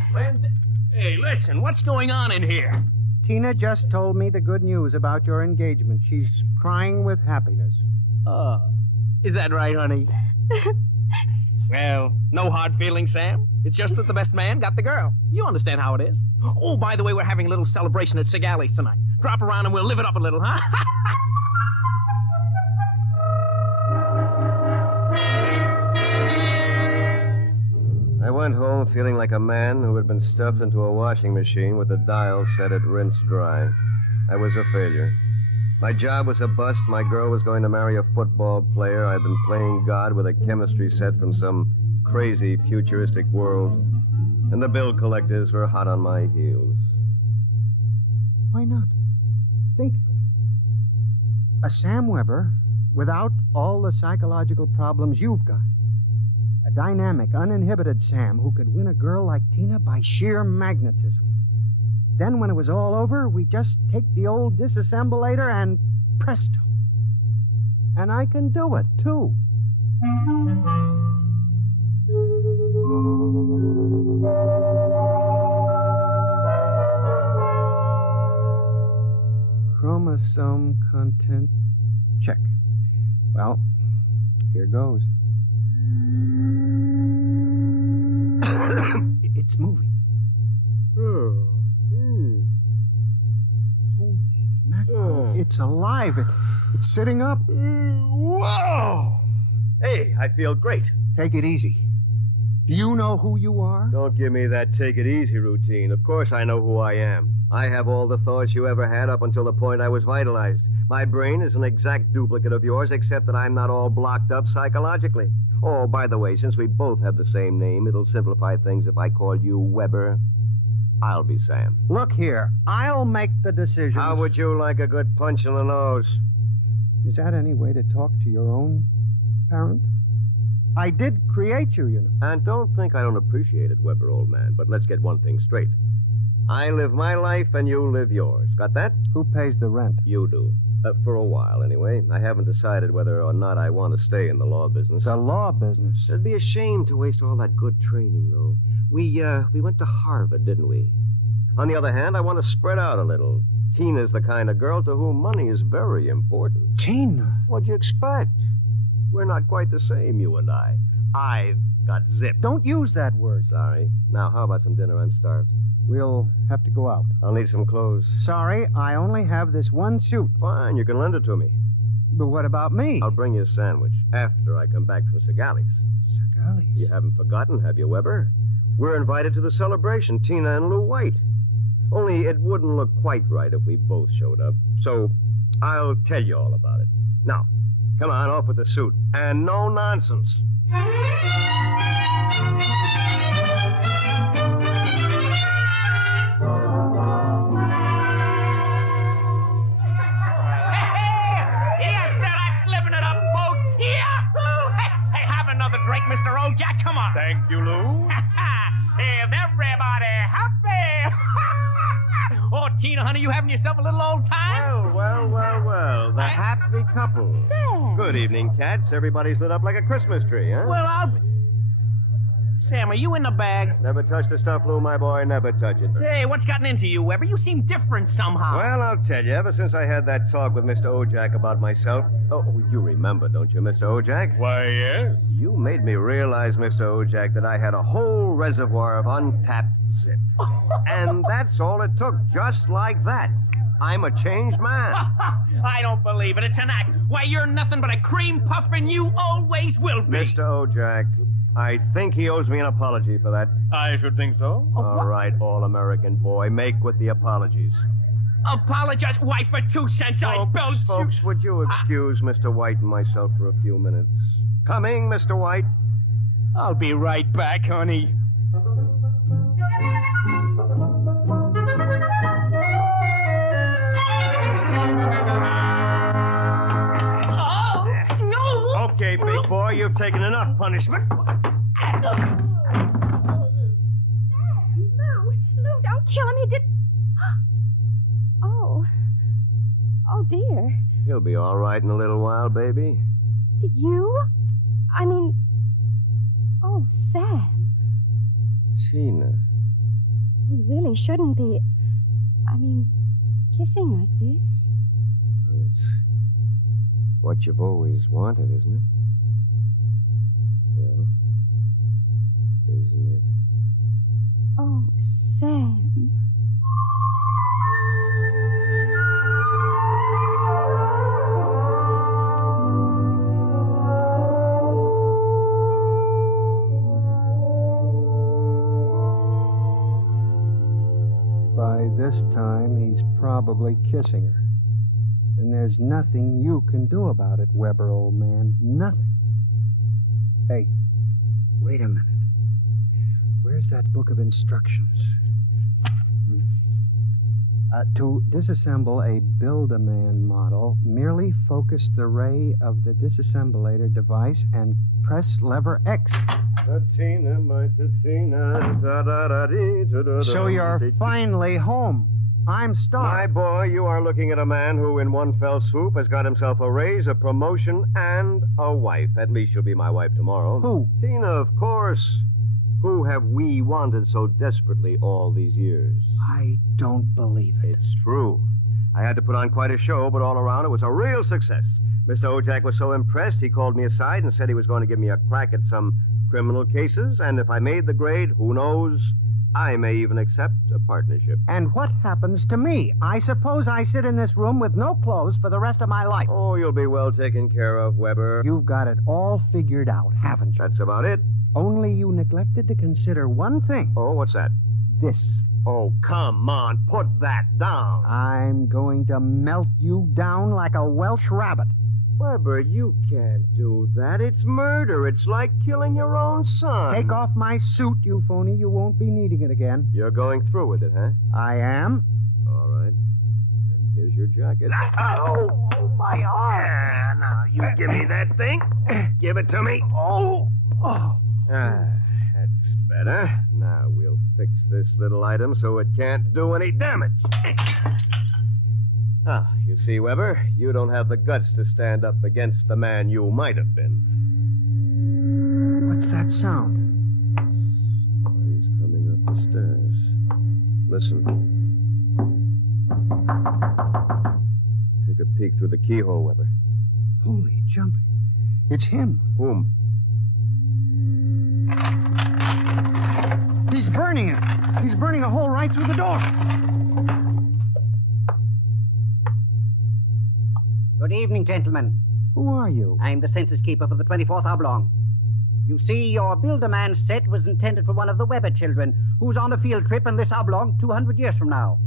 Hey, listen, what's going on in here? Tina just told me the good news about your engagement. She's crying with happiness. Is that right, honey? Well, no hard feelings, Sam. It's just that the best man got the girl. You understand how it is. Oh, by the way, we're having a little celebration at Segali's tonight. Drop around and we'll live it up a little, huh? I went home feeling like a man who had been stuffed into a washing machine with the dial set at rinse dry. I was a failure. My job was a bust. My girl was going to marry a football player. I'd been playing God with a chemistry set from some crazy futuristic world. And the bill collectors were hot on my heels. Why not? Think of it. A Sam Weber without all the psychological problems you've got. A dynamic, uninhibited Sam who could win a girl like Tina by sheer magnetism. Then when it was all over, we just take the old disassemblator and presto. And I can do it, too. Chromosome content check. Well, here goes. It's moving. Holy mackerel. It's alive. It's sitting up. Whoa! Hey, I feel great. Take it easy. Do you know who you are? Don't give me that take it easy routine. Of course I know who I am. I have all the thoughts you ever had up until the point I was vitalized. My brain is an exact duplicate of yours, except that I'm not all blocked up psychologically. Oh, by the way, since we both have the same name, it'll simplify things if I call you Weber. I'll be Sam. Look here, I'll make the decisions. How would you like a good punch in the nose? Is that any way to talk to your own parent? I did create you, you know. And don't think I don't appreciate it, Weber, old man. But let's get one thing straight. I live my life and you live yours. Got that? Who pays the rent? You do. For a while, anyway. I haven't decided whether or not I want to stay in the law business. The law business? It'd be a shame to waste all that good training, though. We went to Harvard, didn't we? On the other hand, I want to spread out a little. Tina's the kind of girl to whom money is very important. Tina? What'd you expect? We're not quite the same, you and I. I've got zip. Don't use that word. Sorry. Now, how about some dinner? I'm starved. We'll have to go out. I'll need some clothes. Sorry, I only have this one suit. Fine, you can lend it to me. But what about me? I'll bring you a sandwich after I come back from Segali's. Segali's? You haven't forgotten, have you, Weber? We're invited to the celebration, Tina and Lou White. Only it wouldn't look quite right if we both showed up. So I'll tell you all about it. Now, come on, off with the suit. And no nonsense. Drink, Mr. Ojack, come on. Thank you, Lou. Is everybody happy? Oh, Tina, honey, you having yourself a little old time? Well. The happy couple. Sam. Good evening, cats. Everybody's lit up like a Christmas tree, huh? Well, Sam, are you in the bag? Never touch the stuff, Lou, my boy. Never touch it. Hey, what's gotten into you, Weber? You seem different somehow. Well, I'll tell you. Ever since I had that talk with Mr. Ojak about myself... Oh, you remember, don't you, Mr. Ojak? Why, yes. You made me realize, Mr. Ojak, that I had a whole reservoir of untapped zip. And that's all it took, just like that. I'm a changed man. I don't believe it. It's an act. Why, you're nothing but a cream puff, and you always will be. Mr. Ojak, I think he owes me an apology for that. I should think so. All right, all-American boy, make with the apologies. Apologize? Why, for 2 cents I belch you. Folks, would you excuse Mr. White and myself for a few minutes? Coming, Mr. White. I'll be right back, honey. Okay, big boy, you've taken enough punishment. Lou, don't kill him. He did... Oh, dear. He'll be all right in a little while, baby. Did you? Oh, Sam. Tina. We really shouldn't be... kissing like this. Well, it's what you've always wanted, isn't it? Well, isn't it? Oh, Sam. By this time, he's probably kissing her. And there's nothing you can do about it, Weber, old man. Nothing. Hey, wait a minute. Where's that book of instructions? To disassemble a Build-A-Man model, merely focus the ray of the disassemblator device and press lever X. Tina, my Tina, So you're finally home. I'm starved. My boy, you are looking at a man who, in one fell swoop, has got himself a raise, a promotion, and a wife. At least she'll be my wife tomorrow. Who? Tina, of course. Who have we wanted so desperately all these years? I don't believe it. It's true. I had to put on quite a show, but all around it was a real success. Mr. Ojak was so impressed, he called me aside and said he was going to give me a crack at some criminal cases, and if I made the grade, who knows, I may even accept a partnership. And what happens to me? I suppose I sit in this room with no clothes for the rest of my life. Oh, you'll be well taken care of, Weber. You've got it all figured out, haven't you? That's about it. Only you neglected to consider one thing. Oh, what's that? This. Oh, come on, put that down. I'm going to melt you down like a Welsh rabbit. Weber, you can't do that. It's murder. It's like killing your own son. Take off my suit, you phony. You won't be needing it again. You're going through with it, huh? I am. All right. And here's your jacket. Oh, my arm. Yeah, now, you give me that thing. Give it to me. Oh. That's better. Now we'll fix this little item so it can't do any damage. You see, Weber, you don't have the guts to stand up against the man you might have been. What's that sound? Somebody's coming up the stairs. Listen. Take a peek through the keyhole, Weber. Holy jumping. It's him. Whom? He's burning it. He's burning a hole right through the door. Good evening, gentlemen. Who are you? I'm the census keeper for the 24th Oblong. You see, your Build-A-Man set was intended for one of the Weber children who's on a field trip in this Oblong 200 years from now.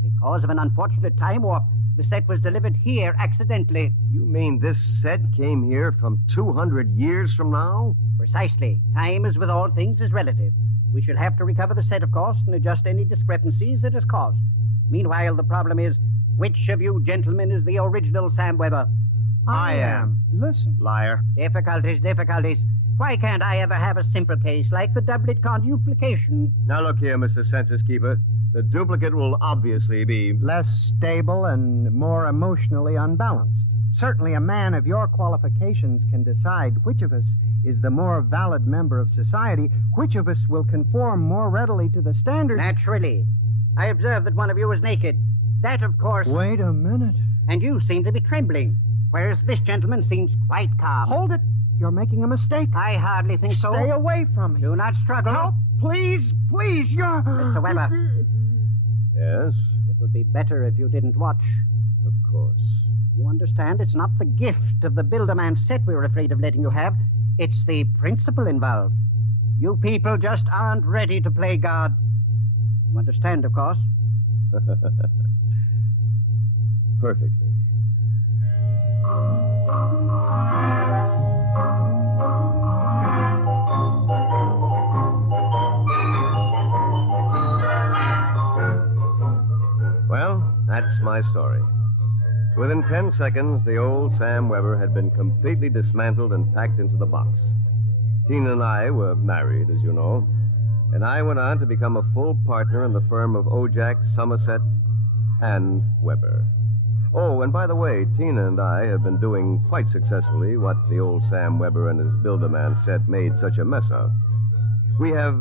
Because of an unfortunate time warp, the set was delivered here accidentally. You mean this set came here from 200 years from now? Precisely. Time, as with all things, is relative. We shall have to recover the set, of course, and adjust any discrepancies it has caused. Meanwhile, the problem is, which of you gentlemen is the original Sam Weber? I am. Listen. Liar. Difficulties. Why can't I ever have a simple case like the doublet conduplication? Now look here, Mr. Census Keeper. The duplicate will obviously be less stable and more emotionally unbalanced. Certainly, a man of your qualifications can decide which of us is the more valid member of society, which of us will conform more readily to the standards. Naturally. I observed that one of you was naked. That, of course... Wait a minute. And you seem to be trembling, whereas this gentleman seems quite calm. Hold it. You're making a mistake. I hardly think so. Stay away from me. Do not struggle. Help, please, please, you're... Mr. Weber. Yes? It would be better if you didn't watch. Of course. You understand? It's not the gift of the Builderman set we're afraid of letting you have. It's the principle involved. You people just aren't ready to play God. You understand, of course? Perfectly. Well, that's my story. Within 10 seconds, the old Sam Weber had been completely dismantled and packed into the box. Tina and I were married, as you know, and I went on to become a full partner in the firm of Ojak, Somerset, and Weber. Oh, and by the way, Tina and I have been doing quite successfully what the old Sam Weber and his Builderman set made such a mess of. We have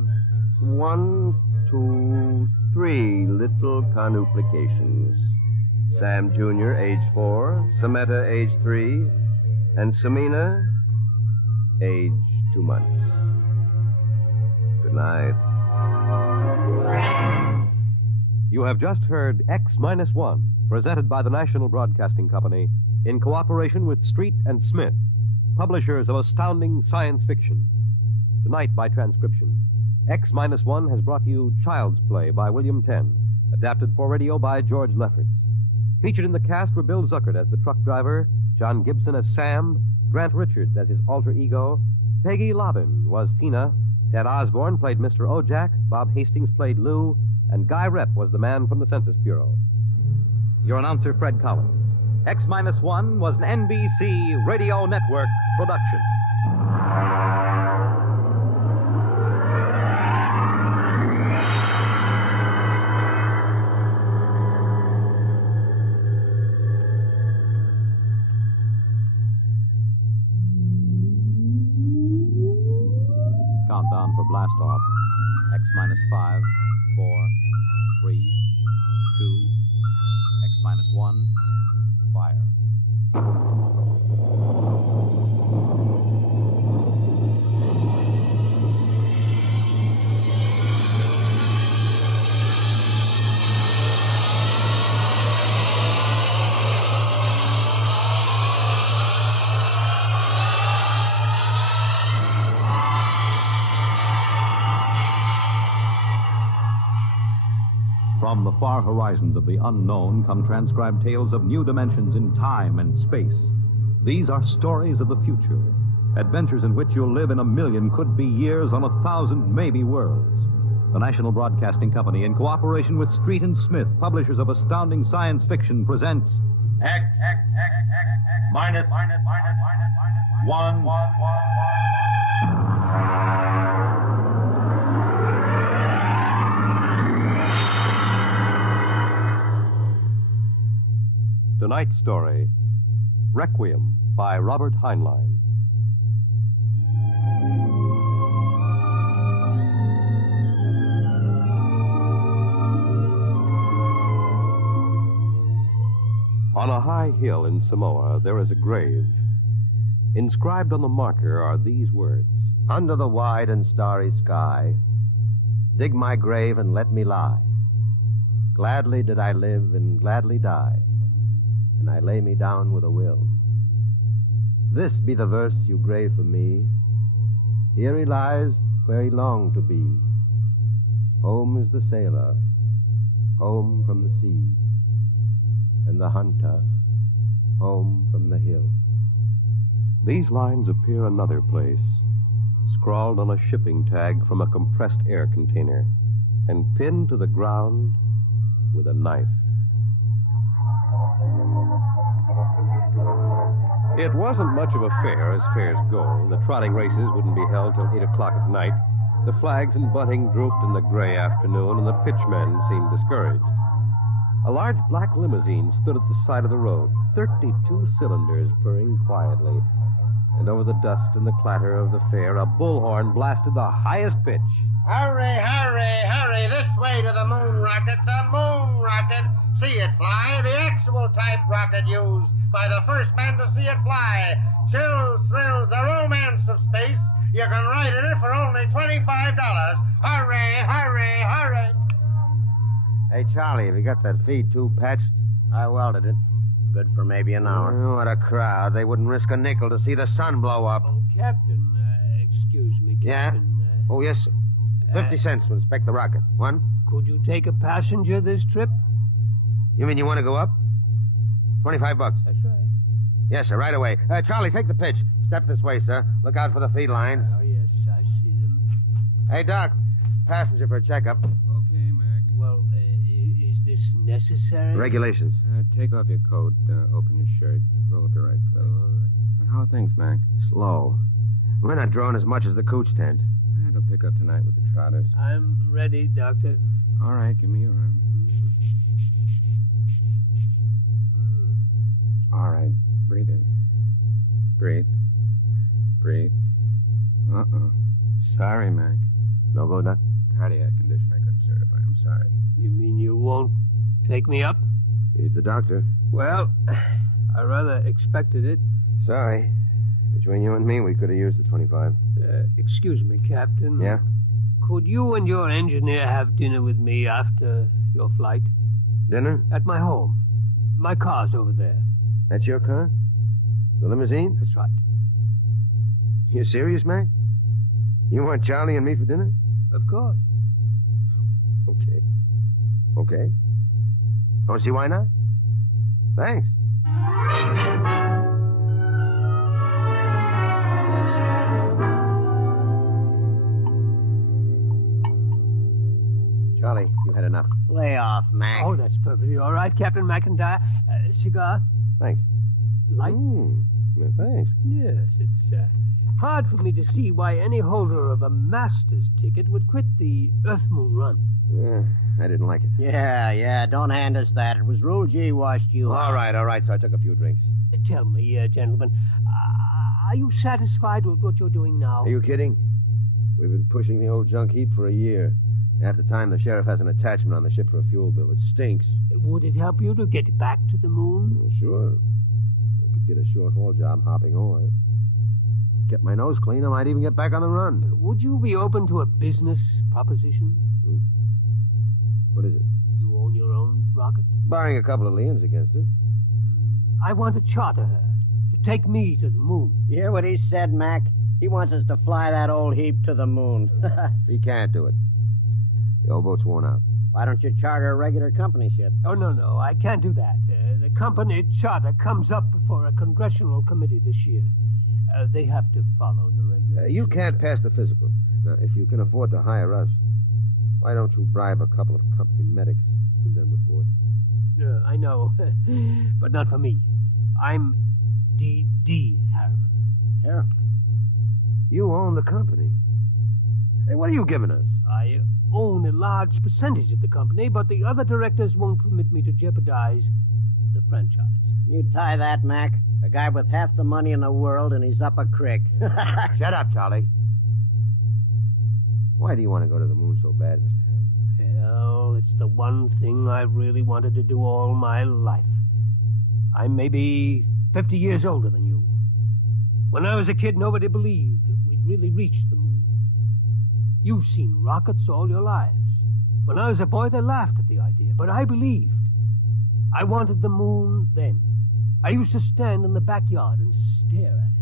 1, 2, 3 little conuplications. Sam Jr., age 4, Sameta, age 3, and Samina, age 2 months. Good night. You have just heard X-1, presented by the National Broadcasting Company in cooperation with Street and Smith, publishers of astounding science fiction. Tonight, by transcription, X-1 has brought you Child's Play by William Tenn, adapted for radio by George Lefferts. Featured in the cast were Bill Zuckert as the truck driver, John Gibson as Sam, Grant Richards as his alter ego, Peggy Lobbin was Tina, Ted Osborne played Mr. Ojak, Bob Hastings played Lou, and Guy Rep was the man from the Census Bureau. Your announcer, Fred Collins. X-1 was an NBC Radio Network production. Countdown for blast off. X-5, 4, 3, 2, X-1, fire. From the far horizons of the unknown come transcribed tales of new dimensions in time and space. These are stories of the future, adventures in which you'll live in 1,000,000 could-be years on 1,000 maybe worlds. The National Broadcasting Company, in cooperation with Street and Smith, publishers of astounding science fiction, presents X-1. Tonight's story, Requiem by Robert Heinlein. On a high hill in Samoa, there is a grave. Inscribed on the marker are these words: Under the wide and starry sky, dig my grave and let me lie. Gladly did I live and gladly die, and I lay me down with a will. This be the verse you grave for me. Here he lies where he longed to be. Home is the sailor, home from the sea, and the hunter, home from the hill. These lines appear another place, scrawled on a shipping tag from a compressed air container, and pinned to the ground with a knife. It wasn't much of a fair, as fairs go. The trotting races wouldn't be held till 8 o'clock at night. The flags and bunting drooped in the gray afternoon, and the pitchmen seemed discouraged. A large black limousine stood at the side of the road, 32 cylinders purring quietly. And over the dust and the clatter of the fair, a bullhorn blasted the highest pitch. Hurry, hurry, hurry, this way to the moon rocket, the moon rocket. See it fly, the actual type rocket used by the first man to see it fly. Chills, thrills, the romance of space. You can ride in it for only $25. Hurry, hurry, hurry. Hey, Charlie, have you got that feed tube patched? I welded it. Good for maybe an hour. Oh, what a crowd. They wouldn't risk a nickel to see the sun blow up. Oh, Captain, excuse me, Captain. Yeah? Oh, yes, sir. 50 cents to inspect the rocket. One? Could you take a passenger this trip? You mean you want to go up? $25. That's right. Yes, sir, right away. Charlie, take the pitch. Step this way, sir. Look out for the feed lines. Oh, yes, I see them. Hey, Doc. Passenger for a checkup. Okay, Mac. Well, is this necessary? Regulations. Take off your coat, open your shirt, roll up your right sleeve. All right. How are things, Mac? Slow. We're not drawing as much as the cooch tent. It'll pick up tonight with the trotters. I'm ready, Doctor. All right, give me your arm. All right, breathe in. Breathe. Breathe. Sorry, Mac. No go, Doc? Cardiac condition I couldn't certify. I'm sorry. You mean you won't take me up? He's the doctor. Well, I rather expected it. Sorry. Between you and me, we could have used the 25. Excuse me, Captain. Yeah? Could you and your engineer have dinner with me after your flight? Dinner? At my home. My car's over there. That's your car? The limousine? That's right. You serious, Mac? You want Charlie and me for dinner? Of course. Okay. Don't see why not? Thanks. Charlie, you had enough. Lay off, Mac. Oh, that's perfectly all right, Captain McIntyre. Cigar? Thanks. Light? Well, thanks. Yes, it's hard for me to see why any holder of a master's ticket would quit the Earth-Moon run. Yeah, I didn't like it. Yeah, don't hand us that. It was Rule G washed you out. All right, so I took a few drinks. Tell me, gentlemen, are you satisfied with what you're doing now? Are you kidding? We've been pushing the old junk heap for a year. Half the time, the sheriff has an attachment on the ship for a fuel bill. It stinks. Would it help you to get back to the moon? Well, sure. I could get a short-haul job hopping ore. Kept my nose clean, I might even get back on the run. Would you be open to a business proposition? What is it? You own your own rocket? Barring a couple of liens against it. I want to charter her to take me to the moon. You hear what he said, Mac? He wants us to fly that old heap to the moon. He can't do it. The old boat's worn out. Why don't you charter a regular company ship? Oh, no, I can't do that. The company charter comes up before a congressional committee this year. They have to follow the regulations. You can't pass the physical. Now, if you can afford to hire us, why don't you bribe a couple of company medics? It's been done before. I know, but not for me. I'm D. Harriman. Harriman? You own the company. Hey, what are you giving us? I own a large percentage of the company, but the other directors won't permit me to jeopardize the franchise. You tie that, Mac. A guy with half the money in the world, and he's up a creek. Shut up, Charlie. Why do you want to go to the moon so bad, Mr. Harriman? Hell, it's the one thing I've really wanted to do all my life. I'm maybe 50 years older than you. When I was a kid, nobody believed we'd really reached the moon. You've seen rockets all your lives. When I was a boy, they laughed at the idea, but I believed. I wanted the moon then. I used to stand in the backyard and stare at it.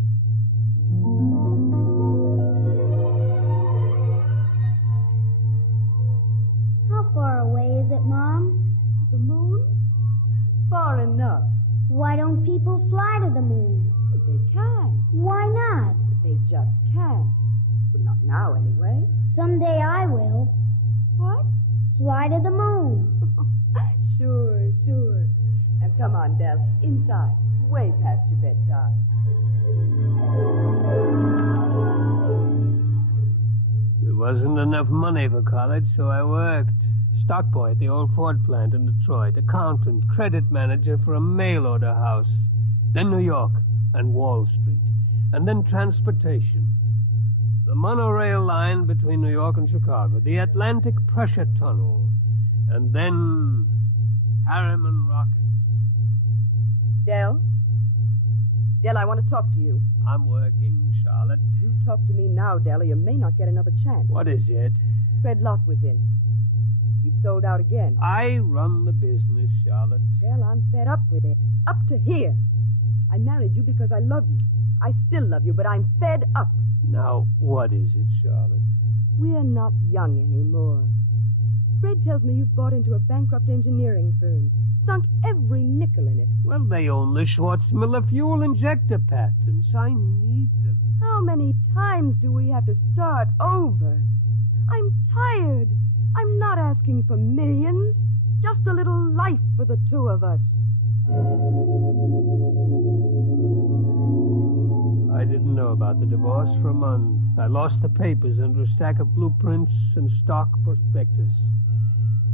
How far away is it, Mom? The moon? Far enough. Why don't people fly to the moon? They can't. Why not? They just can't. But not now, anyway. Someday I will. What? Fly to the moon. Sure. Now, come on, Del. Inside. Way past your bedtime. There wasn't enough money for college, so I worked. Stock boy at the old Ford plant in Detroit, accountant, credit manager for a mail order house. Then New York and Wall Street. And then transportation. The monorail line between New York and Chicago. The Atlantic Pressure Tunnel. And then Harriman rockets. Dell? Dell, I want to talk to you. I'm working, Charlotte. You talk to me now, Dell, or you may not get another chance. What is it? Fred Lott was in. You've sold out again. I run the business, Charlotte. Dell, I'm fed up with it. Up to here. I married you because I love you. I still love you, but I'm fed up. Now, what is it, Charlotte? We're not young anymore. Fred tells me you've bought into a bankrupt engineering firm, sunk every nickel in it. Well, they own the Schwarzmiller fuel injector patents. I need them. How many times do we have to start over? I'm tired. I'm not asking for millions, just a little life for the two of us. I didn't know about the divorce for a month. I lost the papers under a stack of blueprints and stock prospectus.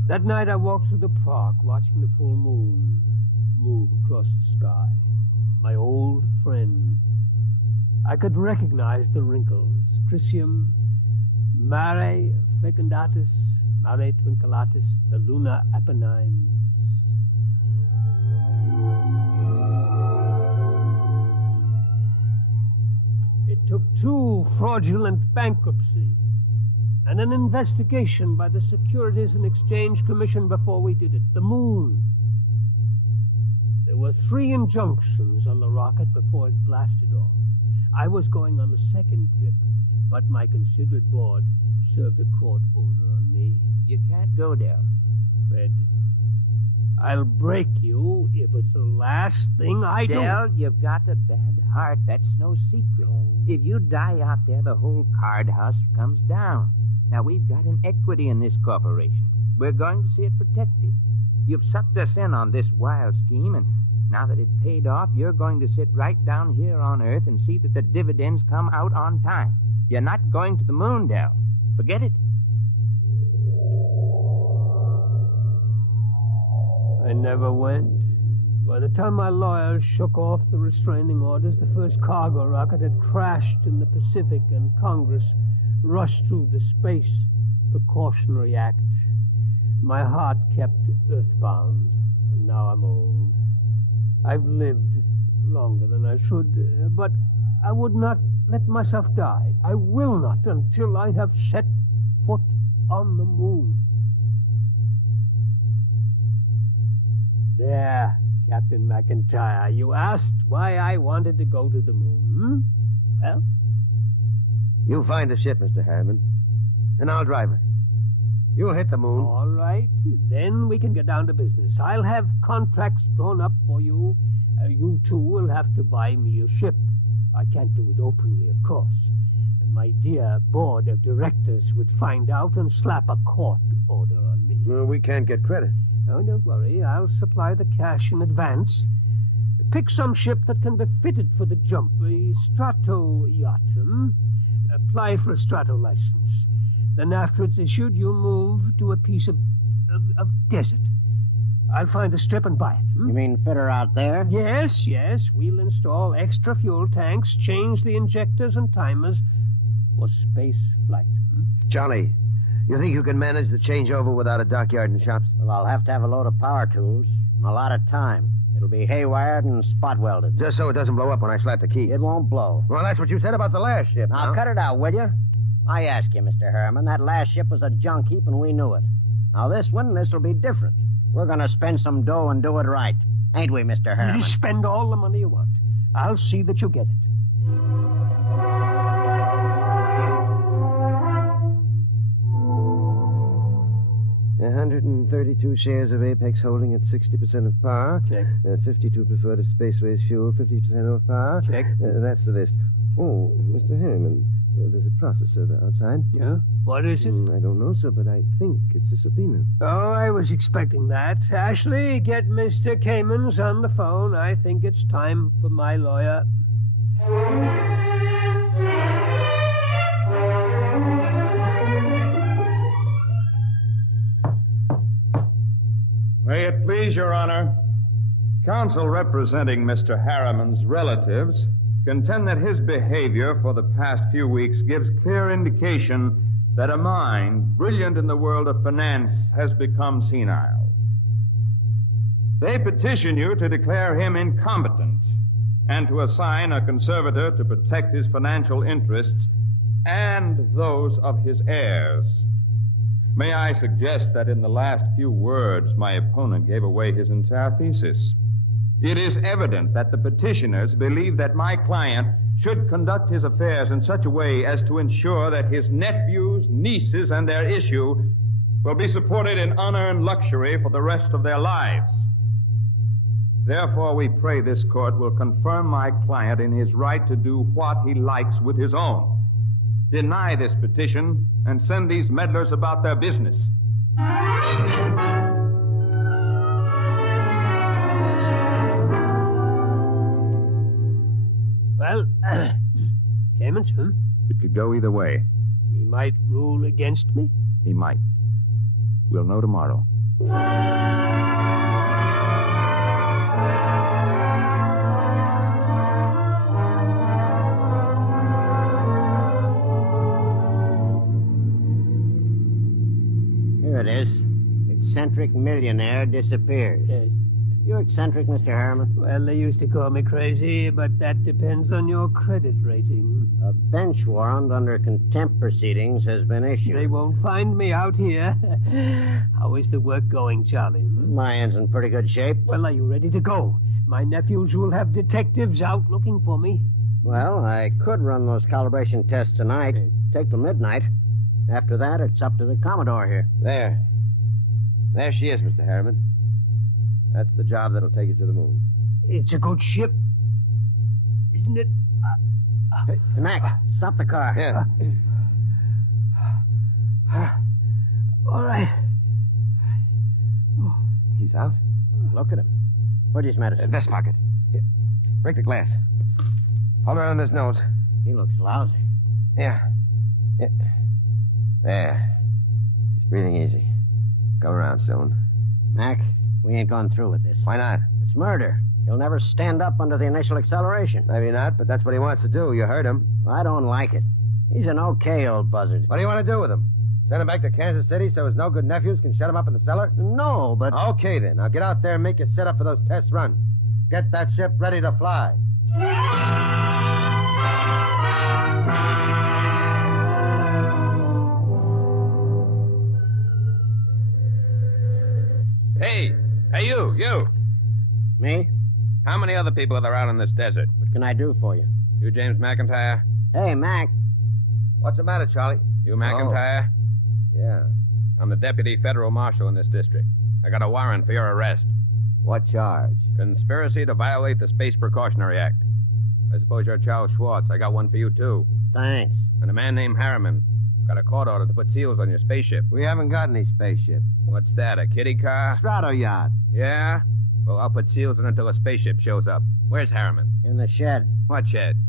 That night I walked through the park, watching the full moon move across the sky. My old friend. I could recognize the wrinkles. Chrysium, Mare fecundatus, Mare twinkulatus, the lunar Apennines. It took 2 fraudulent bankruptcies and an investigation by the Securities and Exchange Commission before we did it. The moon. There were 3 injunctions on the rocket before it blasted off. I was going on the second trip, but my considerate board served a court order on me. You can't go there. Fred, I'll break you if it's the last thing I do. Dell, you've got a bad heart. That's no secret. Oh. If you die out there, the whole card house comes down. Now, we've got an equity in this corporation. We're going to see it protected. You've sucked us in on this wild scheme, and now that it paid off, you're going to sit right down here on Earth and see that the dividends come out on time. You're not going to the moon, Dell. Forget it. I never went. By the time my lawyers shook off the restraining orders, the first cargo rocket had crashed in the Pacific, and Congress rushed through the Space Precautionary Act. My heart kept earthbound, and now I'm old. I've lived longer than I should, but I would not let myself die. I will not until I have set foot on the moon. There, Captain McIntyre, you asked why I wanted to go to the moon. Well? You find a ship, Mr. Harriman, and I'll drive her. You'll hit the moon. All right, then we can get down to business. I'll have contracts drawn up for you. You two will have to buy me a ship. I can't do it openly, of course. My dear board of directors would find out and slap a court order on me. Well, we can't get credit. Oh, don't worry. I'll supply the cash in advance. Pick some ship that can be fitted for the jump. A strato yacht. Apply for a strato license. Then after it's issued, you move to a piece of desert. I'll find a strip and buy it. You mean fit her out there? Yes. We'll install extra fuel tanks, change the injectors and timers for space flight. Charlie, you think you can manage the changeover without a dockyard and shops? Well, I'll have to have a load of power tools and a lot of time. It'll be haywired and spot welded. Just so it doesn't blow up when I slap the key. It won't blow. Well, that's what you said about the last ship. Now, cut it out, will you? I ask you, Mr. Harriman, that last ship was a junk heap and we knew it. Now, this'll be different. We're going to spend some dough and do it right. Ain't we, Mr. Harriman? You spend all the money you want. I'll see that you get it. 132 shares of Apex Holding at 60% of par. Check. 52 preferred of Spaceways Fuel, 50% off par. Check. That's the list. Oh, Mr. Harriman, there's a process server outside. Yeah? What is it? I don't know, sir, but I think it's a subpoena. Oh, I was expecting that. Ashley, get Mr. Kamens on the phone. I think it's time for my lawyer. please, Your Honor, counsel representing Mr. Harriman's relatives contend that his behavior for the past few weeks gives clear indication that a mind brilliant in the world of finance has become senile. They petition you to declare him incompetent and to assign a conservator to protect his financial interests and those of his heirs. May I suggest that in the last few words, my opponent gave away his entire thesis. It is evident that the petitioners believe that my client should conduct his affairs in such a way as to ensure that his nephews, nieces, and their issue will be supported in unearned luxury for the rest of their lives. Therefore, we pray this court will confirm my client in his right to do what he likes with his own. Deny this petition and send these meddlers about their business. Well, Clemens, huh? It could go either way. He might rule against me? He might. We'll know tomorrow. Here it is. Eccentric millionaire disappears. Yes. You eccentric, Mr. Harriman? Well, they used to call me crazy, but that depends on your credit rating. A bench warrant under contempt proceedings has been issued. They won't find me out here. How is the work going, Charlie? My end's in pretty good shape. Well, are you ready to go? My nephews will have detectives out looking for me. Well, I could run those calibration tests tonight. Take till midnight. After that, it's up to the Commodore here. There she is, Mr. Harriman. That's the job that'll take you to the moon. It's a good ship, isn't it? Hey, Mac, stop the car. Yeah. All right. He's out? Look at him. Where's his medicine? Vest pocket. Here. Break the glass. Hold it on his nose. He looks lousy. Yeah. There. He's breathing easy. Come around soon. Mac, we ain't gone through with this. Why not? It's murder. He'll never stand up under the initial acceleration. Maybe not, but that's what he wants to do. You heard him. I don't like it. He's an okay old buzzard. What do you want to do with him? Send him back to Kansas City so his no-good nephews can shut him up in the cellar? No, but... Okay, then. Now get out there and make your setup for those test runs. Get that ship ready to fly. Hey, you. Me? How many other people are there out in this desert? What can I do for you? You James McIntyre? Hey, Mac. What's the matter, Charlie? You McIntyre? Oh. Yeah. I'm the deputy federal marshal in this district. I got a warrant for your arrest. What charge? Conspiracy to violate the Space Precautionary Act. I suppose you're Charles Schwartz. I got one for you, too. Thanks. And a man named Harriman. Got a court order to put seals on your spaceship. We haven't got any spaceship. What's that, a kiddie car? Strato yacht. Yeah? Well, I'll put seals on until a spaceship shows up. Where's Harriman? In the shed. What shed?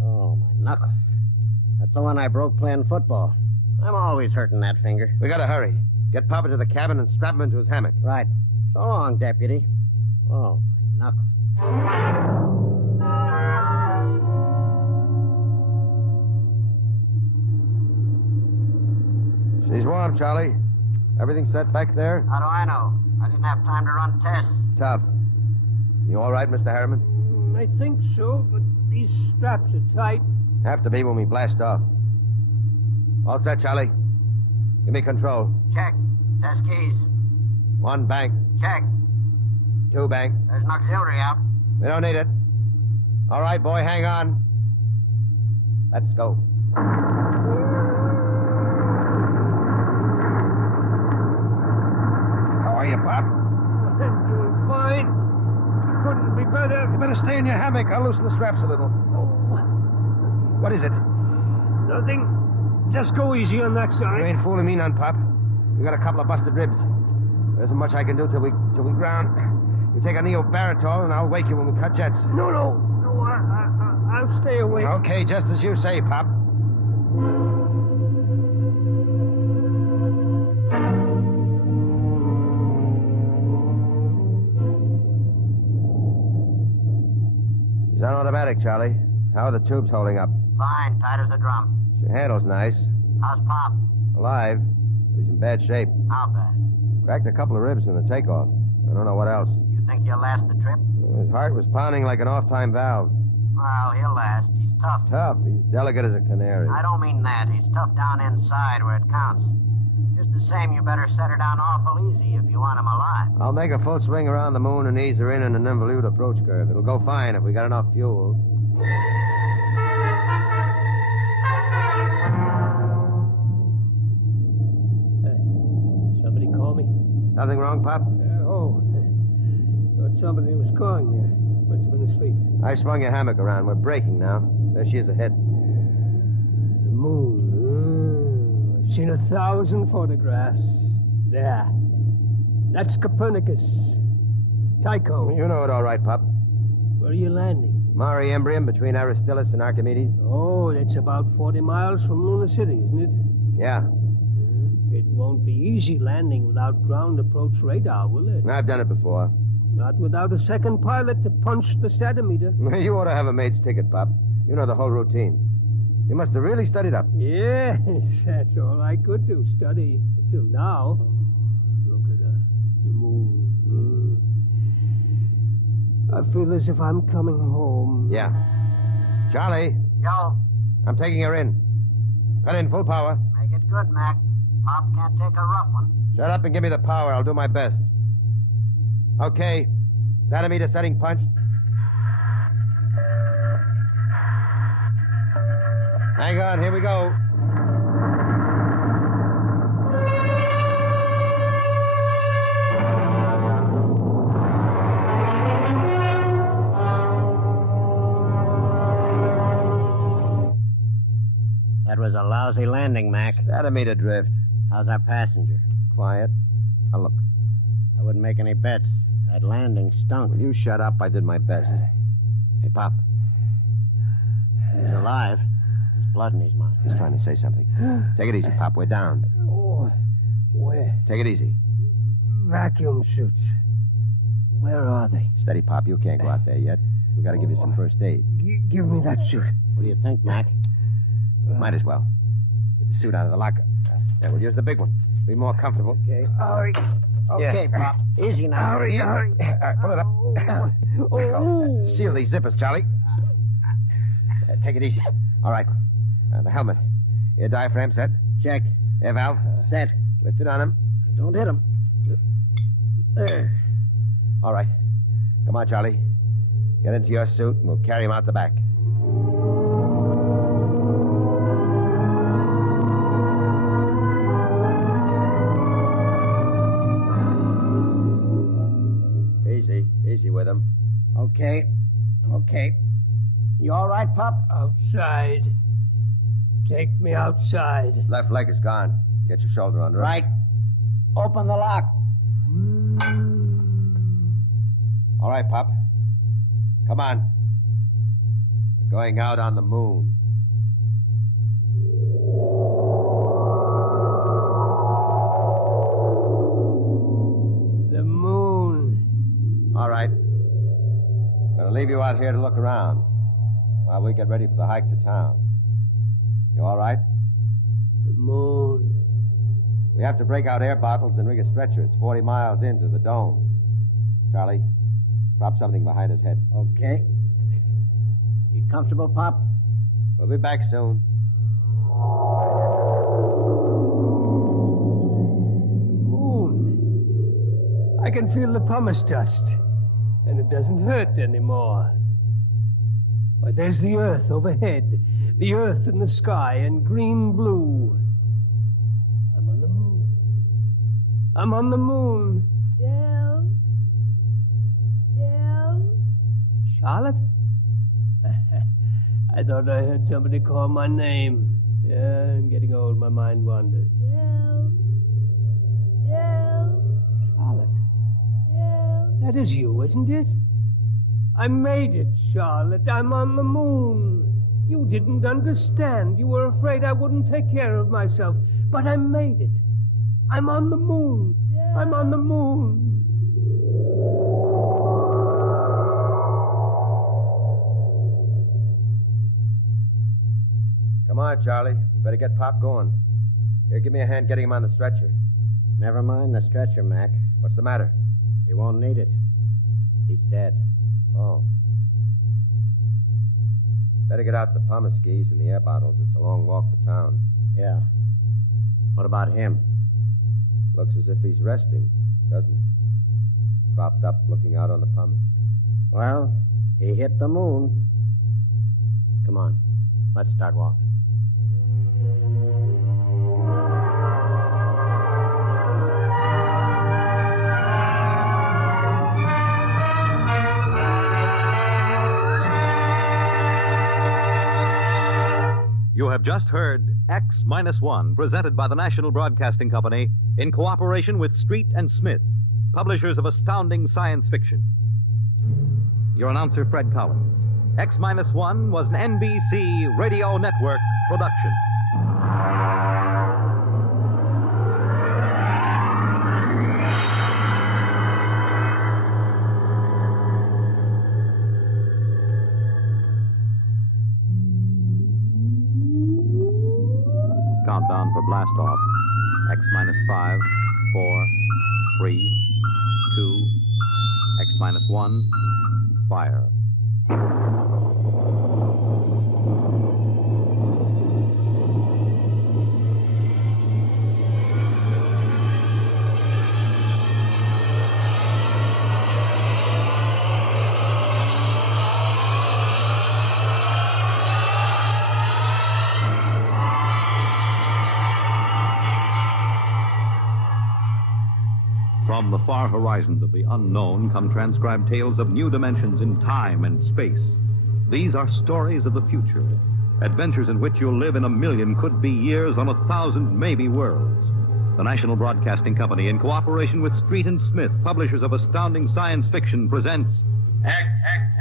Oh, my knuckle. That's the one I broke playing football. I'm always hurting that finger. We gotta hurry. Get Papa to the cabin and strap him into his hammock. Right. So long, deputy. Oh, my knuckle. She's warm, Charlie. Everything set back there? How do I know? I didn't have time to run tests. Tough. You all right, Mr. Harriman? I think so, but these straps are tight. Have to be when we blast off. All set, Charlie. Give me control. Check. Test keys. 1 bank. Check. 2 bank. There's an auxiliary out. We don't need it. All right, boy, hang on. Let's go. How are you, Pop? I'm doing fine. Couldn't be better. You better stay in your hammock. I'll loosen the straps a little. What is it? Nothing. Just go easy on that side. You ain't fooling me none, Pop. You got a couple of busted ribs. There isn't much I can do till we ground. You take a neobaritol and I'll wake you when we cut jets. No, I'll stay awake. Okay, just as you say, Pop. He's on automatic, Charlie. How are the tubes holding up? Fine, tight as a drum. Your handle's nice. How's Pop? Alive, but he's in bad shape. How bad? Cracked a couple of ribs in the takeoff. I don't know what else. You think he'll last the trip? His heart was pounding like an off-time valve. Well, he'll last. He's tough. Tough? He's delicate as a canary. I don't mean that. He's tough down inside where it counts. Just the same, you better set her down awful easy if you want him alive. I'll make a full swing around the moon and ease her in an involute approach curve. It'll go fine if we got enough fuel. Somebody call me? Something wrong, Pop? Thought somebody was calling me. Must have been asleep. I swung your hammock around. We're breaking now. There she is ahead. The moon. I've seen 1,000 photographs. There. That's Copernicus. Tycho. You know it all right, Pop. Where are you landing? Mare Imbrium between Aristillus and Archimedes. Oh, that's about 40 miles from Luna City, isn't it? Yeah. It won't be easy landing without ground approach radar, will it? I've done it before. Not without a second pilot to punch the satimeter. You ought to have a mate's ticket, Pop. You know the whole routine. You must have really studied up. Yes, that's all I could do, study, until now. Look at the moon. I feel as if I'm coming home. Yeah. Charlie. Yo. I'm taking her in. Cut in full power. Make it good, Mac. Pop can't take a rough one. Shut up and give me the power. I'll do my best. Okay. Dynamite setting punched. Hang on, here we go. That was a lousy landing, Mac. Dynamite adrift. How's our passenger? Quiet. Now look. I wouldn't make any bets. That landing stunk. Will you shut up? I did my best. Hey, Pop. He's alive. There's blood in his mouth. He's trying to say something. Take it easy, Pop. We're down. Oh, where? Take it easy. Vacuum suits. Where are they? Steady, Pop. You can't go out there yet. We got to give you some first aid. Give me that suit. What do you think, Mac? Might as well. Get the suit out of the locker. Yeah, we'll use the big one. Be more comfortable. Okay. Hurry. Okay, Pop. Easy now. Hurry. All right, pull it up. Seal these zippers, Charlie. Take it easy. All right. The helmet. Air diaphragm set. Check. Air valve. Set. Lift it on him. Don't hit him. There. All right. Come on, Charlie. Get into your suit, and we'll carry him out the back. Easy with him. Okay. You all right, Pop? Outside. Take me outside. His left leg is gone. Get your shoulder under it. Right. Open the lock. All right, Pop. Come on. We're going out on the moon. All right. I'm going to leave you out here to look around while we get ready for the hike to town. You all right? The moon. We have to break out air bottles and rig a stretcher. It's 40 miles into the dome. Charlie, prop something behind his head. Okay. You comfortable, Pop? We'll be back soon. The moon. I can feel the pumice dust. And it doesn't hurt anymore. Why, there's the earth overhead. The earth in the sky and green blue. I'm on the moon. I'm on the moon. Del? Charlotte? I thought I heard somebody call my name. Yeah, I'm getting old. My mind wanders. Del? Charlotte. That is you, isn't it? I made it, Charlotte. I'm on the moon. You didn't understand. You were afraid I wouldn't take care of myself. But I made it. I'm on the moon. I'm on the moon. Come on, Charlie. We better get Pop going. Here, give me a hand getting him on the stretcher. Never mind the stretcher, Mac. What's the matter? He won't need it. He's dead. Oh. Better get out the pumice skis and the air bottles. It's a long walk to town. Yeah. What about him? Looks as if he's resting, doesn't he? Propped up, looking out on the pumice. Well, he hit the moon. Come on. Let's start walking. You have just heard X-1, presented by the National Broadcasting Company in cooperation with Street and Smith, publishers of astounding science fiction. Your announcer, Fred Collins. X-1 was an NBC Radio Network production. Countdown for blast off. X-5, 4, 3, 2, X-1, fire. From the far horizons of the unknown come transcribed tales of new dimensions in time and space. These are stories of the future, adventures in which you'll live in 1,000,000 could-be years on 1,000 maybe worlds. The National Broadcasting Company, in cooperation with Street and Smith, publishers of astounding science fiction, presents X-1.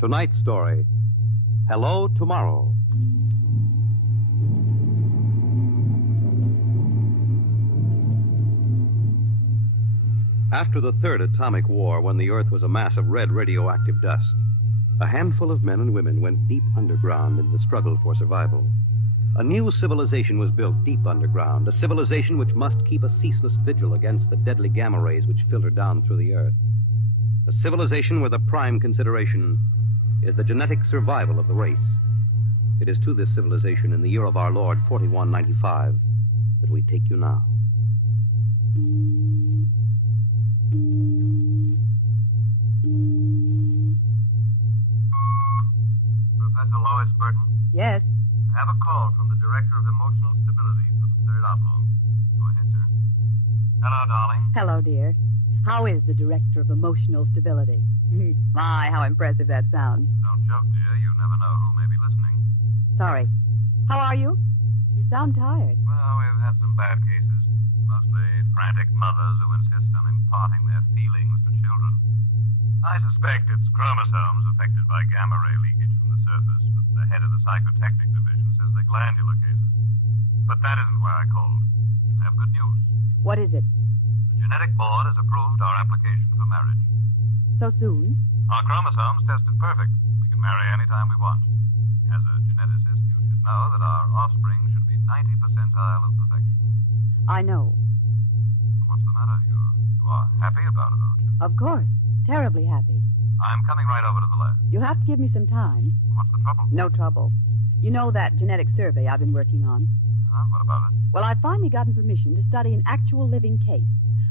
Tonight's story, Hello Tomorrow. After the third atomic war, when the Earth was a mass of red radioactive dust, a handful of men and women went deep underground in the struggle for survival. A new civilization was built deep underground, a civilization which must keep a ceaseless vigil against the deadly gamma rays which filter down through the Earth. A civilization where the prime consideration is the genetic survival of the race. It is to this civilization in the year of our Lord, 4195, that we take you now. Professor Lois Burton? Yes. I have a call from the Director of Emotional Stability for the third oblong. Go ahead, sir. Hello, darling. Hello, dear. How is the Director of Emotional Stability? My, how impressive that sounds. Don't joke, dear. You never know who may be listening. Sorry. How are you? You sound tired. Well, we've had some bad cases. Mostly frantic mothers who insist on imparting their feelings to children. I suspect it's chromosomes affected by gamma ray leakage from the surface, but the head of the psychotechnic division says they're glandular cases. But that isn't why I called. I have good news. What is it? The genetic board has approved our application for marriage. So soon? Our chromosomes tested perfect. We can marry any time we want. As a geneticist, you should know that our offspring should be 90 percentile of perfection. I know. What's the matter? You are happy about it, aren't you? Of course. Terribly happy. I'm coming right over to the lab. You'll have to give me some time. What's the trouble? No trouble. You know that genetic survey I've been working on? What about it? Well, I've finally gotten permission to study an actual living case,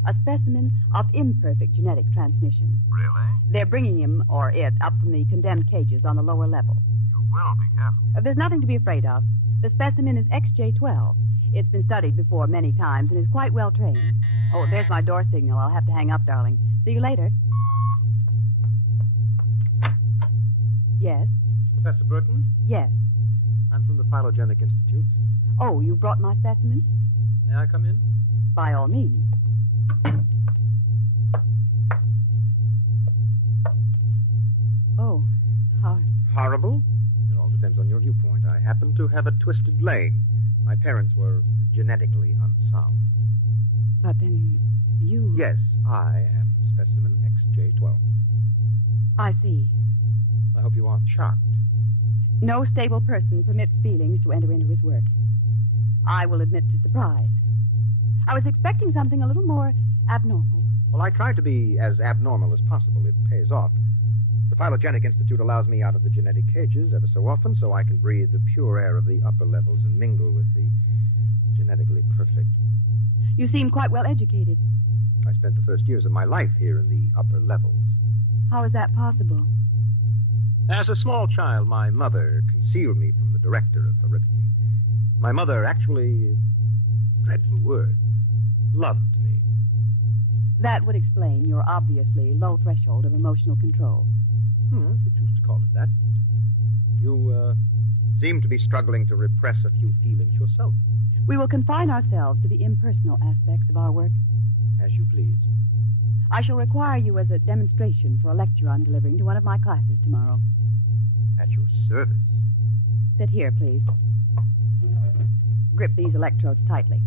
a specimen of imperfect genetic transmission. Really? They're bringing him, or it, up from the condemned cages on the lower level. You will be careful. There's nothing to be afraid of. The specimen is XJ12. It's been studied before many times and is quite well trained. Oh, there's my door signal. I'll have to hang up, darling. See you later. Yes? Professor Burton? Yes. I'm from the Phylogenic Institute. Oh, you brought my specimen? May I come in? By all means. Oh, how... Horrible? It all depends on your viewpoint. I happen to have a twisted leg. My parents were genetically unsound. But then you... Yes, I am specimen XJ12. I see. I hope you aren't shocked. No stable person permits feelings to enter into his work. I will admit to surprise. I was expecting something a little more abnormal. Well, I try to be as abnormal as possible. It pays off. The Phylogenetic Institute allows me out of the genetic cages ever so often so I can breathe the pure air of the upper levels and mingle with the genetically perfect. You seem quite well educated. I spent the first years of my life here in the upper levels. How is that possible? As a small child, my mother concealed me from the director of heredity. My mother actually, dreadful word, loved me. That would explain your obviously low threshold of emotional control. If you choose to call it that. You seem to be struggling to repress a few feelings yourself. We will confine ourselves to the impersonal aspects of our work. As you please. I shall require you as a demonstration for a lecture I'm delivering to one of my classes tomorrow. At your service. Sit here, please. Grip these electrodes tightly.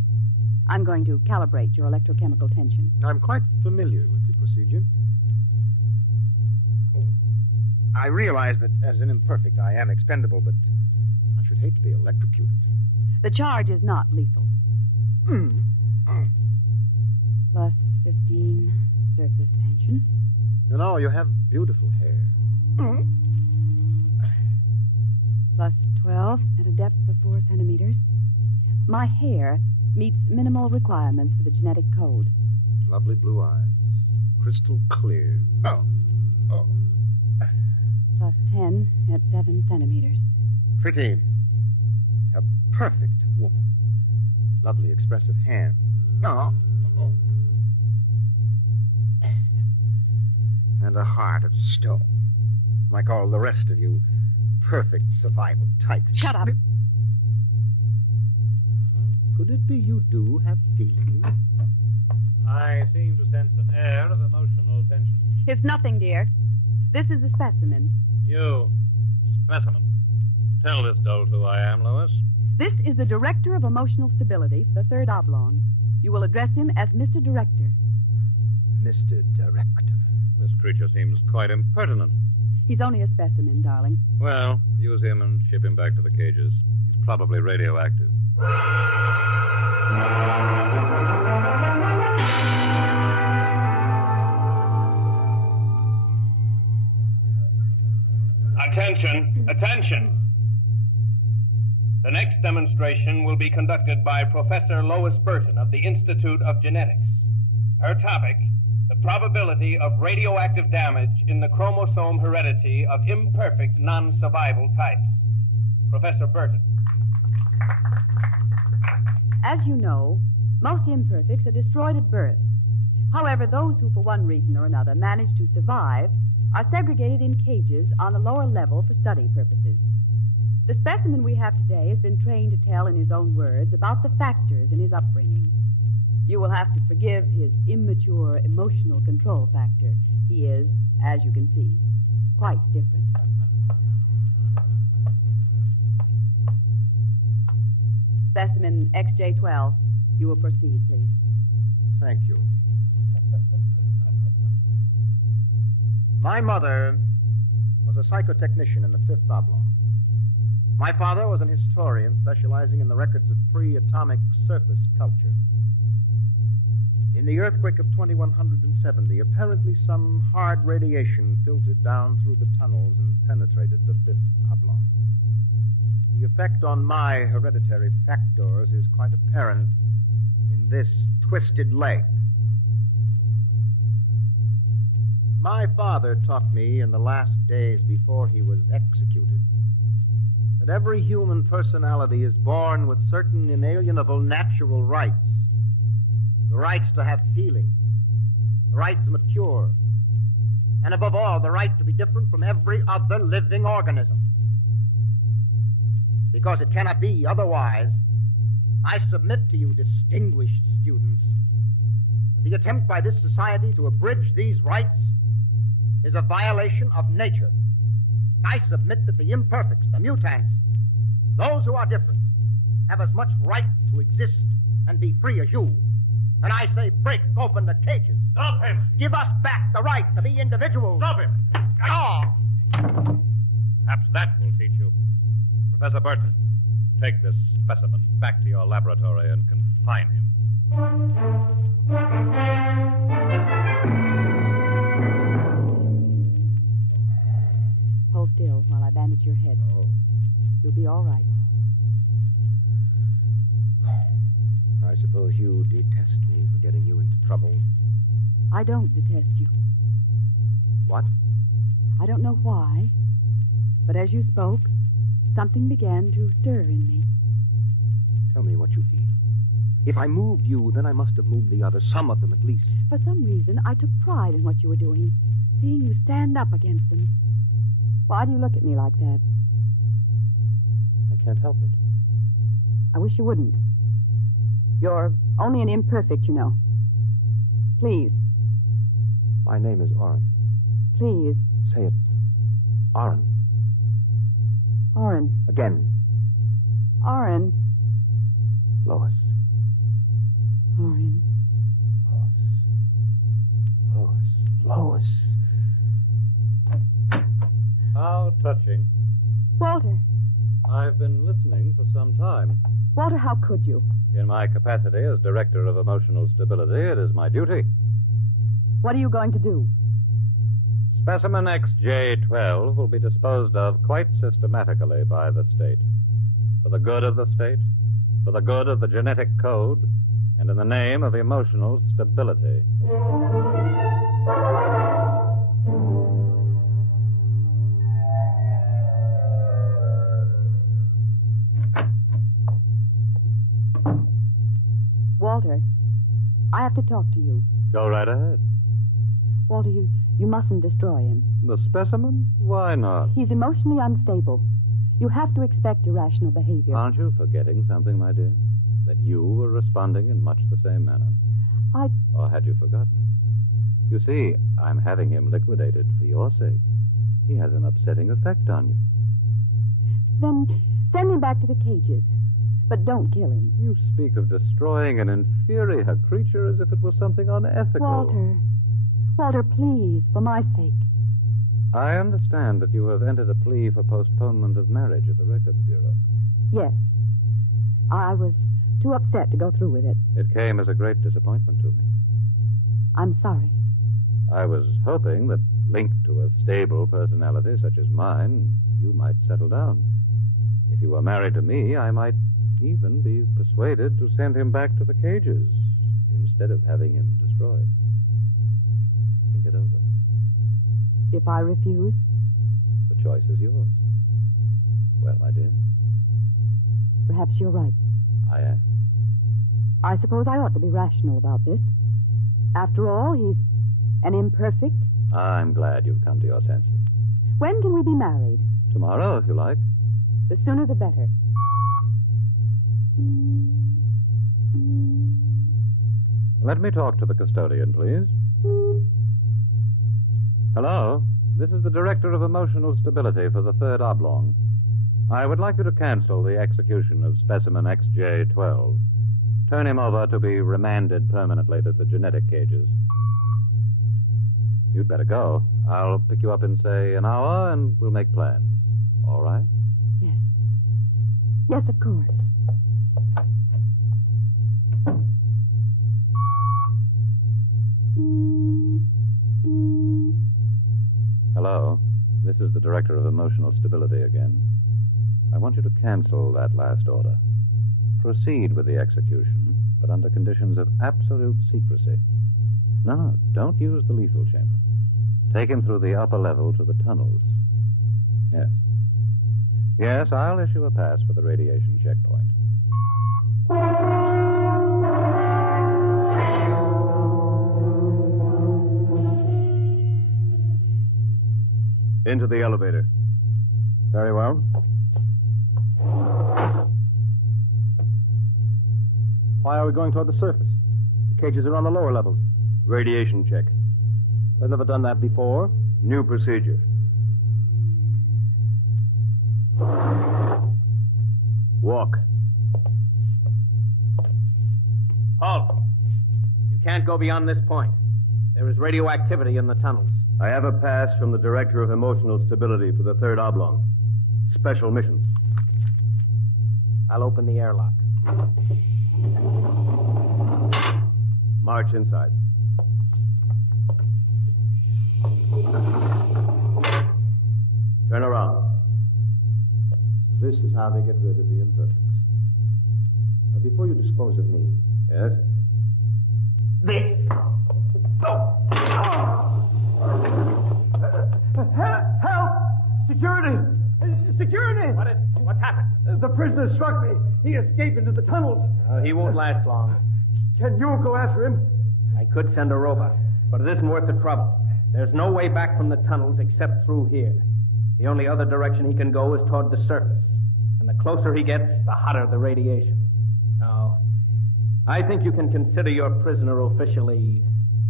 I'm going to calibrate your electrochemical tension. I'm quite familiar with the procedure. I realize that as an imperfect I am expendable, but I should hate to be electrocuted. The charge is not lethal. Plus 15 surface tension. You know, you have beautiful hair. Plus 12 at a depth of 4 centimeters. My hair meets minimal requirements for the genetic code. Lovely blue eyes. Crystal clear. Plus 10 at 7 centimeters. Pretty. A perfect woman. Lovely expressive hands. And a heart of stone. Like all the rest of you perfect survival types. Shut up. Could it be you do have feelings? I seem to sense an air of emotional tension. It's nothing, dear. This is the specimen. You, specimen. Tell this dolt who I am, Lois. This is the Director of Emotional Stability for the Third Oblong. You will address him as Mr. Director. Mr. Director. This creature seems quite impertinent. He's only a specimen, darling. Well, use him and ship him back to the cages. He's probably radioactive. Attention, attention. The next demonstration will be conducted by Professor Lois Burton of the Institute of Genetics. Her topic, the probability of radioactive damage in the chromosome heredity of imperfect non-survival types. Professor Burton. As you know, most imperfects are destroyed at birth. However, those who, for one reason or another, manage to survive are segregated in cages on the lower level for study purposes. The specimen we have today has been trained to tell in his own words about the factors in his upbringing. You will have to forgive his immature emotional control factor. He is, as you can see, quite different. Specimen XJ12. You will proceed, please. Thank you. My mother was a psychotechnician in the Fifth Oblong. My father was an historian specializing in the records of pre-atomic surface culture. In the earthquake of 2170, apparently some hard radiation filtered down through the tunnels and penetrated the Fifth Oblong. The effect on my hereditary factors is quite apparent in this twisted leg. My father taught me in the last days before he was executed that every human personality is born with certain inalienable natural rights. The rights to have feelings, the right to mature, and above all, the right to be different from every other living organism. Because it cannot be otherwise, I submit to you, distinguished students, that the attempt by this society to abridge these rights is a violation of nature. I submit that the imperfects, the mutants, those who are different, have as much right to exist and be free as you. And I say break open the cages. Stop him! Give us back the right to be individuals. Stop him! Oh! Perhaps that will teach you. Professor Burton, take this specimen back to your laboratory and confine him. Hold still while I bandage your head. Oh. You'll be all right. I suppose you detest me for getting you into trouble. I don't detest you. What? I don't know why, but as you spoke, something began to stir in me. Tell me what you feel. If I moved you, then I must have moved the others, some of them at least. For some reason, I took pride in what you were doing, seeing you stand up against them. Why do you look at me like that? I can't help it. I wish you wouldn't. You're only an imperfect, you know. Please. My name is Oren. Please. Say it. Oren. Oren. Again. Oren. Lois. Oren. Lois. How touching. Walter. I've been listening for some time. Walter, how could you? In my capacity as Director of Emotional Stability, it is my duty. What are you going to do? Specimen XJ12 will be disposed of quite systematically by the state. For the good of the state, for the good of the genetic code, and in the name of emotional stability. Walter, I have to talk to you. Go right ahead. Walter, you mustn't destroy him. The specimen? Why not? He's emotionally unstable. You have to expect irrational behavior. Aren't you forgetting something, my dear? That you were responding in much the same manner? Or had you forgotten? You see, I'm having him liquidated for your sake. He has an upsetting effect on you. Then send him back to the cages. But don't kill him. You speak of destroying an inferior creature as if it was something unethical. Walter, please, for my sake. I understand that you have entered a plea for postponement of marriage at the Records Bureau. Yes. I was too upset to go through with it. It came as a great disappointment to me. I'm sorry. I was hoping that, linked to a stable personality such as mine, you might settle down. If you were married to me, I might even be persuaded to send him back to the cages instead of having him destroyed. Think it over. If I refuse? The choice is yours. Well, my dear? Perhaps you're right. I am. I suppose I ought to be rational about this. After all, he's an imperfect. I'm glad you've come to your senses. When can we be married? Tomorrow, if you like. The sooner the better. Let me talk to the custodian, please. Hello. This is the Director of Emotional Stability for the Third Oblong. I would like you to cancel the execution of specimen XJ12. Turn him over to be remanded permanently to the genetic cages. You'd better go. I'll pick you up in, say, an hour, and we'll make plans. All right? Yes. Yes, of course. Hello. This is the Director of Emotional Stability again. I want you to cancel that last order. Proceed with the execution, but under conditions of absolute secrecy. No, don't use the lethal chamber. Take him through the upper level to the tunnels. Yes. Yes, I'll issue a pass for the radiation checkpoint. Into the elevator. Very well. Why are we going toward the surface? The cages are on the lower levels. Radiation check. I've never done that before. New procedure. Walk. Halt. You can't go beyond this point. There is radioactivity in the tunnels. I have a pass from the Director of Emotional Stability for the third oblong. Special mission. I'll open the airlock. March inside. Turn around. So this is how they get rid of the imperfects. Now, before you dispose of me... Yes? Help! Security! Security! What is it? What's happened? The prisoner struck me. He escaped into the tunnels. He won't last long. Can you go after him? I could send a robot, but it isn't worth the trouble. There's no way back from the tunnels except through here. The only other direction he can go is toward the surface. And the closer he gets, the hotter the radiation. Now, I think you can consider your prisoner officially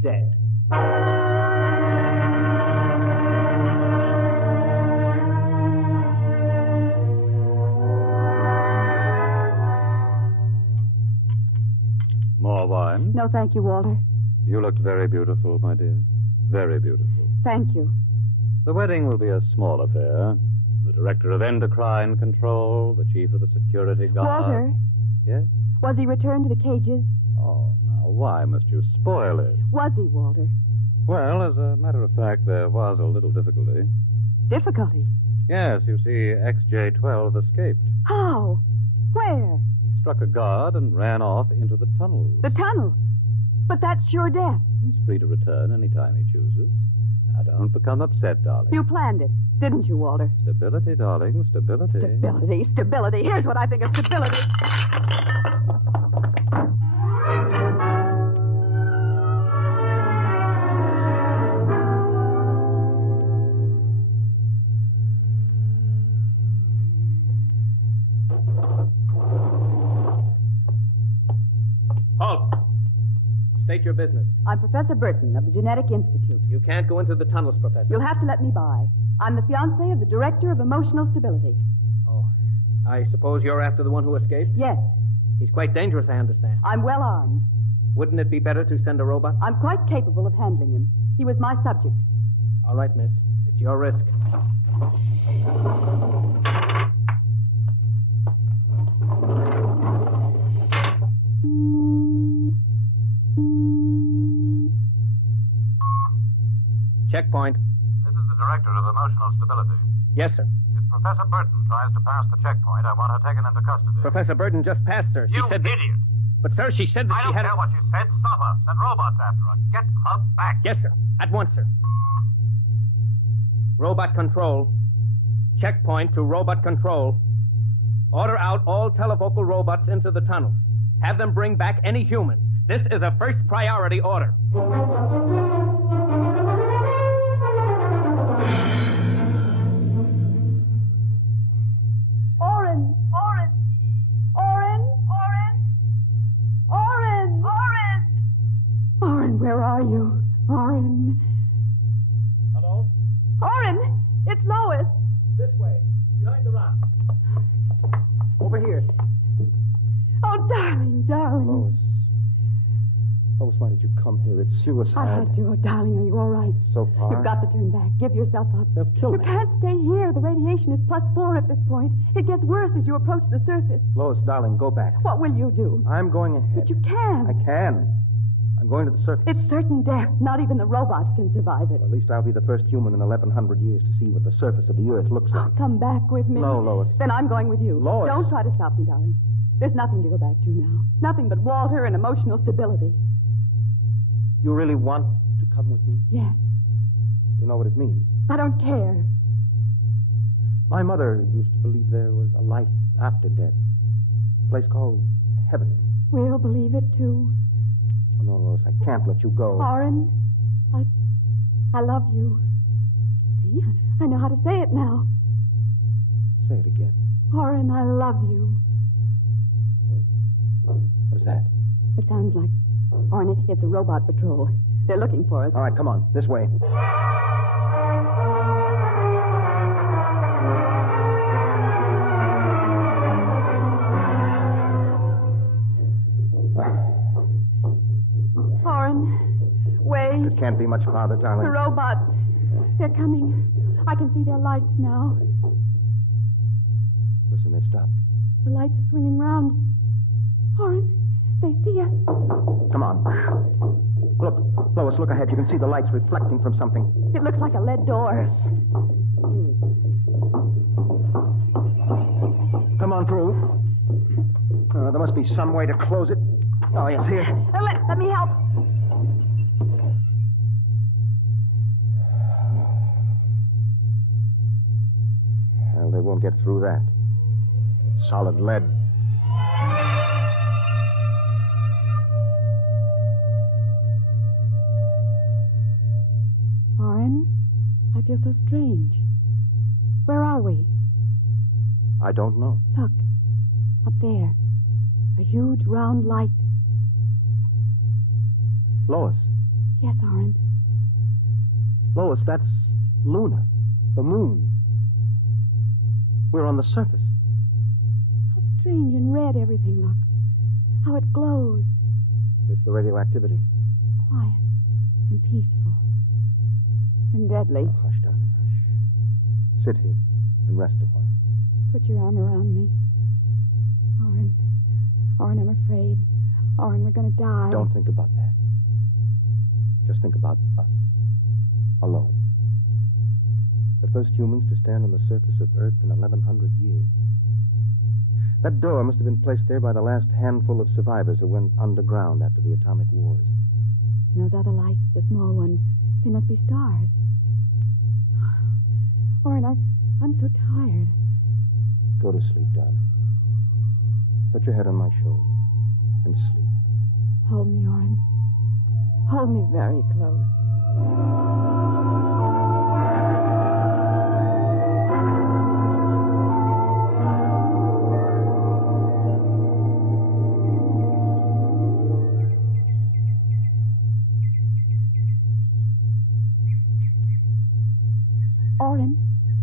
dead. More wine? No, thank you, Walter. You look very beautiful, my dear. Very beautiful. Thank you. The wedding will be a small affair. The director of endocrine control, the chief of the security guard. Walter? Yes? Was he returned to the cages? Oh, now, why must you spoil it? Was he, Walter? Well, as a matter of fact, there was a little difficulty. Difficulty? Yes, you see, XJ-12 escaped. How? Where? He struck a guard and ran off into the tunnels. The tunnels? But that's sure death. He's free to return any time he chooses. Now, don't become upset, darling. You planned it, didn't you, Walter? Stability, darling, stability. Stability. Here's what I think of stability. Halt! State your business. I'm Professor Burton of the Genetic Institute. You can't go into the tunnels, Professor. You'll have to let me by. I'm the fiancée of the Director of Emotional Stability. Oh, I suppose you're after the one who escaped? Yes. He's quite dangerous, I understand. I'm well armed. Wouldn't it be better to send a robot? I'm quite capable of handling him. He was my subject. All right, miss. It's your risk. Checkpoint. This is the Director of Emotional Stability. Yes, sir. If Professor Burton tries to pass the checkpoint, I want her taken into custody. Professor Burton just passed, sir. She You said idiot! But, sir, she said that I she don't had... care what she said. Stop her. Send robots after her. Get her back. Yes, sir. At once, sir. Robot control. Checkpoint to robot control. Order out all televocal robots into the tunnels. Have them bring back any humans. This is a first priority order. Oren! Oren! Oren! Oren! Oren! Oren! Oren, where are you? Oren. Hello? Oren! It's Lois! This way. Behind the rock. Over here. Oh, darling, darling. Lois, why did you come here? It's suicide. I had to. Oh, darling, are you all right? So far. You've got to turn back. Give yourself up. They'll kill You me. can't stay here. The radiation is +4 at this point. It gets worse as you approach the surface. Lois, darling, go back. What will you do? I'm going ahead. But you can't. I can. I'm going to the surface. It's certain death. Not even the robots can survive it. At least I'll be the first human in 1,100 years to see what the surface of the Earth looks like. Come back with me. No, Lois. Then I'm going with you. Lois. Don't try to stop me, darling. There's nothing to go back to now. Nothing but Walter and emotional stability. You really want to come with me? Yes. You know what it means. I don't care. My mother used to believe there was a life after death. A place called heaven. We'll believe it, too. Oh, no, Lois, I can't let you go. Oren, I love you. See, I know how to say it now. Say it again. Oren, I love you. What is that? It sounds like... Oren, it's a robot patrol. They're looking for us. All right, come on. This way. things. It can't be much farther, darling. The robots. They're coming. I can see their lights now. Listen, they've stopped. The lights are swinging round. Oren, they see us. Come on. Look, Lois, look ahead. You can see the lights reflecting from something. It looks like a lead door. Yes. Come on through. There must be some way to close it. Oh, yes, here. Let me help. Well, they won't get through that. It's solid lead. Oren, I feel so strange. Where are we? I don't know. Look, up there. A huge round light. Lois. Yes, Oren. Lois, that's Luna, the moon. We're on the surface. How strange and red everything looks. How it glows. It's the radioactivity. Quiet and peaceful. And deadly. Oh, hush, darling, hush. Sit here and rest a while. Put your arm around me. Oren, I'm afraid. Oren, we're going to die. Don't think about that. Just think about us. Alone. The first humans to stand on the surface of Earth in 1,100 years. That door must have been placed there by the last handful of survivors who went underground after the atomic wars. And those other lights, the small ones, they must be stars. Oren, I'm so tired. Go to sleep, darling. Put your head on my shoulder and sleep. Hold me, Oren. Hold me very close. Oren.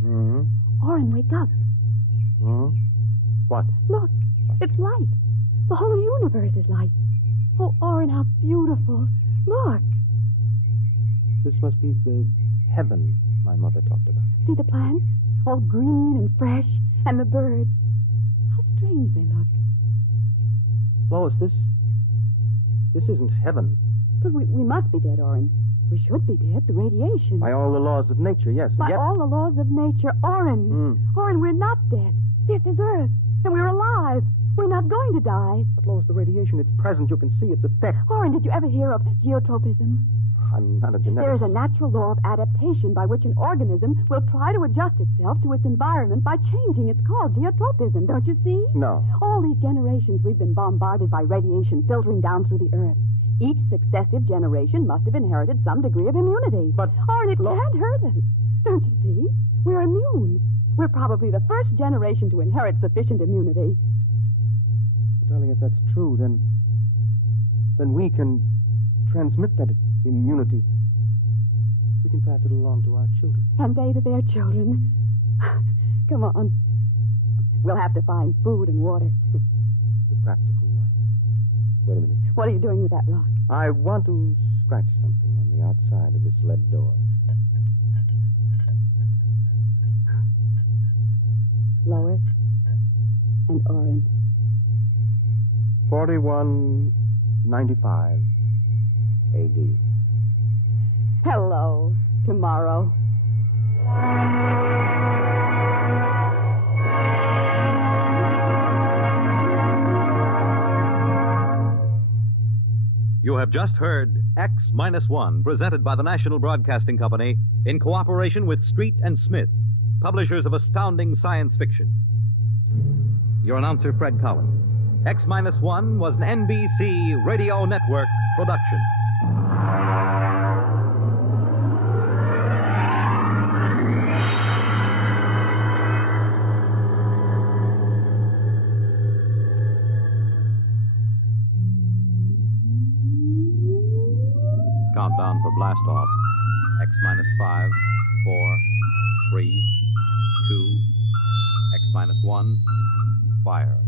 Mm-hmm. Oren, wake up. Hmm? What? Look, it's light. The whole universe is light. Oh, Oren, how beautiful. Look. This must be the heaven my mother talked about. See the plants? All green and fresh. And the birds. How strange they look. Lois, this isn't heaven. But we must be dead, Oren. We should be dead. The radiation. By all the laws of nature, yes. By Yet... all the laws of nature. Oren. Oren, we're not dead. This is Earth. And we're alive. We're not going to die. But, Lois, the radiation, it's present. You can see its effect. Oren, did you ever hear of geotropism? I'm not a geneticist. There is a natural law of adaptation by which an organism will try to adjust itself to its environment by changing. It's called geotropism, don't you see? No. All these generations we've been bombarded by radiation filtering down through the Earth. Each successive generation must have inherited some degree of immunity. But... Oren, it can't hurt us. Don't you see? We're immune. We're probably the first generation to inherit sufficient immunity. But, darling, if that's true, then we can transmit that immunity. We can pass it along to our children. And they to their children. Come on. We'll have to find food and water. The practical wife. Wait a minute. What are you doing with that rock? I want to scratch something on the outside of this lead door. Lois and Oren. 4195 AD. Hello, tomorrow. You have just heard X-1, presented by the National Broadcasting Company in cooperation with Street and Smith, publishers of astounding science fiction. Your announcer, Fred Collins. X-1 was an NBC Radio Network production. Countdown for blast off. X-5, 4, 3, 2, X-1, fire.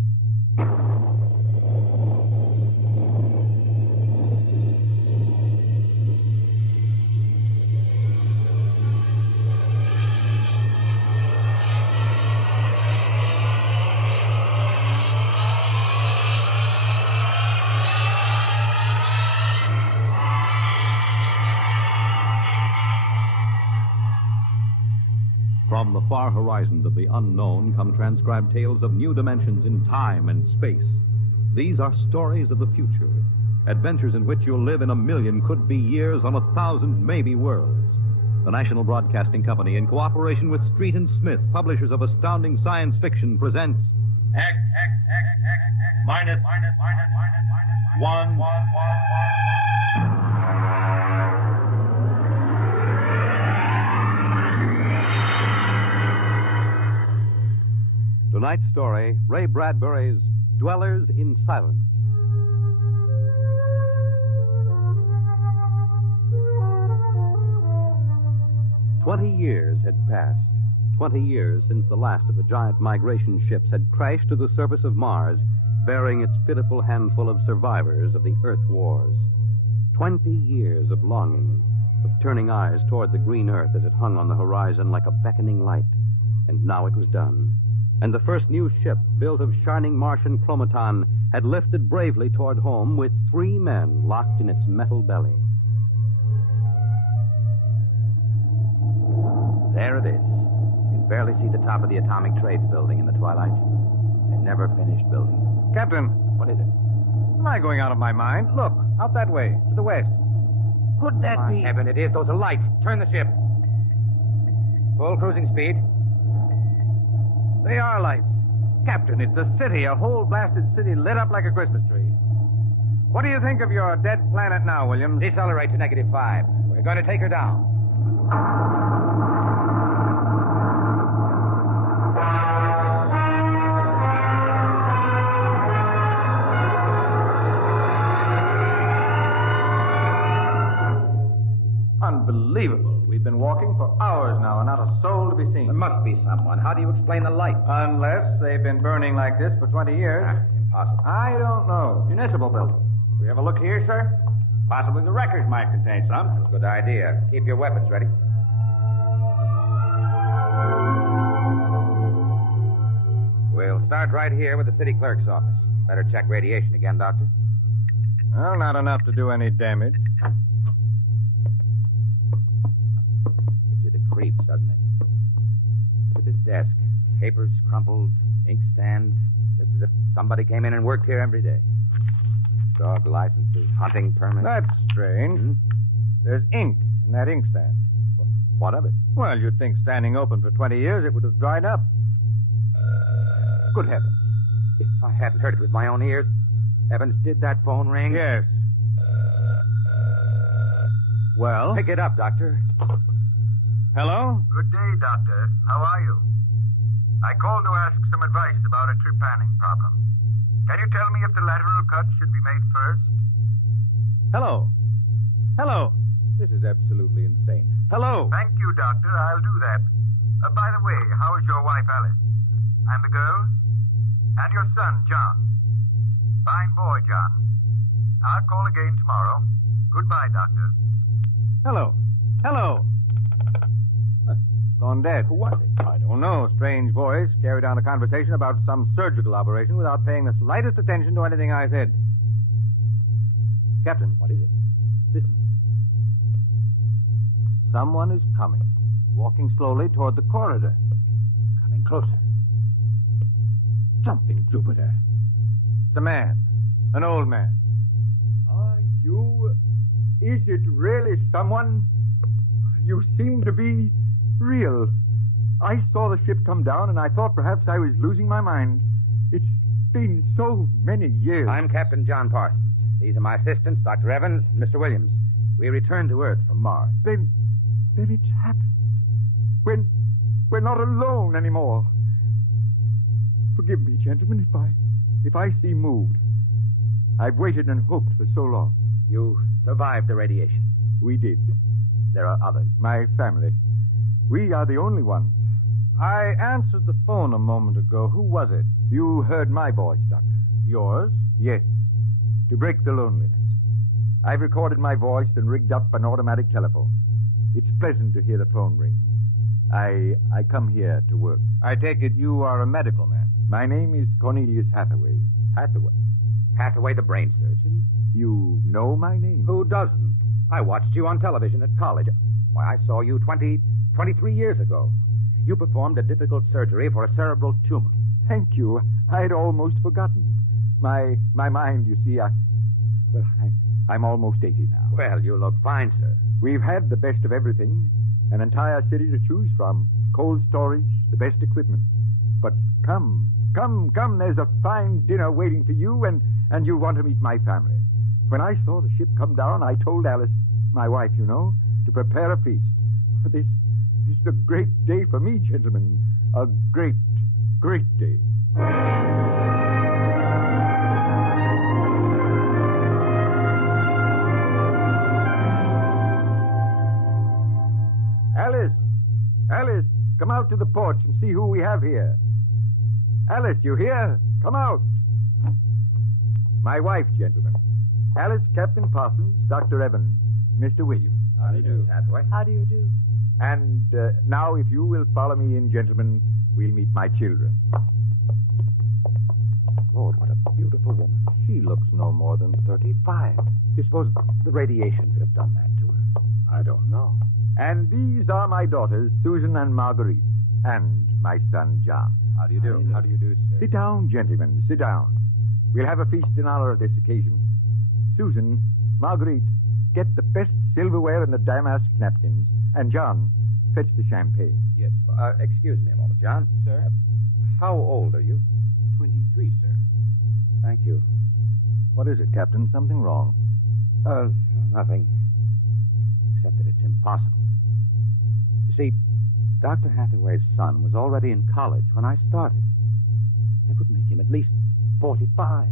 From the far horizons of the unknown come transcribed tales of new dimensions in time and space. These are stories of the future, adventures in which you'll live in a million could-be years on 1,000 maybe worlds. The National Broadcasting Company, in cooperation with Street and Smith, publishers of astounding science fiction, presents X minus 1. Tonight's story, Ray Bradbury's Dwellers in Silence. "20 years had passed. 20 years since the last of the giant migration ships had crashed to the surface of Mars, bearing its pitiful handful of survivors of the Earth Wars. 20 years of longing, of turning eyes toward the green Earth as it hung on the horizon like a beckoning light. And now it was done. And the first new ship, built of shining Martian chromaton, had lifted bravely toward home with 3 men locked in its metal belly. There it is. You can barely see the top of the Atomic Trades building in the twilight. They never finished building it. Captain. What is it? Am I going out of my mind? Look, out that way, to the west. Could that be? Heaven, it is. Those are lights. Turn the ship. Full cruising speed. They are lights. Captain, it's a city, a whole blasted city lit up like a Christmas tree. What do you think of your dead planet now, Williams? Decelerate to -5. We're going to take her down. Unbelievable. We've been walking for hours now and not a soul to be seen. There must be someone. How do you explain the light? Unless they've been burning like this for 20 years. Impossible. I don't know. Municipal building. Do we have a look here, sir? Possibly the wreckers might contain some. That's a good idea. Keep your weapons ready. We'll start right here with the city clerk's office. Better check radiation again, Doctor. Well, not enough to do any damage. Gives you the creeps, doesn't it? Look at this desk. Papers crumpled, inkstand, just as if somebody came in and worked here every day. Dog licenses, hunting permits. That's strange. There's ink in that inkstand. What of it? Well, you'd think standing open for 20 years it would have dried up. Good heavens. If I hadn't heard it with my own ears. Heavens, did that phone ring? Yes. Well? Pick it up, Doctor. Hello? Good day, Doctor. How are you? I called to ask some advice about a trepanning problem. Can you tell me if the lateral cut should be made first? Hello? Hello? This is absolutely insane. Hello? Thank you, Doctor. I'll do that. By the way, how is your wife, Alice? And the girls? And your son, John? Fine boy, John. I'll call again tomorrow. Goodbye, Doctor. Hello? Hello? Gone dead. Who was it? I don't know. Strange voice carried on a conversation about some surgical operation without paying the slightest attention to anything I said. Captain. What is it? Listen. Someone is coming, walking slowly toward the corridor. Coming closer. Jumping Jupiter. It's a man. An old man. Are you... Is it really someone? You seem to be real. I saw the ship come down, and I thought perhaps I was losing my mind. It's been so many years. I'm Captain John Parsons. These are my assistants, Dr. Evans and Mr. Williams. We returned to Earth from Mars. Then it's happened. We're not alone anymore. Forgive me, gentlemen, if I seem moved. I've waited and hoped for so long. You survived the radiation. We did. There are others. My family. We are the only ones. I answered the phone a moment ago. Who was it? You heard my voice, Doctor. Yours? Yes. To break the loneliness. I've recorded my voice and rigged up an automatic telephone. It's pleasant to hear the phone ring. I come here to work. I take it you are a medical man. My name is Cornelius Hathaway. Hathaway? Hathaway, the brain surgeon? You know my name? Who doesn't? I watched you on television at college. Why, I saw you 23 years ago. You performed a difficult surgery for a cerebral tumor. Thank you. I'd almost forgotten. My mind, you see, I'm almost 80 now. Well, you look fine, sir. We've had the best of everything. An entire city to choose from. Cold storage, the best equipment. But come. There's a fine dinner waiting for you, and you'll want to meet my family. When I saw the ship come down, I told Alice, my wife, you know, to prepare a feast. This is a great day for me, gentlemen. A great, great day. Alice, come out to the porch and see who we have here. Alice, you here? Come out. My wife, gentlemen. Alice, Captain Parsons, Dr. Evans, Mr. Williams. How do you do, Hathaway? How do you do? And now, if you will follow me in, gentlemen, we'll meet my children. Lord, what a beautiful woman. She looks no more than 35. Do you suppose the radiation could have done that to her? I don't know. And these are my daughters, Susan and Marguerite, and my son, John. How do you do? How do you do, sir? Sit down, gentlemen, sit down. We'll have a feast in honor of this occasion. Susan, Marguerite, get the best silverware and the damask napkins. And John, fetch the champagne. Yes. Excuse me a moment, John. Sir? How old are you? 23, sir. Thank you. What is it, Captain? Something wrong? Nothing. Except that it's impossible. You see, Dr. Hathaway's son was already in college when I started. That would make him at least 45.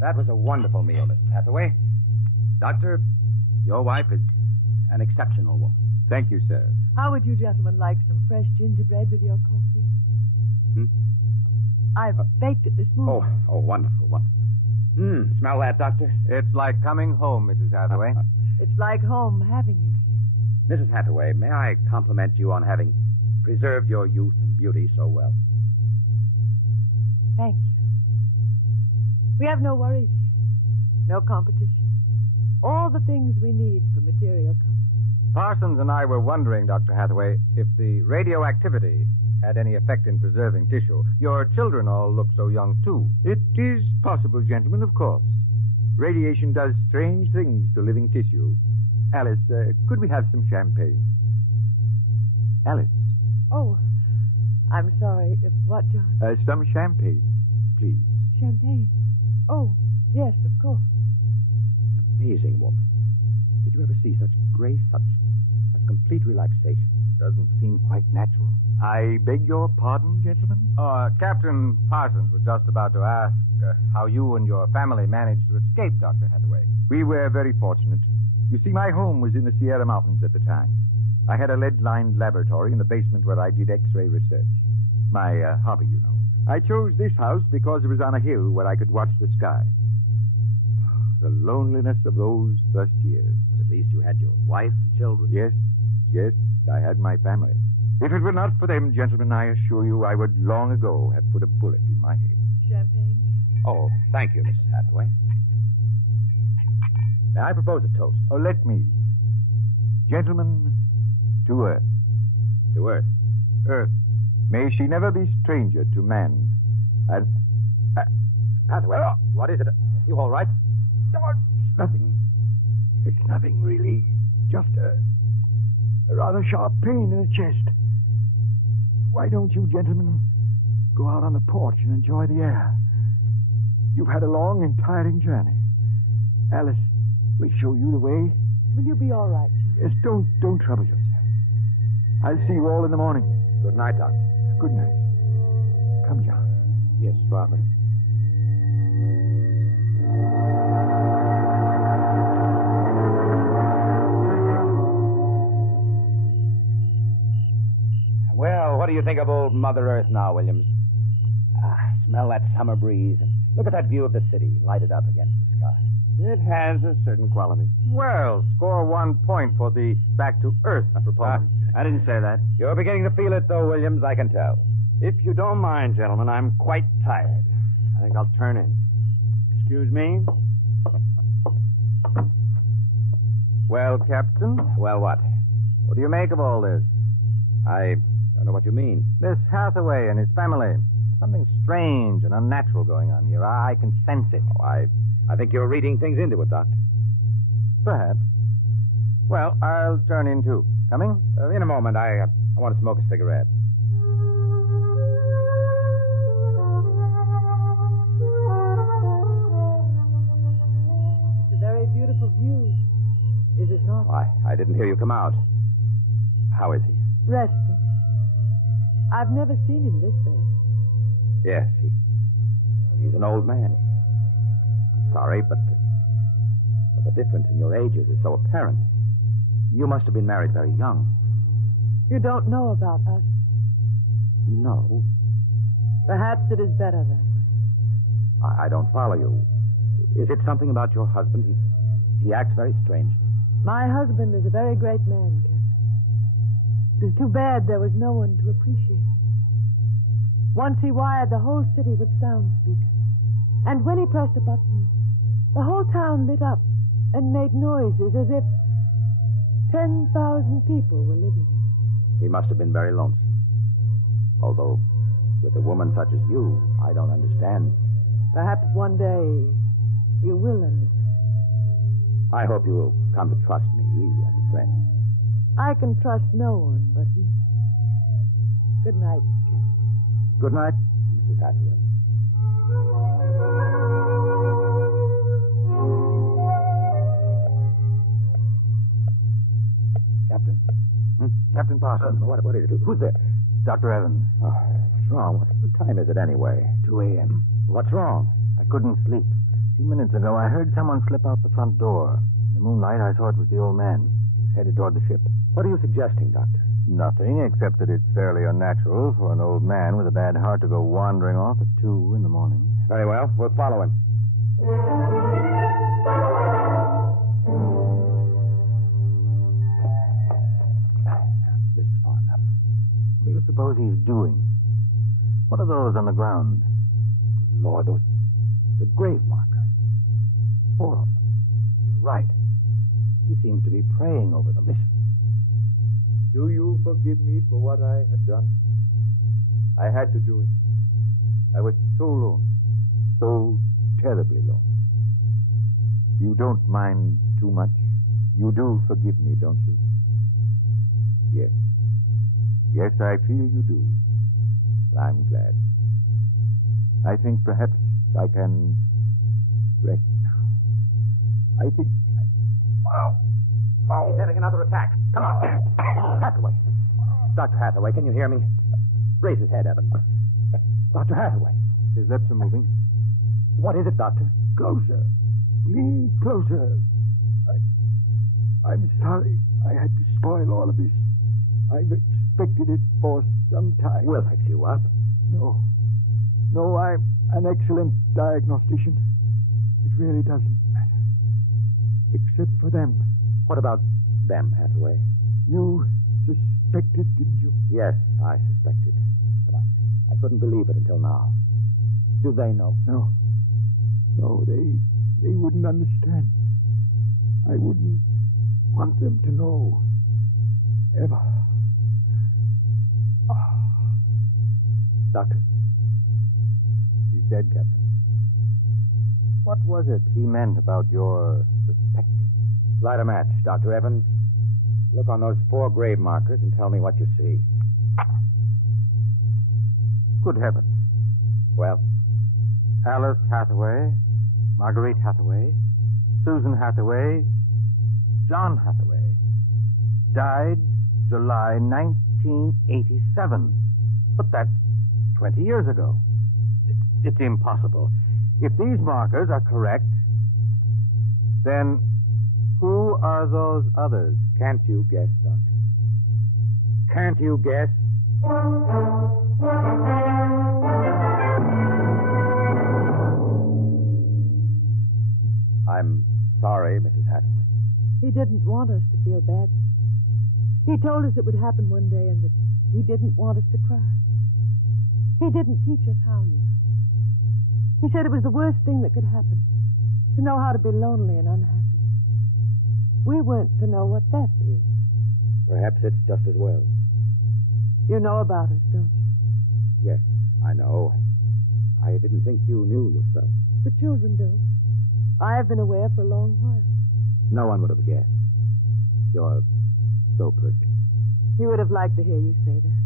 That was a wonderful meal, Mrs. Hathaway. Doctor, your wife is an exceptional woman. Thank you, sir. How would you gentlemen like some fresh gingerbread with your coffee? I've baked it this morning. Oh, wonderful, wonderful. Smell that, Doctor? It's like coming home, Mrs. Hathaway. It's like home having you here. Mrs. Hathaway, may I compliment you on having preserved your youth and beauty so well? Thank you. We have no worries here. No competition. All the things we need for material comfort. Parsons and I were wondering, Dr. Hathaway, if the radioactivity had any effect in preserving tissue. Your children all look so young, too. It is possible, gentlemen, of course. Radiation does strange things to living tissue. Alice, could we have some champagne? Alice. Oh, I'm sorry. If what, John? Some champagne, please. Champagne? Oh, yes, of course. An amazing woman. Did you ever see such grace, such complete relaxation? Doesn't seem quite natural. I beg your pardon, gentlemen? Captain Parsons was just about to ask how you and your family managed to escape, Dr. Hathaway. We were very fortunate. You see, my home was in the Sierra Mountains at the time. I had a lead-lined laboratory in the basement where I did X-ray research. My hobby, you know. I chose this house because it was on a hill where I could watch the sky. The loneliness of those first years. But at least you had your wife and children. Yes, I had my family. If it were not for them, gentlemen, I assure you I would long ago have put a bullet in my head. Champagne, Captain? Oh, thank you, Mrs. Hathaway. May I propose a toast? Oh, let me. Gentlemen, to Earth. To Earth? Earth. May she never be stranger to man. And... Hathaway, what is it? You all right? It's nothing. It's nothing, really. Just a rather sharp pain in the chest. Why don't you gentlemen go out on the porch and enjoy the air? You've had a long and tiring journey. Alice, we'll show you the way. Will you be all right, John? Yes, don't trouble yourself. I'll see you all in the morning. Good night, Doctor. Good night. Come, John. Yes, Father. Well, what do you think of old Mother Earth now, Williams? Smell that summer breeze. Look at that view of the city lighted up against the sky. It has a certain quality. Well, score 1 point for the back to Earth proponents. I didn't say that. You're beginning to feel it, though, Williams, I can tell. If you don't mind, gentlemen, I'm quite tired. I think I'll turn in. Excuse me. Well, Captain? Well, what? What do you make of all this? I don't know what you mean. This Hathaway and his family. There's something strange and unnatural going on here. I can sense it. Oh, I think you're reading things into it, Doctor. Perhaps. Well, I'll turn in, too. Coming? In a moment. I want to smoke a cigarette. It's a very beautiful view, is it not? I didn't hear you come out. How is he? Resting. I've never seen him this bad. Yes, he's an old man. I'm sorry, but the difference in your ages is so apparent. You must have been married very young. You don't know about us. No. Perhaps it is better that way. I don't follow you. Is it something about your husband? He acts very strangely. My husband is a very great man, Captain. It is too bad there was no one to appreciate him. Once he wired the whole city with sound speakers. And when he pressed a button, the whole town lit up and made noises as if 10,000 people were living in it. He must have been very lonesome. Although, with a woman such as you, I don't understand. Perhaps one day you will understand. I hope you will come to trust me as a friend. I can trust no one but him. Good night, Captain. Good night, Mrs. Hathaway. Captain. Captain Parsons. What is it? Who's there? Dr. Evans. Oh, what's wrong? What time is it anyway? 2 a.m. What's wrong? I couldn't sleep. A few minutes ago, I heard someone slip out the front door. In the moonlight, I saw it was the old man. He was headed toward the ship. What are you suggesting, Doctor? Nothing, except that it's fairly unnatural for an old man with a bad heart to go wandering off at 2 in the morning. Very well. We'll follow him. This is far enough. What do you suppose he's doing? What are those on the ground? Good Lord, those are grave markers. 4 of them. You're right. He seems to be praying over them. Listen. Do you forgive me for what I had done? I had to do it. I was so lonely, so terribly lonely. You don't mind too much? You do forgive me, don't you? Yes. Yes, I feel you do. I'm glad. I think perhaps I can rest now. I think He's having another attack. Come on. Hathaway. Dr. Hathaway, can you hear me? Raise his head, Evans. Dr. Hathaway. His lips are moving. What is it, Doctor? Closer. Lean closer. I'm sorry I had to spoil all of this. I've expected it for some time. We'll fix you up. No, I'm an excellent diagnostician. It really doesn't matter. Except for them. What about them, Hathaway? You suspected, didn't you? Yes, I suspected. But I couldn't believe it until now. Do they know? No, they wouldn't understand. I wouldn't want them to know. Ever. Doctor? He's dead, Captain. What was it he meant about your suspecting? Light a match, Dr. Evans. Look on those 4 grave markers and tell me what you see. Good heavens. Well? Alice Hathaway, Marguerite Hathaway, Susan Hathaway, John Hathaway. Died July 1987. But that's 20 years ago. It's impossible. If these markers are correct, then who are those others? Can't you guess, Doctor? Can't you guess? I'm sorry, Mrs. Hathaway. He didn't want us to feel badly. He told us it would happen one day and that he didn't want us to cry. He didn't teach us how, you know. He said it was the worst thing that could happen, to know how to be lonely and unhappy. We weren't to know what that is. Perhaps it's just as well. You know about us, don't you? Yes, I know. I didn't think you knew yourself. The children don't. I have been aware for a long while. No one would have guessed. You're so perfect. He would have liked to hear you say that.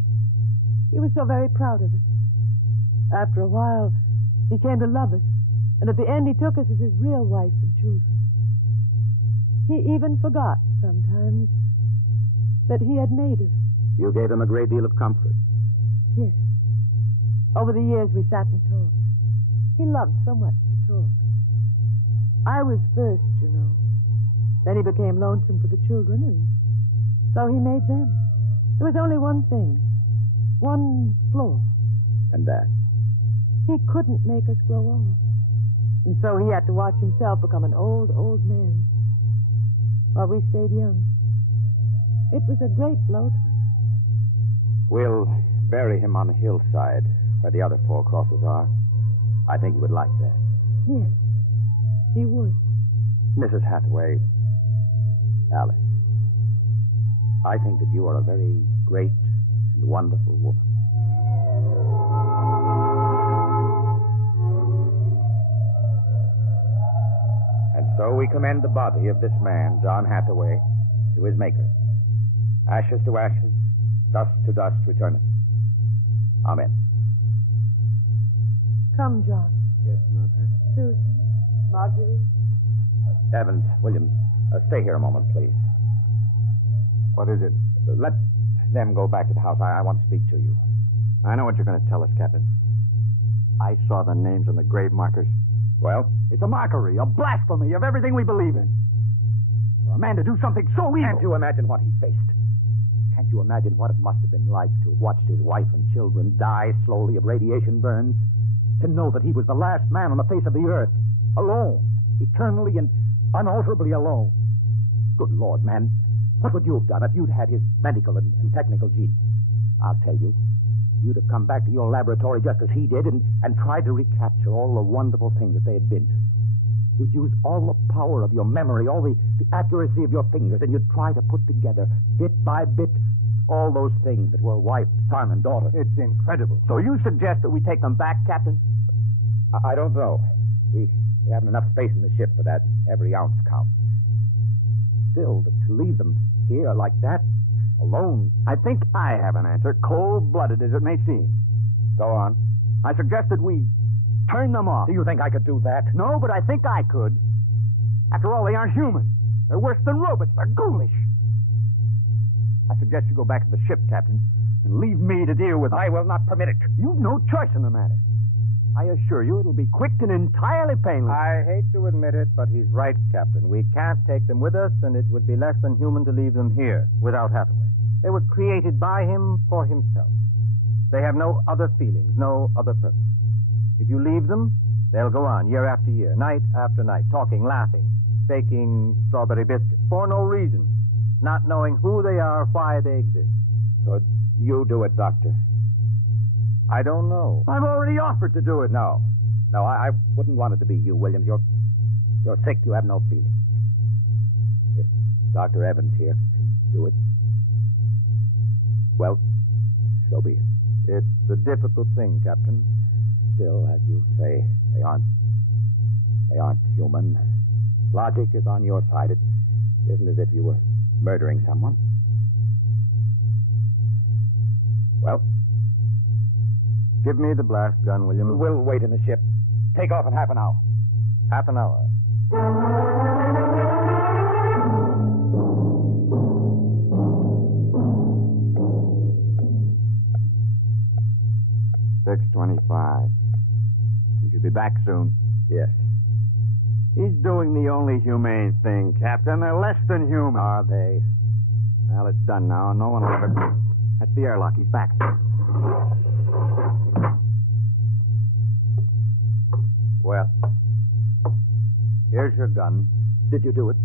He was so very proud of us. After a while, he came to love us, and at the end he took us as his real wife and children. He even forgot, sometimes, that he had made us. You gave him a great deal of comfort. Yes. Over the years, we sat and talked. He loved so much to talk. I was first, you know. Then he became lonesome for the children, and so he made them. There was only one thing. One flaw. And that? He couldn't make us grow old. And so he had to watch himself become an old, old man while we stayed young. It was a great blow to him. We'll bury him on the hillside where the other 4 crosses are. I think he would like that. Yes, he would. Mrs. Hathaway, Alice, I think that you are a very great and wonderful woman. And so we commend the body of this man, John Hathaway, to his Maker. Ashes to ashes, dust to dust returneth. Amen. Come, John. Yes, Mother. Susan, Marjorie. Evans, Williams, stay here a moment, please. What is it? Let them go back to the house. I want to speak to you. I know what you're going to tell us, Captain. I saw the names on the grave markers. Well? It's a mockery, a blasphemy of everything we believe in. For a man to do something so evil. Can't you imagine what he faced? Can't you imagine what it must have been like to have watched his wife and children die slowly of radiation burns? To know that he was the last man on the face of the earth, alone, eternally and unalterably alone. Good Lord, man, what would you have done if you'd had his medical and technical genius? I'll tell you, you'd have come back to your laboratory just as he did and tried to recapture all the wonderful things that they had been to you. You'd use all the power of your memory, all the accuracy of your fingers, and you'd try to put together, bit by bit, all those things that were wife, son, and daughter. It's incredible. So you suggest that we take them back, Captain? I don't know. We haven't enough space in the ship for that. Every ounce counts. Still, to leave them here like that, alone... I think I have an answer, cold-blooded as it may seem. Go on. I suggest that we turn them off. Do you think I could do that? No, but I think I could. After all, they aren't human. They're worse than robots. They're ghoulish. I suggest you go back to the ship, Captain, and leave me to deal with them. I will not permit it. You've no choice in the matter. I assure you it'll be quick and entirely painless. I hate to admit it, but he's right, Captain. We can't take them with us, and it would be less than human to leave them here without Hathaway. They were created by him for himself. They have no other feelings, no other purpose. If you leave them, they'll go on year after year, night after night, talking, laughing, baking strawberry biscuits for no reason, not knowing who they are, why they exist. Could you do it, Doctor? I don't know. I've already offered to do it. No, I wouldn't want it to be you, Williams. You're sick. You have no feelings. If Dr. Evans here can do it, well, so be it. It's a difficult thing, Captain. Still, as you say, they aren't human. Logic is on your side. It isn't as if you were murdering someone. Well, give me the blast gun, Williams. We'll wait in the ship. Take off in half an hour. Half an hour. 6:25. He should be back soon. Yes. He's doing the only humane thing, Captain. They're less than human. Are they? Well, it's done now. No one will ever... That's the airlock. He's back. Well, here's your gun. Did you do it?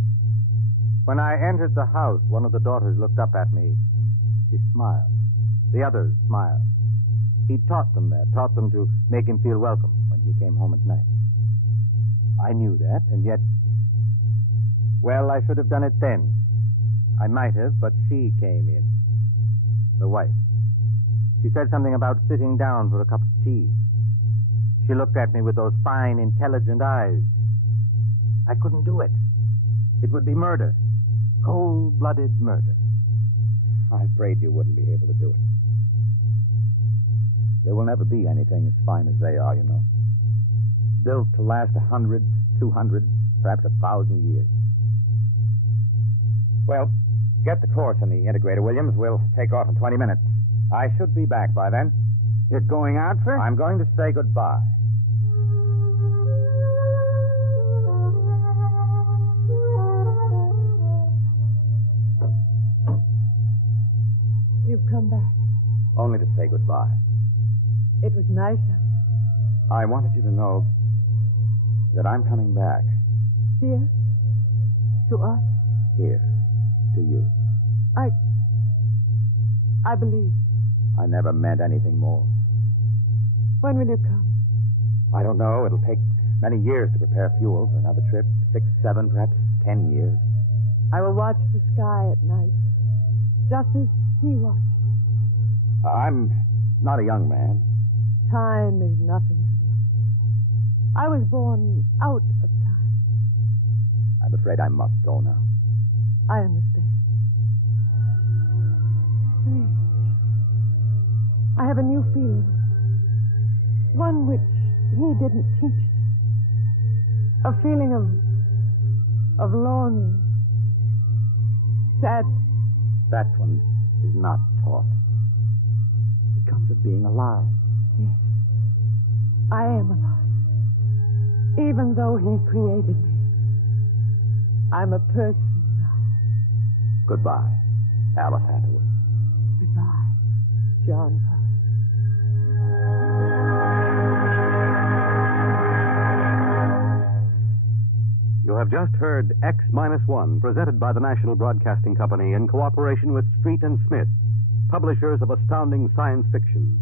When I entered the house, one of the daughters looked up at me and She smiled. The others smiled. He taught them that, taught them to make him feel welcome when he came home at night. I knew that, and yet, well, I should have done it then. I might have, but she came in. The wife. She said something about sitting down for a cup of tea. She looked at me with those fine, intelligent eyes. I couldn't do it. It would be murder. Cold-blooded murder. I prayed you wouldn't be able to do it. There will never be anything as fine as they are, you know. Built to last 100, 200, perhaps 1,000 years. Well, get the course in the integrator, Williams. We'll take off in 20 minutes. I should be back by then. You're going out, sir? I'm going to say goodbye. You've come back. Only to say goodbye. It was nice of you. I wanted you to know that I'm coming back. Here? To us? Here. To you. I believe you. I never meant anything more. When will you come? I don't know. It'll take many years to prepare fuel for another trip. 6, 7, perhaps 10 years. I will watch the sky at night, just as he watched. I'm not a young man. Time is nothing to me. I was born out of time. I'm afraid I must go now. I understand. Strange. I have a new feeling. One which he didn't teach us. A feeling of longing. Sadness. That one is not taught. It comes of being alive. Yes. I am alive. Even though he created me. I'm a person now. Goodbye, Alice Hathaway. Goodbye, John Parsons. You have just heard X-1, presented by the National Broadcasting Company in cooperation with Street and Smith, publishers of astounding science fiction.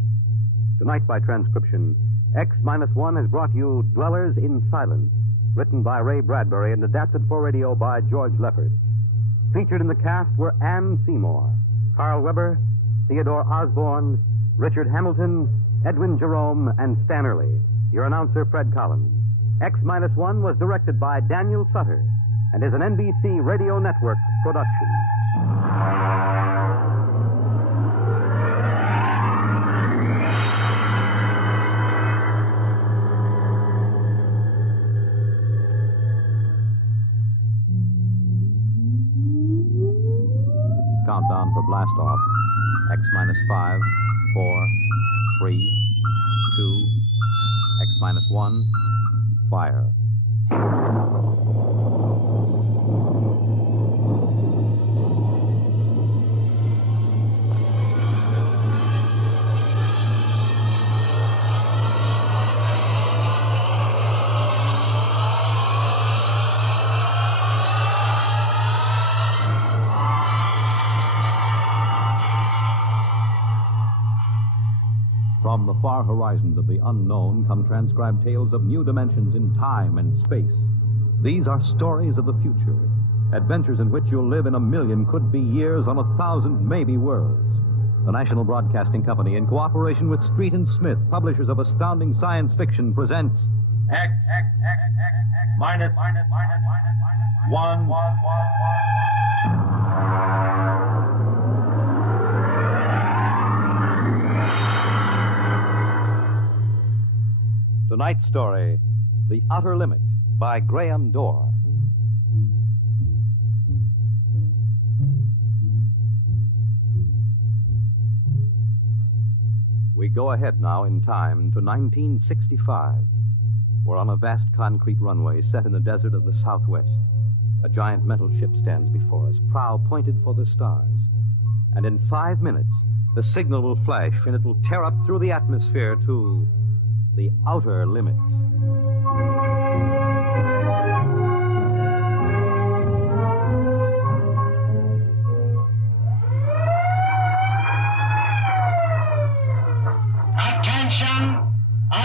Tonight, by transcription, X-1 has brought you Dwellers in Silence, written by Ray Bradbury and adapted for radio by George Lefferts. Featured in the cast were Ann Seymour, Carl Weber, Theodore Osborne, Richard Hamilton, Edwin Jerome, and Stan Early. Your announcer, Fred Collins. X-1 was directed by Daniel Sutter and is an NBC Radio Network production. Countdown for blast off. X-5, 4, 3, 2, X-1, fire. From the far horizons of the unknown come transcribed tales of new dimensions in time and space. These are stories of the future, adventures in which you'll live in 1,000,000 could-be years on 1,000 maybe worlds. The National Broadcasting Company, in cooperation with Street and Smith, publishers of astounding science fiction, presents X minus 1. Tonight's story, The Outer Limit, by Graham Dorr. We go ahead now in time to 1965. We're on a vast concrete runway set in the desert of the Southwest. A giant metal ship stands before us, prow pointed for the stars. And in 5 minutes, the signal will flash and it will tear up through the atmosphere to the outer limit.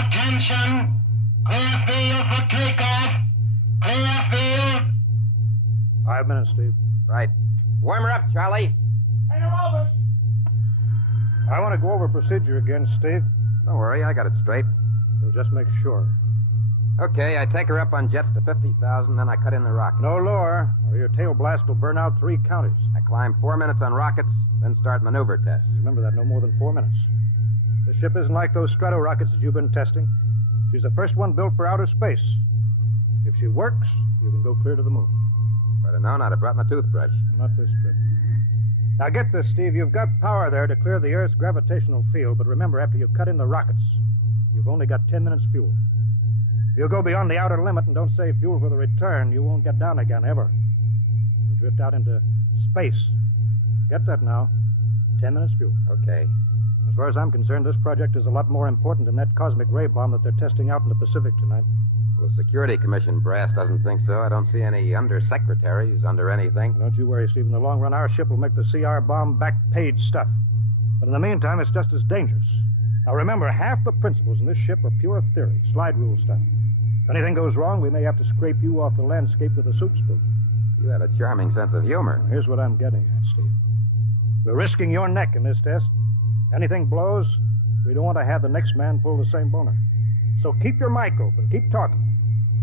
Attention! Clear field for takeoff! Clear field! 5 minutes, Steve. Right. Warm her up, Charlie. Turn her over! I want to go over procedure again, Steve. Don't worry, I got it straight. We'll just make sure. Okay, I take her up on jets to 50,000, then I cut in the rockets. No lower, or your tail blast will burn out 3 counties. I climb 4 minutes on rockets, then start maneuver tests. Remember that, no more than 4 minutes. This ship isn't like those strato rockets that you've been testing. She's the first one built for outer space. If she works, you can go clear to the moon. If I'd have known, I'd have brought my toothbrush. Not this trip. Now get this, Steve. You've got power there to clear the Earth's gravitational field, but remember, after you cut in the rockets, you've only got 10 minutes fuel. If you go beyond the outer limit and don't save fuel for the return, you won't get down again, ever. You'll drift out into space. Get that now. 10 minutes fuel. Okay. As far as I'm concerned, this project is a lot more important than that cosmic ray bomb that they're testing out in the Pacific tonight. Well, the Security Commission brass doesn't think so. I don't see any undersecretaries under anything. Don't you worry, Steve. In the long run, our ship will make the CR bomb back page stuff. But in the meantime, it's just as dangerous. Now remember, half the principles in this ship are pure theory, slide rule stuff. If anything goes wrong, we may have to scrape you off the landscape with a soup spoon. You have a charming sense of humor. Here's what I'm getting at, Steve. We're risking your neck in this test. Anything blows, we don't want to have the next man pull the same boner. So keep your mic open, keep talking.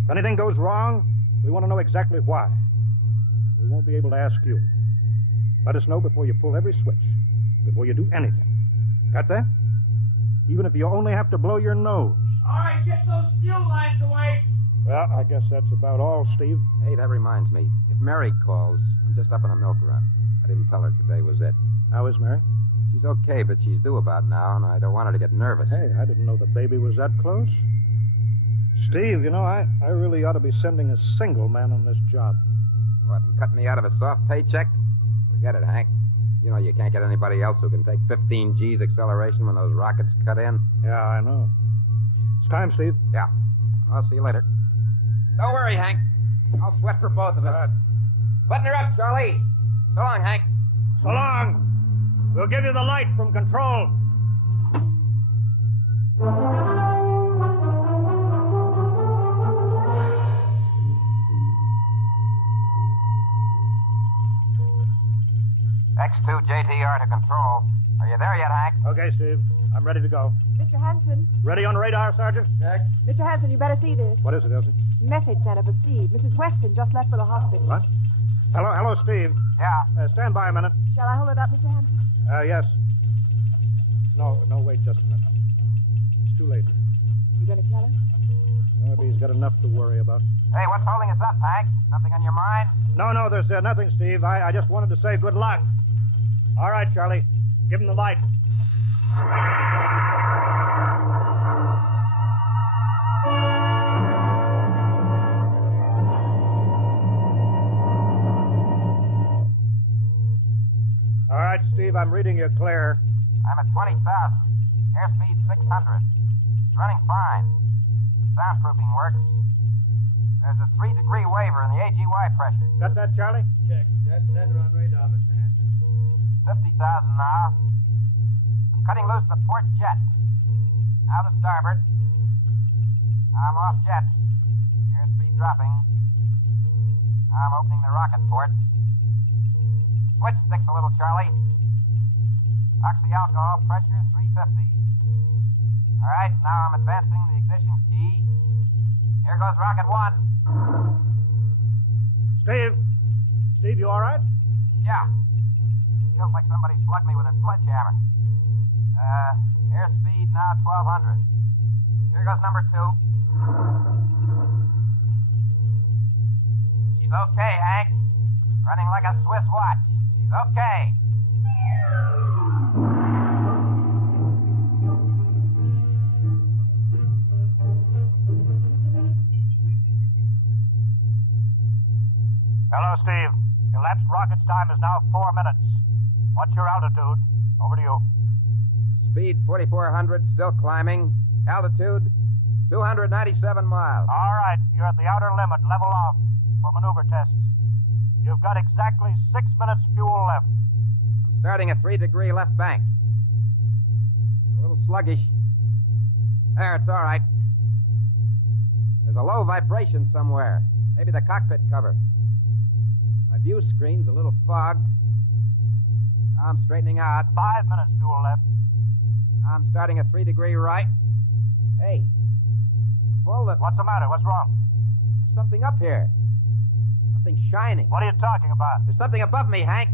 If anything goes wrong, we want to know exactly why. And we won't be able to ask you. Let us know before you pull every switch, before you do anything. Got that? Even if you only have to blow your nose. All right, get those fuel lines away. Well, I guess that's about all, Steve. Hey, that reminds me. If Mary calls, I'm just up on a milk run. I didn't tell her today was it. How is Mary? She's okay, but she's due about now, and I don't want her to get nervous. Hey, I didn't know the baby was that close. Steve, you know, I really ought to be sending a single man on this job. What, and cut me out of a soft paycheck? Forget it, Hank. You know you can't get anybody else who can take 15 G's acceleration when those rockets cut in. Yeah, I know. It's time, Steve. Yeah. I'll see you later. Don't worry, Hank. I'll sweat for both of us. Button her up, Charlie. So long, Hank. So long. We'll give you the light from control. X2 JTR to control. Are you there yet, Hank? Okay, Steve. I'm ready to go. Mr. Hanson. Ready on radar, Sergeant? Check. Mr. Hanson, you better see this. What is it, Elsie? Message sent up for Steve. Mrs. Weston just left for the hospital. What? Hello, Steve. Yeah. Stand by a minute. Shall I hold it up, Mr. Hanson? Yes. No, wait just a minute. It's too late. You going to tell him? Maybe he's got enough to worry about. Hey, what's holding us up, Hank? Something on your mind? No, there's nothing, Steve. I just wanted to say good luck. All right, Charlie. Give him the light. All right, Steve, I'm reading you clear. I'm at 20,000. Airspeed 600. It's running fine. Soundproofing works. There's a 3-degree waiver in the AGY pressure. Got that, Charlie? Check. Dead center on radar, Mr. Hanson. 50,000 now. I'm cutting loose the port jet. Now the starboard. Now I'm off jets. Airspeed dropping. Now I'm opening the rocket ports. The switch sticks a little, Charlie. Oxy-alcohol pressure 350. All right, now I'm advancing the ignition key. Here goes rocket 1. Steve, you all right? Yeah. Feels like somebody slugged me with a sledgehammer. Airspeed now 1,200. Here goes number 2. She's okay, Hank. Running like a Swiss watch. She's okay. Hello, Steve. Elapsed rocket's time is now 4 minutes. What's your altitude? Over to you. Speed 4,400, still climbing. Altitude 297 miles. All right, you're at the outer limit. Level off for maneuver tests. You've got exactly 6 minutes fuel left. I'm starting a 3-degree left bank. She's a little sluggish. There, it's all right. There's a low vibration somewhere. Maybe the cockpit cover. My view screen's a little fogged. Now I'm straightening out. 5 minutes, fuel left. Now I'm starting at 3° right. Hey. What's the matter? What's wrong? There's something up here. Something shining. What are you talking about? There's something above me, Hank.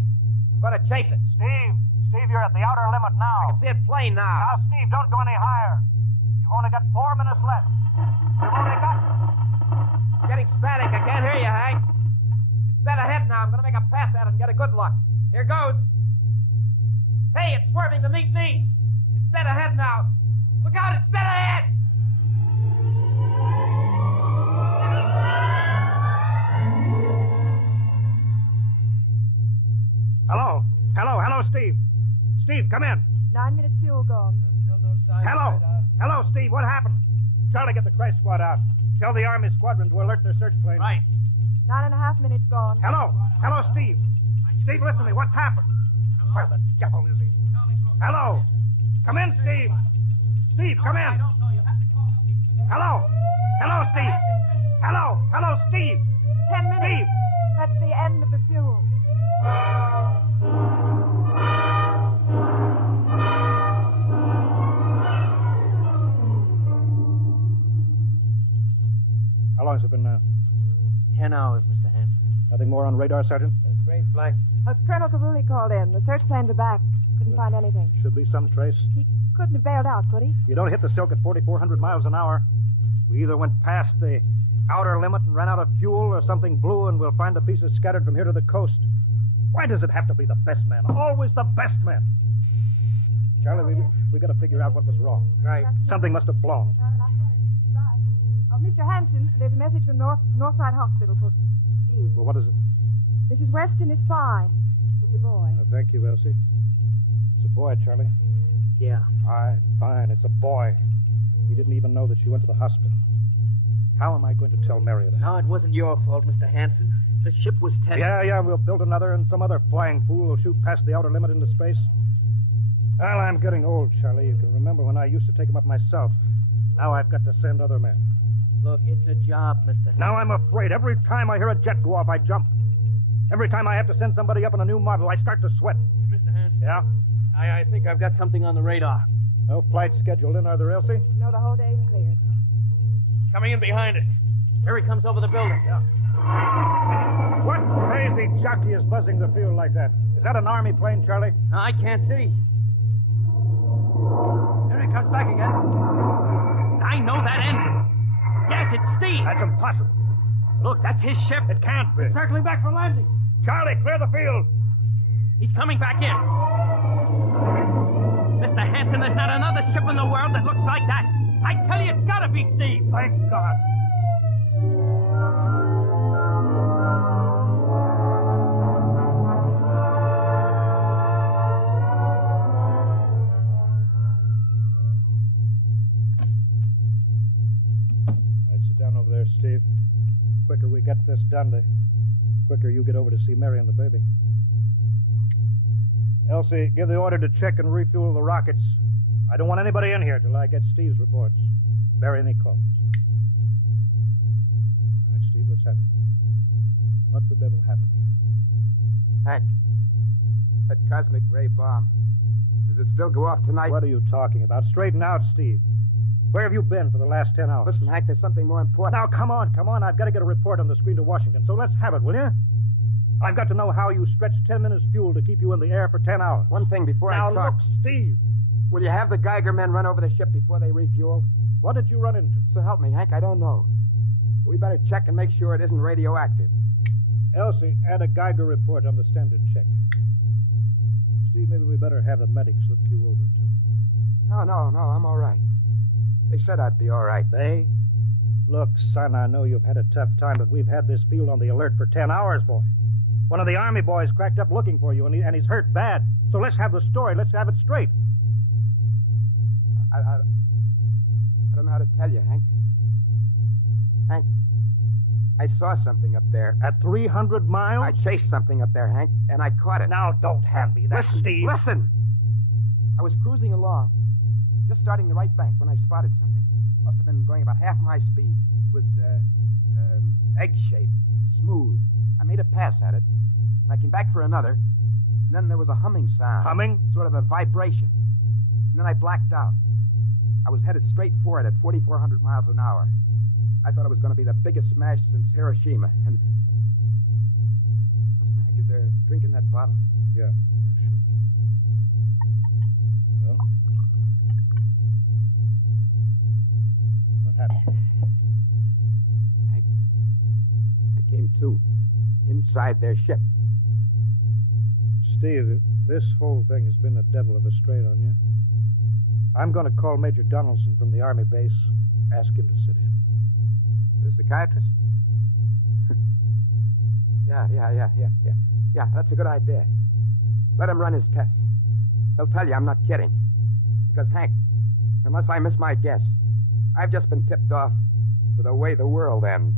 I'm going to chase it. Steve, you're at the outer limit now. I can see it plain now. Now, Steve, don't go any higher. You've only got 4 minutes left. You've only got... I'm getting static. I can't hear you, Hank. It's dead ahead now. I'm going to make a pass at it and get a good look. Here goes. Hey, it's swerving to meet me. It's dead ahead now. Look out, it's dead ahead. Hello, Steve. Steve, come in. 9 minutes fuel gone. There's still no sign Hello. Hello, Steve. What happened? Charlie, get the crash squad out. Tell the Army squadron to alert their search plane. Right. 9.5 minutes gone. Hello, Steve. Steve, listen to me. What's happened? Where the devil is he? Hello. Come in, Steve. Steve, come in. Hello, Steve. Hello, Steve. 10 minutes. Steve. That's the end of the fuel. How long has it been now? 10 hours, Mr. Hanson. Nothing more on radar, Sergeant? The screen's blank. Colonel Carulli called in. The search planes are back. Couldn't find anything. Should be some trace. He couldn't have bailed out, could he? You don't hit the silk at 4,400 miles an hour. We either went past the outer limit and ran out of fuel, or something blew, and we'll find the pieces scattered from here to the coast. Why does it have to be the best man? Always the best man. Charlie, we got to figure out what was wrong. Right. Something must have blown. Mr. Hanson, there's a message from Northside Hospital for Steve. Well, what is it? Mrs. Weston is fine. It's a boy. Thank you, Elsie. It's a boy, Charlie. Yeah. Fine. It's a boy. We didn't even know that she went to the hospital. How am I going to tell Mary that? No, it wasn't your fault, Mr. Hanson. The ship was tested. Yeah, we'll build another, and some other flying fool will shoot past the outer limit into space. Well, I'm getting old, Charlie. You can remember when I used to take them up myself. Now I've got to send other men. Look, it's a job, Mr. Hanson. Now I'm afraid. Every time I hear a jet go off, I jump. Every time I have to send somebody up in a new model, I start to sweat. Mr. Hanson. Yeah? I think I've got something on the radar. No flights scheduled in, are there, Elsie? No, the whole day's cleared. It's coming in behind us. Here he comes over the building. Yeah. What crazy jockey is buzzing the field like that? Is that an Army plane, Charlie? No, I can't see. Here he comes back again. I know that engine. Yes, it's Steve. That's impossible. Look, that's his ship. It can't be. It's circling back for landing. Charlie, clear the field. He's coming back in. Mr. Hanson, there's not another ship in the world that looks like that. I tell you, it's got to be Steve. Thank God. All right, sit down over there, Steve. The quicker we get this done, the quicker you get over to see Mary and the baby. Elsie, give the order to check and refuel the rockets. I don't want anybody in here till I get Steve's reports. Bury any calls. All right, Steve, what's happened? What the devil happened to you? Hank, that cosmic ray bomb. Does it still go off tonight? What are you talking about? Straighten out, Steve. Where have you been for the last 10 hours? Listen, Hank, there's something more important. Now, come on. I've got to get a report on the screen to Washington, so let's have it, will you? I've got to know how you stretched 10 minutes fuel to keep you in the air for 10 hours. One thing before I talk. Now, look, Steve. Will you have the Geiger men run over the ship before they refuel? What did you run into? So help me, Hank, I don't know. We better check and make sure it isn't radioactive. Elsie, add a Geiger report on the standard check. Steve, maybe we better have the medics look you over, too. No, I'm all right. They said I'd be all right. They? Look, son, I know you've had a tough time, but we've had this field on the alert for 10 hours, boy. One of the Army boys cracked up looking for you, and he's hurt bad. So let's have the story. Let's have it straight. I don't know how to tell you, Hank. Hank, I saw something up there. At 300 miles? I chased something up there, Hank, and I caught it. Now, don't hand me that, Listen, Steve. Listen. I was cruising along, just starting the right bank when I spotted something. Must have been going about half my speed. It was egg-shaped and smooth. I made a pass at it. I came back for another, and then there was a humming sound. Humming? Sort of a vibration. And then I blacked out. I was headed straight for it at 4,400 miles an hour. I thought it was going to be the biggest smash since Hiroshima. And listen, Hank, is there a drink in that bottle? Yeah, sure. Well? What happened? I came to inside their ship. Steve, this whole thing has been a devil of a strain on you. I'm going to call Major Donaldson from the Army base, ask him to sit in. The psychiatrist? Yeah, that's a good idea. Let him run his tests. He'll tell you I'm not kidding. Because, Hank, unless I miss my guess, I've just been tipped off to the way the world ends.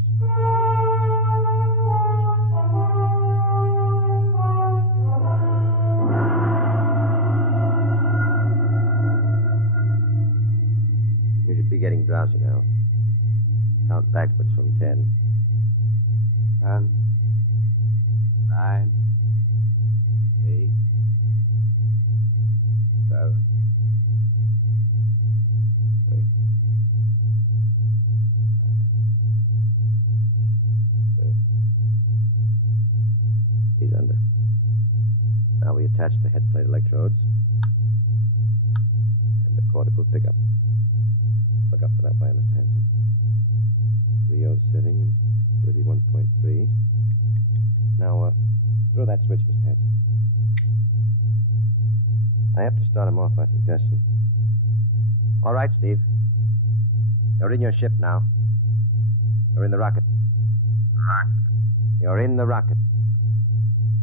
You should be getting drowsy now. Count backwards from 10. 10, 9, 8, 7, 6, 5, 6. He's under. Now we attach the head plate electrodes and the cortical pickup. Look up for that wire, Mr. Hanson. 3.0 setting and 31.3. Now, throw that switch, Mr. Hanson. I have to start him off by suggestion. All right, Steve. You're in your ship now. You're in the rocket. Rocket? You're in the rocket.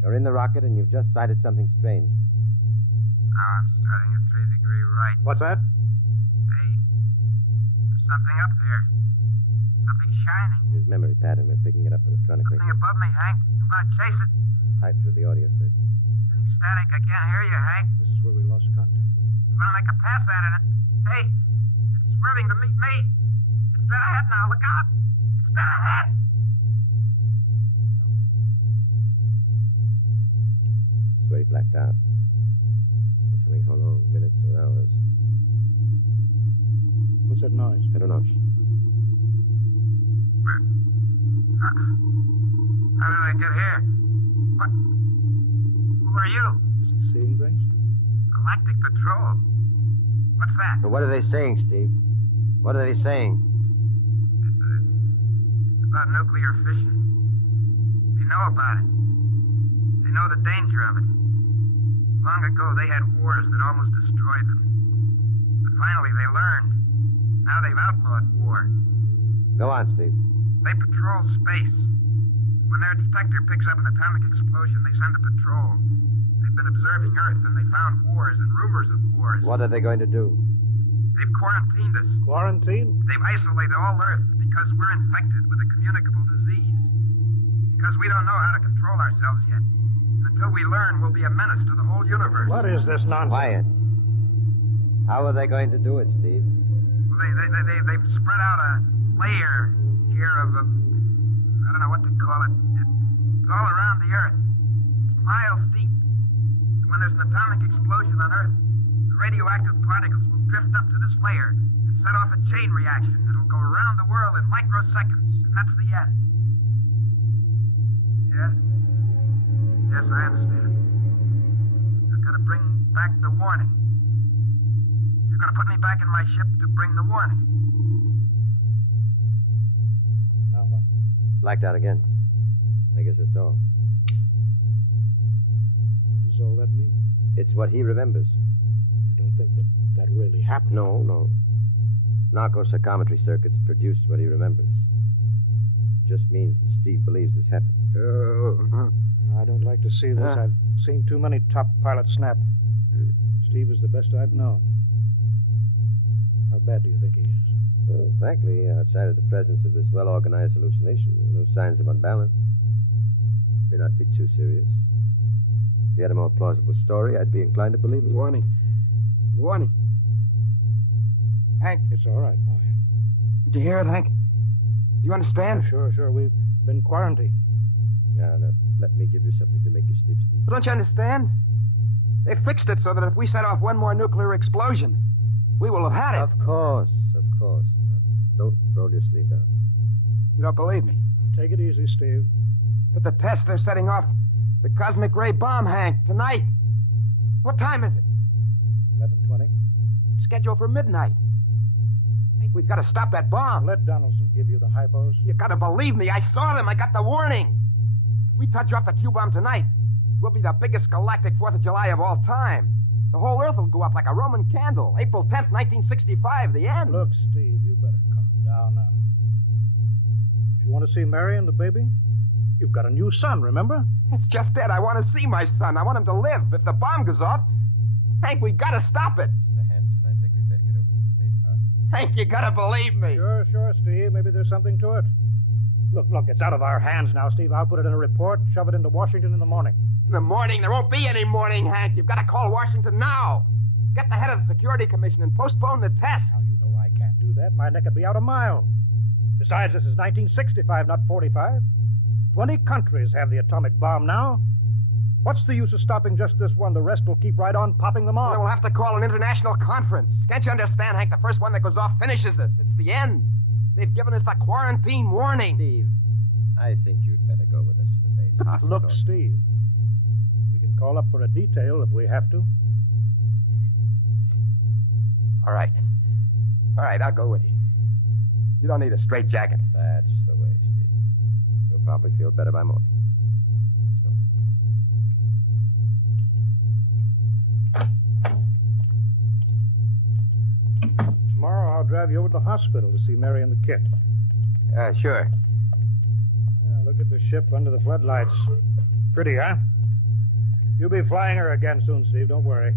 You're in the rocket, and you've just sighted something strange. Now I'm starting at 3° right. What's that? Hey, there's something up there. Something shining. His memory pattern. We're picking it up electronically. Something above me, Hank. I'm going to chase it. Piped through the audio circuit. Getting static. I can't hear you, Hank. This is where we lost contact with it. I'm going to make a pass at it. Hey, it's swerving to meet me. It's dead ahead now. Look out. It's dead ahead. This is where he blacked out. No telling how long, minutes or hours. What's that noise? I don't know. Where? How did I get here? What? Who are you? Is he seeing things? Galactic Patrol. What's that? What are they saying, Steve? What are they saying? It's about nuclear fission. They know about it. They know the danger of it. Long ago, they had wars that almost destroyed them. But finally, they learned. Now they've outlawed war. Go on, Steve. They patrol space. When their detector picks up an atomic explosion, they send a patrol. They've been observing Earth, and they found wars and rumors of wars. What are they going to do? They've quarantined us. Quarantine? They've isolated all Earth because we're infected with a communicable disease. Because we don't know how to control ourselves yet. And until we learn, we'll be a menace to the whole universe. What is this nonsense? Quiet. How are they going to do it, Steve? Well, they've spread out a layer here of I don't know what to call it. It's all around the Earth. It's miles deep. And when there's an atomic explosion on Earth, the radioactive particles will drift up to this layer and set off a chain reaction that'll go around the world in microseconds. And that's the end. Yes? Yes, I understand. I've got to bring back the warning. You're going to put me back in my ship to bring the warning. Now what? Blacked out again. I guess that's all. What does all that mean? It's what he remembers. You don't think that really happened? No. Narco-psychometry circuits produce what he remembers. Just means that Steve believes this happened. I don't like to see this. I've seen too many top pilots snap. Steve is the best I've known. How bad do you think he is? Well, frankly, outside of the presence of this well-organized hallucination, there are no signs of unbalance. May not be too serious. If he had a more plausible story, I'd be inclined to believe it. Warning Warning. Hank. It's all right, boy. Did you hear it, Hank? Do you understand? Sure. We've been quarantined. Now, let me give you something to make you sleep, Steve. But don't you understand? They fixed it so that if we set off one more nuclear explosion, we will have had it. Of course. Now, don't roll your sleeve down. You don't believe me? Take it easy, Steve. But the test, they're setting off the cosmic ray bomb, Hank, tonight. What time is it? 11:20. It's scheduled for midnight. Hank, we've got to stop that bomb. Let Donaldson give you the hypos. You got to believe me. I saw them. I got the warning. If we touch off the Q-bomb tonight, we'll be the biggest galactic 4th of July of all time. The whole Earth will go up like a Roman candle. April 10th, 1965, the end. Look, Steve, you better calm down now. Don't you want to see Mary and the baby? You've got a new son, remember? That's just it. I want to see my son. I want him to live. If the bomb goes off, Hank, we got to stop it. Mr. Hanson, I think we'd better get over to the base hospital. Hank, you got to believe me. Sure, Steve. Maybe there's something to it. Look, it's out of our hands now, Steve. I'll put it in a report, shove it into Washington in the morning. In the morning? There won't be any morning, Hank. You've got to call Washington now. Get the head of the Security Commission and postpone the test. Now, you know I can't do that. My neck would be out a mile. Besides, this is 1965, not 45. 20 countries have the atomic bomb now. What's the use of stopping just this one? The rest will keep right on popping them off. Then we'll have to call an international conference. Can't you understand, Hank? The first one that goes off finishes us. It's the end. They've given us the quarantine warning. Steve, I think you'd better go with us to the base hospital. Look, Steve, we can call up for a detail if we have to. All right, I'll go with you. You don't need a straitjacket. That's the way, Steve. You'll probably feel better by morning. Tomorrow I'll drive you over to the hospital to see Mary and the kid. Sure. Look at the ship under the floodlights. Pretty, huh? You'll be flying her again soon, Steve. Don't worry.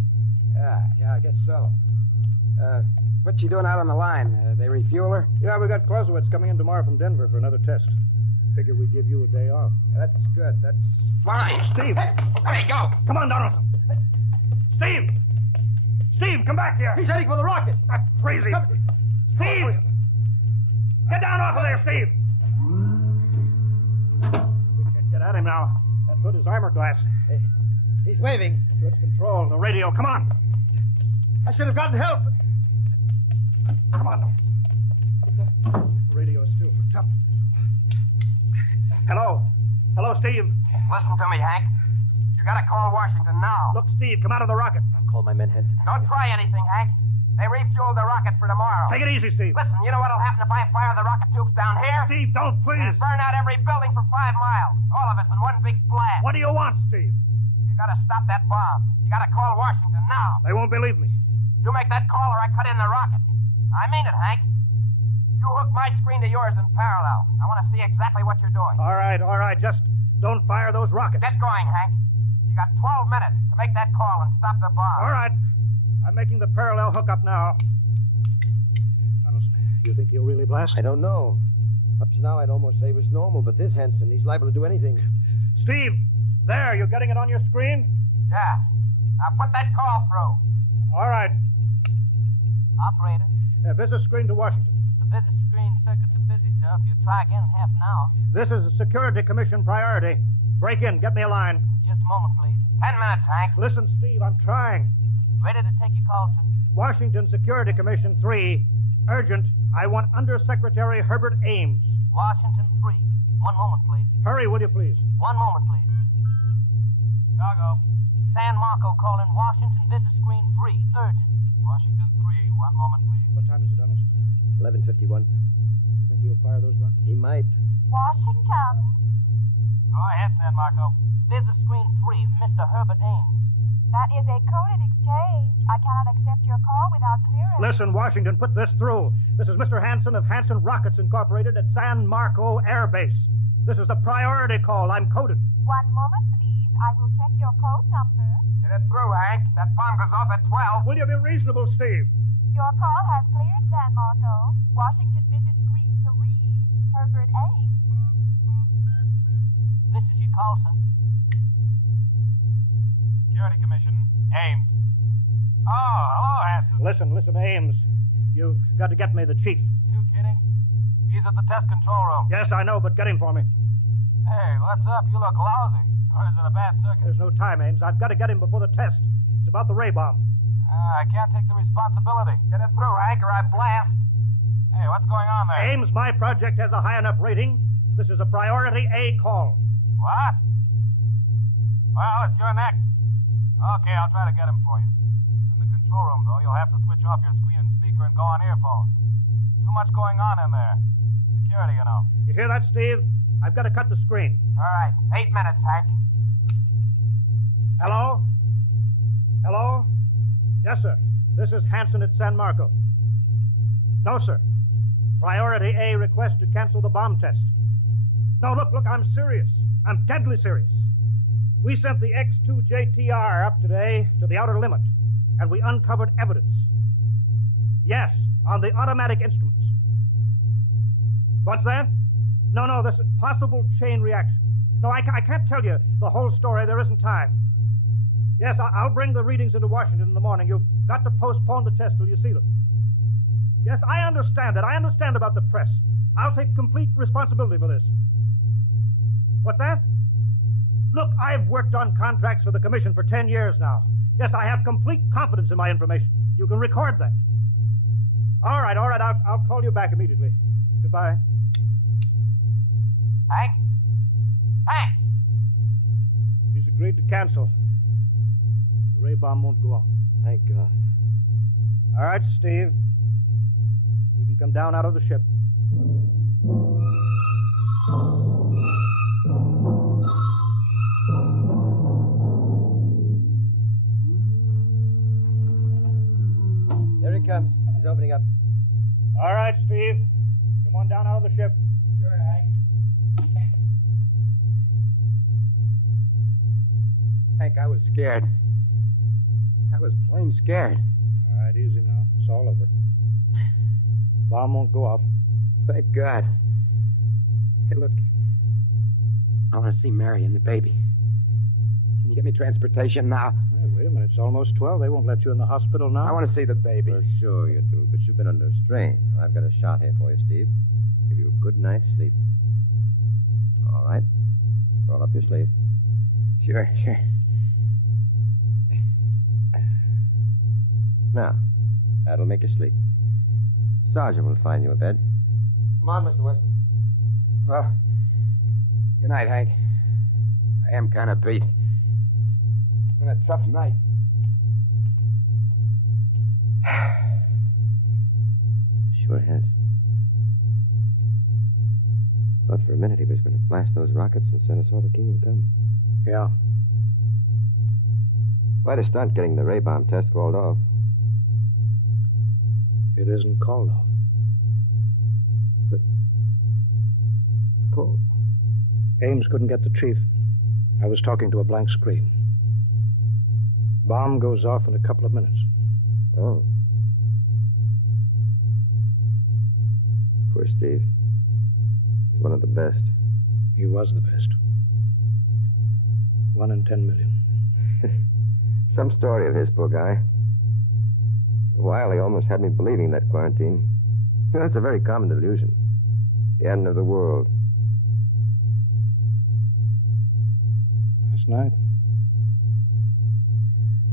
Yeah, I guess so. What's she doing out on the line? They refuel her? Yeah, we got Clausewitz coming in tomorrow from Denver for another test. Figure we'd give you a day off. That's good. That's fine. Steve! Hey, go! Come on, Donaldson. Steve! Steve, come back here! He's heading for the rocket. That's crazy. Steve! Get down off of there, Steve! We can't get at him now. That hood is armor glass. Hey, he's waving. To its control. The radio. Come on. I should have gotten help. Come on. The radio's still hooked up. Hello, Steve. Listen to me, Hank. You gotta call Washington now. Look, Steve, come out of the rocket. I'll call my men, Hanson. Don't try anything, Hank. They refueled the rocket for tomorrow. Take it easy, Steve. Listen, you know what'll happen if I fire the rocket tubes down here? Steve, don't, please. And burn out every building for 5 miles. All of us in one big blast. What do you want, Steve? You gotta stop that bomb. You gotta call Washington now. They won't believe me. You make that call or I cut in the rocket. I mean it, Hank. You hook my screen to yours in parallel. I want to see exactly what you're doing. All right. Just don't fire those rockets. Get going, Hank. You got 12 minutes to make that call and stop the bomb. All right. I'm making the parallel hookup now. Donaldson, you think he'll really blast? I don't know. Up to now, I'd almost say he was normal, but this Hanson, he's liable to do anything. Steve, there, you getting it on your screen? Yeah. Now put that call through. All right. Operator. Visit screen to Washington. The visit screen circuits are busy, sir. If you try again in half an hour. This is a Security Commission priority. Break in. Get me a line. Just a moment, please. 10 minutes, Hank. Listen, Steve, I'm trying. Ready to take your call, sir. Washington Security Commission 3. Urgent. I want Undersecretary Herbert Ames. Washington 3. 1 moment, please. Hurry, will you, please? 1 moment, please. Chicago. San Marco calling Washington visit screen 3. Urgent. Washington 3. 1 moment, please. What time is it, Donaldson? 11:51. You think he'll fire those rockets? He might. Washington. Go ahead, San Marco. Visit screen 3, Mr. Herbert Ames. That is a coded exchange. I cannot accept your call without clearance. Listen, Washington, put this through. This is Mr. Hanson of Hanson Rockets Incorporated at San Marco Air Base. This is a priority call. I'm coded. 1 moment, please. I will check your code number. Get it through, Hank. That bomb goes off at 12. Will you be reasonable, Steve? Your call has cleared, San Marco. Washington visit screen 3, Herbert Ames. This is your call, sir. Security Commission, Ames. Oh, hello, Hanson. listen, Ames. You've got to get me the chief. You kidding? He's at the test control room. Yes, I know, but get him for me. Hey, what's up? You look lousy. Or is it a bad circuit? There's no time, Ames. I've got to get him before the test. It's about the ray bomb. I can't take the responsibility. Get it through, Hank, or I blast. Hey, what's going on there? Ames, my project has a high enough rating. This is a priority A call. What? Well, it's your neck. Okay, I'll try to get him for you. He's in the control room, though. You'll have to switch off your screen and speaker and go on earphones. Too much going on in there. Security, you know. You hear that, Steve? I've got to cut the screen. All right. 8 minutes, Hank. Hello? Hello? Yes, sir. This is Hanson at San Marco. No, sir. Priority A request to cancel the bomb test. No, look, I'm serious. I'm deadly serious. We sent the X-2JTR up today to the outer limit, and we uncovered evidence. Yes, on the automatic instruments. What's that? No, this is possible chain reaction. No, I can't tell you the whole story. There isn't time. Yes, I'll bring the readings into Washington in the morning. You've got to postpone the test till you see them. Yes, I understand that. I understand about the press. I'll take complete responsibility for this. What's that? Look, I've worked on contracts for the Commission for 10 years now. Yes, I have complete confidence in my information. You can record that. All right. I'll call you back immediately. Goodbye. Hank? Hank! He's agreed to cancel. The ray bomb won't go off. Thank God. All right, Steve. You can come down out of the ship. There he comes. He's opening up. All right, Steve. Come on down out of the ship. Sure, Hank. Hank, I was scared. I was plain scared. All right, easy now. It's all over. Bomb won't go off. Thank God. Hey, look. I want to see Mary and the baby. Can you get me transportation now? Hey, wait a minute. It's almost 12. They won't let you in the hospital now. I want to see the baby. For sure you do, but you've been under strain. I've got a shot here for you, Steve. Give you a good night's sleep. All right. Roll up your sleeve. Sure. Now, that'll make you sleep. Sergeant will find you a bed. Come on, Mr. Weston. Well, good night, Hank. I am kind of beat. It's been a tough night. Sure has. Thought for a minute he was going to blast those rockets and send us all the kingdom come. Yeah. Quite a stunt getting the ray bomb test called off. It isn't called off. But the call. Ames couldn't get the chief. I was talking to a blank screen. Bomb goes off in a couple of minutes. Oh. Poor Steve. He's one of the best. He was the best. 1 in 10 million. Some story of his, poor guy. For a while, he almost had me believing that quarantine. That's a very common delusion. The end of the world. Last night,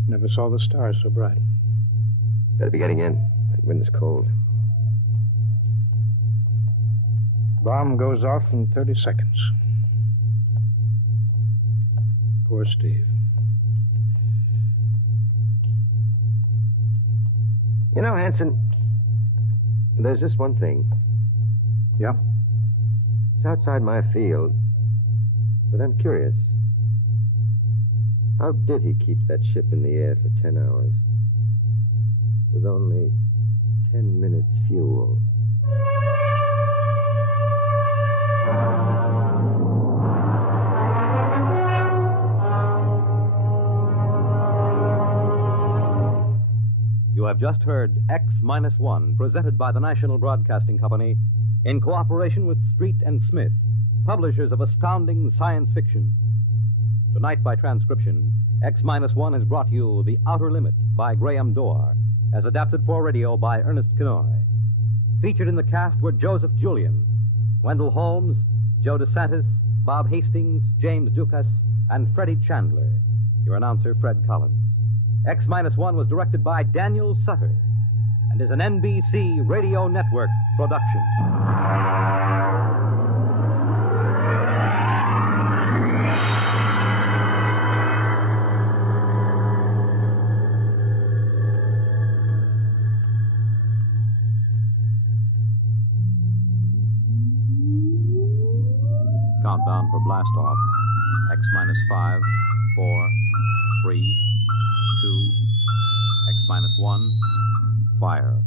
never saw the stars so bright. Better be getting in. That wind is cold. Bomb goes off in 30 seconds. Poor Steve. You know, Hanson, there's just one thing. Yeah? It's outside my field, but I'm curious. How did he keep that ship in the air for 10 hours with only 10 minutes fuel? You have just heard X-1, presented by the National Broadcasting Company in cooperation with Street and Smith, publishers of astounding science fiction. Tonight, by transcription, X-1 has brought you The Outer Limit by Graham Doar, as adapted for radio by Ernest Kenoy. Featured in the cast were Joseph Julian, Wendell Holmes, Joe DeSantis, Bob Hastings, James Dukas, and Freddie Chandler. Your announcer, Fred Collins. X-1 was directed by Daniel Sutter and is an NBC Radio Network production. Countdown for blast off. X-5, 4, 3, 2, X-1, fire.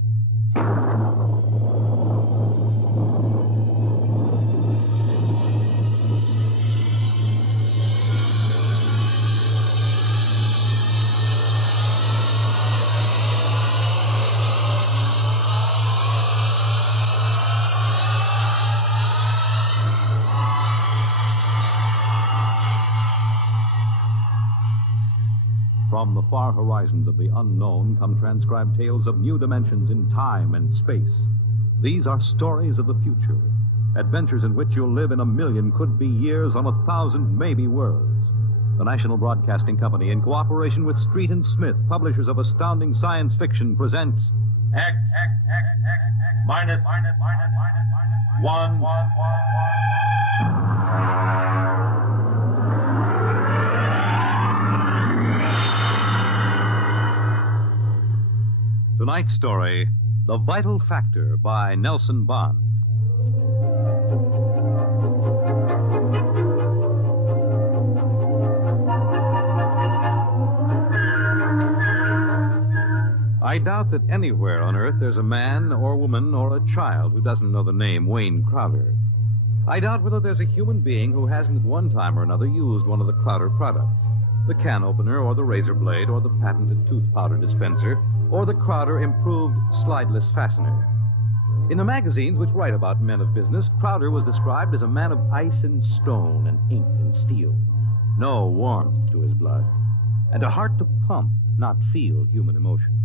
From the far horizons of the unknown come transcribed tales of new dimensions in time and space. These are stories of the future, adventures in which you'll live in a million could-be years on 1,000 maybe worlds. The National Broadcasting Company, in cooperation with Street and Smith, publishers of astounding science fiction, presents X minus 1. Tonight's story, The Vital Factor by Nelson Bond. I doubt that anywhere on Earth there's a man or woman or a child who doesn't know the name Wayne Crowder. I doubt whether there's a human being who hasn't at one time or another used one of the Crowder products. The can opener or the razor blade or the patented tooth powder dispenser or the Crowder improved slideless fastener. In the magazines which write about men of business, Crowder was described as a man of ice and stone and ink and steel. No warmth to his blood. And a heart to pump, not feel human emotion.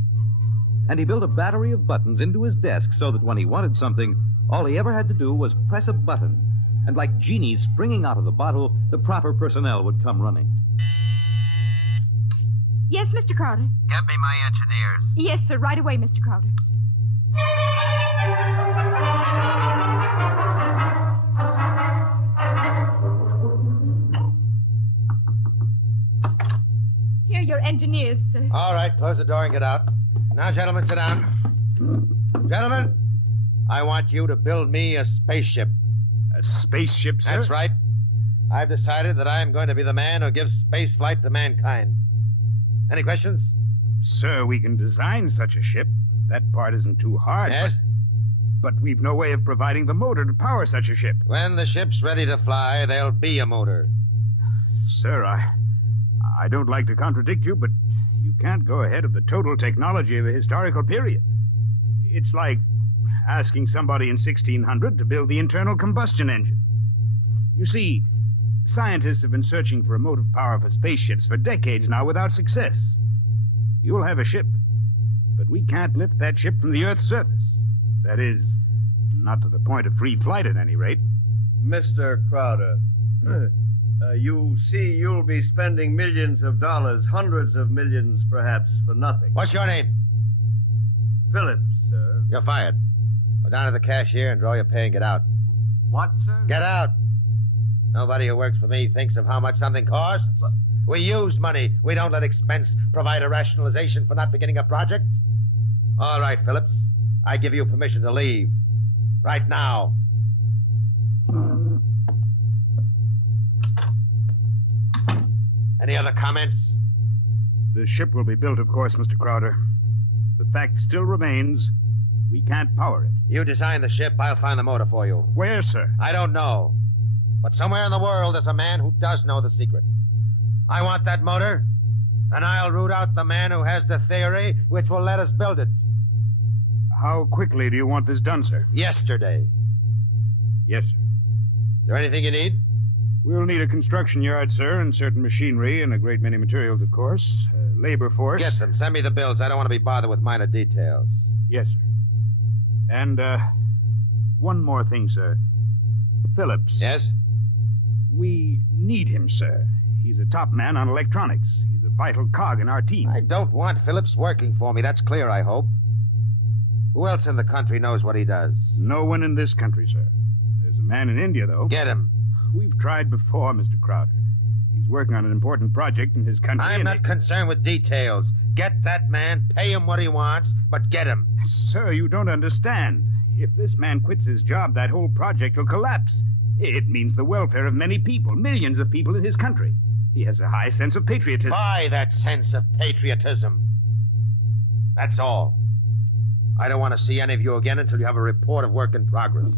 And he built a battery of buttons into his desk so that when he wanted something, all he ever had to do was press a button. And like genies springing out of the bottle, the proper personnel would come running. Yes, Mr. Crowder. Get me my engineers. Yes, sir. Right away, Mr. Crowder. Here are your engineers, sir. All right, close the door and get out. Now, gentlemen, sit down. Gentlemen, I want you to build me a spaceship. A spaceship, sir? That's right. I've decided that I am going to be the man who gives space flight to mankind. Any questions? Sir, we can design such a ship. That part isn't too hard. Yes? But we've no way of providing the motor to power such a ship. When the ship's ready to fly, there'll be a motor. Sir, I don't like to contradict you, but you can't go ahead of the total technology of a historical period. It's like asking somebody in 1600 to build the internal combustion engine. You see, scientists have been searching for a motive power for spaceships for decades now without success. You'll have a ship, but we can't lift that ship from the Earth's surface. That is, not to the point of free flight at any rate. Mr. Crowder, you see you'll be spending millions of dollars, hundreds of millions perhaps, for nothing. What's your name? Phillips, sir. You're fired. Go down to the cashier and draw your pay and get out. What, sir? Get out. Nobody who works for me thinks of how much something costs. We use money. We don't let expense provide a rationalization for not beginning a project. All right, Phillips. I give you permission to leave. Right now. Any other comments? The ship will be built, of course, Mr. Crowder. The fact still remains, we can't power it. You design the ship, I'll find the motor for you. Where, sir? I don't know. But somewhere in the world there's a man who does know the secret. I want that motor, and I'll root out the man who has the theory which will let us build it. How quickly do you want this done, sir? Yesterday. Yes, sir. Is there anything you need? We'll need a construction yard, sir, and certain machinery and a great many materials, of course. Labor force. Get them. Send me the bills. I don't want to be bothered with minor details. Yes, sir. And, one more thing, sir. Phillips. Yes? We need him, sir. He's a top man on electronics. He's a vital cog in our team. I don't want Phillips working for me. That's clear, I hope. Who else in the country knows what he does? No one in this country, sir. There's a man in India, though. Get him. We've tried before, Mr. Crowder. He's working on an important project in his country. I'm not concerned with details. Get that man, pay him what he wants, but get him. Sir, you don't understand. If this man quits his job, that whole project will collapse. It means the welfare of many people, millions of people in his country. He has a high sense of patriotism. Buy that sense of patriotism. That's all. I don't want to see any of you again until you have a report of work in progress.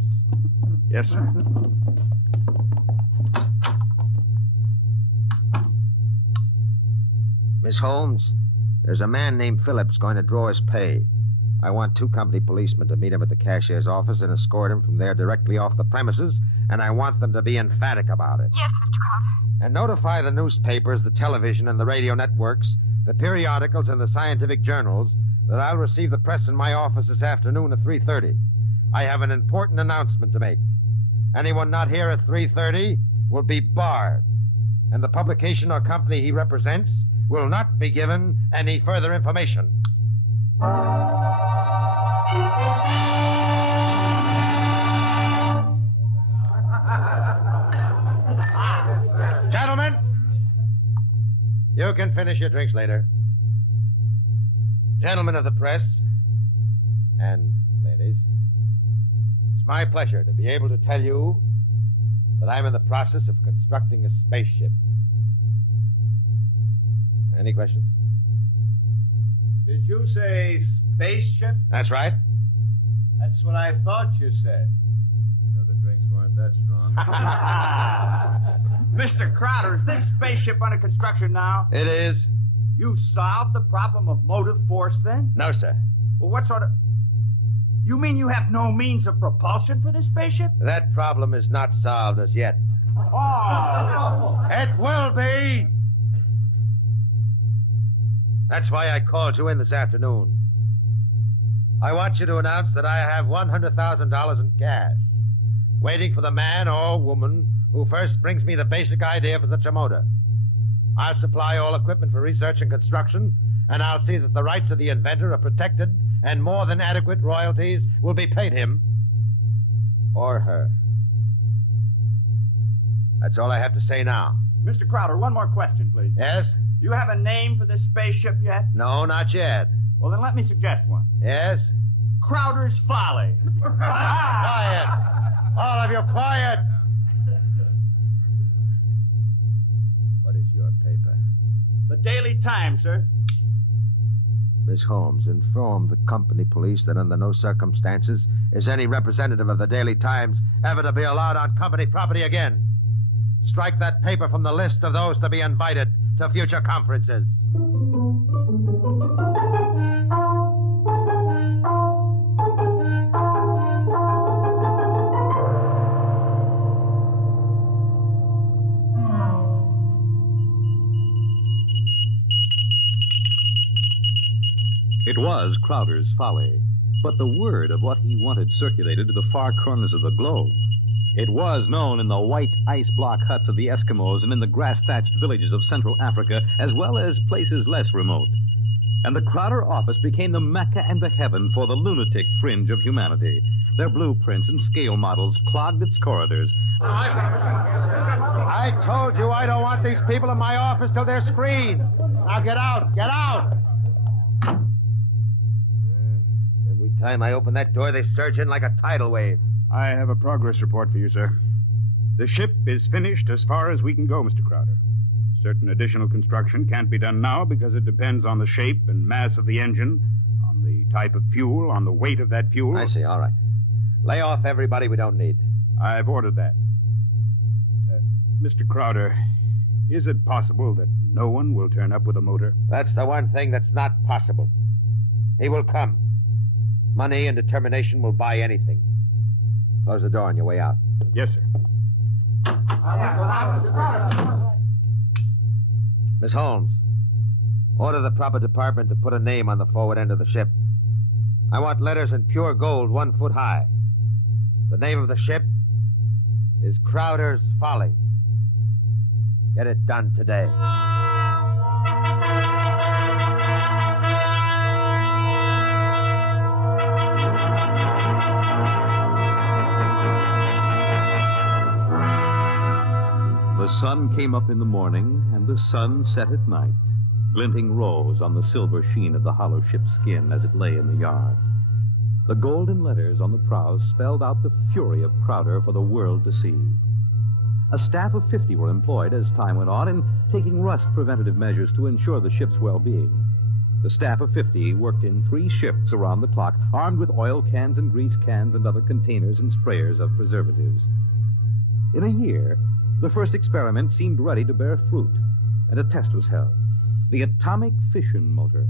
Yes, sir. Miss Holmes, there's a man named Phillips going to draw his pay. I want 2 company policemen to meet him at the cashier's office and escort him from there directly off the premises, and I want them to be emphatic about it. Yes, Mr. Crowder. And notify the newspapers, the television, and the radio networks, the periodicals, and the scientific journals that I'll receive the press in my office this afternoon at 3:30. I have an important announcement to make. Anyone not here at 3:30 will be barred, and the publication or company he represents will not be given any further information. Gentlemen, you can finish your drinks later. Gentlemen of the press, and ladies, it's my pleasure to be able to tell you that I'm in the process of constructing a spaceship. Any questions? Did you say spaceship? That's right. That's what I thought you said. I knew the drinks weren't that strong. Mr. Crowder, is this spaceship under construction now? It is. You solved the problem of motive force, then? No, sir. Well, what sort of... You mean you have no means of propulsion for this spaceship? That problem is not solved as yet. Oh! It will be! That's why I called you in this afternoon. I want you to announce that I have $100,000 in cash, waiting for the man or woman who first brings me the basic idea for such a motor. I'll supply all equipment for research and construction, and I'll see that the rights of the inventor are protected and more than adequate royalties will be paid him or her. That's all I have to say now. Mr. Crowder, one more question, please. Yes? You have a name for this spaceship yet? No, not yet. Well, then let me suggest one. Yes? Crowder's Folly. Quiet! All of you, quiet! What is your paper? The Daily Times, sir. Miss Holmes, inform the company police that under no circumstances is any representative of the Daily Times ever to be allowed on company property again. Strike that paper from the list of those to be invited to future conferences. It was Crowder's Folly, but the word of what he wanted circulated to the far corners of the globe. It was known in the white ice block huts of the Eskimos and in the grass-thatched villages of Central Africa, as well as places less remote. And the Crowder office became the Mecca and the heaven for the lunatic fringe of humanity. Their blueprints and scale models clogged its corridors. I told you I don't want these people in my office till they're screened. Now get out, get out! Every time I open that door, they surge in like a tidal wave. I have a progress report for you, sir. The ship is finished as far as we can go, Mr. Crowder. Certain additional construction can't be done now because it depends on the shape and mass of the engine, on the type of fuel, on the weight of that fuel. I see, all right. Lay off everybody we don't need. I've ordered that. Mr. Crowder, is it possible that no one will turn up with a motor? That's the one thing that's not possible. He will come. Money and determination will buy anything. Close the door on your way out. Yes, sir. Miss Holmes, order the proper department to put a name on the forward end of the ship. I want letters in pure gold 1 foot high. The name of the ship is Crowder's Folly. Get it done today. The sun came up in the morning, and the sun set at night, glinting rose on the silver sheen of the hollow ship's skin as it lay in the yard. The golden letters on the prows spelled out the fury of Crowder for the world to see. A staff of 50 were employed as time went on in taking rust preventative measures to ensure the ship's well-being. The staff of 50 worked in 3 shifts around the clock, armed with oil cans and grease cans and other containers and sprayers of preservatives. In a year, the first experiment seemed ready to bear fruit, and a test was held. The atomic fission motor.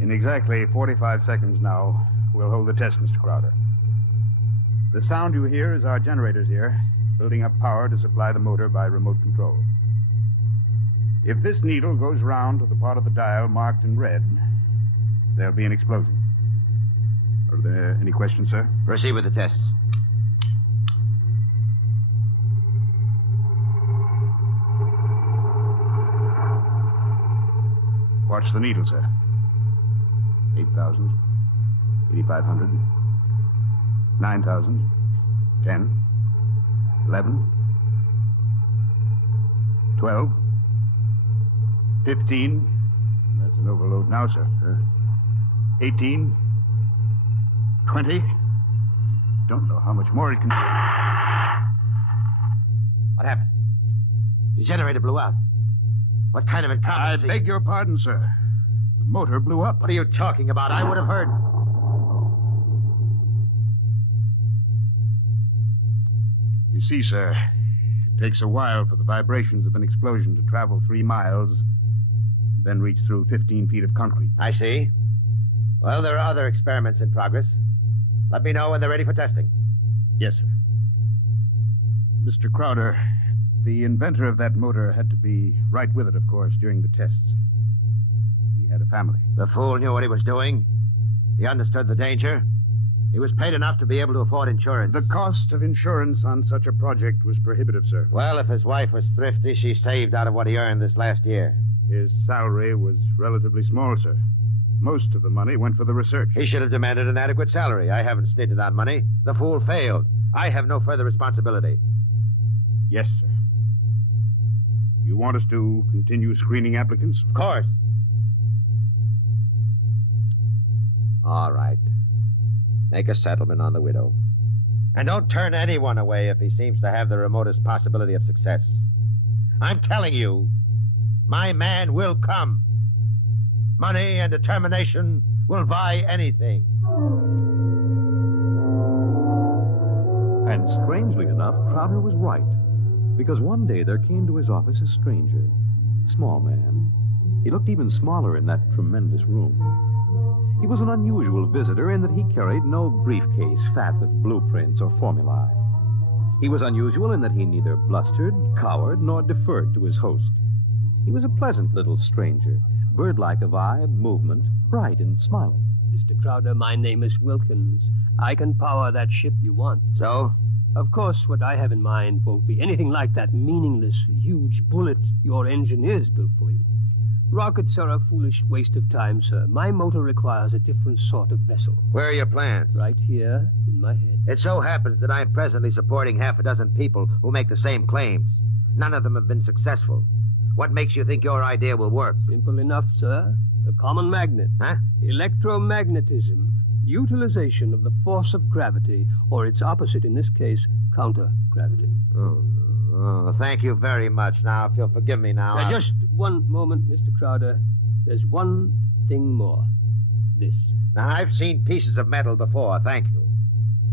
In exactly 45 seconds now, we'll hold the test, Mr. Crowder. The sound you hear is our generators here, building up power to supply the motor by remote control. If this needle goes round to the part of the dial marked in red, there'll be an explosion. Are there any questions, sir? Proceed with the tests. Watch the needle, sir. 8,000, 8,500, 9,000, 10, 11, 12, 15. That's an overload now, sir. 18, 20. Don't know how much more it can... What happened? The generator blew out. What kind of incompetency? I beg your pardon, sir. The motor blew up. What are you talking about? I would have heard. You see, sir, it takes a while for the vibrations of an explosion to travel 3 miles and then reach through 15 feet of concrete. I see. Well, there are other experiments in progress. Let me know when they're ready for testing. Yes, sir. Mr. Crowder, the inventor of that motor had to be right with it, of course, during the tests. He had a family. The fool knew what he was doing. He understood the danger. He was paid enough to be able to afford insurance. The cost of insurance on such a project was prohibitive, sir. Well, if his wife was thrifty, she saved out of what he earned this last year. His salary was relatively small, sir. Most of the money went for the research. He should have demanded an adequate salary. I haven't stated on money. The fool failed. I have no further responsibility. Yes, sir. You want us to continue screening applicants? Of course. All right. Make a settlement on the widow. And don't turn anyone away if he seems to have the remotest possibility of success. I'm telling you, my man will come. Money and determination will buy anything. And strangely enough, Crowder was right. Because one day there came to his office a stranger, a small man. He looked even smaller in that tremendous room. He was an unusual visitor in that he carried no briefcase fat with blueprints or formulae. He was unusual in that he neither blustered, cowered, nor deferred to his host. He was a pleasant little stranger, bird-like of eye and movement, bright and smiling. Mr. Crowder, my name is Wilkins. I can power that ship you want. So? Of course, what I have in mind won't be anything like that meaningless, huge bullet your engineers built for you. Rockets are a foolish waste of time, sir. My motor requires a different sort of vessel. Where are your plans? Right here, in my head. It so happens that I'm presently supporting half a dozen people who make the same claims. None of them have been successful. What makes you think your idea will work? Simple enough, sir. The common magnet. Huh? Electromagnetism. Utilization of the force of gravity, or its opposite in this case, counter-gravity. Oh, thank you very much. Now, if you'll forgive me now... Just one moment, Mr. Crowder. There's one thing more. This. Now, I've seen pieces of metal before, thank you.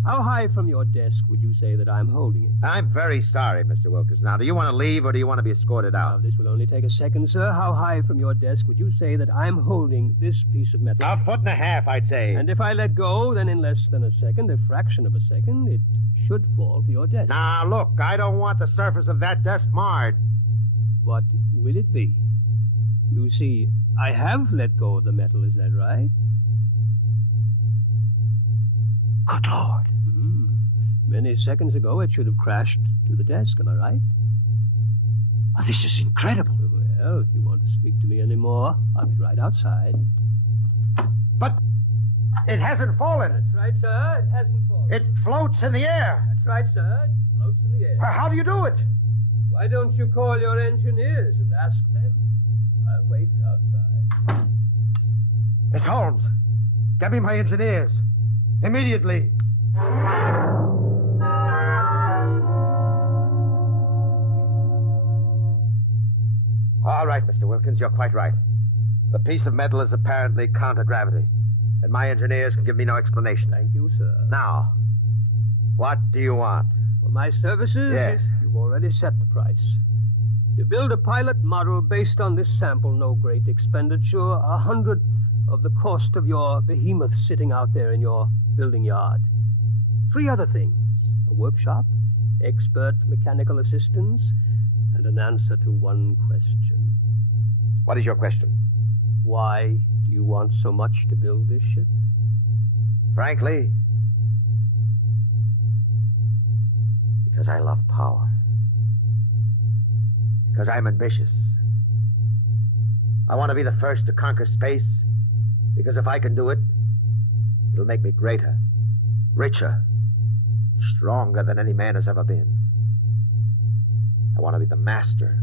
How high from your desk would you say that I'm holding it? I'm very sorry, Mr. Wilkins. Now, do you want to leave or do you want to be escorted out? Now, this will only take a second, sir. How high from your desk would you say that I'm holding this piece of metal? 1.5 feet, I'd say. And if I let go, then in less than a second, a fraction of a second, it should fall to your desk. Now, look, I don't want the surface of that desk marred. What will it be? You see, I have let go of the metal, is that right? Good Lord. Many seconds ago, it should have crashed to the desk, am I right? Oh, this is incredible. Well, if you want to speak to me anymore, I'll be right outside. But it hasn't fallen. That's right, sir. It hasn't fallen. It floats in the air. That's right, sir. It floats in the air. How do you do it? Why don't you call your engineers and ask them? I'll wait outside. Miss Holmes, get me my engineers. Immediately. All right, Mr. Wilkins, you're quite right. The piece of metal is apparently counter-gravity, and my engineers can give me no explanation. Thank you, sir. Now, what do you want? For my services? Yes. You've already set the price. To build a pilot model based on this sample, no great expenditure, 100th of the cost of your behemoth sitting out there in your building yard. 3 other things: a workshop, expert mechanical assistance, and an answer to one question. What is your question? Why do you want so much to build this ship? Frankly, because I love power. Because I'm ambitious. I want to be the first to conquer space, because if I can do it, it'll make me greater, richer, stronger than any man has ever been. I want to be the master,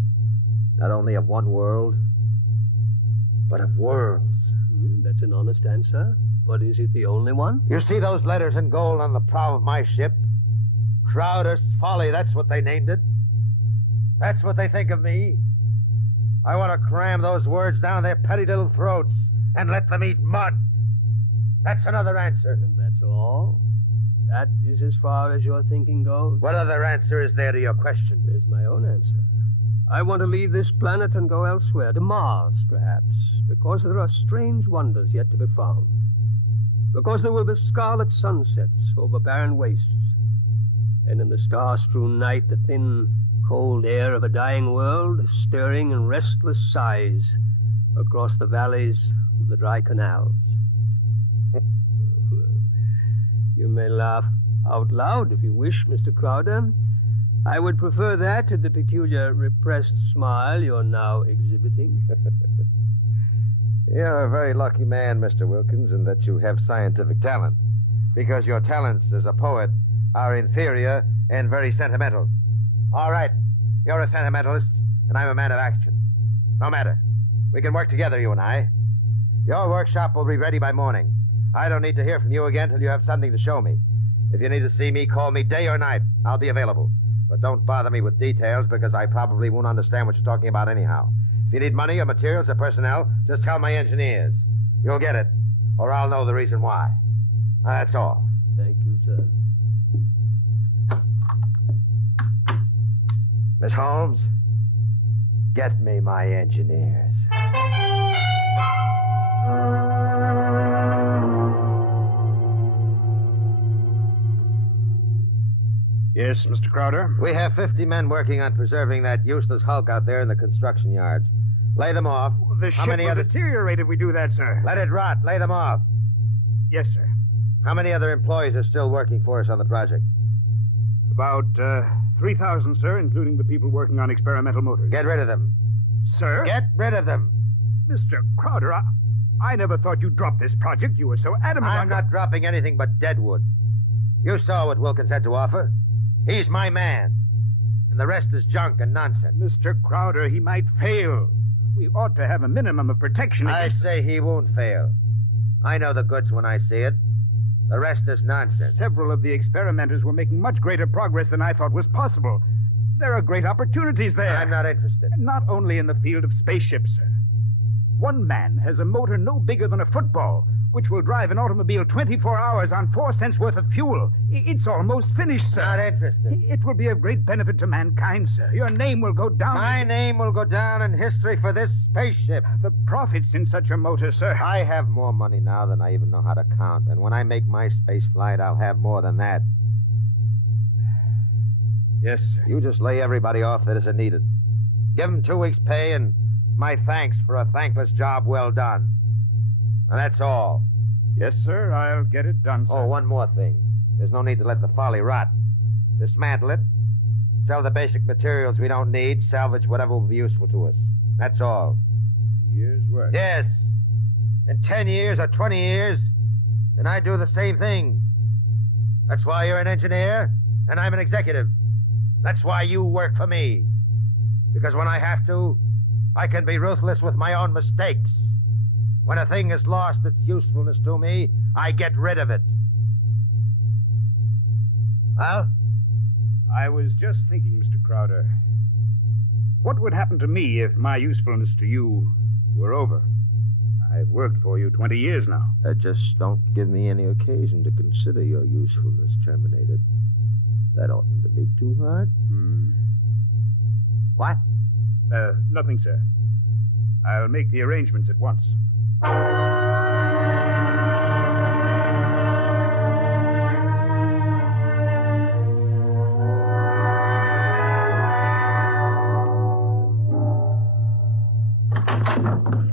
not only of one world, but of worlds. That's an honest answer. But is it the only one? You see those letters in gold on the prow of my ship? Crowder's Folly, that's what they named it. That's what they think of me. I want to cram those words down their petty little throats and let them eat mud. That's another answer. And that's all? That is as far as your thinking goes? What other answer is there to your question? There's my own answer. I want to leave this planet and go elsewhere, to Mars, perhaps, because there are strange wonders yet to be found. Because there will be scarlet sunsets over barren wastes, and in the star-strewn night, the thin, cold air of a dying world, stirring in restless sighs across the valleys of the dry canals. You may laugh out loud if you wish, Mr. Crowder. I would prefer that to the peculiar repressed smile you're now exhibiting. You're a very lucky man, Mr. Wilkins, in that you have scientific talent, because your talents as a poet are inferior and very sentimental. All right, you're a sentimentalist, and I'm a man of action. No matter. We can work together, you and I. Your workshop will be ready by morning. I don't need to hear from you again till you have something to show me. If you need to see me, call me day or night. I'll be available. But don't bother me with details, because I probably won't understand what you're talking about anyhow. If you need money or materials or personnel, just tell my engineers. You'll get it, or I'll know the reason why. That's all. Thank you, sir. Miss Holmes, get me my engineers. Yes, Mr. Crowder? We have 50 men working on preserving that useless hulk out there in the construction yards. Lay them off. The ship will deteriorate if we do that, sir. Let it rot. Lay them off. Yes, sir. How many other employees are still working for us on the project? About 3,000, sir, including the people working on experimental motors. Get rid of them. Sir? Get rid of them. Mr. Crowder, I never thought you'd drop this project. You were so adamant I'm not dropping anything but deadwood. You saw what Wilkins had to offer. He's my man. And the rest is junk and nonsense. Mr. Crowder, he might fail. We ought to have a minimum of protection against... I say he won't fail. I know the goods when I see it. The rest is nonsense. Several of the experimenters were making much greater progress than I thought was possible. There are great opportunities there. I'm not interested. Not only in the field of spaceships, sir. One man has a motor no bigger than a football, which will drive an automobile 24 hours on 4 cents worth of fuel. It's almost finished, sir. Not interested. It will be of great benefit to mankind, sir. Your name will go down. My name will go down in history for this spaceship. The profits in such a motor, sir. I have more money now than I even know how to count. And when I make my space flight, I'll have more than that. Yes, sir. You just lay everybody off that isn't needed. Give them 2 weeks' pay and my thanks for a thankless job well done. And that's all. Yes, sir. I'll get it done, sir. Oh, one more thing. There's no need to let the folly rot. Dismantle it. Sell the basic materials we don't need. Salvage whatever will be useful to us. That's all. A year's work. Yes. In 10 years or 20 years, then I do the same thing. That's why you're an engineer and I'm an executive. That's why you work for me. Because when I have to, I can be ruthless with my own mistakes. When a thing has lost its usefulness to me, I get rid of it. Well? I was just thinking, Mr. Crowder. What would happen to me if my usefulness to you were over? I've worked for you 20 years now. Just don't give me any occasion to consider your usefulness terminated. That oughtn't to be too hard. What? Nothing, sir. I'll make the arrangements at once. Who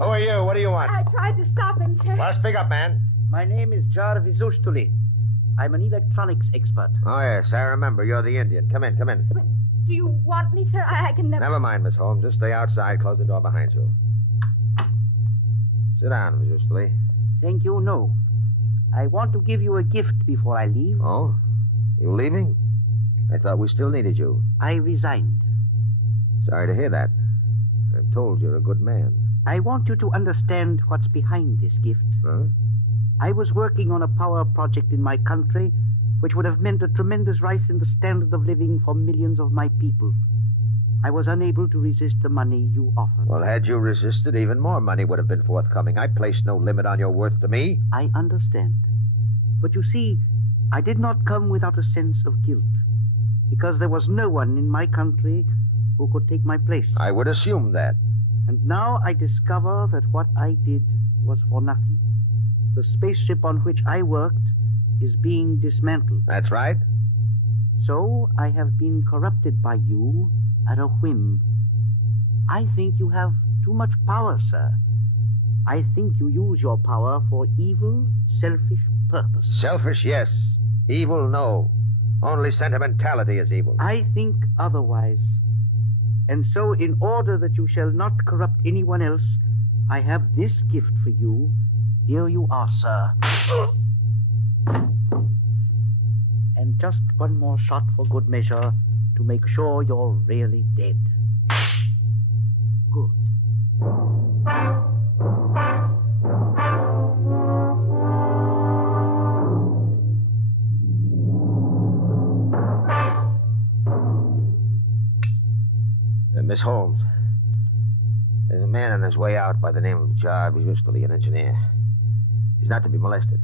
are you? What do you want? I tried to stop him, sir. Well, speak up, man. My name is Jarvis Ustuli. I'm an electronics expert. Oh, yes, I remember. You're the Indian. Come in, come in. But do you want me, sir? I can never... Never mind, Miss Holmes. Just stay outside. Close the door behind you. Sit down, Miss Ustuli. Thank you, no. I want to give you a gift before I leave. Oh? You leaving? I thought we still needed you. I resigned. Sorry to hear that. I'm told you're a good man. I want you to understand what's behind this gift. Huh? I was working on a power project in my country which would have meant a tremendous rise in the standard of living for millions of my people. I was unable to resist the money you offered. Well, had you resisted, even more money would have been forthcoming. I placed no limit on your worth to me. I understand. But you see, I did not come without a sense of guilt, because there was no one in my country who could take my place. I would assume that. And now I discover that what I did was for nothing. The spaceship on which I worked is being dismantled. That's right. So I have been corrupted by you at a whim. I think you have too much power, sir. I think you use your power for evil, selfish purposes. Selfish, yes. Evil, no. Only sentimentality is evil. I think otherwise. And so, in order that you shall not corrupt anyone else, I have this gift for you. Here you are, sir. And just one more shot for good measure to make sure you're really dead. Good. Miss Holmes, there's a man on his way out by the name of Jarvis Ustuli, an engineer. He's not to be molested.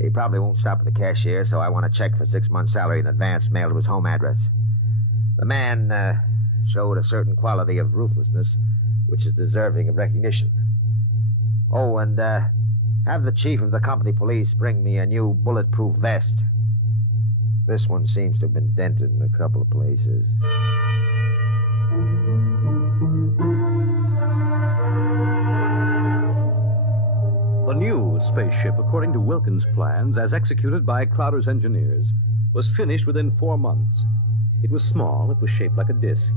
He probably won't stop at the cashier, so I want a check for 6 months' salary in advance mailed to his home address. The man showed a certain quality of ruthlessness which is deserving of recognition. Oh, and have the chief of the company police bring me a new bulletproof vest. This one seems to have been dented in a couple of places. The new spaceship, according to Wilkins' plans, as executed by Crowder's engineers, was finished within 4 months. It was small, it was shaped like a disc.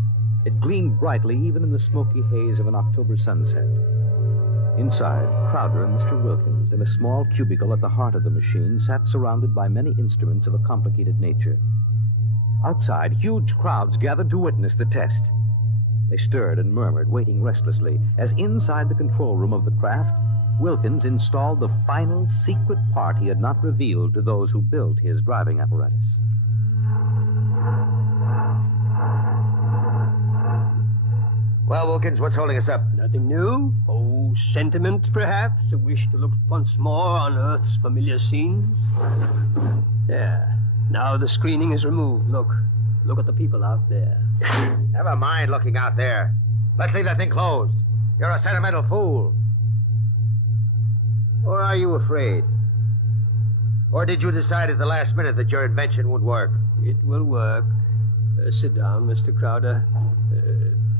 It gleamed brightly even in the smoky haze of an October sunset. Inside, Crowder and Mr. Wilkins, in a small cubicle at the heart of the machine, sat surrounded by many instruments of a complicated nature. Outside, huge crowds gathered to witness the test. They stirred and murmured, waiting restlessly, as inside the control room of the craft, Wilkins installed the final secret part he had not revealed to those who built his driving apparatus. Well, Wilkins, what's holding us up? Nothing new. Oh, sentiment, perhaps? A wish to look once more on Earth's familiar scenes? Yeah. Now the screening is removed. Look. Look at the people out there. Never mind looking out there. Let's leave that thing closed. You're a sentimental fool. Or are you afraid? Or did you decide at the last minute that your invention would work? It will work. Sit down, Mr. Crowder.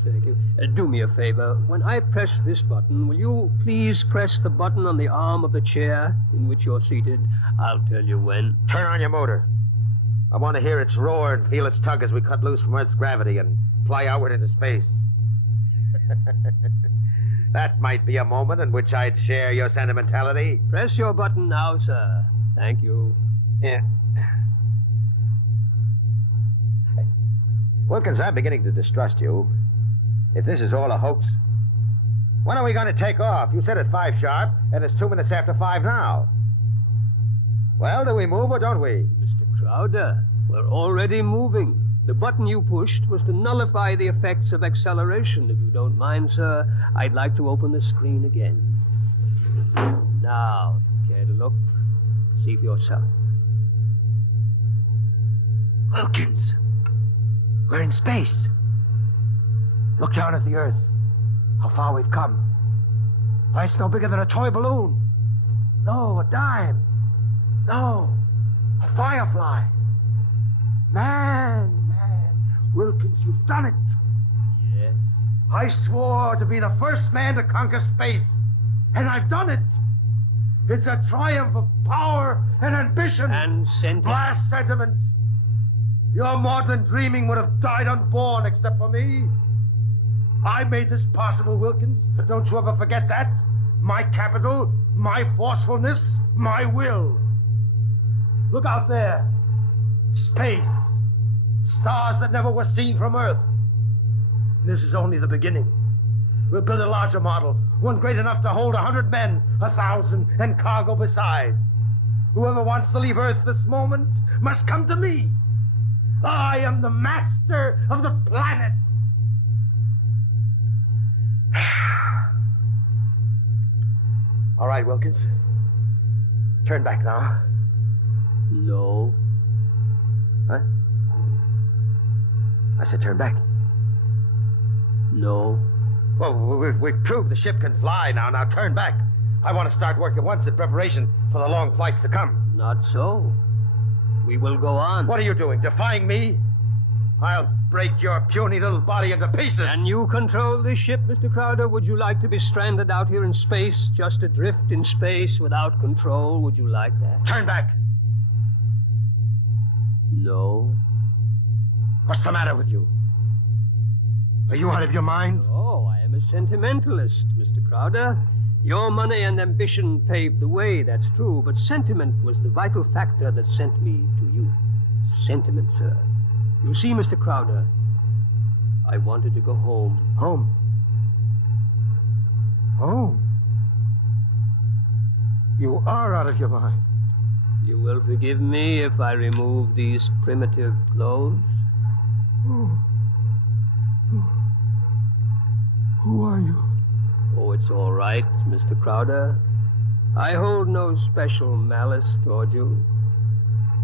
Thank you. Do me a favor. When I press this button, will you please press the button on the arm of the chair in which you're seated? I'll tell you when. Turn on your motor. I want to hear its roar and feel its tug as we cut loose from Earth's gravity and fly outward into space. That might be a moment in which I'd share your sentimentality. Press your button now, sir. Thank you. Yeah. Wilkins, I'm beginning to distrust you. If this is all a hoax, when are we going to take off? You said at 5 sharp, and it's 2 minutes after 5 now. Well, do we move or don't we? Mr. Crowder, we're already moving. The button you pushed was to nullify the effects of acceleration. If you don't mind, sir, I'd like to open the screen again. Now, care to look? See for yourself. Wilkins, we're in space. Look down at the Earth. How far we've come. Why, it's no bigger than a toy balloon. No, a dime. No, a firefly. Man. Wilkins, you've done it. Yes. I swore to be the first man to conquer space, and I've done it. It's a triumph of power and ambition. And sentiment. Blast sentiment. Your maudlin dreaming would have died unborn except for me. I made this possible, Wilkins. Don't you ever forget that. My capital, my forcefulness, my will. Look out there. Space. Stars that never were seen from Earth. This is only the beginning. We'll build a larger model, one great enough to hold 100 men, 1,000, and cargo besides. Whoever wants to leave Earth this moment must come to me. I am the master of the planets. All right, Wilkins. Turn back now. No. Huh? I said turn back. No. Well, we've proved the ship can fly now. Now turn back. I want to start work at once in preparation for the long flights to come. Not so. We will go on. What are you doing? Defying me? I'll break your puny little body into pieces. Can you control this ship, Mr. Crowder? Would you like to be stranded out here in space, just adrift in space without control? Would you like that? Turn back. No. What's the matter with you? Are you out of your mind? Oh, I am a sentimentalist, Mr. Crowder. Your money and ambition paved the way, that's true, but sentiment was the vital factor that sent me to you. Sentiment, sir. You see, Mr. Crowder, I wanted to go home. Home? Home? You are out of your mind. You will forgive me if I remove these primitive clothes? Who are you? Oh, it's all right, Mr. Crowder. I hold no special malice toward you.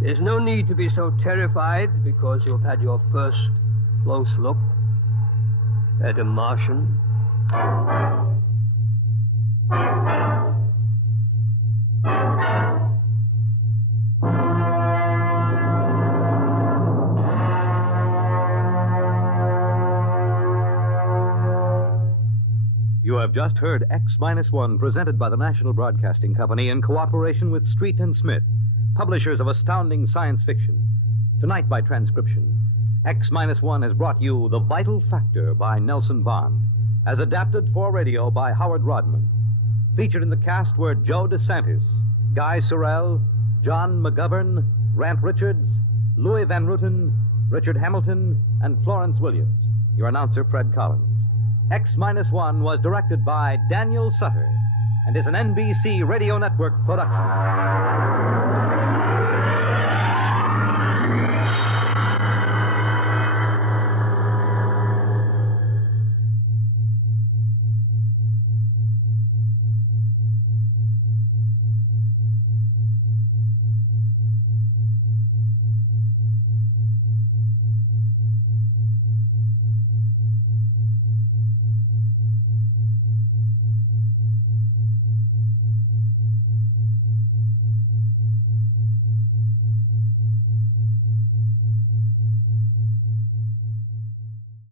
There's no need to be so terrified because you've had your first close look at a Martian. You have just heard X-1 presented by the National Broadcasting Company in cooperation with Street and Smith, publishers of astounding science fiction. Tonight by transcription, X-1 has brought you The Vital Factor by Nelson Bond, as adapted for radio by Howard Rodman. Featured in the cast were Joe DeSantis, Guy Sorrell, John McGovern, Grant Richards, Louis Van Ruten, Richard Hamilton, and Florence Williams. Your announcer, Fred Collins. X-1 was directed by Daniel Sutter and is an NBC Radio Network production.